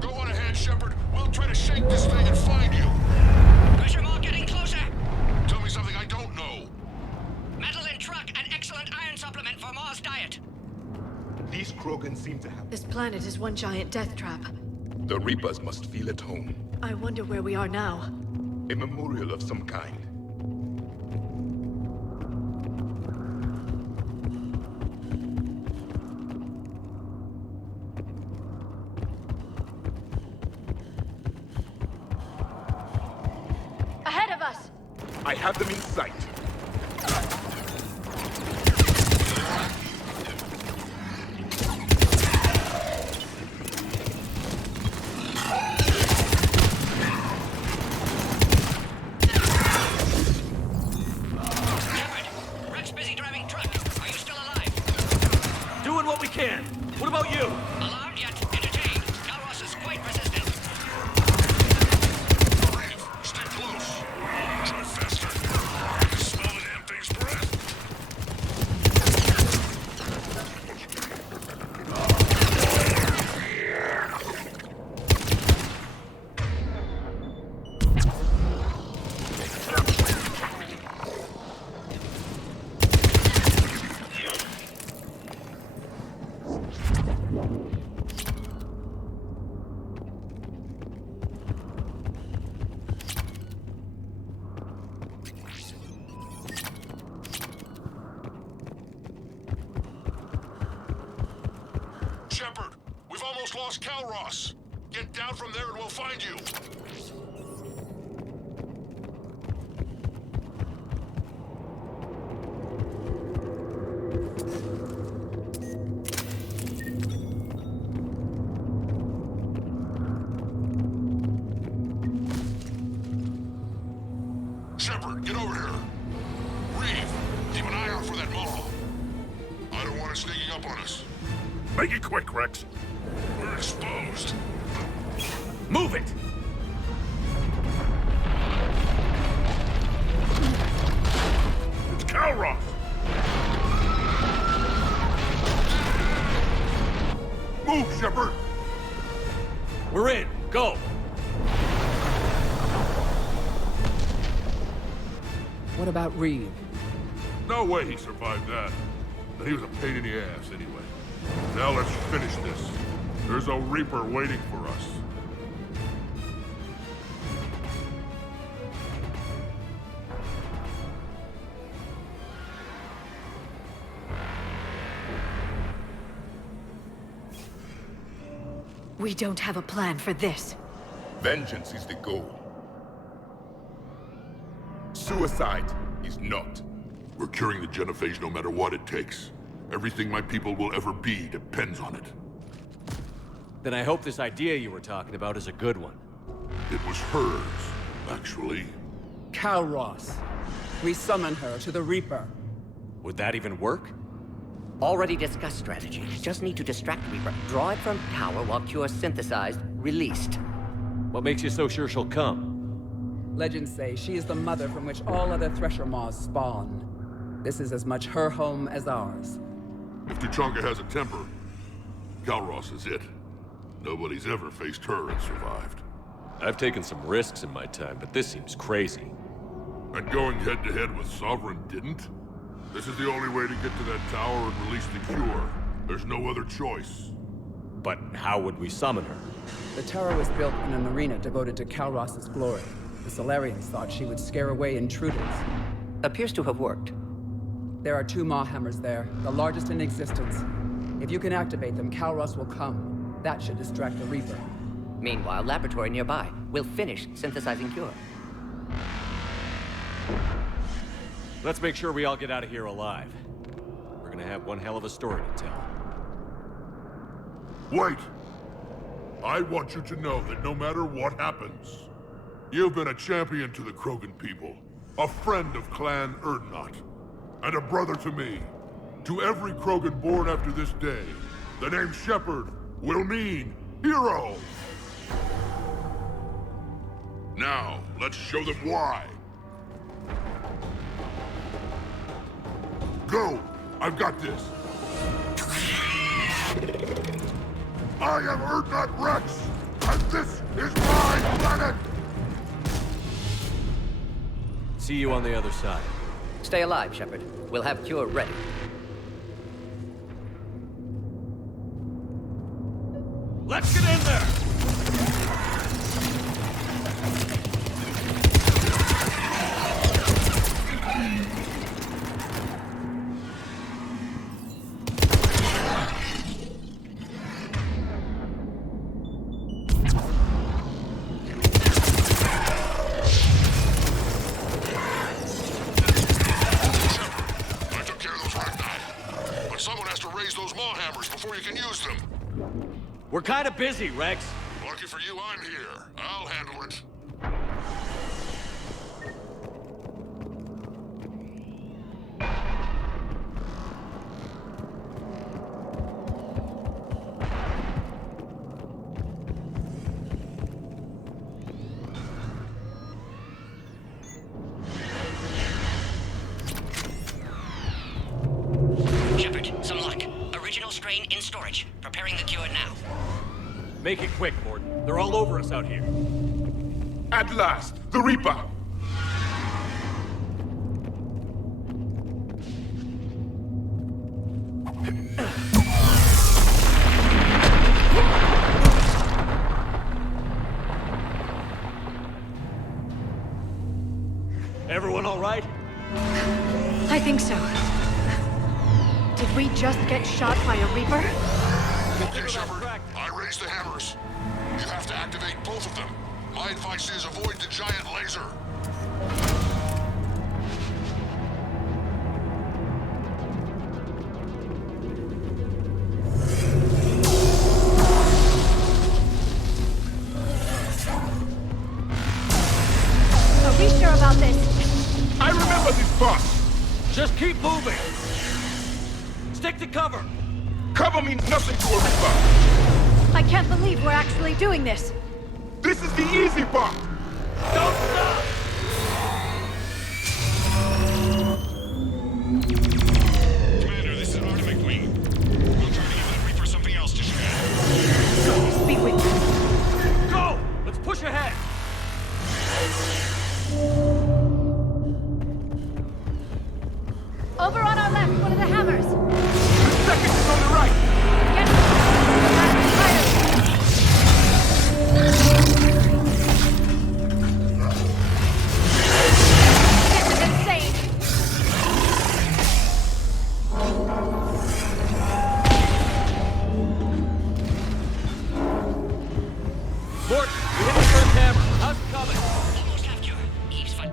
Go on ahead, Shepard. We'll try to shake this thing and find you. Pressure mark getting closer. Tell me something I don't know. Metal in truck and excellent iron supplement for Mars diet. These Krogan seem to have... This planet is one giant death trap. The Reapers must feel at home. I wonder where we are now. A memorial of some kind. Ahead of us! I have them in sight. Rex busy driving truck. Are you still alive? Doing what we can. What about you? Alarmed yet? Entertained. Calros is quite resistant. Brave, stay close. Try faster. I can smell the damn thing's breath. Shepard, we've almost lost Calros. Get down from there and we'll find you. Shepard, get over here. Reeve, keep an eye out for that mall. I don't want it sneaking up on us. Make it quick, Rex. We're exposed. Move it! It's Calross! Move, Shepard! We're in. Go! What about Reeve? No way he survived that. But he was a pain in the ass anyway. Now let's finish this. There's a Reaper waiting for us. We don't have a plan for this. Vengeance is the goal. Suicide is not. We're curing the genophage no matter what it takes. Everything my people will ever be depends on it. Then I hope this idea you were talking about is a good one. It was hers, actually. Calross. We summon her to the Reaper. Would that even work? Already discussed strategy. Just need to distract Reaper. Draw it from power while Cure synthesized, released. What makes you so sure she'll come? Legends say she is the mother from which all other Thresher Maws spawn. This is as much her home as ours. If Tuchanka has a temper, Calross is it. Nobody's ever faced her and survived. I've taken some risks in my time, but this seems crazy. And going head-to-head with Sovereign didn't? This is the only way to get to that tower and release the cure. There's no other choice. But how would we summon her? The tower was built in an arena devoted to Calross's glory. The Solarians thought she would scare away intruders. Appears to have worked. There are 2 Maw hammers there, the largest in existence. If you can activate them, Calross will come. That should distract the Reaper. Meanwhile, laboratory nearby. We'll finish synthesizing Cure. Let's make sure we all get out of here alive. We're gonna have one hell of a story to tell. Wait! I want you to know that no matter what happens, you've been a champion to the Krogan people, a friend of Clan Erdnot, and a brother to me. To every Krogan born after this day, the name Shepard will mean hero! Now, let's show them why. Go! I've got this! I am Erdnot Rex, and this is my planet! See you on the other side. Stay alive, Shepard. We'll have Cure ready. Let's get in there! We're kind of busy, Rex. Lucky for you, I'm here. I'll handle it. Shepard, some luck. Original strain in storage. Preparing the cure now. Make it quick, Morden. They're all over us out here. At last, the Reaper! Everyone all right? I think so. Did we just get shot by a Reaper? Okay, Shepard. I raised the hammers. You have to activate both of them. My advice is avoid the giant laser. Are we sure about this? this bus! Just keep moving! Stick to cover! Cover means nothing to a Reaper! I can't believe we're actually doing this! This is the easy part! Don't stop! Commander, this is Artem McQueen. We'll try to give that Reaper something else to shoot at. Speak with me. Go! Let's push ahead! Over on our left, one of the hammers! The second is on the right! Get This is insane! Mort, we hit the first hammer. How's it coming? Almost have cure. Eve's fine.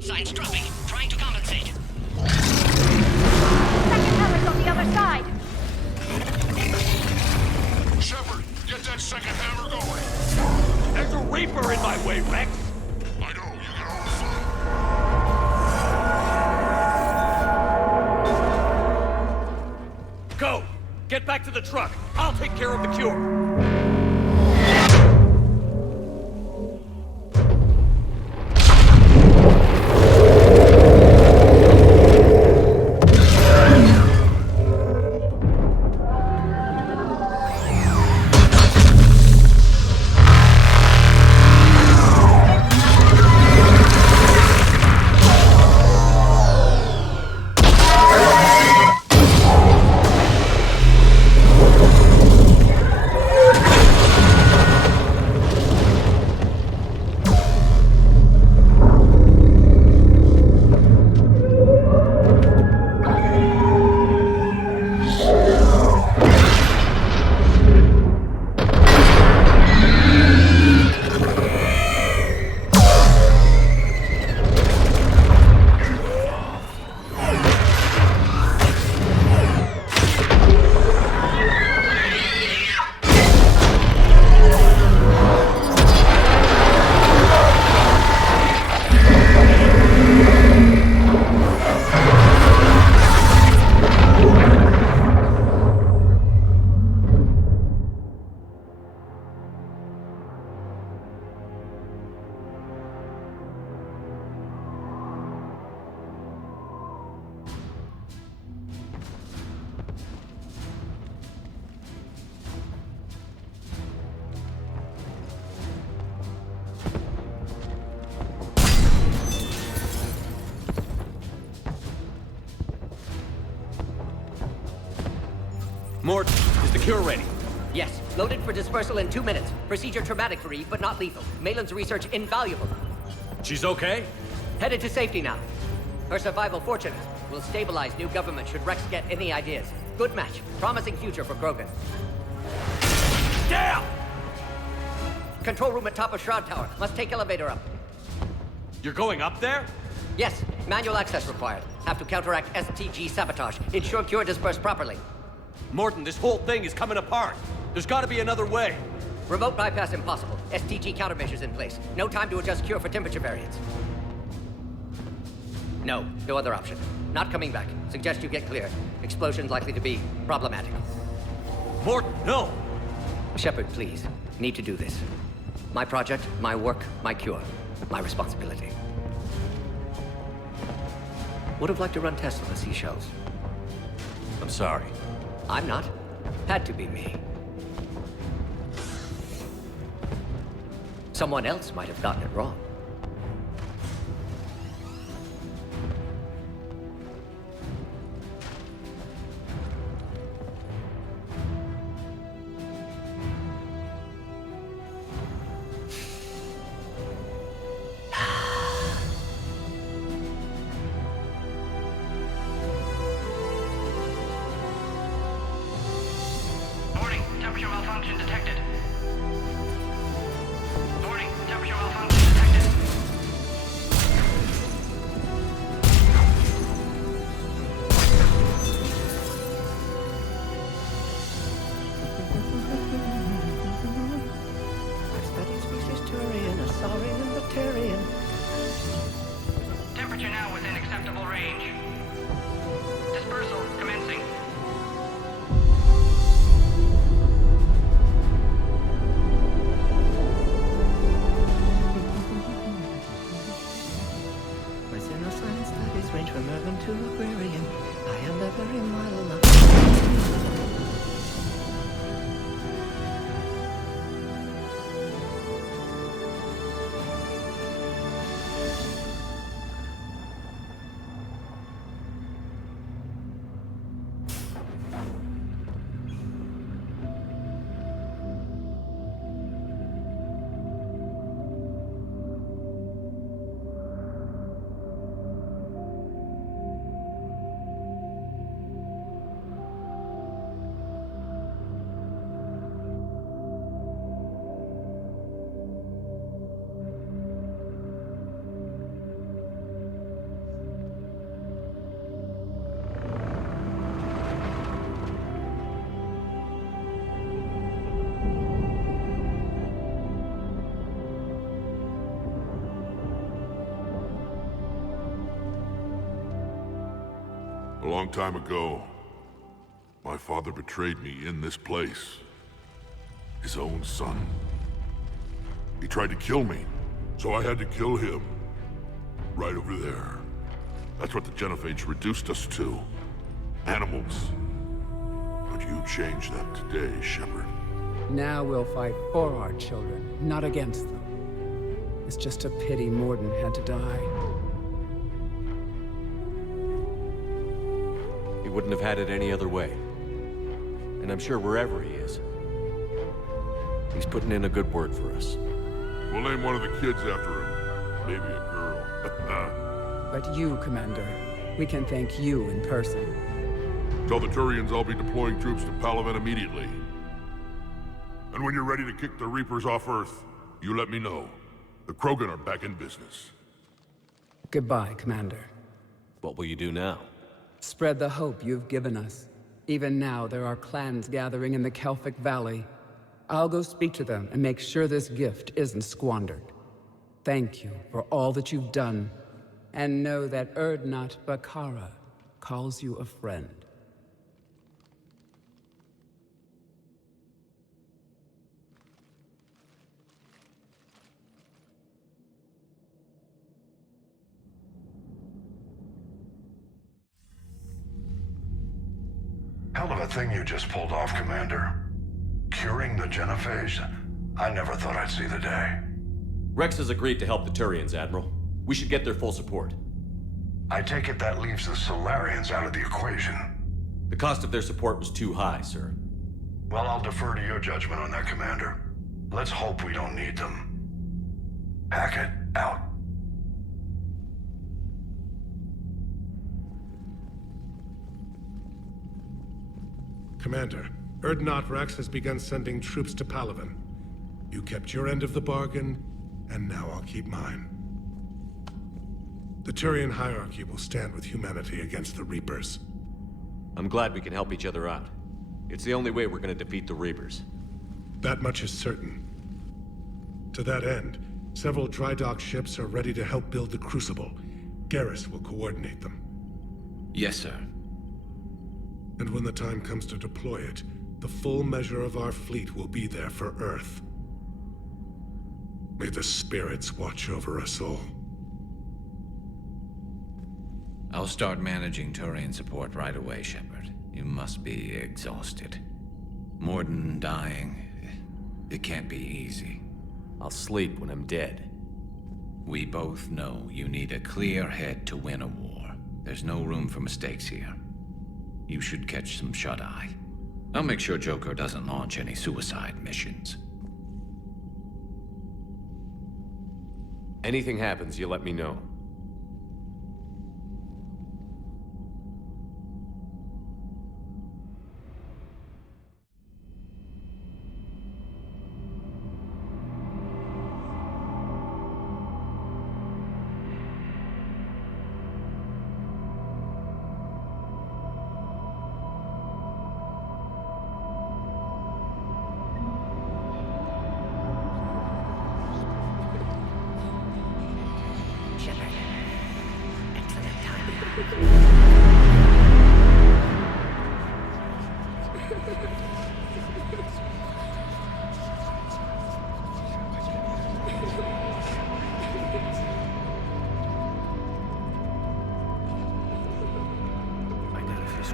Signs dropping. Trying to compensate. Second hammer's on the other side! Shepard, get that second hammer going. There's a Reaper in my way, Rex! I know, you get all the fun. Go! Get back to the truck. I'll take care of the cure. Mort, is the cure ready? Yes, loaded for dispersal in 2 minutes. Procedure traumatic for Eve, but not lethal. Malin's research invaluable. She's okay? Headed to safety now. Her survival fortunate. Will stabilize new government should Rex get any ideas. Good match. Promising future for Krogan. Damn! Control room at top of Shroud Tower. Must take elevator up. You're going up there? Yes, manual access required. Have to counteract STG sabotage. Ensure cure dispersed properly. Morton, this whole thing is coming apart. There's gotta be another way. Remote bypass impossible. STG countermeasures in place. No time to adjust cure for temperature variance. No other option. Not coming back. Suggest you get clear. Explosion likely to be problematic. Morton, no! Shepard, please. Need to do this. My project, my work, my cure. My responsibility. Would have liked to run tests on the seashells. I'm sorry. I'm not. Had to be me. Someone else might have gotten it wrong. Warning, temperature malfunction detected. Warning, temperature malfunction detected. servant to agrarian. I am the very model of... A long time ago, my father betrayed me in this place. His own son. He tried to kill me, so I had to kill him. Right over there. That's what the Genophage reduced us to. Animals. But you changed that today, Shepard. Now we'll fight for our children, not against them. It's just a pity Morden had to die. He wouldn't have had it any other way. And I'm sure wherever he is, he's putting in a good word for us. We'll name one of the kids after him. Maybe a girl. But you, Commander, we can thank you in person. Tell the Turians I'll be deploying troops to Palaven immediately. And when you're ready to kick the Reapers off Earth, you let me know. The Krogan are back in business. Goodbye, Commander. What will you do now? Spread the hope you've given us. Even now, there are clans gathering in the Kelphic Valley. I'll go speak to them and make sure this gift isn't squandered. Thank you for all that you've done, and know that Urdnot Bakara calls you a friend. Hell of a thing you just pulled off, Commander. Curing the Genophage? I never thought I'd see the day. Rex has agreed to help the Turians, Admiral. We should get their full support. I take it that leaves the Solarians out of the equation. The cost of their support was too high, sir. Well, I'll defer to your judgment on that, Commander. Let's hope we don't need them. Hackett, out. Commander, Urdnot Rex has begun sending troops to Palaven. You kept your end of the bargain, and now I'll keep mine. The Turian hierarchy will stand with humanity against the Reapers. I'm glad we can help each other out. It's the only way we're gonna defeat the Reapers. That much is certain. To that end, several dry dock ships are ready to help build the Crucible. Garrus will coordinate them. Yes, sir. And when the time comes to deploy it, the full measure of our fleet will be there for Earth. May the spirits watch over us all. I'll start managing Turian support right away, Shepard. You must be exhausted. Morden dying, it can't be easy. I'll sleep when I'm dead. We both know you need a clear head to win a war. There's no room for mistakes here. You should catch some shut-eye. I'll make sure Joker doesn't launch any suicide missions. Anything happens, you let me know. Shepard,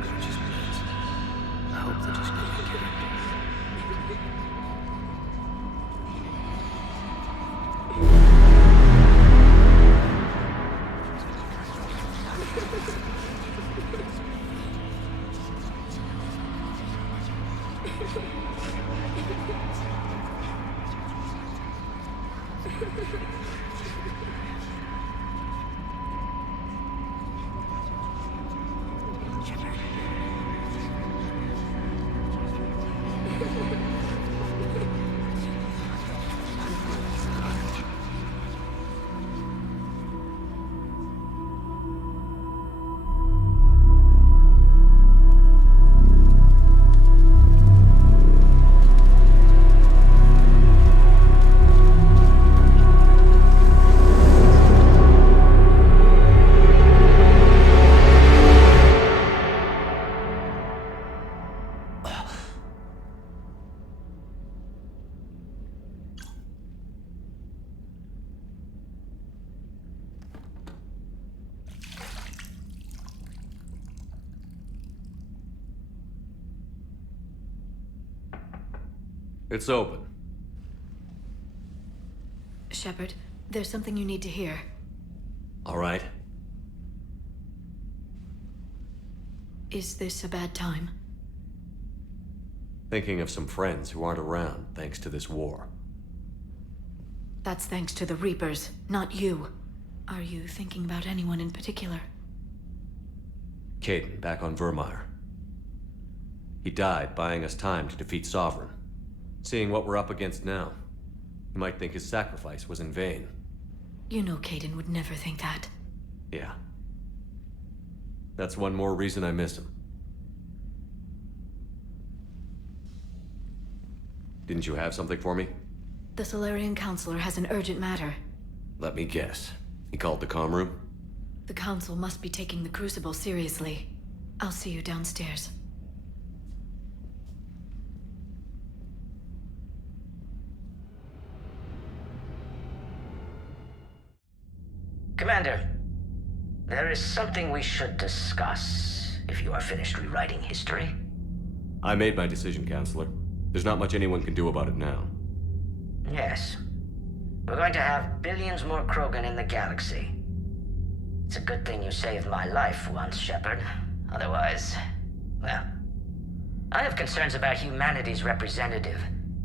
Scourge's blades. I hope that he's going to get it. It's open. Shepard, there's something you need to hear. All right. Is this a bad time? Thinking of some friends who aren't around thanks to this war. That's thanks to the Reapers, not you. Are you thinking about anyone in particular? Caden, back on Vermeer. He died buying us time to defeat Sovereign. Seeing what we're up against now, you might think his sacrifice was in vain. You know Caden would never think that. Yeah. That's one more reason I miss him. Didn't you have something for me? The Solarian Counselor has an urgent matter. Let me guess. He called the comm room? The Council must be taking the Crucible seriously. I'll see you downstairs. Commander, there is something we should discuss, if you are finished rewriting history. I made my decision, Counselor. There's not much anyone can do about it now. Yes. We're going to have billions more Krogan in the galaxy. It's a good thing you saved my life once, Shepard. Otherwise, well... I have concerns about humanity's representative,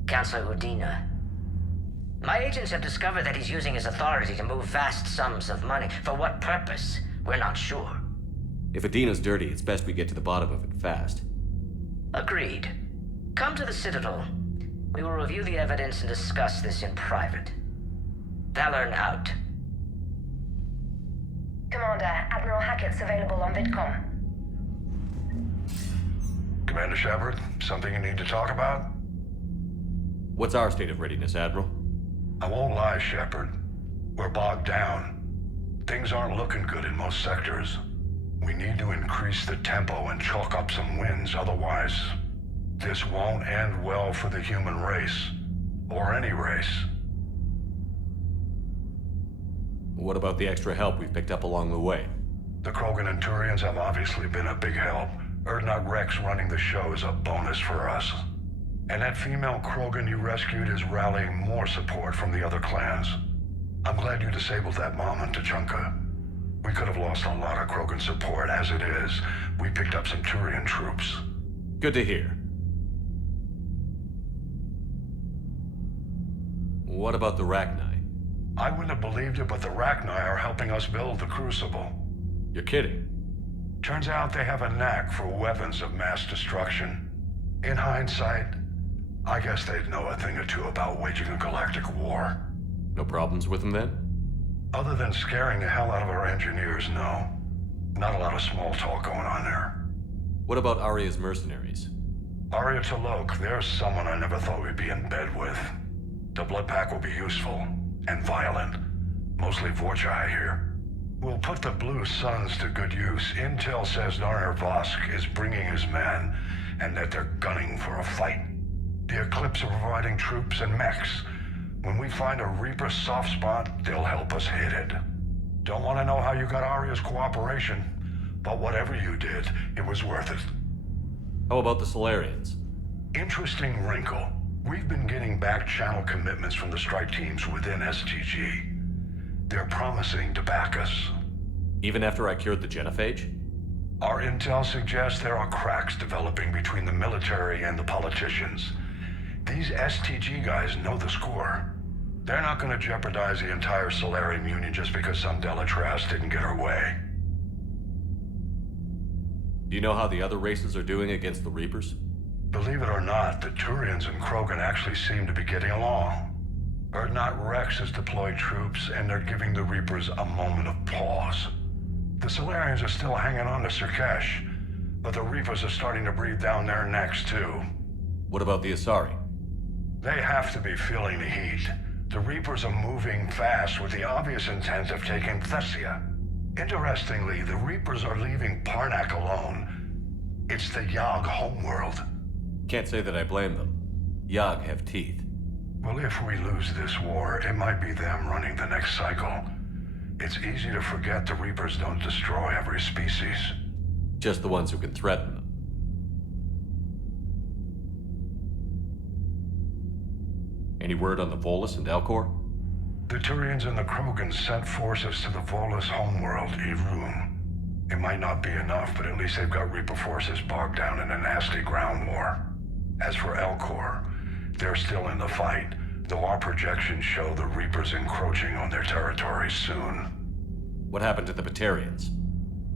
Councilor Udina. My agents have discovered that he's using his authority to move vast sums of money. For what purpose? We're not sure. If Adina's dirty, it's best we get to the bottom of it fast. Agreed. Come to the Citadel. We will review the evidence and discuss this in private. Valorn out. Commander, Admiral Hackett's available on VidCom. Commander Shepard, something you need to talk about? What's our state of readiness, Admiral? I won't lie, Shepard. We're bogged down. Things aren't looking good in most sectors. We need to increase the tempo and chalk up some wins, otherwise... this won't end well for the human race. Or any race. What about the extra help we've picked up along the way? The Krogan and Turians have obviously been a big help. Urdnot Rex running the show is a bonus for us. And that female Krogan you rescued is rallying more support from the other clans. I'm glad you disabled that bomb on Tachanka. We could have lost a lot of Krogan support. As it is, we picked up some Turian troops. Good to hear. What about the Rachni? I wouldn't have believed it, but the Rachni are helping us build the Crucible. You're kidding. Turns out they have a knack for weapons of mass destruction. In hindsight, I guess they'd know a thing or two about waging a galactic war. No problems with them then? Other than scaring the hell out of our engineers, no. Not a lot of small talk going on there. What about Arya's mercenaries? Arya T'Lok, there's someone I never thought we'd be in bed with. The blood pack will be useful, and violent. Mostly Vorcha, I hear. We'll put the Blue Suns to good use. Intel says Narner Vosk is bringing his men, and that they're gunning for a fight. The Eclipse are providing troops and mechs. When we find a Reaper soft spot, they'll help us hit it. Don't want to know how you got Arya's cooperation, But whatever you did, it was worth it. How about the Solarians? Interesting wrinkle. We've been getting back-channel commitments from the strike teams within STG. They're promising to back us. Even after I cured the genophage? Our intel suggests there are cracks developing between the military and the politicians. These STG guys know the score. They're not going to jeopardize the entire Solarian Union just because some Delatras didn't get her way. Do you know how the other races are doing against the Reapers? Believe it or not, the Turians and Krogan actually seem to be getting along. Urdnot Rex has deployed troops, and they're giving the Reapers a moment of pause. The Solarians are still hanging on to Surkesh, but the Reapers are starting to breathe down their necks too. What about the Asari? They have to be feeling the heat. The Reapers are moving fast with the obvious intent of taking Thessia. Interestingly, the Reapers are leaving Parnak alone. It's the Yogg homeworld. Can't say that I blame them. Yogg have teeth. Well, if we lose this war, it might be them running the next cycle. It's easy to forget the Reapers don't destroy every species. Just the ones who can threaten them. Any word on the Volus and Elcor? The Turians and the Krogan sent forces to the Volus homeworld, Irun. It might not be enough, but at least they've got Reaper forces bogged down in a nasty ground war. As for Elcor, they're still in the fight, though our projections show the Reapers encroaching on their territory soon. What happened to the Batarians?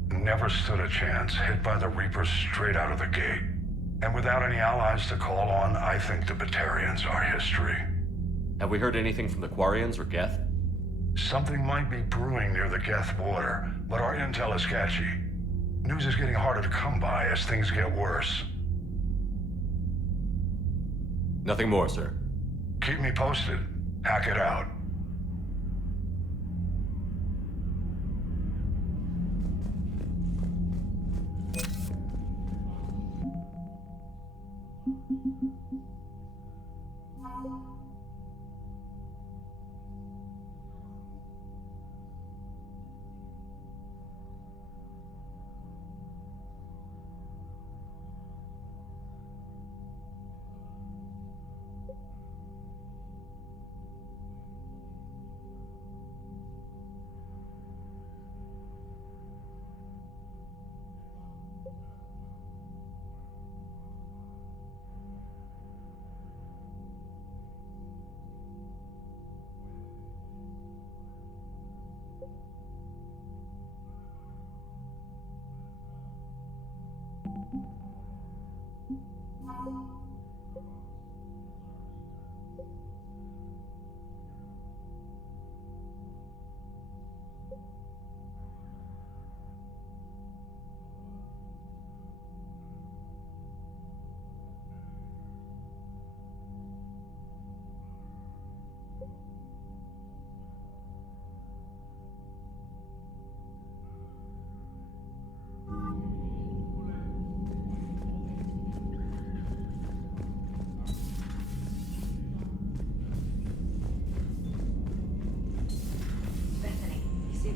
Never stood a chance, hit by the Reapers straight out of the gate. And without any allies to call on, I think the Batarians are history. Have we heard anything from the Quarians or Geth? Something might be brewing near the Geth border, but our intel is sketchy. News is getting harder to come by as things get worse. Nothing more, sir. Keep me posted. Hack it out.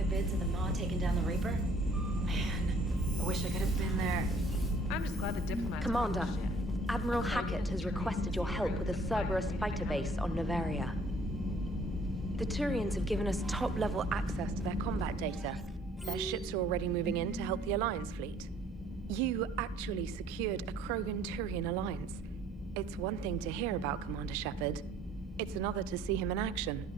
Bids of the Maw taking down the Reaper? Man, I wish I could have been there. I'm just glad the diplomats... Commander, Admiral Hackett has requested your help with a Cerberus fighter base on Noveria. The Turians have given us top-level access to their combat data. Their ships are already moving in to help the Alliance fleet. You actually secured a Krogan-Turian alliance. It's one thing to hear about Commander Shepard. It's another to see him in action.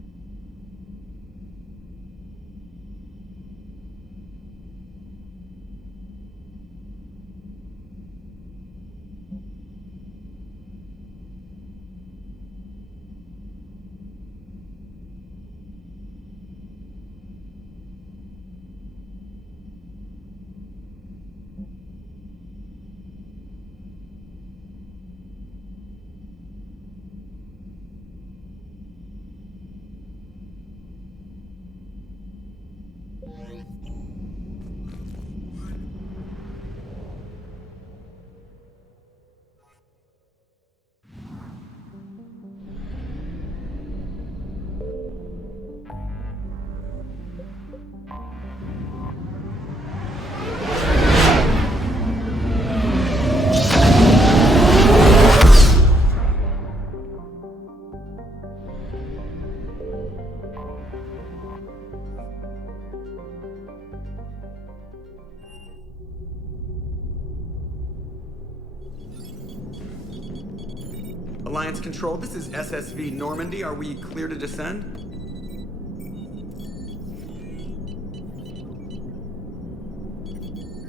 Alliance Control, this is SSV Normandy. Are we clear to descend?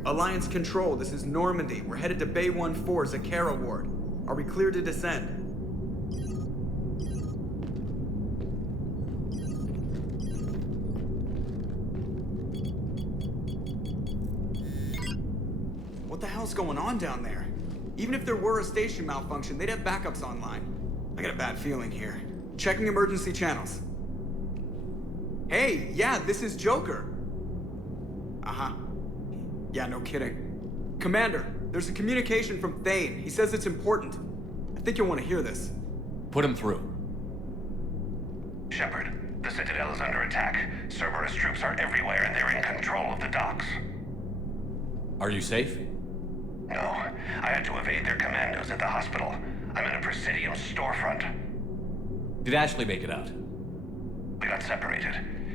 Alliance Control, this is Normandy. We're headed to Bay 1-4, Zakara Ward. Are we clear to descend? What the hell's going on down there? Even if there were a station malfunction, they'd have backups online. I got a bad feeling here. Checking emergency channels. Hey, yeah, this is Joker. Uh-huh. Yeah, no kidding. Commander, there's a communication from Thane. He says it's important. I think you'll want to hear this. Put him through. Shepard, the Citadel is under attack. Cerberus troops are everywhere and they're in control of the docks. Are you safe? No, I had to evade their commandos at the hospital. I'm in a Presidium storefront. Did Ashley make it out? We got separated.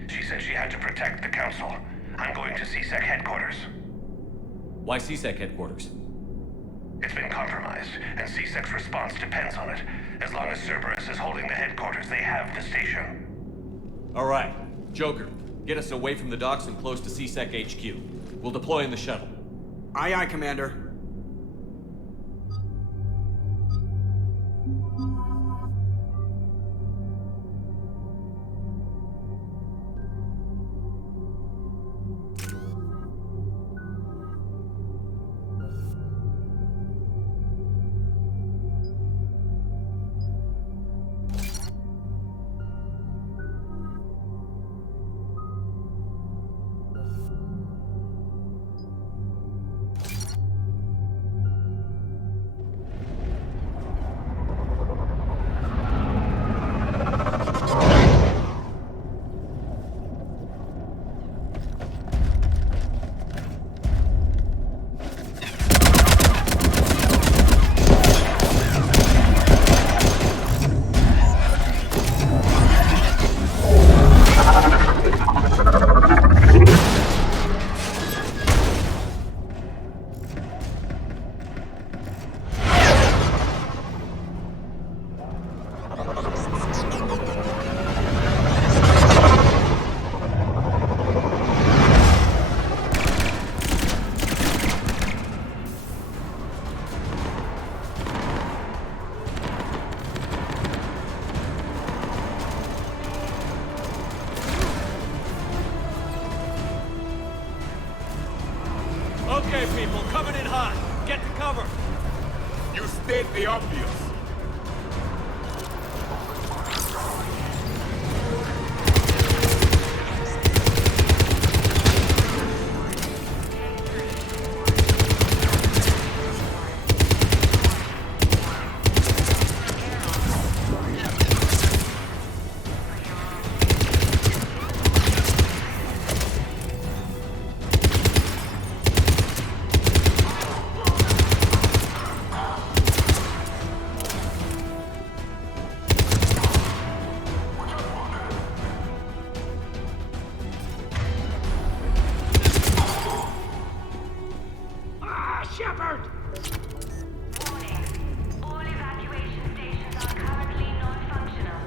She said she had to protect the Council. I'm going to CSEC headquarters. Why CSEC headquarters? It's been compromised, and CSEC's response depends on it. As long as Cerberus is holding the headquarters, they have the station. All right. Joker, get us away from the docks and close to CSEC HQ. We'll deploy in the shuttle. Aye, aye, Commander. Okay, people, coming in hot. Get to cover. You state the obvious. Shepard! Warning. All evacuation stations are currently non-functional.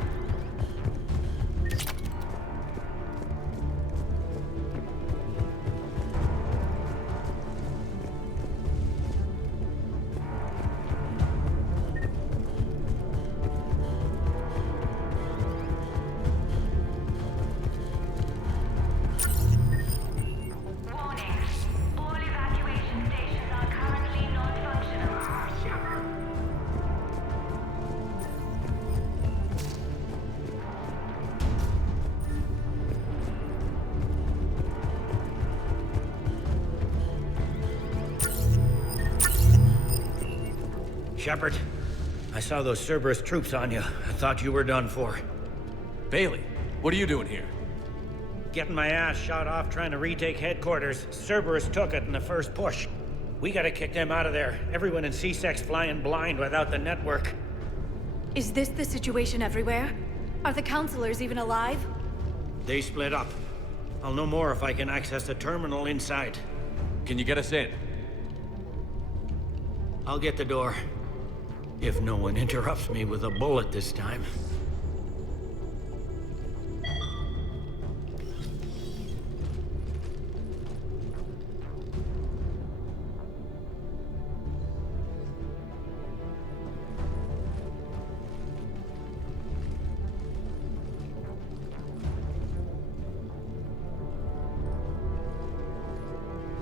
Warning. All evacuation stations are currently non-functional. Shepard! Shepard, I saw those Cerberus troops on you. I thought you were done for. Bailey, what are you doing here? Getting my ass shot off trying to retake headquarters. Cerberus took it in the first push. We gotta kick them out of there. Everyone in CSEC's flying blind without the network. Is this the situation everywhere? Are the counselors even alive? They split up. I'll know more if I can access the terminal inside. Can you get us in? I'll get the door. If no one interrupts me with a bullet this time.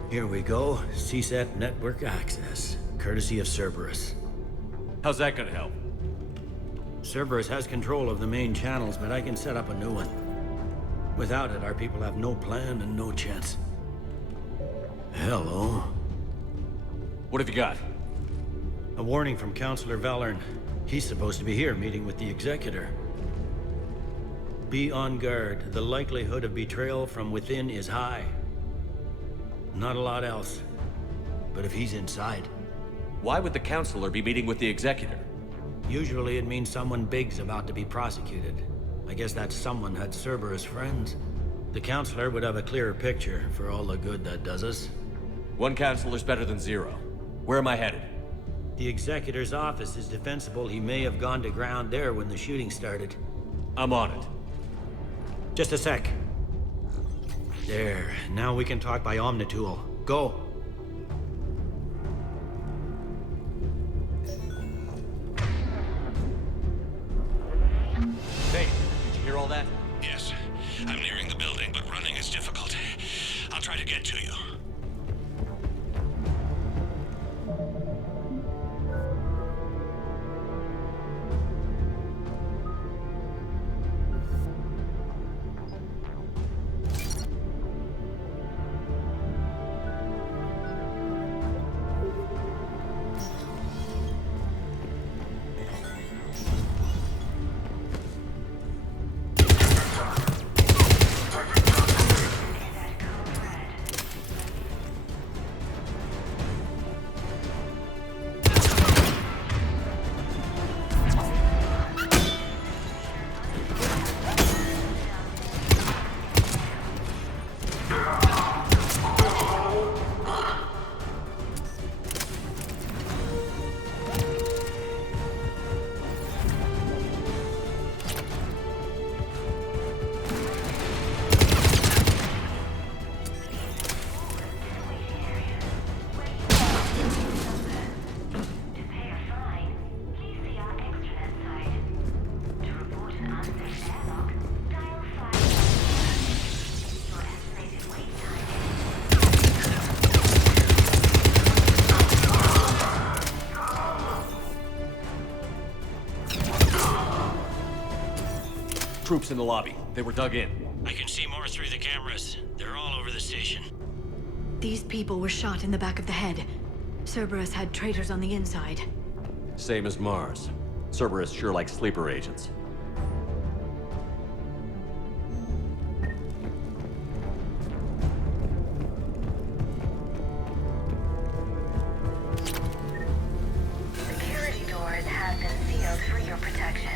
Here we go. CSAT network access, courtesy of Cerberus. How's that gonna help? Cerberus has control of the main channels, but I can set up a new one. Without it, our people have no plan and no chance. Hello. What have you got? A warning from Counselor Valern. He's supposed to be here meeting with the Executor. Be on guard. The likelihood of betrayal from within is high. Not a lot else. But if he's inside... Why would the Counselor be meeting with the Executor? Usually it means someone big's about to be prosecuted. I guess that someone had Cerberus friends. The Counselor would have a clearer picture for all the good that does us. One Counselor's better than zero. Where am I headed? The Executor's office is defensible. He may have gone to ground there when the shooting started. I'm on it. Just a sec. There. Now we can talk by Omnitool. Go. Hey, did you hear all that? Yes. I'm nearing the building, but running is difficult. I'll try to get to you. Troops in the lobby. They were dug in. I can see more through the cameras. They're all over the station. These people were shot in the back of the head. Cerberus had traitors on the inside. Same as Mars. Cerberus sure likes sleeper agents. Security doors have been sealed for your protection.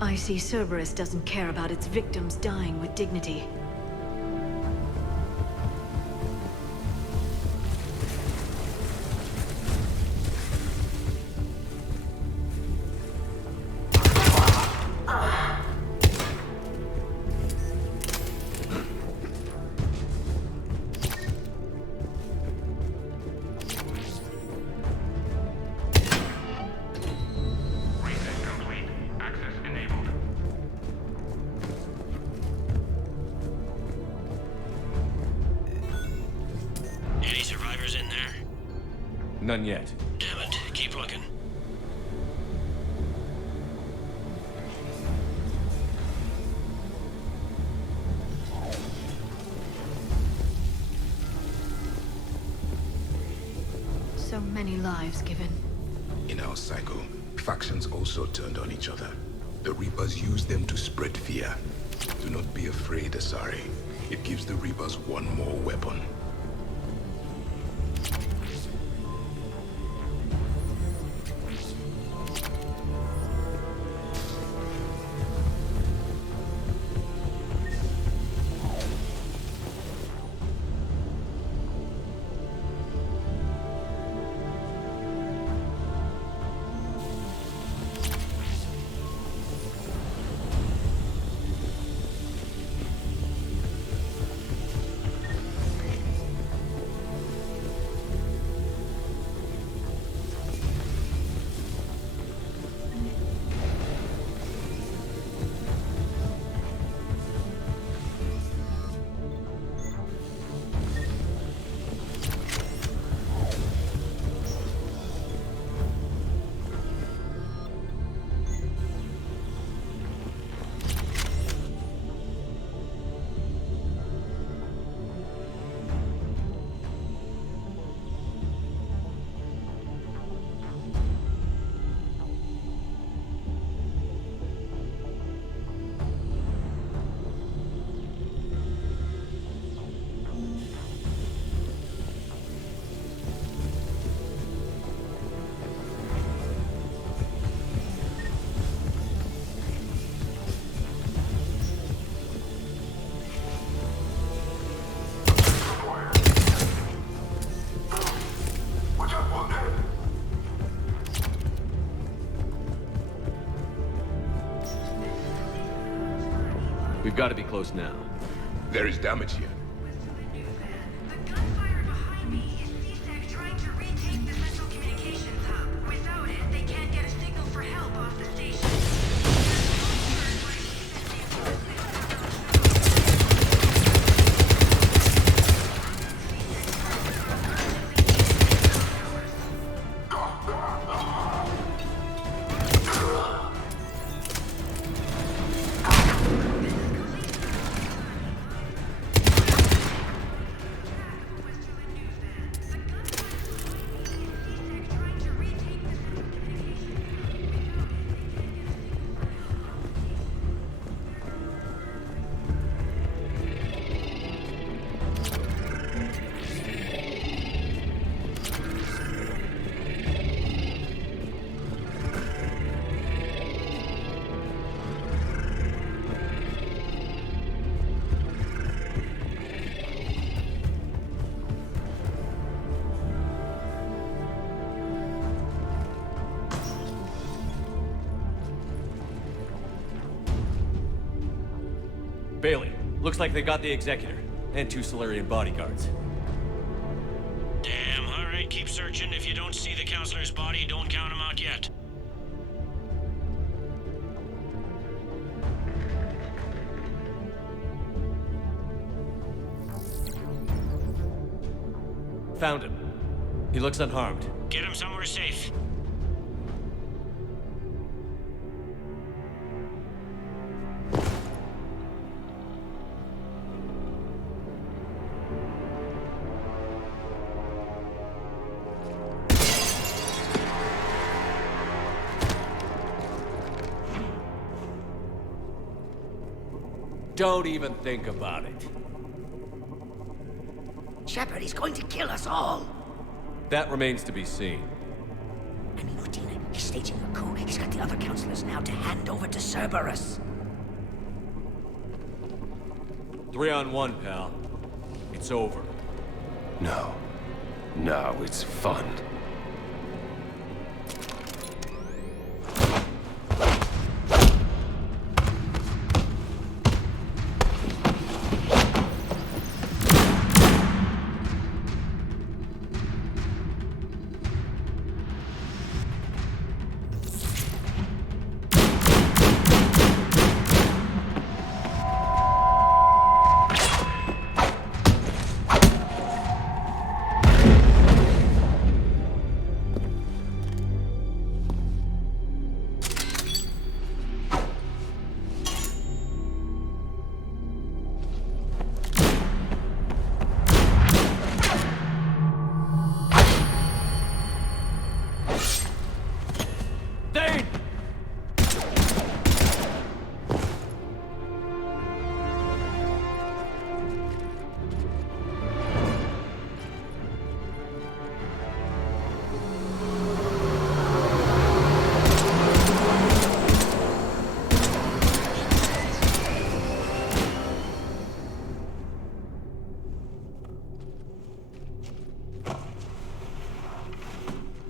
I see Cerberus doesn't care about its victims dying with dignity. None yet. Damn it. Keep looking. So many lives given. In our cycle, factions also turned on each other. The Reapers used them to spread fear. Do not be afraid, Asari. It gives the Reapers one more weapon. We've got to be close now. There is damage here. Bailey, looks like they got the Executor, and 2 Solarian bodyguards. Damn, alright, keep searching. If you don't see the counselor's body, don't count him out yet. Found him. He looks unharmed. Get him somewhere safe. Don't even think about it. Shepard, he's going to kill us all. That remains to be seen. I mean, Utina, he's staging a coup. He's got the other counselors now to hand over to Cerberus. 3 on 1, pal. It's over. No. No, it's fun.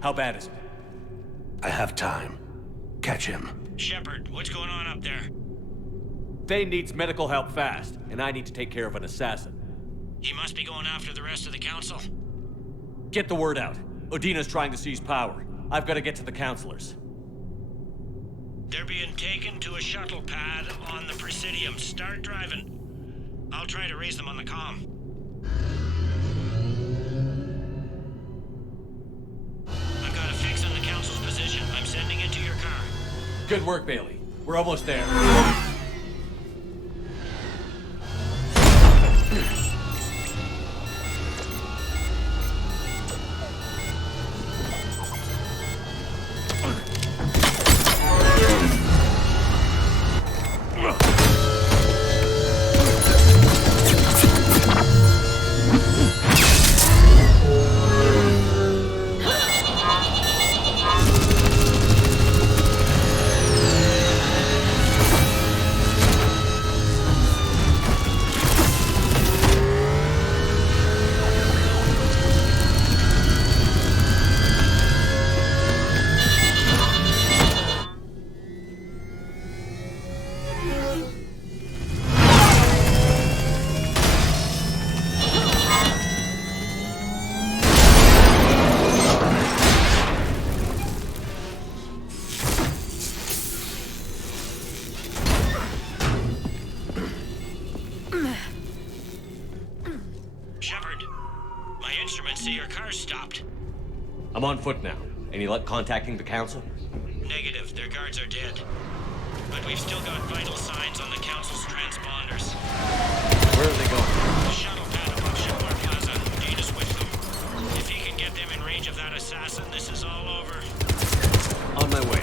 How bad is it? I have time. Catch him. Shepard, what's going on up there? Thane needs medical help fast, and I need to take care of an assassin. He must be going after the rest of the council. Get the word out. Odina's trying to seize power. I've got to get to the counselors. They're being taken to a shuttle pad on the Presidium. Start driving. I'll try to raise them on the comm. I've got a fix on the council's position. I'm sending it to your car. Good work, Bailey. We're almost there. I'm on foot now. Any luck contacting the council? Negative. Their guards are dead. But we've still got vital signs on the council's transponders. Where are they going? The shuttle pad above Shipware Plaza. Data's with them. If he can get them in range of that assassin, this is all over. On my way.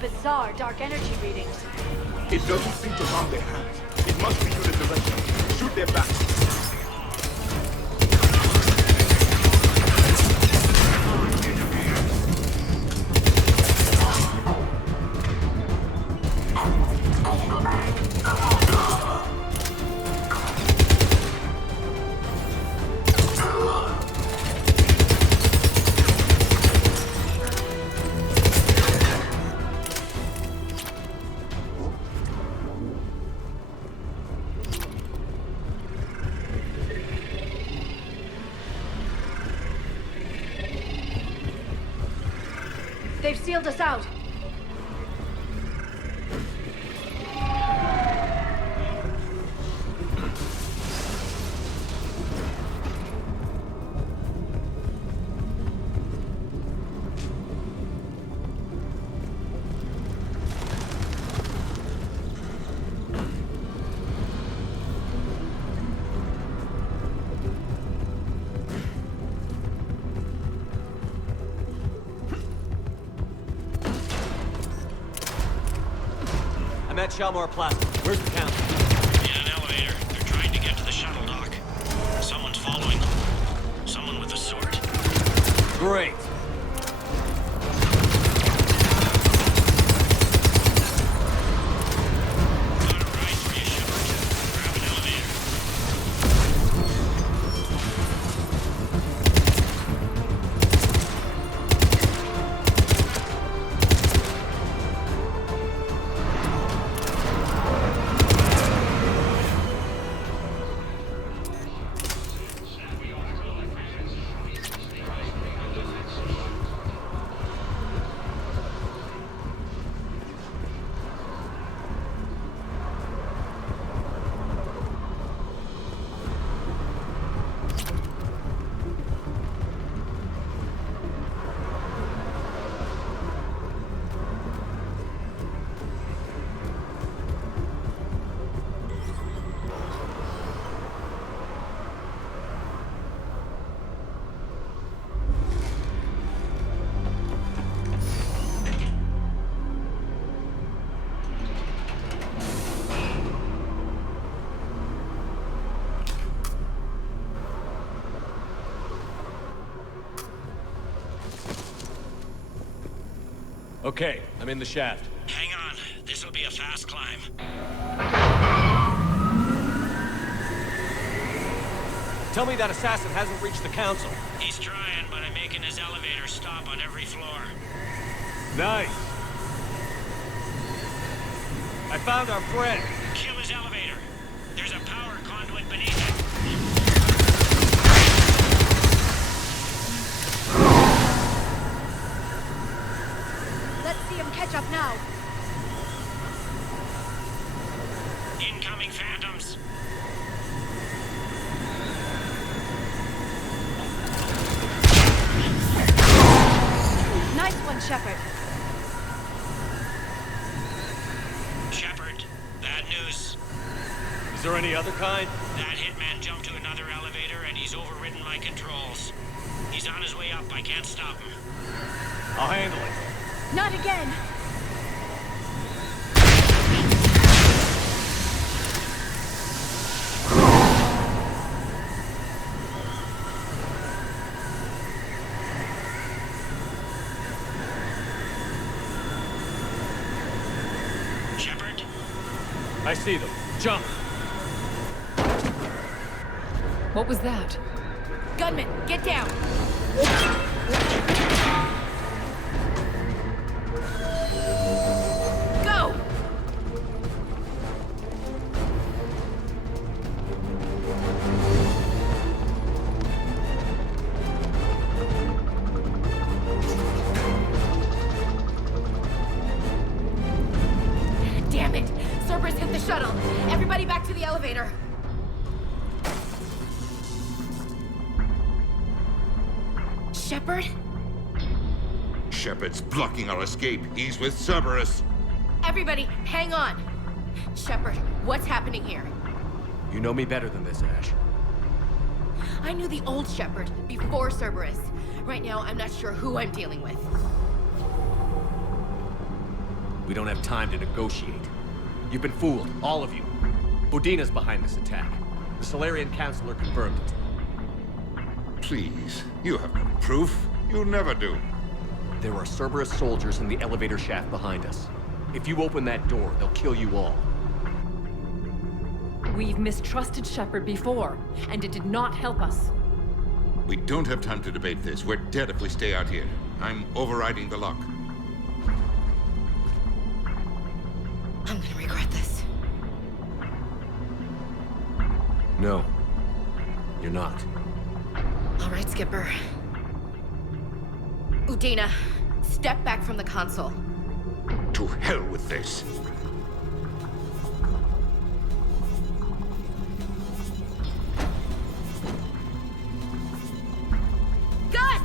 Bizarre dark energy readings. It doesn't seem to harm their hands. It must be unidirectional. Shoot their backs. They've sealed us out. I'm at Shalmar Plaza. Where's the council? In an elevator. They're trying to get to the shuttle dock. Someone's following them. Someone with a sword. Great. Okay, I'm in the shaft. Hang on. This'll be a fast climb. Tell me that assassin hasn't reached the council. He's trying, but I'm making his elevator stop on every floor. Nice. I found our friend. Kill his elevator. There's a power conduit beneath it. Let's see him catch up now. Incoming phantoms. Nice one, Shepard. Shepard, bad news. Is there any other kind? That hitman jumped to another elevator and he's overridden my controls. He's on his way up. I can't stop him. I'll handle it. Not again. Shepard? I see them. Jump! What was that? Gunman, get down. Go! Damn it! Cerberus hit the shuttle. Everybody back to the elevator. Shepard? Shepard's blocking our escape. He's with Cerberus. Everybody, hang on. Shepard, what's happening here? You know me better than this, Ash. I knew the old Shepard before Cerberus. Right now, I'm not sure who I'm dealing with. We don't have time to negotiate. You've been fooled, all of you. Udina's behind this attack. The Solarian Councilor confirmed it. Please, you have no proof. You never do. There are Cerberus soldiers in the elevator shaft behind us. If you open that door, they'll kill you all. We've mistrusted Shepard before, and it did not help us. We don't have time to debate this. We're dead if we stay out here. I'm overriding the lock. I'm gonna regret this. No. You're not. All right, Skipper. Udina, step back from the console. To hell with this. Gun!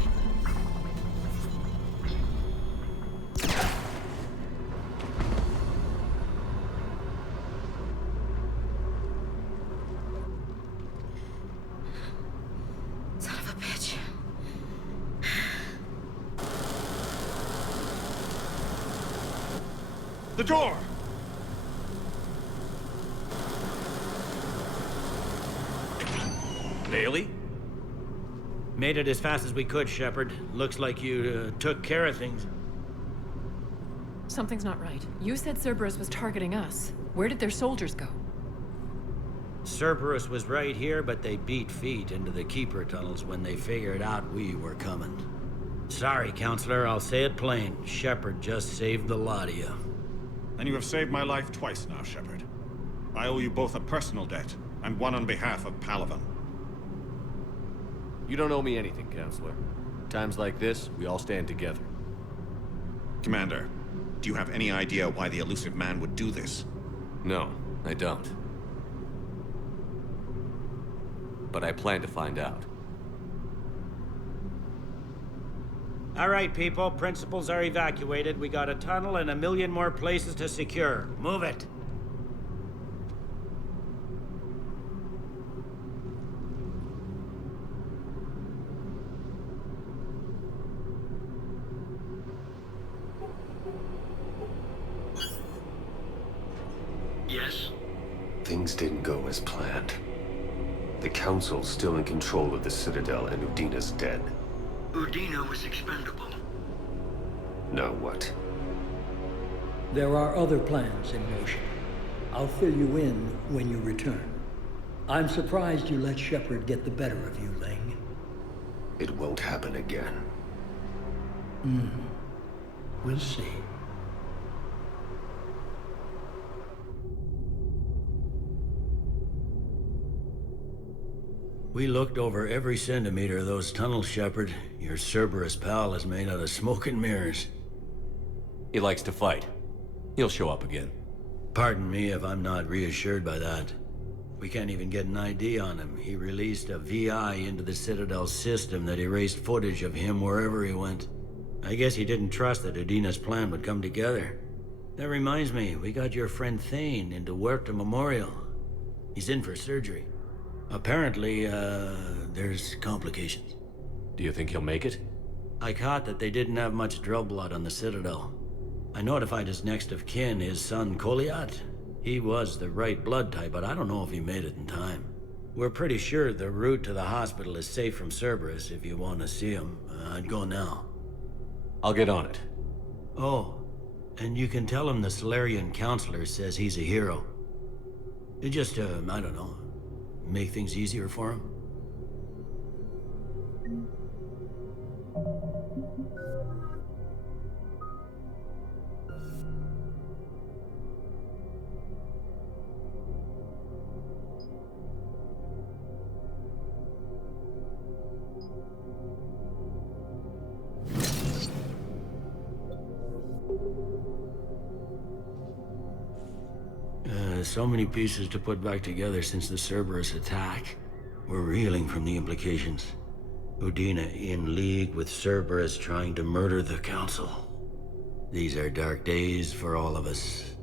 Son of a bitch. The door! Bailey? Made it as fast as we could, Shepard. Looks like you took care of things. Something's not right. You said Cerberus was targeting us. Where did their soldiers go? Cerberus was right here, but they beat feet into the Keeper tunnels when they figured out we were coming. Sorry, Counselor, I'll say it plain. Shepard just saved the lot of you. And you have saved my life twice now, Shepard. I owe you both a personal debt, and one on behalf of Palaven. You don't owe me anything, Counselor. Times like this, we all stand together. Commander, do you have any idea why the elusive man would do this? No, I don't. But I plan to find out. All right, people. Principals are evacuated. We got a tunnel and 1 million more places to secure. Move it. Yes? Things didn't go as planned. The Council's still in control of the Citadel and Udina's dead. Udina was expendable. Now what? There are other plans in motion. I'll fill you in when you return. I'm surprised you let Shepard get the better of you, Ling. It won't happen again. We'll see. We looked over every centimeter of those tunnels, Shepard. Your Cerberus pal is made out of smoke and mirrors. He likes to fight. He'll show up again. Pardon me if I'm not reassured by that. We can't even get an ID on him. He released a VI into the Citadel system that erased footage of him wherever he went. I guess he didn't trust that Udina's plan would come together. That reminds me, we got your friend Thane into Huerta Memorial. He's in for surgery. Apparently, there's complications. Do you think he'll make it? I caught that they didn't have much drill blood on the Citadel. I notified his next of kin, his son Koliat. He was the right blood type, but I don't know if he made it in time. We're pretty sure the route to the hospital is safe from Cerberus if you want to see him. I'd go now. I'll get on it. Oh, and you can tell him the Solarian counselor says he's a hero. It just, I don't know, make things easier for him. So many pieces to put back together since the Cerberus attack. We're reeling from the implications. Udina in league with Cerberus trying to murder the Council. These are dark days for all of us.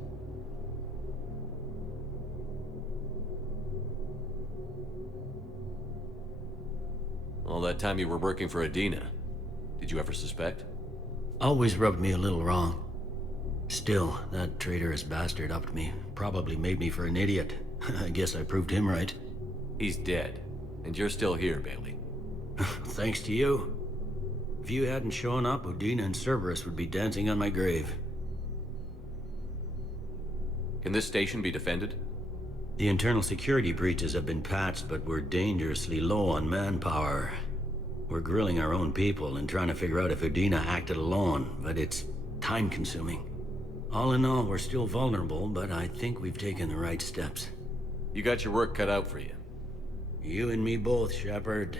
All that time you were working for Udina, did you ever suspect? Always rubbed me a little wrong. Still, that traitorous bastard upped me. Probably made me for an idiot. I guess I proved him right. He's dead, and you're still here, Bailey. Thanks to you. If you hadn't shown up, Udina and Cerberus would be dancing on my grave. Can this station be defended? The internal security breaches have been patched, but we're dangerously low on manpower. We're grilling our own people and trying to figure out if Udina acted alone, but it's time-consuming. All in all, we're still vulnerable, but I think we've taken the right steps. You got your work cut out for you. You and me both, Shepard.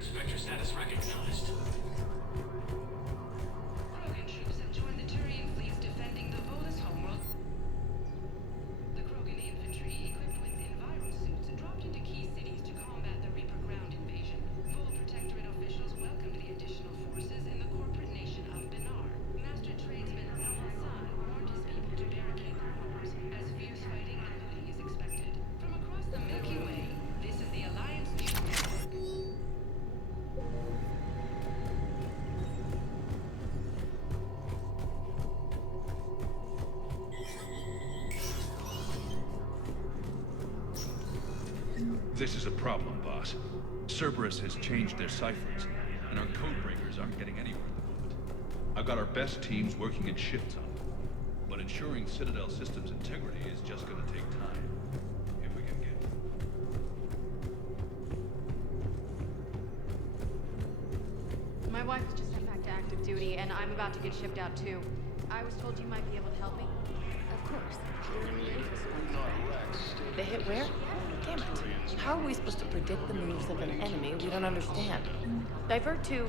Spectre status recognized. Krogan troops have joined the Turian fleets defending the Volus homeworld. The Krogan infantry, equipped with envirosuits, dropped into key cities to combat the Reaper ground invasion. Vol Protectorate officials welcomed the additional forces in the corporate nation of Benar. Master tradesman Al-Hassan warned his people to barricade their homes, as fierce fighting and looting is expected. From across the Milky Way, this is the Alliance News Network. This is a problem, boss. Cerberus has changed their ciphers, and our codebreakers aren't getting anywhere at the moment. I've got our best teams working in shifts on it, but ensuring Citadel systems integrity is just gonna take time. If we can get... My wife was just sent back to active duty, and I'm about to get shipped out too. I was told you might be able to help me. Of course. They hit where? Damn it. How are we supposed to predict the moves of an enemy we don't understand? Divert to...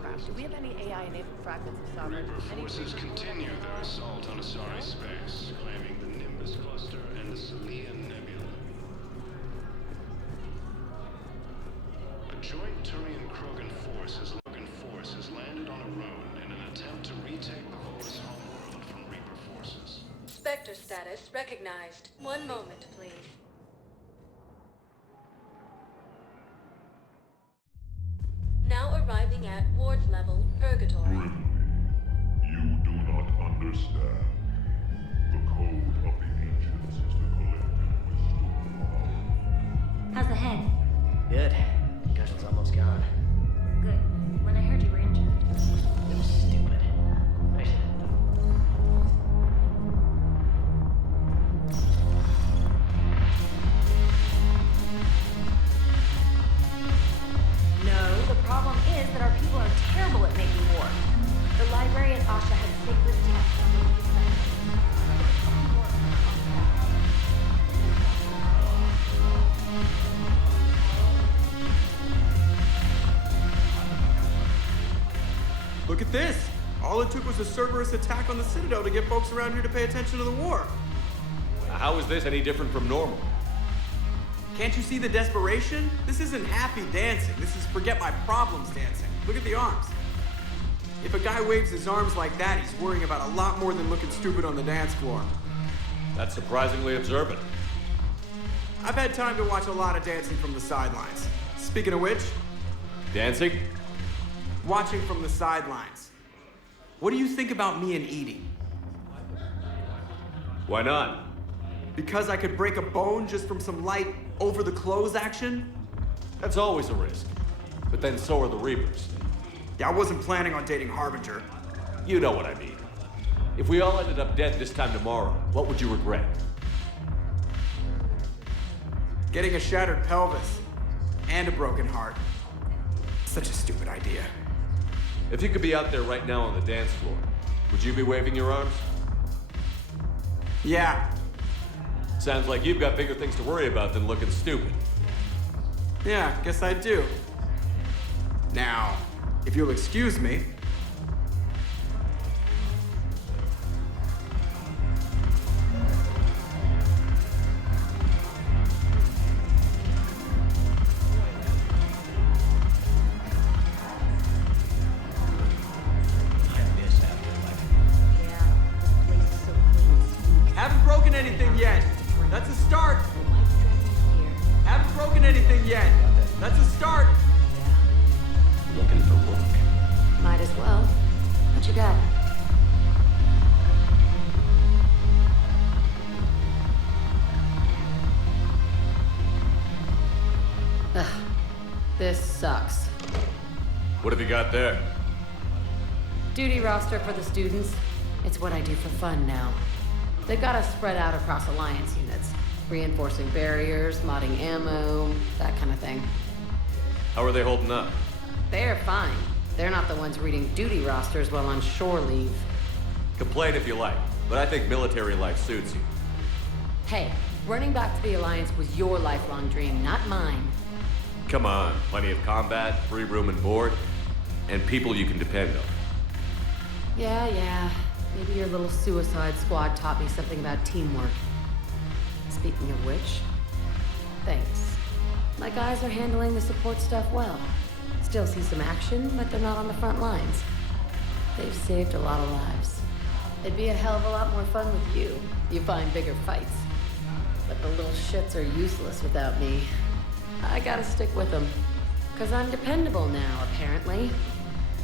Crap, do we have any AI-enabled fragments of Sovereign? Forces continue their assault on Asari space, claiming the Nimbus cluster and the Salian Nebula. A joint Turian-Krogan force has landed on Arone in an attempt to retake the Volus homeworld from Reaper forces. Spectre status recognized. One moment, please. Now arriving at ward level purgatory. You do not understand. The code of the ancients is the collective wisdom How's the head? Good. Concussion's almost gone. Good. When I heard you were injured. It was stupid. No, the problem is that our people are terrible at making war. The library at Asha had sacred texts on the least Look at this! All it took was a Cerberus attack on the Citadel to get folks around here to pay attention to the war. How is this any different from normal? Can't you see the desperation? This isn't happy dancing. This is forget my problems dancing. Look at the arms. If a guy waves his arms like that, he's worrying about a lot more than looking stupid on the dance floor. That's surprisingly observant. I've had time to watch a lot of dancing from the sidelines. Speaking of which... Dancing? Watching from the sidelines. What do you think about me and Edie? Why not? Because I could break a bone just from some light over-the-clothes action? That's always a risk. But then so are the Reapers. Yeah, I wasn't planning on dating Harbinger. You know what I mean. If we all ended up dead this time tomorrow, what would you regret? Getting a shattered pelvis. And a broken heart. Such a stupid idea. If you could be out there right now on the dance floor, would you be waving your arms? Yeah. Sounds like you've got bigger things to worry about than looking stupid. Yeah, guess I do. Now, if you'll excuse me. Haven't broken anything yet. That's a start. Haven't broken anything yet. That's a start. Looking for work. Might as well. What you got? Ugh. This sucks. What have you got there? Duty roster for the students. It's what I do for fun now. They've got us spread out across Alliance units. Reinforcing barriers, modding ammo, that kind of thing. How are they holding up? They're fine. They're not the ones reading duty rosters while on shore leave. Complain if you like, but I think military life suits you. Hey, running back to the Alliance was your lifelong dream, not mine. Come on, plenty of combat, free room and board, and people you can depend on. Yeah. Maybe your little suicide squad taught me something about teamwork. Speaking of which, thanks. My guys are handling the support stuff well. Still see some action, but they're not on the front lines. They've saved a lot of lives. It'd be a hell of a lot more fun with you. You find bigger fights. But the little shits are useless without me. I gotta stick with them. 'Cause I'm dependable now, apparently.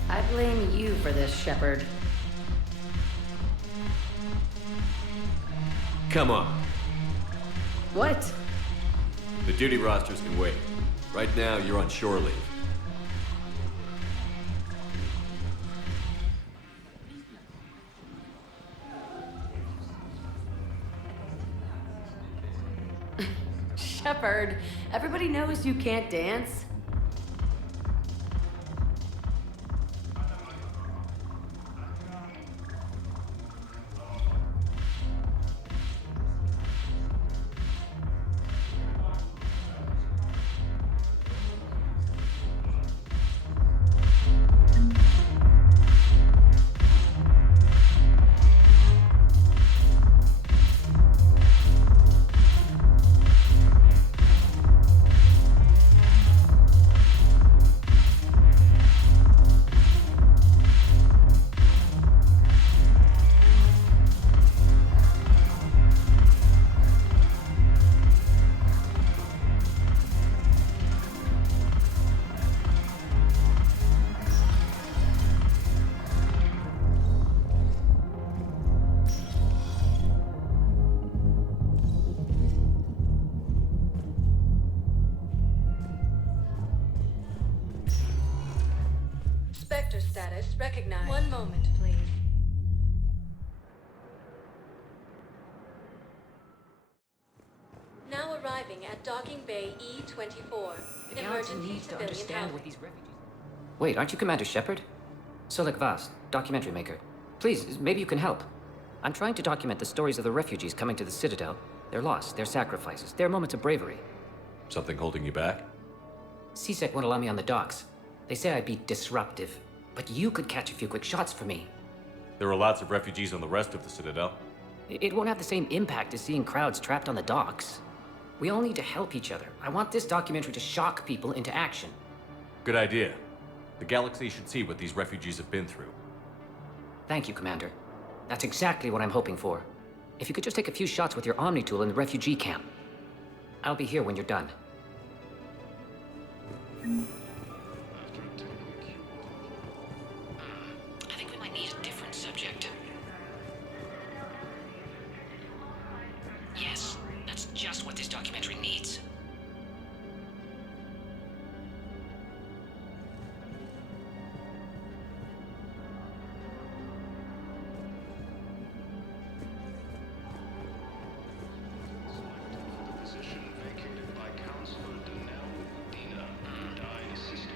I blame you for this, Shepard. Come on. What? The duty rosters can wait. Right now, you're on shore leave. Shepard, everybody knows you can't dance. Sector status recognized. One moment, please. Now arriving at Docking Bay E-24. The Council Emergency needs to civilian understand housing. what these refugees... Wait, aren't you Commander Shepard? Solek Vaz, documentary maker. Please, maybe you can help. I'm trying to document the stories of the refugees coming to the Citadel. Their loss, their sacrifices, their moments of bravery. Something holding you back? CSEC won't allow me on the docks. They say I'd be disruptive. But you could catch a few quick shots for me. There are lots of refugees on the rest of the Citadel. It won't have the same impact as seeing crowds trapped on the docks. We all need to help each other. I want this documentary to shock people into action. Good idea. The galaxy should see what these refugees have been through. Thank you, Commander. That's exactly what I'm hoping for. If you could just take a few shots with your Omni tool in the refugee camp. I'll be here when you're done. I think we might need a different subject. Yes, that's just what this documentary needs.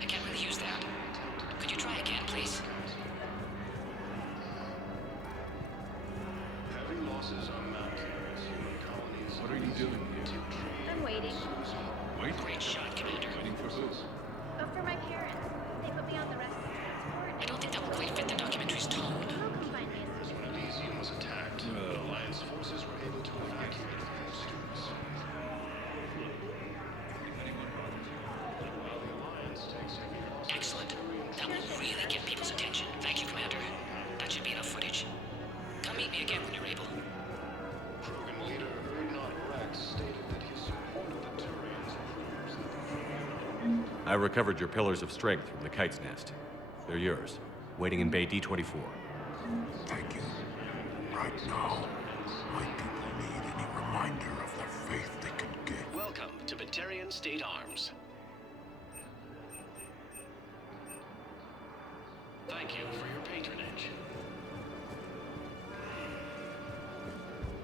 I can't really use that. Could you try again, please? Heavy losses are mounting as human colonies. What are you doing here? I'm waiting. Wait. Great shot, Commander. Waiting for who? But for my parents, they put me on the rescue transport. I don't think that will quite fit the documentary's tone. They'll come find me. As one of these units attacked, the Alliance forces were able to evacuate all students. While the Alliance takes heavy losses... Excellent. That will really get people's attention. Thank you, Commander. That should be enough footage. Come meet me again when you're able. Krogan leader Erdnot Rex stated that his support of the Turians proves that the I recovered your pillars of strength from the kite's nest. They're yours, waiting in Bay D-24. Thank you. Right now, my people need any reminder of their faith they can get. Welcome to Batarian State Arms. Thank you for your patronage.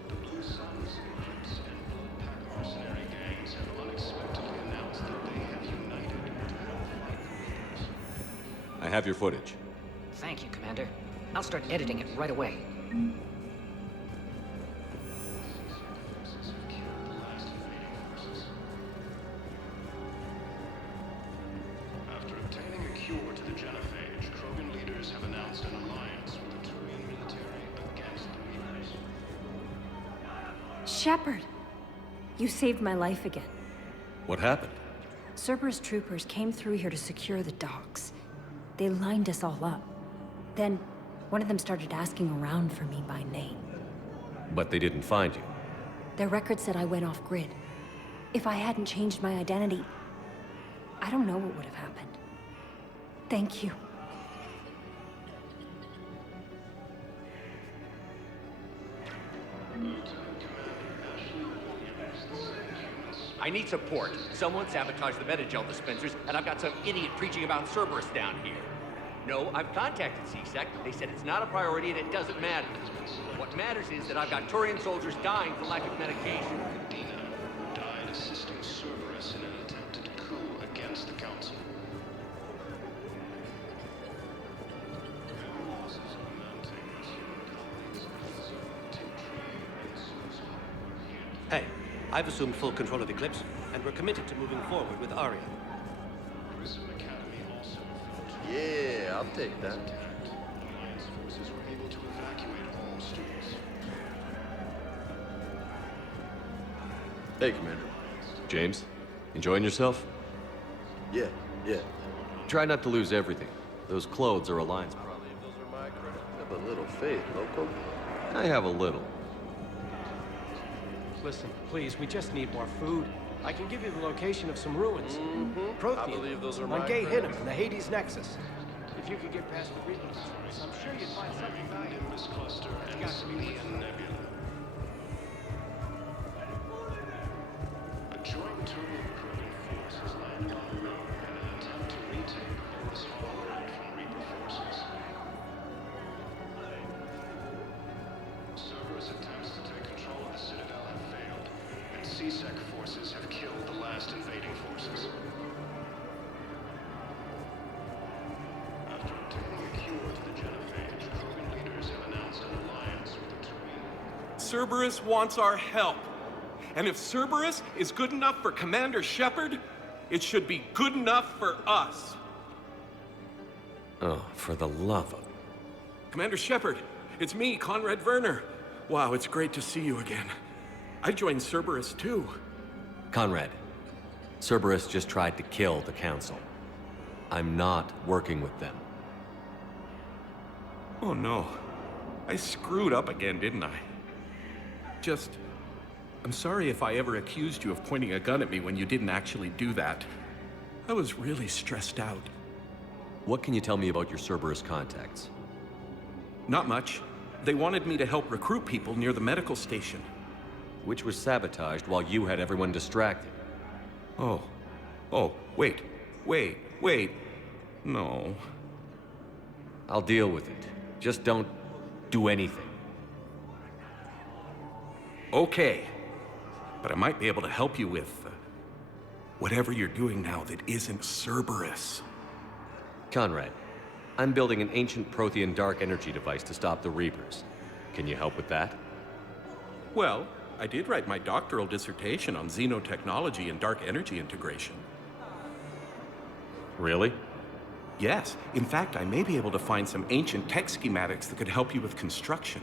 The Blue Suns, Eclipse, and Bloodpack mercenary gangs have unexpectedly announced that they have united to help fight the Reapers. I have your footage. Thank you, Commander. I'll start editing it right away. Forces have killed the last invading forces. After obtaining a cure to the genophage, Krogan leaders have announced an alliance with the Turian military against the Reapers. Shepard! You saved my life again. What happened? Cerberus troopers came through here to secure the docks. They lined us all up. Then, one of them started asking around for me by name. But they didn't find you. Their record said I went off-grid. If I hadn't changed my identity, I don't know what would have happened. Thank you. I need support. Someone sabotaged the Metagel dispensers, and I've got some idiot preaching about Cerberus down here. No, I've contacted CSEC. They said it's not a priority and it doesn't matter. What matters is that I've got Turian soldiers dying for lack of medication. Dina died assisting Cerberus in an attempted coup against the Council. Heavy losses are mounting as human colonies in Zone Timtree and Susan. Hey, I've assumed full control of Eclipse, and we're committed to moving forward with Aria. Prism Academy also fell to Yeah, I'll take that. Alliance forces were able to evacuate all students. Hey, Commander. James, enjoying yourself? Yeah. Try not to lose everything. Those clothes are Alliance property. Those are my credit. Have a little faith, loco. I have a little. Listen, please, we just need more food. I can give you the location of some ruins. Prothean. I believe those are on my Gay credits. Hinnom in the Hades Nexus. If you could get past the Reaper, I'm sure you'd find something valuable. Nimbus Cluster and Simian Nebula. A joint Turian Krogan force has landed on the moon in an attempt to retake the Horus homeworld from Reaper forces. Cerberus wants our help. And if Cerberus is good enough for Commander Shepard, it should be good enough for us. Oh, for the love of... Commander Shepard, it's me, Conrad Werner. Wow, it's great to see you again. I joined Cerberus too. Conrad, Cerberus just tried to kill the Council. I'm not working with them. Oh no. I screwed up again, didn't I? I'm sorry if I ever accused you of pointing a gun at me when you didn't actually do that. I was really stressed out. What can you tell me about your Cerberus contacts? Not much. They wanted me to help recruit people near the medical station. Which was sabotaged while you had everyone distracted. Oh, wait. No. I'll deal with it. Just don't do anything. Okay. But I might be able to help you with whatever you're doing now that isn't Cerberus. Conrad, I'm building an ancient Prothean dark energy device to stop the Reapers. Can you help with that? Well, I did write my doctoral dissertation on xenotechnology and dark energy integration. Really? Yes. In fact, I may be able to find some ancient tech schematics that could help you with construction.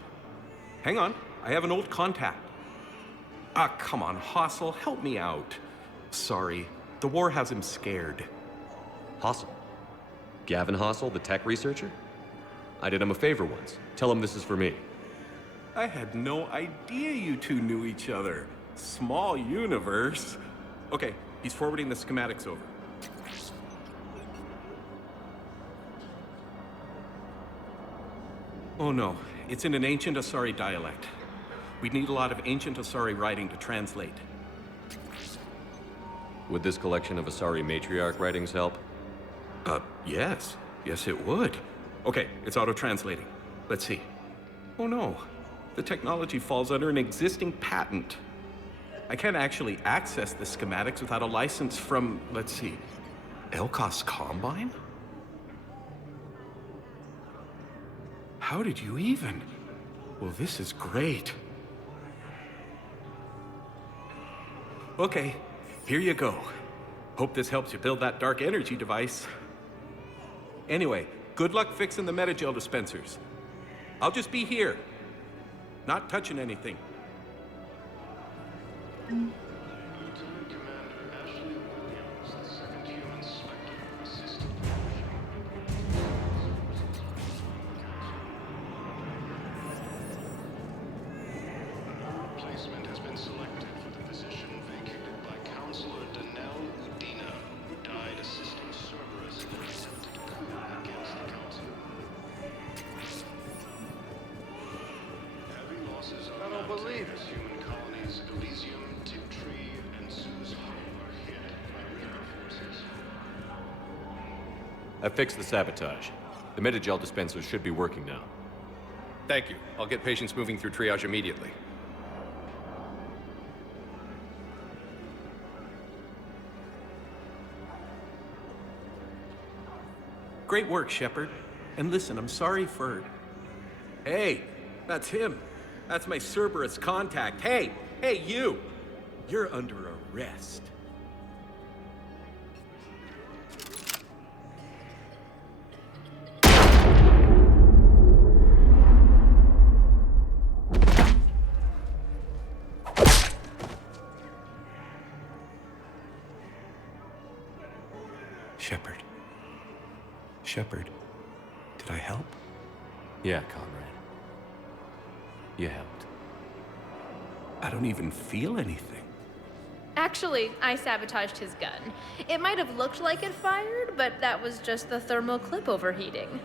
Hang on, I have an old contact. Ah, come on, Hossel, help me out. Sorry, the war has him scared. Hossel? Gavin Hossel, the tech researcher? I did him a favor once. Tell him this is for me. I had no idea you two knew each other. Small universe. Okay, he's forwarding the schematics over. Oh no, it's in an ancient Asari dialect. We'd need a lot of ancient Asari writing to translate. Would this collection of Asari matriarch writings help? Yes. Yes, it would. Okay, it's auto-translating. Let's see. Oh no, the technology falls under an existing patent. I can't actually access the schematics without a license from, let's see, Elkos Combine? How did you even? Well, this is great. Okay, here you go. Hope this helps you build that dark energy device. Anyway, good luck fixing the metagel dispensers. I'll just be here. Not touching anything. Placement has been selected for the position vacated by Counselor Danelle Udina, who died assisting Cerberus in an attempted coup against the Council. Heavy losses are mounted as human colonies Elysium, Tiptree, and Sue's Hollow are hit by Reaper forces. I fixed the sabotage. The metagel dispensers should be working now. Thank you. I'll get patients moving through triage immediately. Great work, Shepard. And listen, I'm sorry for... Hey, that's him. That's my Cerberus contact. Hey, you! You're under arrest. Shepard, did I help? Yeah, Conrad. You helped. I don't even feel anything. Actually, I sabotaged his gun. It might have looked like it fired, but that was just the thermal clip overheating.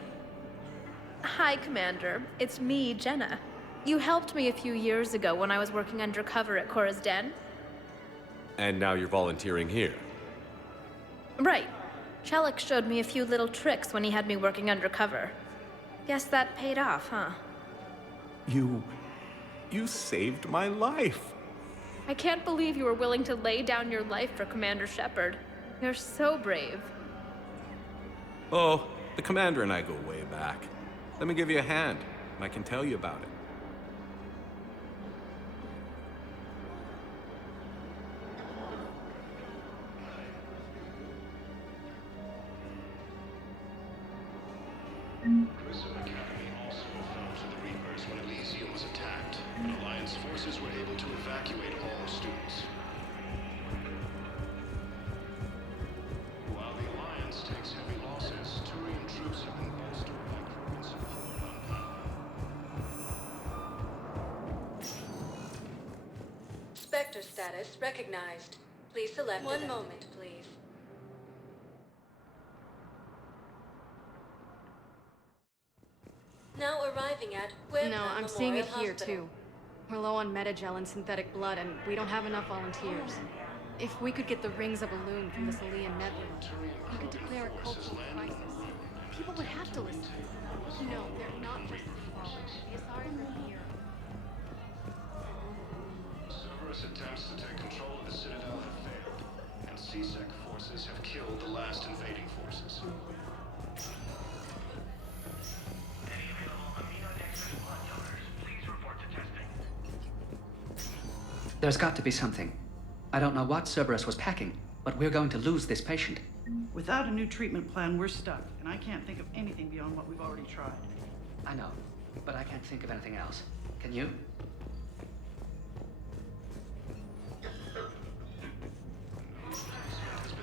Hi, Commander. It's me, Jenna. You helped me a few years ago when I was working undercover at Cora's Den. And now you're volunteering here. Right. Chelik showed me a few little tricks when he had me working undercover. Guess that paid off, huh? You saved my life. I can't believe you were willing to lay down your life for Commander Shepard. You're so brave. Oh, the Commander and I go way back. Let me give you a hand, and I can tell you about it. Grissom Academy also fell to the Reapers when Elysium was attacked, but Alliance forces were able to evacuate all students. While the Alliance takes heavy losses, Turian troops have been bolstered by Krogan support on power. Spectre status recognized. Please select one moment, please. Now arriving at No, I'm Memorial seeing it here Hospital. too. We're low on metagel and synthetic blood, and we don't have enough volunteers. If we could get the rings of Illume from this Alien nebula, we could declare a cultural crisis. People would have to listen. No, they're not just followers. The Asari are here. Cerberus attempts to take control of the Citadel have failed, and CSEC forces have killed the last invading forces. There's got to be something. I don't know what Cerberus was packing, but we're going to lose this patient. Without a new treatment plan, we're stuck, and I can't think of anything beyond what we've already tried. I know, but I can't think of anything else. Can you?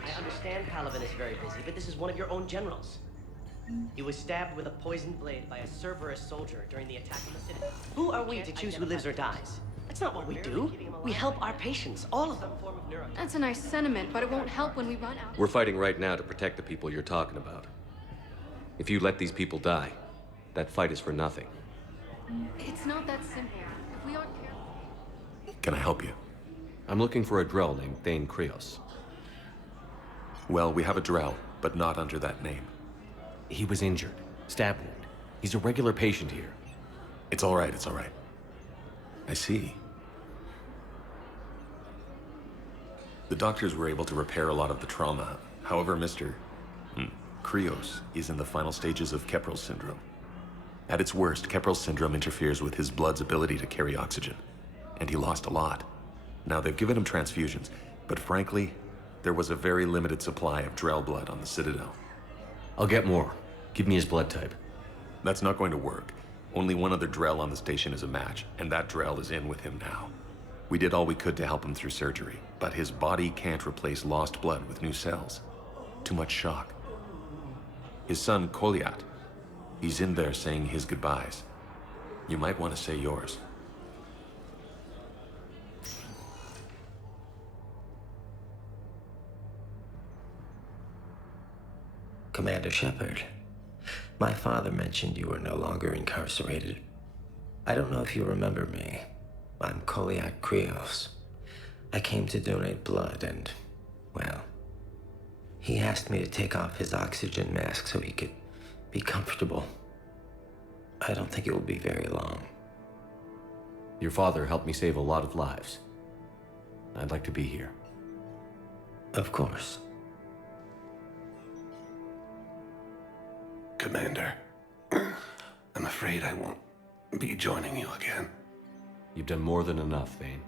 I understand Palaven is very busy, but this is one of your own generals. He was stabbed with a poisoned blade by a Cerberus soldier during the attack on the city. Who are we to choose who lives or dies? That's not what we do. We help our patients, all of them. That's a nice sentiment, but it won't help when we run out. We're fighting right now to protect the people you're talking about. If you let these people die, that fight is for nothing. It's not that simple. If we aren't careful... Can I help you? I'm looking for a Drell named Thane Krios. Well, we have a Drell, but not under that name. He was injured. Stab wound. He's a regular patient here. It's all right, it's all right. I see. The doctors were able to repair a lot of the trauma. However, Mr. Krios is in the final stages of Keprel's syndrome. At its worst, Keprel's syndrome interferes with his blood's ability to carry oxygen, and he lost a lot. Now, they've given him transfusions, but frankly, there was a very limited supply of Drell blood on the Citadel. I'll get more. Give me his blood type. That's not going to work. Only one other Drell on the station is a match, and that Drell is in with him now. We did all we could to help him through surgery, but his body can't replace lost blood with new cells. Too much shock. His son, Kolyat, he's in there saying his goodbyes. You might want to say yours. Commander Shepard, my father mentioned you were no longer incarcerated. I don't know if you remember me. I'm Kolyat Krios. I came to donate blood and, well, he asked me to take off his oxygen mask so he could be comfortable. I don't think it will be very long. Your father helped me save a lot of lives. I'd like to be here. Of course. Commander, I'm afraid I won't be joining you again. You've done more than enough, Thane.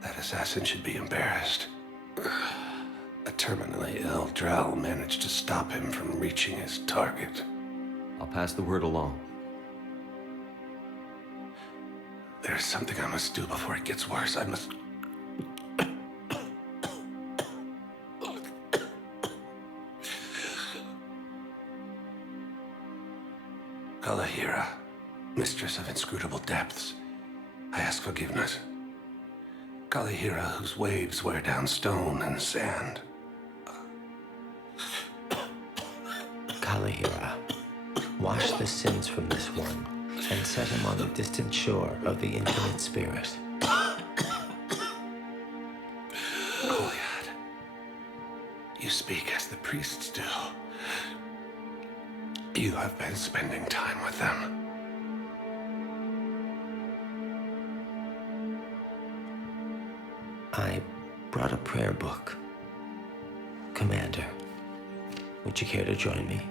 That assassin should be embarrassed. A terminally ill Drell managed to stop him from reaching his target. I'll pass the word along. There's something I must do before it gets worse. I must... Kalahira, mistress of inscrutable depths, I ask forgiveness. Kalahira, whose waves wear down stone and sand. Kalahira, wash the sins from this one and set him on the distant shore of the infinite spirit. Kolyat, you speak as the priests do. You have been spending time with them. I brought a prayer book. Commander, would you care to join me?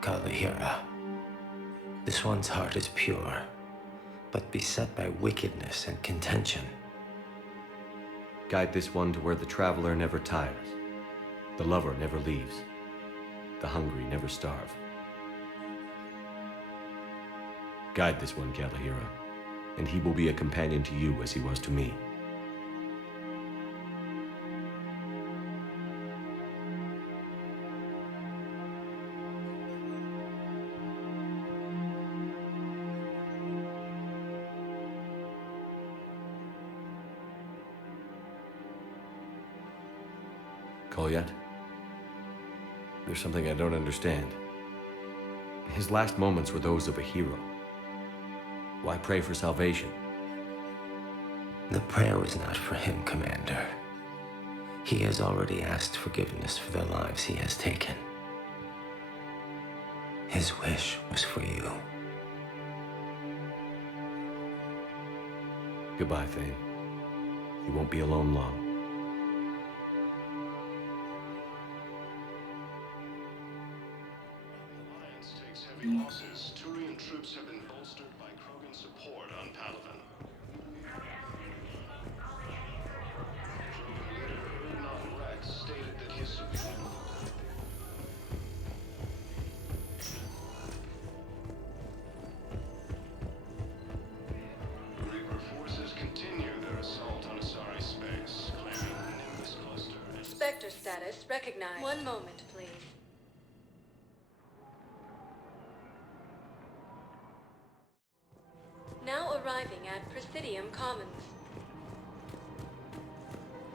Kalahira, this one's heart is pure, but beset by wickedness and contention. Guide this one to where the traveler never tires. The lover never leaves. The hungry never starve. Guide this one, Kalahira, and he will be a companion to you as he was to me. Call yet? There's something I don't understand. His last moments were those of a hero. Why pray for salvation? The prayer was not for him, Commander. He has already asked forgiveness for the lives he has taken. His wish was for you. Goodbye, Thane. You won't be alone long. Heavy losses. Turian troops have been bolstered by Krogan support on Palaven. Krogan leader Urdnot Rex stated that his Reaper forces continue their assault on Asari space, claiming the Nimbus cluster and Spectre status recognized. One moment, please. Now arriving at Presidium Commons.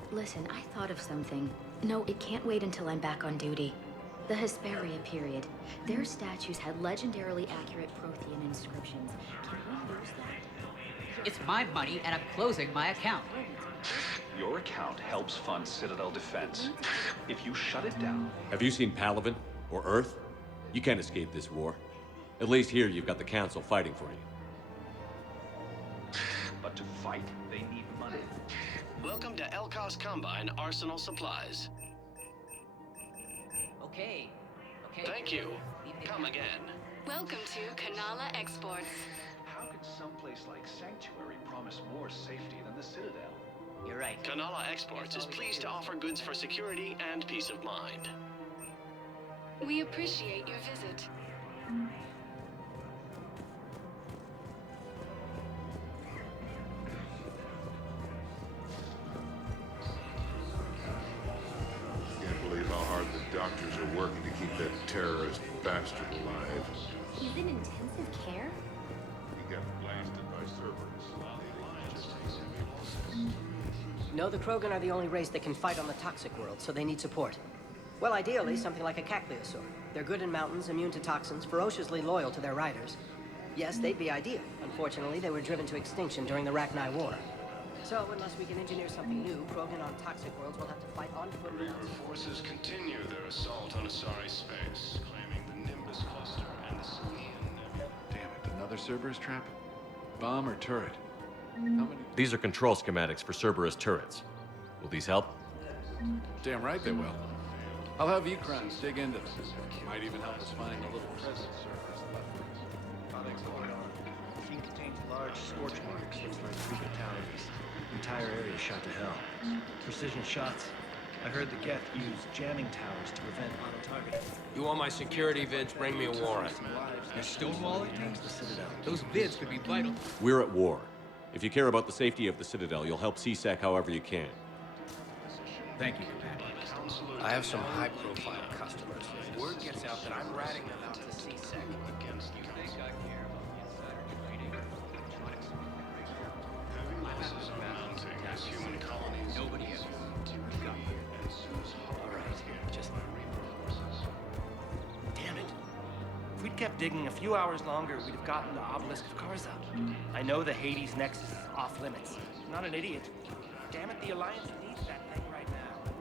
Listen, I thought of something. No, it can't wait until I'm back on duty. The Hesperia period. Their statues had legendarily accurate Prothean inscriptions. Can we use that? It's my money, and I'm closing my account. Your account helps fund Citadel defense. If you shut it down... Have you seen Palaven? Or Earth? You can't escape this war. At least here you've got the Council fighting for you. But to fight, they need money. Welcome to Elkos Combine Arsenal Supplies. Okay. Thank you. Come again. Welcome to Kanala Exports. How could someplace like Sanctuary promise more safety than the Citadel? You're right. Kanala Exports is pleased to offer goods for security and peace of mind. We appreciate your visit. can't believe how hard the doctors are working to keep that terrorist bastard alive. He's in intensive care? He got blasted by Cerberus. No, the Krogan are the only race that can fight on the toxic world, so they need support. Well, ideally, something like a Cacliosaur. They're good in mountains, immune to toxins, ferociously loyal to their riders. Yes, they'd be ideal. Unfortunately, they were driven to extinction during the Rachni War. So, unless we can engineer something new, Krogan on toxic worlds will have to fight on foot. Reaper forces continue their assault on Asari space, claiming the Nimbus cluster and the Selenian Nebula. Damn it, another Cerberus trap? Bomb or turret? How many? These are control schematics for Cerberus turrets. Will these help? Damn right they will. I'll have Ukraine dig into them. Might even help us find a little present Cerberus left. The thing contains large scorch marks, looks like 3 fatalities. Entire area shot to hell. Precision shots. I heard the Geth use jamming towers to prevent auto-targeting. You want my security vids? Bring me a warrant. You're stonewalling things? The Citadel. Those vids could be vital. We're at war. If you care about the safety of the Citadel, you'll help CSEC however you can. Thank you, Commander. I have some high-profile customers. If word gets out that I'm ratting them out to CSEC against you. Think I care about the insider trading? Heavy losses are mounting as human colonies. Nobody else. All right, just... Damn it. If we'd kept digging a few hours longer, we'd have gotten the obelisk of Karza. I know the Hades Nexus is off limits. I'm not an idiot. Damn it, the Alliance needs that thing right now.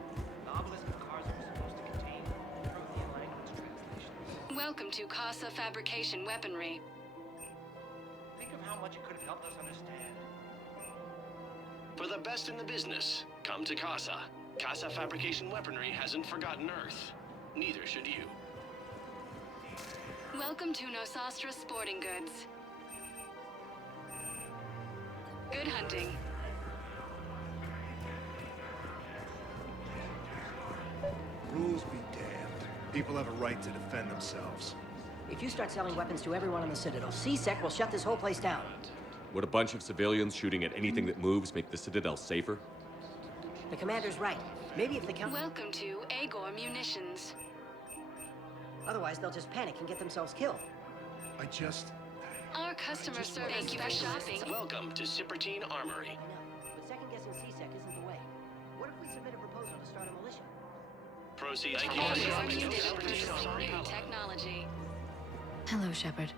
The obelisk of Karza was supposed to contain Prothean language translations. Welcome to Casa Fabrication Weaponry. Think of how much it could have helped us understand. For the best in the business, come to Casa. Casa Fabrication Weaponry hasn't forgotten Earth. Neither should you. Welcome to Nosastra Sporting Goods. Good hunting. Rules People have a right to defend themselves. If you start selling weapons to everyone on the Citadel, C-Sec will shut this whole place down. Would a bunch of civilians shooting at anything that moves make the Citadel safer? The commander's right. Maybe if the Welcome to Agor Munitions. Otherwise, they'll just panic and get themselves killed. Our customer service specialist. Welcome to Sippertine Armory. I know, but second-guessing C-Sec isn't the way. What if we submit a proposal to start a militia? Proceeds from Agor Munitions. New technology. Hello, Shepard.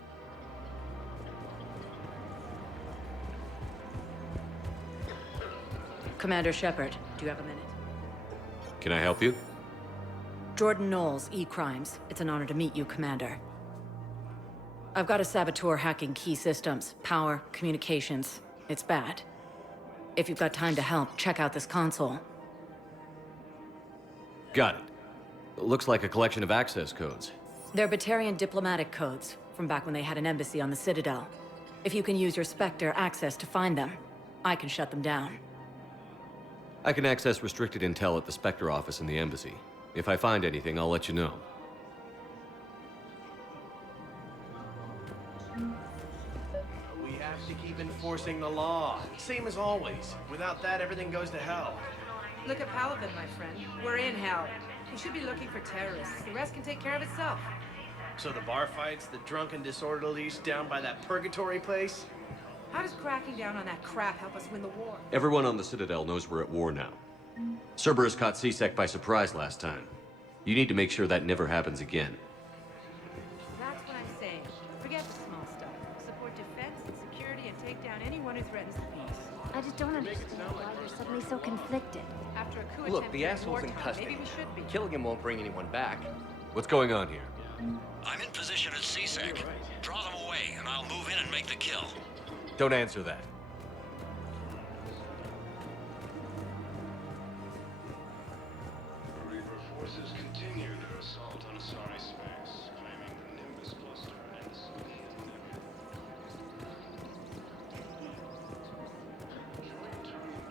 Commander Shepard, do you have a minute? Can I help you? Jordan Knowles, E-Crimes. It's an honor to meet you, Commander. I've got a saboteur hacking key systems, power, communications. It's bad. If you've got time to help, check out this console. Got it. Looks like a collection of access codes. They're Batarian diplomatic codes, from back when they had an embassy on the Citadel. If you can use your Spectre access to find them, I can shut them down. I can access restricted intel at the Spectre office in the embassy. If I find anything, I'll let you know. We have to keep enforcing the law. Same as always. Without that, everything goes to hell. Look at Paladin, my friend. We're in hell. We should be looking for terrorists. The rest can take care of itself. So the bar fights, the drunken disorderlies down by that purgatory place? How does cracking down on that crap help us win the war? Everyone on the Citadel knows we're at war now. Cerberus caught C-Sec by surprise last time. You need to make sure that never happens again. That's what I'm saying. Forget the small stuff. Support defense and security and take down anyone who threatens the peace. I just don't understand why you're suddenly so conflicted. After a coup Look, attempt the during asshole's in wartime, custody. maybe we should be. Killing him won't bring anyone back. What's going on here? I'm in position at C-Sec. Draw them away, and I'll move in and make the kill. Don't answer that. The Reaper forces continue their assault on Asari space, claiming the Nimbus cluster and the Celine nebula. Joint terminal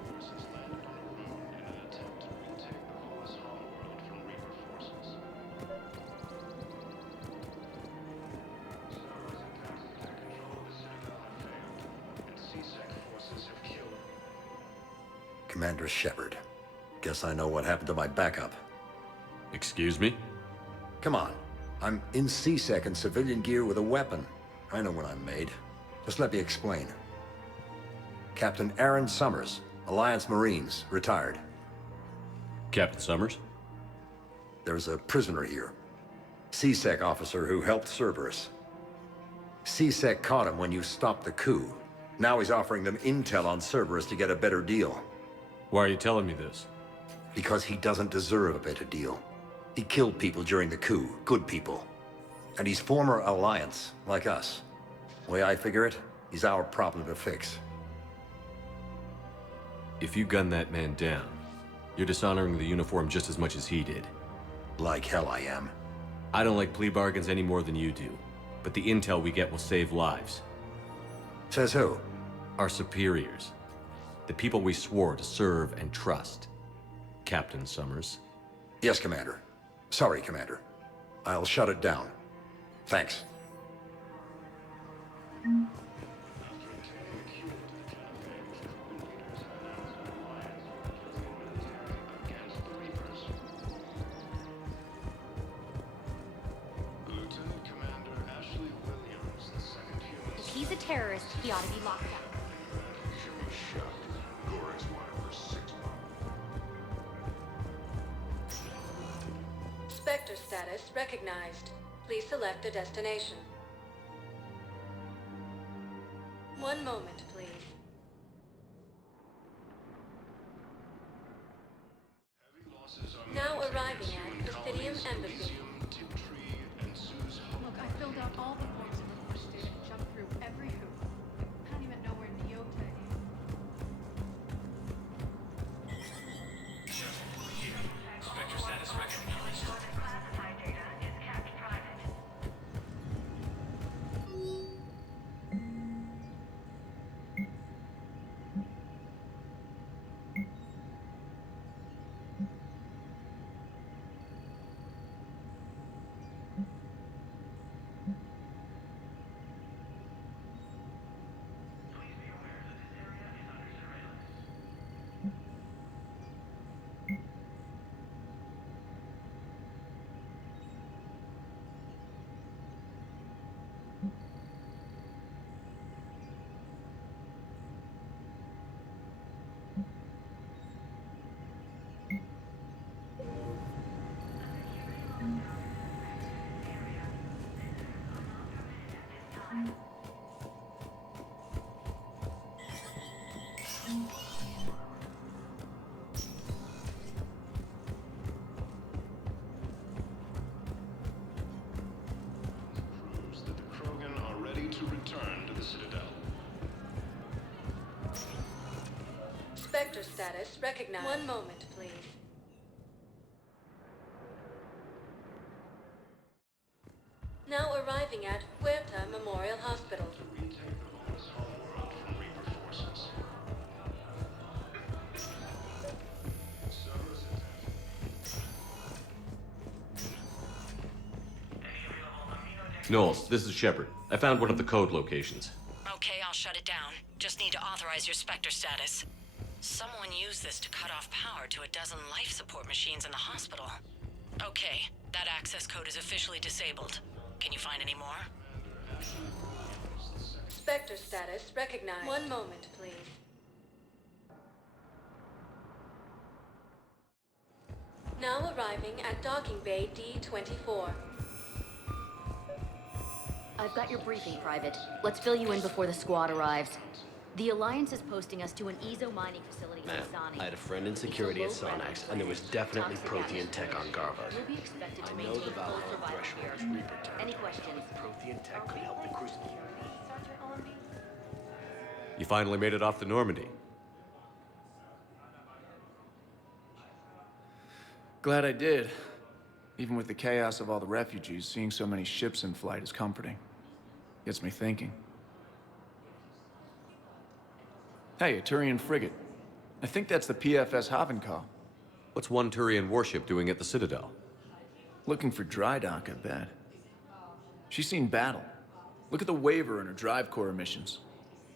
forces landed on a moon in an attempt to retake the Hollis homeworld from Reaper forces. Cerberus attempts to take control of the Citadel have failed, and C-Sec forces have killed. Commander Shepard. Guess I know what happened to my backup. Excuse me? Come on. I'm in C-Sec in civilian gear with a weapon. I know what I'm made. Just let me explain. Captain Aaron Summers, Alliance Marines, retired. Captain Summers? There's a prisoner here. C-Sec officer who helped Cerberus. C-Sec caught him when you stopped the coup. Now he's offering them intel on Cerberus to get a better deal. Why are you telling me this? Because he doesn't deserve a better deal. He killed people during the coup, good people. And he's former Alliance, like us. The way I figure it, he's our problem to fix. If you gun that man down, you're dishonoring the uniform just as much as he did. Like hell I am. I don't like plea bargains any more than you do, but the intel we get will save lives. Says who? Our superiors. The people we swore to serve and trust. Captain Summers. Yes, Commander. Sorry, Commander. I'll shut it down. Thanks. Lieutenant Commander Ashley Williams, the second human. If he's a terrorist, he ought to be locked up. Should be shot. Gore's wanted for 6 months. Spectre status recognized. Please select a destination. One moment, please. Now arriving at Presidium Embassy. Look, I filled out all the forms and requested it and jumped through every hoop. I don't even know where Neota is. Spectre status recognized. Classified data is kept private. Spectre status recognized. One moment, please. Now arriving at Huerta Memorial Hospital. Knowles, this is Shepard. I found one of the code locations. Okay, I'll shut it down. Just need to authorize your Spectre status. Someone used this to cut off power to a dozen life support machines in the hospital. Okay, that access code is officially disabled. Can you find any more? Spectre status recognized. One moment, please. Now arriving at docking bay D-24. I've got your briefing, Private. Let's fill you in before the squad arrives. The Alliance is posting us to an EZO mining facility Man, in Sani. I had a friend in security at Sonax, and there was definitely Prothean tech on Garva. You'll be expected to I know maintain the Valhalla full survival threshold care. is Reaper territory. Any questions? Prothean tech could help the Crucible. You finally made it off the Normandy. Glad I did. Even with the chaos of all the refugees, seeing so many ships in flight is comforting. Gets me thinking. Hey, a Turian frigate. I think that's the PFS Havenkal. What's one Turian warship doing at the Citadel? Looking for dry dock, I bet. She's seen battle. Look at the waiver in her drive core emissions.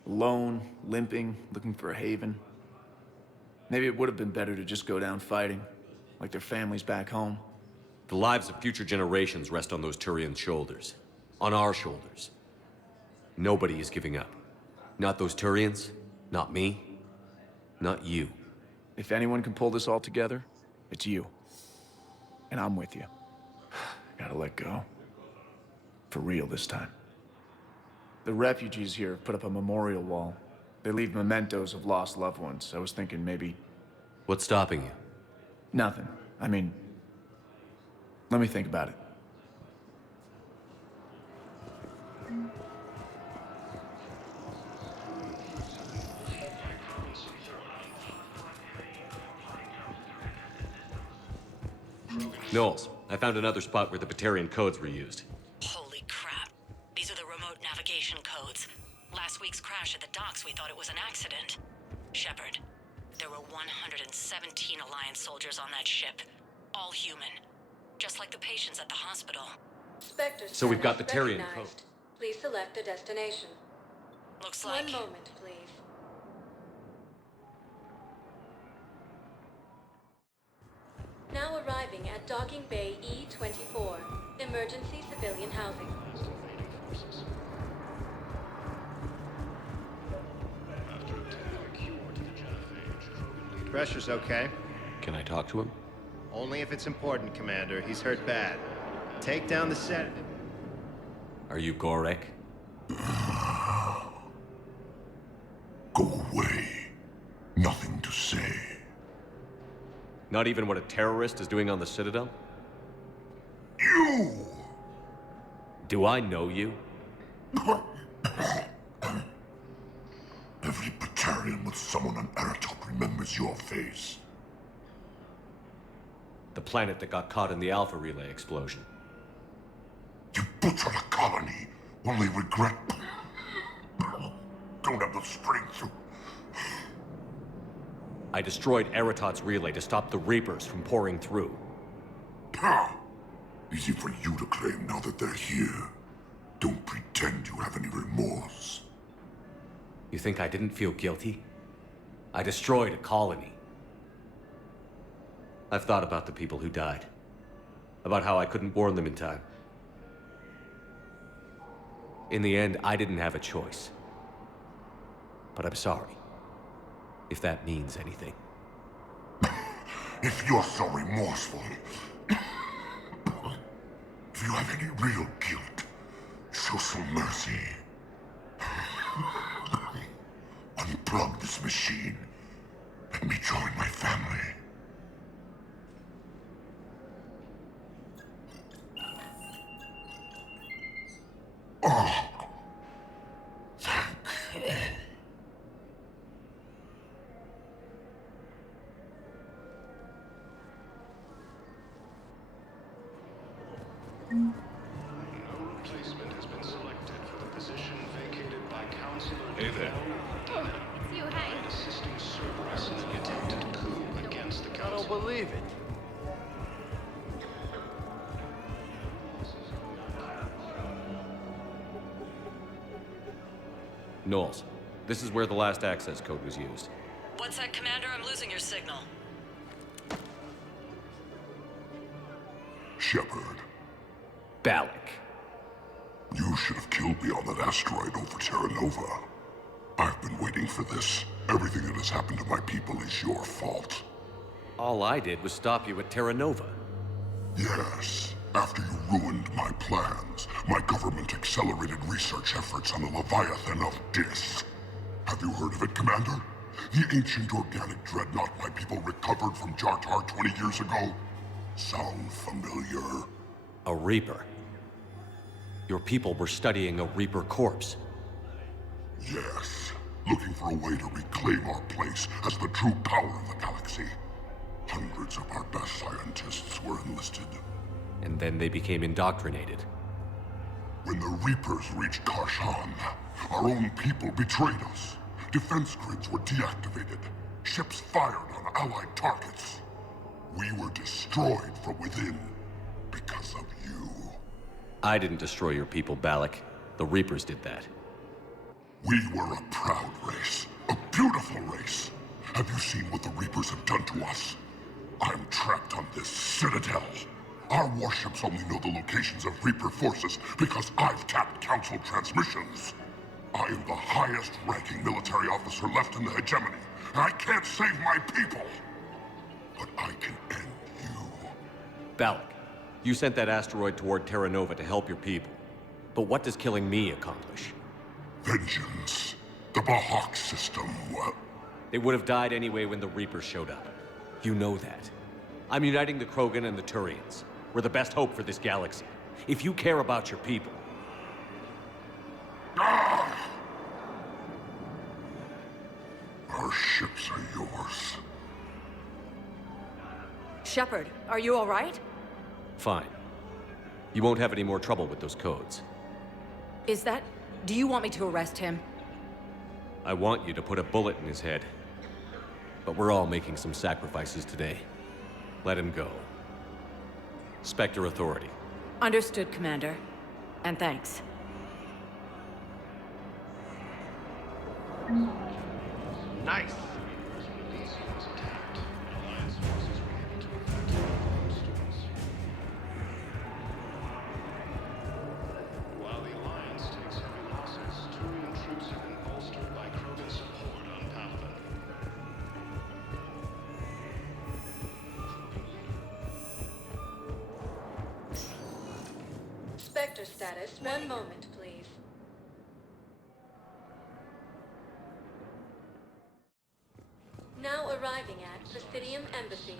Alone, limping, looking for a haven. Maybe it would have been better to just go down fighting, like their families back home. The lives of future generations rest on those Turian shoulders. On our shoulders. Nobody is giving up. Not those Turians, not me, not you. If anyone can pull this all together, it's you. And I'm with you. Gotta let go. For real this time. The refugees here have put up a memorial wall. They leave mementos of lost loved ones. I was thinking maybe... What's stopping you? Nothing. I mean... Let me think about it. Knowles, I found another spot where the Batarian codes were used. Holy crap. These are the remote navigation codes. Last week's crash at the docks, we thought it was an accident. Shepard, there were 117 Alliance soldiers on that ship. All human. Just like the patients at the hospital. Spectre So we've got status Batarian recognized. code. Please select a destination. Looks like... One moment, please. Now arriving at docking bay E-24. Emergency civilian housing. Pressure's okay. Can I talk to him? Only if it's important, Commander. He's hurt bad. Take down the sedative. Are you Gorek? Go away. Nothing to say. Not even what a terrorist is doing on the Citadel? You! Do I know you? Every Batarian with someone on Aratok remembers your face. The planet that got caught in the Alpha Relay explosion. You butchered a colony, only regret... Don't have the strength to... I destroyed Eratot's relay to stop the Reapers from pouring through. Easy for you to claim now that they're here. Don't pretend you have any remorse. You think I didn't feel guilty? I destroyed a colony. I've thought about the people who died. About how I couldn't warn them in time. In the end, I didn't have a choice. But I'm sorry. If that means anything. If you're so remorseful, if you have any real guilt, show some mercy. Unplug this machine. Let me join my family. Oh. Replacement has been selected for the position vacated by Councilor. Hey there. It's you, hey. Assisting Cerberus in the attempted coup against the council. I don't believe it. Knowles, this is where the last access code was used. What's that, Commander? I'm losing your signal. Shepard. Balak. You should have killed me on that asteroid over Terra Nova. I've been waiting for this. Everything that has happened to my people is your fault. All I did was stop you at Terra Nova. Yes. After you ruined my plans, my government accelerated research efforts on the Leviathan of Dis. Have you heard of it, Commander? The ancient organic dreadnought my people recovered from Jartar 20 years ago? Sound familiar? A Reaper. Your people were studying a Reaper corpse. Yes. Looking for a way to reclaim our place as the true power of the galaxy. Hundreds of our best scientists were enlisted. And then they became indoctrinated. When the Reapers reached Karshan, our own people betrayed us. Defense grids were deactivated. Ships fired on Allied targets. We were destroyed from within because of you. I didn't destroy your people, Balak. The Reapers did that. We were a proud race. A beautiful race. Have you seen what the Reapers have done to us? I'm trapped on this citadel. Our warships only know the locations of Reaper forces because I've tapped Council transmissions. I am the highest-ranking military officer left in the hegemony, and I can't save my people. But I can end you. Balak, you sent that asteroid toward Terra Nova to help your people. But what does killing me accomplish? Vengeance. The Bahak system, well... They would have died anyway when the Reapers showed up. You know that. I'm uniting the Krogan and the Turians. We're the best hope for this galaxy. If you care about your people... Our ships are yours. Shepard, are you all right? Fine. You won't have any more trouble with those codes. Is that... Do you want me to arrest him? I want you to put a bullet in his head. But we're all making some sacrifices today. Let him go. Spectre Authority. Understood, Commander. And thanks. Nice. While the Alliance takes heavy losses, Turian troops have been bolstered by Krogan support on Paladin. Spectre status. One moment, please. Now arriving at Presidium Embassy.